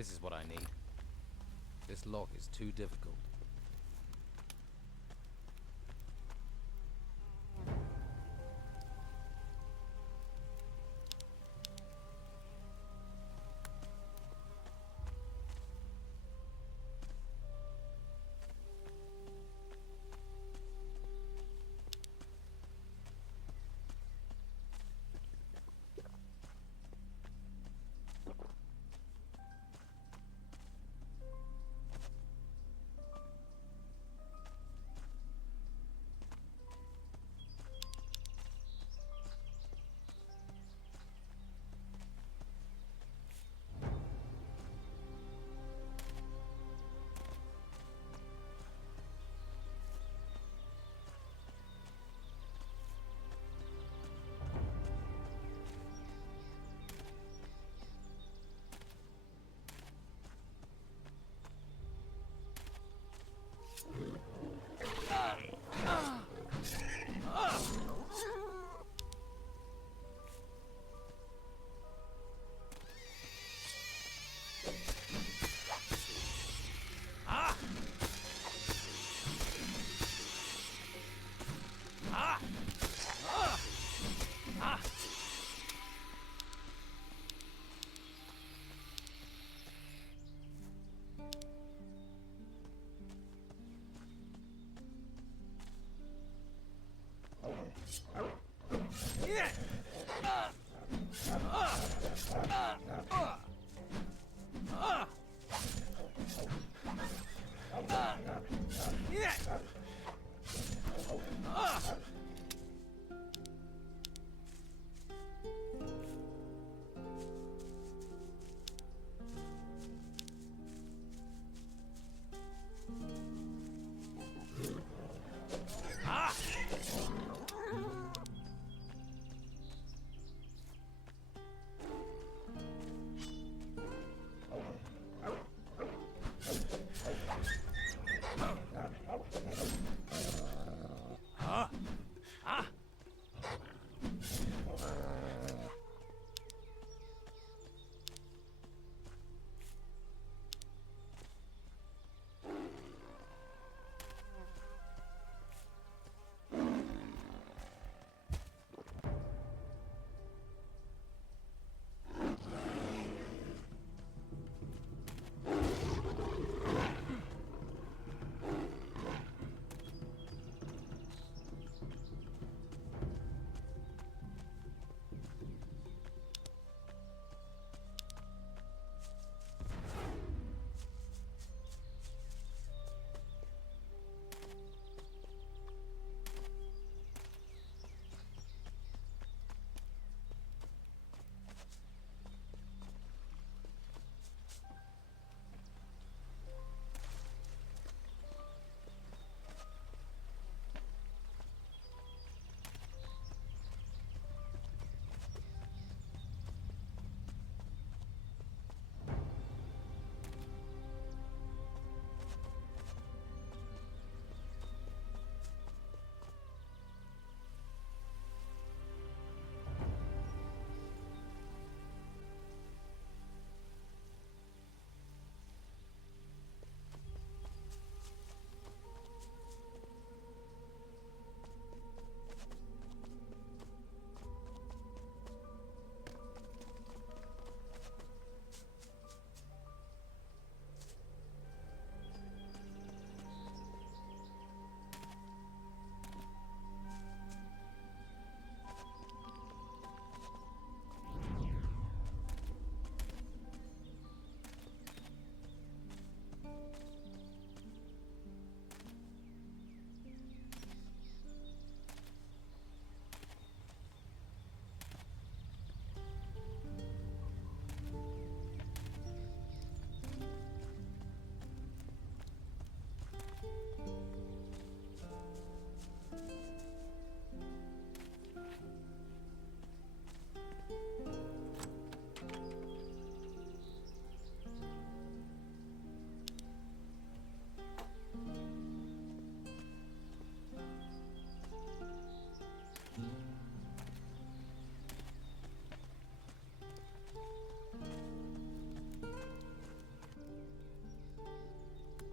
This is what I need. This lock is too difficult.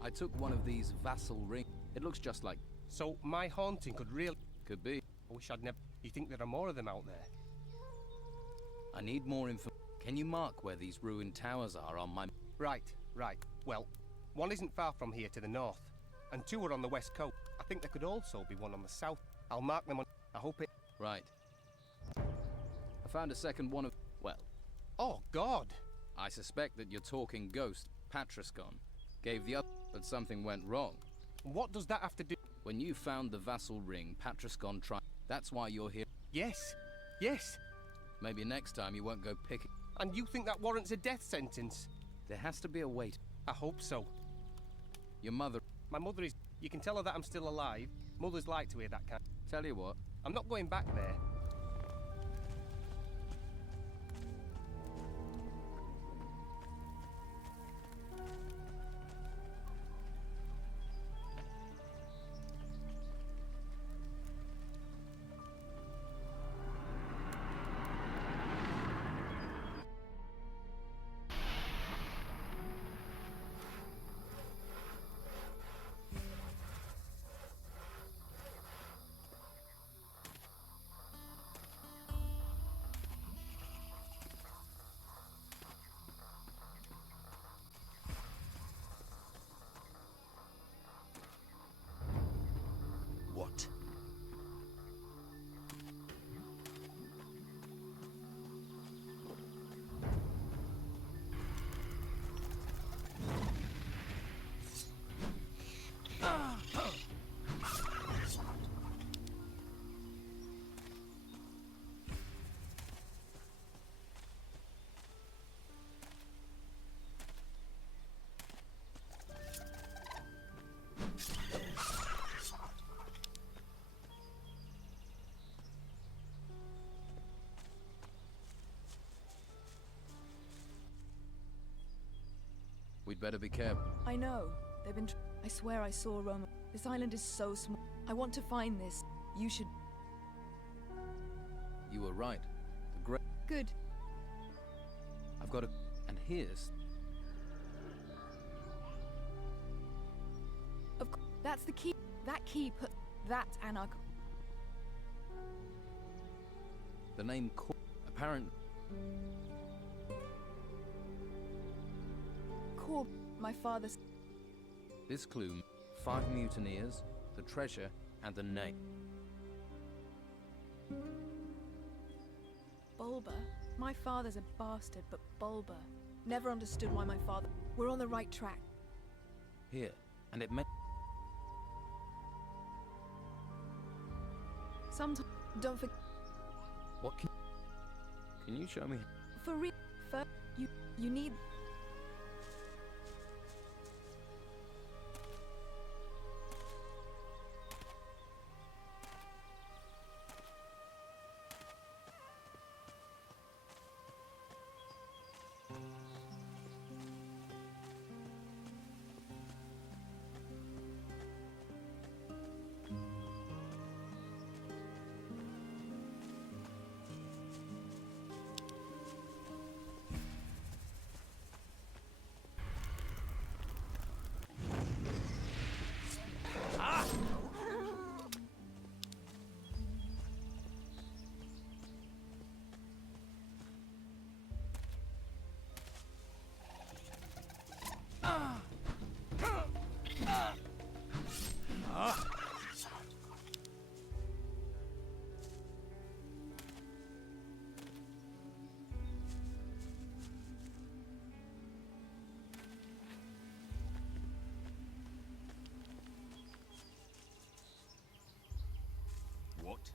I took one of these vassal rings. It looks just like... So my haunting could really... Could be. I wish I'd never... You think there are more of them out there? I need more info. Can you mark where these ruined towers are on my... Right. Well, one isn't far from here to the north, and two are on the west coast. I think there could also be one on the south. I'll mark them on... I hope it... Right. I found a second one of... Well... Oh, God! I suspect that your talking ghost, Patrascon, gave the other... But something went wrong. What does that have to do... When you found the vassal ring, Patrascon tried... That's why you're here. Yes. Maybe next time you won't go picking. And you think that warrants a death sentence? There has to be a way. I hope so. Your mother... My mother is... You can tell her that I'm still alive. Mothers like to hear that kind... Tell you what. I'm not going back there. What? We'd better be careful. I know. They've been... I swear I saw Roma. This island is so small. I want to find this. You should... You were right. The great... Good. I've got a... And here's... Of course. That's the key. That key put... That anarch... The name... Apparent... My father's... This clue, 5 mutineers, the treasure, and the name. Bulba? My father's a bastard, but Bulba. Never understood why my father... We're on the right track. Here, and it meant... Sometimes... Don't forget... What can... Can you show me... For real... You need... What?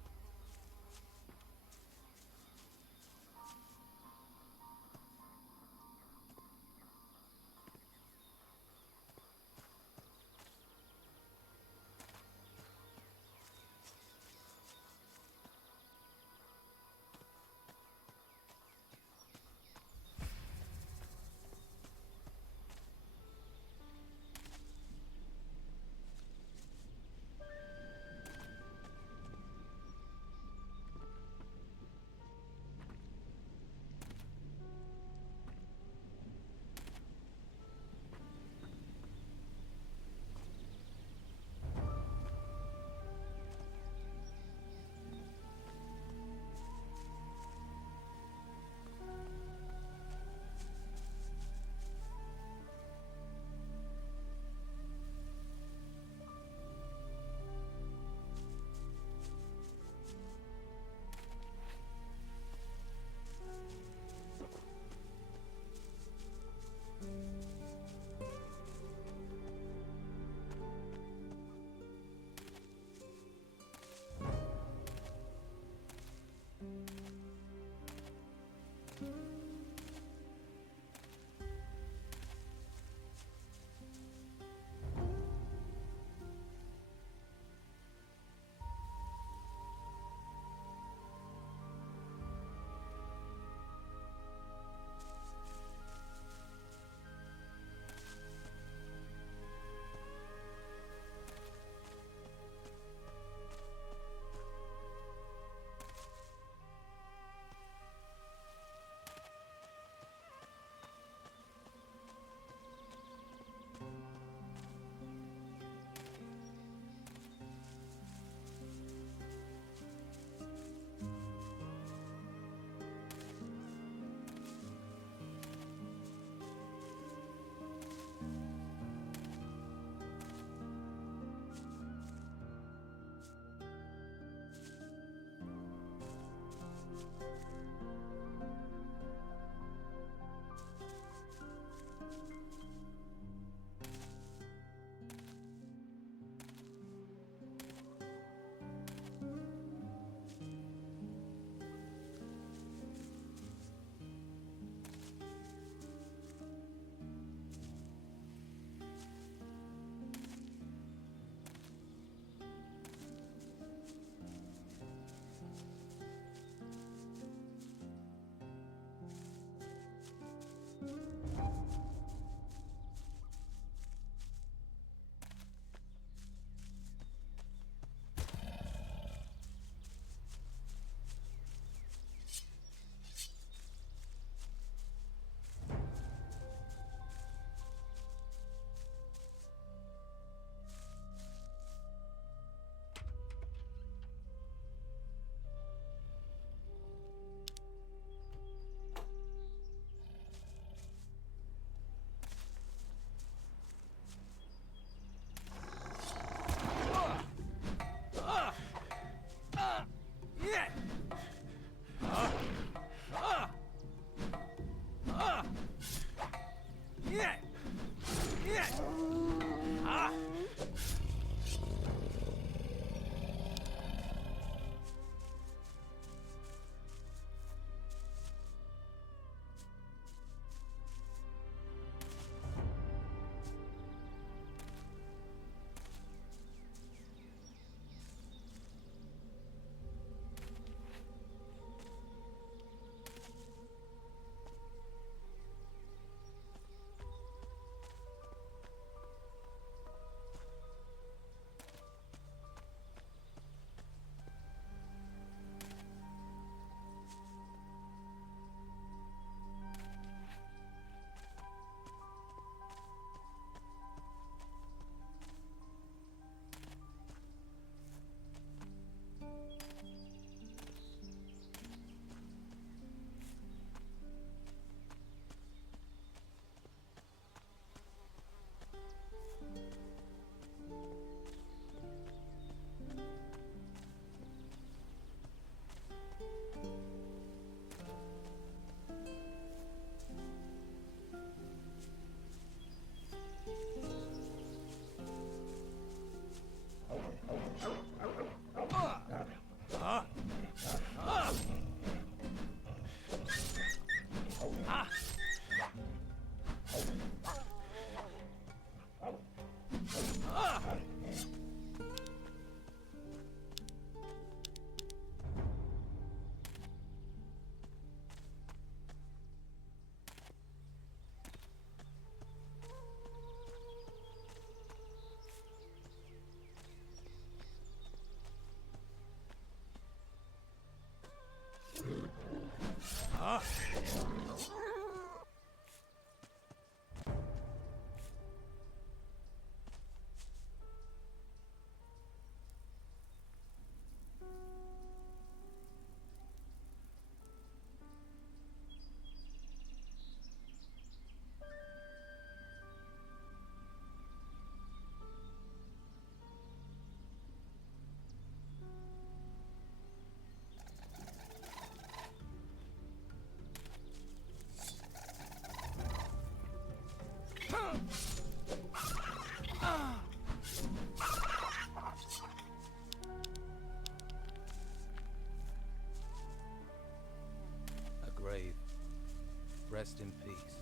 Rest in peace.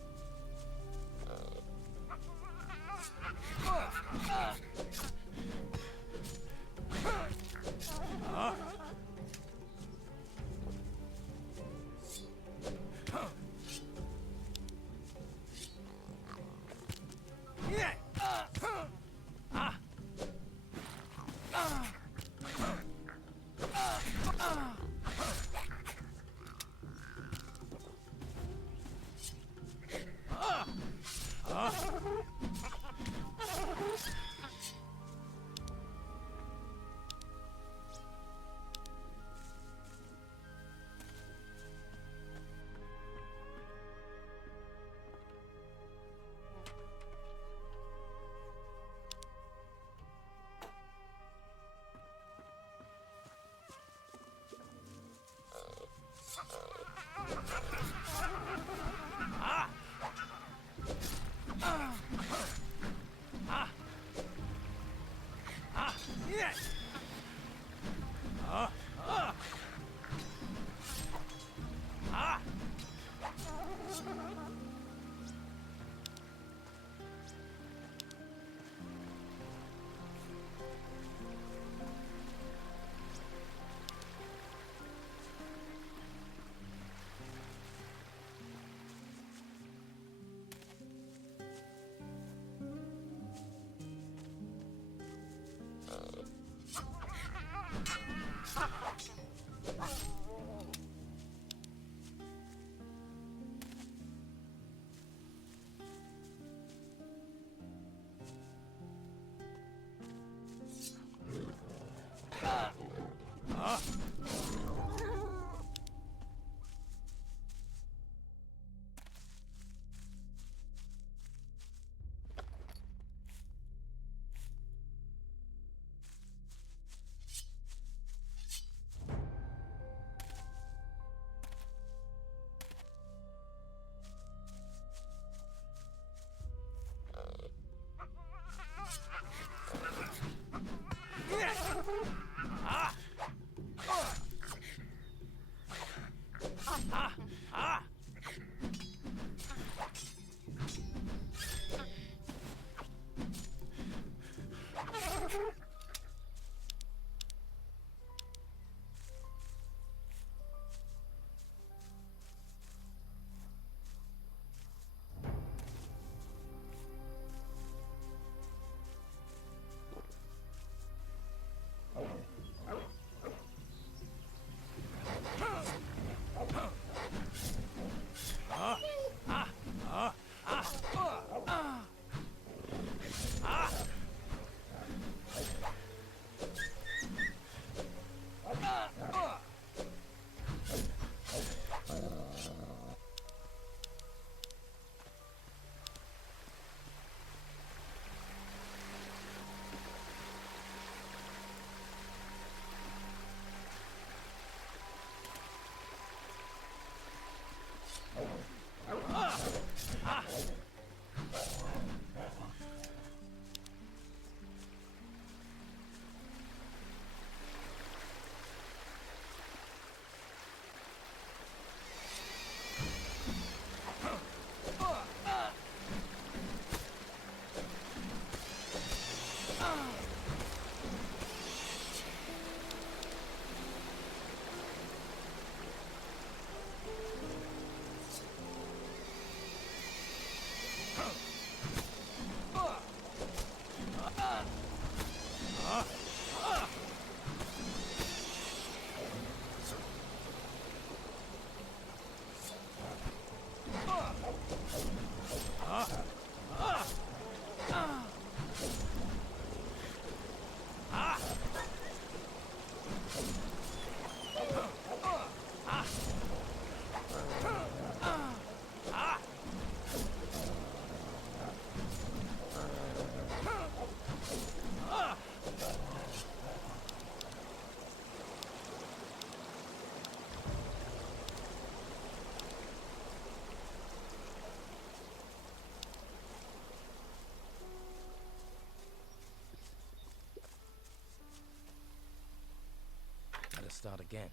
Better start again.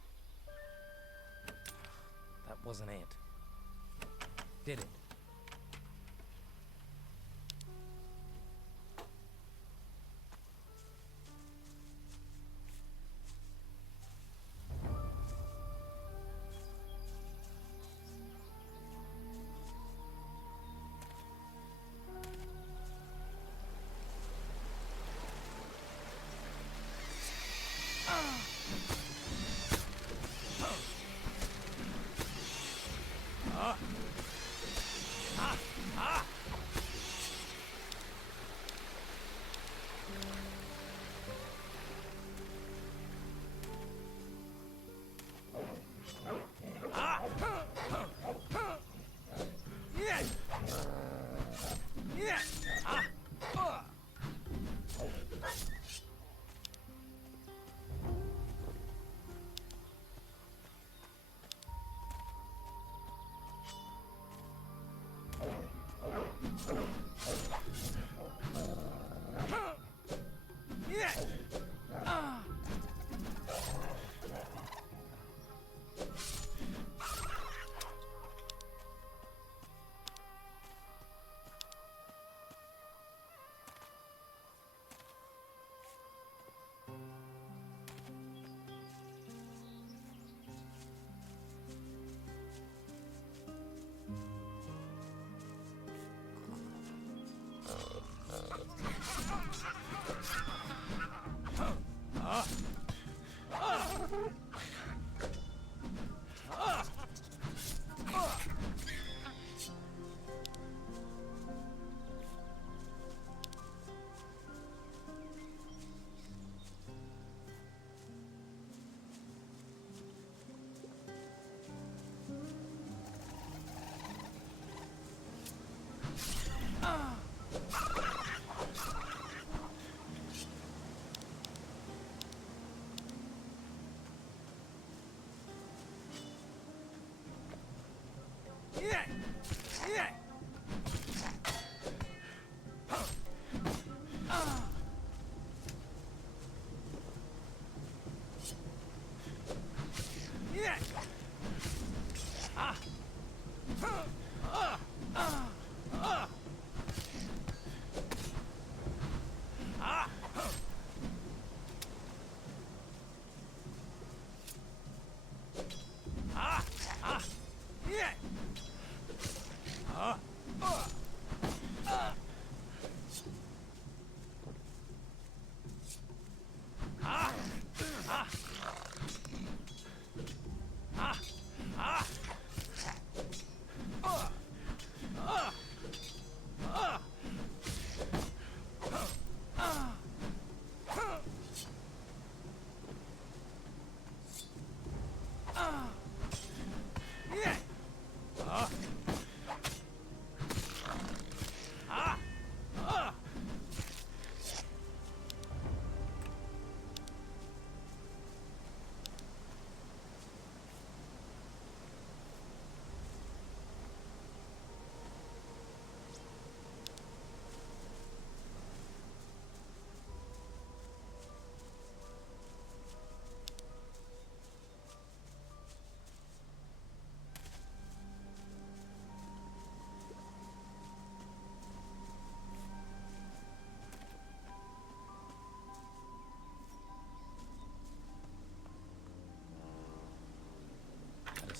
That wasn't it. Did it?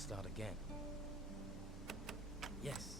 Start again. Yes.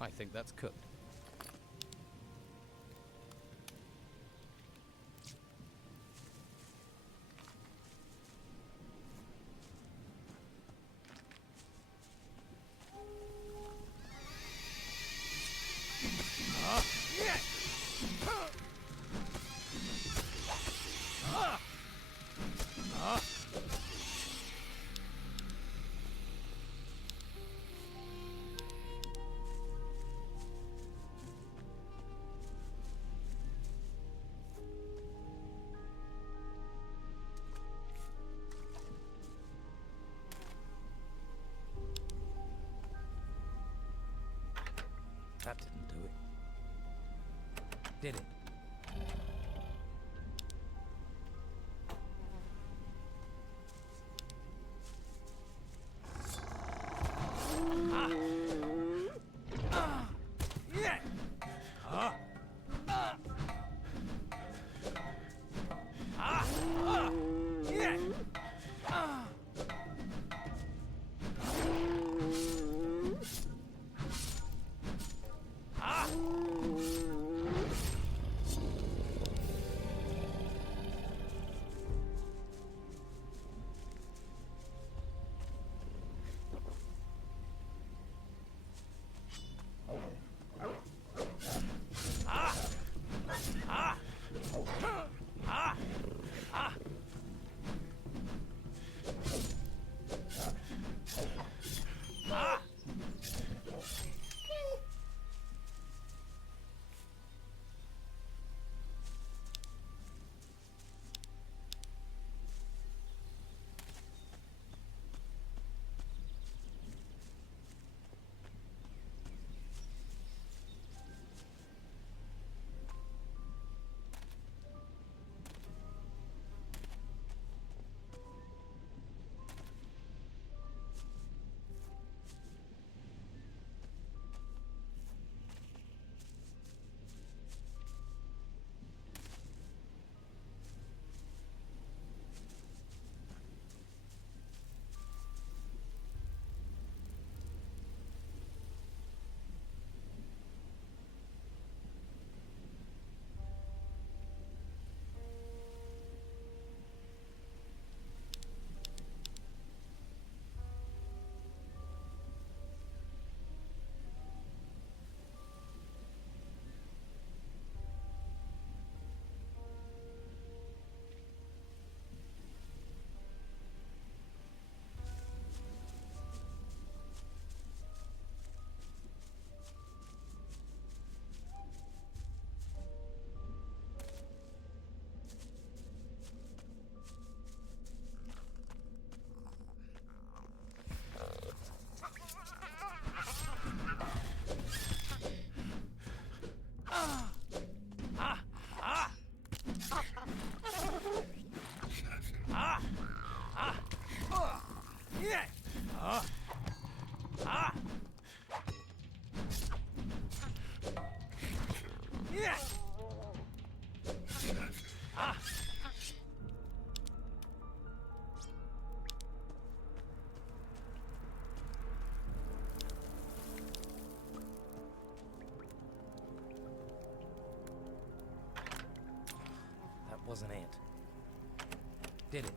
I think that's cooked. That didn't do it. Did it? Wasn't it? Did it?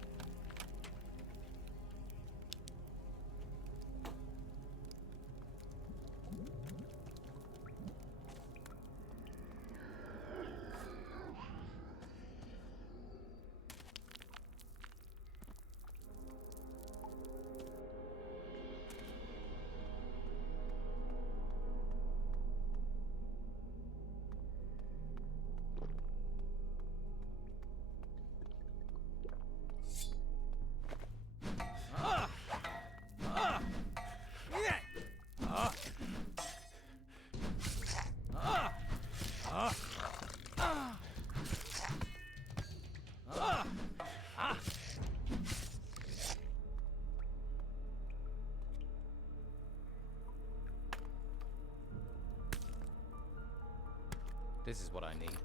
This is what I need.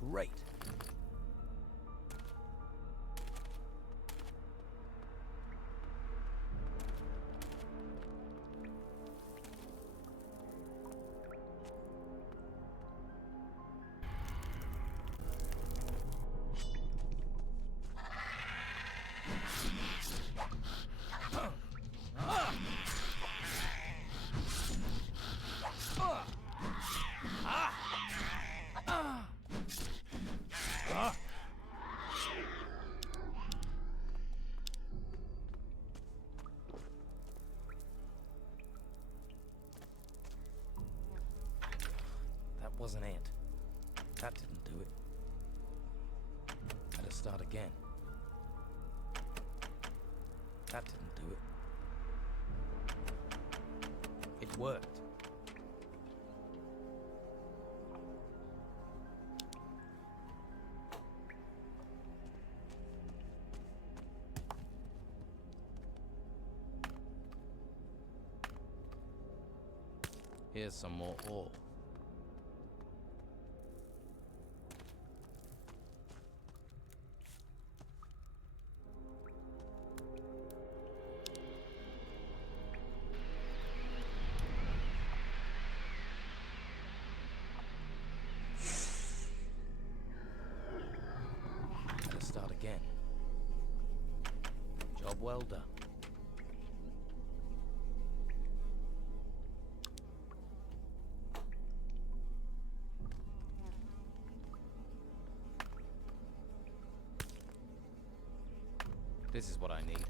Great. Wasn't it? That didn't do it. Better start again. That didn't do it. It worked. Here's some more ore. Well done. This is what I need.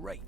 Great.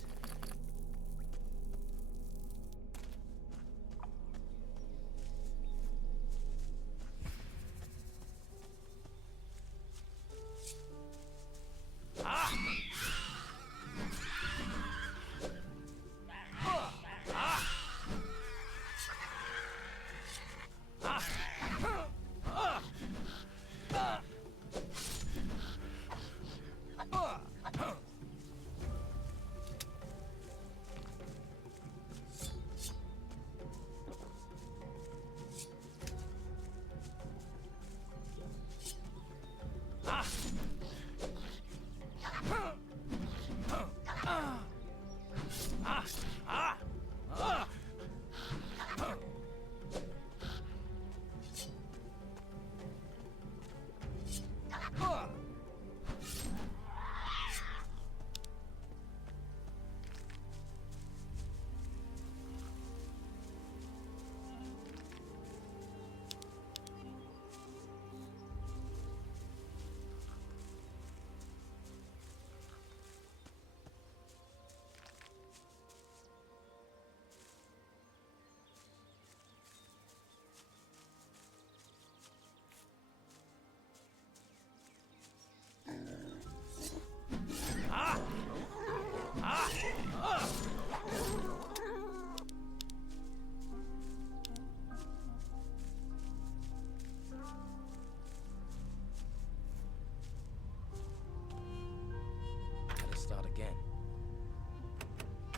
Start again.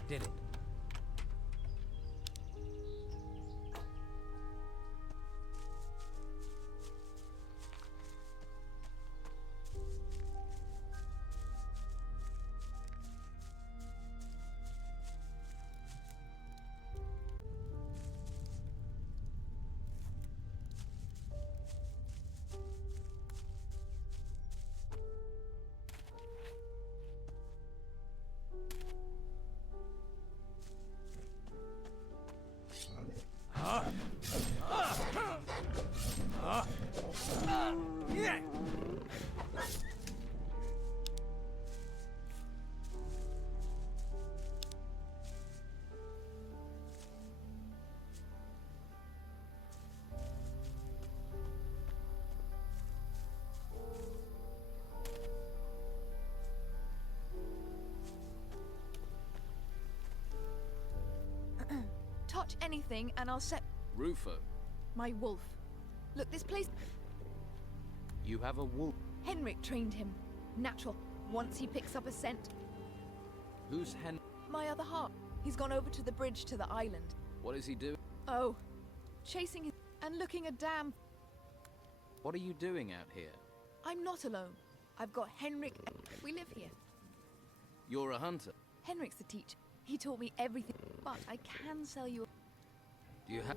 Did it. Touch anything and I'll set Rufo, my wolf. Look, this place... you have a wolf. Henrik trained him. Natural. Once he picks up a scent. Who's Hen? My other half. He's gone over to the bridge to the island. What does he do? Oh. Chasing his... and looking a damn... What are you doing out here? I'm not alone. I've got Henrik... We live here. You're a hunter. Henrik's the teacher. He taught me everything, but I can sell you... Do you have...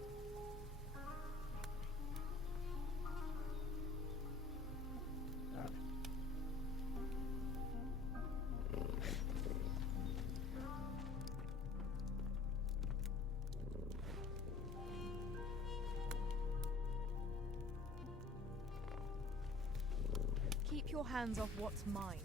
Keep your hands off what's mine.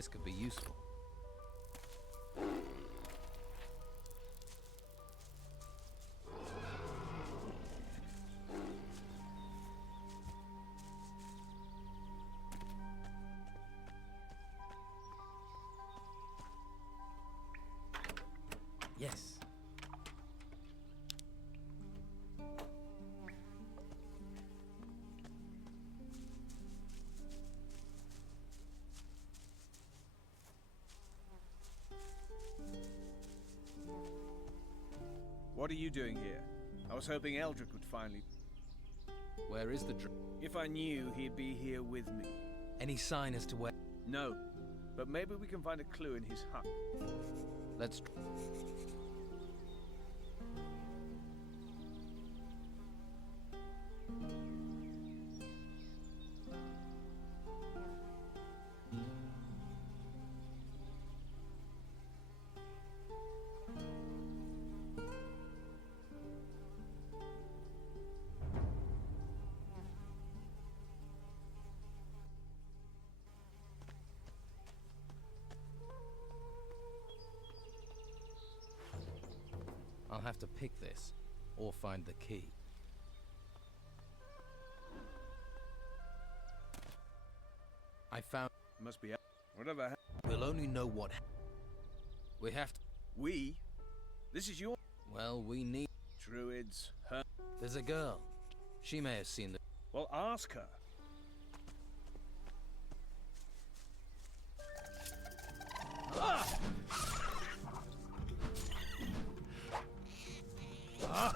This could be useful. Yes. What are you doing here? I was hoping Eldrick would finally... Where is the If I knew, he'd be here with me. Any sign as to where? No, but maybe we can find a clue in his hut. Let's... I'll have to pick this, or find the key. I found... Must be... Whatever... We'll only know what... We have to... We? This is your... Well, we need... Druids, her... There's a girl. She may have seen the... Well, ask her. Ah! Ah!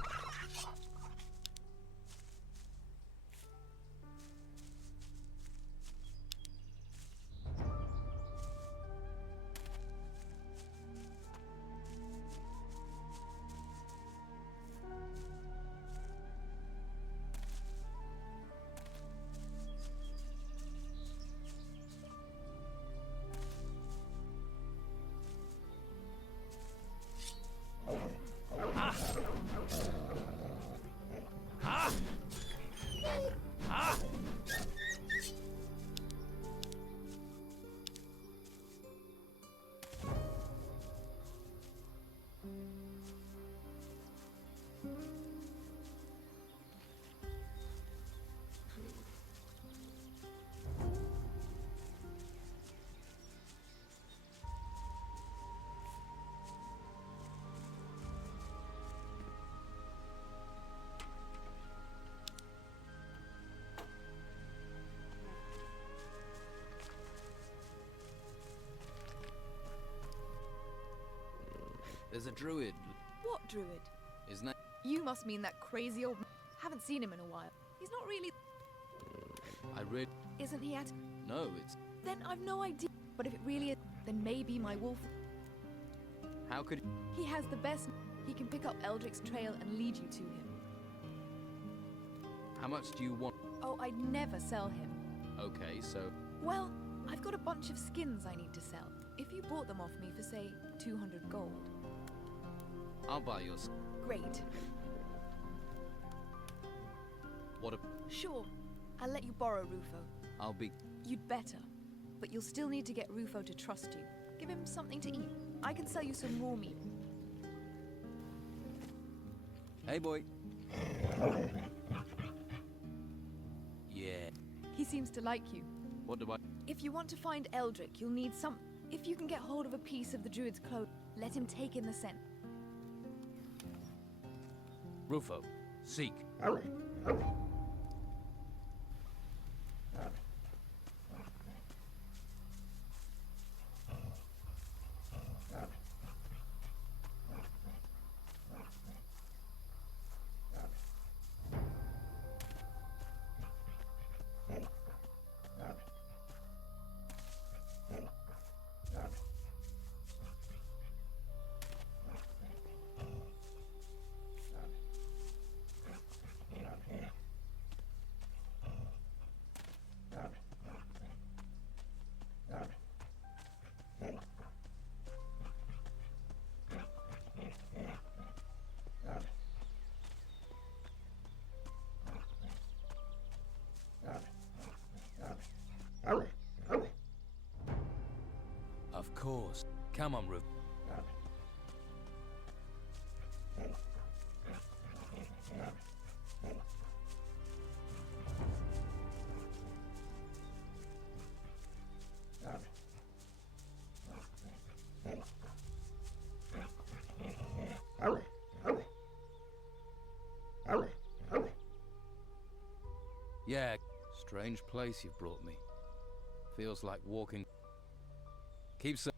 There's a druid. What druid? His name... You must mean that crazy old... Haven't seen him in a while. He's not really... I read... Isn't he at... No, it's... Then I've no idea. But if it really is, then maybe my wolf... How could... He has the best... He can pick up Eldrick's trail and lead you to him. How much do you want? Oh, I'd never sell him. Okay, so... Well, I've got a bunch of skins I need to sell. If you bought them off me for, say, 200 gold... I'll buy yours. Great. What a... Sure. I'll let you borrow Rufo. I'll be... You'd better. But you'll still need to get Rufo to trust you. Give him something to eat. I can sell you some raw meat. Hey, boy. Yeah. He seems to like you. What do I... If you want to find Eldrick, you'll need some... If you can get hold of a piece of the druid's cloak, let him take in the scent. Rufo, seek. course. Come on, Ruth. Yeah, strange place you've brought me. Feels like walking. Keep so.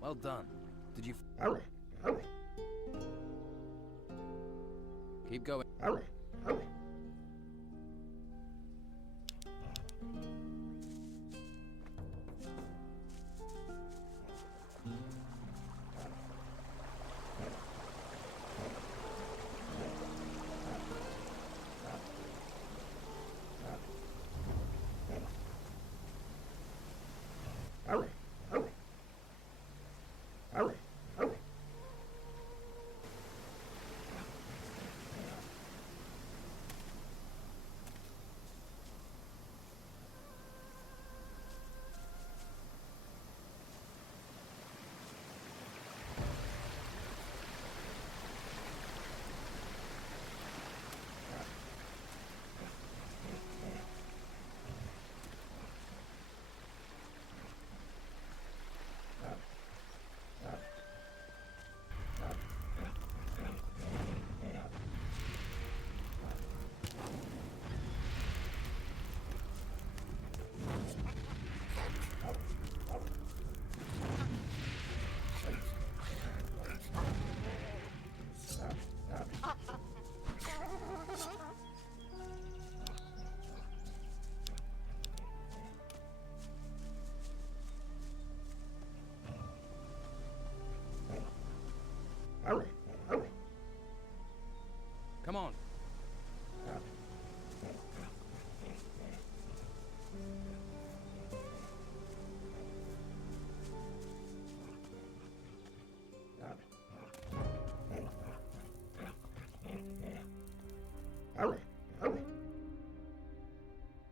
Well done. Did you... Keep going. Come on.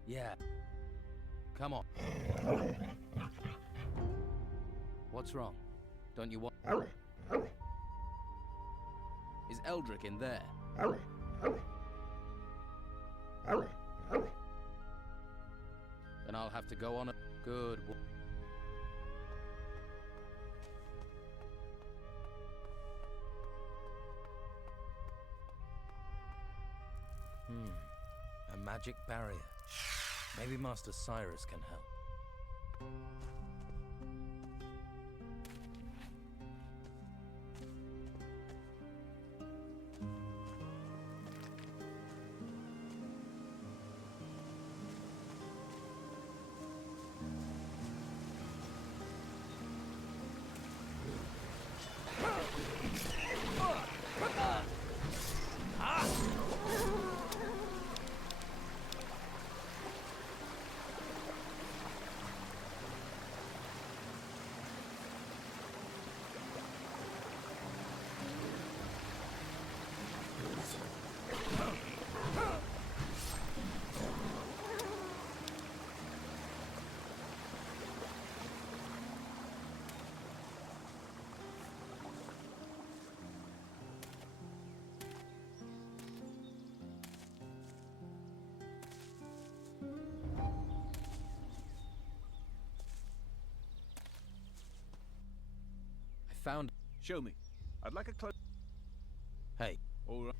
Yeah. Come on. What's wrong? Don't you want... Is Eldrick in there? Then I'll have to go on a... Good. A magic barrier. Maybe Master Cyrus can help. Found. Show me. I'd like a close. Hey. All right.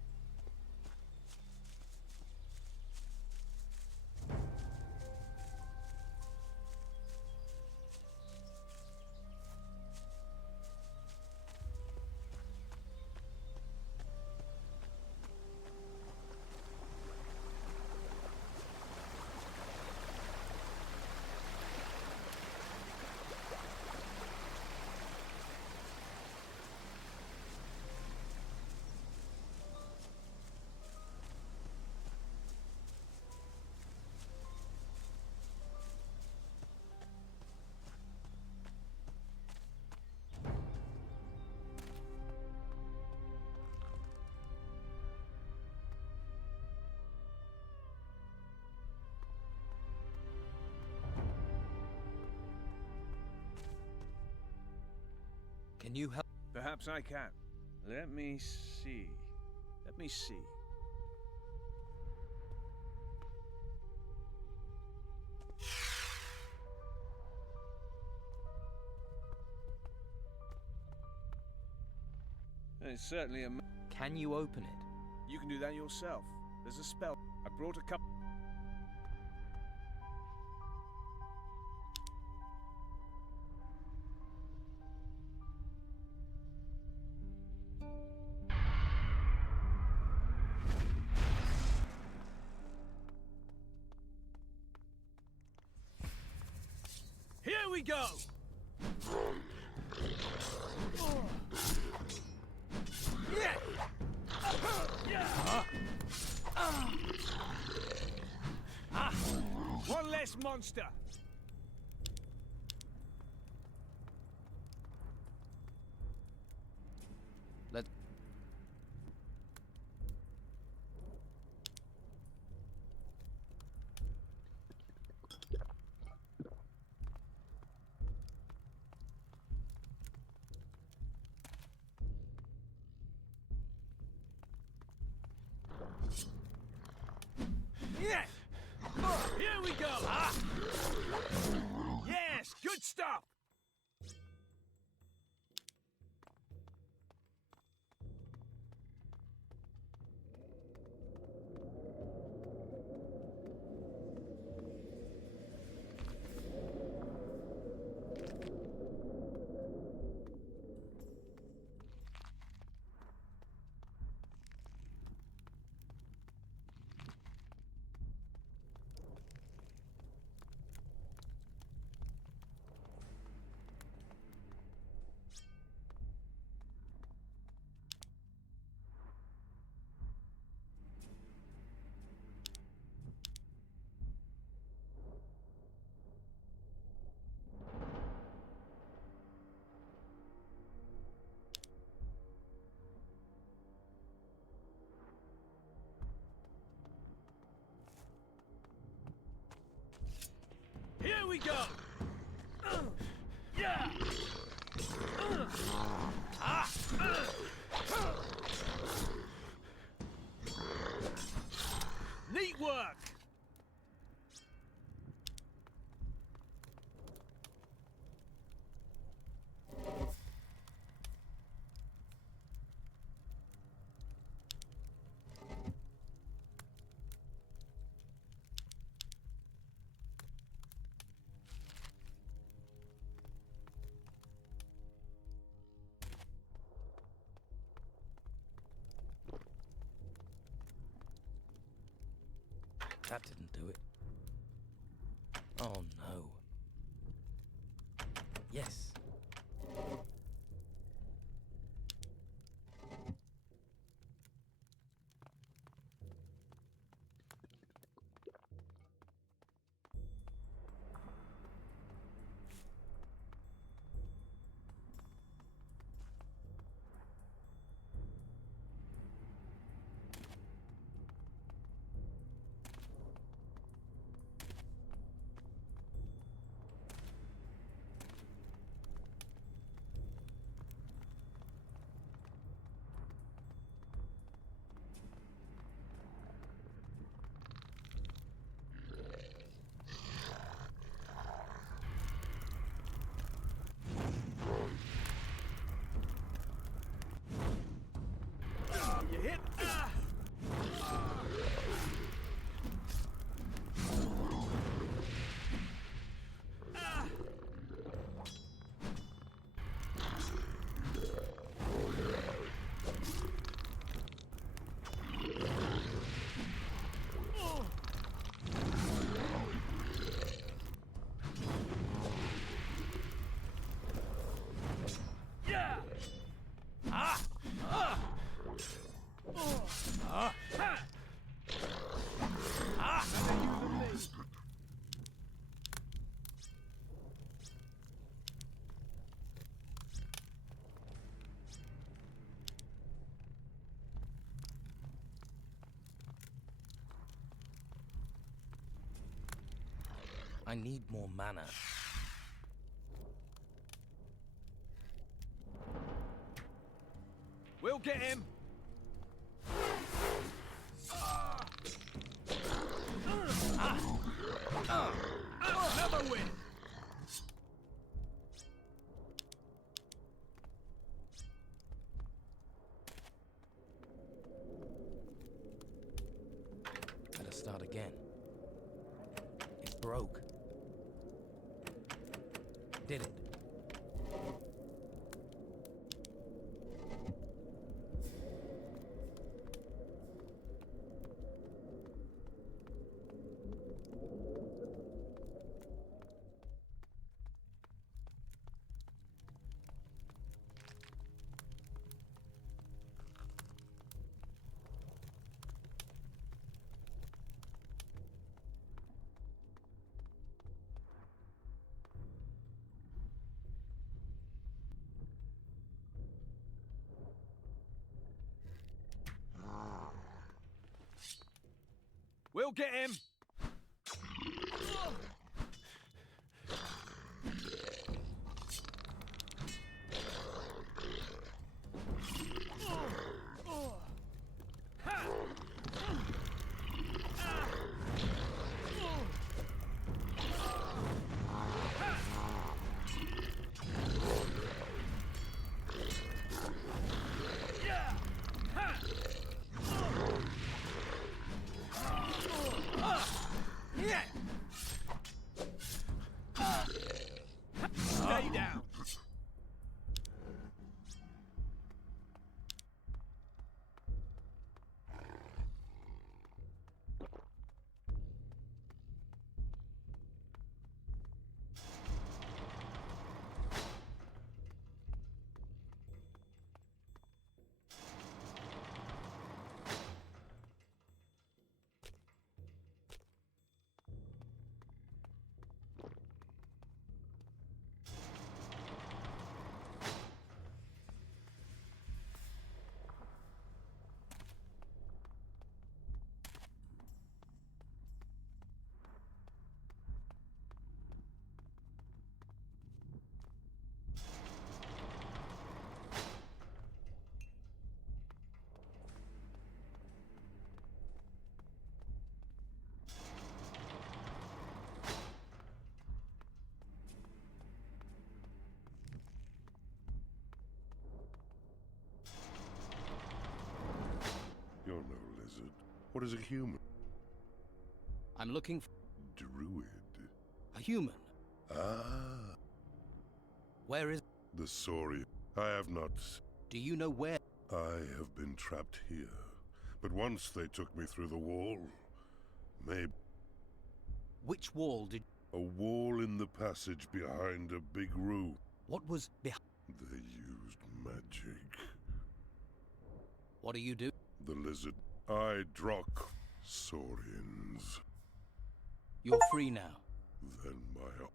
Can you help? Perhaps I can. Let me see. Let me see. It's certainly a... Can you open it? You can do that yourself. There's a spell. I brought a couple... Here we go! One less monster! Let... Yeah! Here we go! Yes, good stuff! Here we go! Yeah! Neat work! That didn't do it. Oh no. Yes. You hit. Yeah! I need more mana. get him! Another win! Better start again. It broke. Did it? We'll get him! Stay down! You're no lizard. What is a human? I'm looking for Druid. a human. Ah. Where is... The Saurian. I have not... Do you know where? I have been trapped here. But once they took me through the wall. Maybe... Which wall did... A wall in the passage behind a big room. What was behind... They used magic. What do you do? The lizard. I drock Saurians. You're free now. Then my...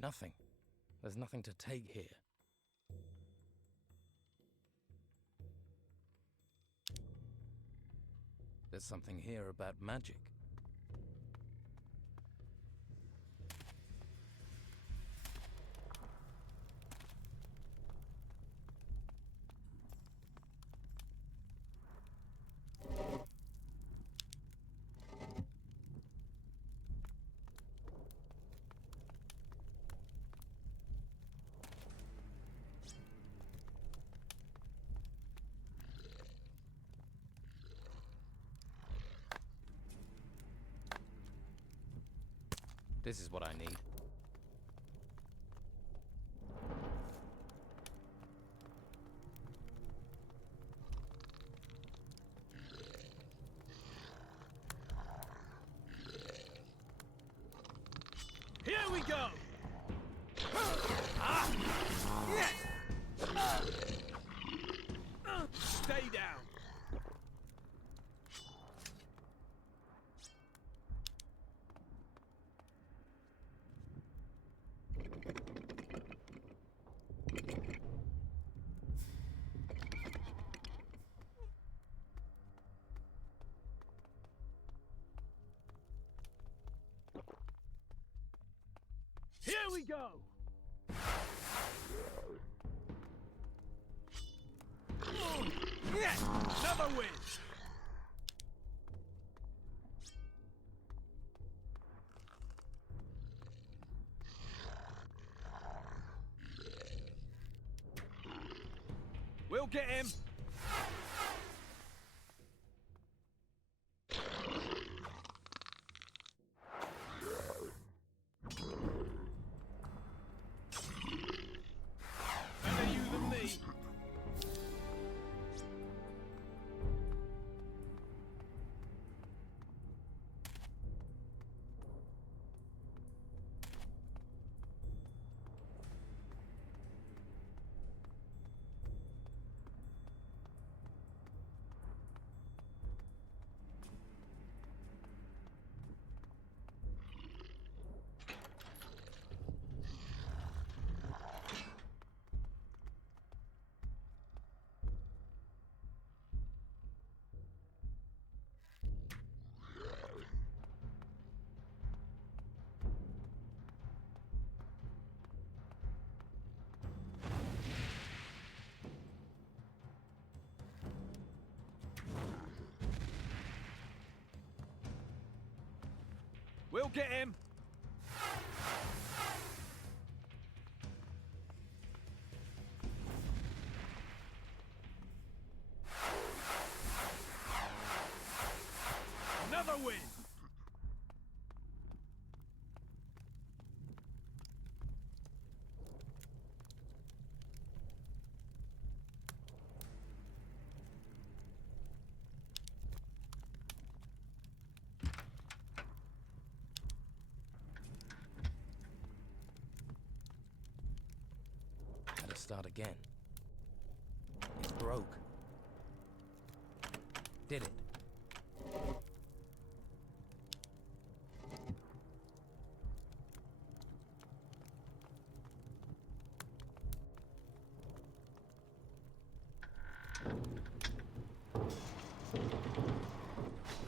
Nothing. There's nothing to take here. There's something here about magic. This is what I need. Here we go! Ah! Yes! Stay down! Here we go! Yes! Another win! We'll get him! Better you than me. We'll get him! Another win! Start again. It broke. Did it?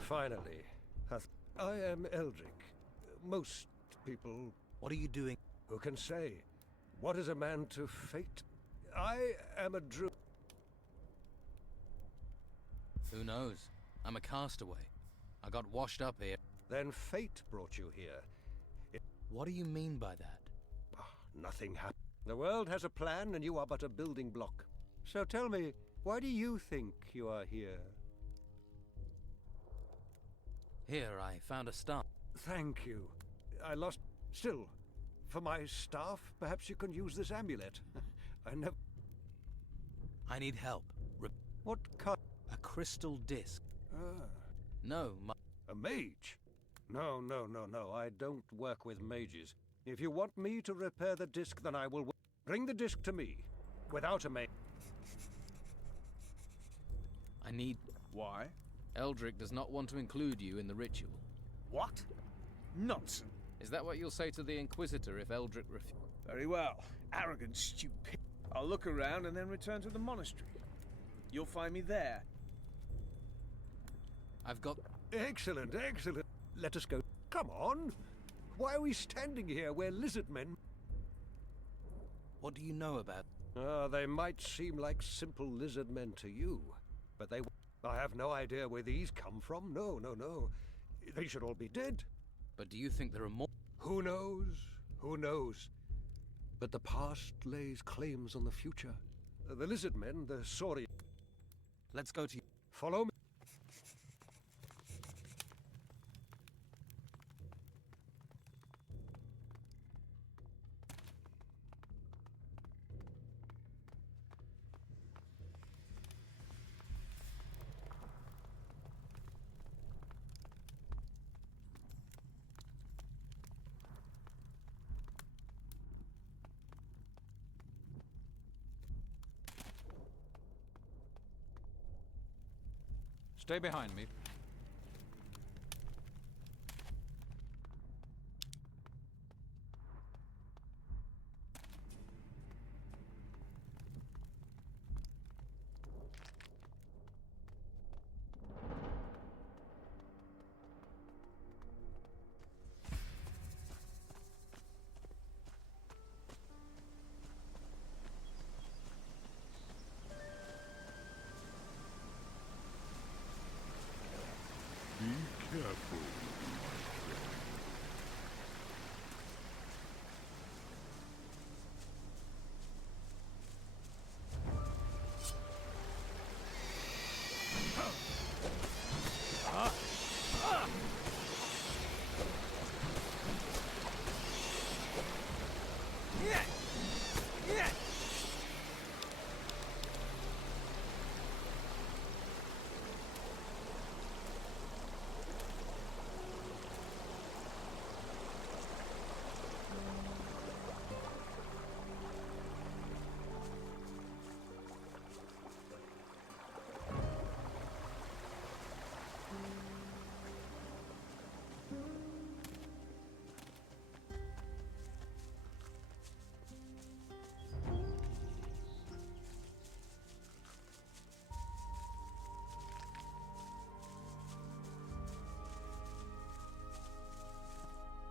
Finally. I am Eldrick. Most people... What are you doing? Who can say? What is a man to fate? I am a druid. Who knows? I'm a castaway. I got washed up here. Then fate brought you here. What do you mean by that? Nothing happened. The world has a plan and you are but a building block. So tell me, why do you think you are here? Here, I found a star. Thank you. I lost... Still, for my staff, perhaps you can use this amulet. I never... I need help. What kind? A crystal disc. Ah. No, A mage? No. I don't work with mages. If you want me to repair the disc, then I will... Bring the disc to me. Without a mage. I need... Why? Eldrick does not want to include you in the ritual. What? Nonsense. Is that what you'll say to the Inquisitor if Eldrick refuses? Very well. Arrogant stupid. I'll look around and then return to the monastery. You'll find me there. I've got... Excellent. Let us go. Come on. Why are we standing here? We're lizard men. What do you know about... They might seem like simple lizard men to you, but they... I have no idea where these come from. No. They should all be dead. But do you think there are more? Who knows? But the past lays claims on the future. The lizard men, the Sauri... Let's go to... Follow me. Stay behind me. Be careful.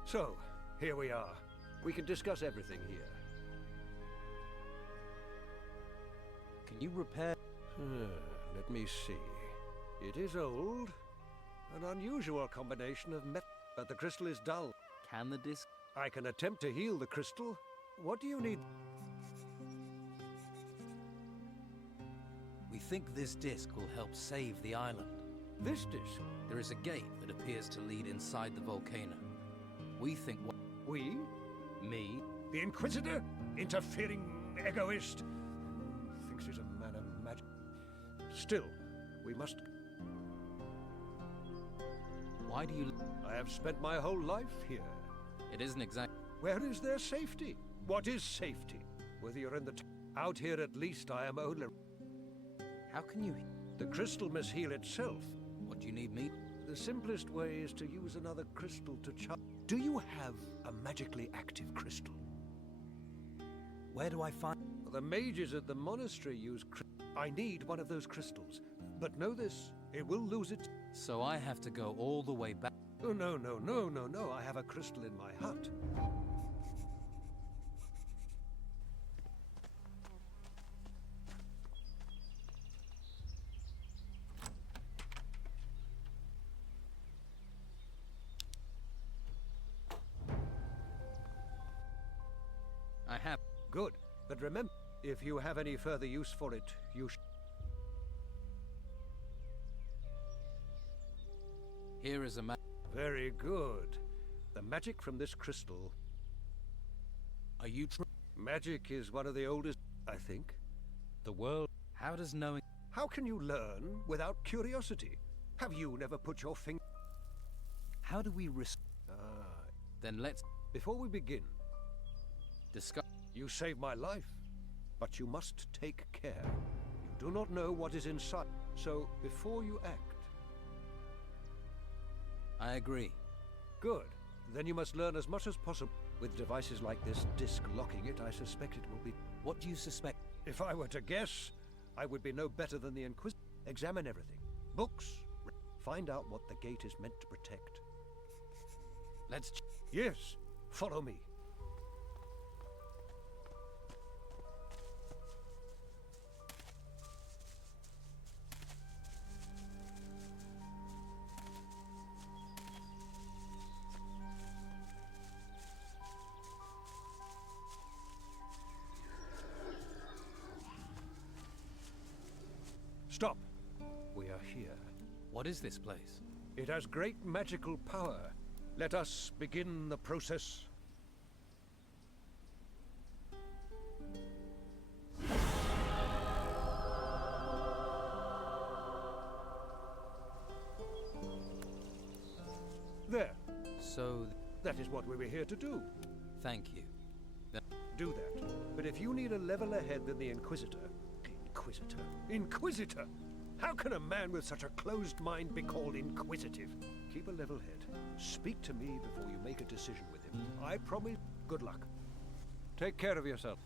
So, here we are. We can discuss everything here. Can you repair? Let me see. It is old. An unusual combination of metal, but the crystal is dull. Can the disc? I can attempt to heal the crystal. What do you need? We think this disc will help save the island. This disc? There is a gate that appears to lead inside the volcano. We think what... We? Me? The Inquisitor? Interfering egoist? Thinks he's a man of magic. Still, we must... Why do you... I have spent my whole life here. It isn't exact... Where is there safety? What is safety? Whether you're in the... Out here at least I am only... How can you... The crystal must heal itself. What do you need me? The simplest way is to use another crystal to charge. Do you have a magically active crystal? Where do I find... The mages at the monastery use... I need one of those crystals. But know this, it will lose its... So I have to go all the way back... Oh, no. I have a crystal in my hut. I have. Good. But remember, if you have any further use for it, you Here is a map. Very good. The magic from this crystal... Are you Magic is one of the oldest, I think. The world... How does knowing... How can you learn without curiosity? Have you never put your finger... How do we Then let's... Before we begin... Discuss... You saved my life, but you must take care. You do not know what is inside, so before you act... I agree. Good. Then you must learn as much as possible. With devices like this disc locking it, I suspect it will be... What do you suspect? If I were to guess, I would be no better than the Inquisitor. Examine everything. Books. Find out what the gate is meant to protect. Let's... Yes. Follow me. Stop. We are here. What is this place? It has great magical power. Let us begin the process. There. So... That is what we were here to do. Thank you. Do that. But if you need a leveler head than the Inquisitor... Inquisitor? How can a man with such a closed mind be called inquisitive? Keep a level head. Speak to me before you make a decision with him. I promise good luck. Take care of yourself.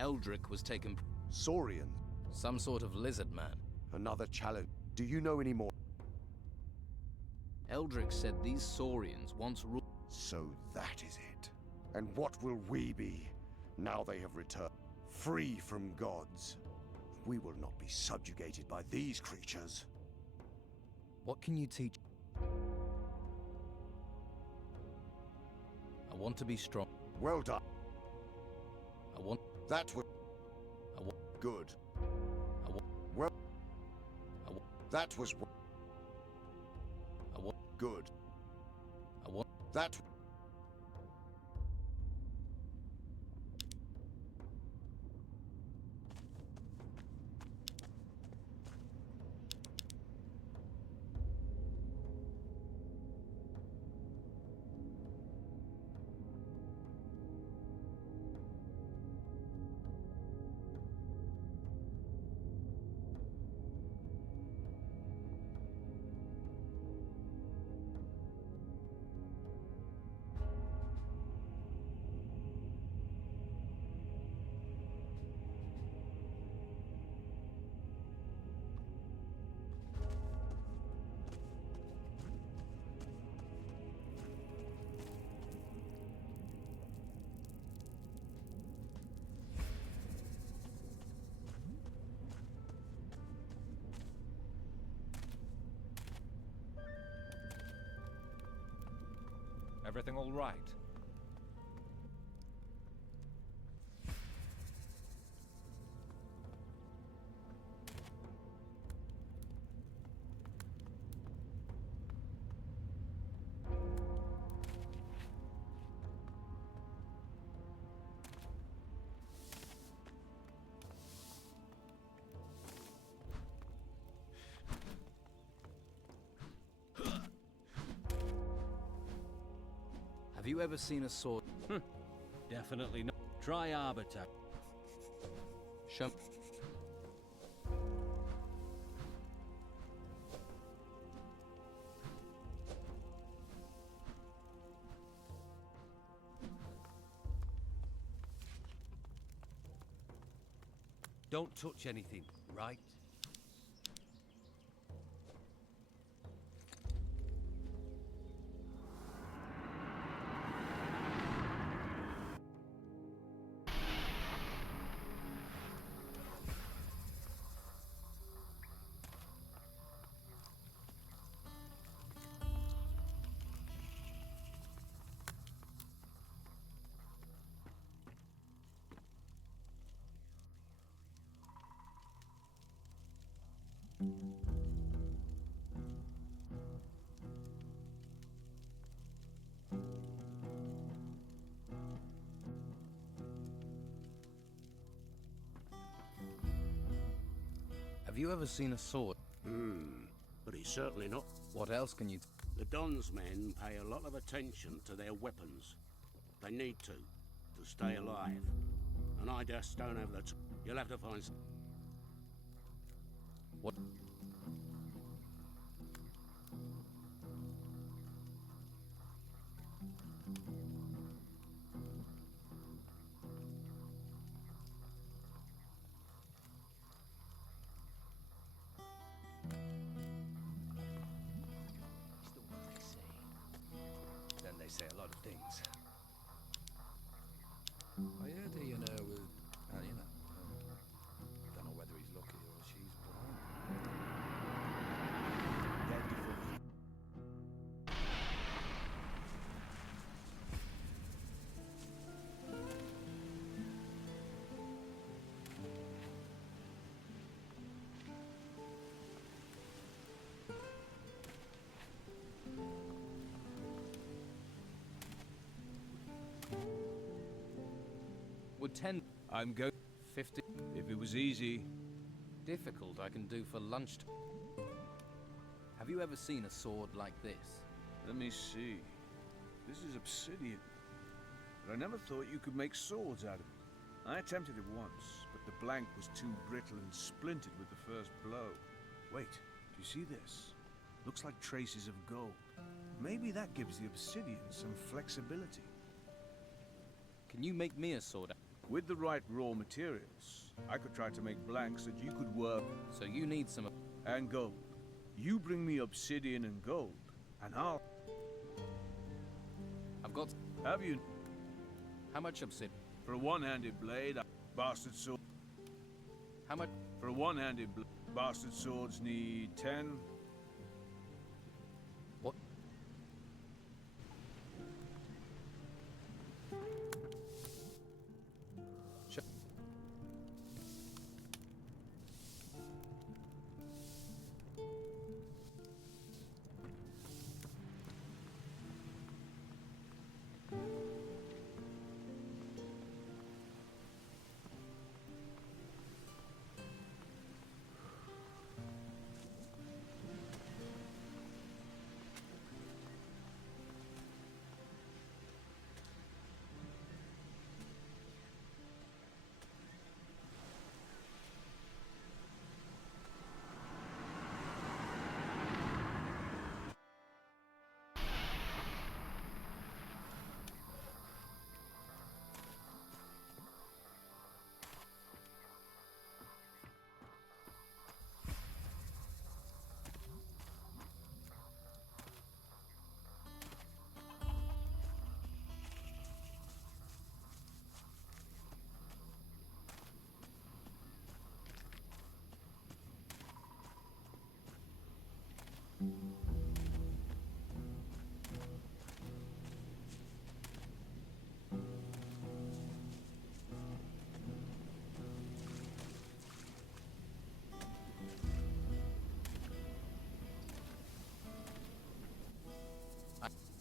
Eldrick was taken... Saurian? Some sort of lizard man. Another challenge. Do you know any more? Eldrick said these Saurians once ruled... So that is it. And what will we be, now they have returned? Free from gods. We will not be subjugated by these creatures. What can you teach? I want to be strong. Well done. I want... That was... I want... Good. I want... Well... I want... That was... I want... Good. I want... That... Everything all right? Have you ever seen a sword? Definitely not. Try Arbiter. Show... Don't touch anything, right? Have you ever seen a sword? But he's certainly not. What else can you... The Don's men pay a lot of attention to their weapons. They need to stay alive. And I just don't have the... You'll have to find... What? Then they say a lot of things. I heard he and her were, don't know whether he's lucky or she's blind. Dead before he... Would 10... I'm go... 50... If it was easy. Difficult I can do for lunch. Have you ever seen a sword like this? Let me see. This is obsidian. But I never thought you could make swords out of it. I attempted it once, but the blank was too brittle and splintered with the first blow. Wait, do you see this? Looks like traces of gold. Maybe that gives the obsidian some flexibility. Can you make me a sword? With the right raw materials, I could try to make blanks that you could work. So you need some... And gold. You bring me obsidian and gold, and I'll... I've got... Have you? How much obsidian? For a one-handed blade, bastard sword... How much? For a one-handed blade, bastard swords need 10. What?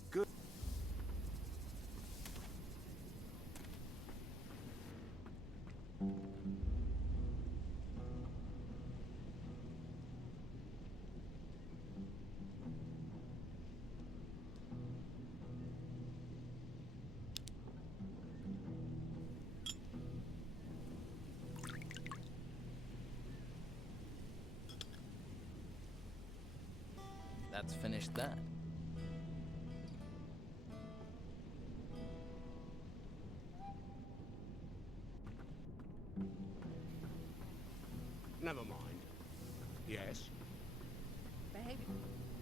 Good. That's finished that. Never mind. Yes? Behaviour.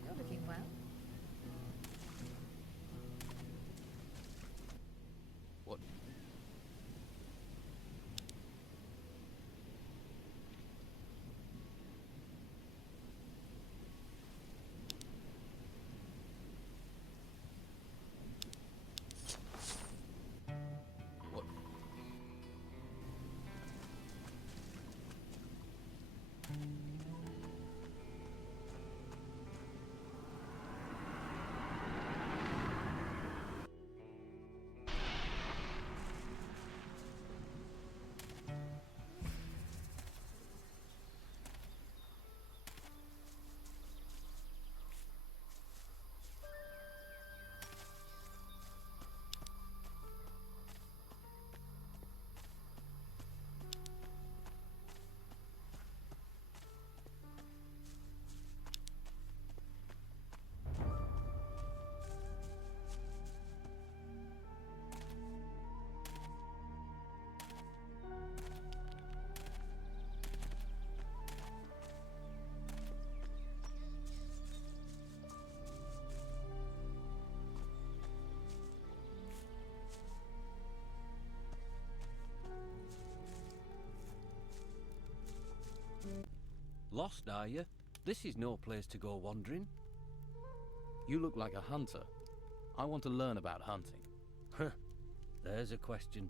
You're looking well. What? Lost, are you? This is no place to go wandering. You look like a hunter. I want to learn about hunting. Huh. There's a question.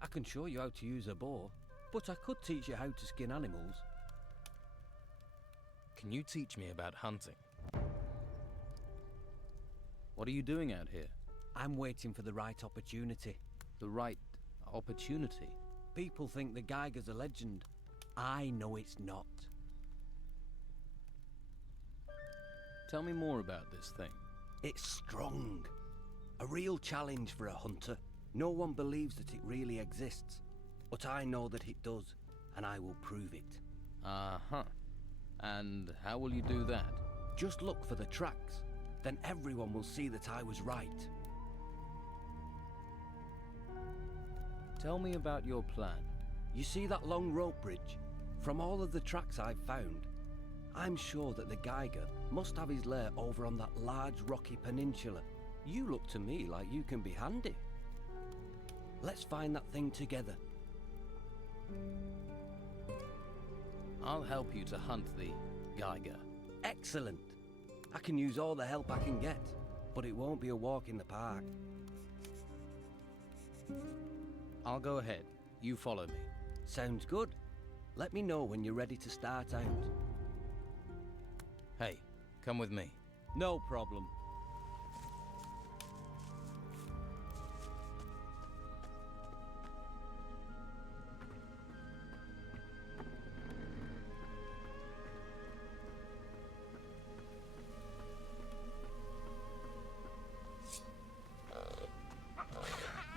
I can show you how to use a bow, but I could teach you how to skin animals. Can you teach me about hunting? What are you doing out here? I'm waiting for the right opportunity. The right opportunity? People think the Geiger's a legend. I know it's not. Tell me more about this thing. It's strong. A real challenge for a hunter. No one believes that it really exists. But I know that it does, and I will prove it. Uh-huh. And how will you do that? Just look for the tracks. Then everyone will see that I was right. Tell me about your plan. You see that long rope bridge? From all of the tracks I've found, I'm sure that the Geiger must have his lair over on that large rocky peninsula. You look to me like you can be handy. Let's find that thing together. I'll help you to hunt the Geiger. Excellent. I can use all the help I can get, but it won't be a walk in the park. I'll go ahead. You follow me. Sounds good. Let me know when you're ready to start out. Hey, come with me. No problem.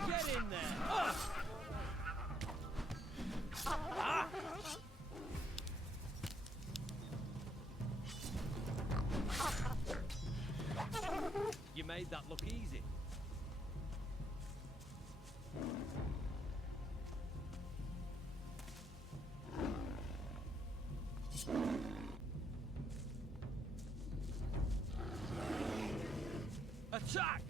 Get in there! You made that look easy. Attack!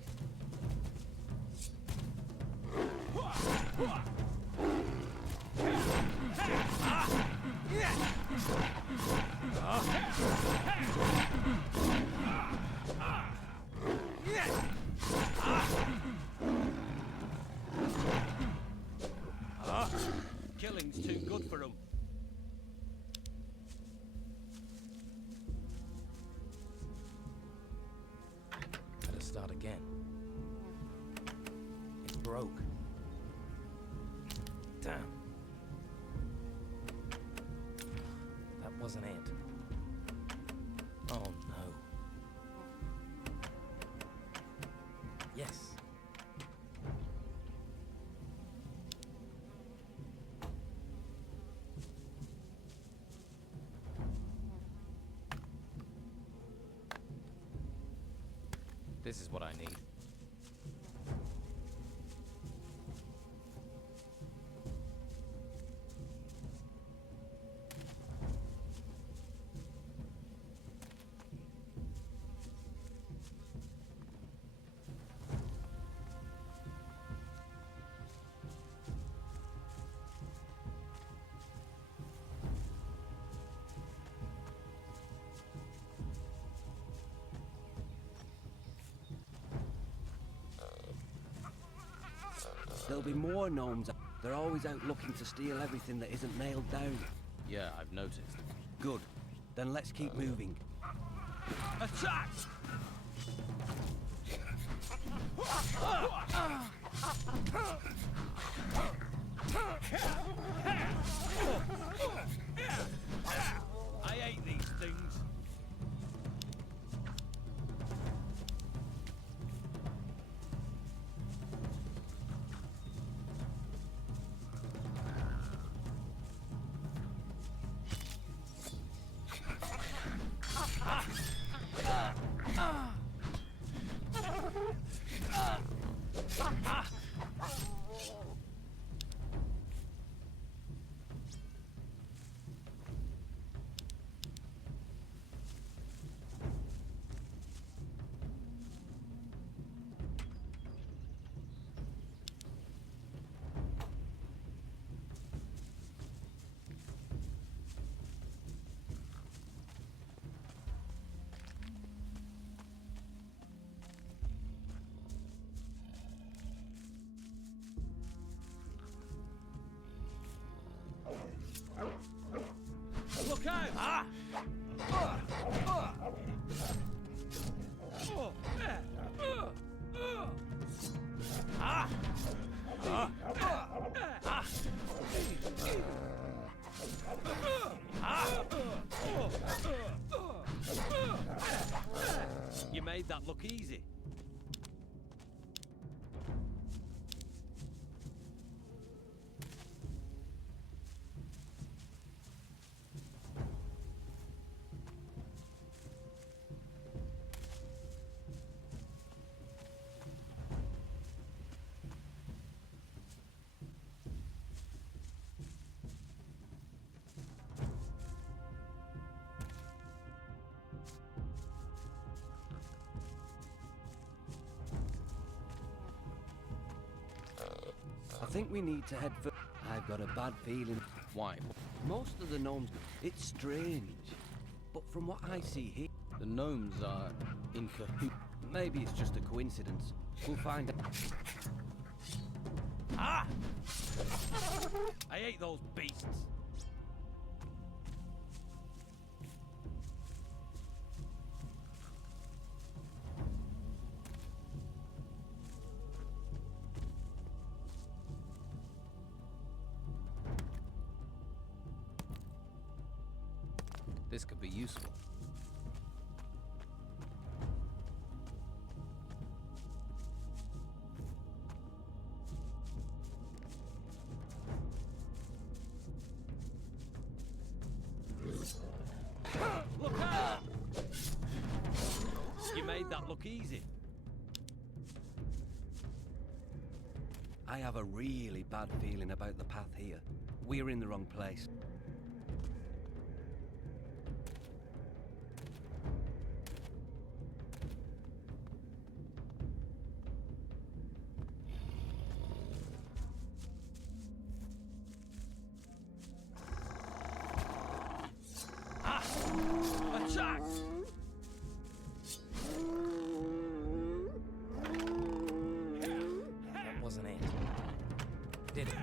Killing's too good for 'em. Better start again. It broke. Damn. That wasn't it. Oh no. Yes. This is what I need. There'll be more gnomes. They're always out looking to steal everything that isn't nailed down. Yeah, I've noticed. Good. Then let's keep moving. Attack! I hate these things. You made that look easy. I think we need to head for... I've got a bad feeling. Why? Most of the gnomes... It's strange. But from what I see here... The gnomes are in cahoots. Maybe it's just a coincidence. We'll find out. Ah! I hate those beasts. This could be useful. Look out! You made that look easy. I have a really bad feeling about the path here. We're in the wrong place. Attack! That wasn't it. Did it?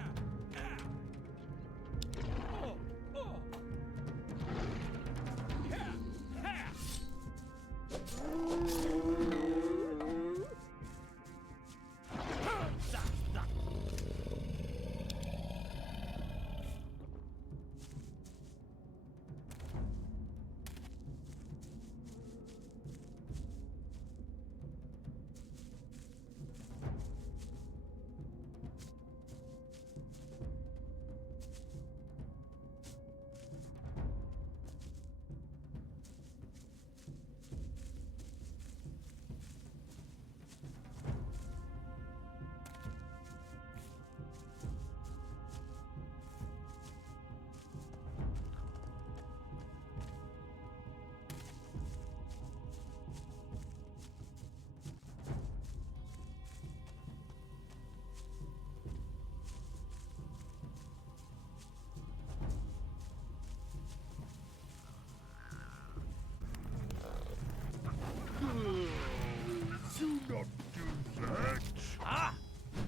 Do not do that! Ah!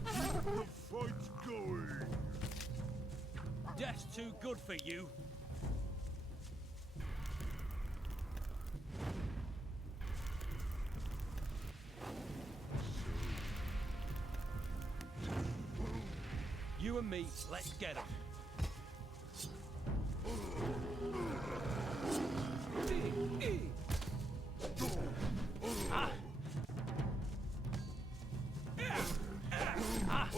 The fight's going! Death's too good for you. You and me, let's get 'em. Ah! Ah!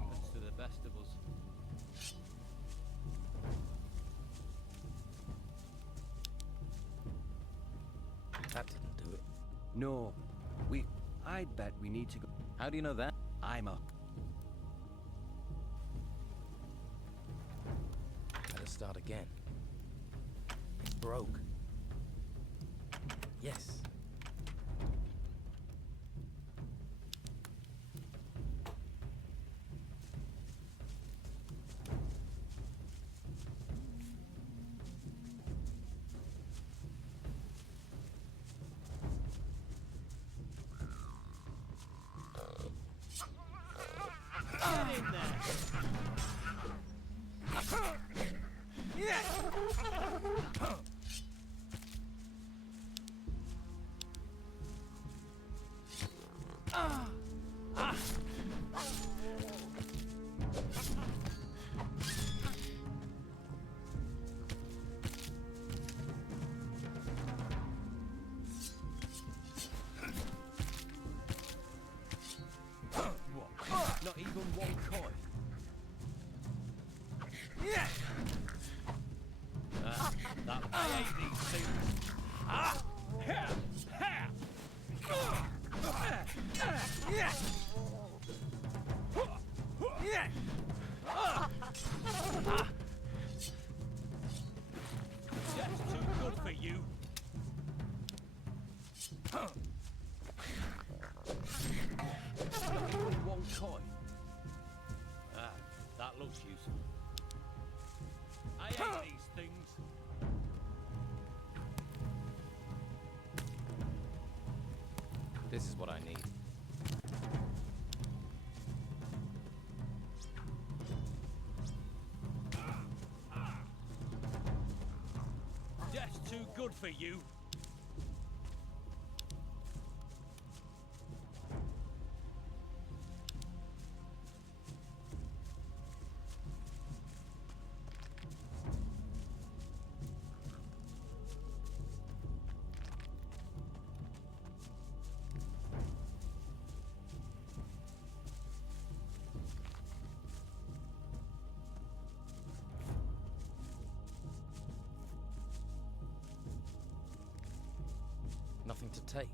Happens to the best of us. That didn't do it. No. I'd bet we need to go... How do you know that? I'm up. Better start again. It broke. Yes. Get in there! Not even one coin. That I hate these things. That's too good for you. Not even one coin. That looks useful. I hate these things. This is what I need. That's too good for you. Nothing to take.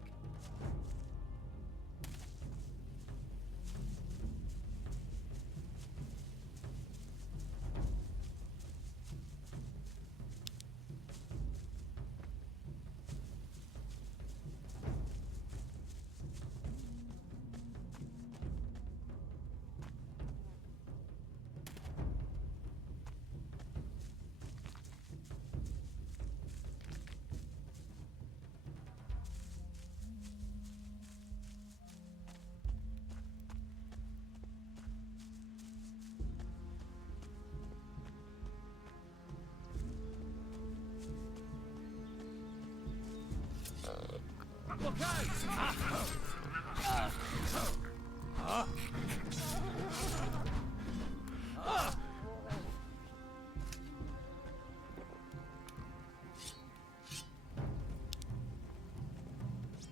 Look out!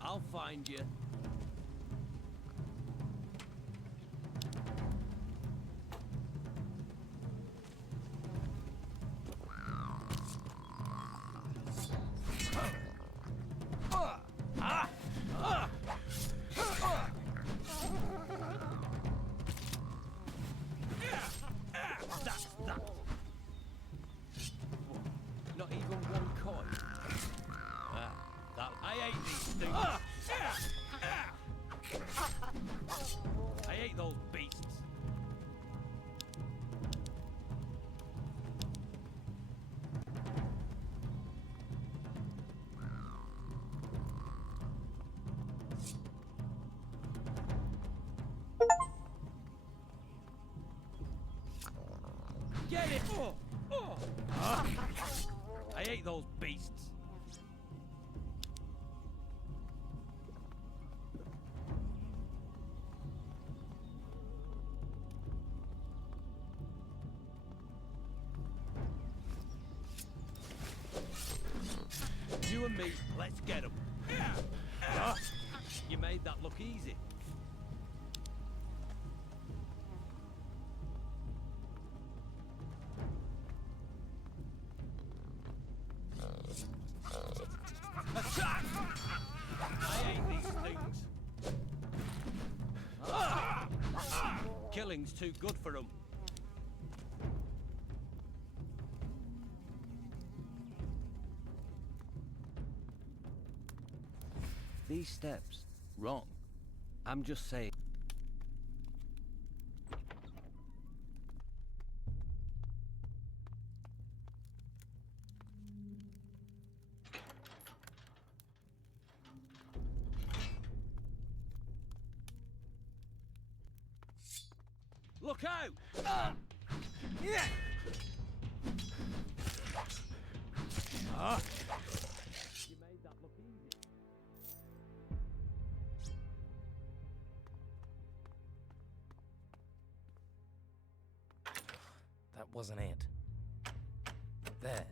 I'll find you. Not even one coin. I hate these things. I hate those beasts. Get it! I hate those beasts. You and me, let's get them. You made that look easy. Attack! I hate these things. Killing's too good for them. These steps, wrong. I'm just saying. Look out! wasn't it. There.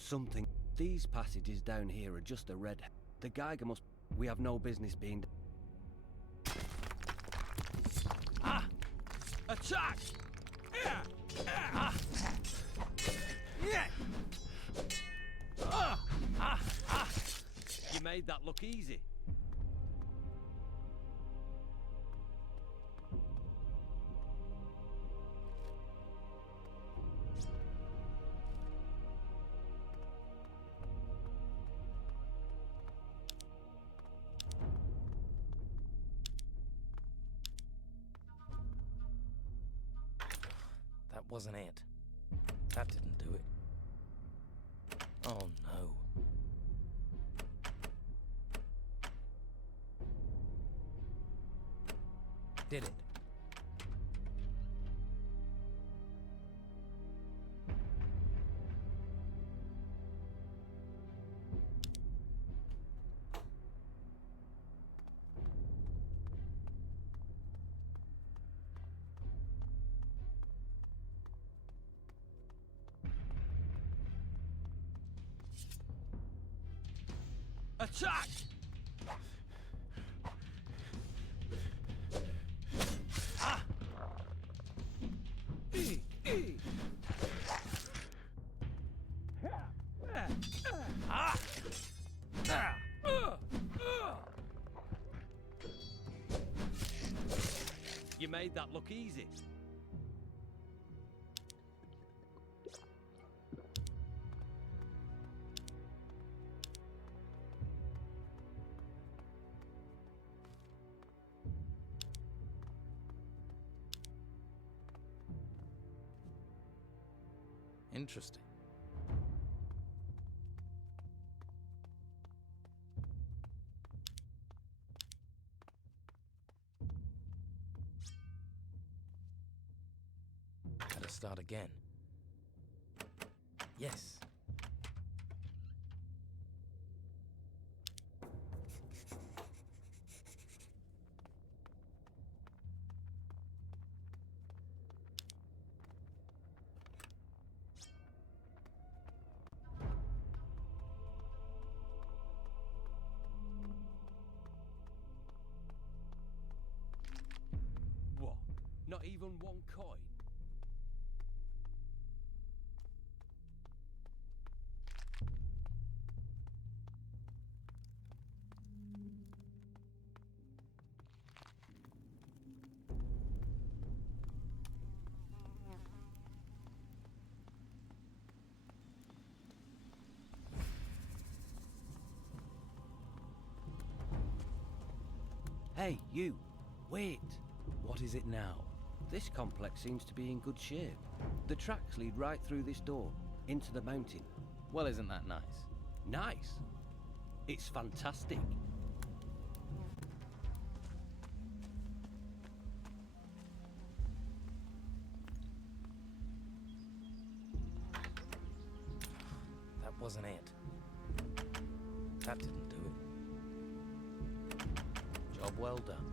Something. These passages down here are just a red. The Geiger must. We have no business being. Ah! Attack! Yeah! Ah! Yeah! Ah! Ah! Ah! You made that look easy. That wasn't it. That didn't do it. Oh no. Did it? Attack! Ah! Ah! You made that look easy. Interesting. Gotta start again. Yes. What? Not even one coin? Hey, you! Wait! What is it now? This complex seems to be in good shape. The tracks lead right through this door, into the mountain. Well, isn't that nice? Nice? It's fantastic. That wasn't it. That didn't do it. Job well done.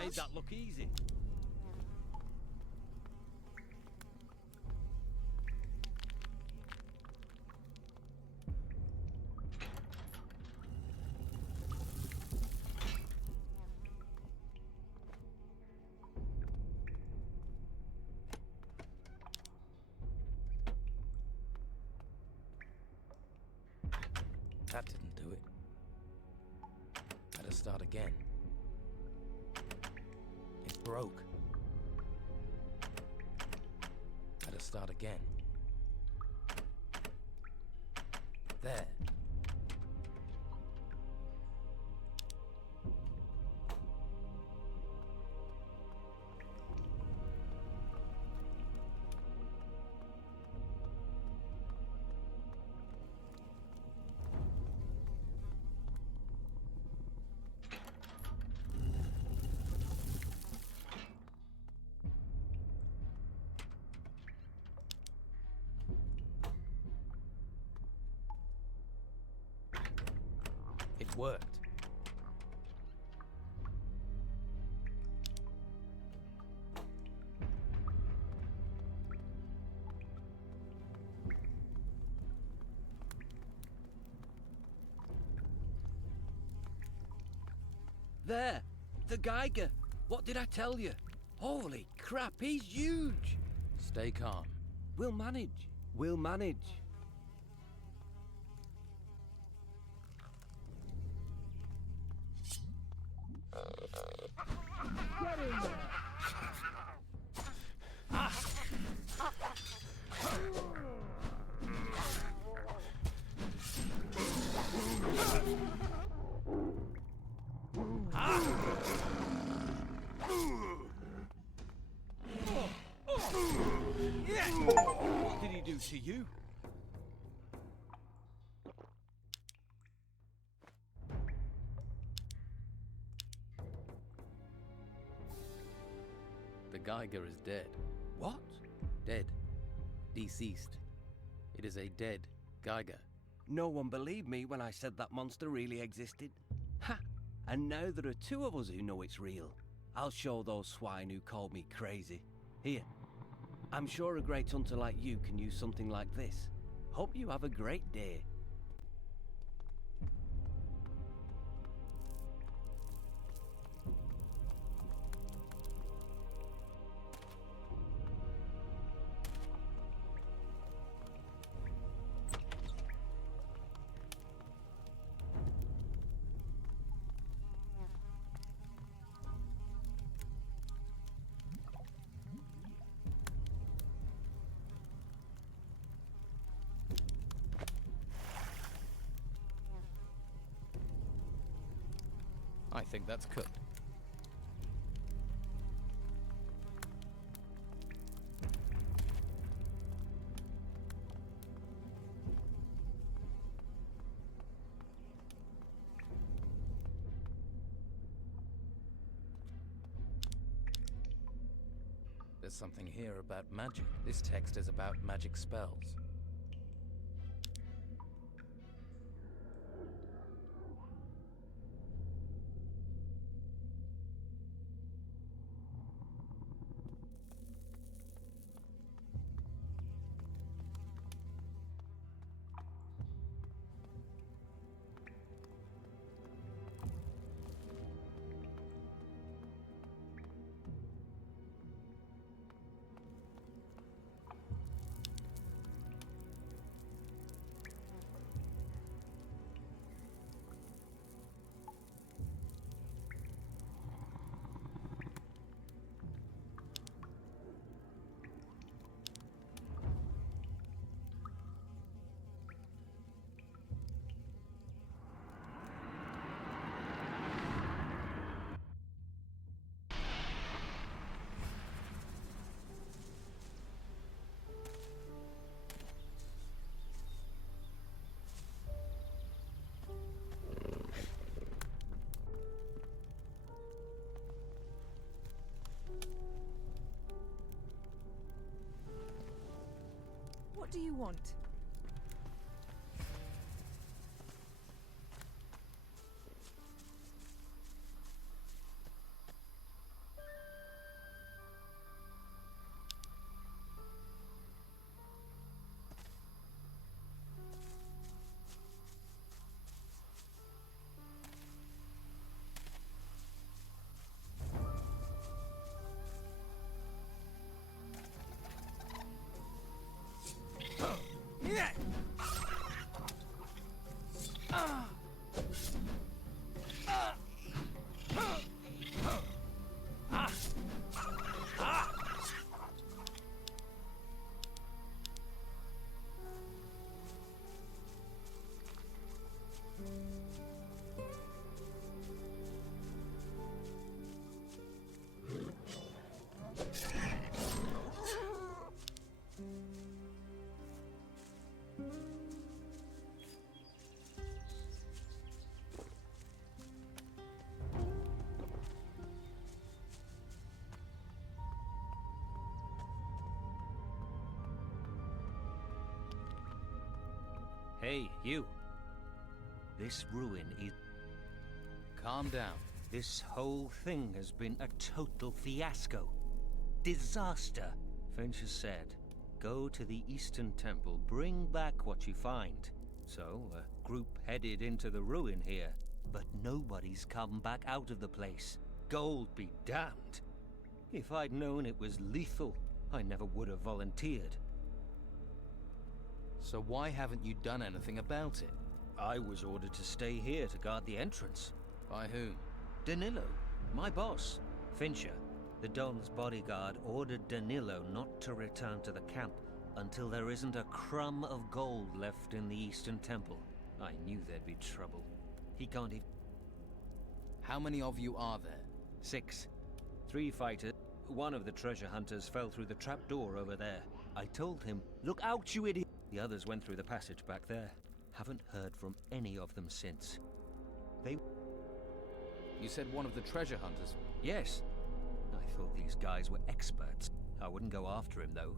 made that look easy. That didn't do it. Better start again. It broke. Better start again. There. It worked. There! The Geiger! What did I tell you? Holy crap, he's huge! Stay calm. We'll manage. We'll manage. Get in there! What did he do to you? The Geiger is dead. What? Dead. Deceased. It is a dead Geiger. No one believed me when I said that monster really existed. Ha! And now there are two of us who know it's real. I'll show those swine who called me crazy. Here. I'm sure a great hunter like you can use something like this. Hope you have a great day. I think that's cooked. There's something here about magic. This text is about magic spells. What do you want? Hey, you. This ruin is... Calm down. This whole thing has been a total fiasco. Disaster. Finch has said, go to the Eastern Temple, bring back what you find. So, a group headed into the ruin here, but nobody's come back out of the place. Gold be damned. If I'd known it was lethal, I never would have volunteered. So why haven't you done anything about it? I was ordered to stay here to guard the entrance. By whom? Danilo, my boss. Fincher, the Don's bodyguard, ordered Danilo not to return to the camp until there isn't a crumb of gold left in the Eastern Temple. I knew there'd be trouble. He can't even... How many of you are there? 6. 3 fighters. One of the treasure hunters fell through the trapdoor over there. I told him, look out, you idiot! The others went through the passage back there. Haven't heard from any of them since. They... You said one of the treasure hunters? Yes. I thought these guys were experts. I wouldn't go after him, though.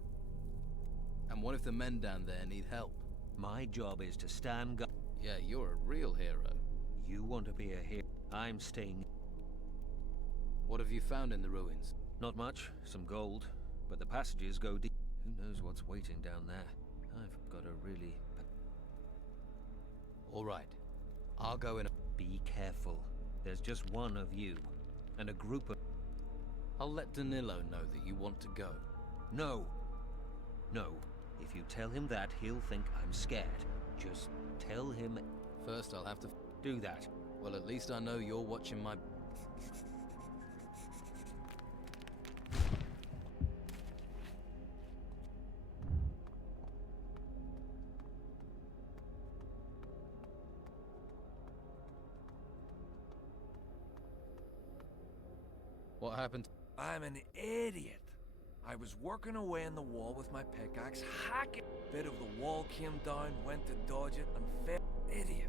And what if the men down there need help? My job is to stand guard. Yeah, you're a real hero. You want to be a hero? I'm staying... What have you found in the ruins? Not much. Some gold. But the passages go deep. Who knows what's waiting down there? I've got a really... All right. I'll go in... Be careful. There's just one of you. And a group of... I'll let Danilo know that you want to go. No. No. If you tell him that, he'll think I'm scared. Just tell him... First, I'll have to... Do that. Well, at least I know you're watching my... What happened? I'm an idiot. I was working away in the wall with my pickaxe, hacking. Bit of the wall came down, went to dodge it, and fell. Idiot.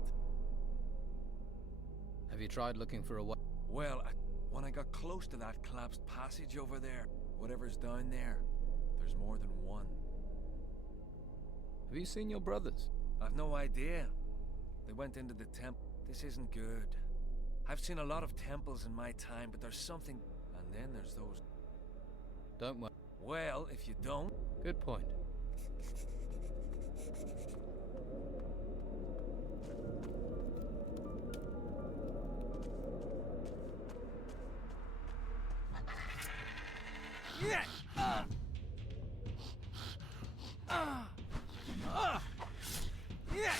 Have you tried looking for a way? Well, when I got close to that collapsed passage over there, whatever's down there, there's more than one. Have you seen your brothers? I've no idea. They went into the temple. This isn't good. I've seen a lot of temples in my time, but there's something... And then there's those... Don't worry. Well, if you don't... Good point. Yeah! Yeah!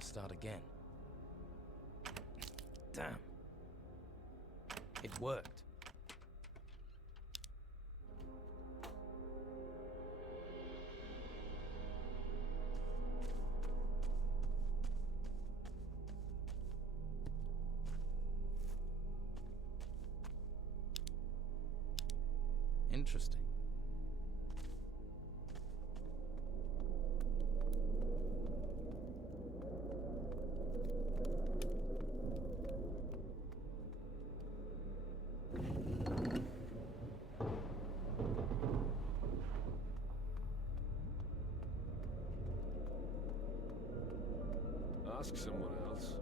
Start again. Damn. It worked. Interesting. Ask someone else.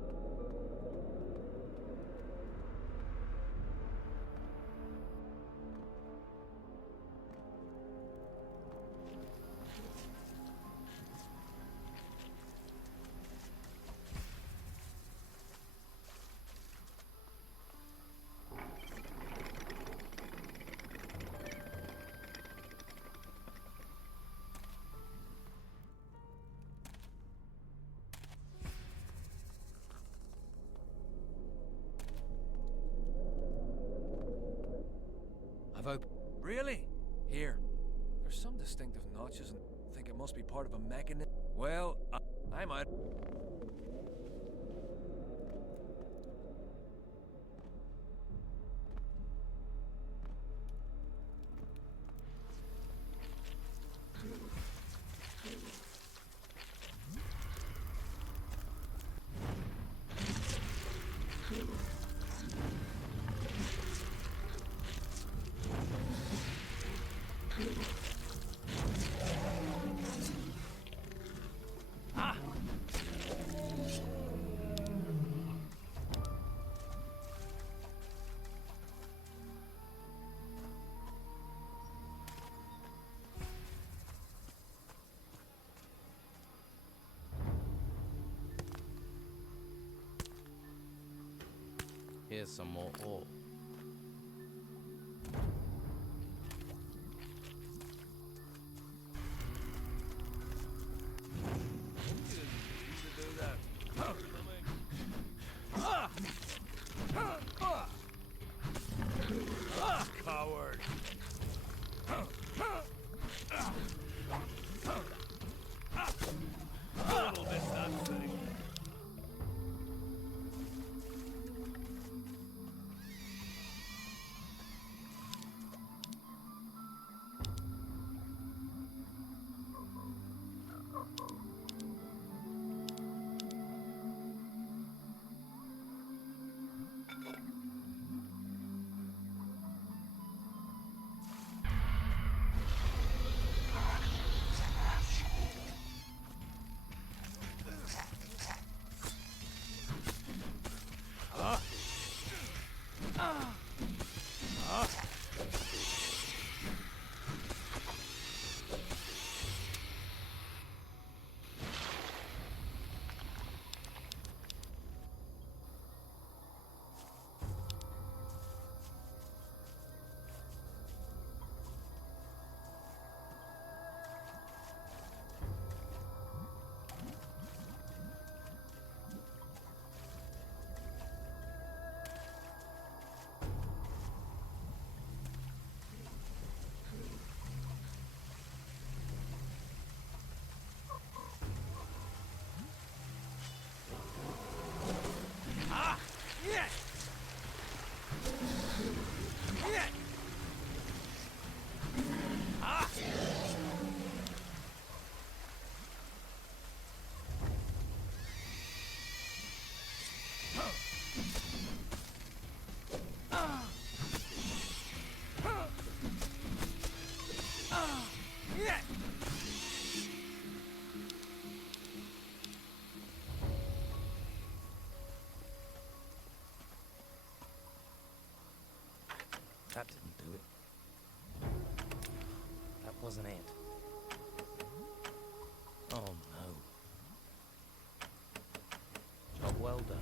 Really? Here. There's some distinctive notches and I think it must be part of a mechanism. Well, I might... Here's some more ore. Coward. That'll miss that thing. That didn't do it. That wasn't it. Oh no. Job well done.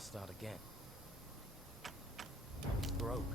Start again. Broke.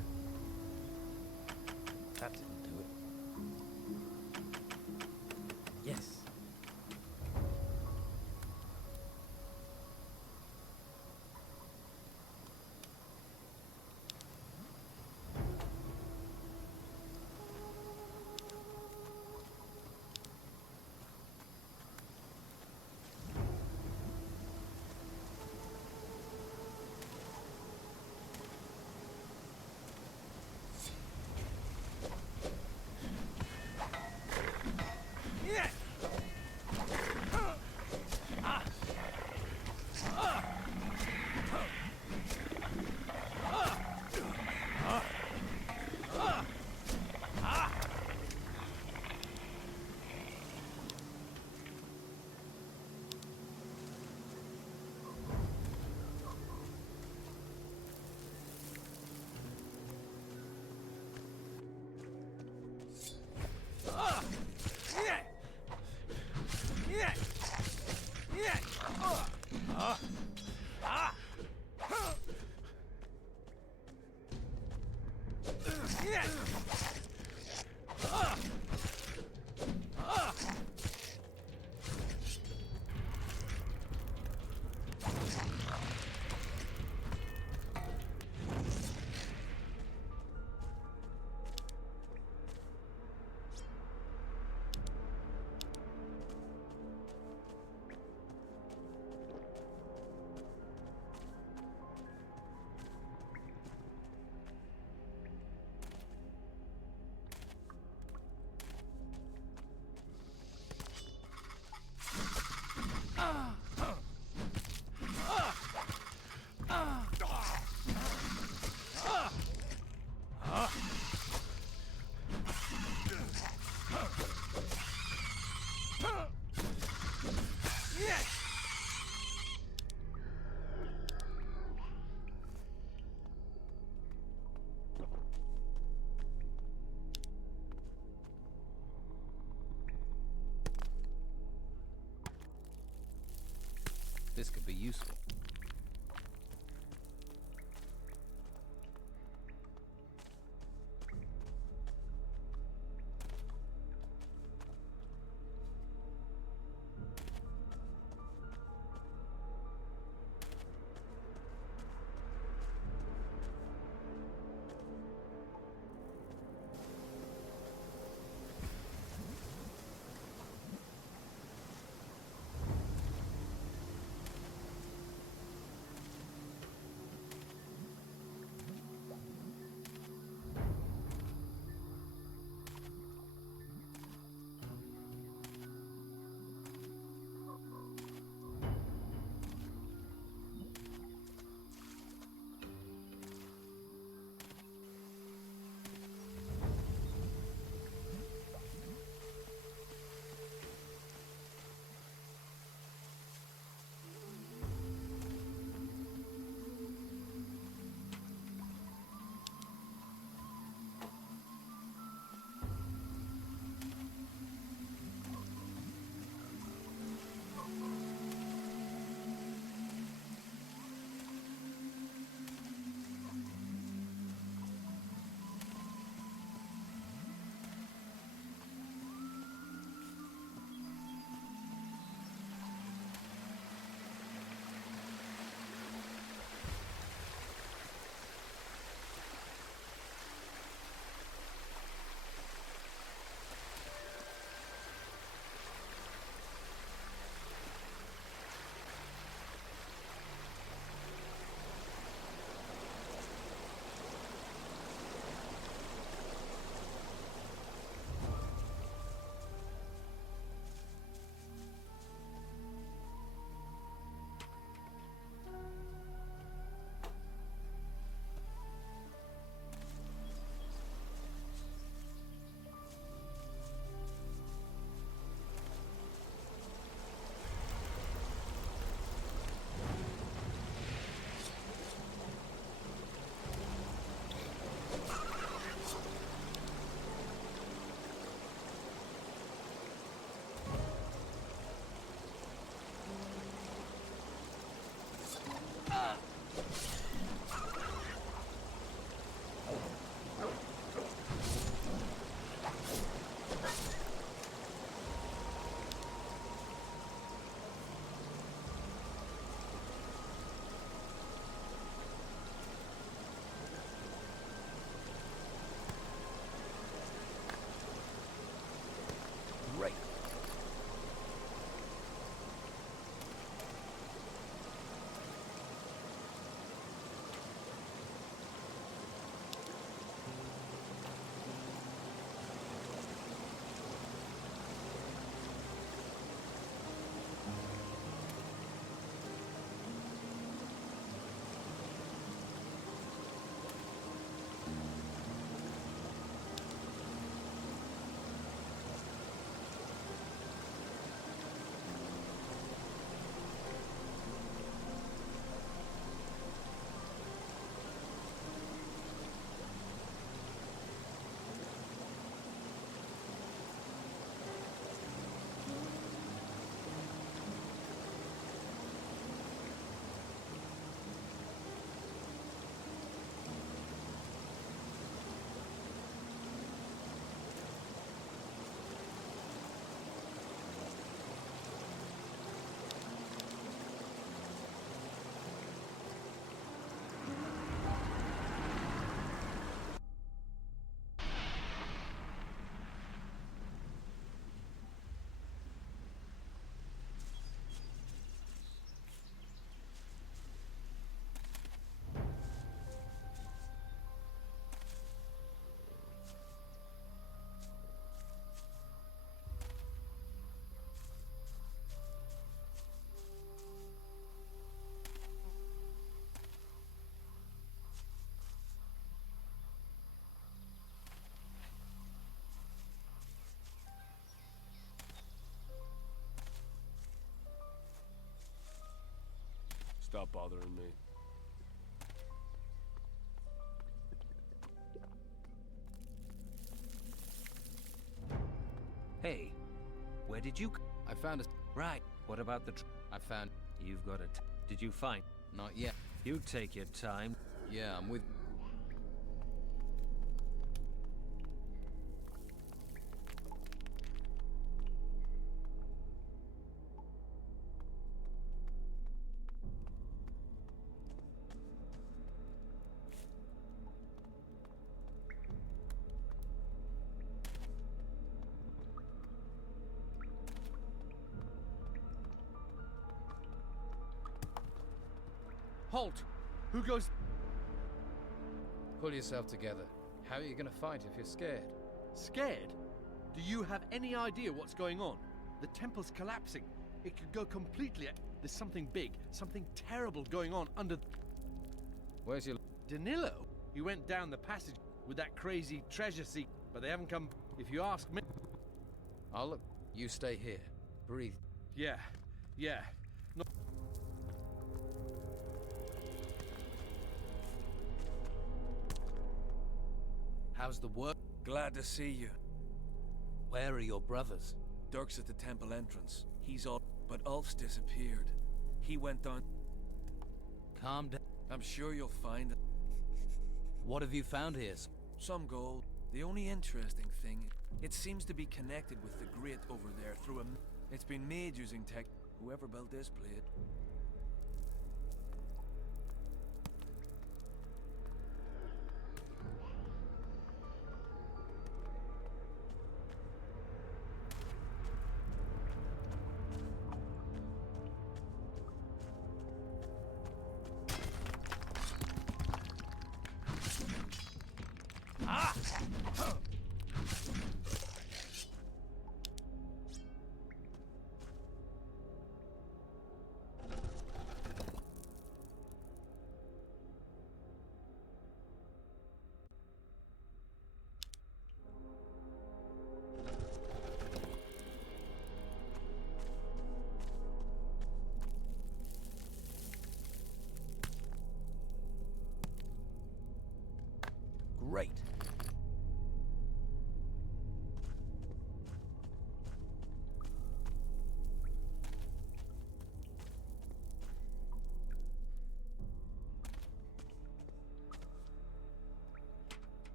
This could be useful. Stop bothering me. Hey, where did you... I found a... Right, what about the... I found... You've got it. Did you find... Not yet. You take your time. Yeah, I'm with... Halt! Who goes... Pull yourself together. How are you gonna fight if you're scared? Scared? Do you have any idea what's going on? The temple's collapsing. It could go completely... There's something big, something terrible going on under... Where's your... Danilo? He went down the passage with that crazy treasure seek, but they haven't come... If you ask me... I'll look. You stay here. Breathe. Yeah. No. How's the work? Glad to see you. Where are your brothers? Dirk's at the temple entrance. He's all... But Ulf's disappeared. He went on... Calm down. I'm sure you'll find it. What have you found here? Some gold. The only interesting thing, it seems to be connected with the grid over there through a... It's been made using tech... Whoever built this plate. Great.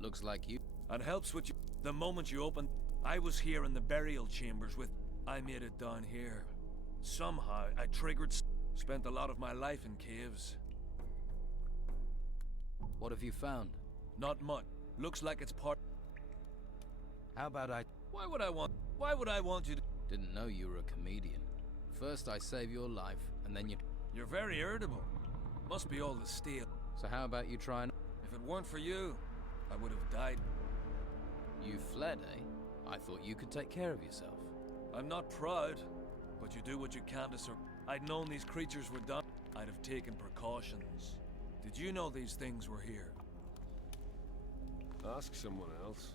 Looks like you... It helps with you. The moment you open... I was here in the burial chambers with... I made it down here. Somehow, I triggered... Spent a lot of my life in caves. What have you found? Not much. Looks like it's part... How about I... Why would I want you to... Didn't know you were a comedian. First I save your life, and then you... You're very irritable. Must be all the steel. So how about you try and... If it weren't for you, I would have died. You fled, eh? I thought you could take care of yourself. I'm not proud, but you do what you can to survive. I'd known these creatures were done. I'd have taken precautions. Did you know these things were here? Ask someone else.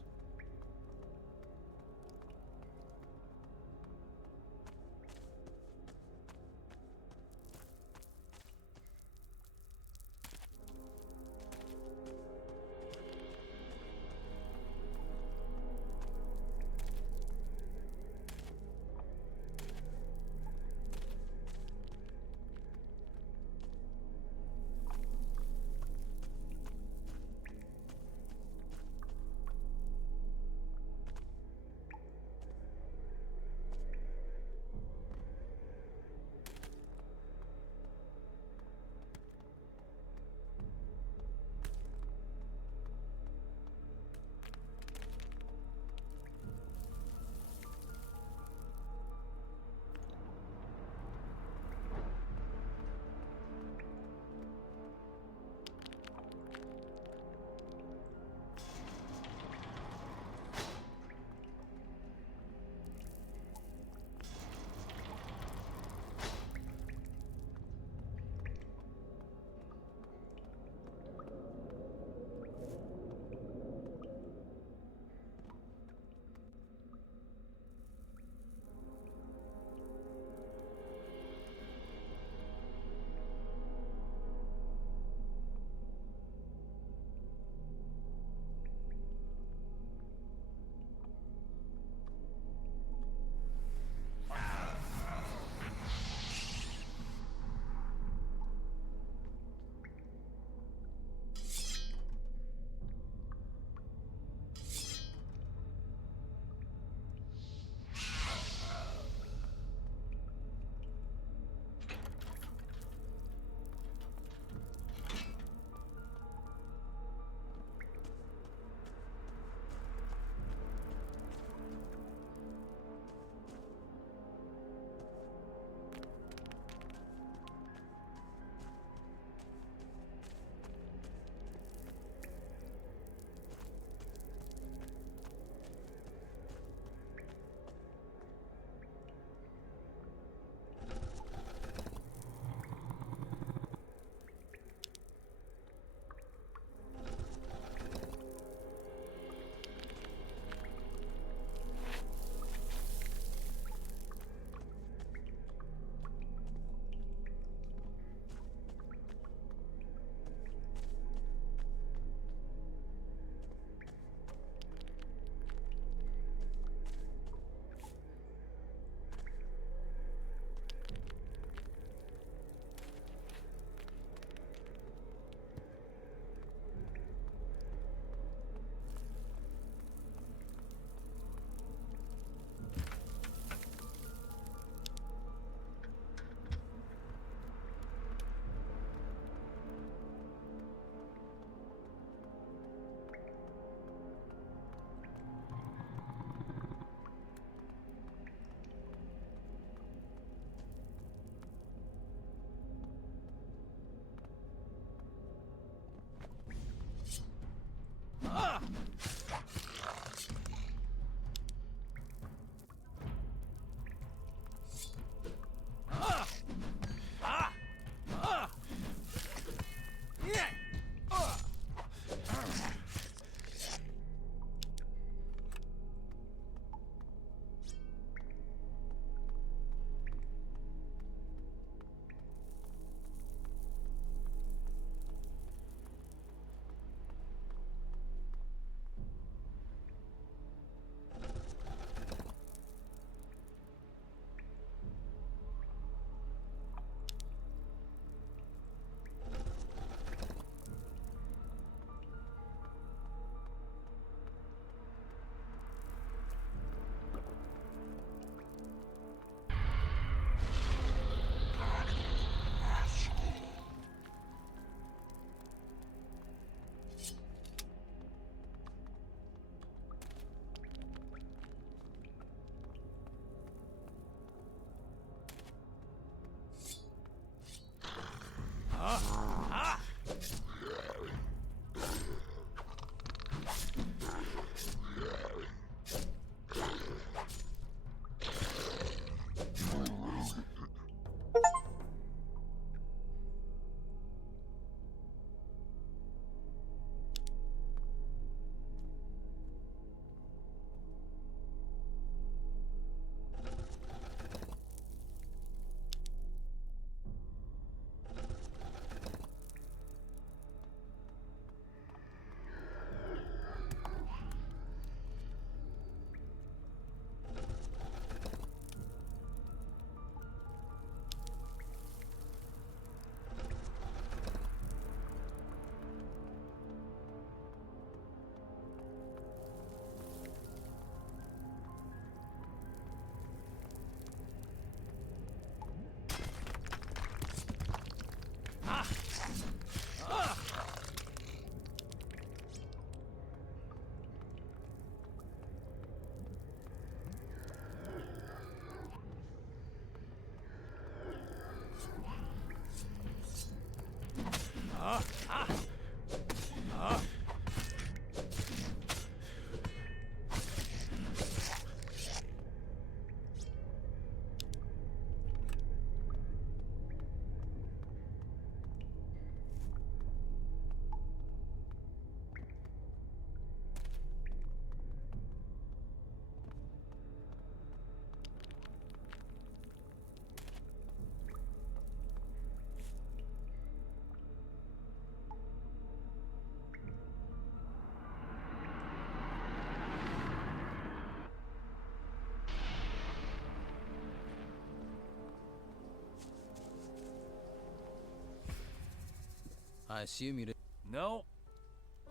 I assume you did. No.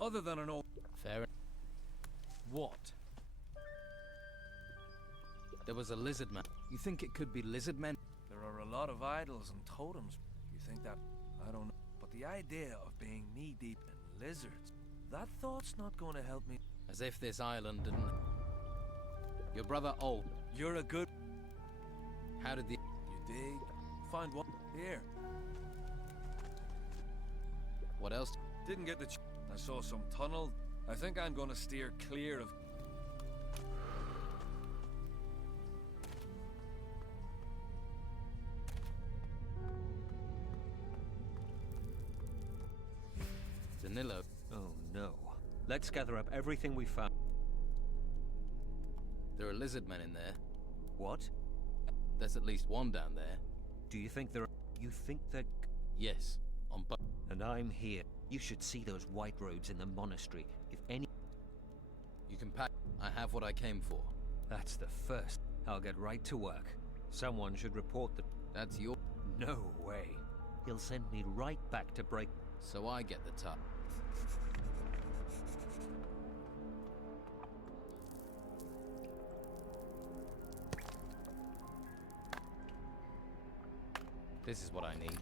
Other than an old... Fair. What? There was a lizard man. You think it could be lizard men? There are a lot of idols and totems. You think that... I don't know. But the idea of being knee-deep in lizards... That thought's not going to help me. As if this island didn't... Your brother Ol. You're a good... How did the... You dig? Find one. Here. What else? Didn't get the... I saw some tunnel. I think I'm going to steer clear of... Danilo. Oh no. Let's gather up everything we found. There are lizard men in there. What? There's at least one down there. Do you think there are... You think that... Yes. On both. And I'm here. You should see those white robes in the monastery. If any... You can pack. I have what I came for. That's the first. I'll get right to work. Someone should report that... That's your... No way. He'll send me right back to break... So I get the top. This is what I need.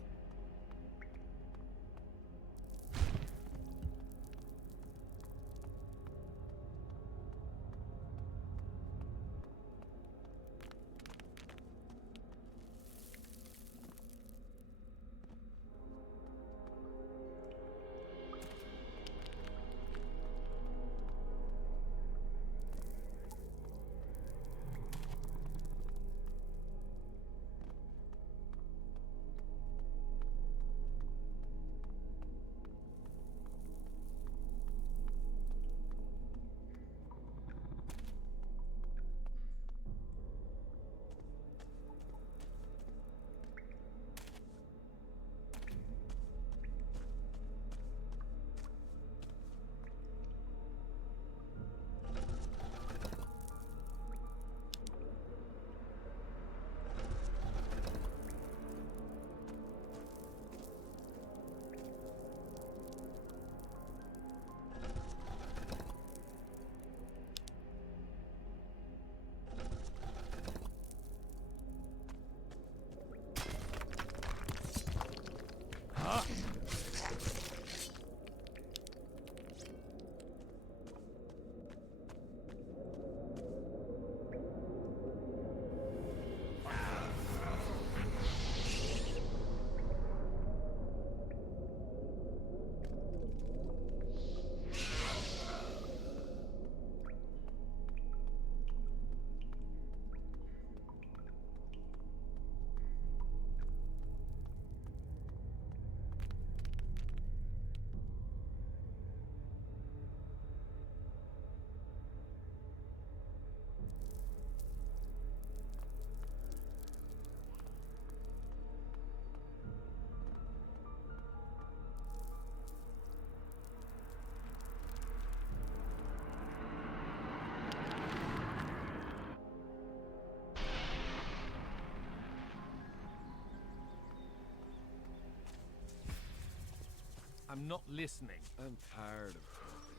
I'm not listening. I'm tired of talking.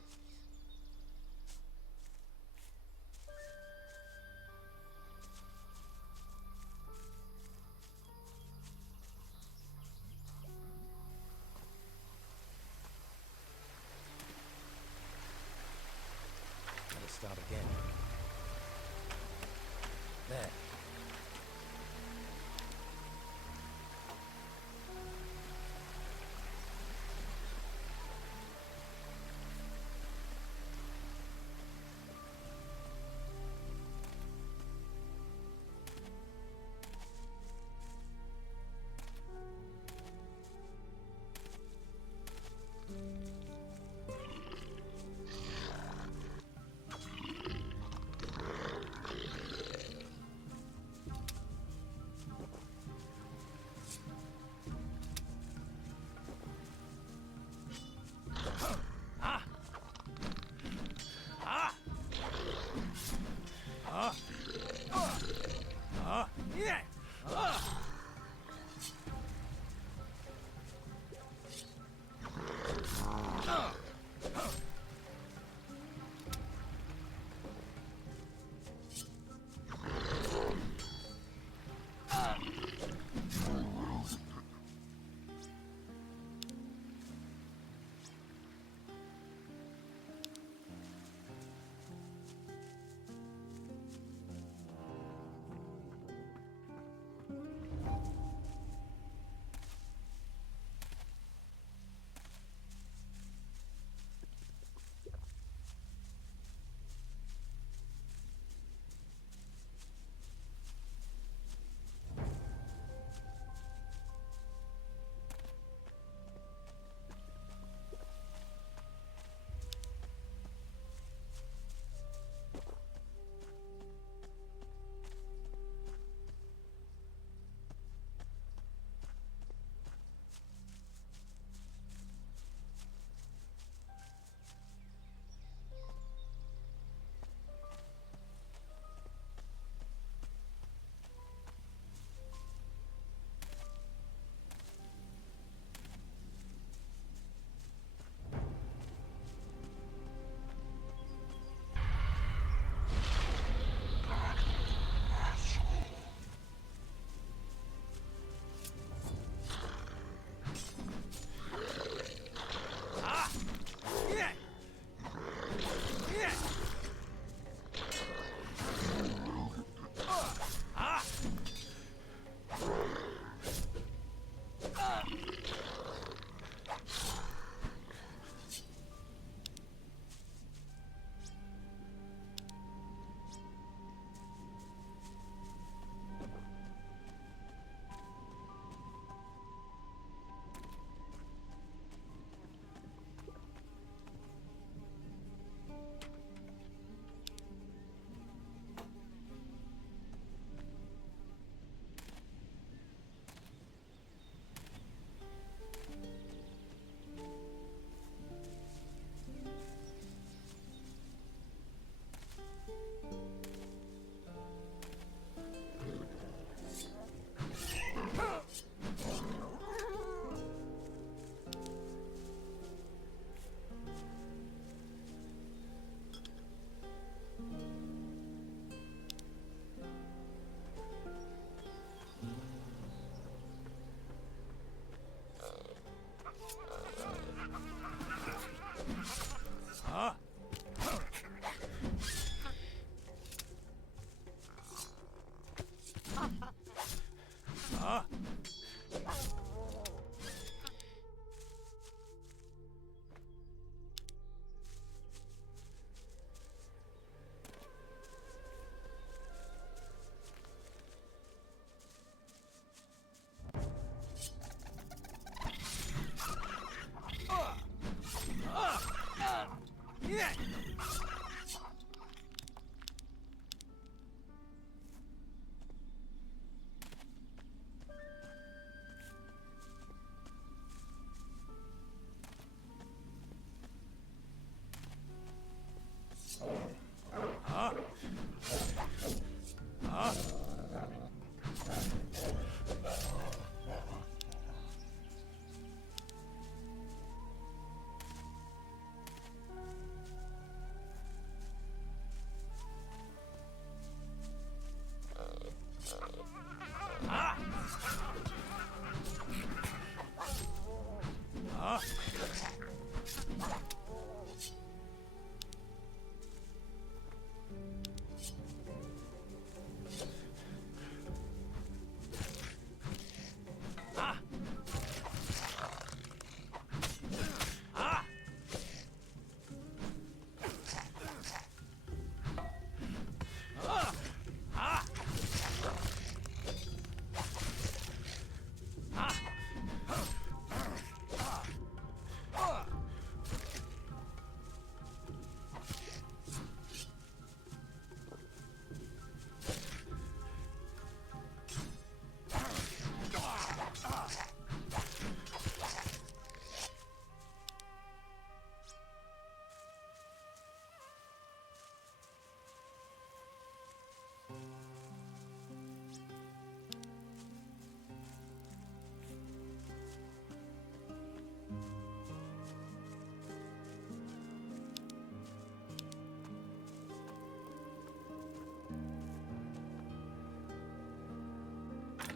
Let us start again. There.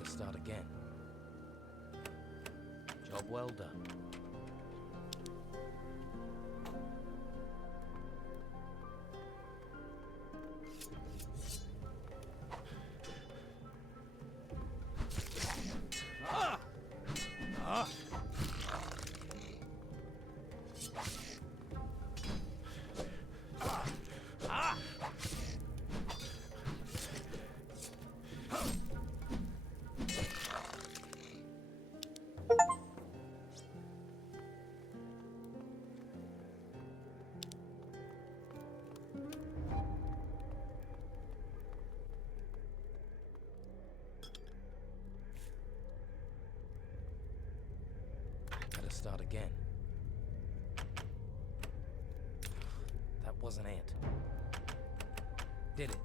Gotta start again. Job well done. Start again. That wasn't it. Did it?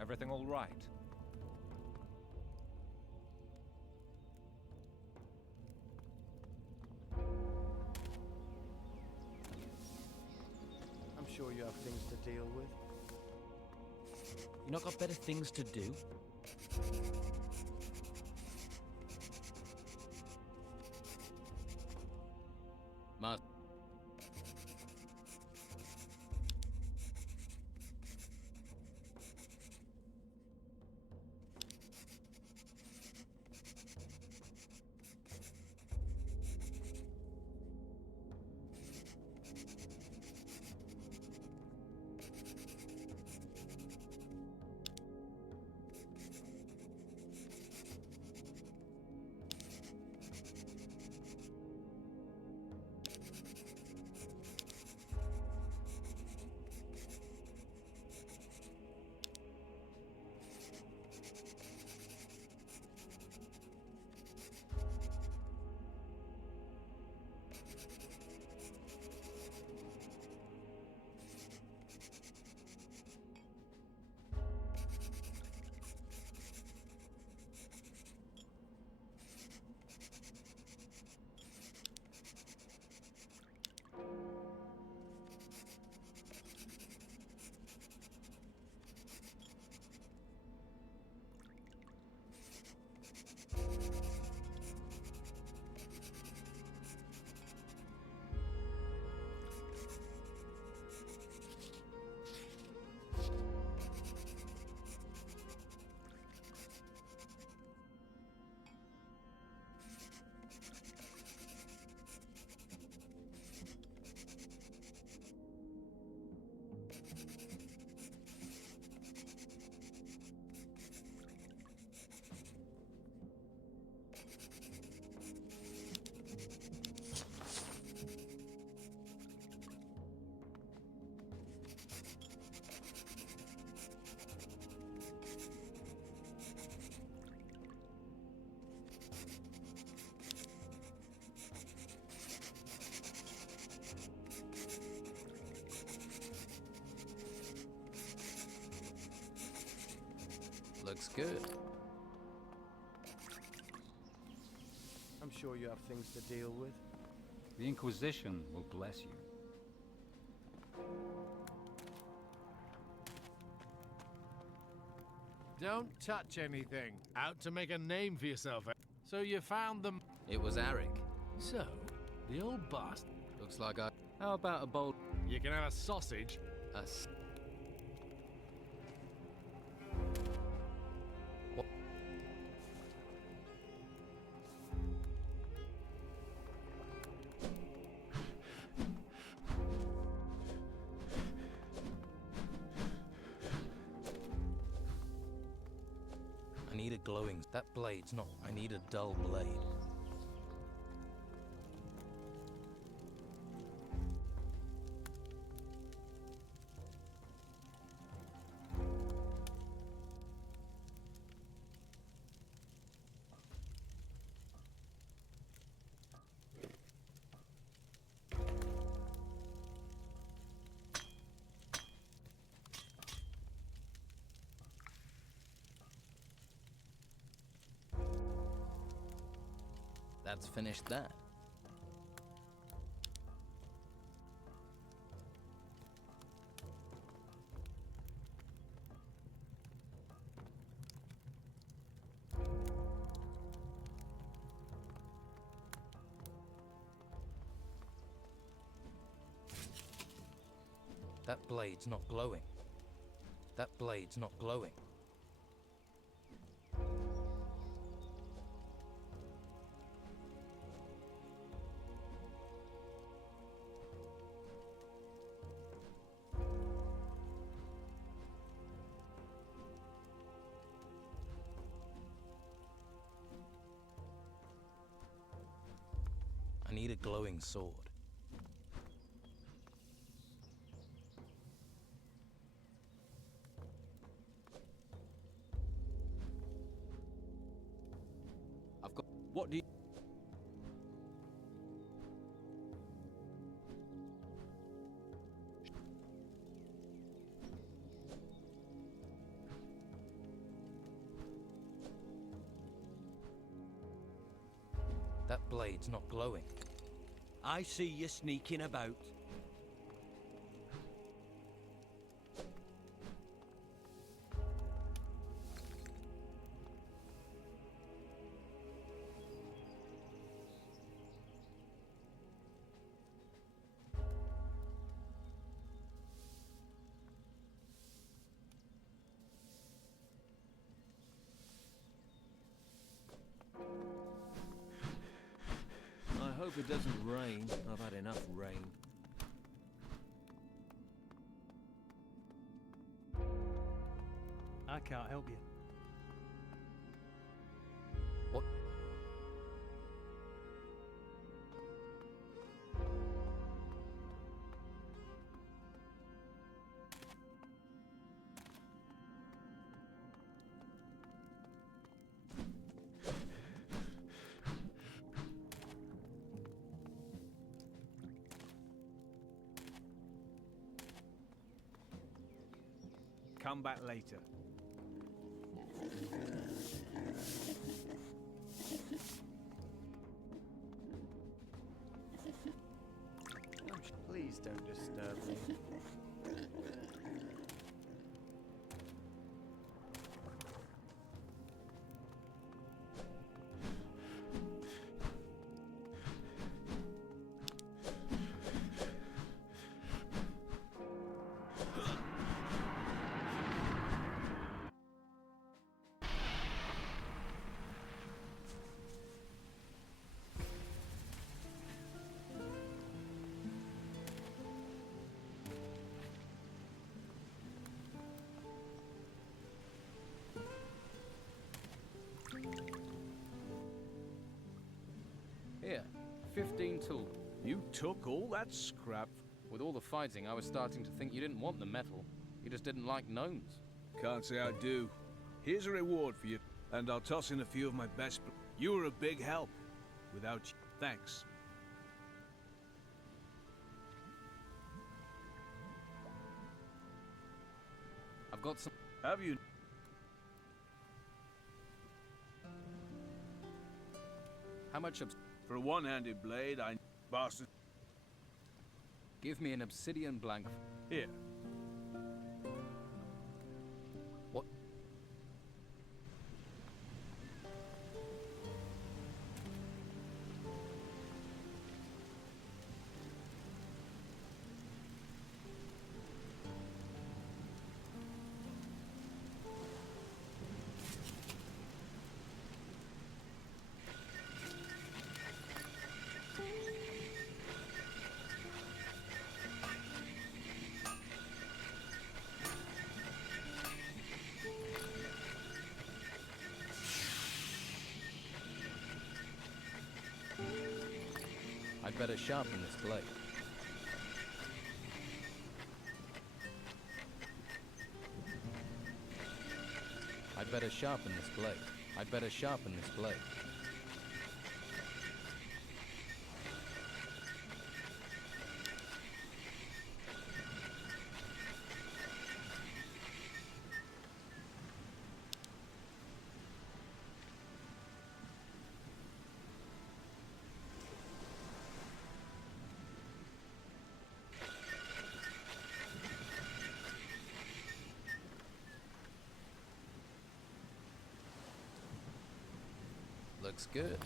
Everything all right? I'm sure you have things to deal with. You not got better things to do? Must. Looks good. I'm sure you have things to deal with. The Inquisition will bless you. Don't touch anything. Out to make a name for yourself, eh? So you found them. It was Arik. So, the old bastard. Looks like I... How about a bowl? You can have a sausage. What? I need a glowing... That blade's not... I need a dull blade. That's finished that. That blade's not glowing. That blade's not glowing. I need a glowing sword. What do you... That blade's not glowing. I see you sneaking about. I hope it doesn't rain. I've had enough rain. I can't help you. What? Come back later. Please don't disturb me. Here, 15 tool. You took all that scrap? With all the fighting, I was starting to think you didn't want the metal. You just didn't like gnomes. Can't say I do. Here's a reward for you, and I'll toss in a few of my best. You were a big help. Without you, thanks. I've got some. Have you? How much for a one-handed blade? I bastard. Give me an obsidian blank. Here. What? I'd better sharpen this blade. I'd better sharpen this blade. I'd better sharpen this blade. Looks good.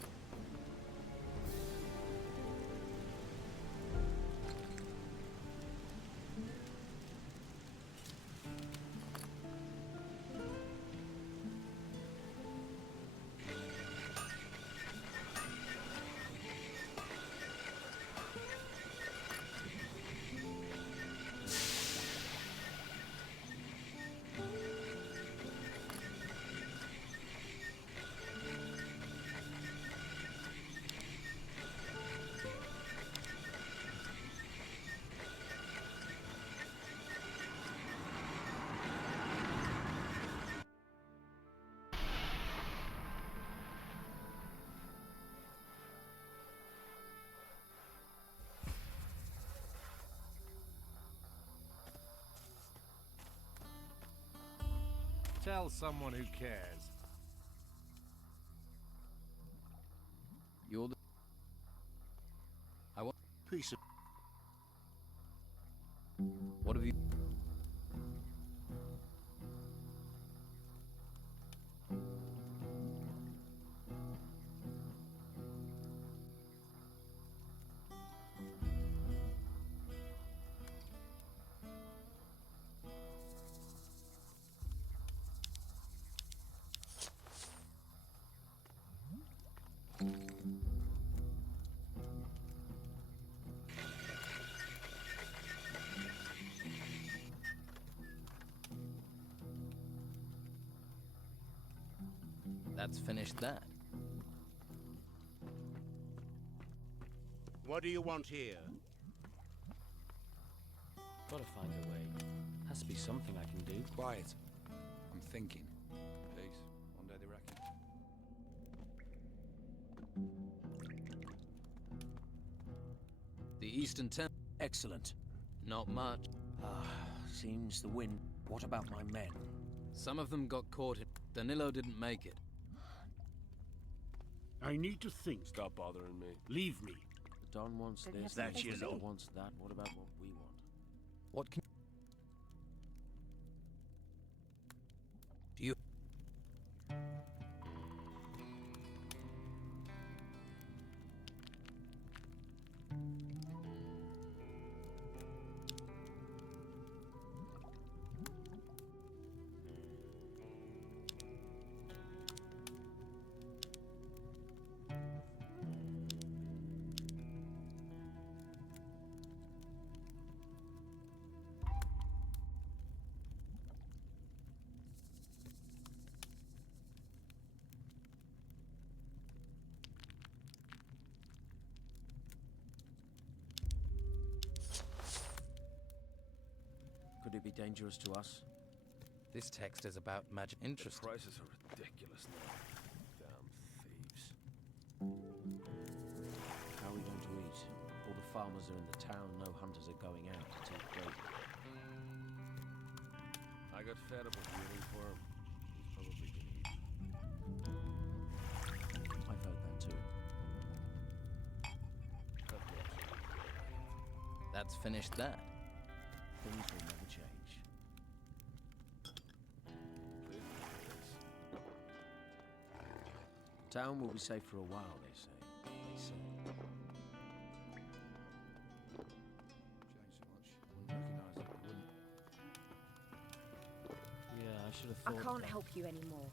Tell someone who cares. You're the... I want... Piece of... What have you... That's finished that. What do you want here? Gotta find a way. Has to be something I can do. Quiet. I'm thinking. Please, on the reckon. The Eastern Temple. Excellent. Not much. Seems the wind. What about my men? Some of them got caught in... Danilo didn't make it. I need to think. Stop bothering me. Leave me. The Don wants this. That you know. Wants that. What about what we want? What can... Do you... Could it be dangerous to us? This text is about magic. Interesting. The prices are ridiculous now. Damn thieves. How are we going to eat? All the farmers are in the town, no hunters are going out to take grape. I got fed up with waiting for him. He's probably gonna eat. I've heard that too. That's finished that. Things will never change. Town will be safe for a while, they say. They say. Yeah, I should have I thought. can't help you anymore.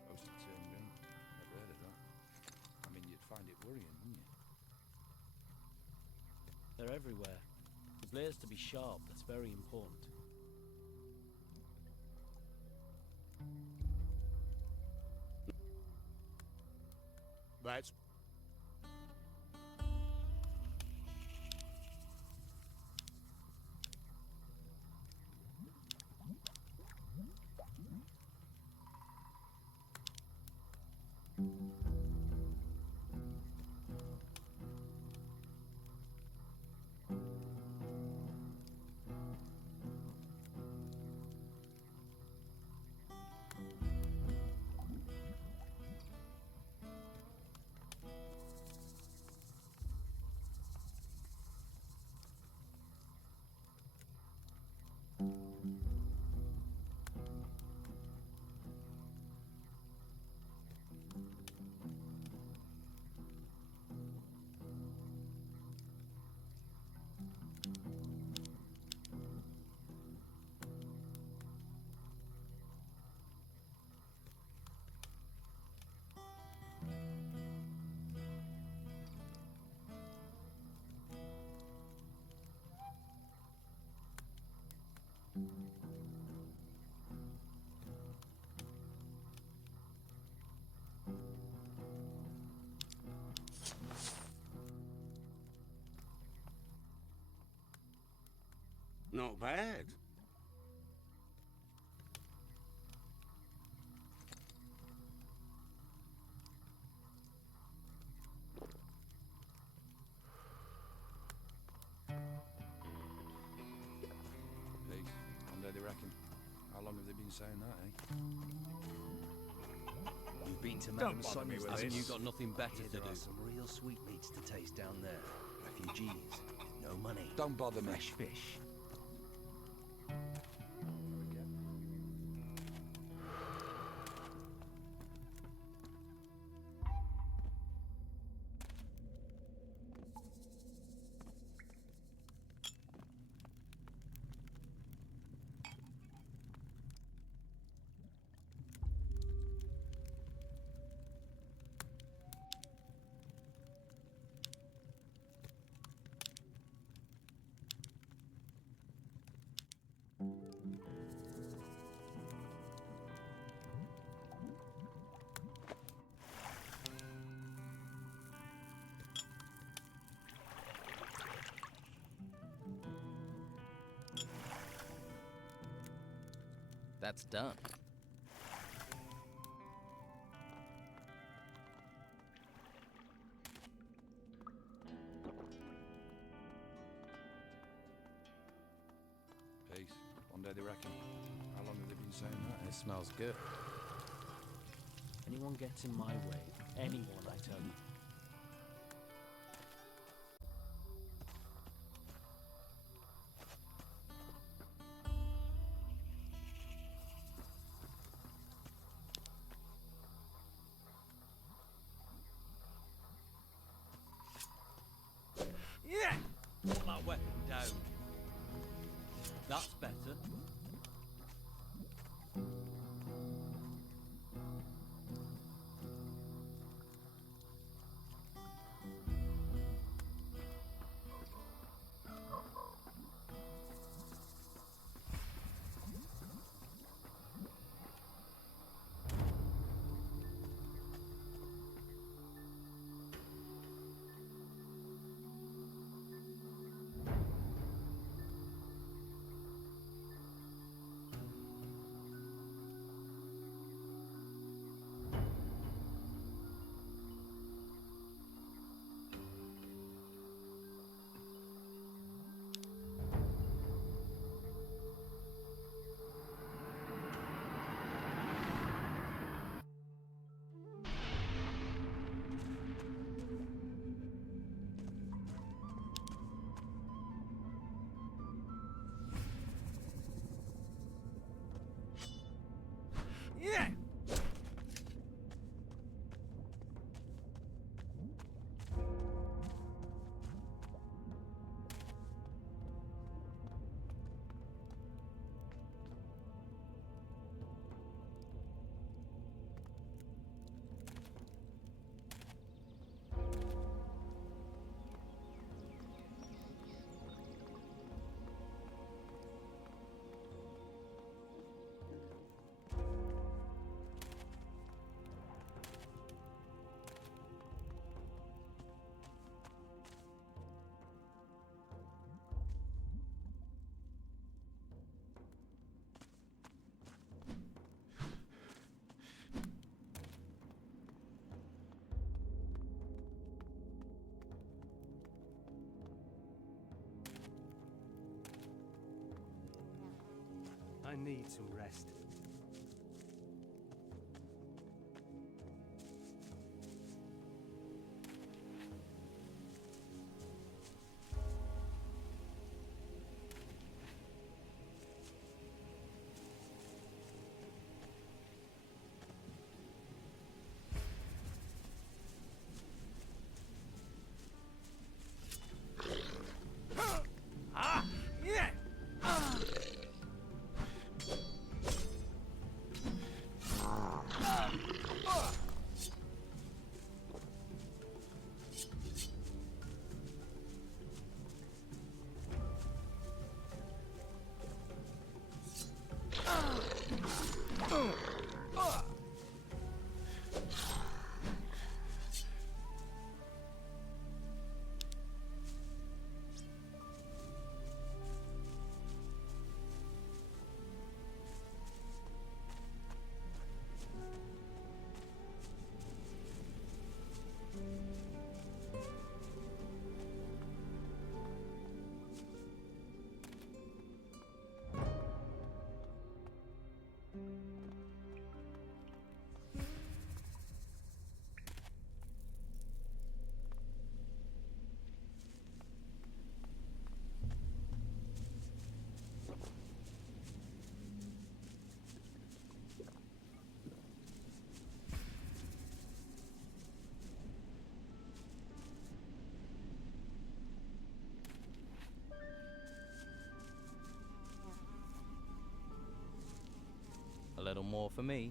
Supposed to turn round. I've heard of that. I mean, you'd find it worrying, wouldn't you? They're everywhere. The blade's to be sharp, that's very important. That's... Not bad. Pete, I'm dead, they reckon. How long have they been saying that, eh? You've been to Don't Madame bother me Sonia's, with haven't this. you got nothing better Here to there do? are Some real sweetmeats to taste down there. Refugees, no money. Don't bother me. Fresh fish. That's done. Pete, one day they reckon. How long have they been saying that? It smells good. Anyone gets in my way, anyone, I tell you. Yeah! Put that weapon down. That's better. Yeah! I need some rest. more for me.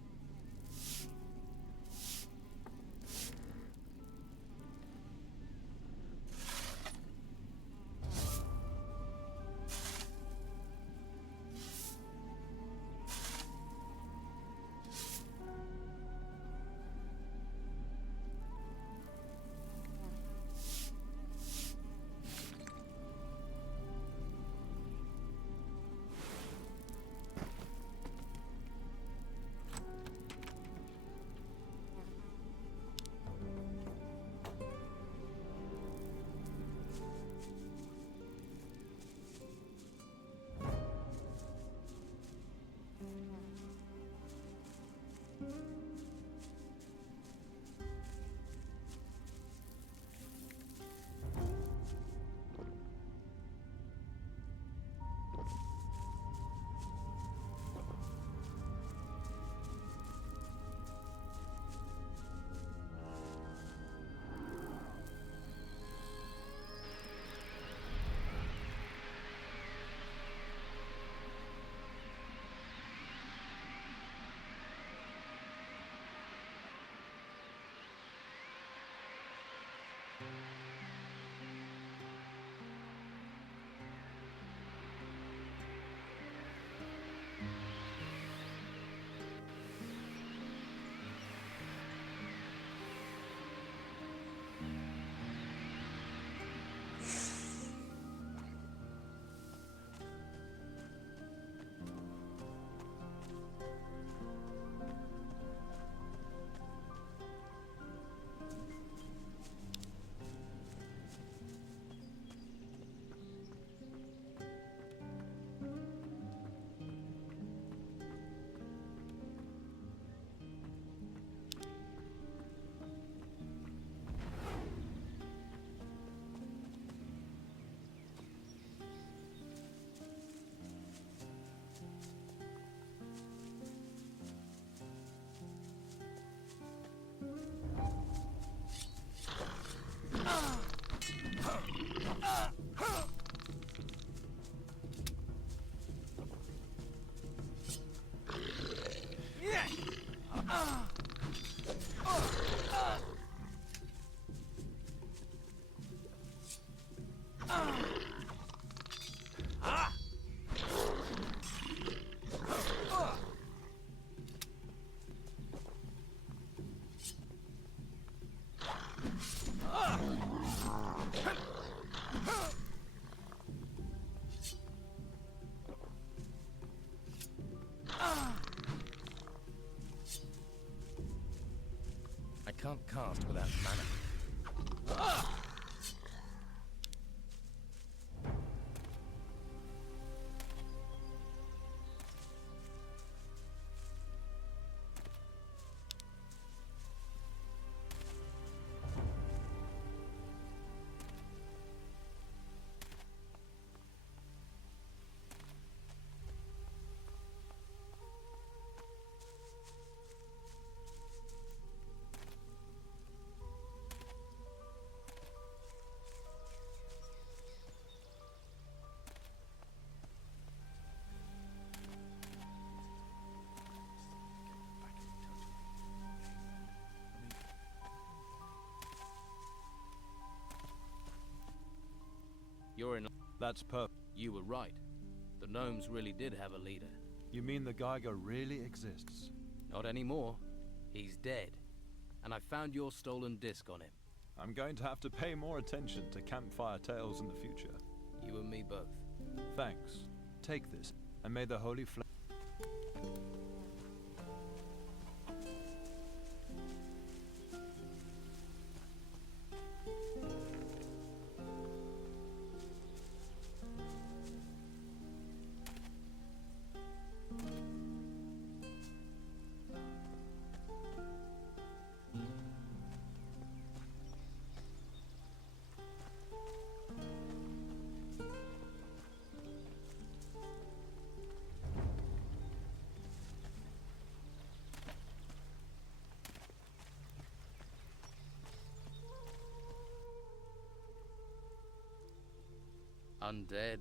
I can't cast without mana. You're in. That's perfect. You were right. The gnomes really did have a leader. You mean the Geiger really exists? Not anymore. He's dead. And I found your stolen disc on him. I'm going to have to pay more attention to campfire tales in the future. You and me both. Thanks. Take this, and may the holy flame... Undead,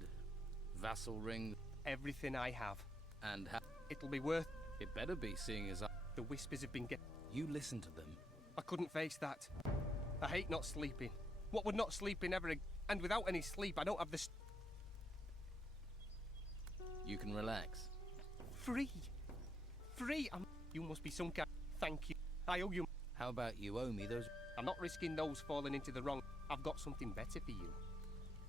vassal ring, everything I have. And it'll be worth. It better be, seeing as The whispers have been getting... You listen to them. I couldn't face that. I hate not sleeping. What would not sleeping ever... And without any sleep, I don't have the... You can relax. Free! Free! You must be some kind... Thank you. I owe you... How about you owe me those... I'm not risking those falling into the wrong... I've got something better for you.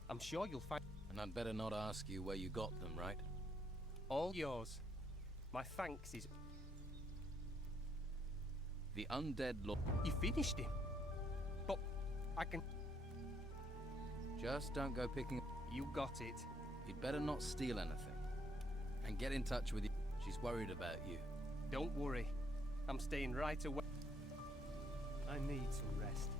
I'm sure you'll find... And I'd better not ask you where you got them, right? All yours. My thanks is... The undead lord... You finished him. But I can... Just don't go picking... You got it. You'd better not steal anything. And get in touch with you. She's worried about you. Don't worry. I'm staying right away. I need some rest.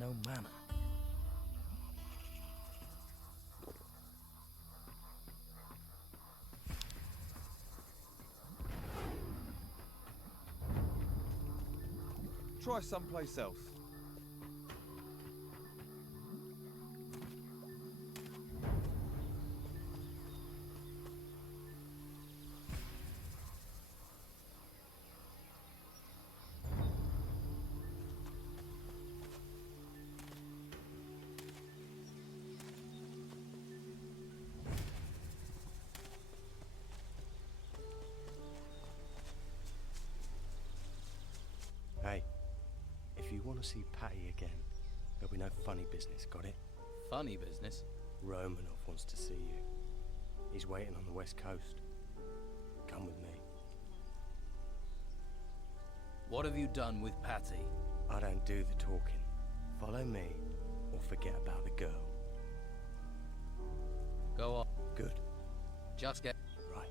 No manner. Try someplace else. Hey, if you want to see Patty again, there'll be no funny business, got it? Funny business? Romanov wants to see you. He's waiting on the west coast. Come with me. What have you done with Patty? I don't do the talking. Follow me, or forget about the girl. Go on. Good. Just get... Right.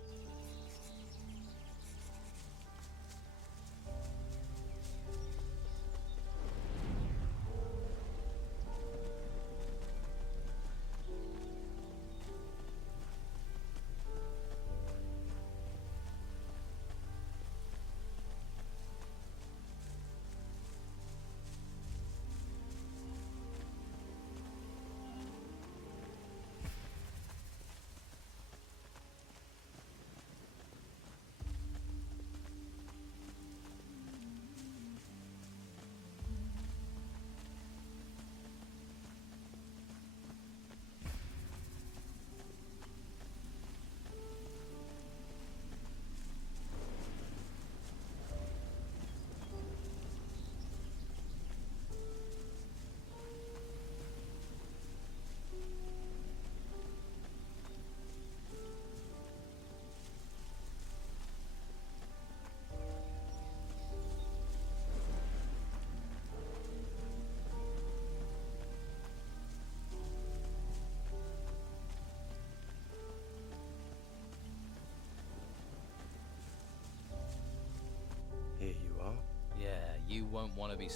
Here you are. Yeah, you won't want to be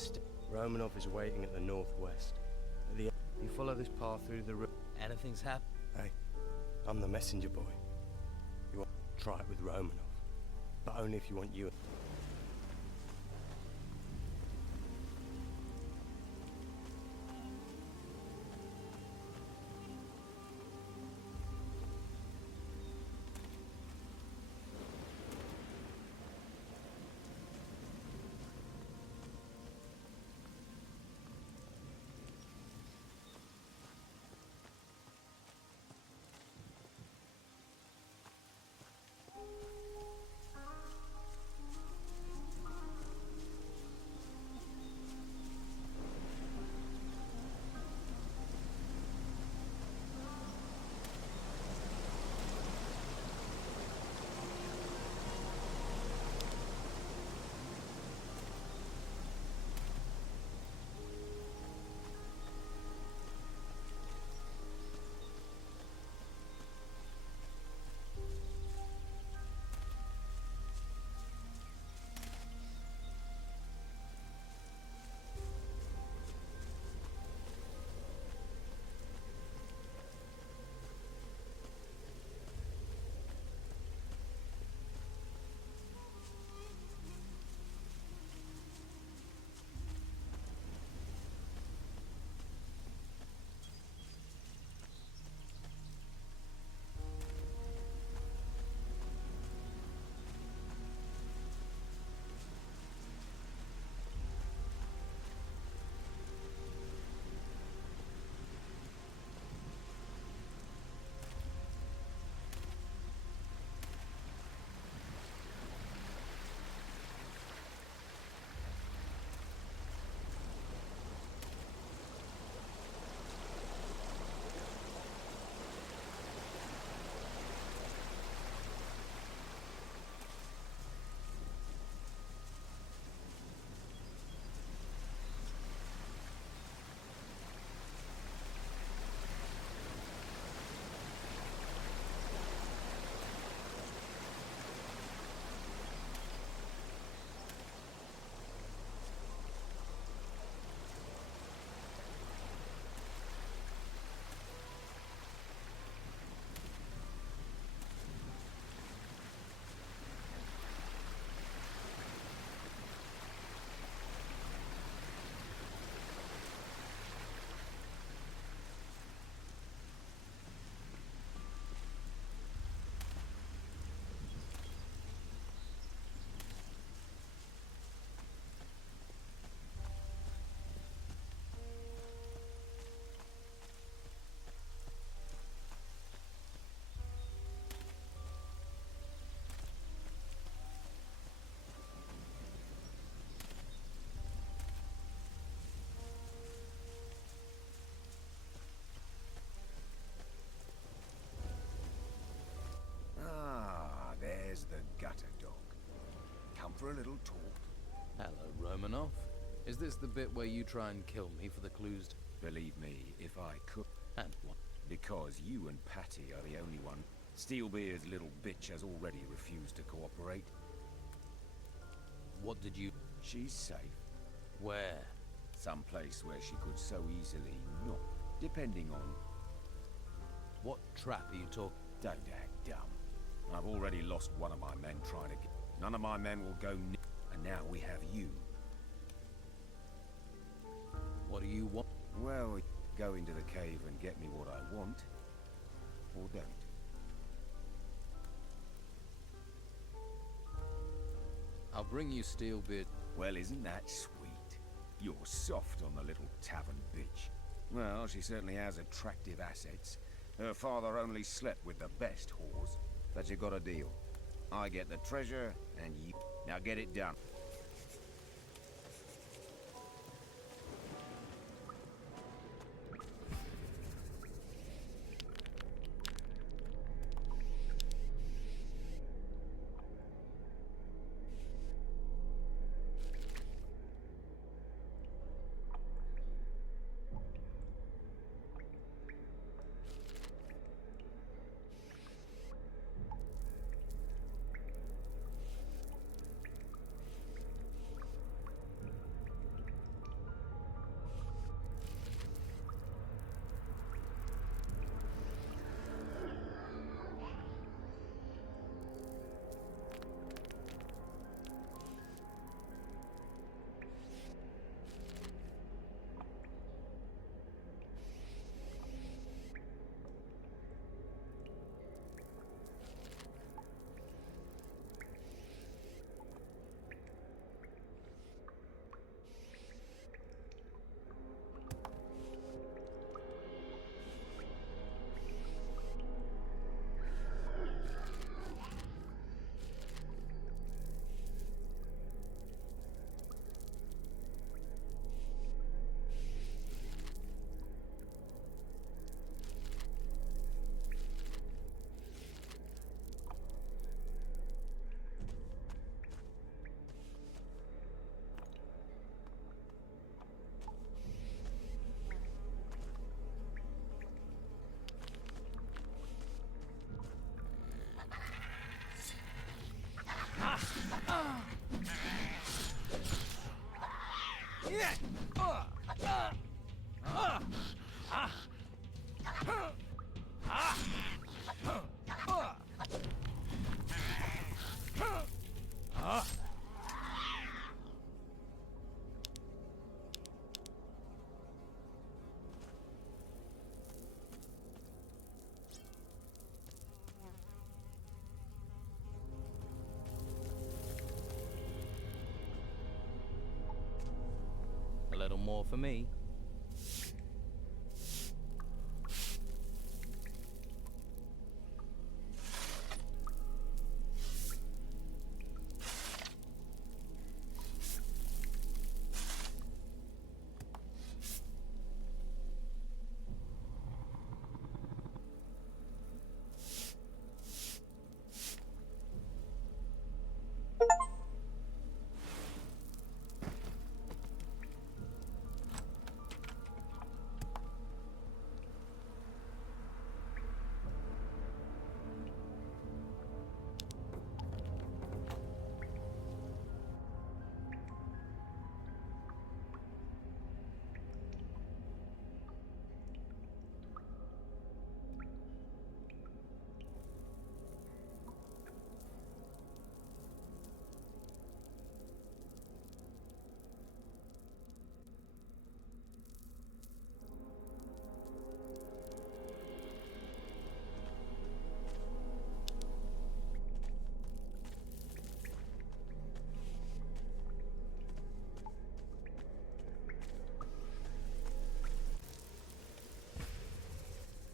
Romanov is waiting at the northwest. At the you follow this path through the river. Anything's happened. Hey, I'm the messenger boy. You want to try it with Romanov, but only if you want you. is the gutter dog. Come for a little talk. Hello, Romanov. Is this the bit where you try and kill me for the clues? Believe me, if I could. And what? Because you and Patty are the only one. Steelbeard's little bitch has already refused to cooperate. What did you... She's safe. Where? Someplace where she could so easily not, depending on... What trap are you talking? Don't act dumb. I've already lost one of my men trying to get... None of my men will go near... And now we have you. What do you want? Well, go into the cave and get me what I want. Or don't. I'll bring you Steelbeard. Well, isn't that sweet? You're soft on the little tavern bitch. Well, she certainly has attractive assets. Her father only slept with the best whores. But you got a deal. I get the treasure, and you... Now get it done. A little more for me.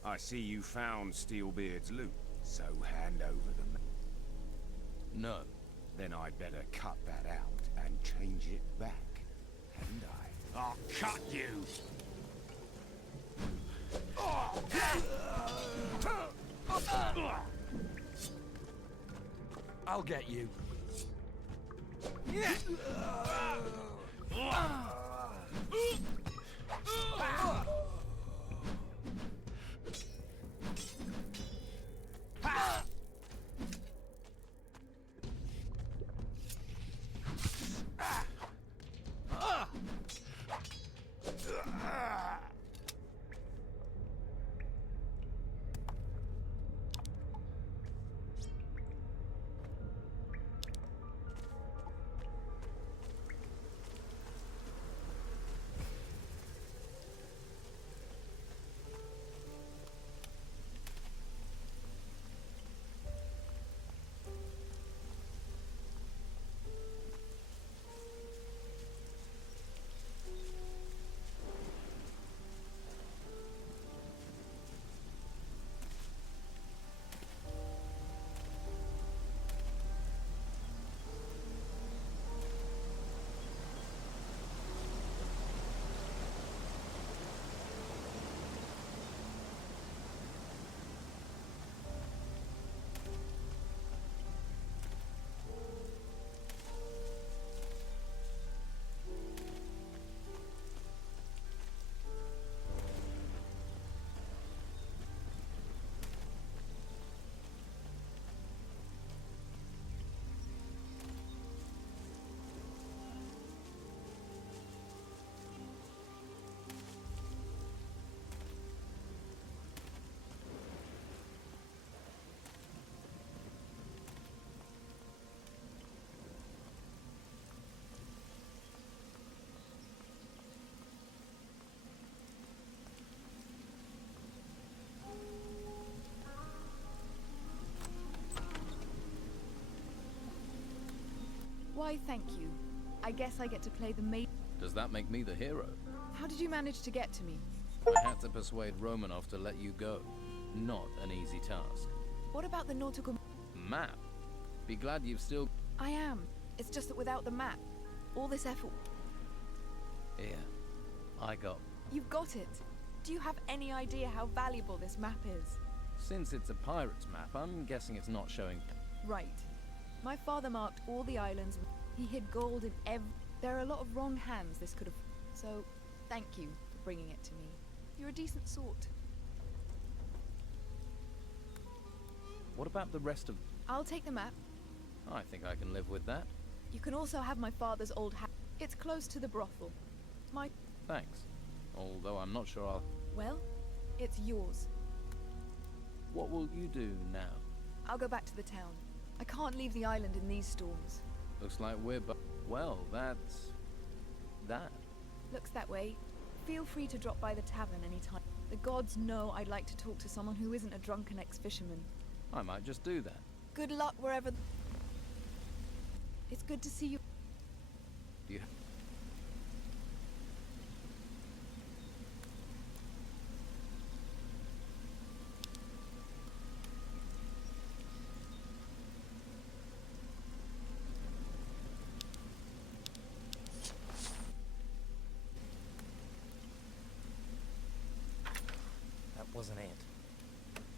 I see you found Steelbeard's loot, so hand over the... No. Then I'd better cut that out and change it back, hadn't I? I'll cut you! I'll get you. Why, thank you. I guess I get to play the maid. Does that make me the hero? How did you manage to get to me? I had to persuade Romanov to let you go. Not an easy task. What about the nautical Map? Be glad you've still... I am. It's just that without the map, all this effort... Here. I got... You've got it. Do you have any idea how valuable this map is? Since it's a pirate's map, I'm guessing it's not showing... Right. My father marked all the islands. He hid gold in every... There are a lot of wrong hands this could have... So, thank you for bringing it to me. You're a decent sort. What about the rest of... I'll take the map. I think I can live with that. You can also have my father's old hat. It's close to the brothel. My... Thanks. Although I'm not sure I'll... Well, it's yours. What will you do now? I'll go back to the town. I can't leave the island in these storms. Looks like we're well, that's... that. Looks that way. Feel free to drop by the tavern anytime. The gods know I'd like to talk to someone who isn't a drunken ex-fisherman. I might just do that. Good luck wherever... It's good to see you. Do you... That wasn't it.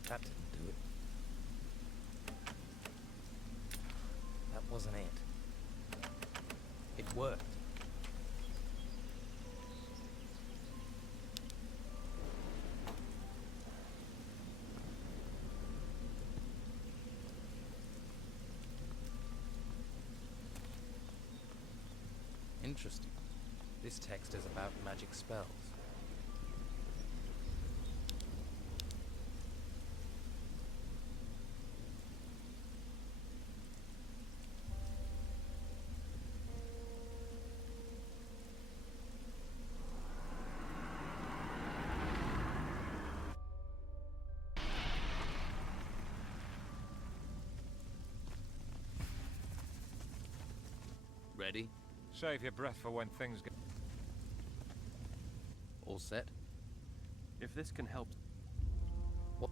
That didn't do it. That wasn't it. It worked. Interesting. This text is about magic spells. Ready? Save your breath for when things get... All set? If this can help... What?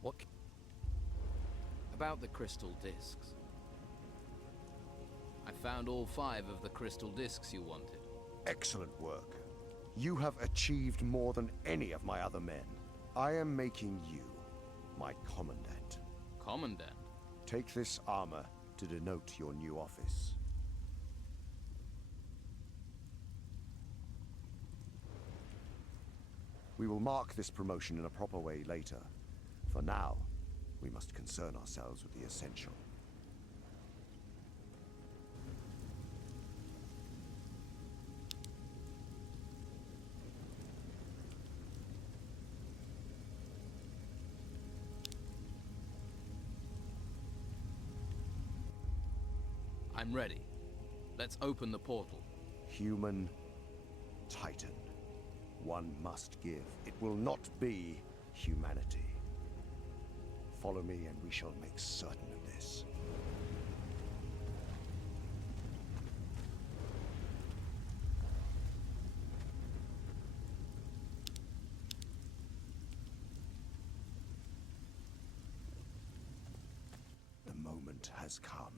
What? About the crystal discs. I found all 5 of the crystal discs you wanted. Excellent work. You have achieved more than any of my other men. I am making you my commandant. Commandant? Take this armor to denote your new office. We will mark this promotion in a proper way later. For now, we must concern ourselves with the essential. I'm ready. Let's open the portal. Human Titan. One must give. It will not be humanity. Follow me and we shall make certain of this. The moment has come.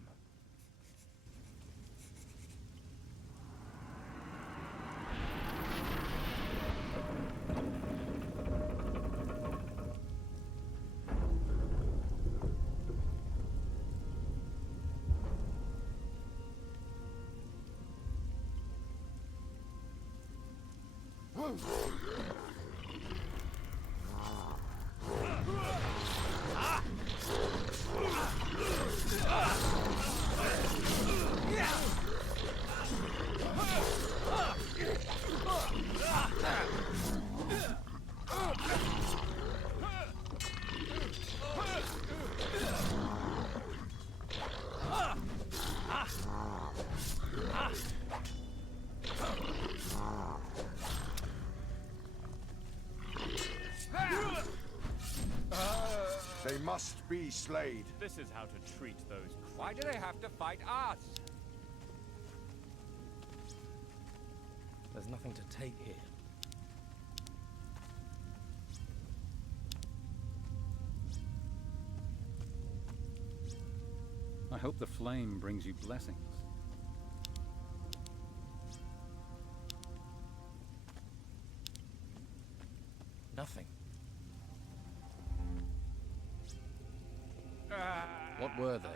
They must be slayed. This is how to treat those. Why do they have to fight us? There's nothing to take here. I hope the flame brings you blessings. Nothing. What were they?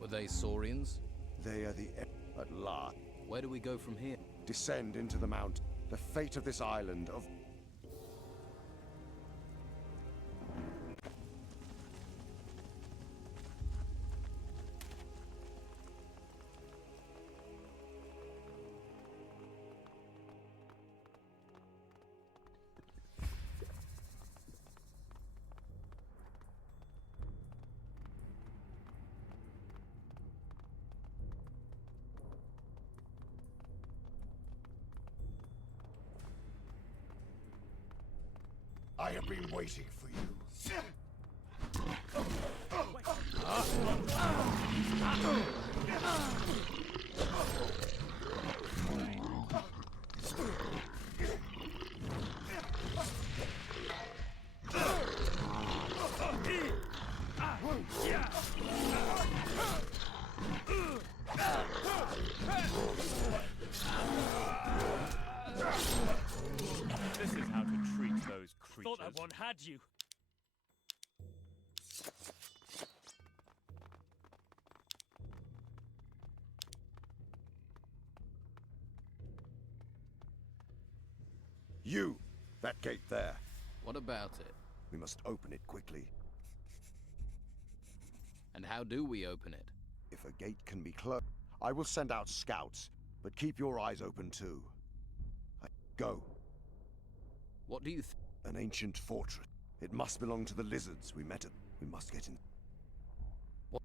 Were they Saurians? They are the at last. Where do we go from here? Descend into the mount. The fate of this island of... I have been waiting for you. This is how to treat those creatures. Thought that one had you. You! That gate there. What about it? We must open it quickly. And how do we open it? If a gate can be closed, I will send out scouts, but keep your eyes open too. Go. What do you An ancient fortress. It must belong to the lizards we met at. We must get in. What?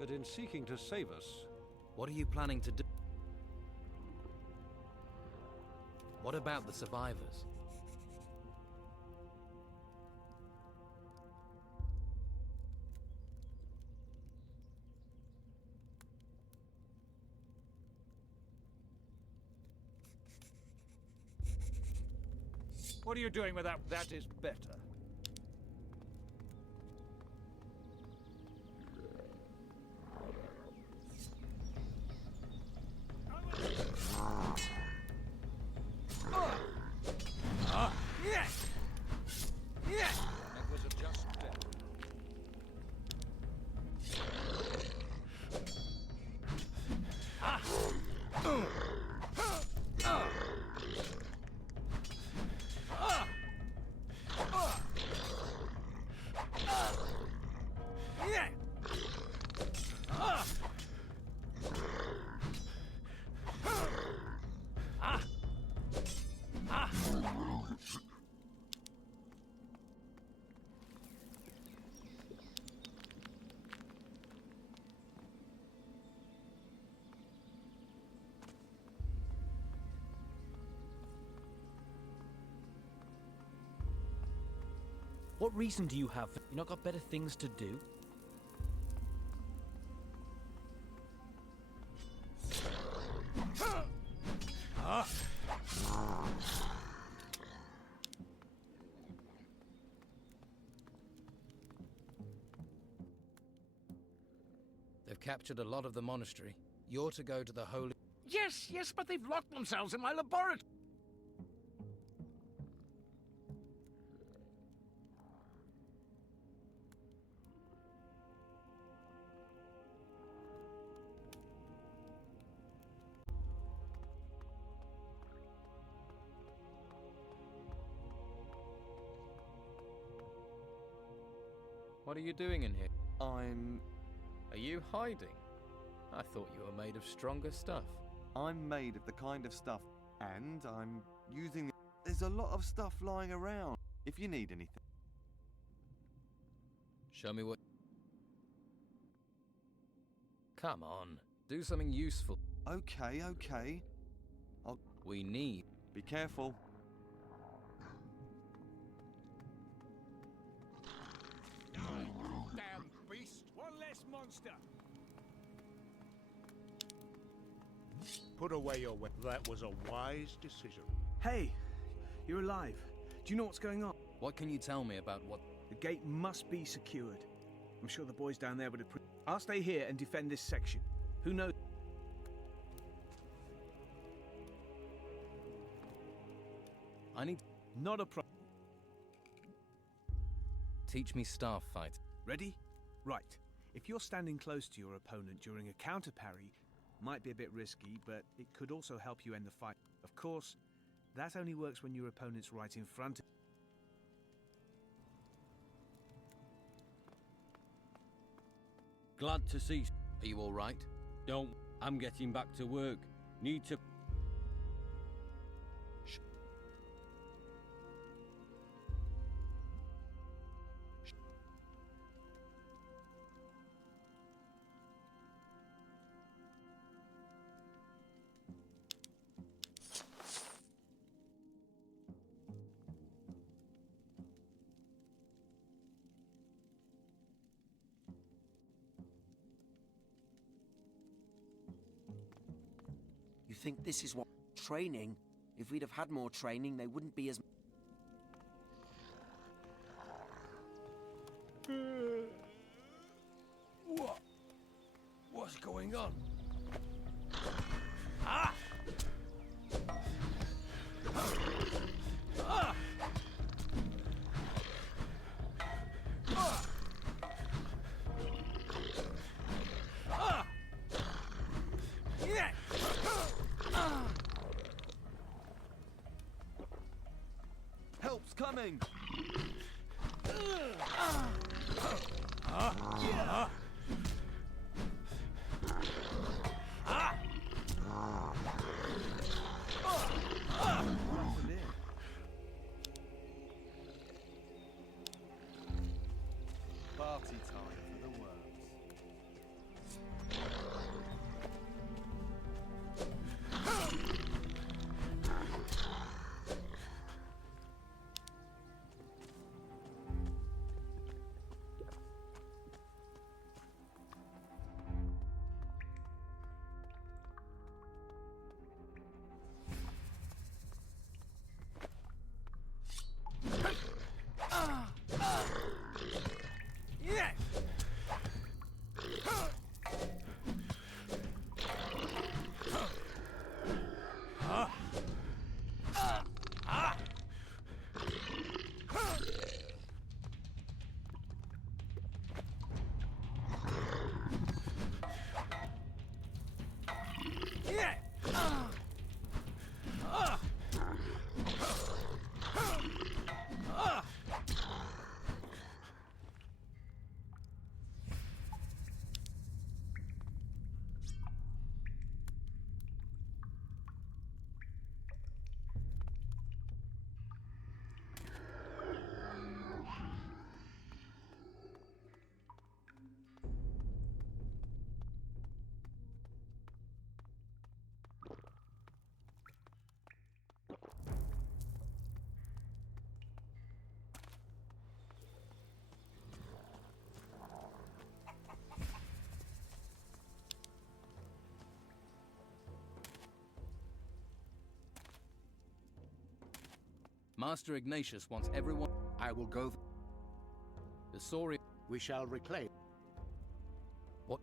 But in seeking to save us... What are you planning to do? What about the survivors? What are you doing with that? That is better. That was a just death. What reason do you have? You not got better things to do? They've captured a lot of the monastery. You're to go to the holy... Yes, but they've locked themselves in my laboratory. What are you doing in here? I'm... Are you hiding? I thought you were made of stronger stuff. I'm made of the kind of stuff, and I'm using... There's a lot of stuff lying around, if you need anything. Show me what... Come on, do something useful. Okay. We need... Be careful. Damn beast! One less monster! Put away your weapon. That was a wise decision. Hey! You're alive. Do you know what's going on? What can you tell me about what... The gate must be secured. I'm sure the boys down there would approve. I'll stay here and defend this section. Who knows? I need... Not a problem. Teach me staff fight. Ready? Right. If you're standing close to your opponent during a counter parry, might be a bit risky, but it could also help you end the fight. Of course, that only works when your opponent's right in front of you. Glad to see. Are you all right? Don't. I'm getting back to work. Need to... You think this is what... Training? If we'd have had more training, they wouldn't be as... What's going on? Ah! Ah! Ah! Ah! Yeah! Help's coming! Party time for the worms. Master Ignatius wants everyone... I will go... The Sauri... We shall reclaim... What?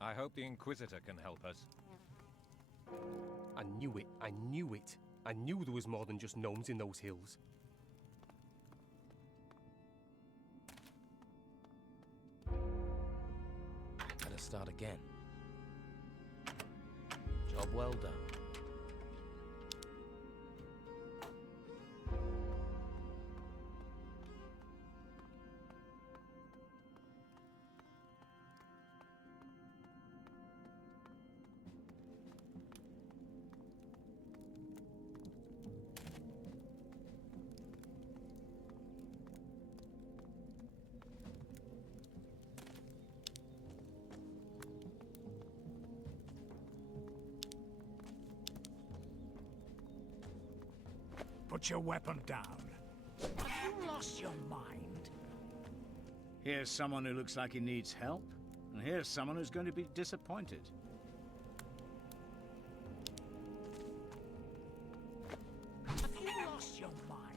I hope the Inquisitor can help us. I knew it. I knew it. I knew there was more than just gnomes in those hills. Better start again. Job well done. Put your weapon down. Have you lost your mind? Here's someone who looks like he needs help, and here's someone who's going to be disappointed. Have you lost your mind?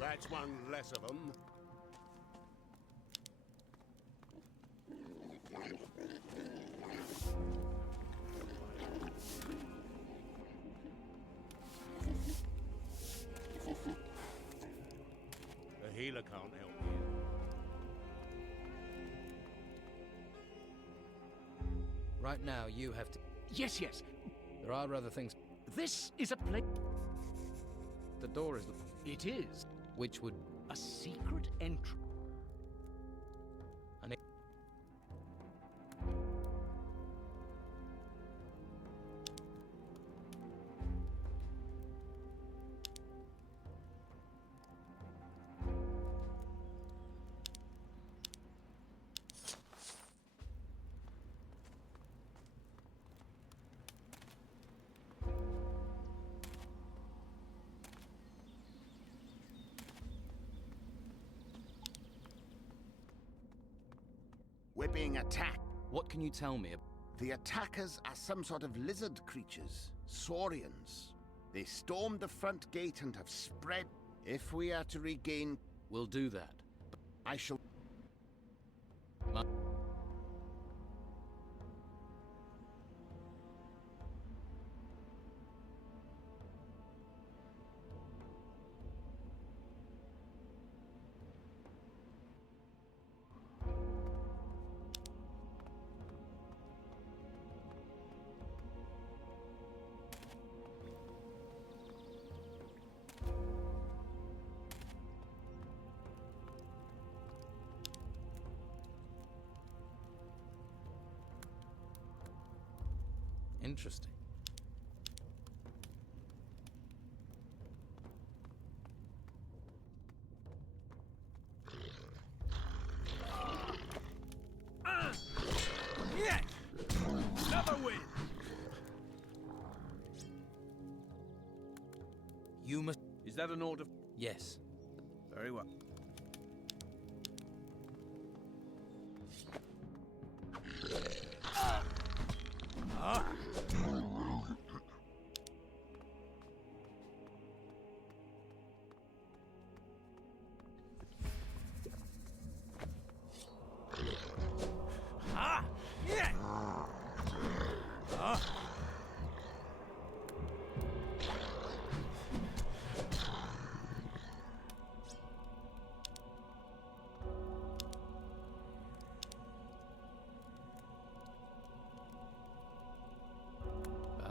That's one less of them. The healer can't help you. Right now, you have to... Yes, yes. There are other things... This is a place... The door is... It is. Which would... A secret entry. And it... We're being attacked. What can you tell me? The attackers are some sort of lizard creatures, saurians. They stormed the front gate and have spread. If we are to regain... We'll do that. I shall... Interesting. Yeah! Another win! You must... Is that an order? Yes. Very well.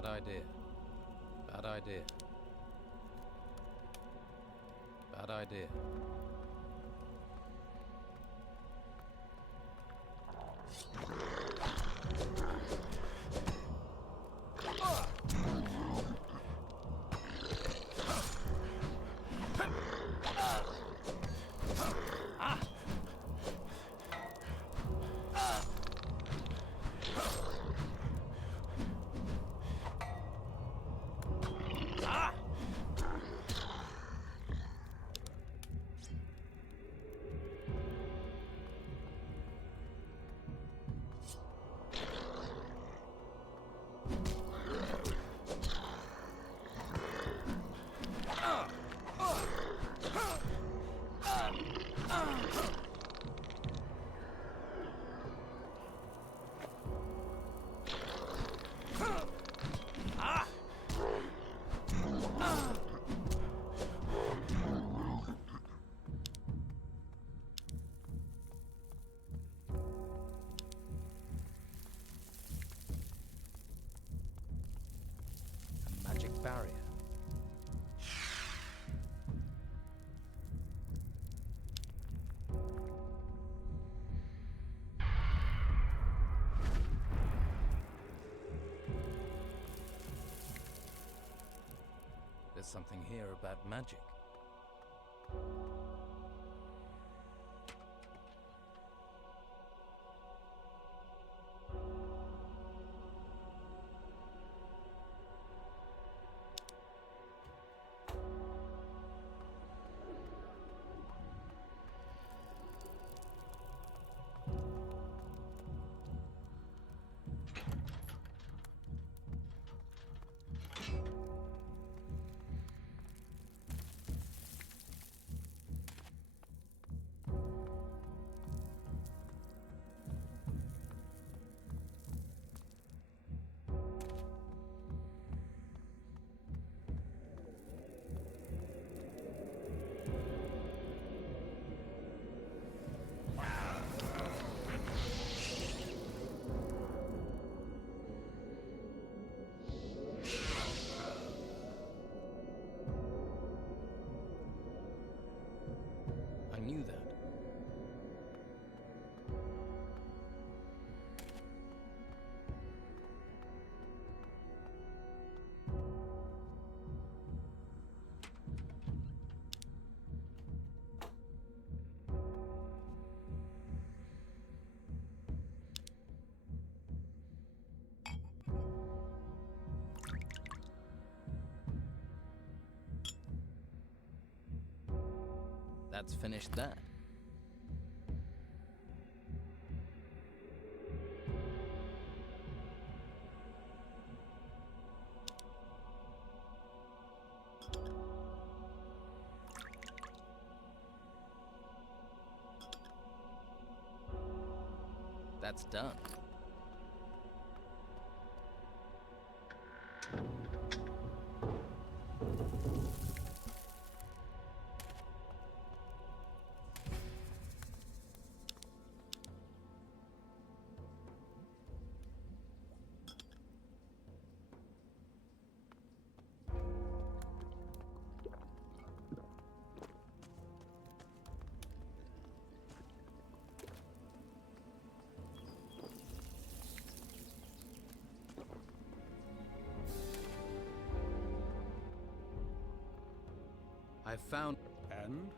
Bad idea. Bad idea. Bad idea. A magic barrier. There's something here about magic. I knew that. That's finished that. That's done. I found... And?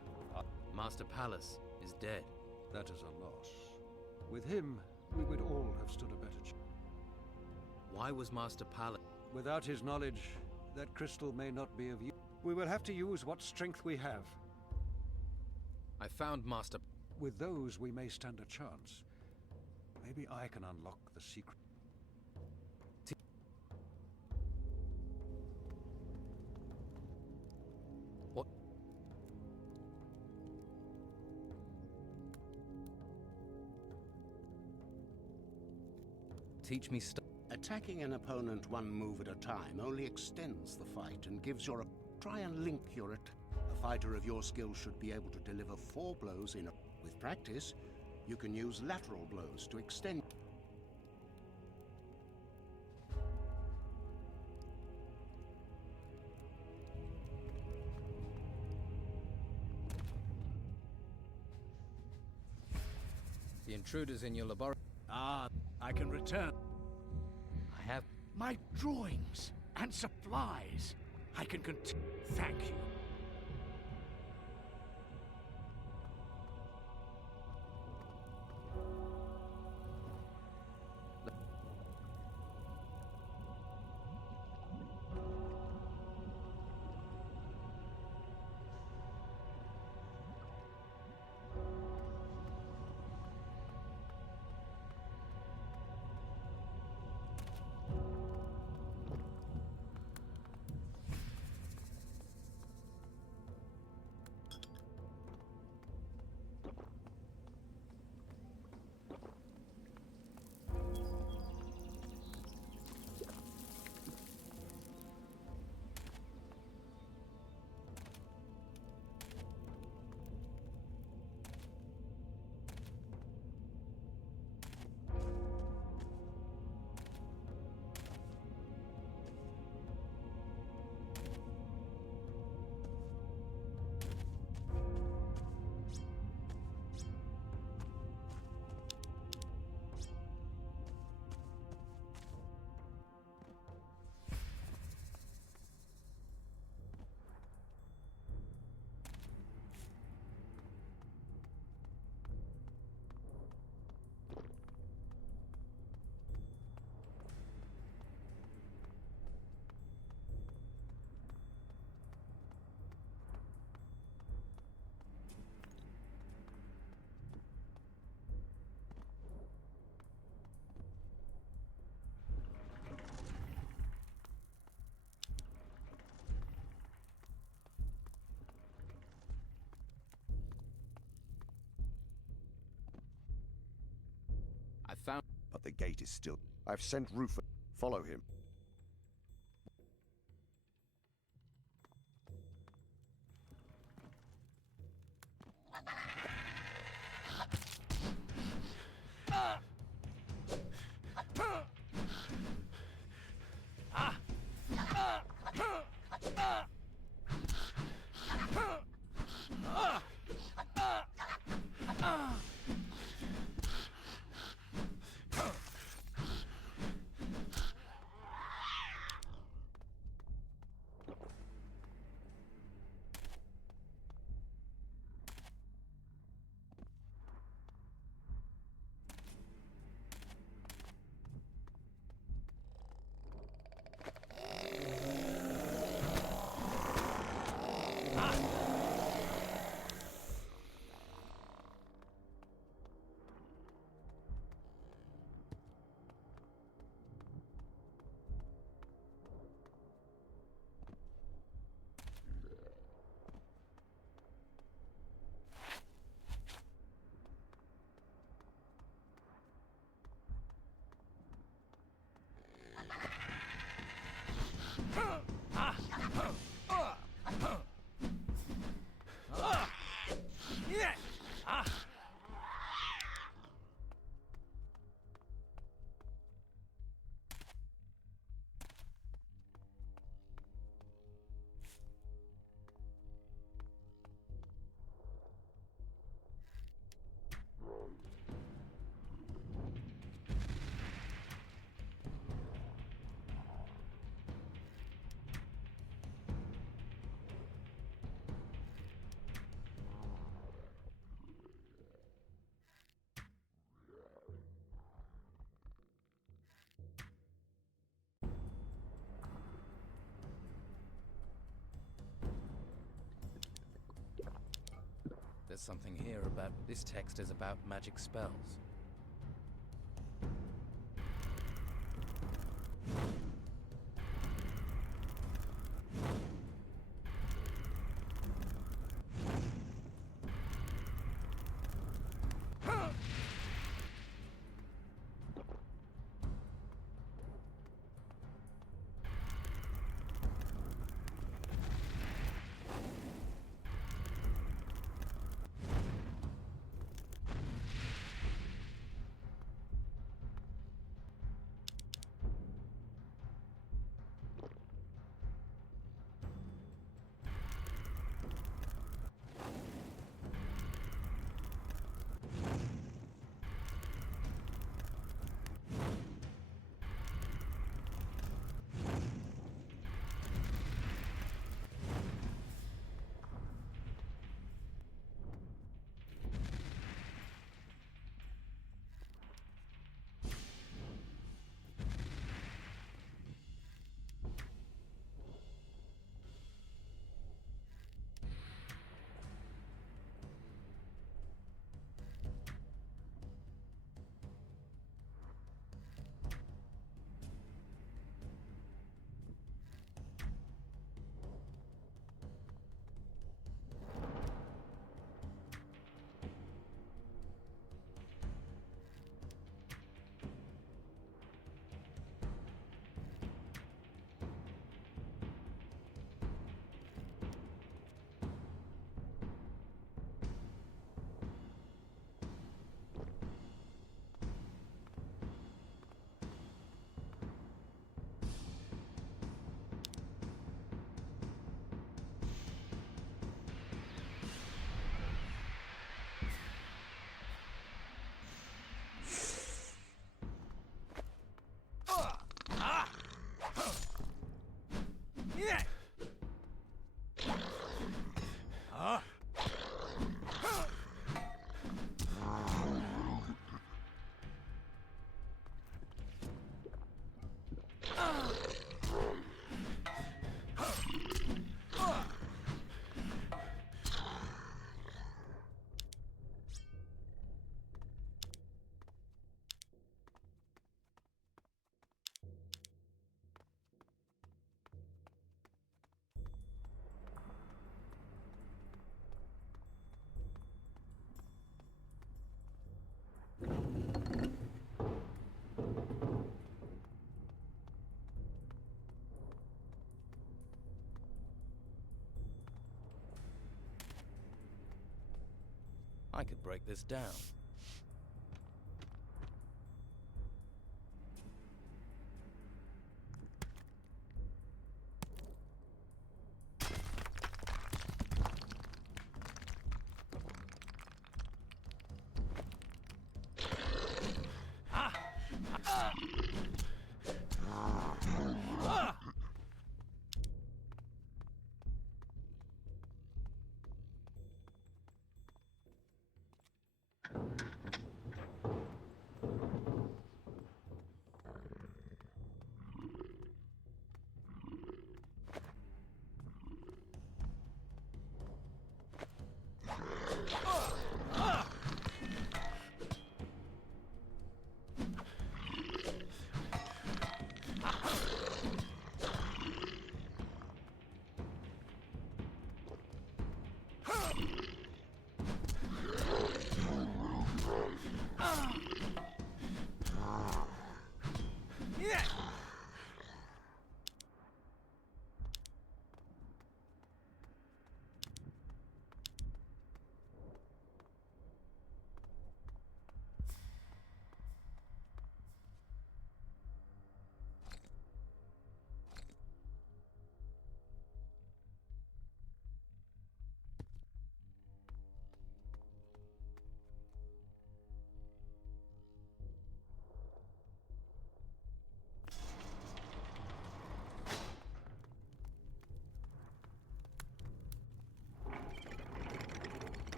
Master Palace is dead. That is a loss. With him, we would all have stood a better chance. Why was Master Palace... Without his knowledge, that crystal may not be of use. We will have to use what strength we have. I found Master... With those, we may stand a chance. Maybe I can unlock the secret. What? Teach me stuff. Attacking an opponent one move at a time only extends the fight and gives your... Try and link your... A fighter of your skill should be able to deliver 4 blows in a... With practice, you can use lateral blows to extend... The intruder's in your laboratory. Ah, I can return. I have... My drawings and supplies. I can Thank you. The gate is still... I've sent Rufus. Follow him. There's something here about... This text is about magic spells. I could break this down.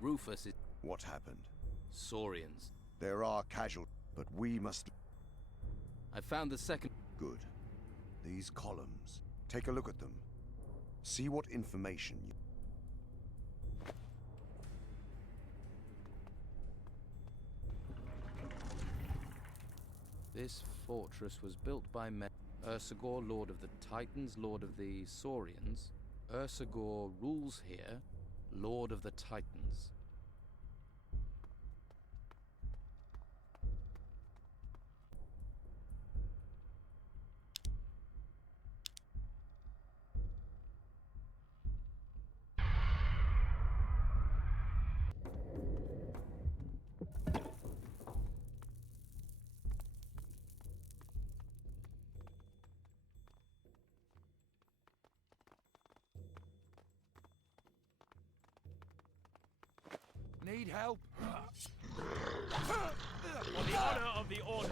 Rufus is... What happened? Saurians. There are casualties, but we must... I found the second... Good. These columns. Take a look at them. See what information you... This fortress was built by Ursagor, Lord of the Titans, Lord of the Saurians. Ursagor rules here, Lord of the Titans. Need help? For the honor of the order.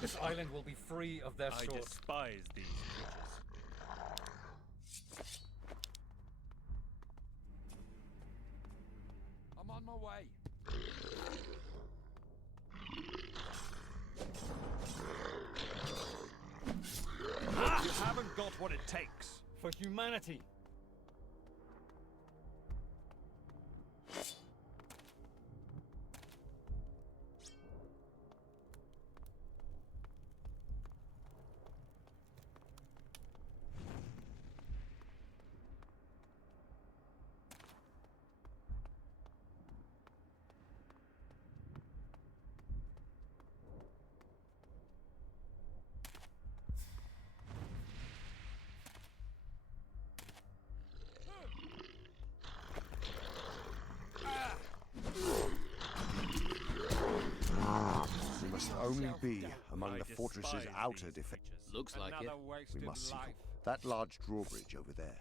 This island will be free of their swords. I despise these creatures. I'm on my way. You haven't got what it takes. For humanity. We must only be among the fortress's outer defense. Looks like it. We must seek that large drawbridge over there.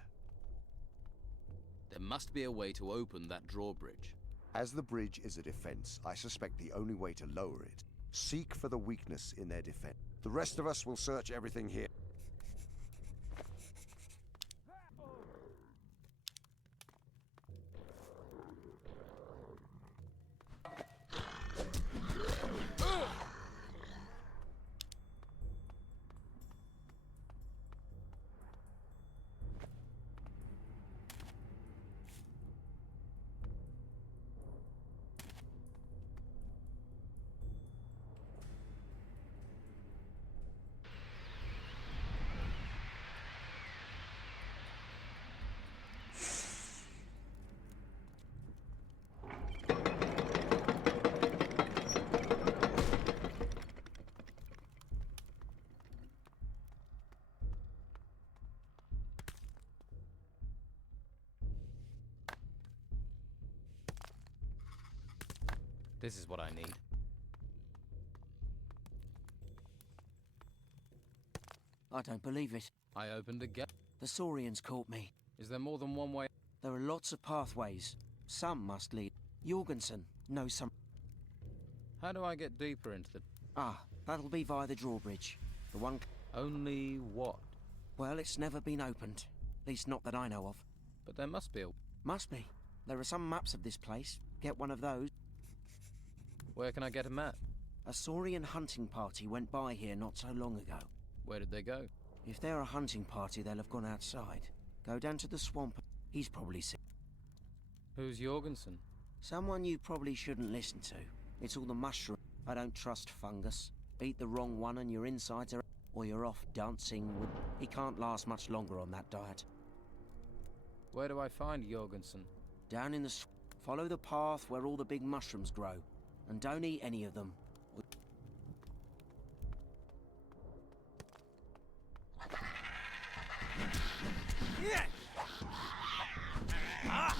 There must be a way to open that drawbridge. As the bridge is a defense, I suspect the only way to lower it. Seek for the weakness in their defense. The rest of us will search everything here. This is what I need. I don't believe it. I opened a gate. The Saurians caught me. Is there more than one way? There are lots of pathways. Some must lead. Jorgensen knows some. How do I get deeper into the... Ah, that'll be via the drawbridge. The one... Only what? Well, it's never been opened. At least not that I know of. But there must be a... Must be. There are some maps of this place. Get one of those. Where can I get a map? A Saurian hunting party went by here not so long ago. Where did they go? If they're a hunting party, they'll have gone outside. Go down to the swamp. He's probably sick. Who's Jorgensen? Someone you probably shouldn't listen to. It's all the mushroom. I don't trust fungus. Eat the wrong one and your insides are... Or you're off dancing with... He can't last much longer on that diet. Where do I find Jorgensen? Down in the... Follow the path where all the big mushrooms grow. And don't eat any of them. Yeah. Ah.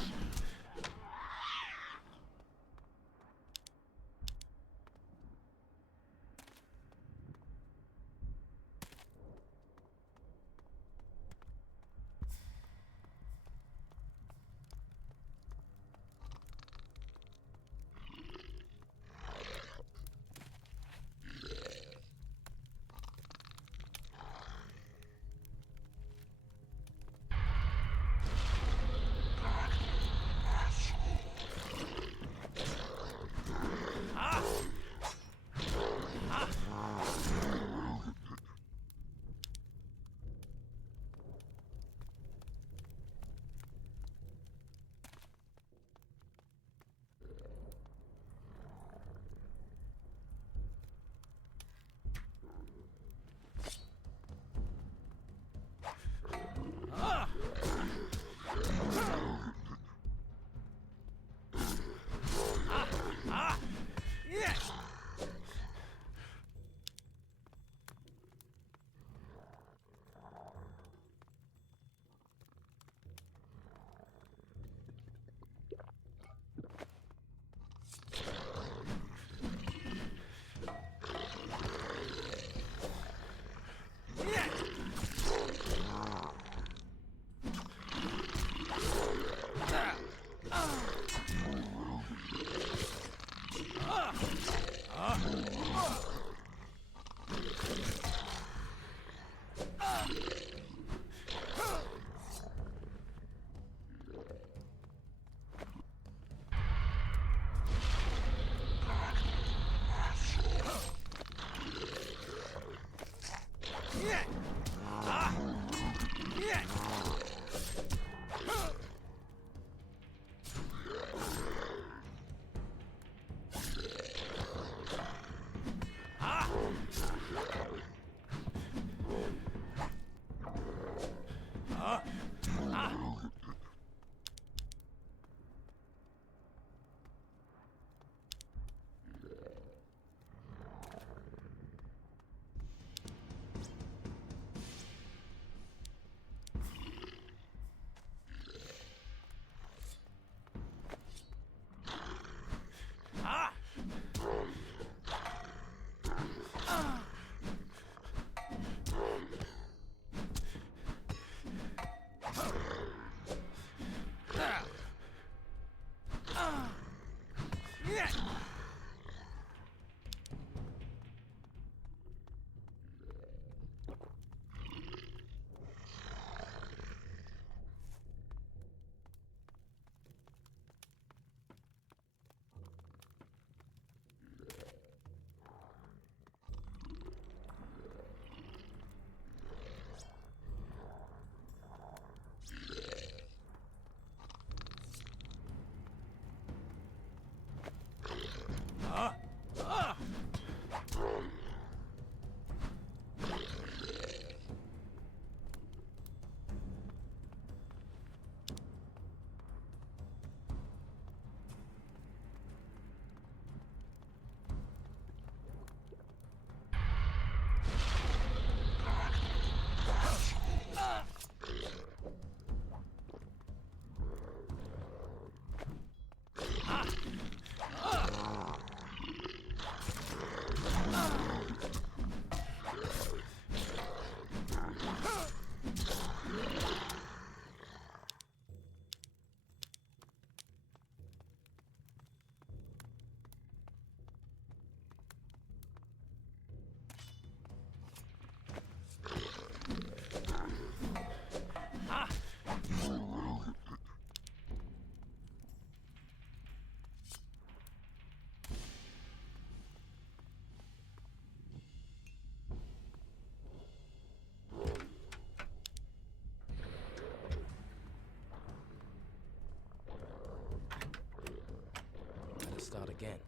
again.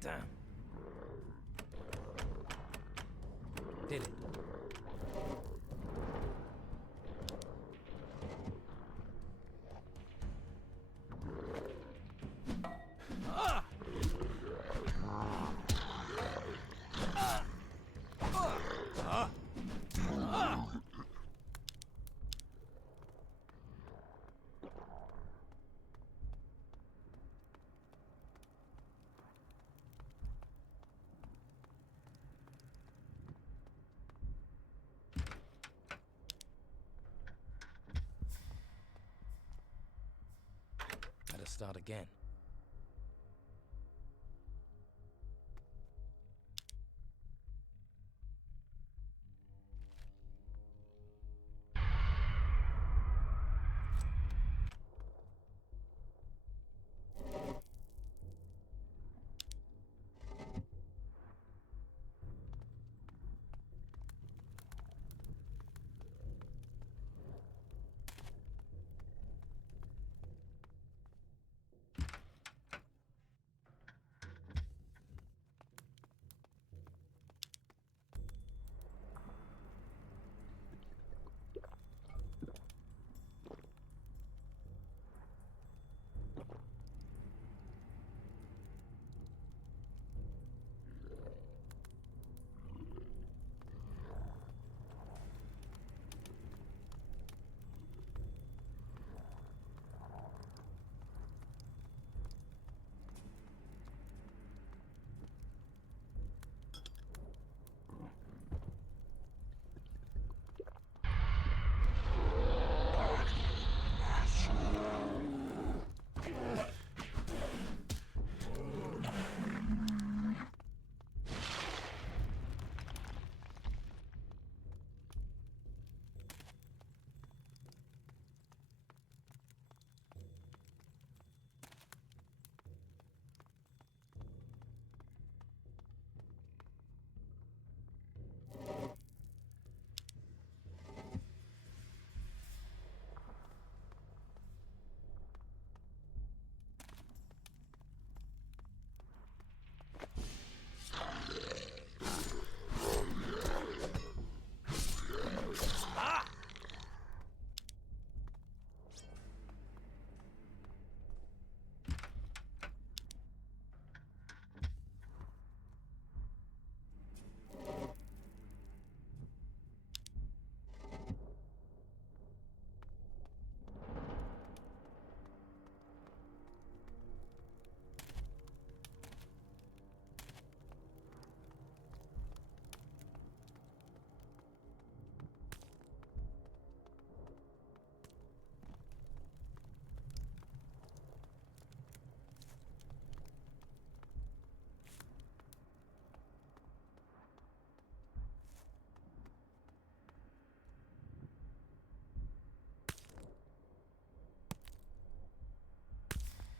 Damn. Did it. Better start again.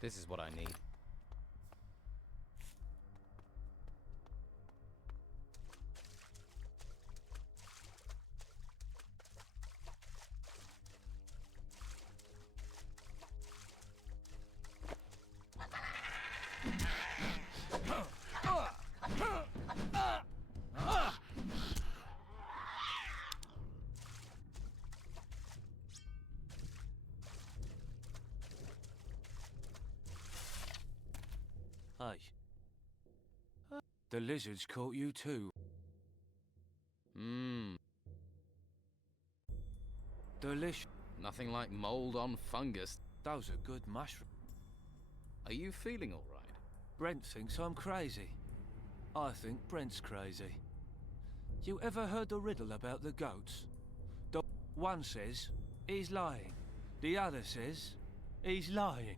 This is what I need. Hey. The lizards caught you too. Delicious. Nothing like mold on fungus. Those are good mushrooms. Are you feeling all right? Brent thinks I'm crazy. I think Brent's crazy. You ever heard the riddle about the goats? The one says he's lying. The other says he's lying.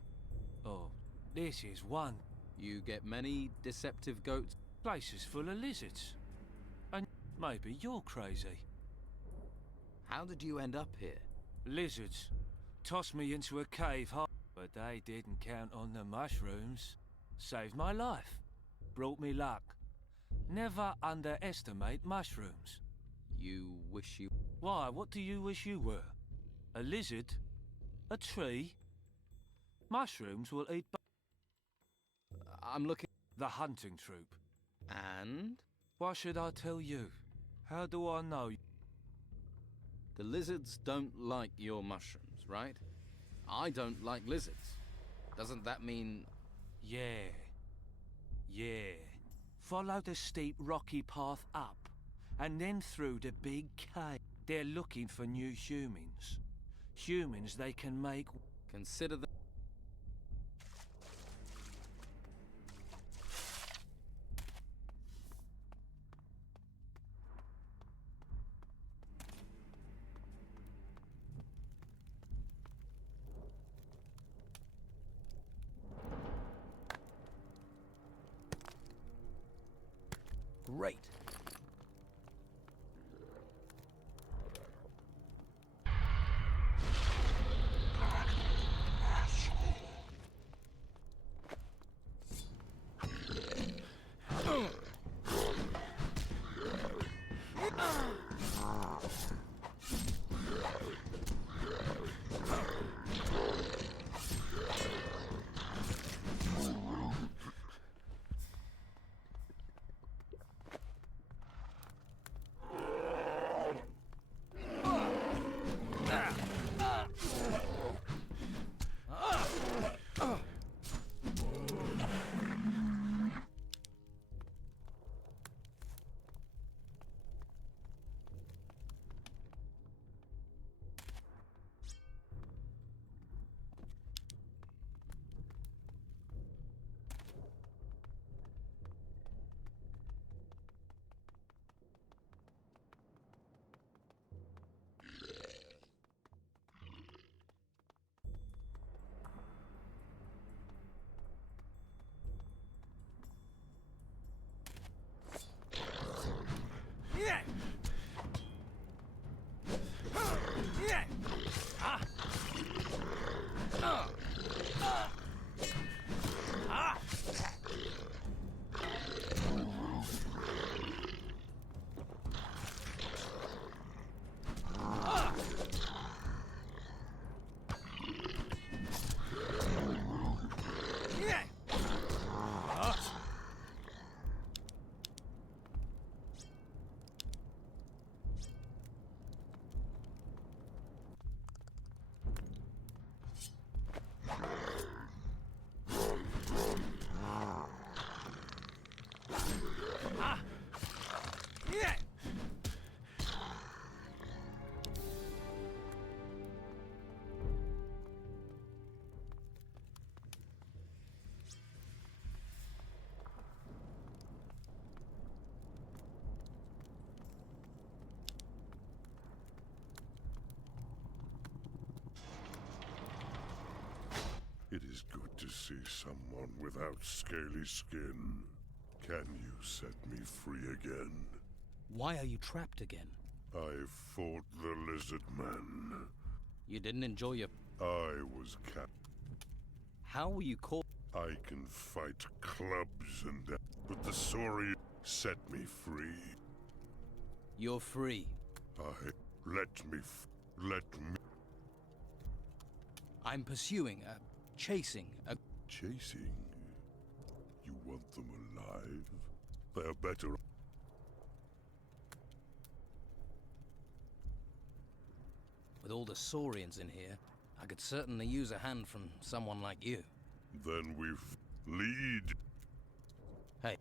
Oh, this is one. You get many deceptive goats? Places full of lizards. And maybe you're crazy. How did you end up here? Lizards tossed me into a cave hard, but they didn't count on the mushrooms. Saved my life. Brought me luck. Never underestimate mushrooms. You wish you... Why, what do you wish you were? A lizard? A tree? Mushrooms will eat. I'm looking. The hunting troop. And? Why should I tell you? How do I know? The lizards don't like your mushrooms, right? I don't like lizards. Doesn't that mean... Yeah. Follow the steep rocky path up, and then through the big cave. They're looking for new humans. Humans they can make... Consider the... Great. It is good to see someone without scaly skin. Can you set me free again? Why are you trapped again? I fought the lizard man. You didn't enjoy your... I was cat. How were you caught? I can fight clubs and that, but the Saurian set me free. You're free. Let me... I'm pursuing, chasing, Chasing? You want them alive? They're better... With all the Saurians in here, I could certainly use a hand from someone like you. Then lead. Hey.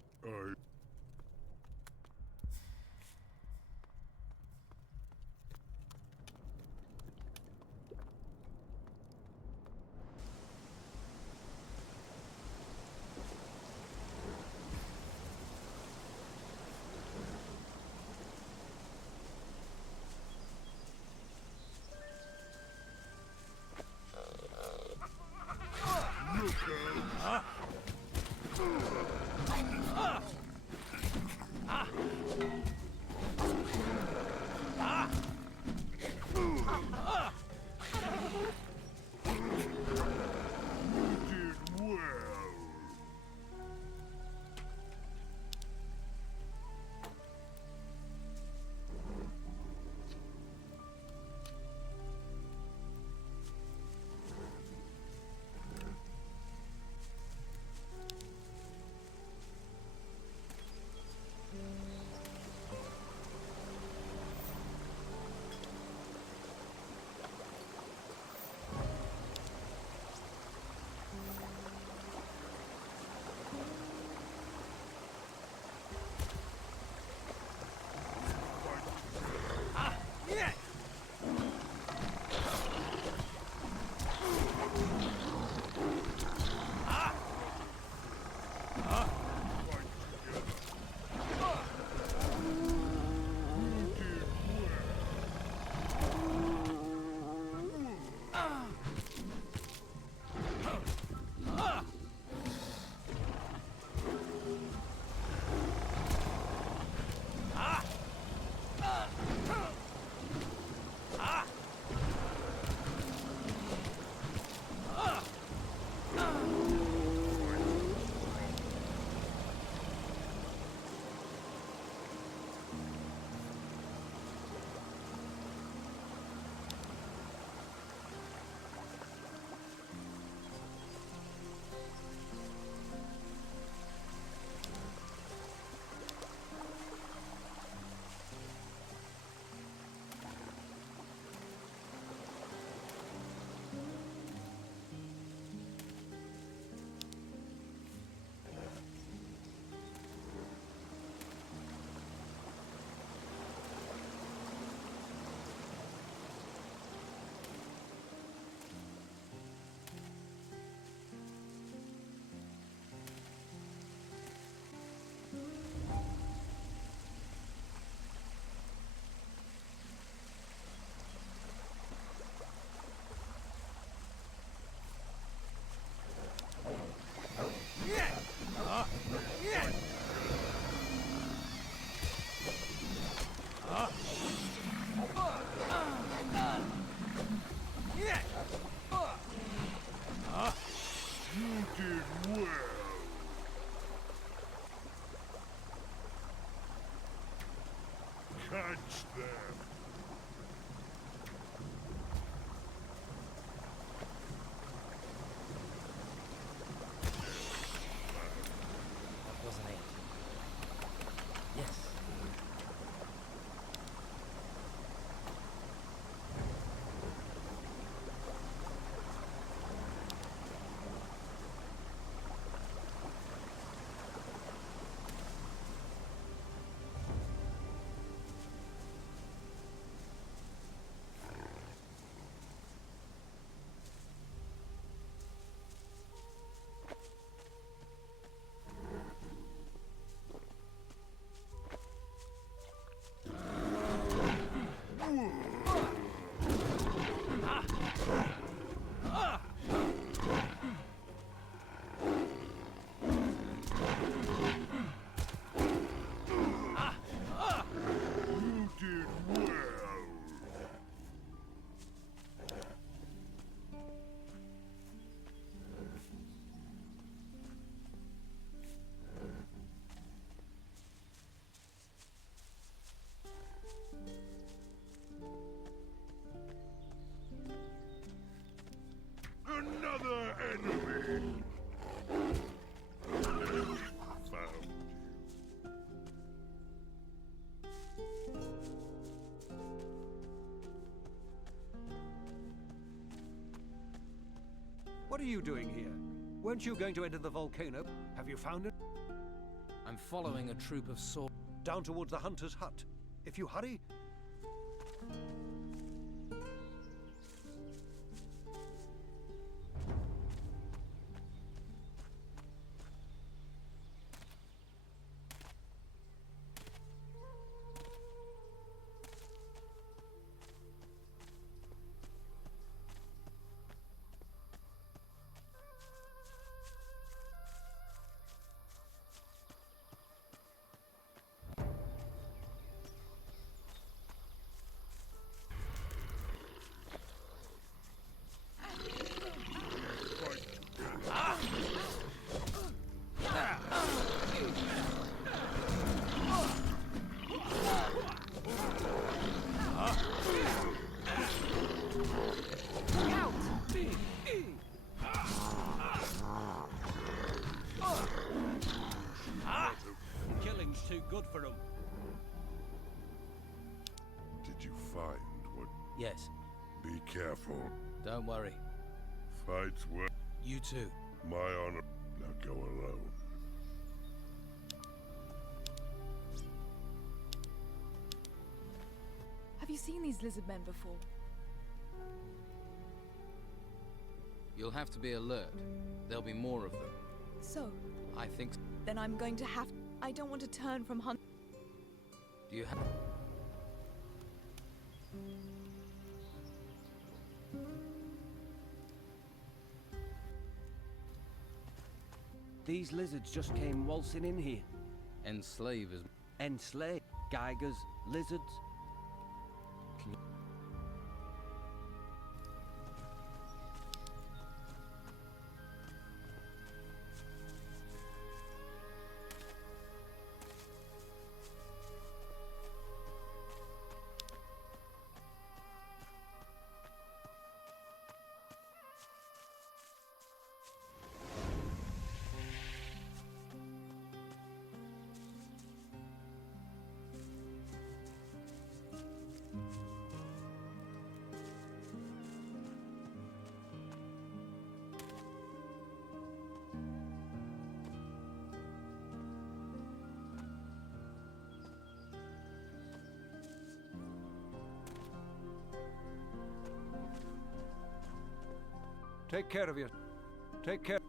Catch them! That wasn't it. Yes. Another enemy! Found you. What are you doing here? Weren't you going to enter the volcano? Have you found it? I'm following a troop of sword. Down towards the hunter's hut. If you hurry... Killing's too good for them. Did you find what... Yes. Be careful. Don't worry. Fights well. You too. My honor. Now go alone. Have you seen these lizard men before? You'll have to be alert. There'll be more of them. So? I think... Then I'm going to have... I don't want to turn from hunt... Do you have... These lizards just came waltzing in here. Enslavers. Enslave. Geigers. Lizards. Take care of you. Take care.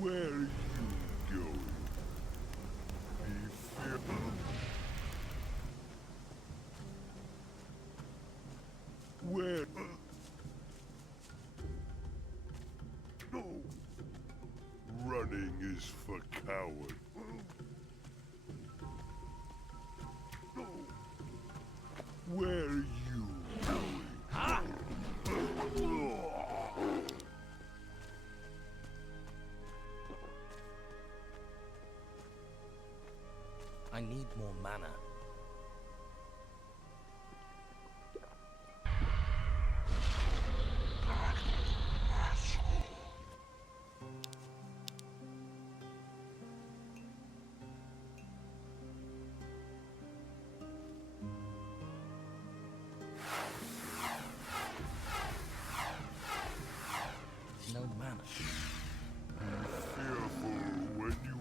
Where are you going? Be fearful. Where? No. Running is for cowards. No. Where are you going? I need more mana. No mana. Fearful when you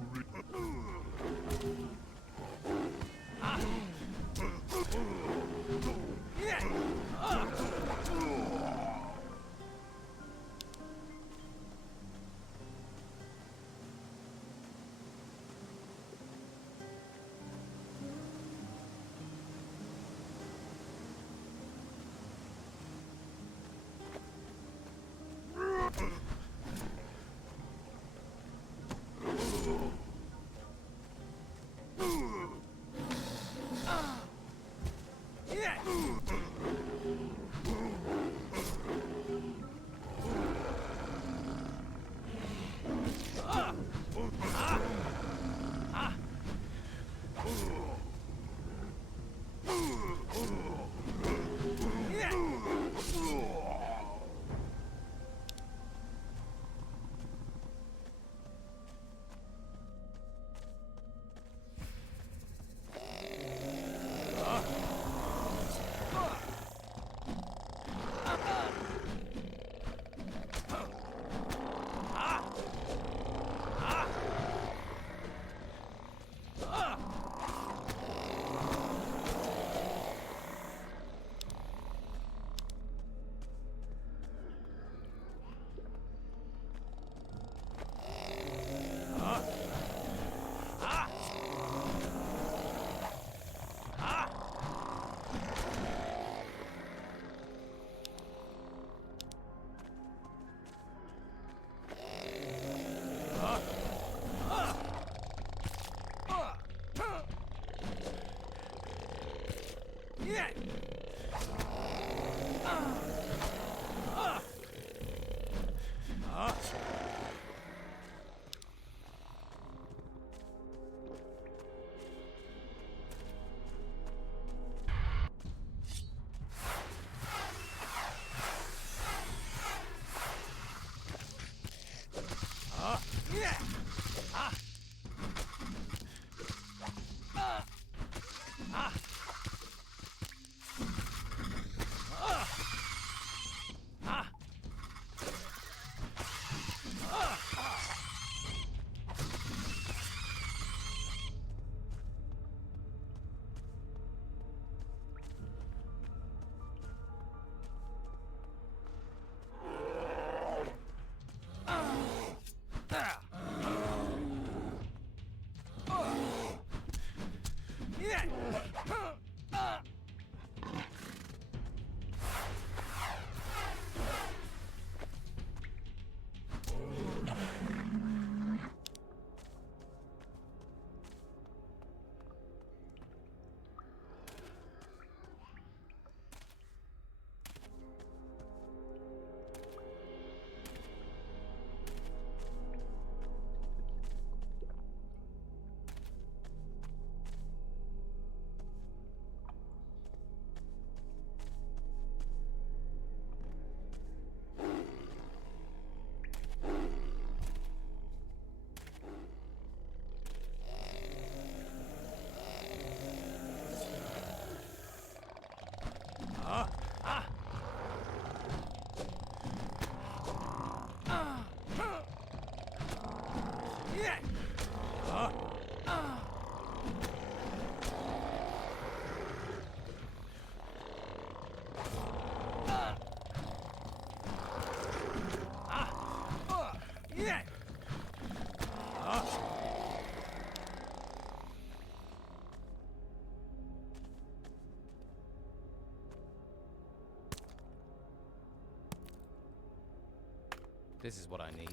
This is what I need.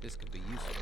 This could be useful.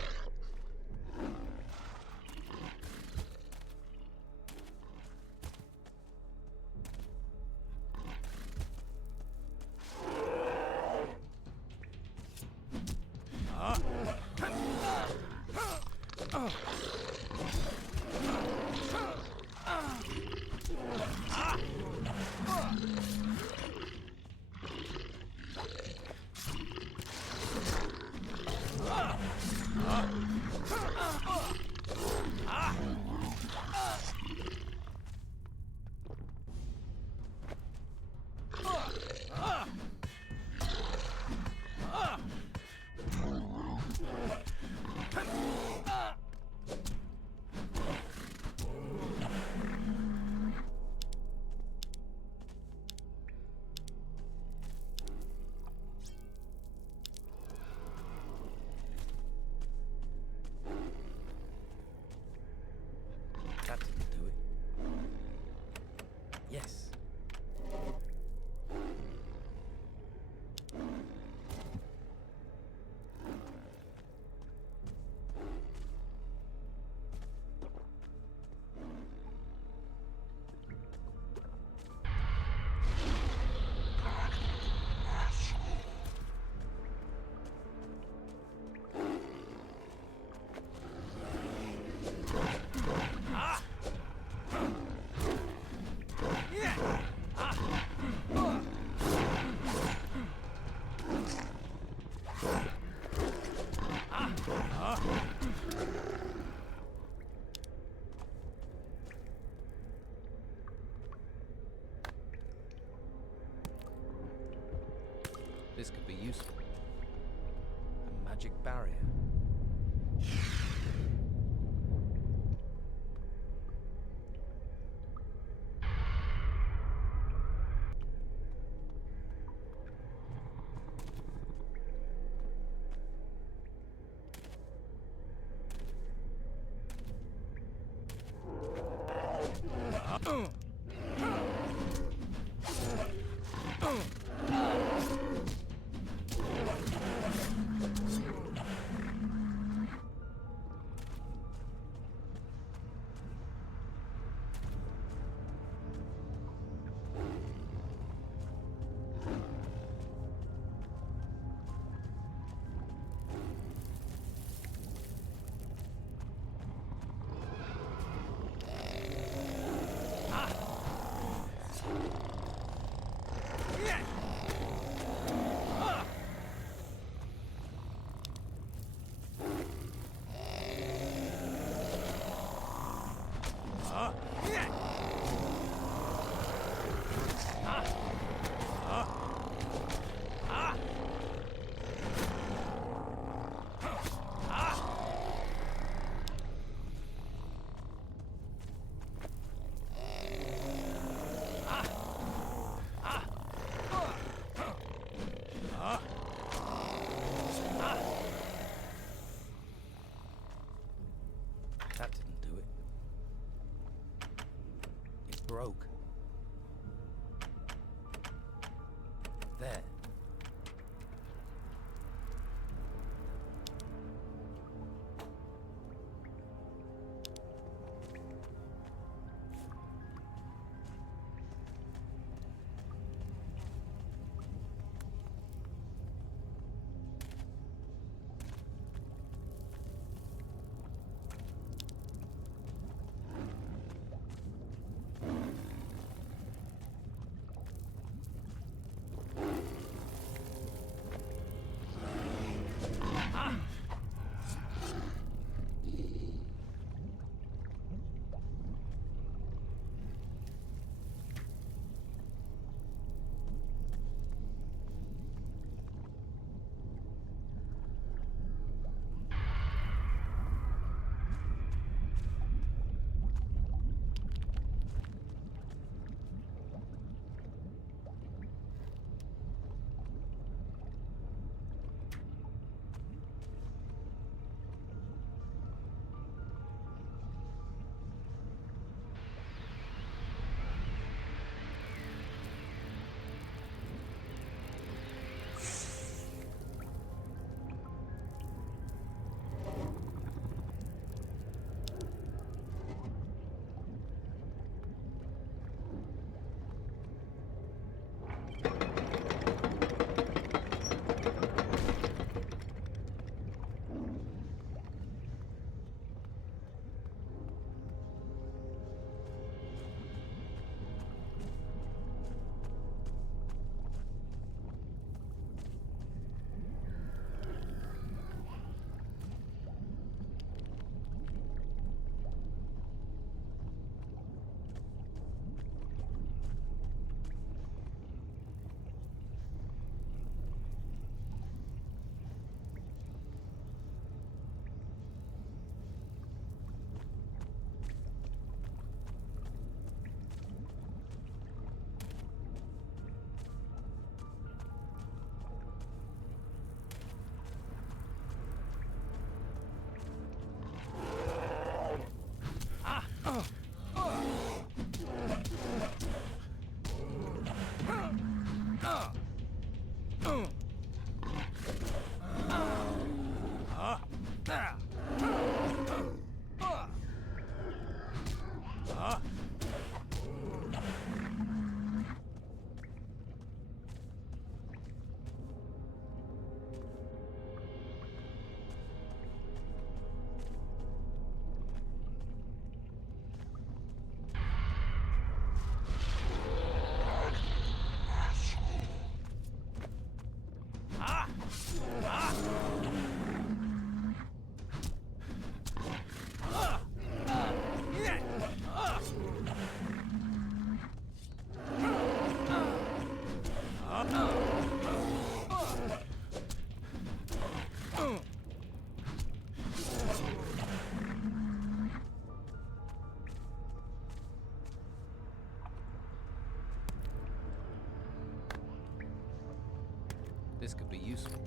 Captain will do it. Yes. This could be useful. A magic barrier. This could be useful.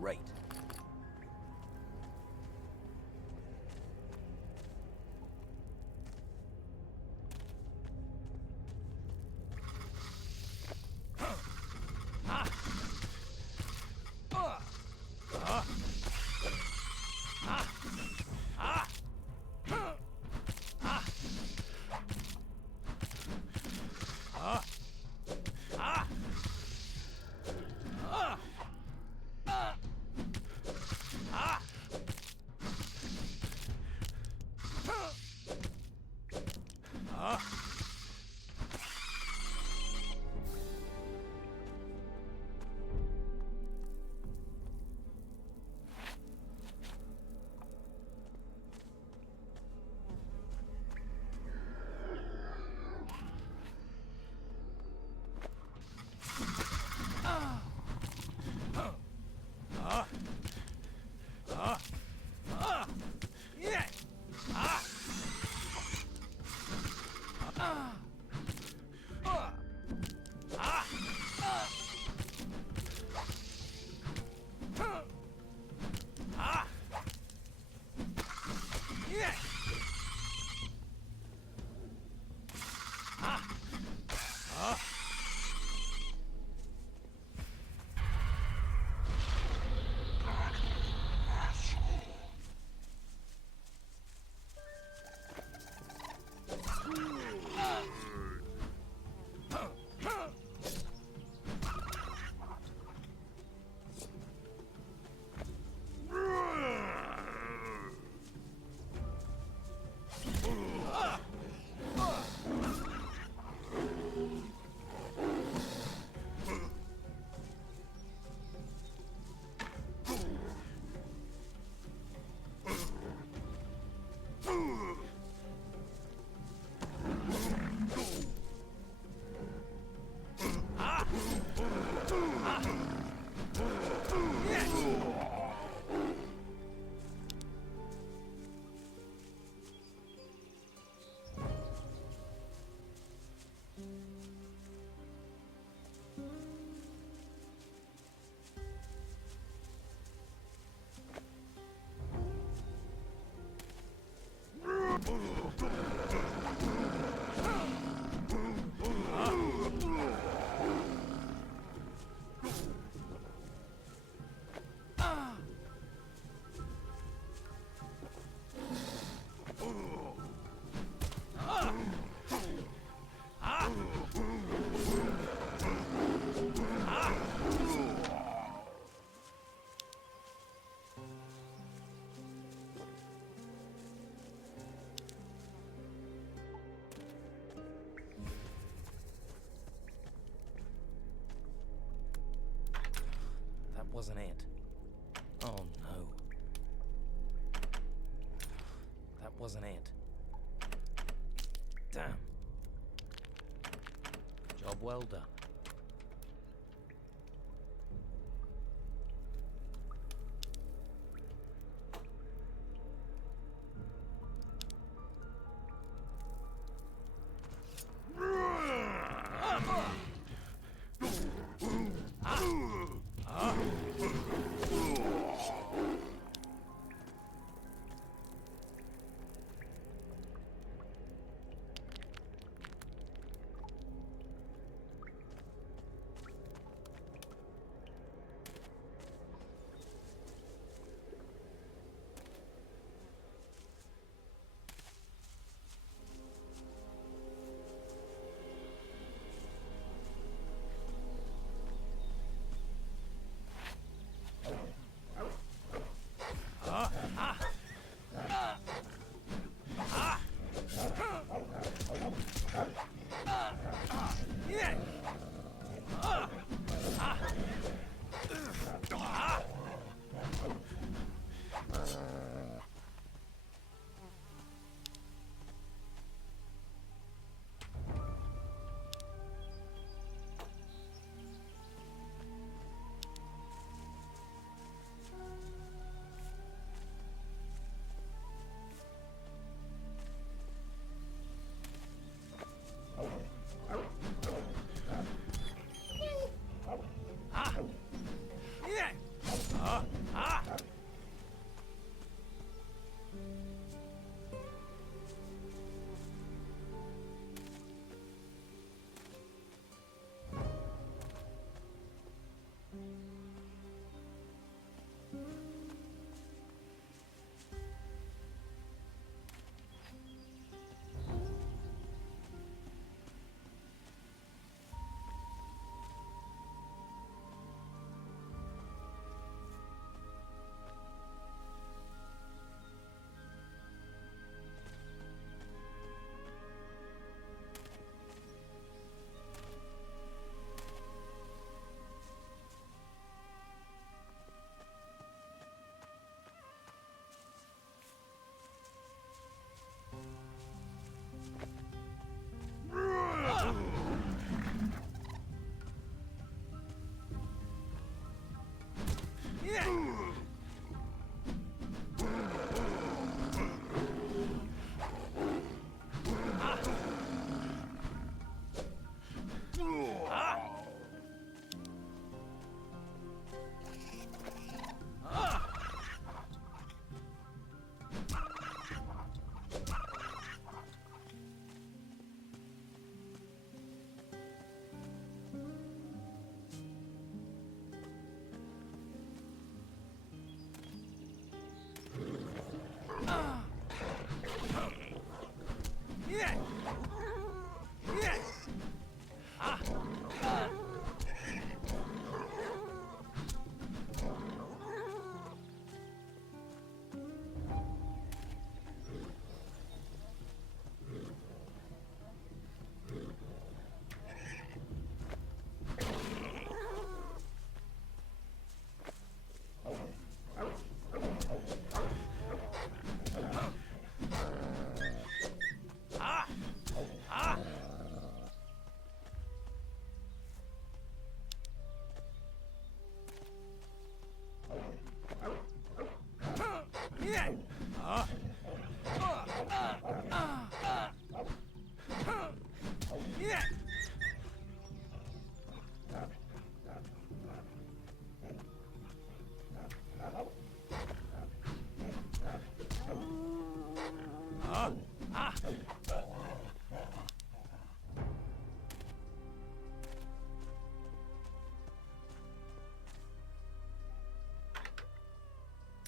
Great. wasn't it. Oh no. That wasn't it. Damn. Job well done.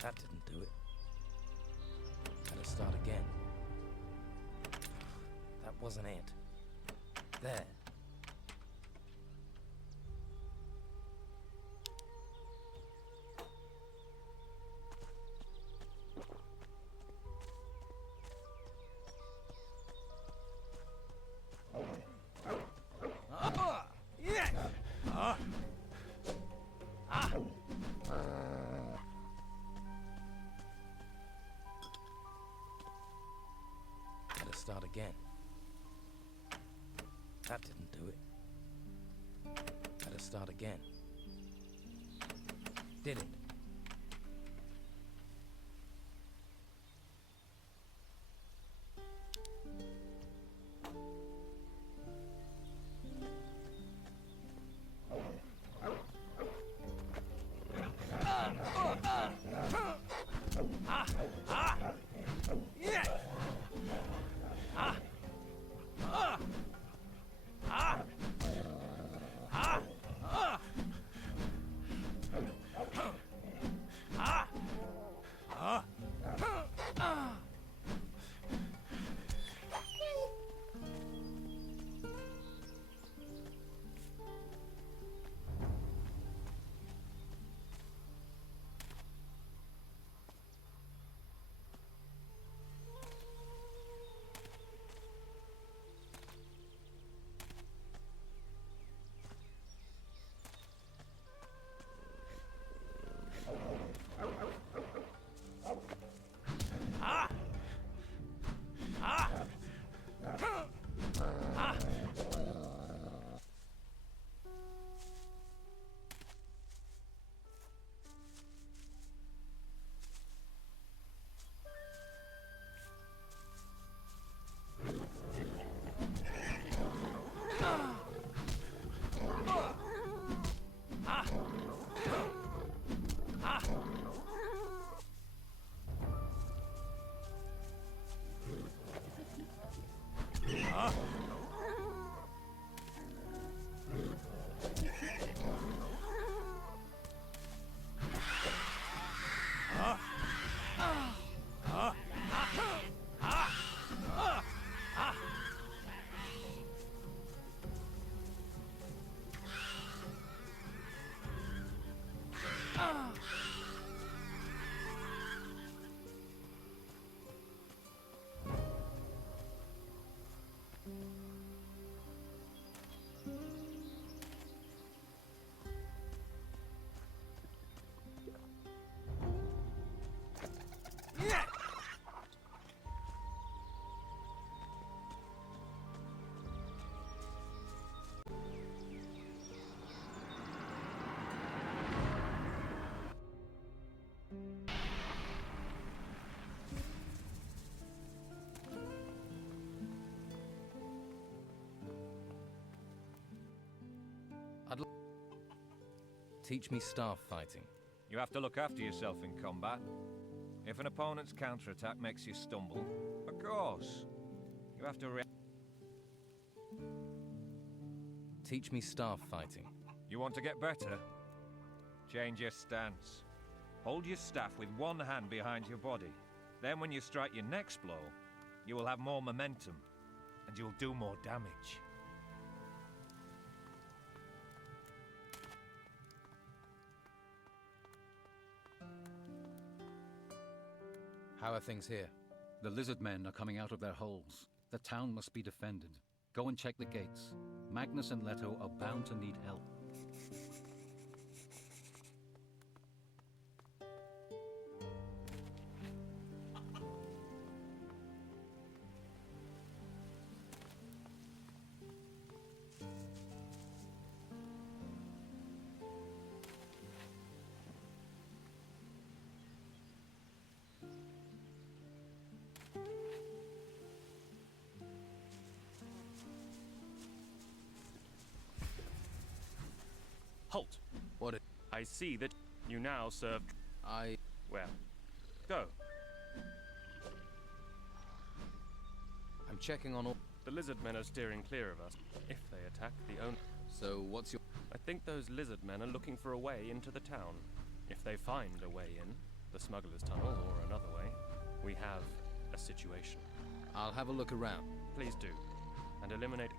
That didn't do it. Gotta start again. That wasn't it. There. again. That didn't do it. Better start again. Did it? Teach me staff fighting. You have to look after yourself in combat. If an opponent's counterattack makes you stumble, of course, you have to react. Teach me staff fighting. You want to get better? Change your stance. Hold your staff with one hand behind your body. Then when you strike your next blow, you will have more momentum, and you'll do more damage. How are things here? The lizard men are coming out of their holes. The town must be defended. Go and check the gates. Magnus and Leto are bound to need help. Halt! What? I see that you now serve. Well, go. I'm checking on all. The lizard men are steering clear of us. If they attack the own. So what's your? I think those lizard men are looking for a way into the town. If they find a way in, the smuggler's tunnel or another way, we have a situation. I'll have a look around. Please do, and eliminate.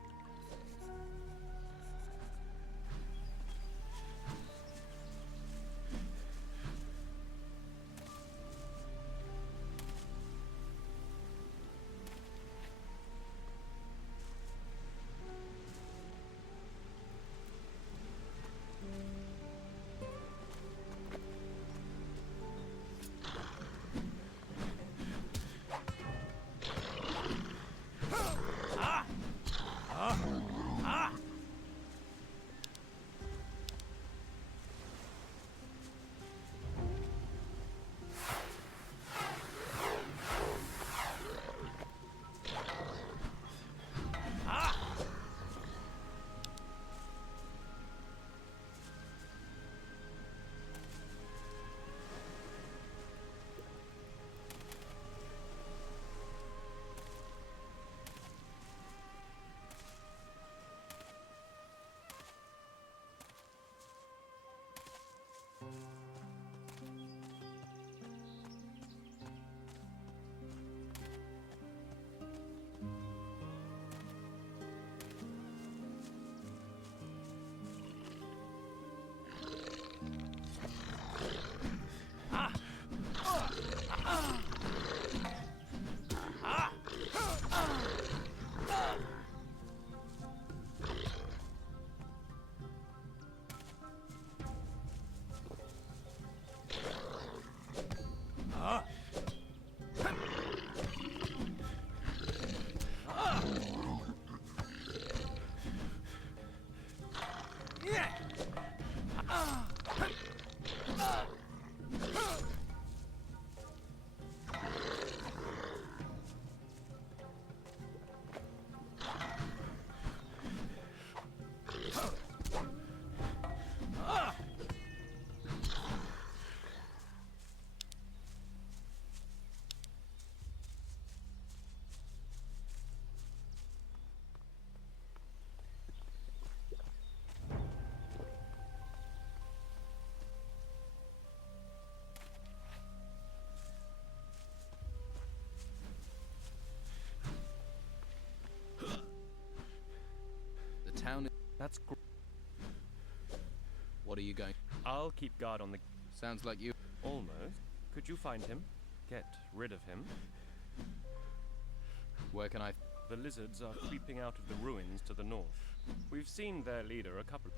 That's What are you going? I'll keep guard on the... Sounds like you... Almost. Could you find him? Get rid of him? Where can I... The lizards are creeping out of the ruins to the north. We've seen their leader a couple...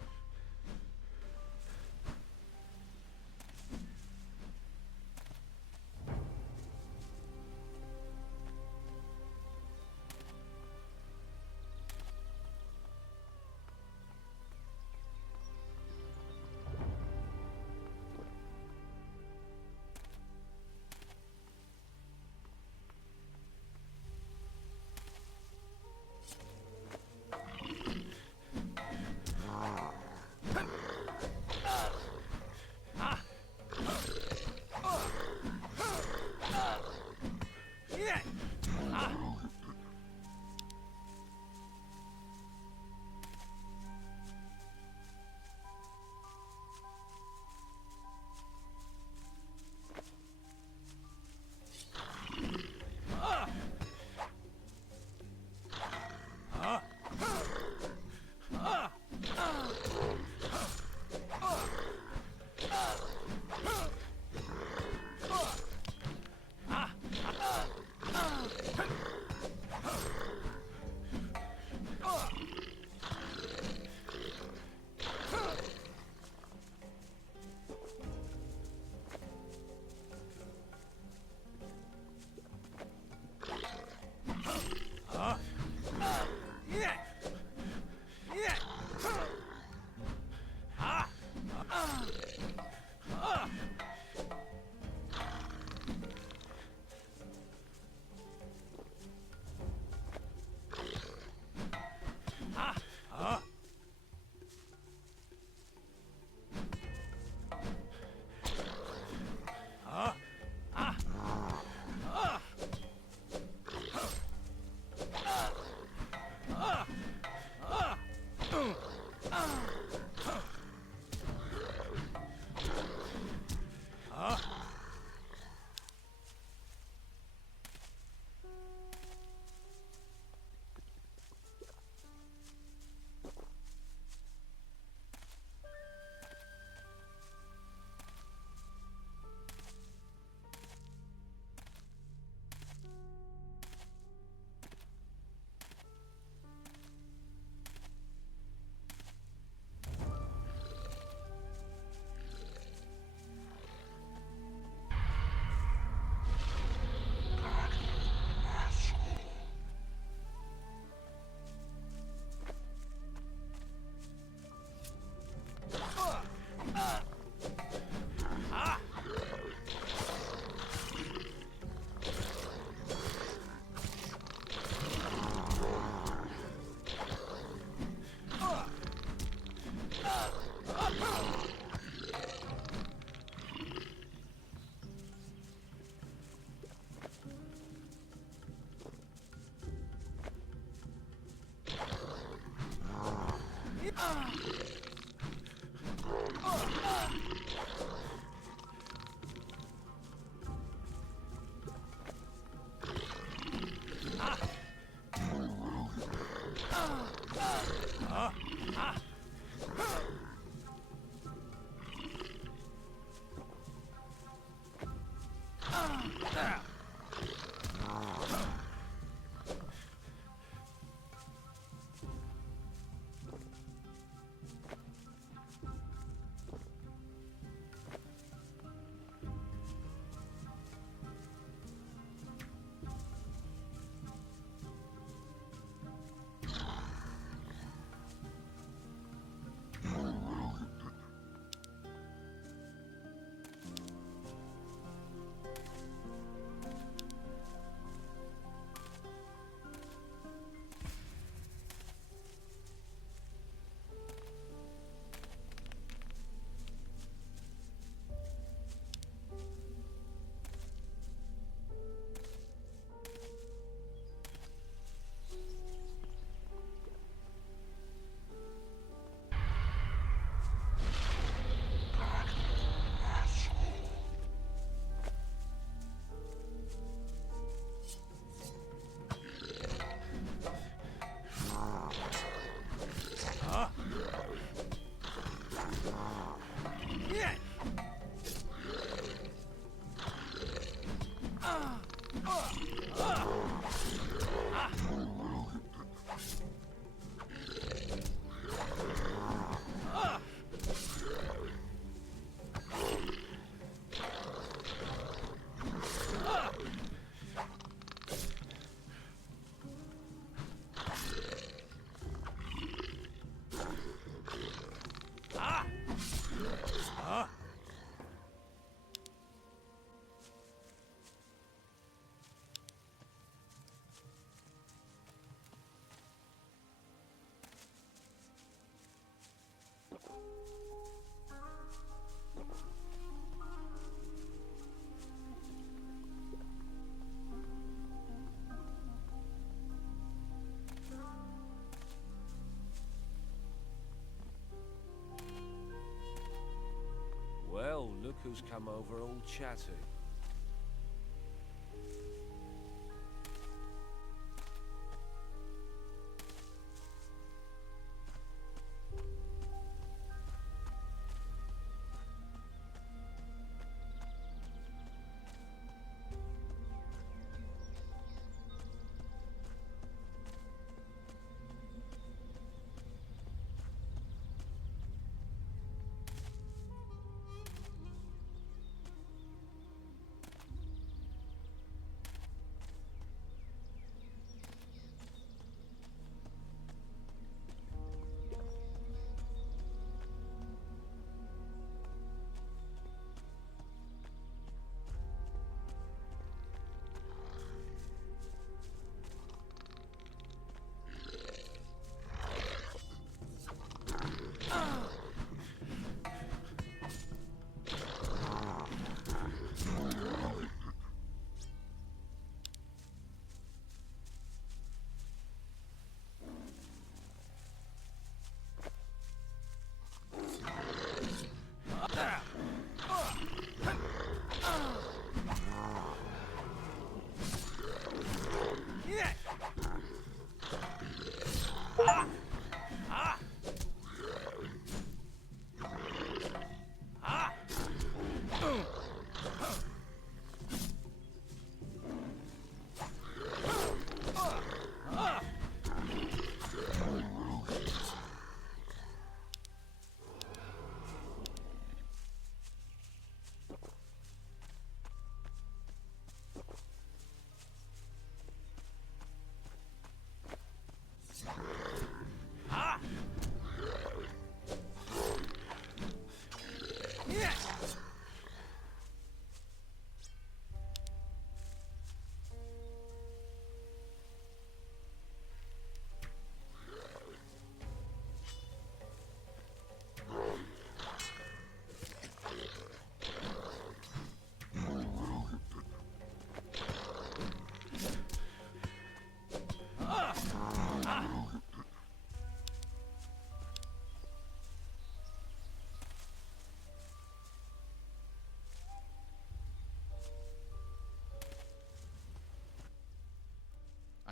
who's come over all chatty.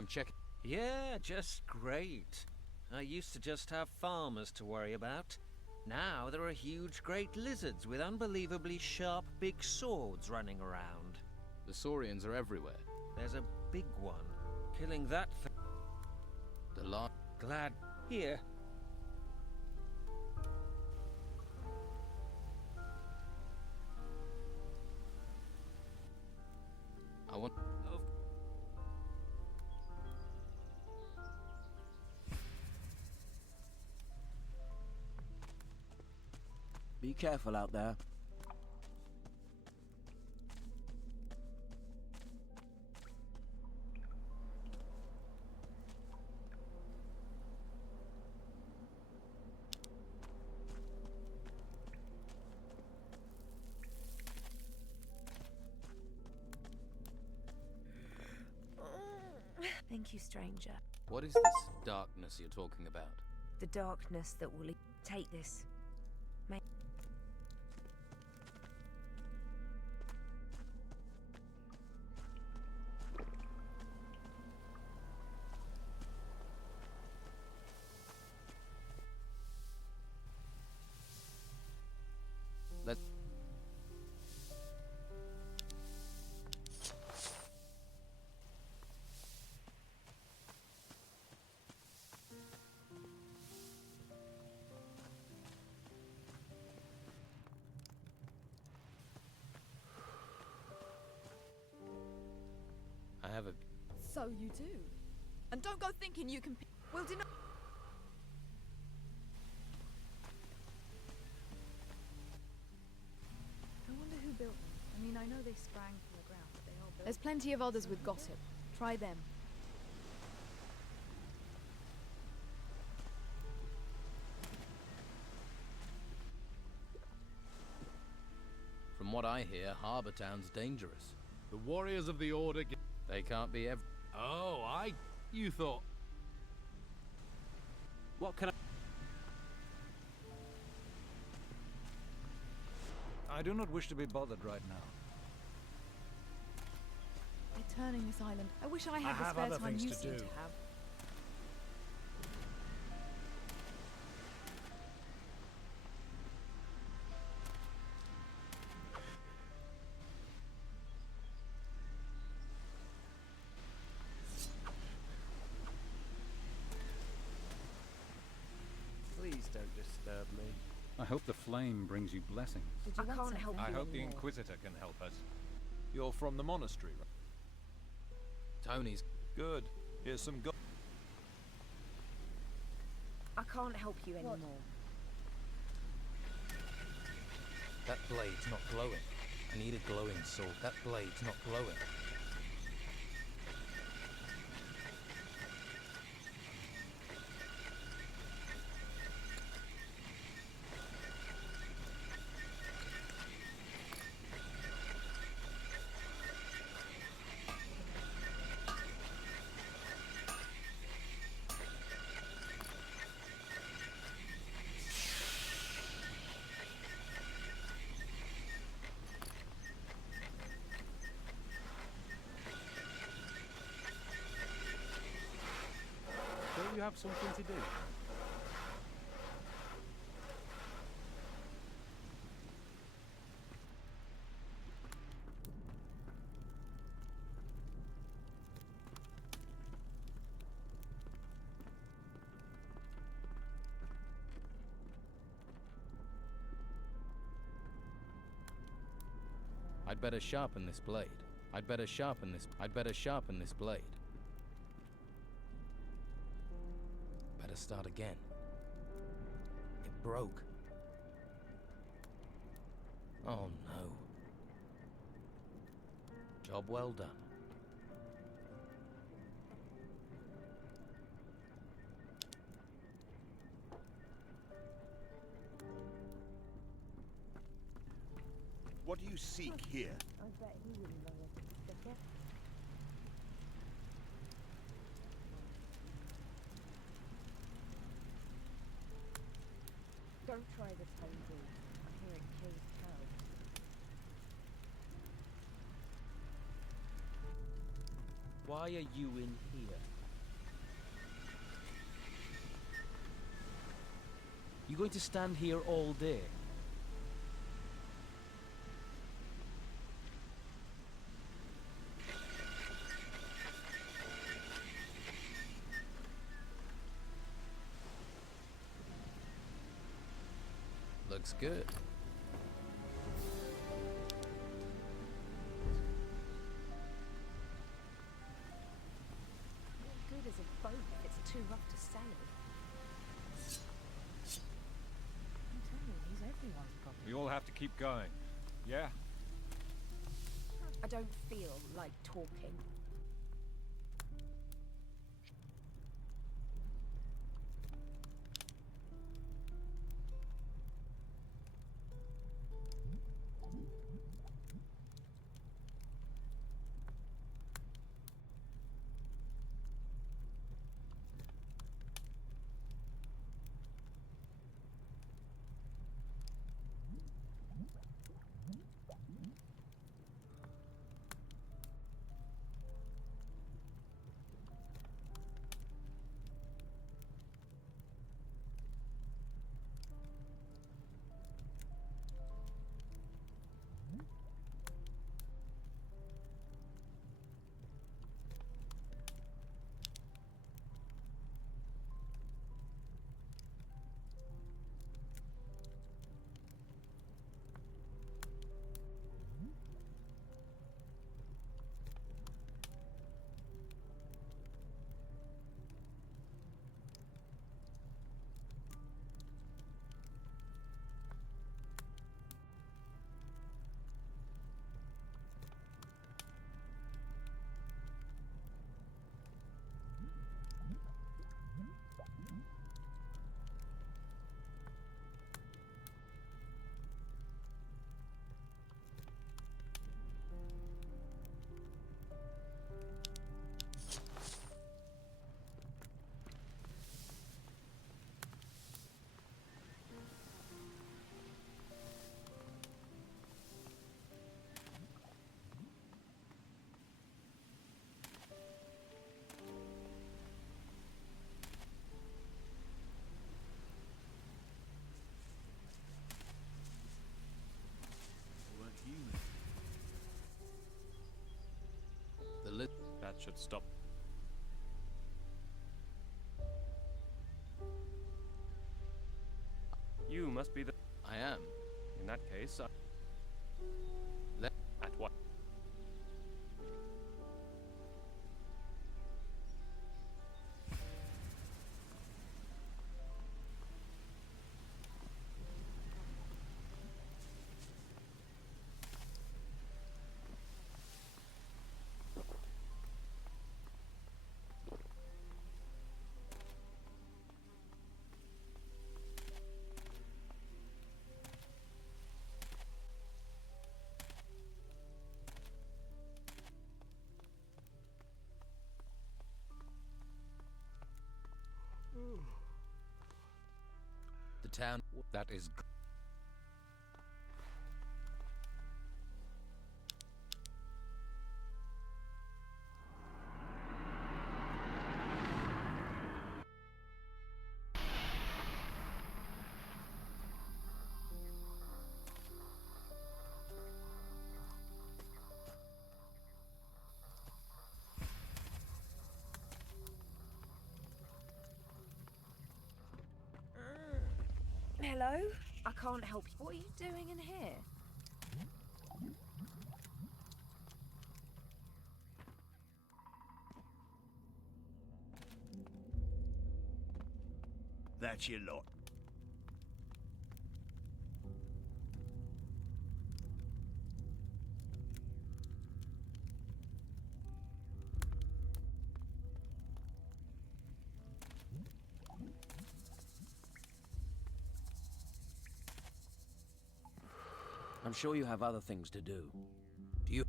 I'm checking. Yeah, just great. I used to just have farmers to worry about. Now there are huge great lizards with unbelievably sharp big swords running around. The Saurians are everywhere. There's a big one. Killing that The large. Glad. Here. I want. Be careful out there. Thank you, stranger. What is this darkness you're talking about? The darkness that will take this. Let's. I have a. So you do. And don't go thinking you can. We'll deny. I wonder who built them. I mean, I know they sprang from the ground, but they all built. There's plenty of others with gossip. Try them. From what I hear, Harbour Town's dangerous. The warriors of the Order. They can't be Oh, you thought. What can I do not wish to be bothered right now. Returning this island. I wish I had I the have spare other time things you to seem do. to have. Please don't disturb me. I hope the flame brings you blessings. I can't help I you hope the anymore. Inquisitor can help us. You're from the monastery, right? Tony's Good. Here's some go. I can't help you anymore. That blade's not glowing. I need a glowing sword. That blade's not glowing. Don't you have something to do? I'd better sharpen this blade. I'd better sharpen this blade. Better start again. It broke. Oh no. Job well done. What do you seek here? I bet he wouldn't know it. Don't try the table. I hear it kills cows. Why are you in here? You going to stand here all day? Looks good. What good is a boat if it's too rough to sail? I'm telling you, he's everyone's problem. We all have to keep going. Yeah? I don't feel like talking. should stop. You must be the... I am. In that case, At what? The town. That is. Hello? I can't help you. What are you doing in here? That's your lot. I'm sure you have other things to do. Do you?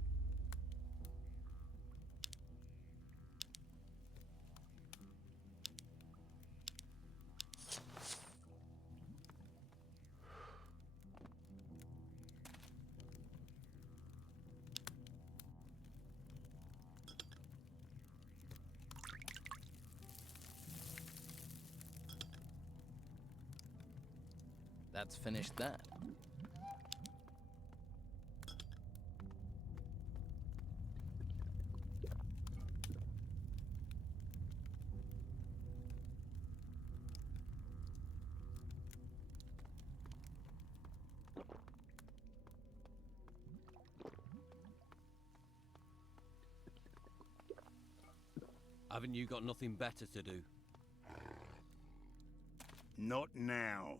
That's finished that. Haven't you got nothing better to do? Not now.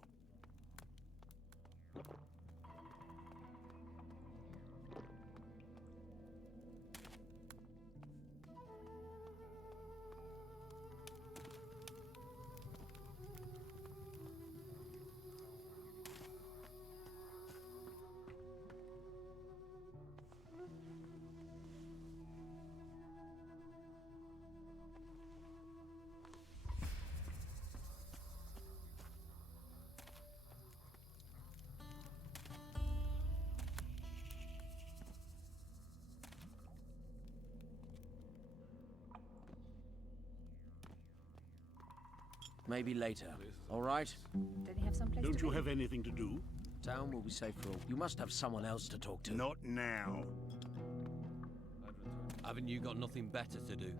Maybe later. All right? Don't you have someplace Don't to you be? have anything to do? Town will be safe for all. You must have someone else to talk to. Not now. Haven't you got nothing better to do?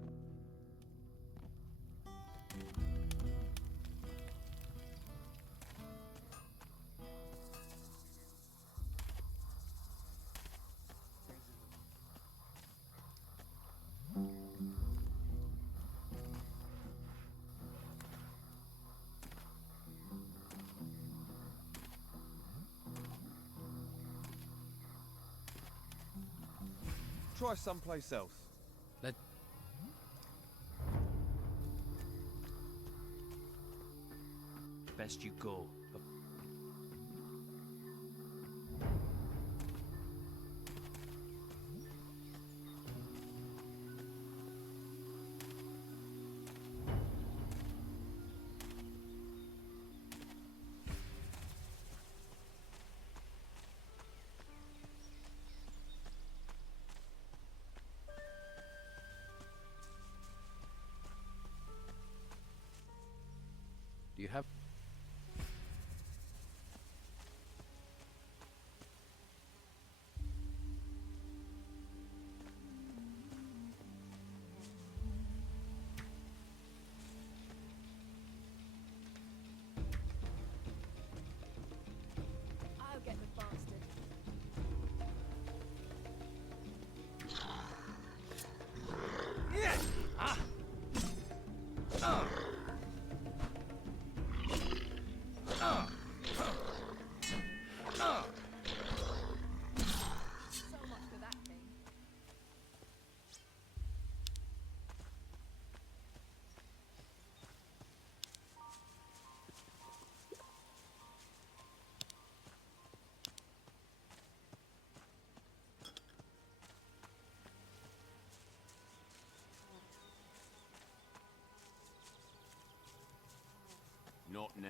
Try someplace else. Best you go. Do you have... I'll get the bastard. So much for that thing. Not now.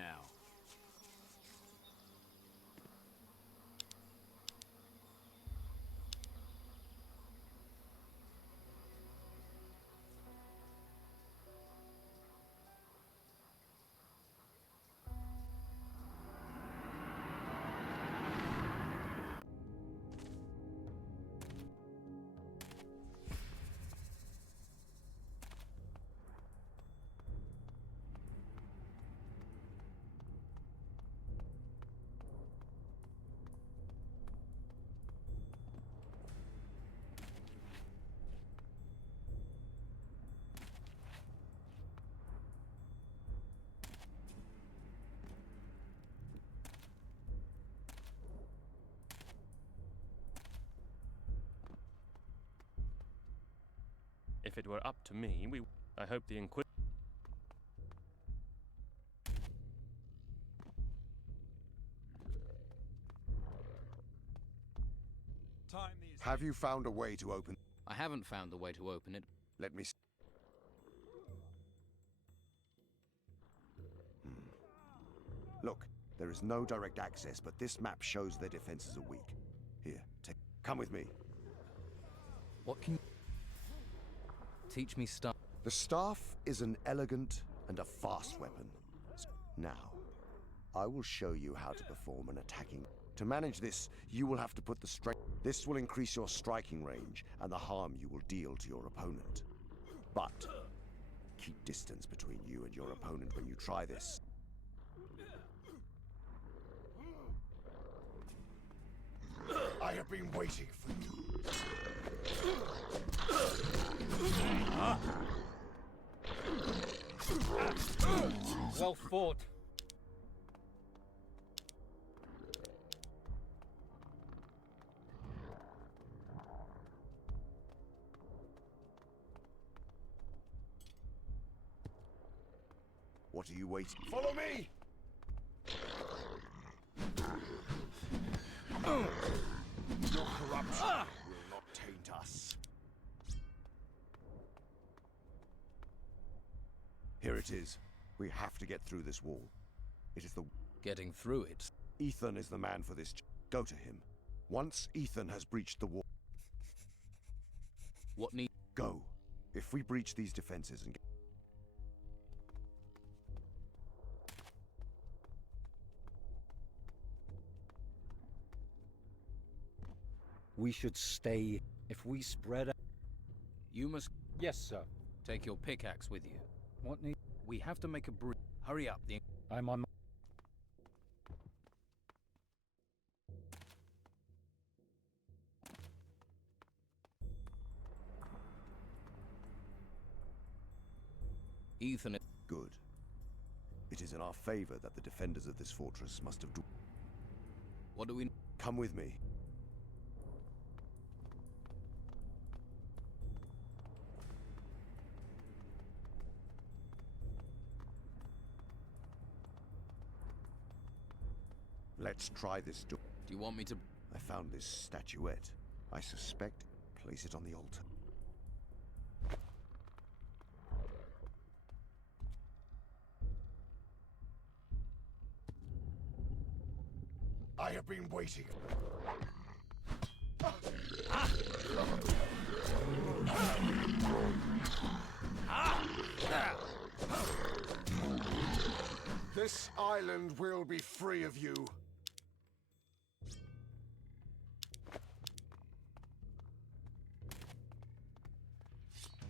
If it were up to me, I hope the Inquisitor. Have you found a way to open? I haven't found the way to open it. Let me. Look, there is no direct access, but this map shows their defenses are weak. Here, come with me. What can you teach me stuff? The staff is an elegant and a fast weapon. Now, I will show you how to perform an attacking. To manage this, you will have to put the strength. This will increase your striking range and the harm you will deal to your opponent. But keep distance between you and your opponent when you try this. I have been waiting for you. Well fought. What are you waiting? Follow me! Your corruption will not taint us. Here it is. We have to get through this wall. It is the... Getting through it? Ethan is the man for this. Go to him. Once Ethan has breached the wall... What need... Go. If we breach these defenses and get... We should stay. If we spread out... You must... Yes, sir. Take your pickaxe with you. What need... We have to make a breach. Hurry up. I'm on... Ethan... Good. It is in our favor that the defenders of this fortress must have... What do we... Come with me. Let's try this door. Do you want me to... I found this statuette. I suspect... Place it on the altar. I have been waiting. This island will be free of you.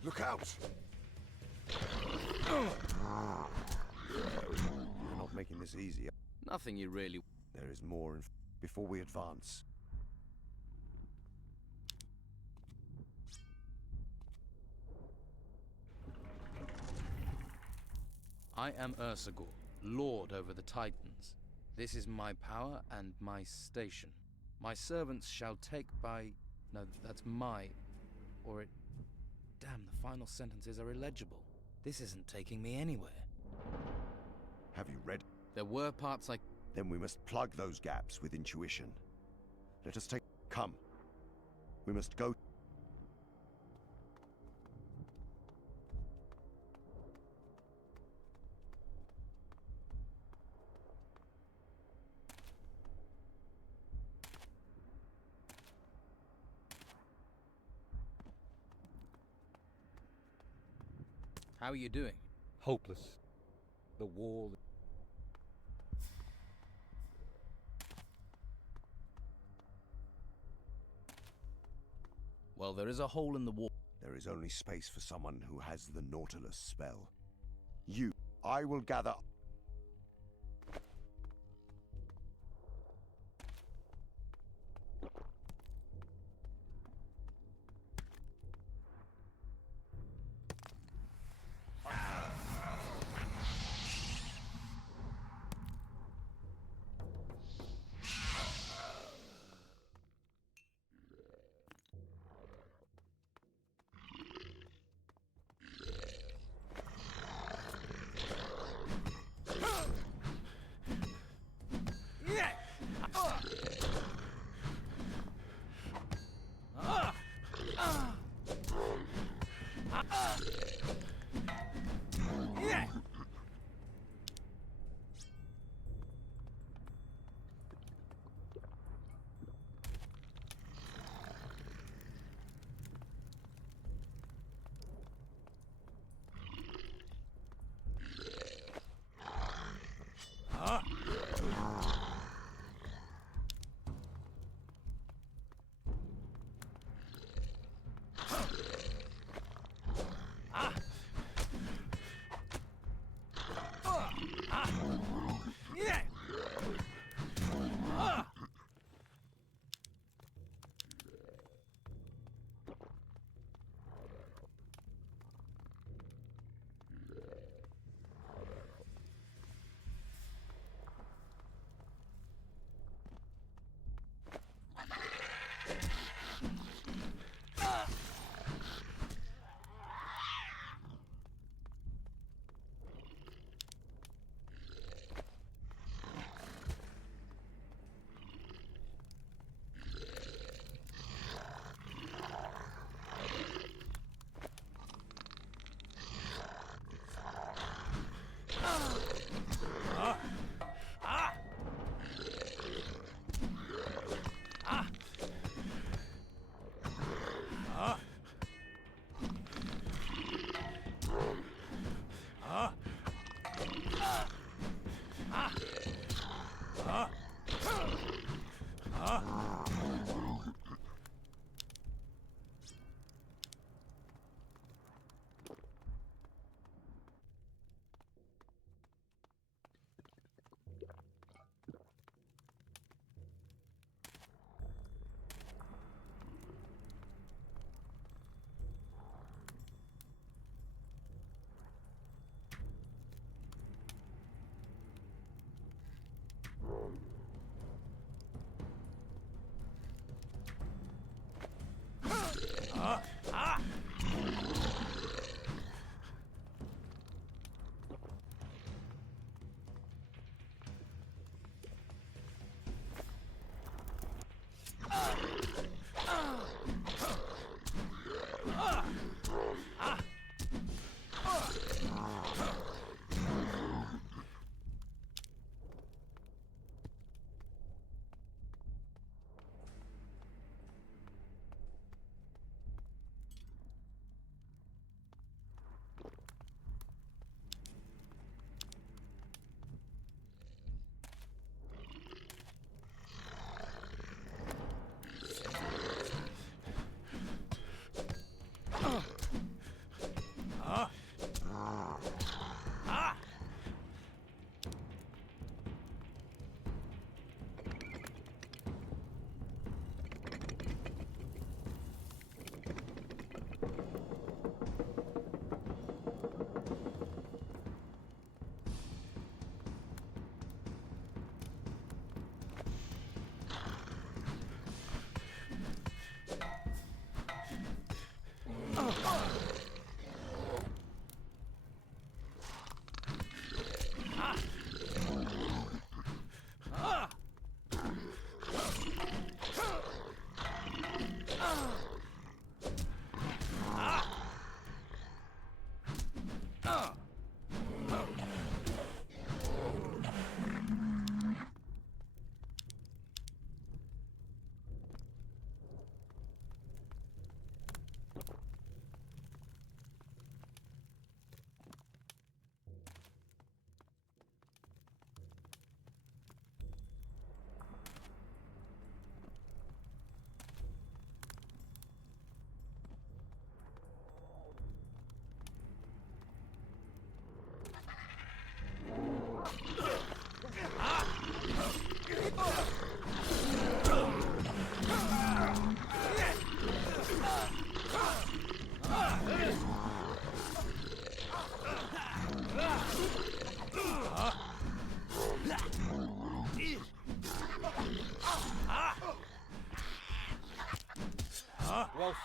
Look out! You're not making this easy. Nothing you really... There is more in... before we advance. I am Ursagor, lord over the Titans. This is my power and my station. My servants shall take by... No, that's my... Or it... Damn, the final sentences are illegible. This isn't taking me anywhere. Have you read? There were parts like... Then we must plug those gaps with intuition. Let us take... Come. We must go... How are you doing? Hopeless. The wall... Well, there is a hole in the wall. There is only space for someone who has the Nautilus spell. You. I will gather...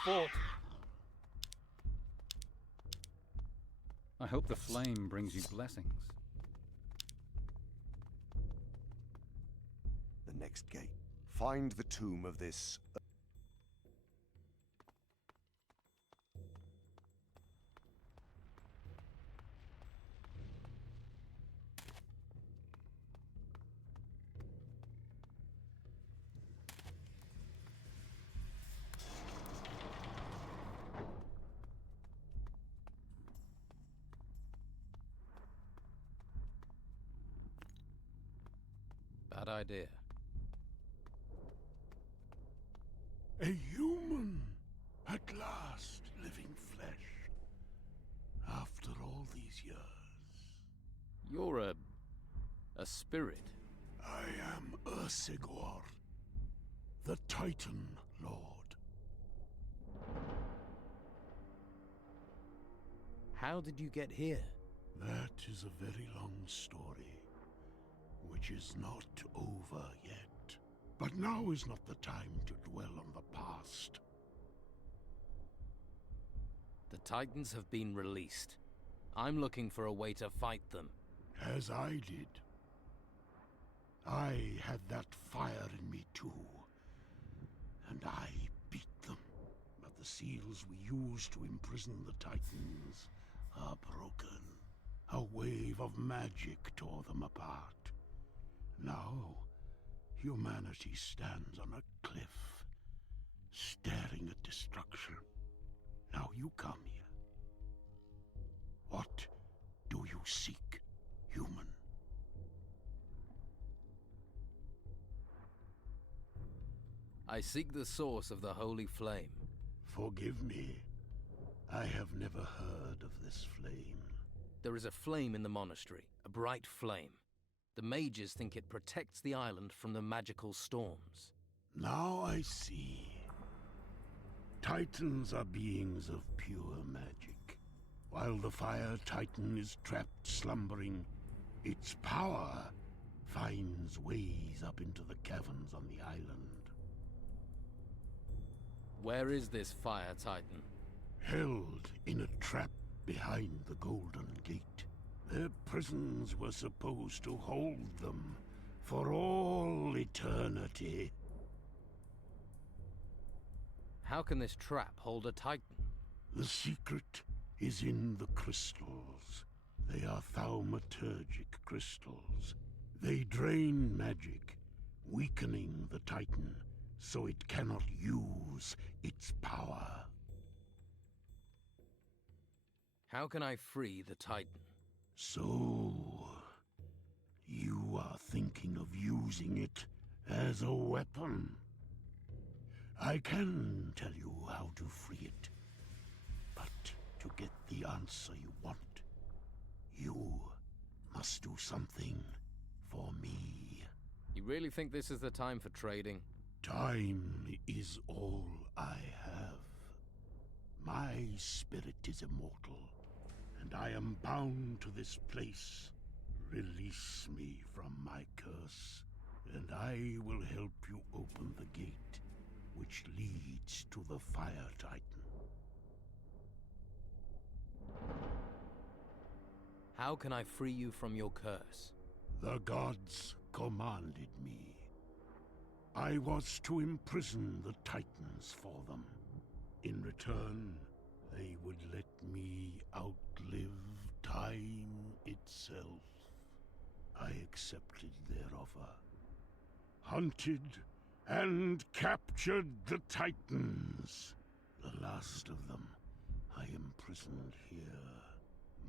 fort. I hope the flame brings you blessings. The next gate. Find the tomb of this... Bad idea. A human, at last, living flesh. After all these years. You're a spirit. I am Ursegor, the Titan Lord. How did you get here? That is a very long story, which is not over yet. But now is not the time to dwell on the past. The Titans have been released. I'm looking for a way to fight them. As I did. I had that fire in me too. And I beat them. But the seals we used to imprison the Titans are broken. A wave of magic tore them apart. Now, humanity stands on a cliff, staring at destruction. Now you come here. What do you seek, human? I seek the source of the holy flame. Forgive me. I have never heard of this flame. There is a flame in the monastery, a bright flame. The mages think it protects the island from the magical storms. Now I see. Titans are beings of pure magic. While the Fire Titan is trapped slumbering, its power finds ways up into the caverns on the island. Where is this Fire Titan? Held in a trap behind the Golden Gate. Their prisons were supposed to hold them for all eternity. How can this trap hold a Titan? The secret is in the crystals. They are thaumaturgic crystals. They drain magic, weakening the Titan so it cannot use its power. How can I free the Titan? So, you are thinking of using it as a weapon? I can tell you how to free it. But to get the answer you want, you must do something for me. You really think this is the time for trading? Time is all I have. My spirit is immortal, and I am bound to this place. Release me from my curse, and I will help you open the gate which leads to the Fire Titan. How can I free you from your curse? The gods commanded me. I was to imprison the Titans for them. In return, they would let me outlive time itself. I accepted their offer. Hunted and captured the Titans. The last of them I imprisoned here.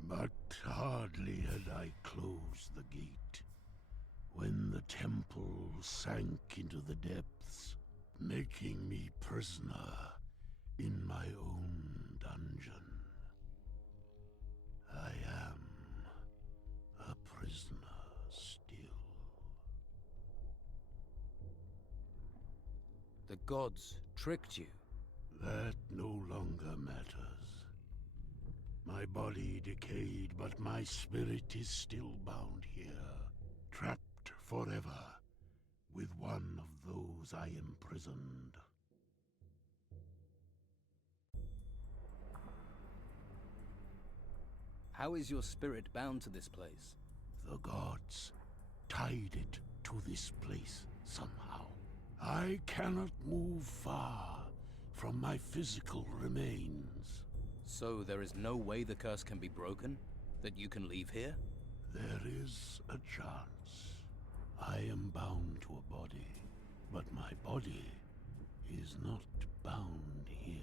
But hardly had I closed the gate when the temple sank into the depths, making me prisoner in my own dungeon. I am a prisoner still. The gods tricked you. That no longer matters. My body decayed, but my spirit is still bound here, trapped forever with one of those I imprisoned. How is your spirit bound to this place? The gods tied it to this place somehow. I cannot move far from my physical remains. So there is no way the curse can be broken? That you can leave here? There is a chance. I am bound to a body, but my body is not bound here.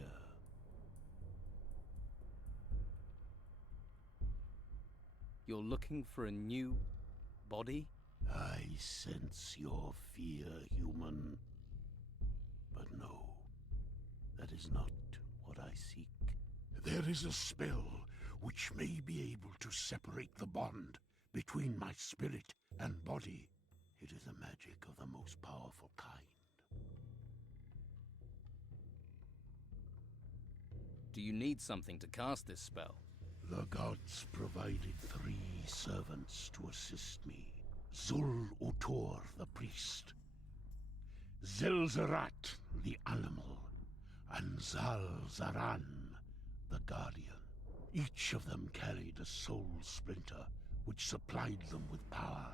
You're looking for a new body? I sense your fear, human. But no, that is not what I seek. There is a spell which may be able to separate the bond between my spirit and body. It is a magic of the most powerful kind. Do you need something to cast this spell? The gods provided 3 servants to assist me. Zul Utor, the priest, Zelzerat, the animal, and Zal Zaran, the guardian. Each of them carried a soul splinter, which supplied them with power.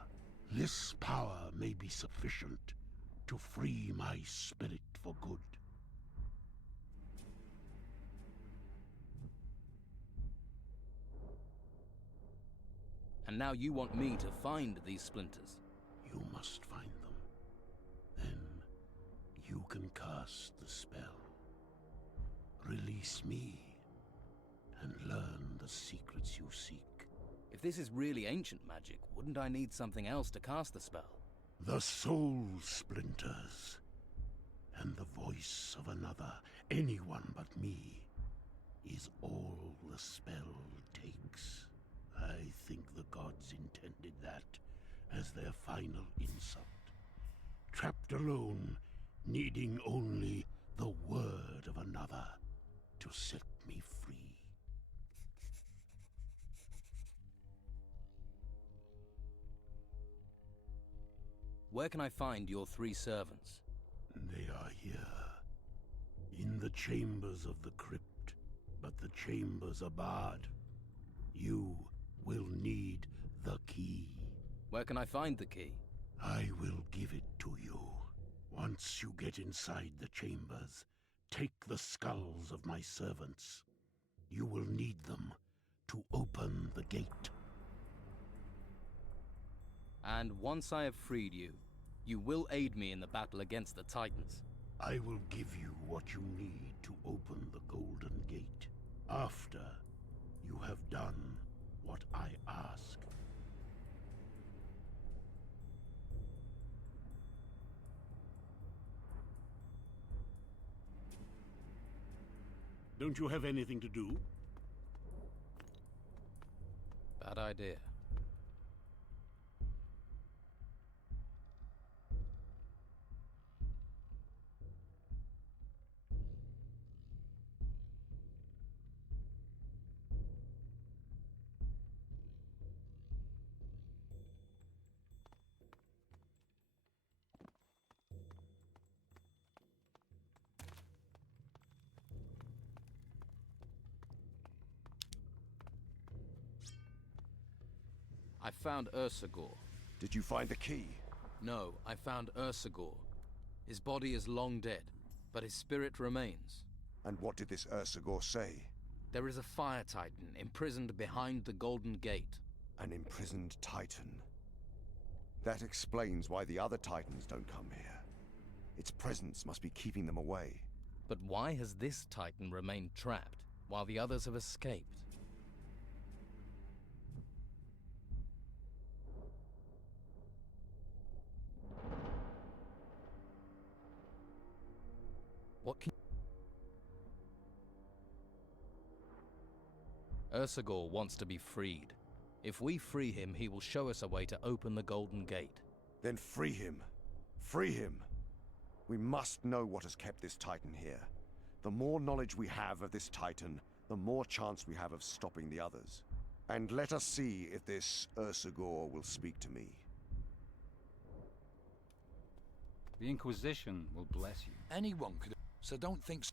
This power may be sufficient to free my spirit for good. And now you want me to find these splinters? You must find them. Then you can cast the spell. Release me and learn the secrets you seek. If this is really ancient magic, wouldn't I need something else to cast the spell? The soul splinters. And the voice of another, anyone but me, is all the spell takes. I think the gods intended that as their final insult. Trapped alone, needing only the word of another to set me free. Where can I find your 3 servants? They are here, in the chambers of the crypt, but the chambers are barred. You will need the key. Where can I find the key? I will give it to you. Once you get inside the chambers, take the skulls of my servants. You will need them to open the gate. And once I have freed you, you will aid me in the battle against the Titans. I will give you what you need to open the Golden Gate, after you have done what I ask. Don't you have anything to do? Bad idea. I found Ursagor. Did you find the key? No, I found Ursagor. His body is long dead, but his spirit remains. And what did this Ursagor say? There is a fire titan imprisoned behind the Golden Gate. An imprisoned titan. That explains why the other titans don't come here. Its presence must be keeping them away. But why has this titan remained trapped, while the others have escaped? What can... Ursagor wants to be freed. If we free him, he will show us a way to open the Golden Gate. Then free him. Free him. We must know what has kept this Titan here. The more knowledge we have of this Titan, the more chance we have of stopping the others. And let us see if this Ursagor will speak to me. The Inquisition will bless you. Anyone could, so don't think...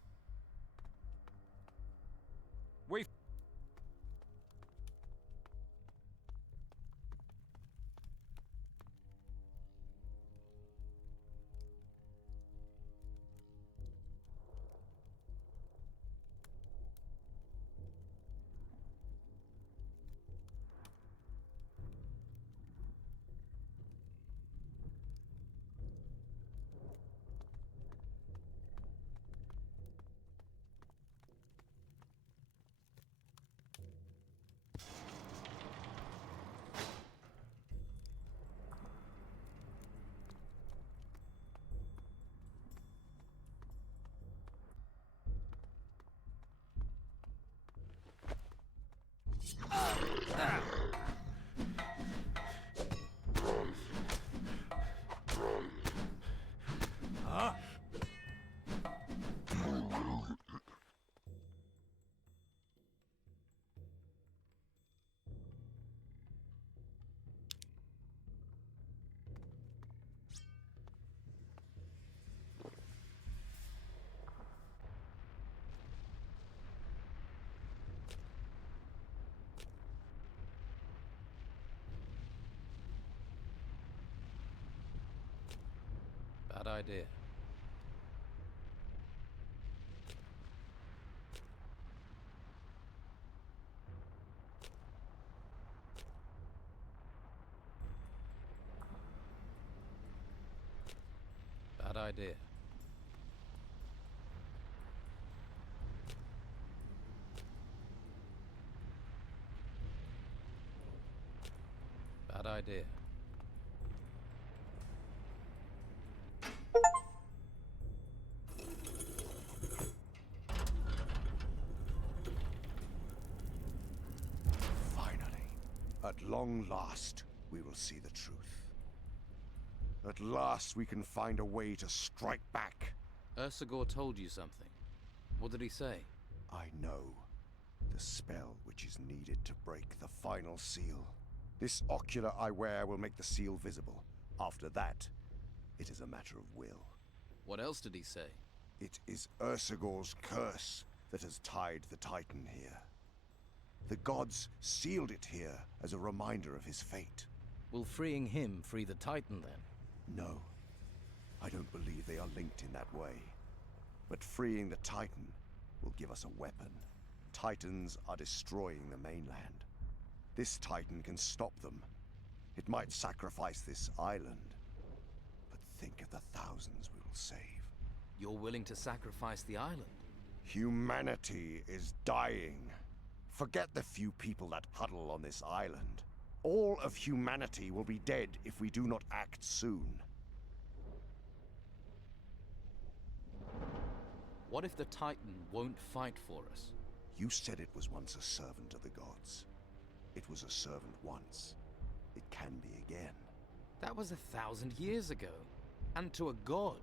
Bad idea. Bad idea. Bad idea. At long last, we will see the truth. At last, we can find a way to strike back. Ursagor told you something. What did he say? I know. The spell which is needed to break the final seal. This ocular I wear will make the seal visible. After that, it is a matter of will. What else did he say? It is Ursagor's curse that has tied the Titan here. The gods sealed it here as a reminder of his fate. Will freeing him free the Titan, then? No. I don't believe they are linked in that way. But freeing the Titan will give us a weapon. Titans are destroying the mainland. This Titan can stop them. It might sacrifice this island. But think of the thousands we will save. You're willing to sacrifice the island? Humanity is dying. Forget the few people that huddle on this island. All of humanity will be dead if we do not act soon. What if the Titan won't fight for us? You said it was once a servant of the gods. It was a servant once. It can be again. That was 1,000 years ago. And to a god.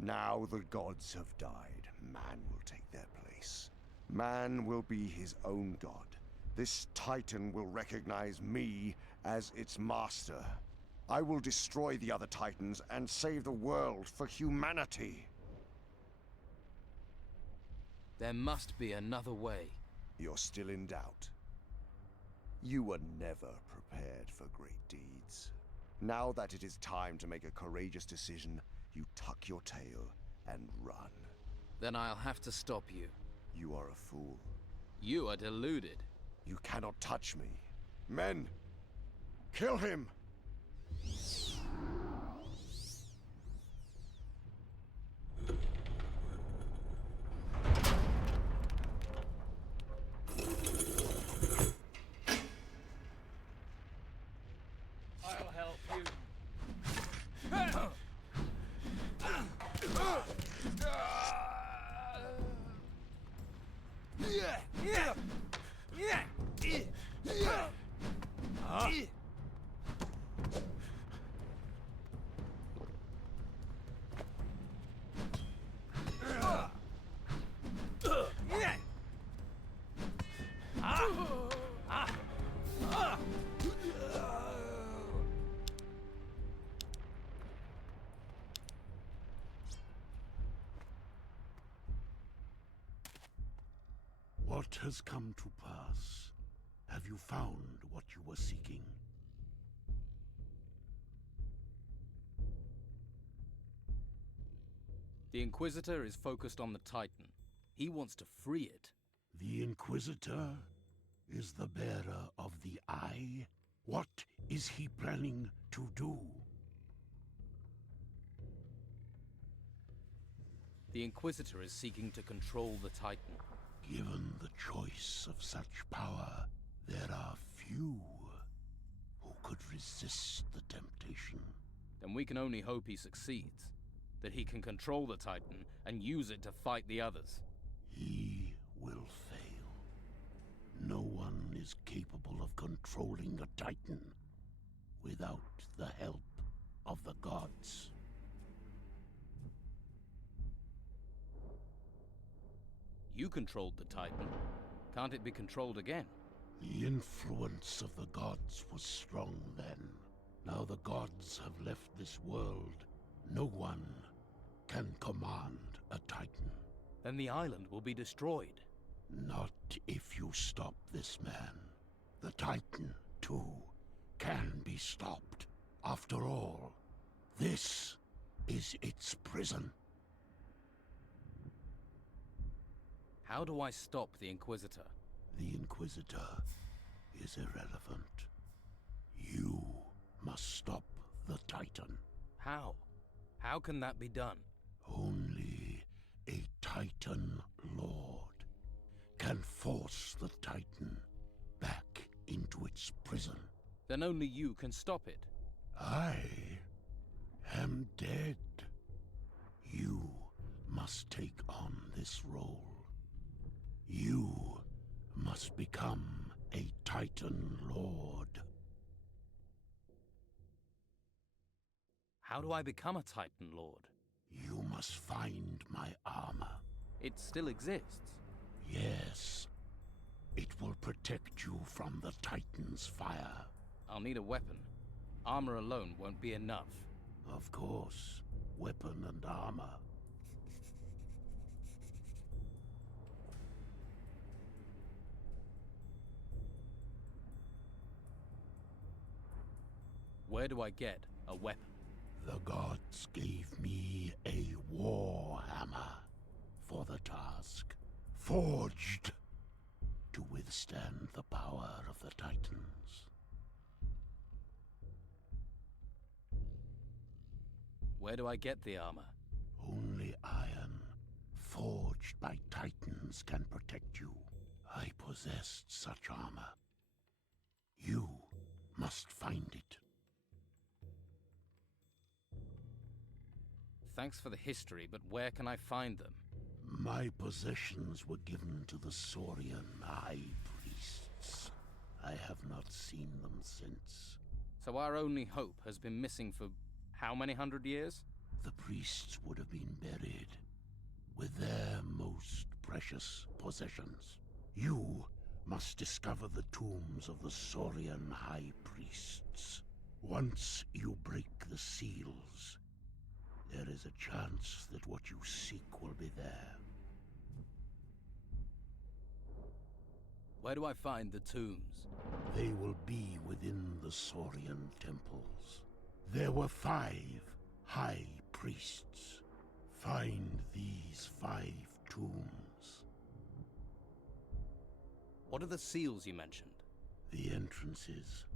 Now the gods have died. Man will take their place. Man will be his own god. This Titan will recognize me as its master. I will destroy the other Titans and save the world for humanity. There must be another way. You're still in doubt. You were never prepared for great deeds. Now that it is time to make a courageous decision, you tuck your tail and run. Then I'll have to stop you. You are a fool. You are deluded. You cannot touch me. Men, kill him! I'll help you. What has come to pass? Have you found what you were seeking? The Inquisitor is focused on the Titan. He wants to free it. The Inquisitor is the bearer of the Eye? What is he planning to do? The Inquisitor is seeking to control the Titan. Given the choice of such power, there are few who could resist the temptation. Then we can only hope he succeeds. That he can control the Titan and use it to fight the others. He will fail. No one is capable of controlling a Titan without the help of the gods. You controlled the Titan. Can't it be controlled again? The influence of the gods was strong then. Now the gods have left this world. No one can command a Titan. Then the island will be destroyed. Not if you stop this man. The Titan, too, can be stopped. After all, this is its prison. How do I stop the Inquisitor? The Inquisitor is irrelevant. You must stop the Titan. How? How can that be done? Only a Titan Lord can force the Titan back into its prison. Then only you can stop it. I am dead. You must take on this role. You must become a Titan Lord. How do I become a Titan Lord? You must find my armor. It still exists. Yes. It will protect you from the Titan's fire. I'll need a weapon. Armor alone won't be enough. Of course. Weapon and armor. Where do I get a weapon? The gods gave me a war hammer for the task. Forged to withstand the power of the Titans. Where do I get the armor? Only iron, forged by Titans, can protect you. I possessed such armor. You must find it. Thanks for the history, but where can I find them? My possessions were given to the Saurian High Priests. I have not seen them since. So our only hope has been missing for how many 100 years? The priests would have been buried with their most precious possessions. You must discover the tombs of the Saurian High Priests. Once you break the seals, there is a chance that what you seek will be there. Where do I find the tombs? They will be within the Saurian temples. There were 5 High Priests. Find these 5 tombs. What are the seals you mentioned? The entrances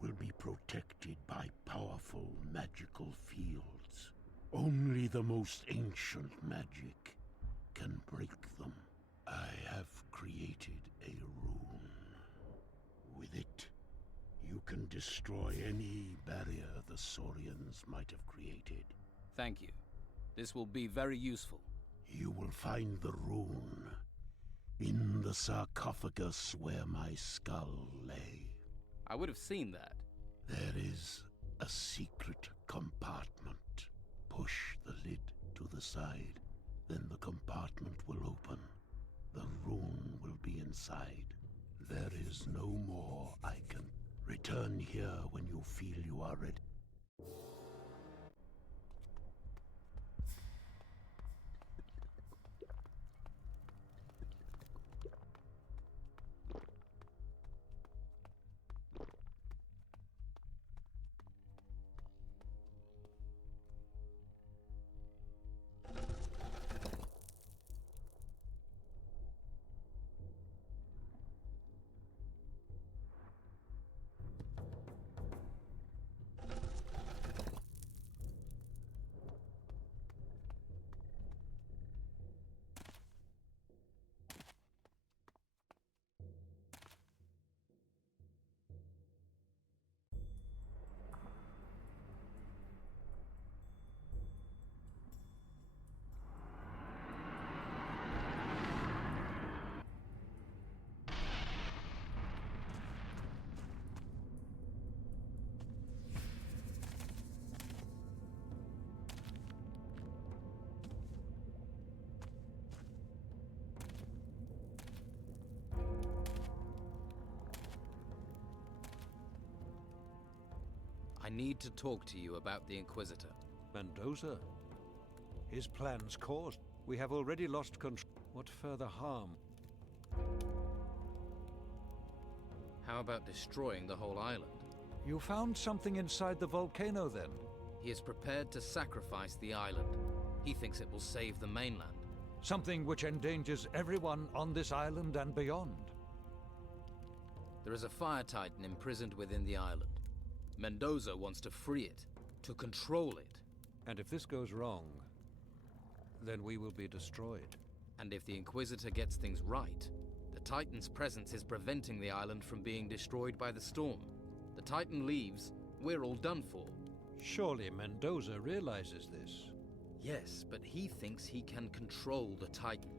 will be protected by powerful magical fields. Only the most ancient magic can break them. I have created a rune. With it, you can destroy any barrier the Saurians might have created. Thank you. This will be very useful. You will find the rune in the sarcophagus where my skull lay. I would have seen that. There is a secret compartment. Push the lid to the side, then the compartment will open. The rune will be inside. There is no more I can. Return here when you feel you are ready. I need to talk to you about the Inquisitor. Mendoza? His plans caused. We have already lost control. What further harm? How about destroying the whole island? You found something inside the volcano, then? He is prepared to sacrifice the island. He thinks it will save the mainland. Something which endangers everyone on this island and beyond. There is a fire titan imprisoned within the island. Mendoza wants to free it, to control it. And if this goes wrong, then we will be destroyed. And if the Inquisitor gets things right, the Titan's presence is preventing the island from being destroyed by the storm. The Titan leaves, we're all done for. Surely Mendoza realizes this. Yes, but he thinks he can control the Titan.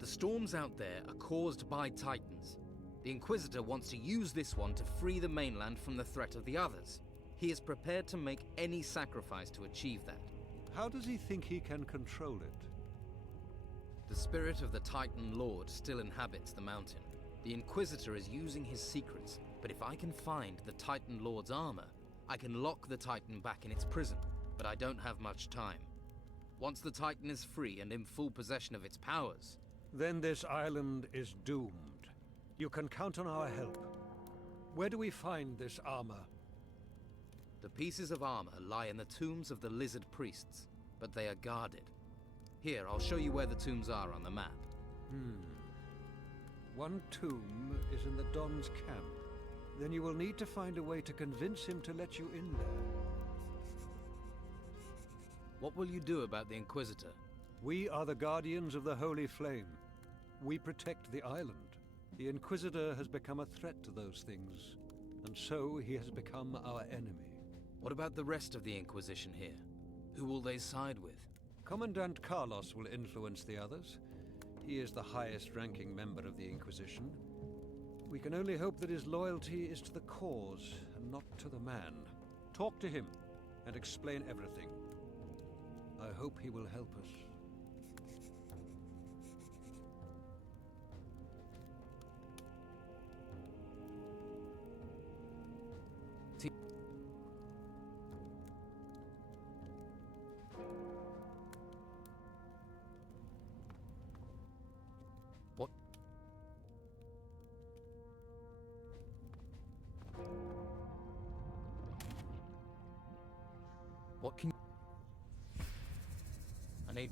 The storms out there are caused by Titans. The Inquisitor wants to use this one to free the mainland from the threat of the others. He is prepared to make any sacrifice to achieve that. How does he think he can control it? The spirit of the Titan Lord still inhabits the mountain. The Inquisitor is using his secrets, but if I can find the Titan Lord's armor, I can lock the Titan back in its prison, but I don't have much time. Once the Titan is free and in full possession of its powers... Then this island is doomed. You can count on our help. Where do we find this armor? The pieces of armor lie in the tombs of the lizard priests, but they are guarded. Here, I'll show you where the tombs are on the map. One tomb is in the Don's camp. Then you will need to find a way to convince him to let you in there. What will you do about the Inquisitor? We are the guardians of the Holy Flame. We protect the island. The Inquisitor has become a threat to those things, and so he has become our enemy. What about the rest of the Inquisition here? Who will they side with? Commandant Carlos will influence the others. He is the highest-ranking member of the Inquisition. We can only hope that his loyalty is to the cause and not to the man. Talk to him and explain everything. I hope he will help us. What? What can... I need...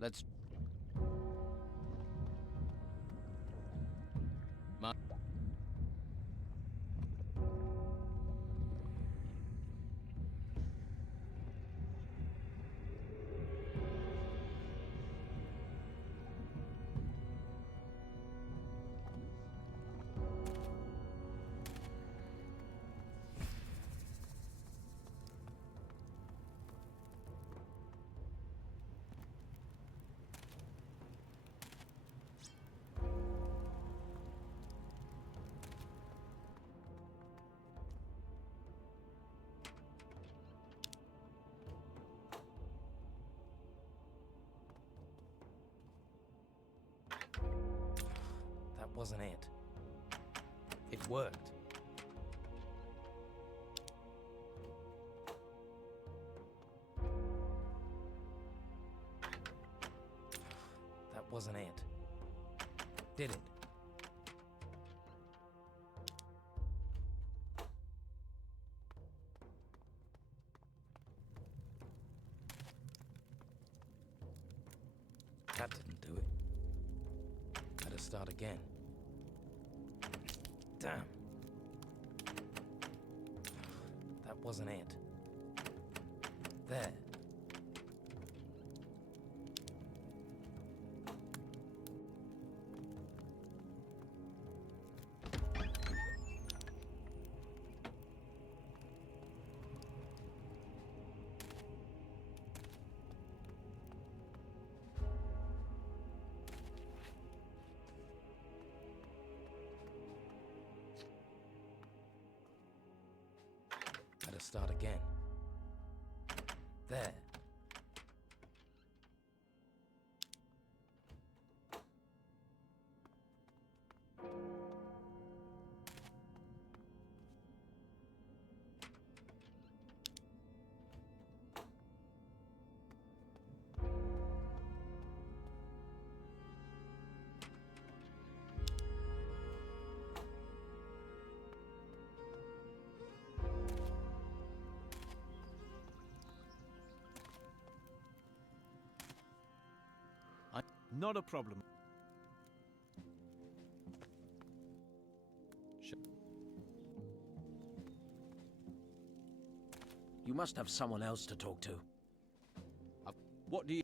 Let's... That wasn't it. It worked. That wasn't it. Did it? That didn't do it. Better start again. Damn. That wasn't it. There. Better start again. There. Not a problem. You must have someone else to talk to. What do you...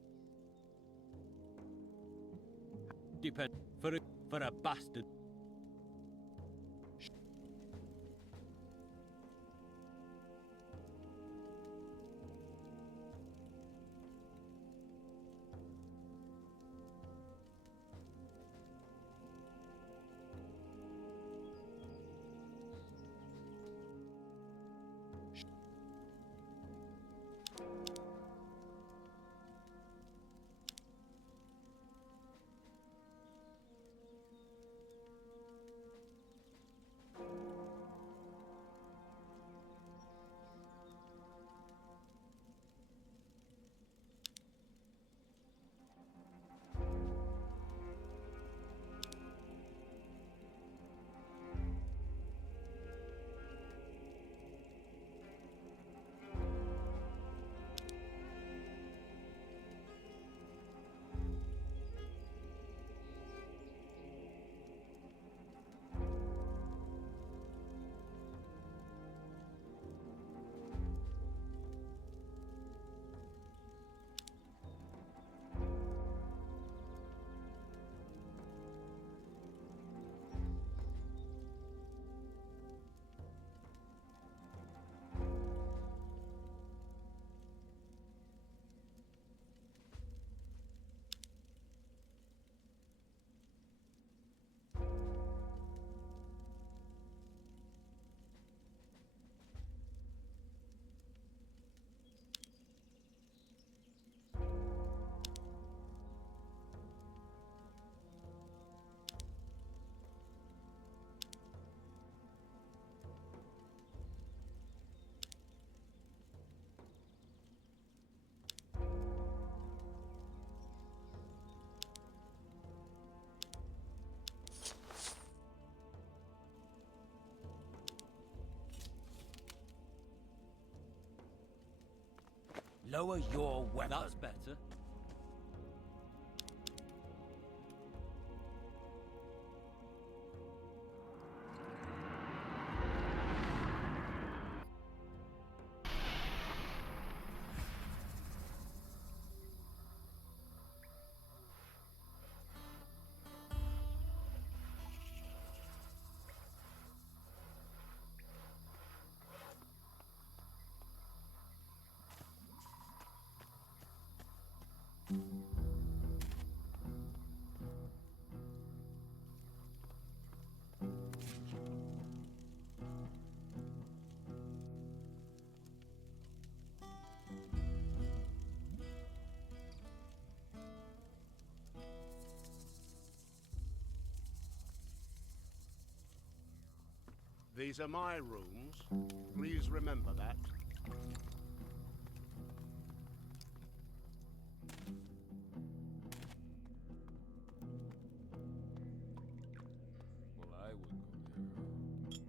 Depend... For a bastard. Lower your weapon. That's better. These are my rooms. Please remember that. Well, I would go there.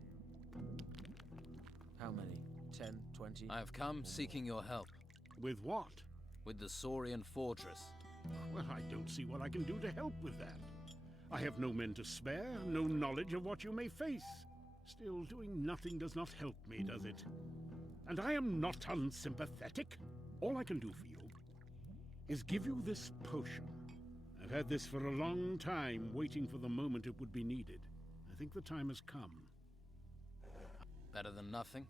How many? 10, 20? I have come seeking your help. With what? With the Saurian fortress. Well, I don't see what I can do to help with that. I have no men to spare, no knowledge of what you may face. Still, doing nothing does not help me, does it? And I am not unsympathetic. All I can do for you is give you this potion. I've had this for a long time, waiting for the moment it would be needed. I think the time has come. Better than nothing.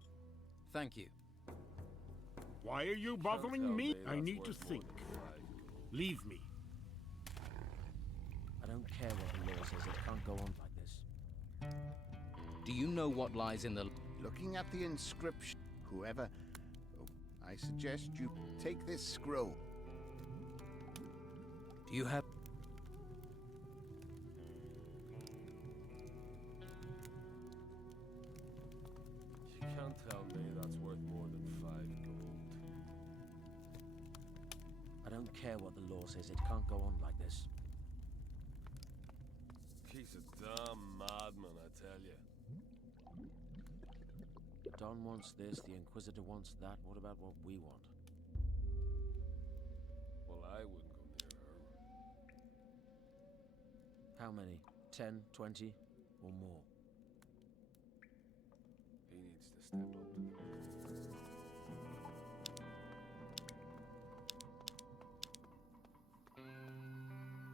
Thank you. Why are you bothering me? I need to think. Leave me. I don't care what the law says. It can't go on like this. Do you know what lies in the... Looking at the inscription, whoever... Oh, I suggest you take this scroll. Do you have... You can't tell me that's worth more than 5 gold. I don't care what the law says. It can't go on like this. He's a damn madman, I tell you. Don wants this, the Inquisitor wants that. What about what we want? Well, I wouldn't go near her. How many? 10, 20, or more? He needs to step up to the...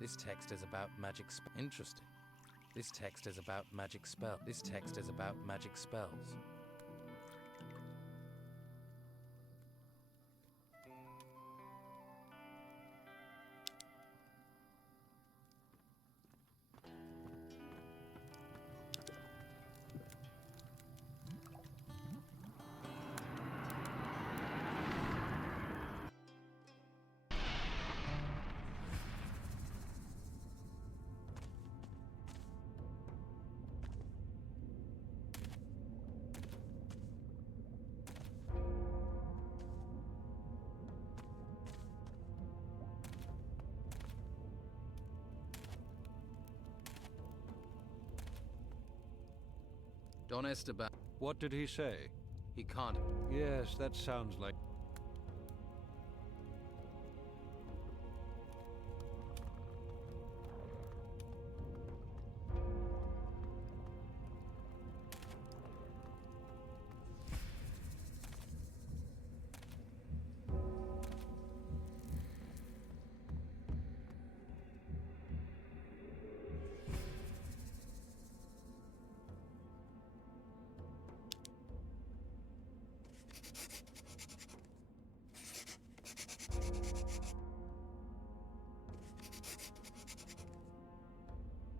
This text is about magic Interesting. This text is about magic spell. This text is about magic spells. Don Esteban. What did he say? He can't. Yes, that sounds like...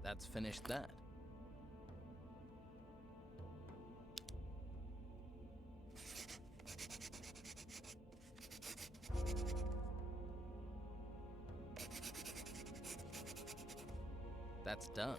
That's finished that. That's done.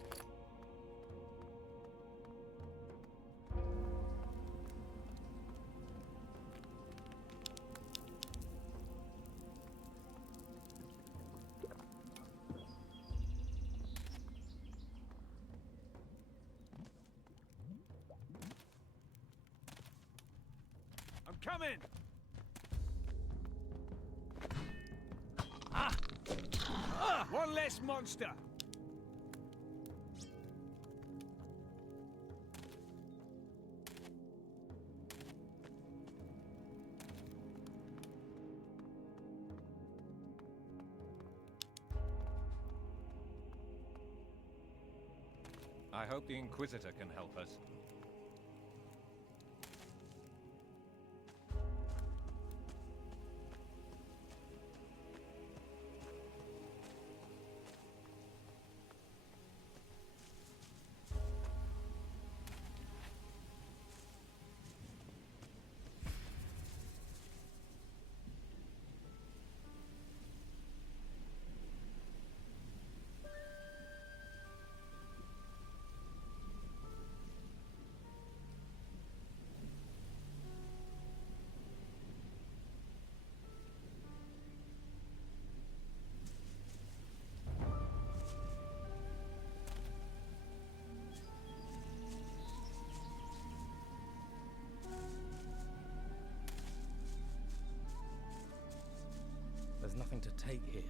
Coming! One less monster! I hope the Inquisitor can help us. to take here.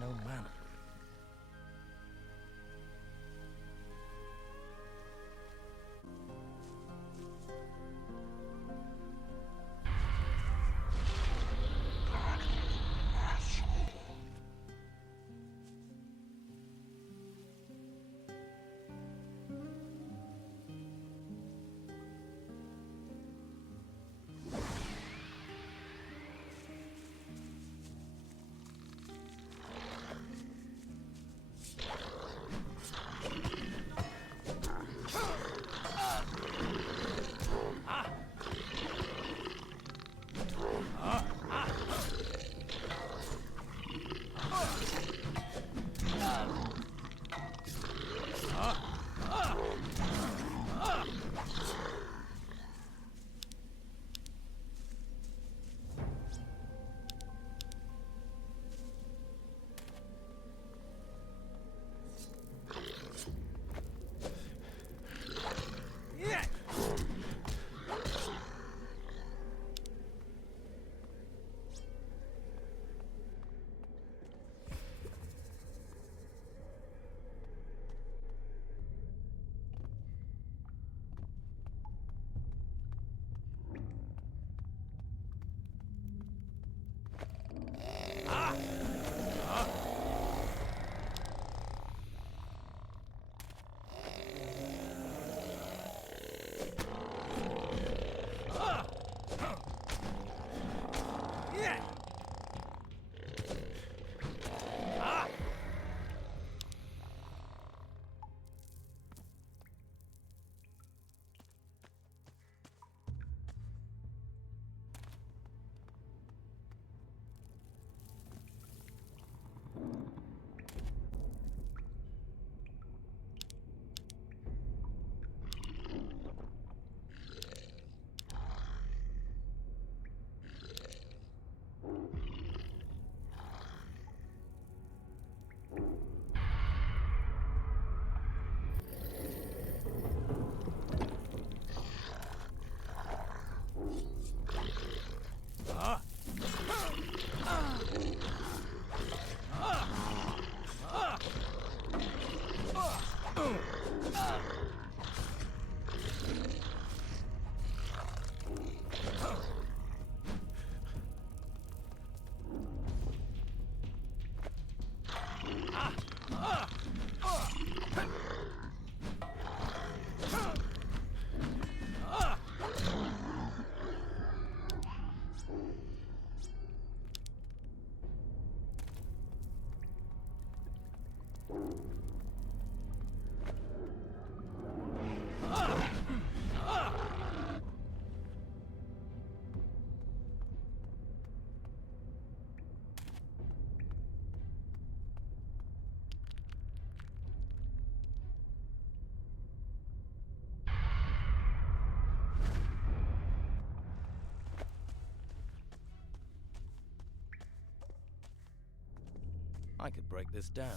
No manner. I could break this down.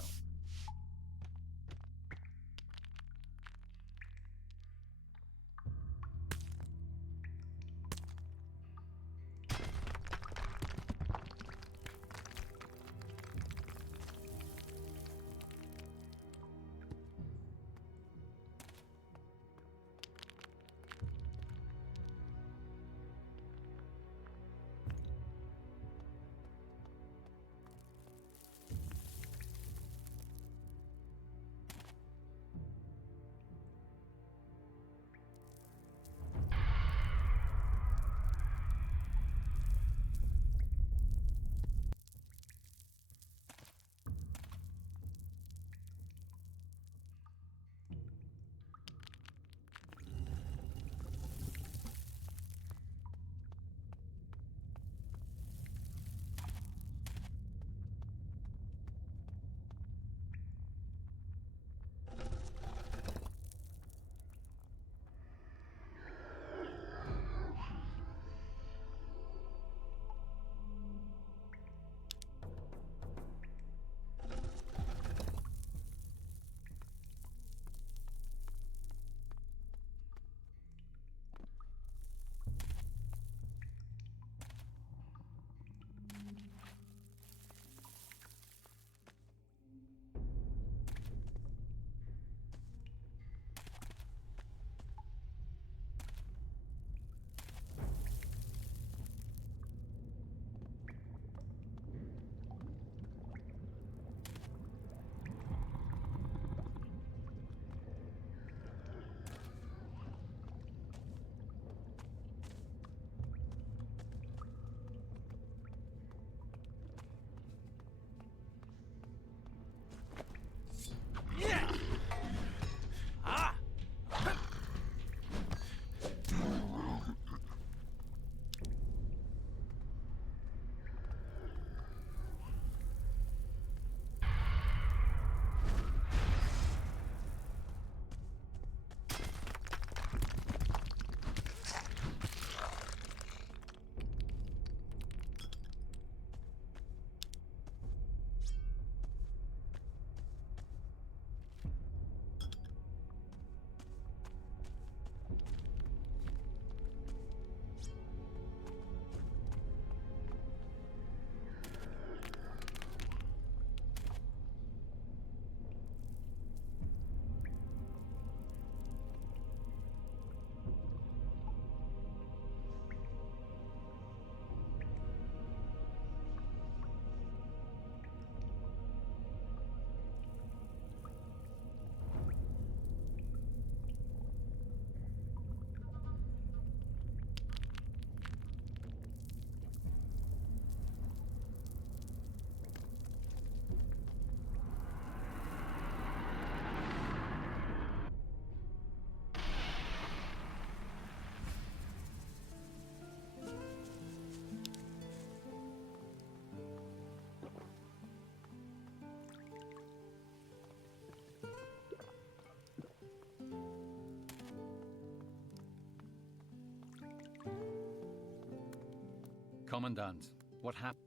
Commandant, what happened?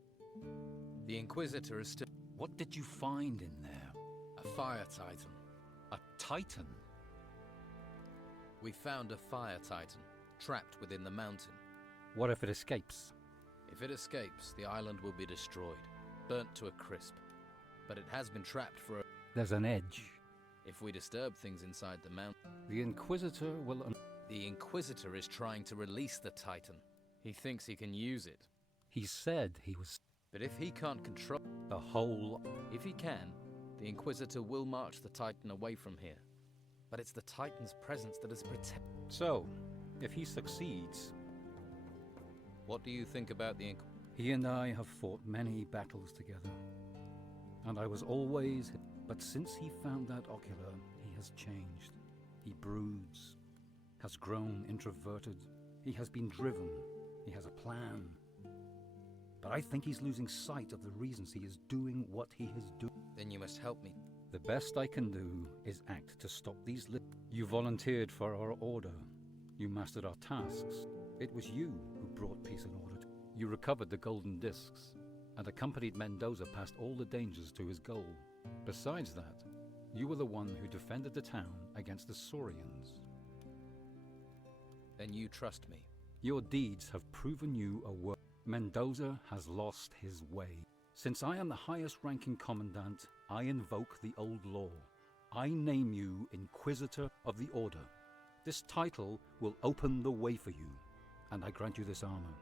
The Inquisitor is still... What did you find in there? A fire titan. A titan? We found a fire titan, trapped within the mountain. What if it escapes? If it escapes, the island will be destroyed, burnt to a crisp. But it has been trapped for a... There's an edge. If we disturb things inside the mountain... The Inquisitor will... The Inquisitor is trying to release the titan. He thinks he can use it. He said he was... But if he can't control... The whole... If he can, the Inquisitor will march the titan away from here. But it's the titan's presence that is protected. So, if he succeeds... What do you think about the He and I have fought many battles together. And I was always... But since he found that ocular, he has changed. He broods, has grown introverted. He has been driven. He has a plan. But I think he's losing sight of the reasons he is doing what he is doing. Then you must help me. The best I can do is act to stop these You volunteered for our order. You mastered our tasks. It was you who brought peace and order. You recovered the golden discs and accompanied Mendoza past all the dangers to his goal. Besides that, you were the one who defended the town against the Saurians. Then you trust me. Your deeds have proven you a worth. Mendoza has lost his way. Since I am the highest-ranking commandant, I invoke the old law. I name you Inquisitor of the Order. This title will open the way for you, and I grant you this armor.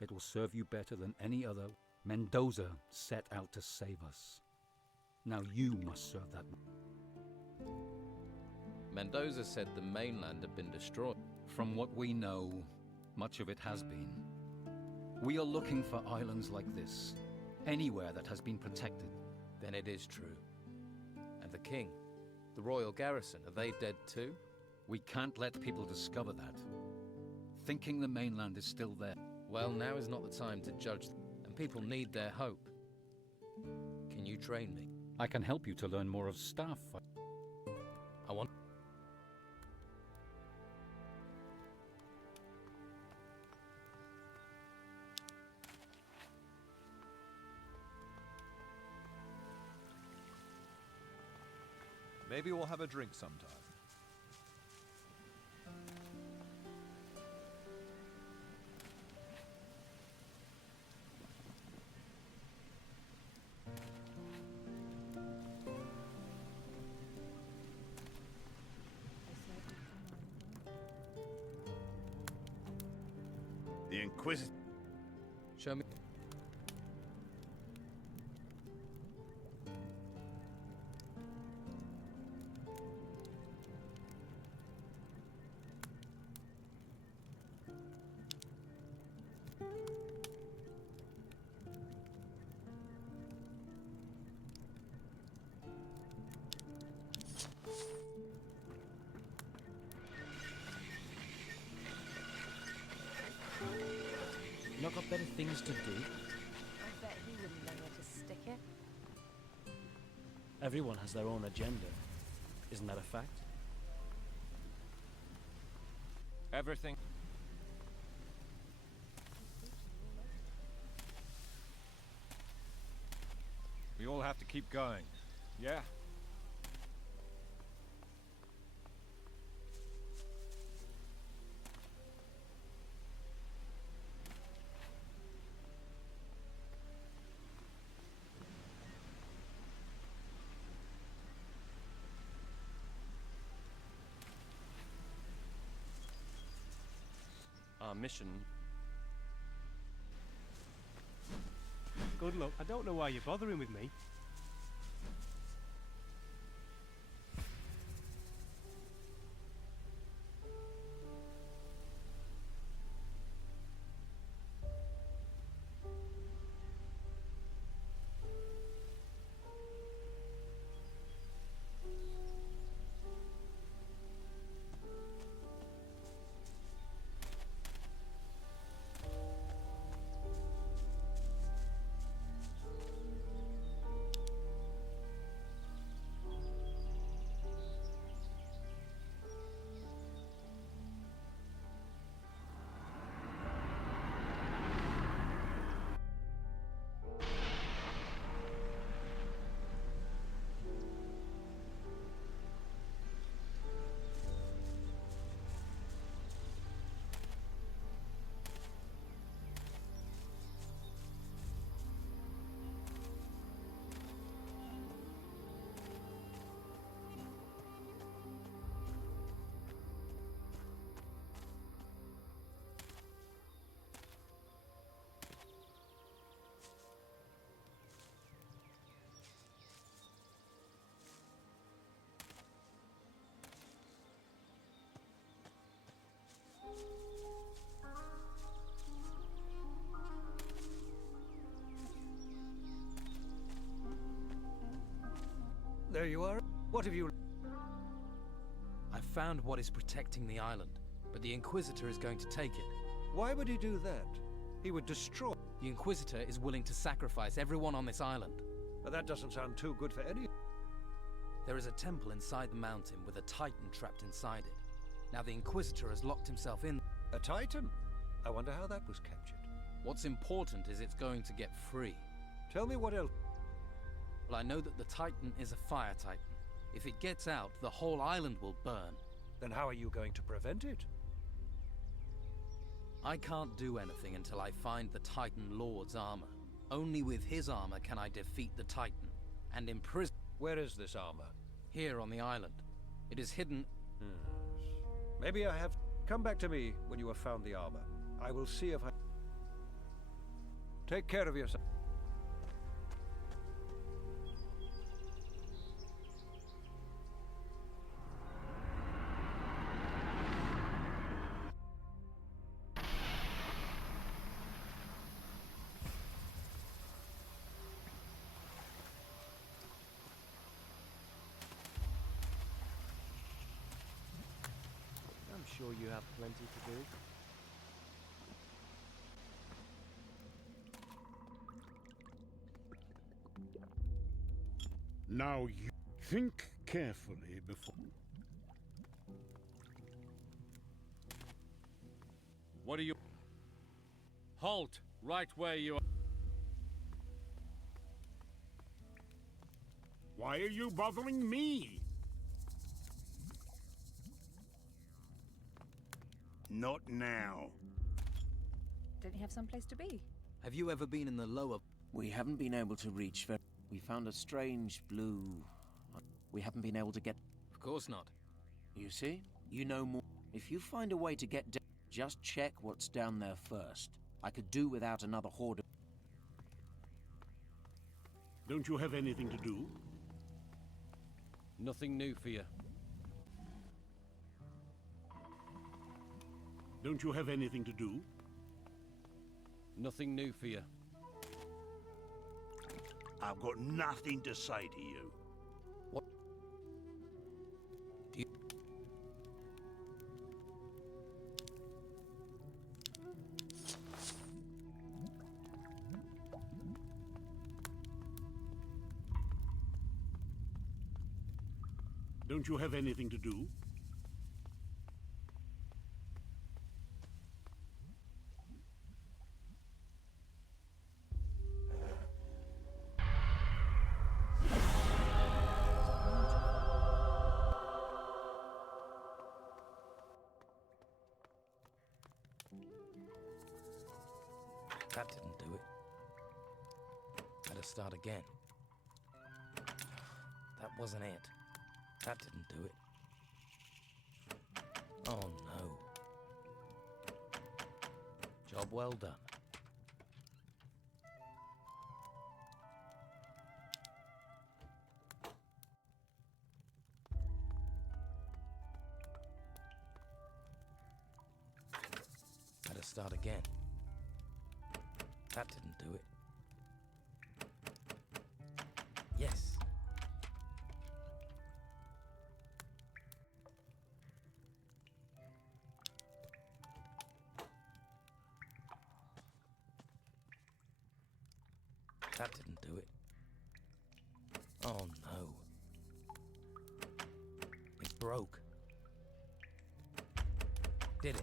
It will serve you better than any other. Mendoza set out to save us. Now you must serve that. Mendoza said the mainland had been destroyed. From what we know, much of it has been. We are looking for islands like this, anywhere that has been protected. Then it is true. And the king, the royal garrison, are they dead too? We can't let people discover that. Thinking the mainland is still there. Well, now is not the time to judge them, and people need their hope. Can you train me? I can help you to learn more of staff. I want... Maybe we'll have a drink sometime. The Inquisitor. Show me. Not got better things to do? I bet he wouldn't know where to stick it. Everyone has their own agenda. Isn't that a fact? Everything. We all have to keep going. Yeah? Our mission... Good luck. I don't know why you're bothering with me. There you are. What have you... I found what is protecting the island, but the Inquisitor is going to take it. Why would he do that? He would destroy... The Inquisitor is willing to sacrifice everyone on this island. But that doesn't sound too good for any... There is a temple inside the mountain with a Titan trapped inside it. Now the Inquisitor has locked himself in... A Titan? I wonder how that was captured. What's important is it's going to get free. Tell me what else... Well, I know that the Titan is a fire Titan. If it gets out, the whole island will burn. Then how are you going to prevent it? I can't do anything until I find the Titan Lord's armor. Only with his armor can I defeat the Titan and imprison... Where is this armor? Here on the island. It is hidden... Maybe I have... Come back to me when you have found the armor. I will see if I... Take care of yourself. I'm sure you have plenty to do. Now you think carefully before... What are you... Halt! Right where you are. Why are you bothering me? Not now. Don't you have someplace to be? Have you ever been in the lower... We haven't been able to reach very... We found a strange blue... We haven't been able to get... Of course not. You see? You know more. If you find a way to get down, just check what's down there first. I could do without another horde of... Don't you have anything to do? Nothing new for you. Don't you have anything to do? Nothing new for you. I've got nothing to say to you. What? Do you... Don't you have anything to do? That didn't do it. Better start again. That wasn't it. That didn't do it. Oh no. Job well done. Better start again. That didn't do it. Yes. That didn't do it. Oh no. It broke. Did it?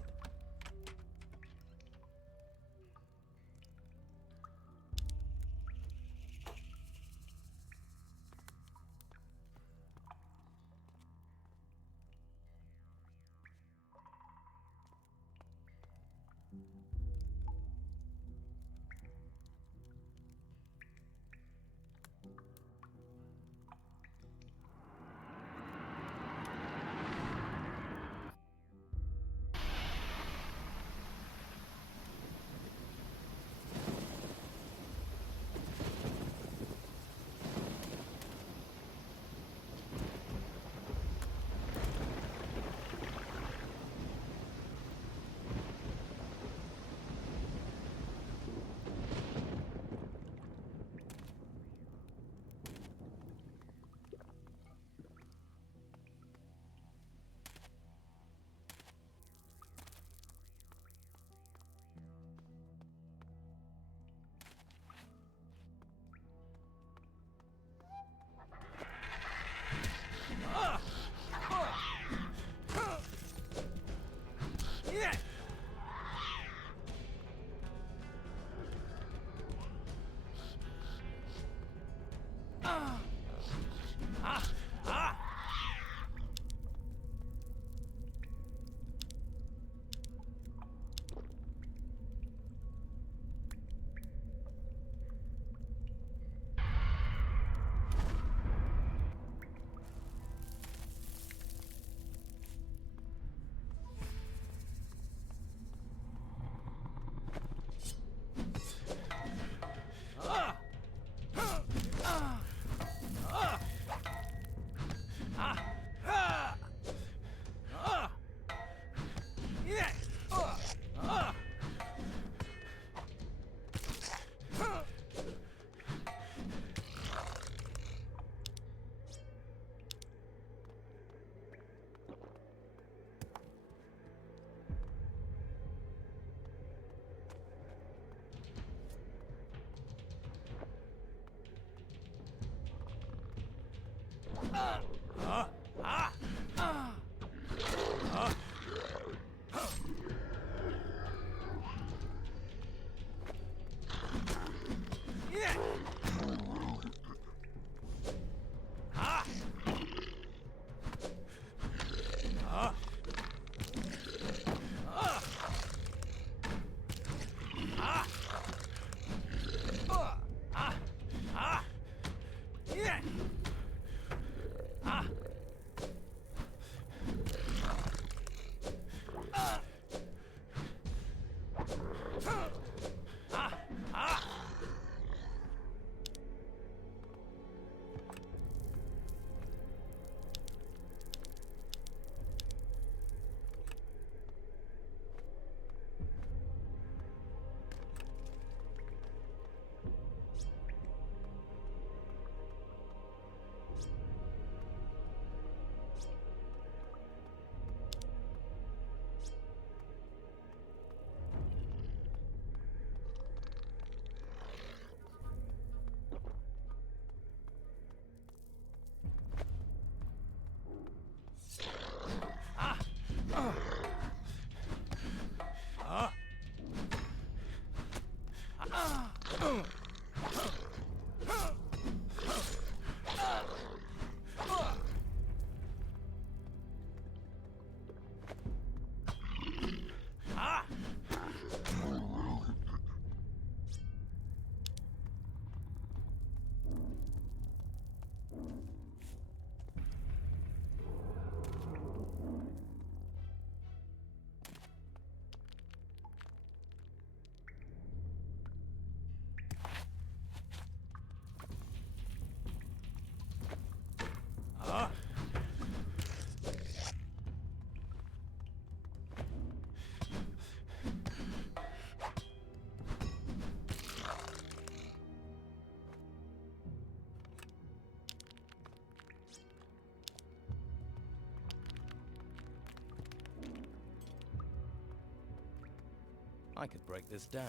I could break this down.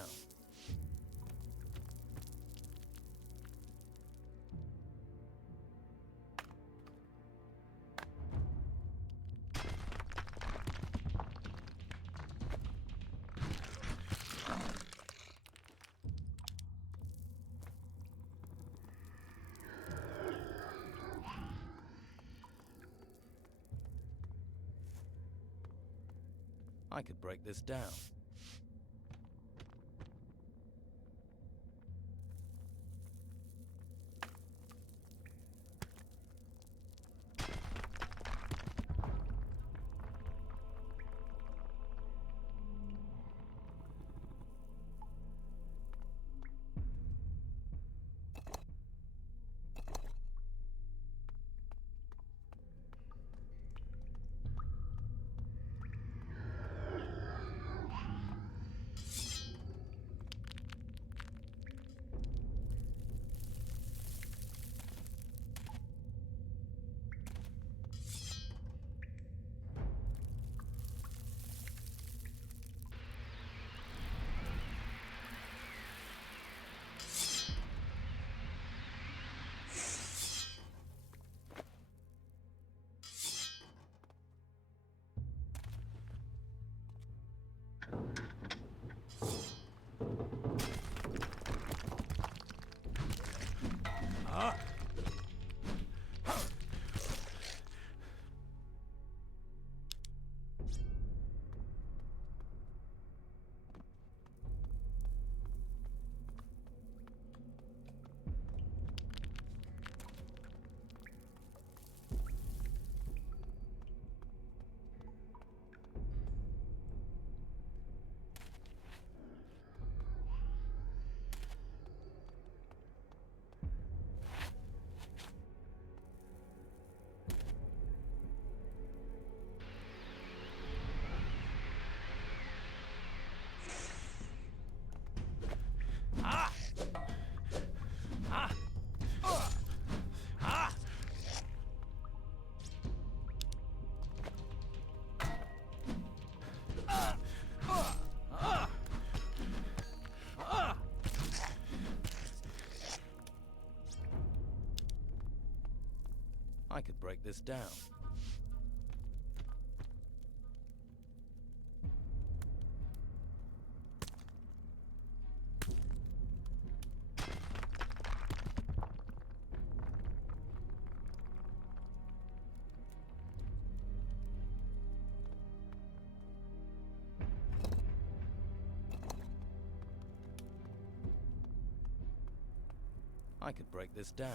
I could break this down. I could break this down. I could break this down.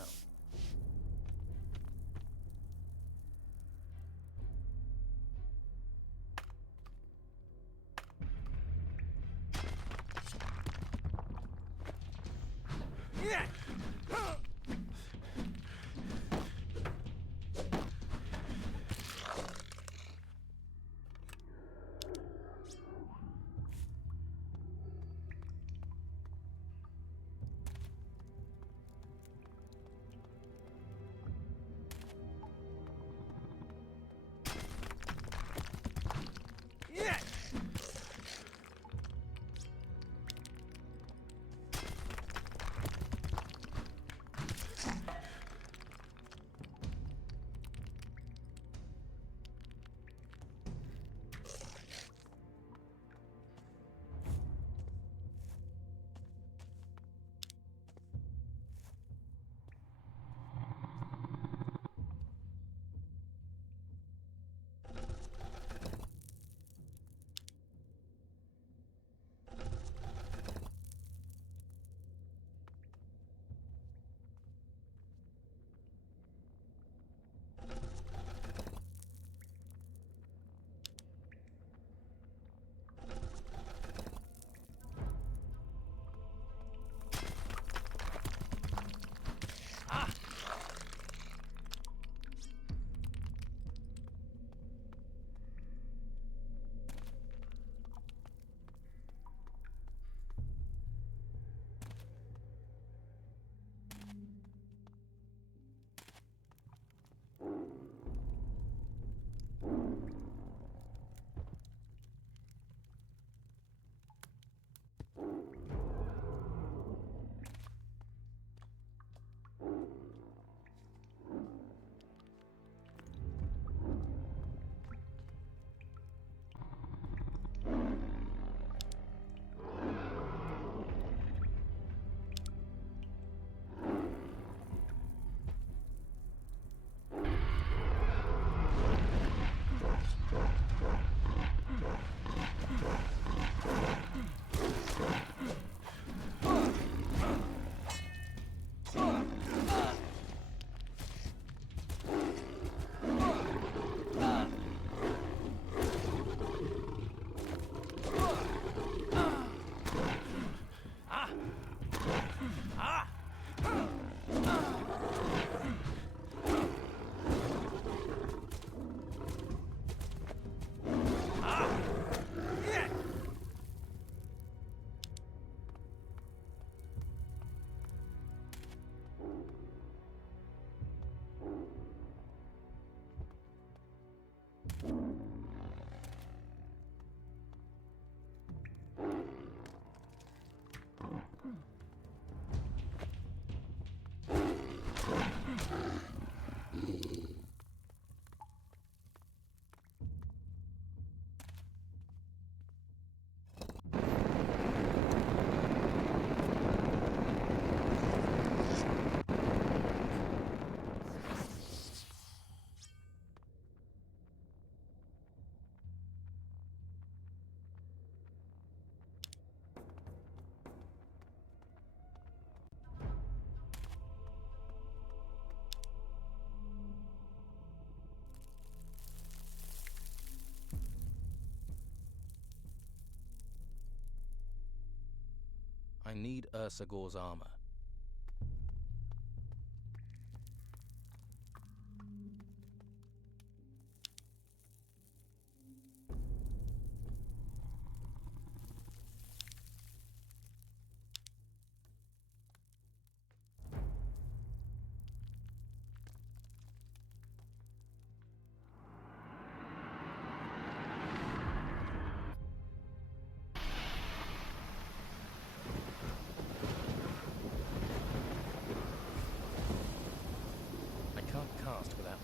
I need Ursagor's armor.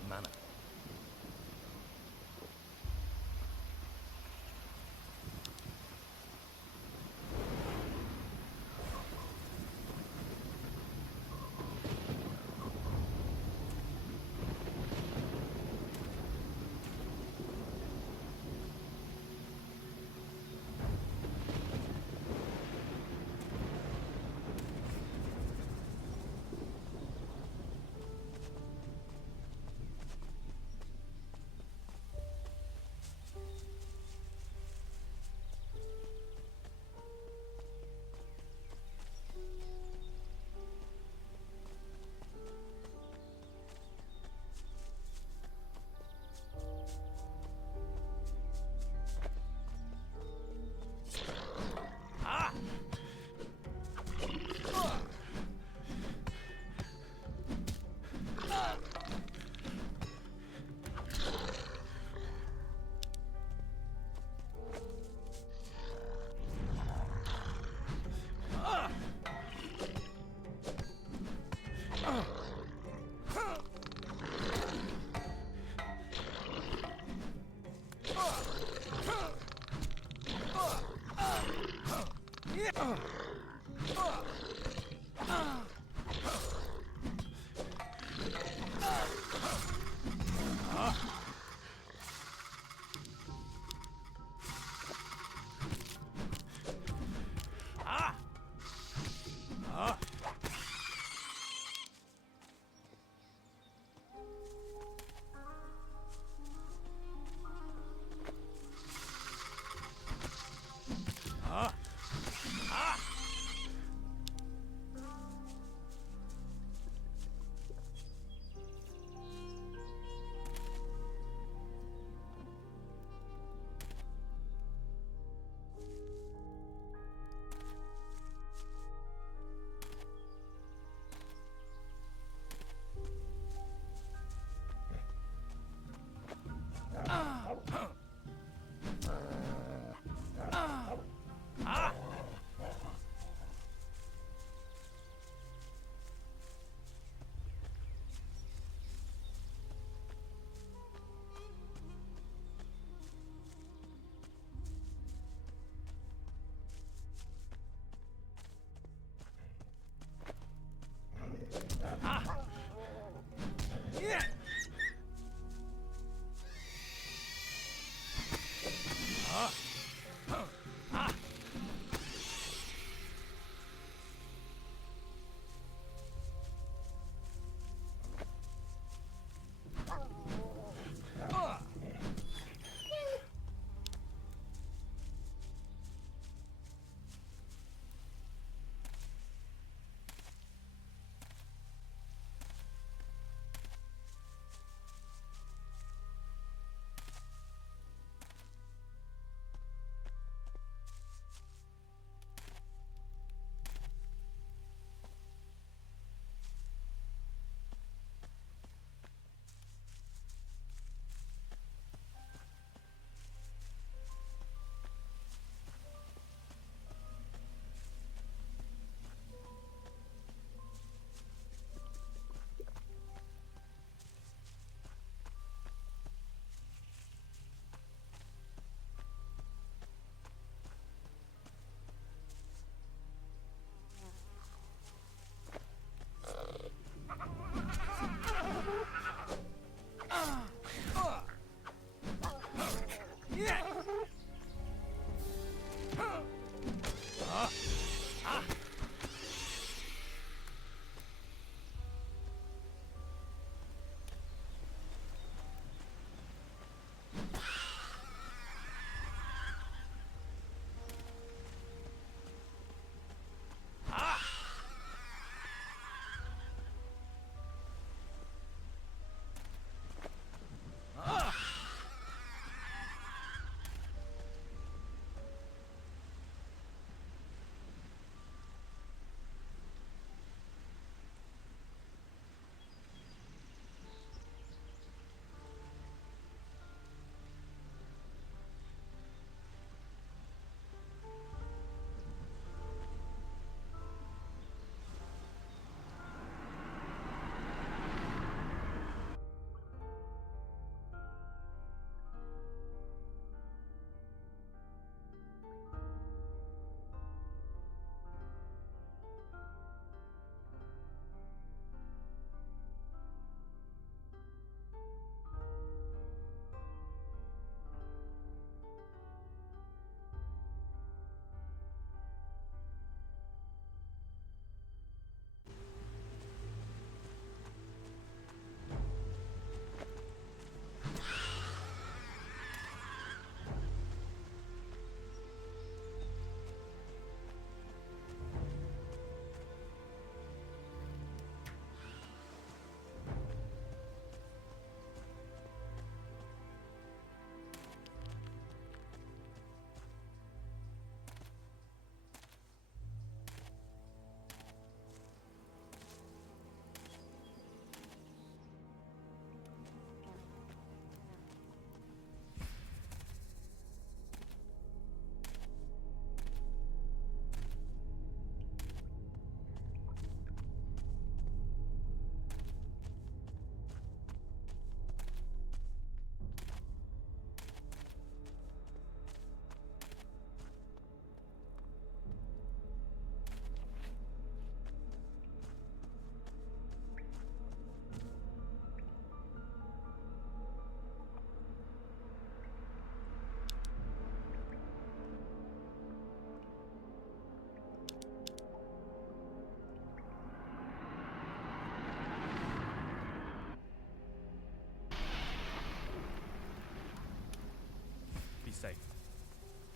manner.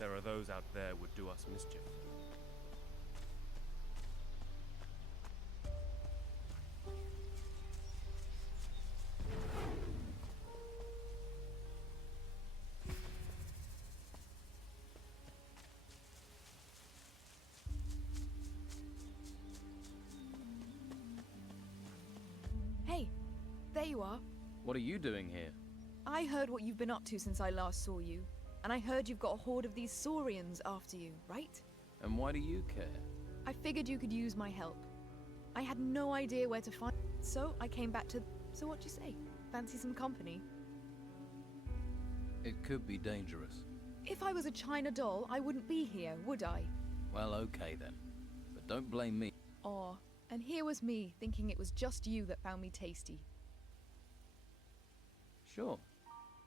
There are those out there would do us mischief. Hey, there you are. What are you doing here? I heard what you've been up to since I last saw you, and I heard you've got a horde of these Saurians after you, right? And why do you care? I figured you could use my help. I had no idea where to find, so I came back to... So what do you say? Fancy some company? It could be dangerous. If I was a China doll, I wouldn't be here, would I? Well, okay then. But don't blame me. Aw, and here was me, thinking it was just you that found me tasty. Sure.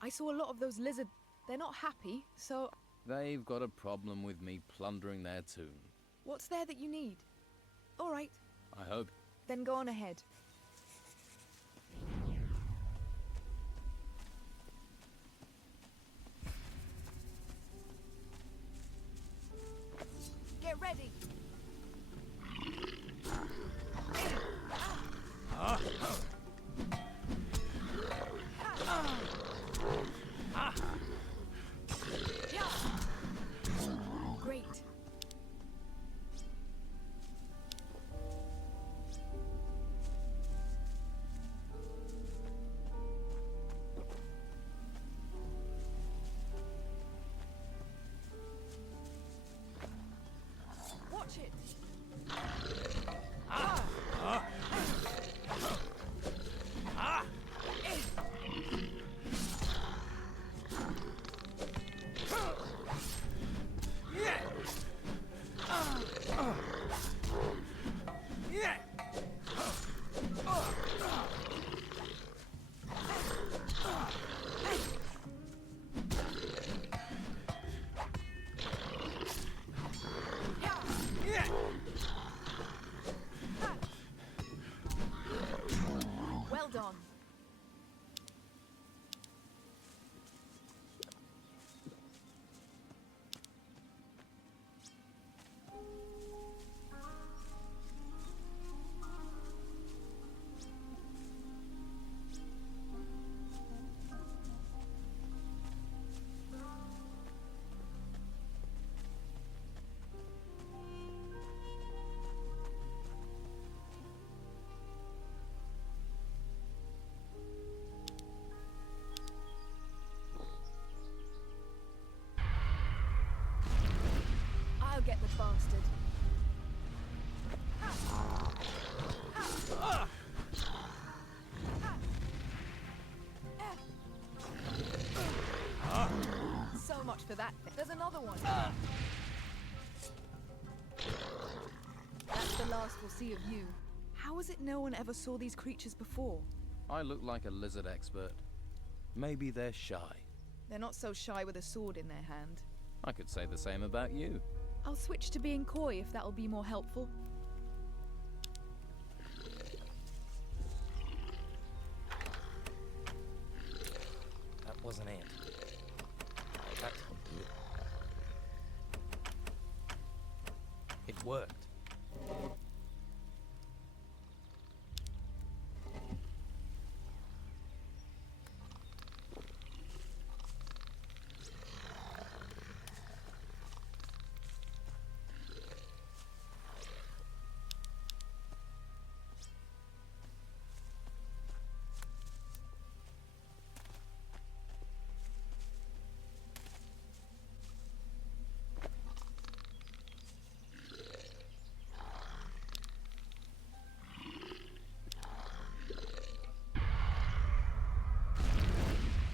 I saw a lot of those lizards. They're not happy, so... They've got a problem with me plundering their tomb. What's there that you need? All right. I hope. Then go on ahead. Get ready. Great. Watch it. Well done. I'll get the bastard. So much for that thing. There's another one. That's the last we'll see of you. How is it no one ever saw these creatures before? I look like a lizard expert. Maybe they're shy. They're not so shy with a sword in their hand. I could say the same about you. I'll switch to being coy if that'll be more helpful. That wasn't it. That didn't do it. It worked.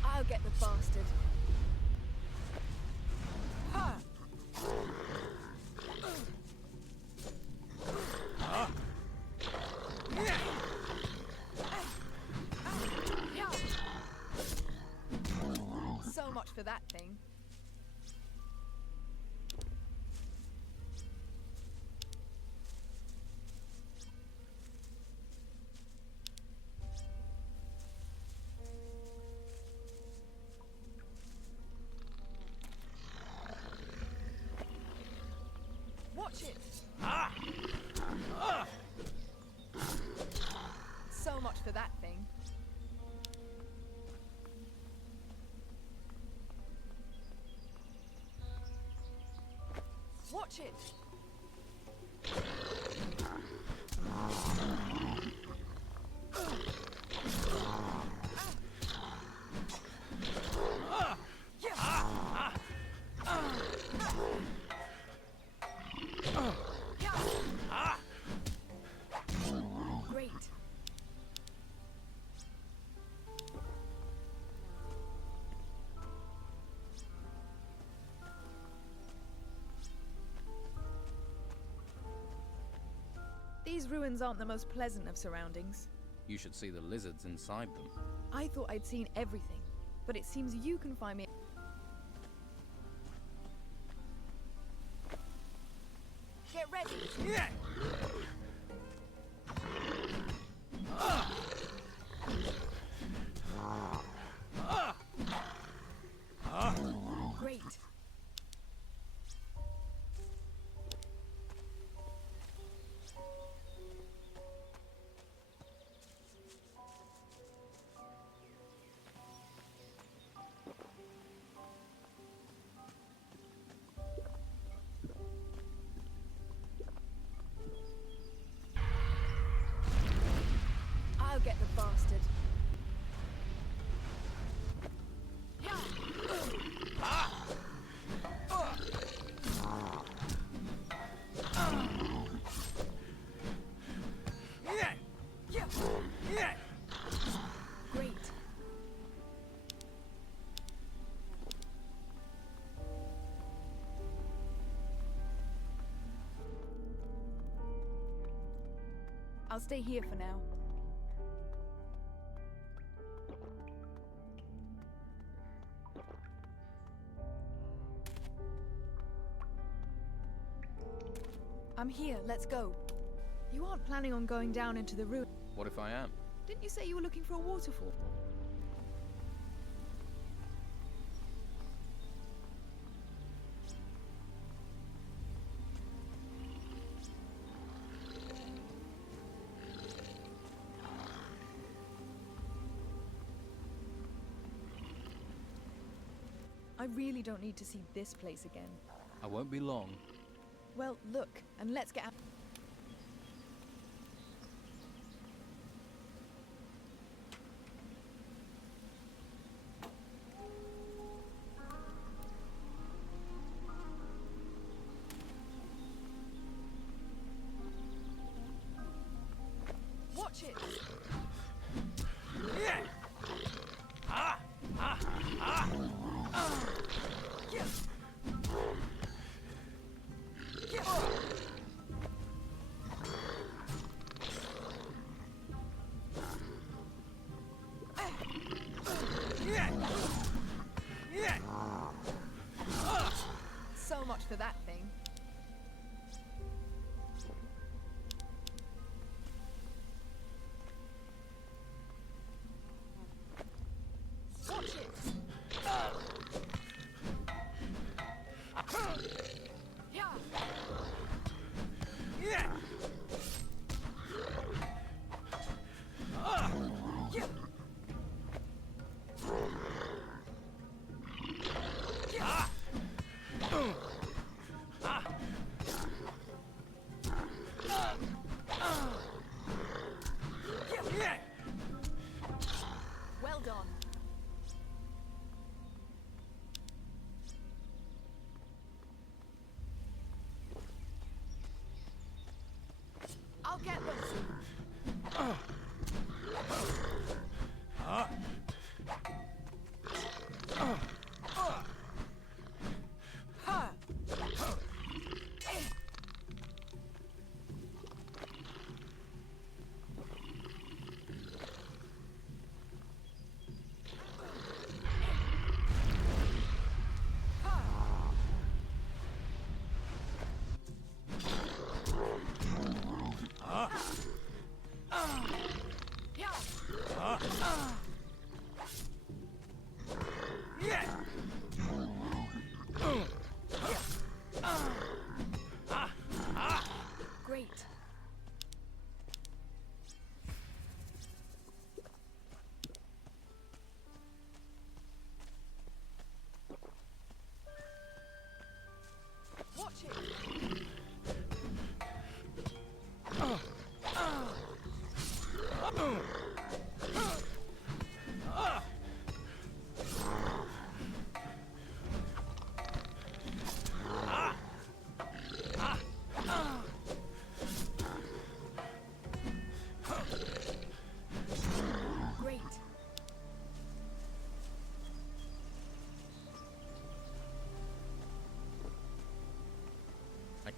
I'll get the bastard. Ha! So much for that thing. Watch it! Great. These ruins aren't the most pleasant of surroundings. You should see the lizards inside them. I thought I'd seen everything, but it seems you can find me. Get ready! Yeah! Great. I'll get the bastard. Great. I'll stay here for now. I'm here, let's go. You aren't planning on going down into the ruin. What if I am? Didn't you say you were looking for a waterfall? I really don't need to see this place again. I won't be long. Well, look, and let's get out. Watch it! Yeah! Ah! Ah! Ah! Yes! So much for that thing. Watch it! Yeah! Yeah! Yeah! Ah! Ah!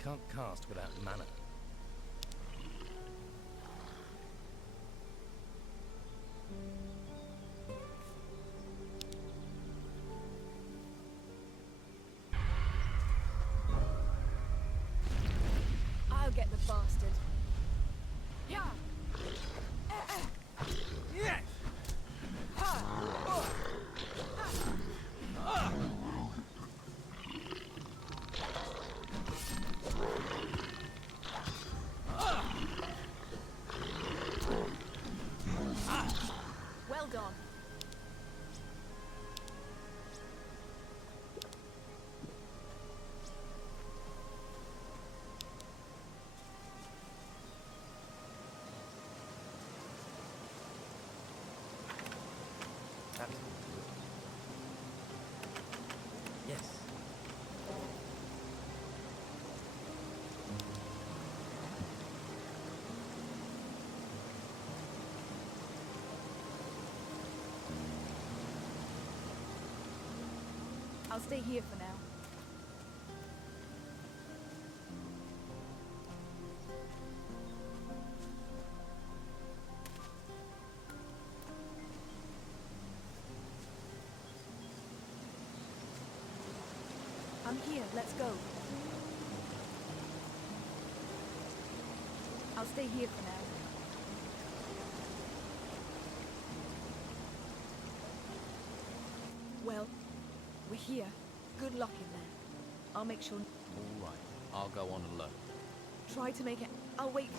can't cast without mana. I'll get the bastard. Yeah. Yes. Well done. Yes. I'll stay here for now. I'm here, let's go. I'll stay here for now. Well, we're here. Good luck in there. I'll make sure. All right, I'll go on alone. Try to make it. I'll wait.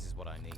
This is what I need.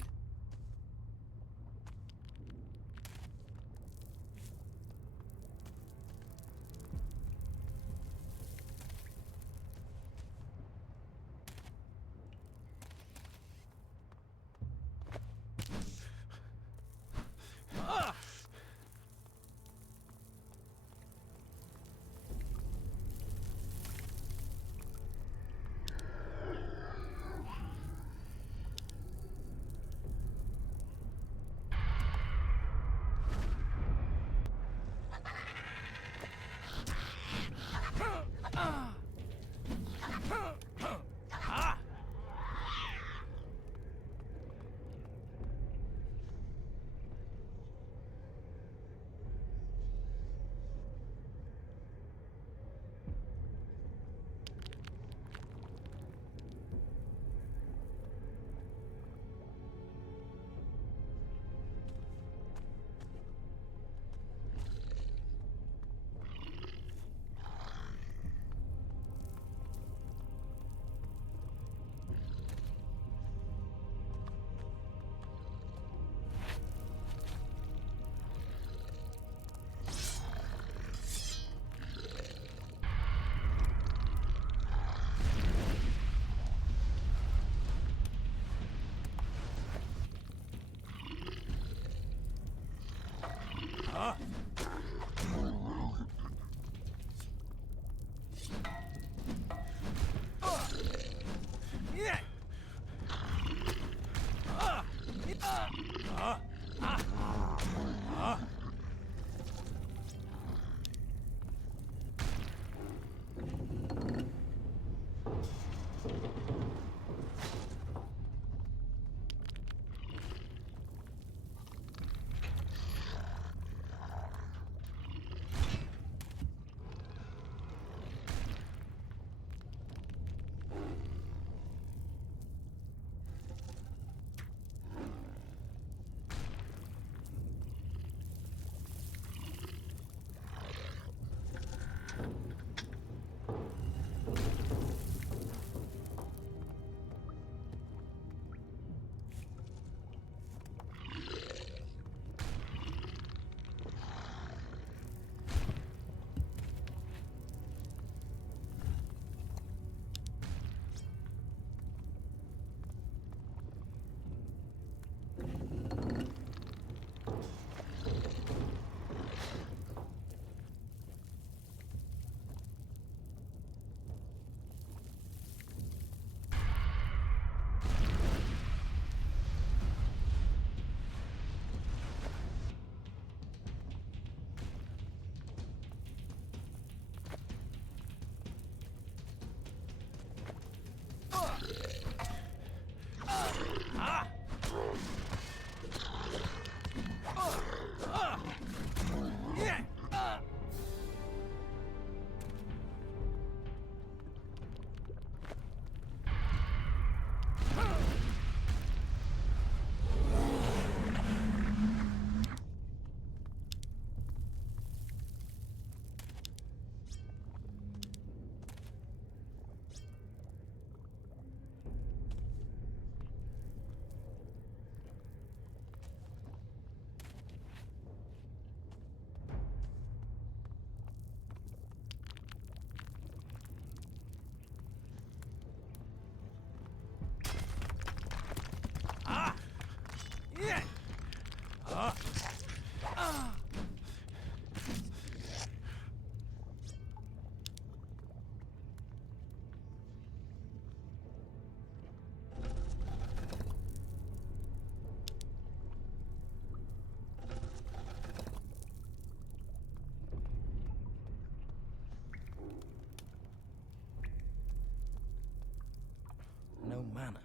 No mana.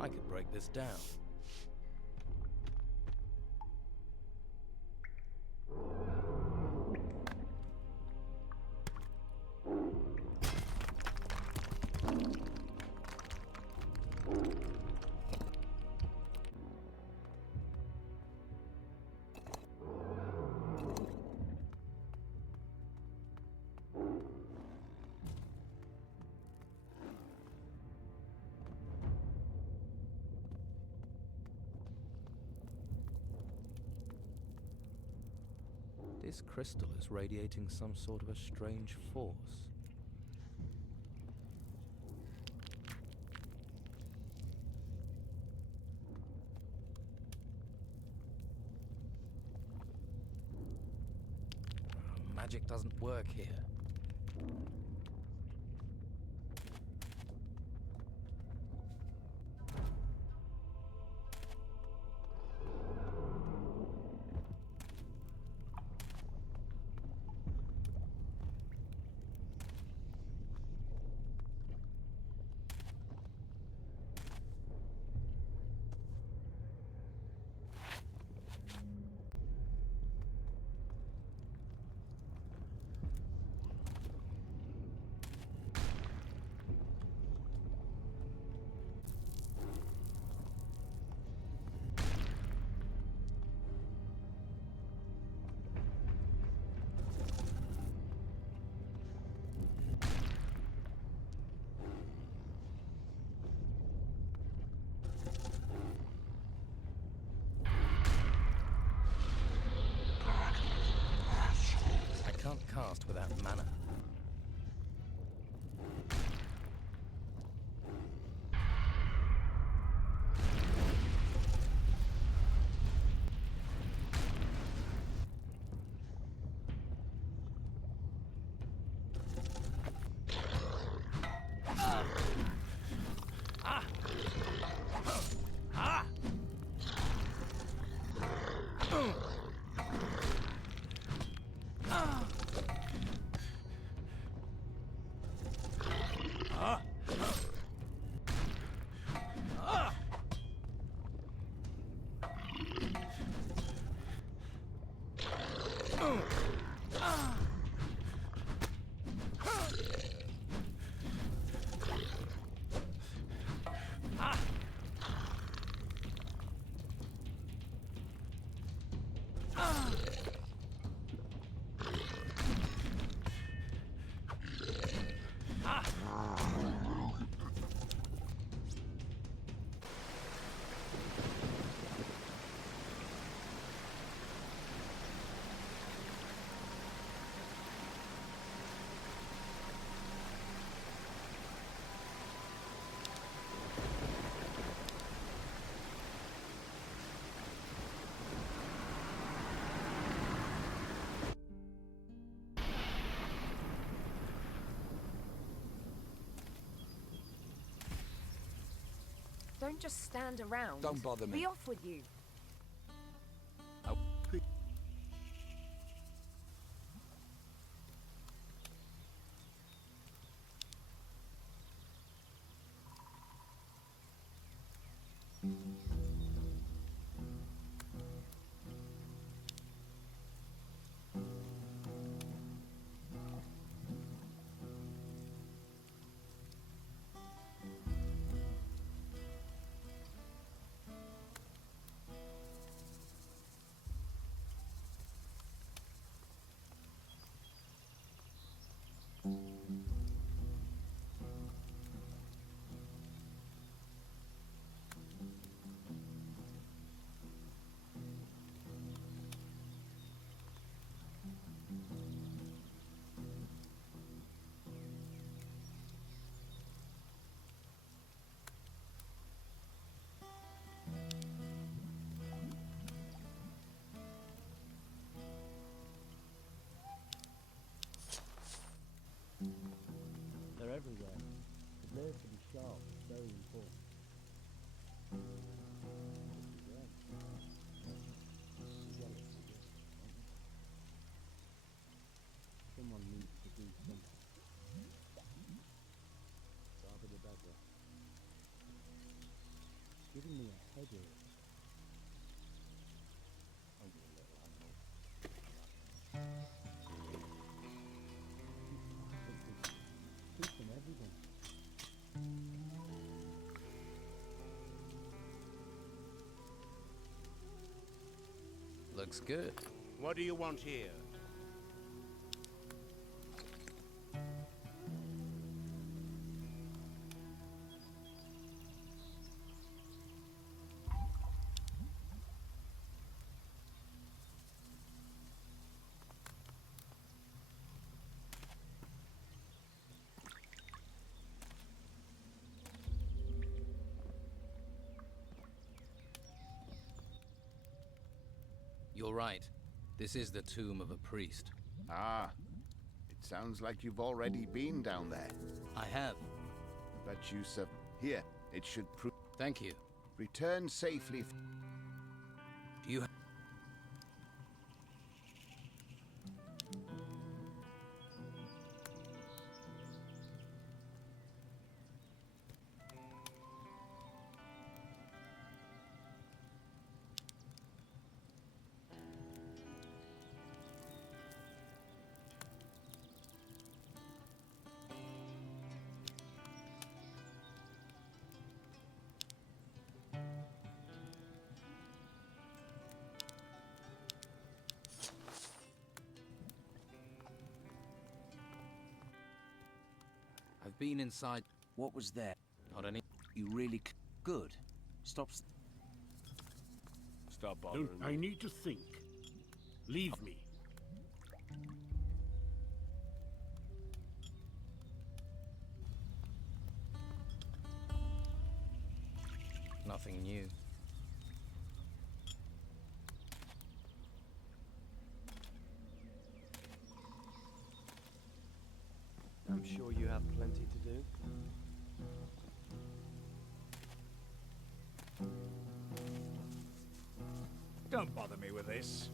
I could break this down. This crystal is radiating some sort of a strange force. Magic doesn't work here. Can't cast without mana. Don't just stand around. Don't bother me. Be off with you. They're everywhere. The nerve to be sharp is very important. Someone needs to do something. Rather the better. It's giving me a headache. Only a little, I know. Truth in everything. Looks good. What do you want here? You're right. This is the tomb of a priest. Ah, it sounds like you've already been down there. I have. But you here, it should prove. Thank you. Return safely. Do you I've been inside. What was there? Not any. You really good. Stop. Stop bothering I need to think. Leave me. Nothing new. I'm sure you have plenty to do. Don't bother me with this.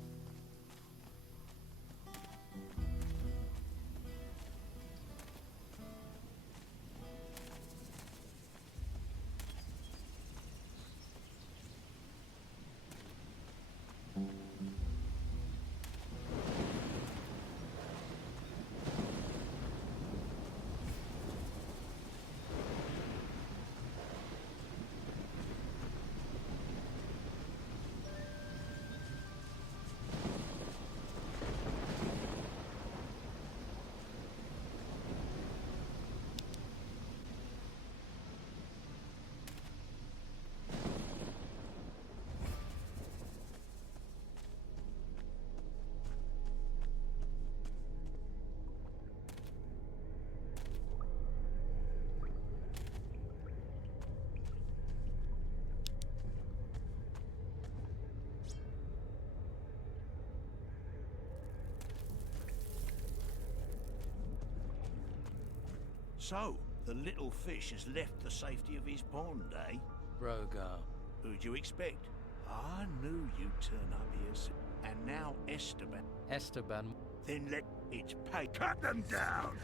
So, the little fish has left the safety of his pond, eh? Brogar. Who'd you expect? I knew you'd turn up here soon. And now Esteban. Esteban. Then let its pay. Cut them down!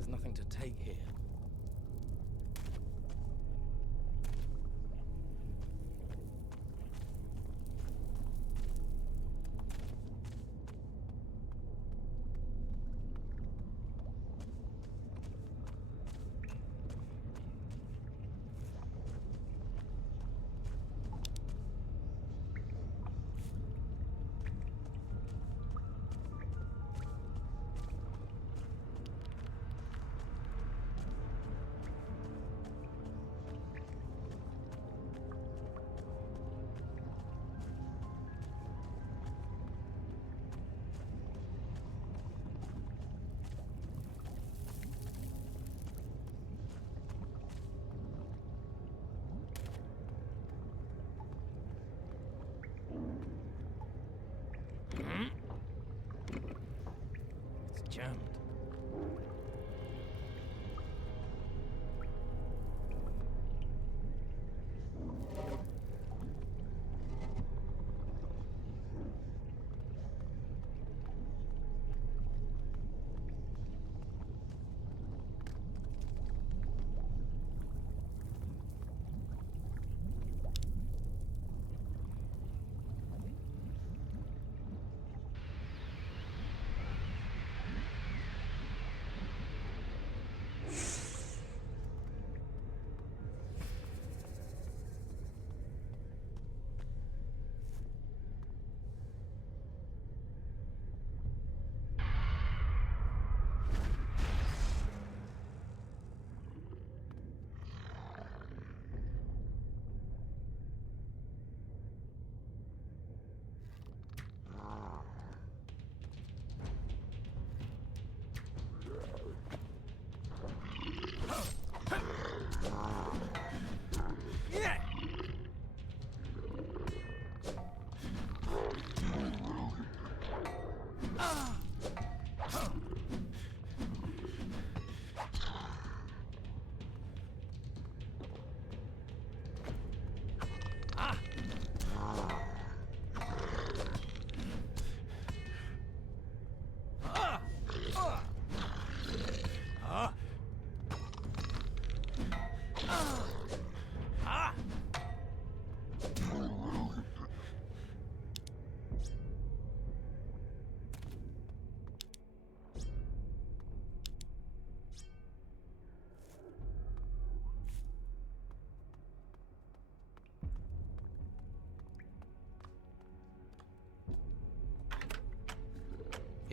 There's nothing to take here.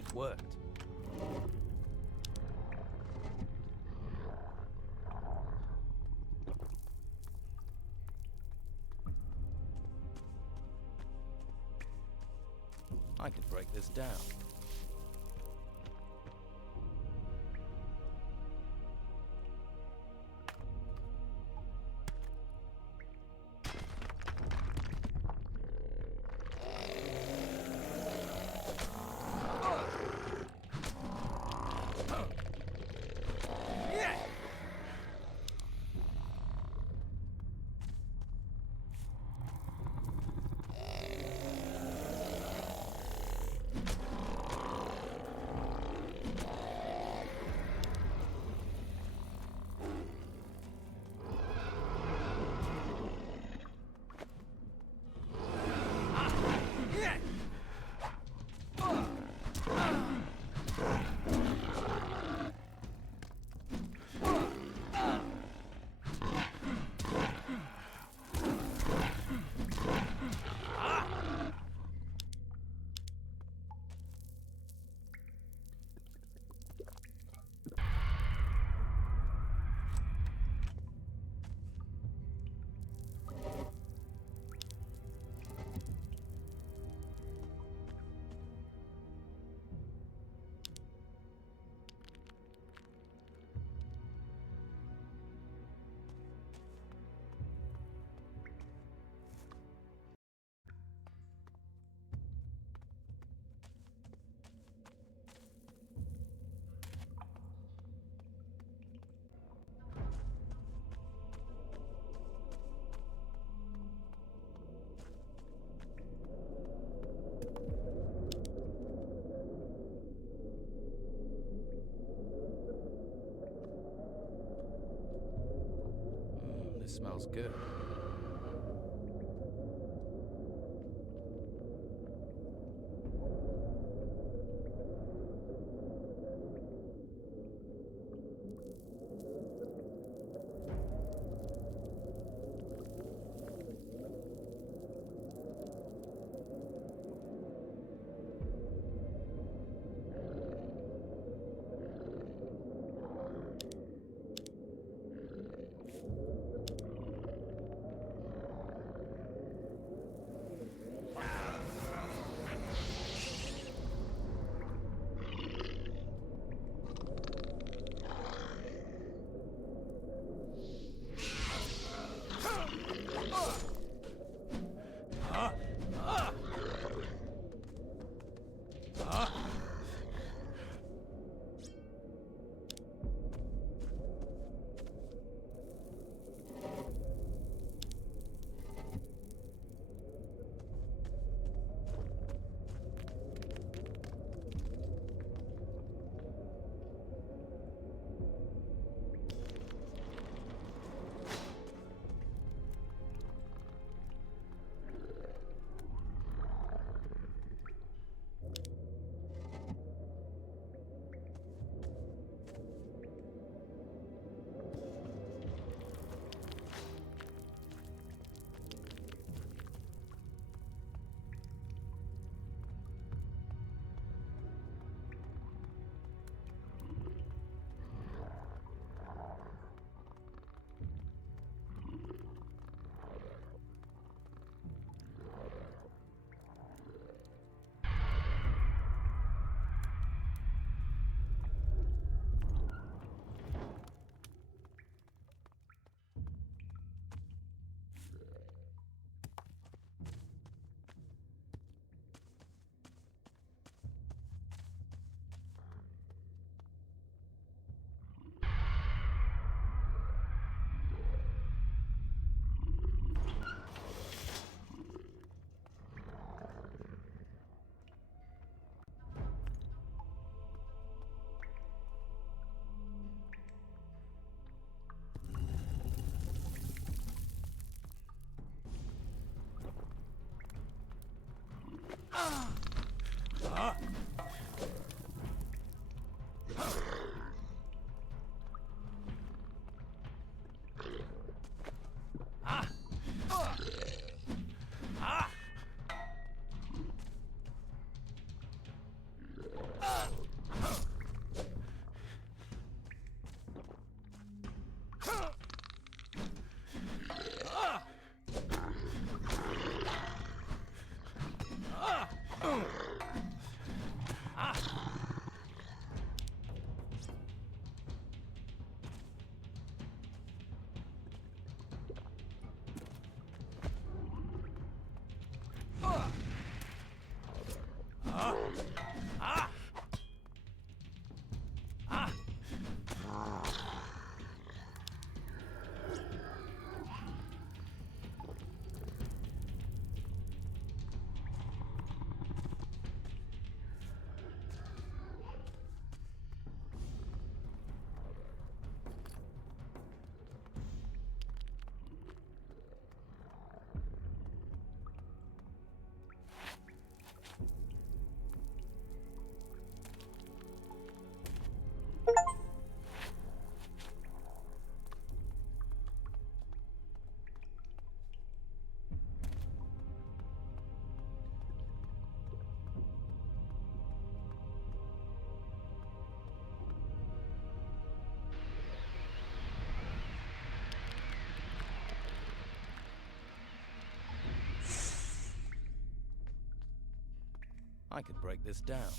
It worked. I could break this down. This smells good. I could break this down.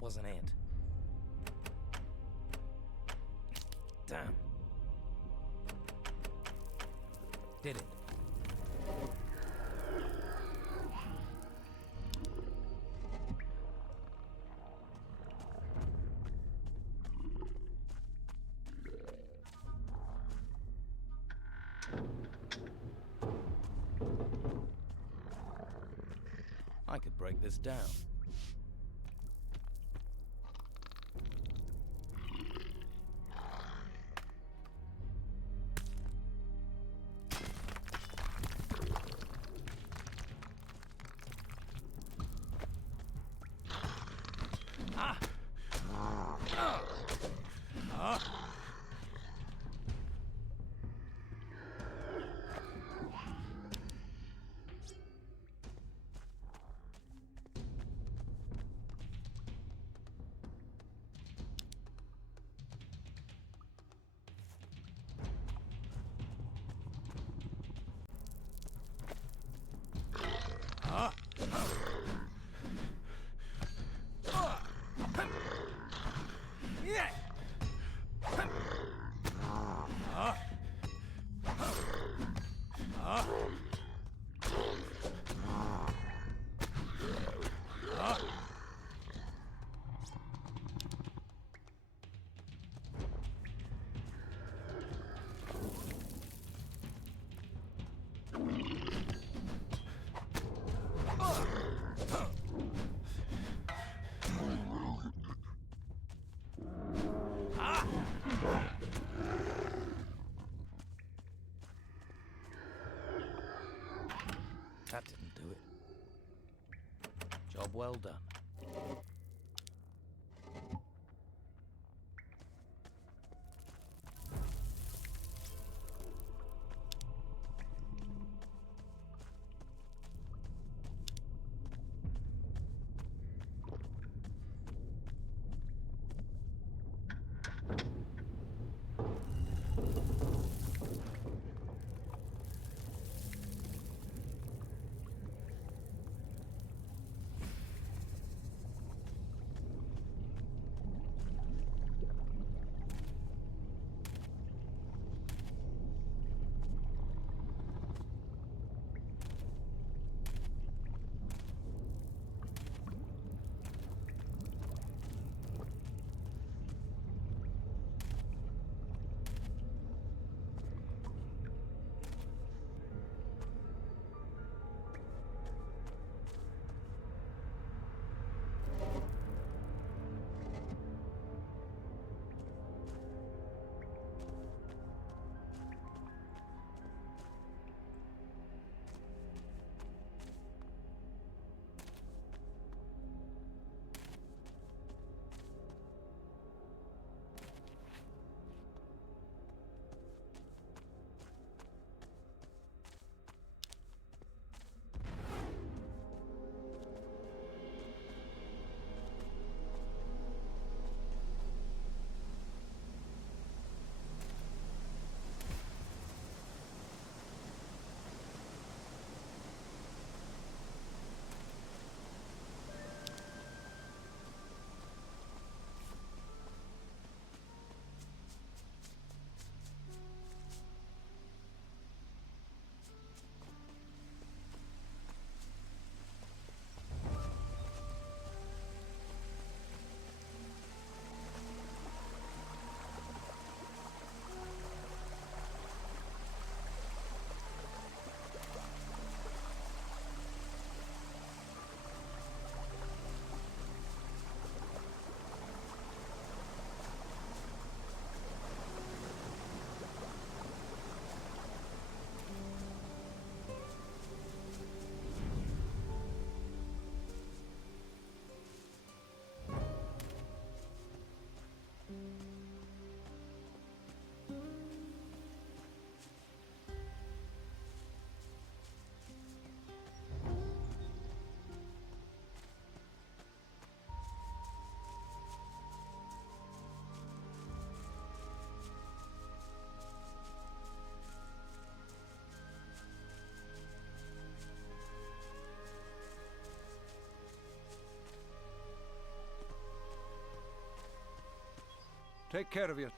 Wasn't it? Damn. Did it? I could break this down. That didn't do it. Job well done. Take care of you.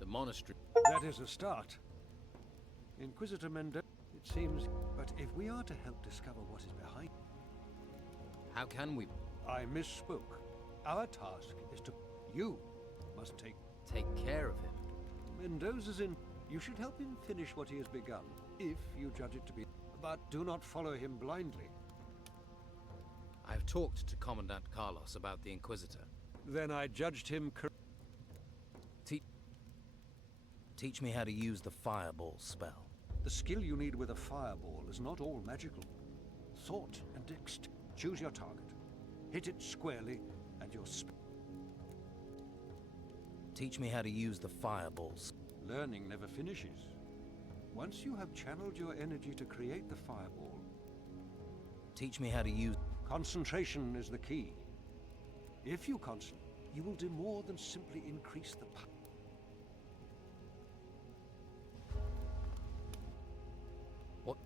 The monastery. That is a start. Inquisitor Mendez, it It seems... But if we are to help discover what is behind... How can we... I misspoke. Our task is to... You must take care of him. Mendoza's in... You should help him finish what he has begun, if you judge it to be... But do not follow him blindly. I've talked to Commandant Carlos about the Inquisitor. Then I judged him Teach me how to use the fireball spell. The skill you need with a fireball is not all magical. Thought and choose your target. Hit it squarely, and your Teach me how to use the fireballs. Learning never finishes. Once you have channeled your energy to create the fireball... Teach me how to use... Concentration is the key. If you concentrate, you will do more than simply increase the power. What?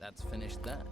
That's finished that.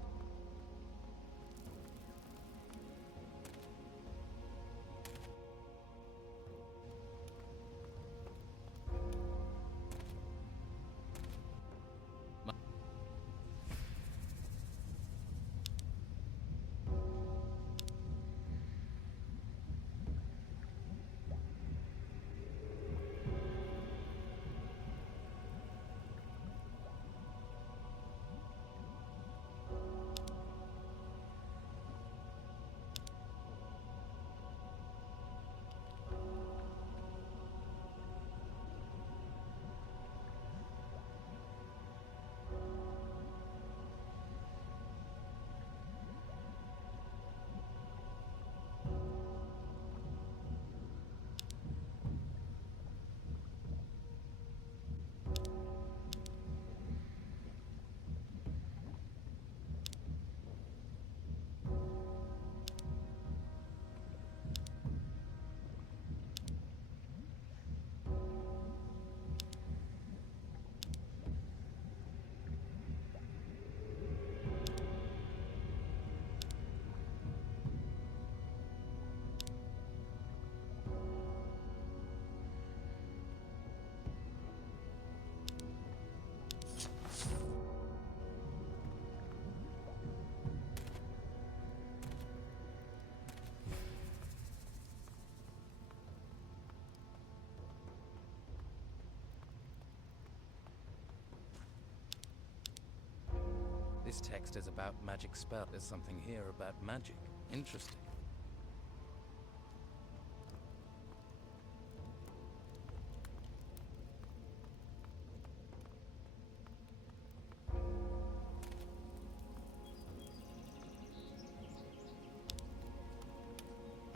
This text is about magic spell. There's something here about magic. Interesting.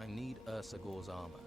I need Ursagor's armor.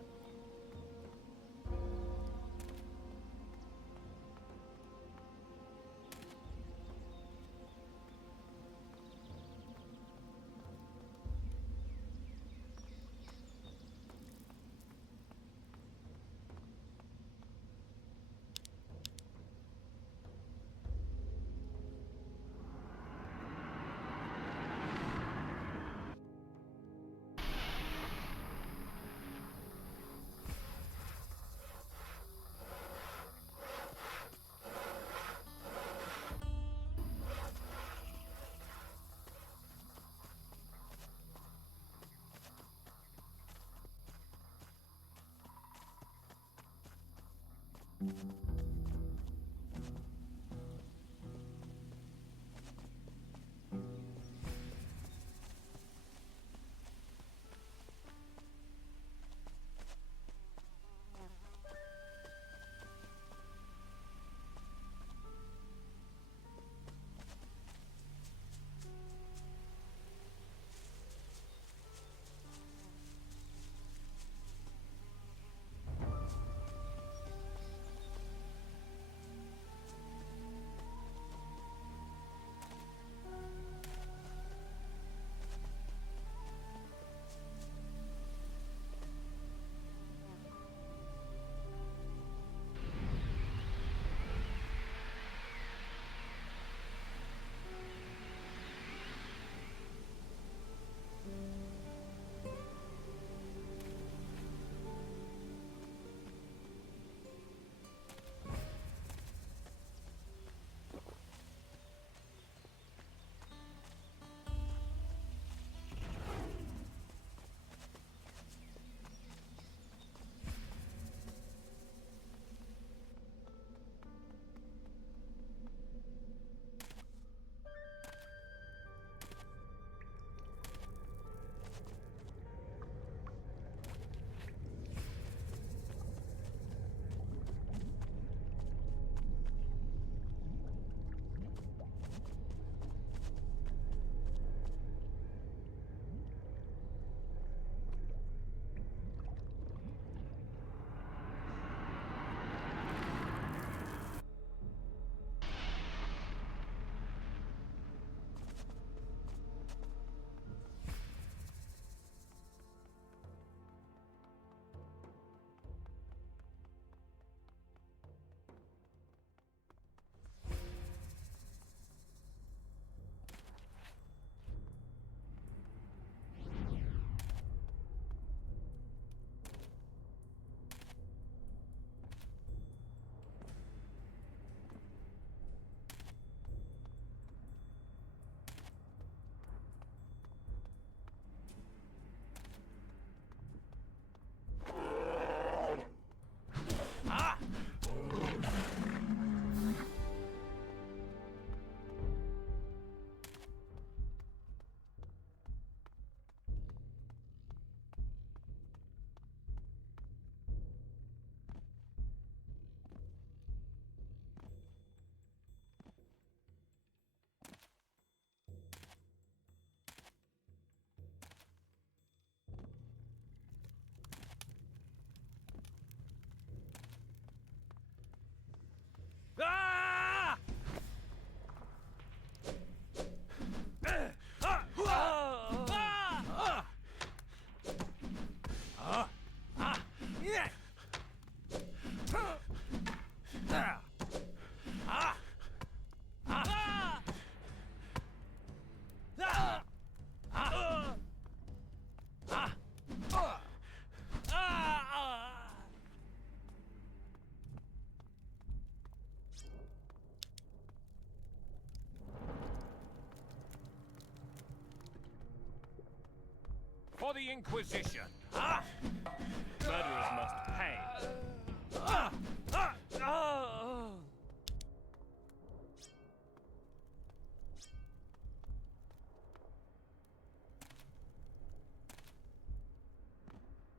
For the Inquisition! Murderers must pay.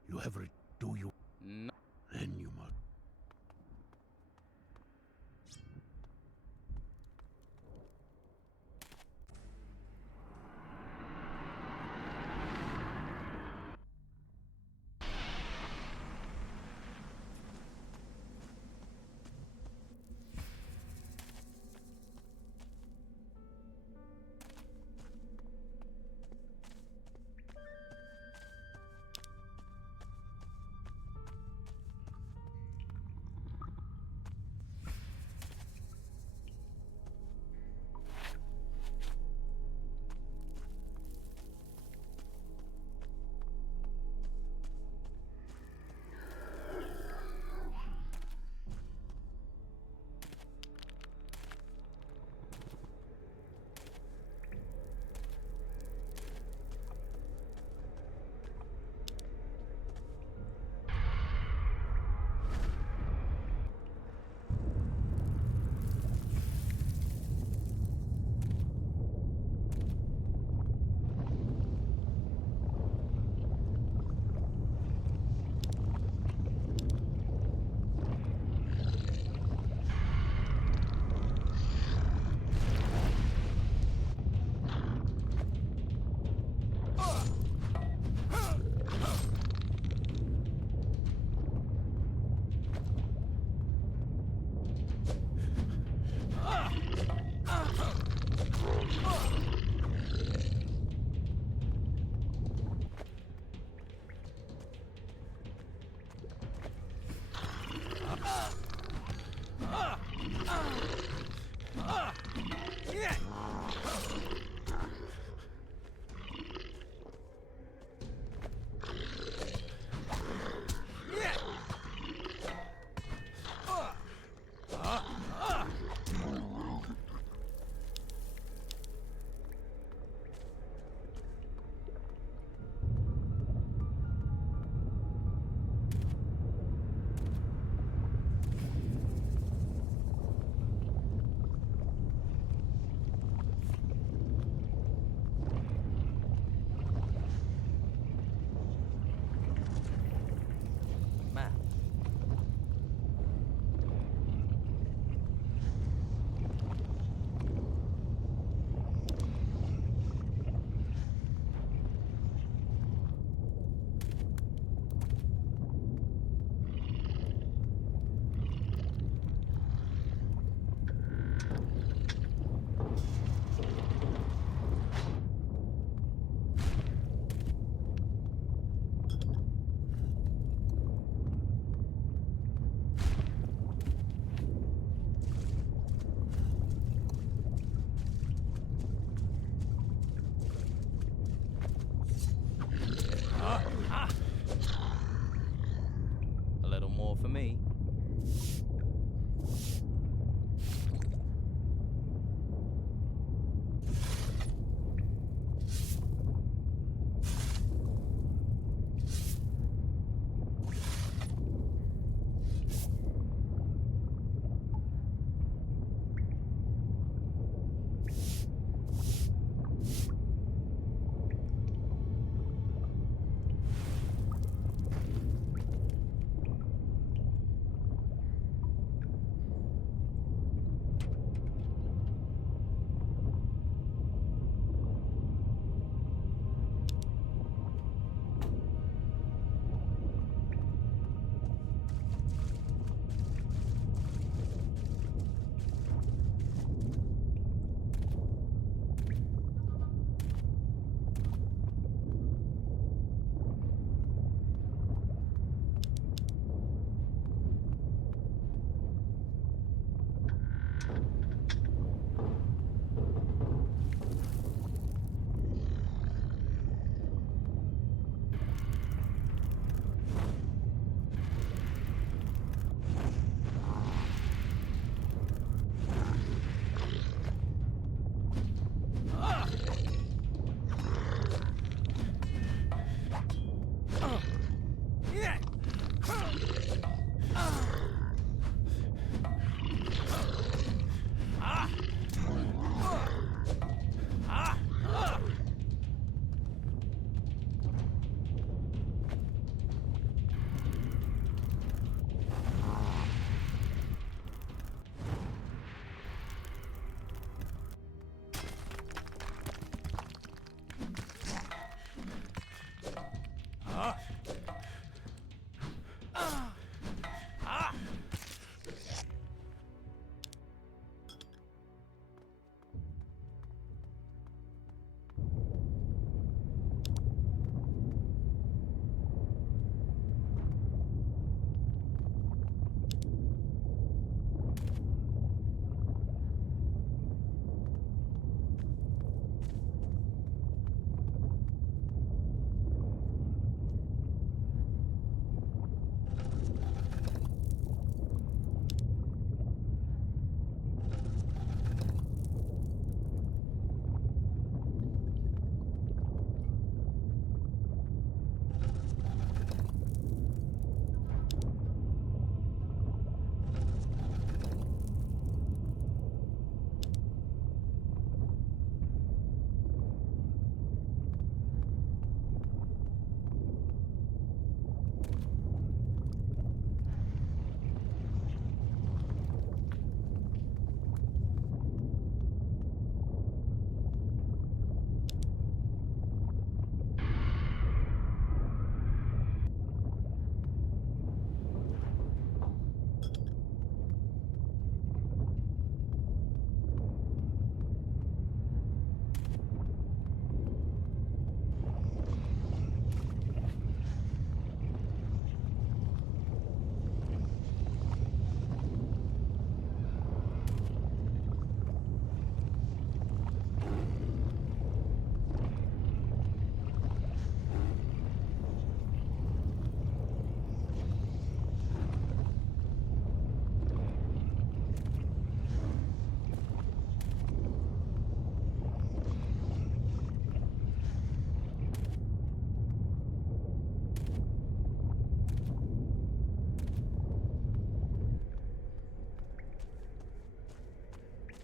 You have it, do you? No. Then you must.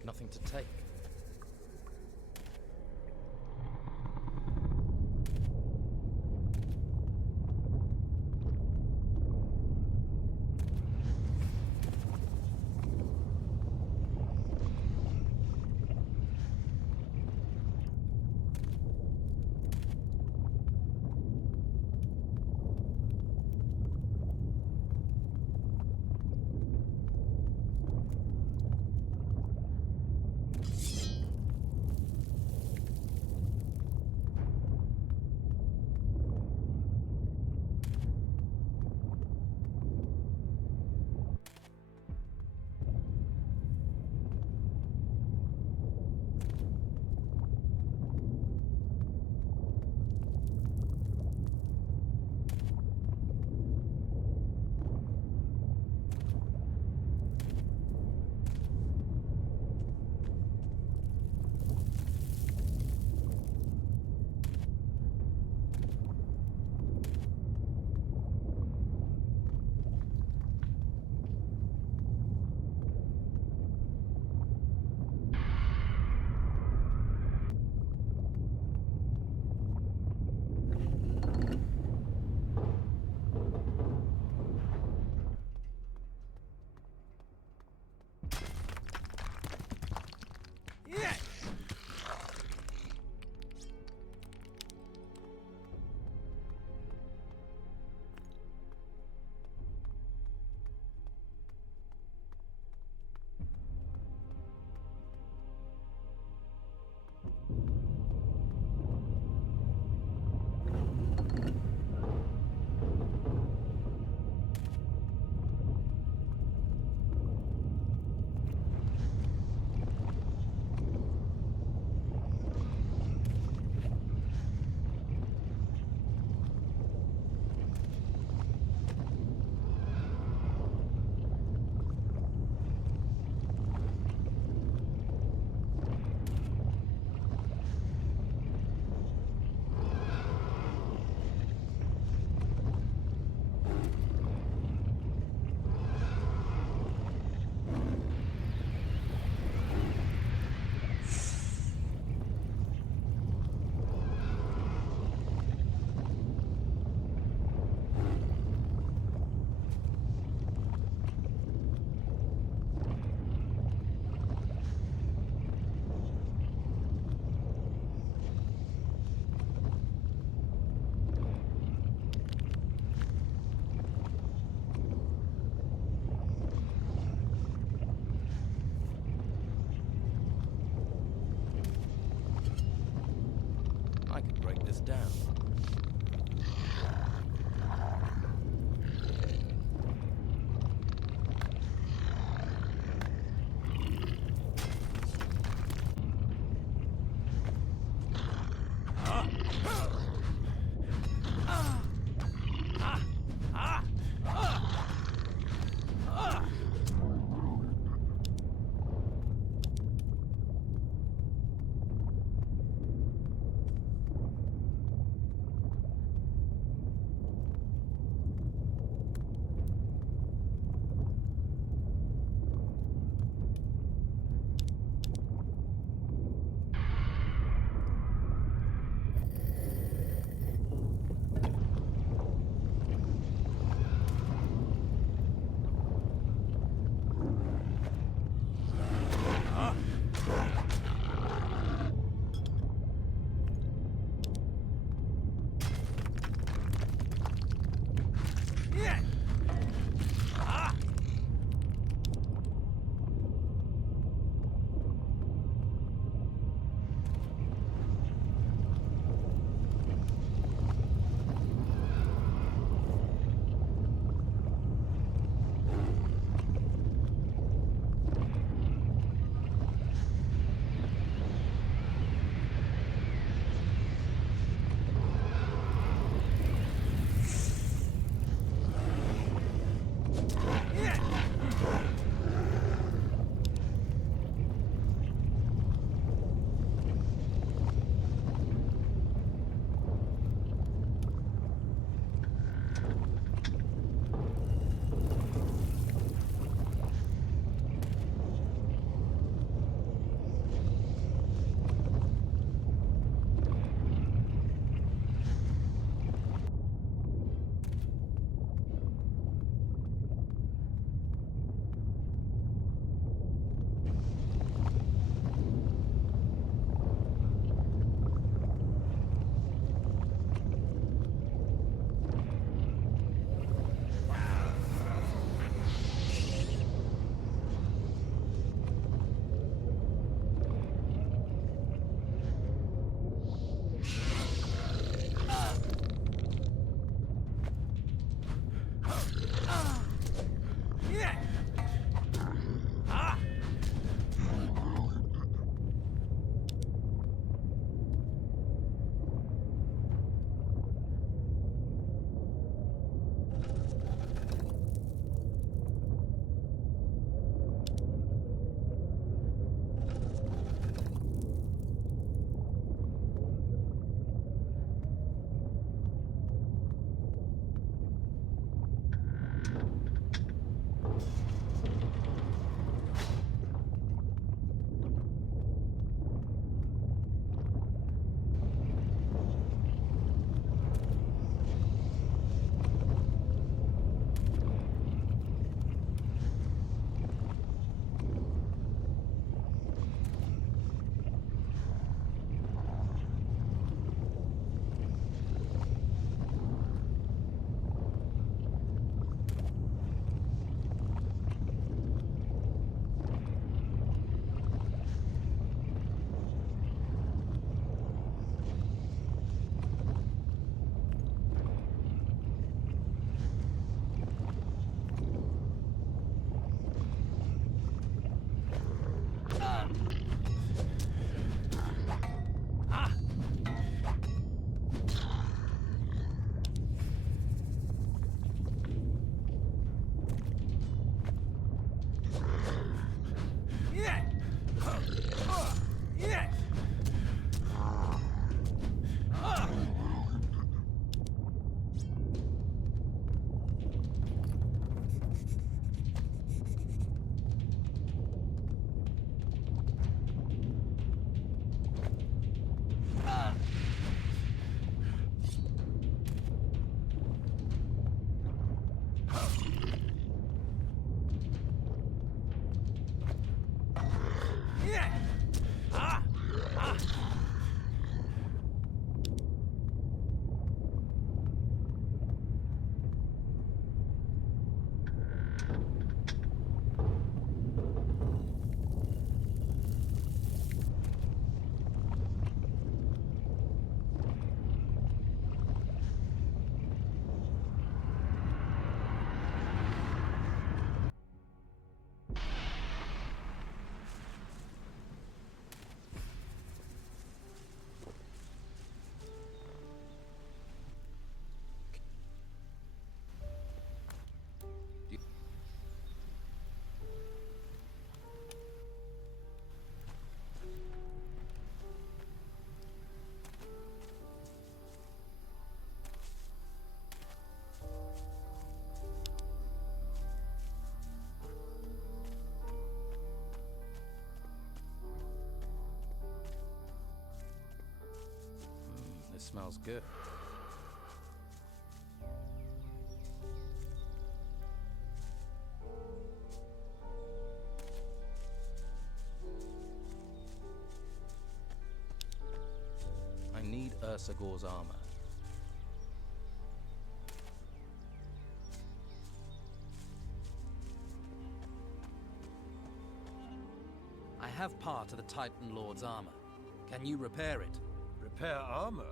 Nothing to take. I could break this down. This smells good. I need Ursagor's armor. I have part of the Titan Lord's armor. Can you repair it? Repair armor?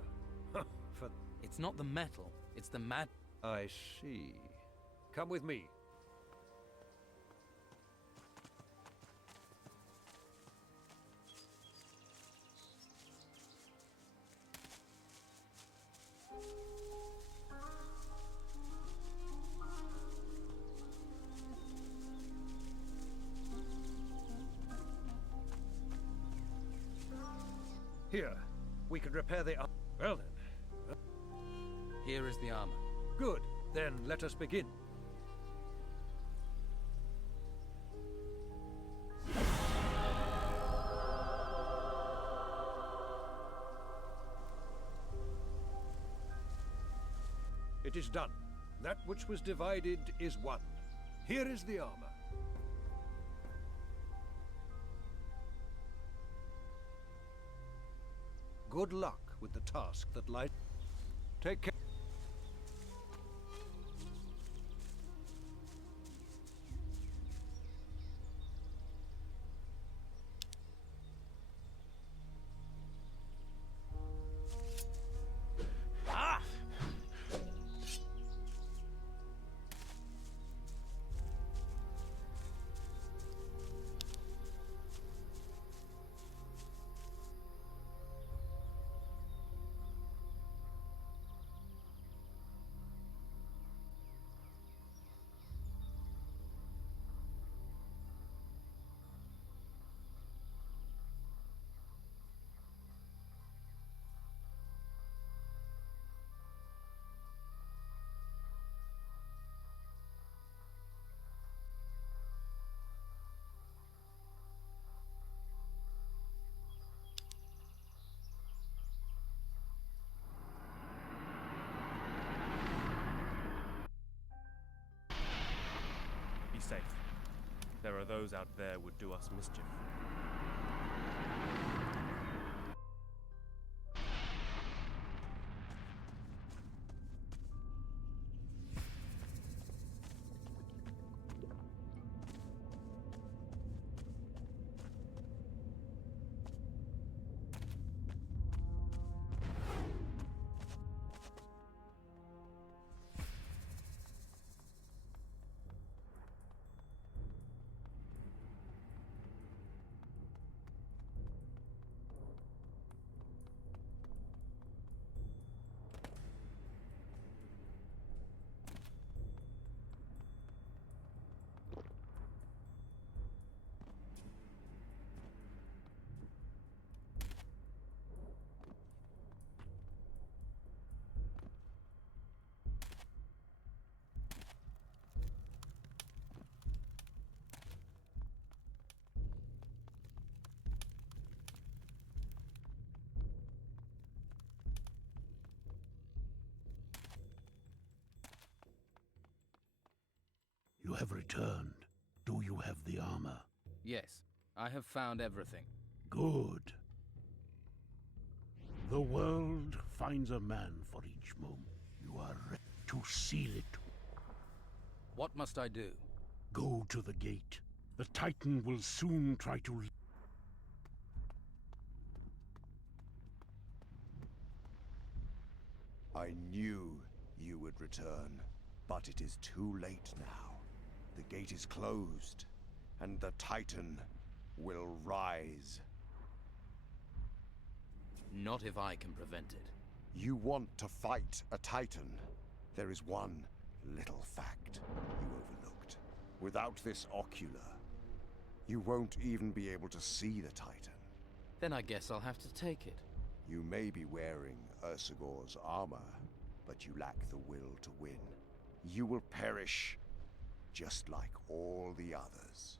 For... It's not the metal, it's the mad... I see. Come with me. Here, we can repair the... Well then. Here is the armor. Good. Then let us begin. It is done. That which was divided is one. Here is the armor. Good luck with the task that lies... Take care. Safe. There are those out there would do us mischief. You have returned. Do you have the armor? Yes, I have found everything. Good. The world finds a man for each moment. You are ready to seal it. What must I do? Go to the gate. The Titan will soon try to... I knew you would return, but it is too late now. The gate is closed, and the Titan will rise. Not if I can prevent it. You want to fight a Titan. There is one little fact you overlooked. Without this ocular, you won't even be able to see the Titan. Then I guess I'll have to take it. You may be wearing Ursagor's armor, but you lack the will to win. You will perish, just like all the others.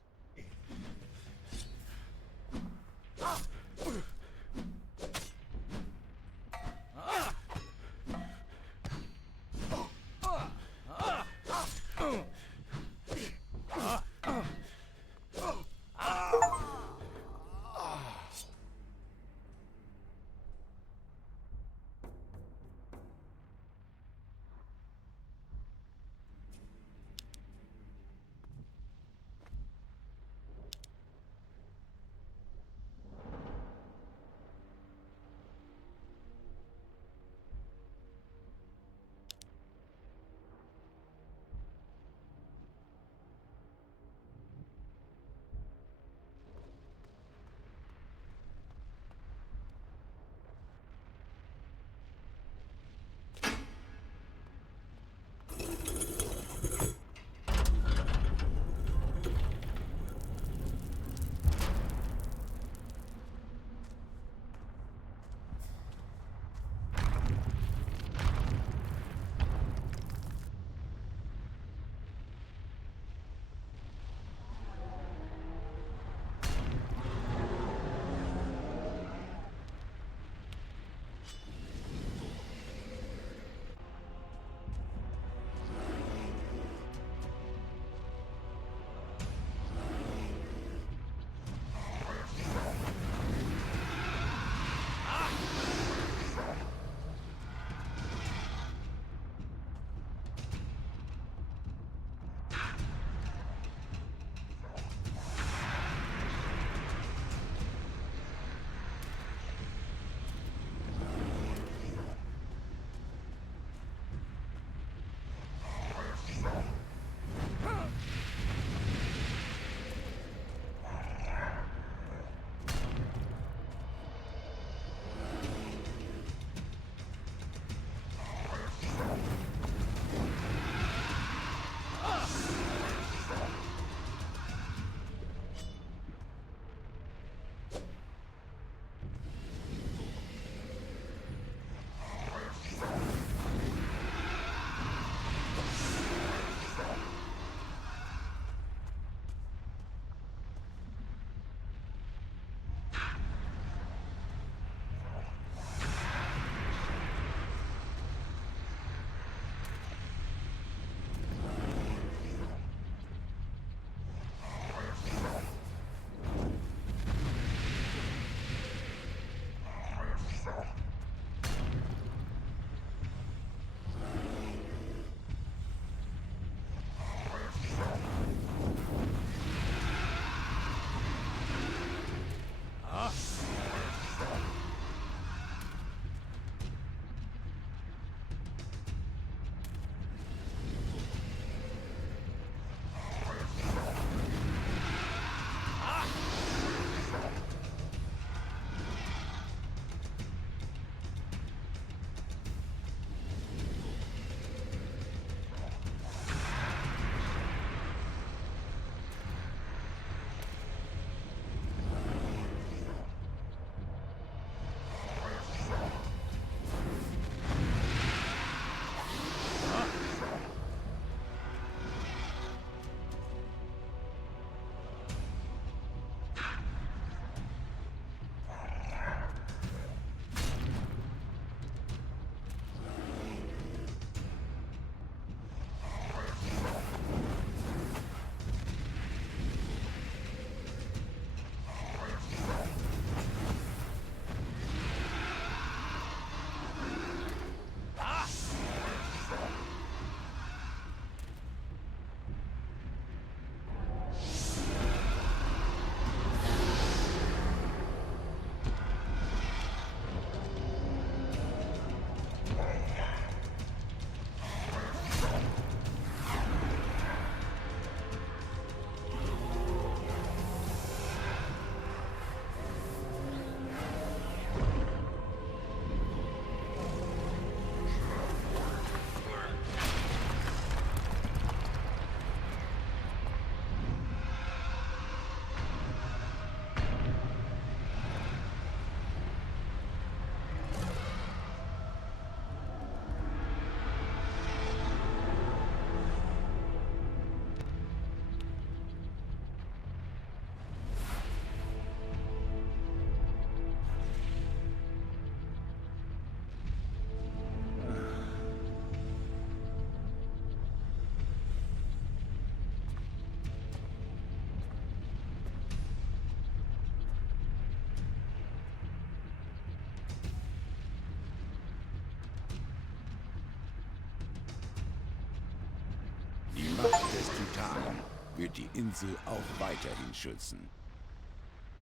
des Titanen wird die Insel auch weiterhin schützen.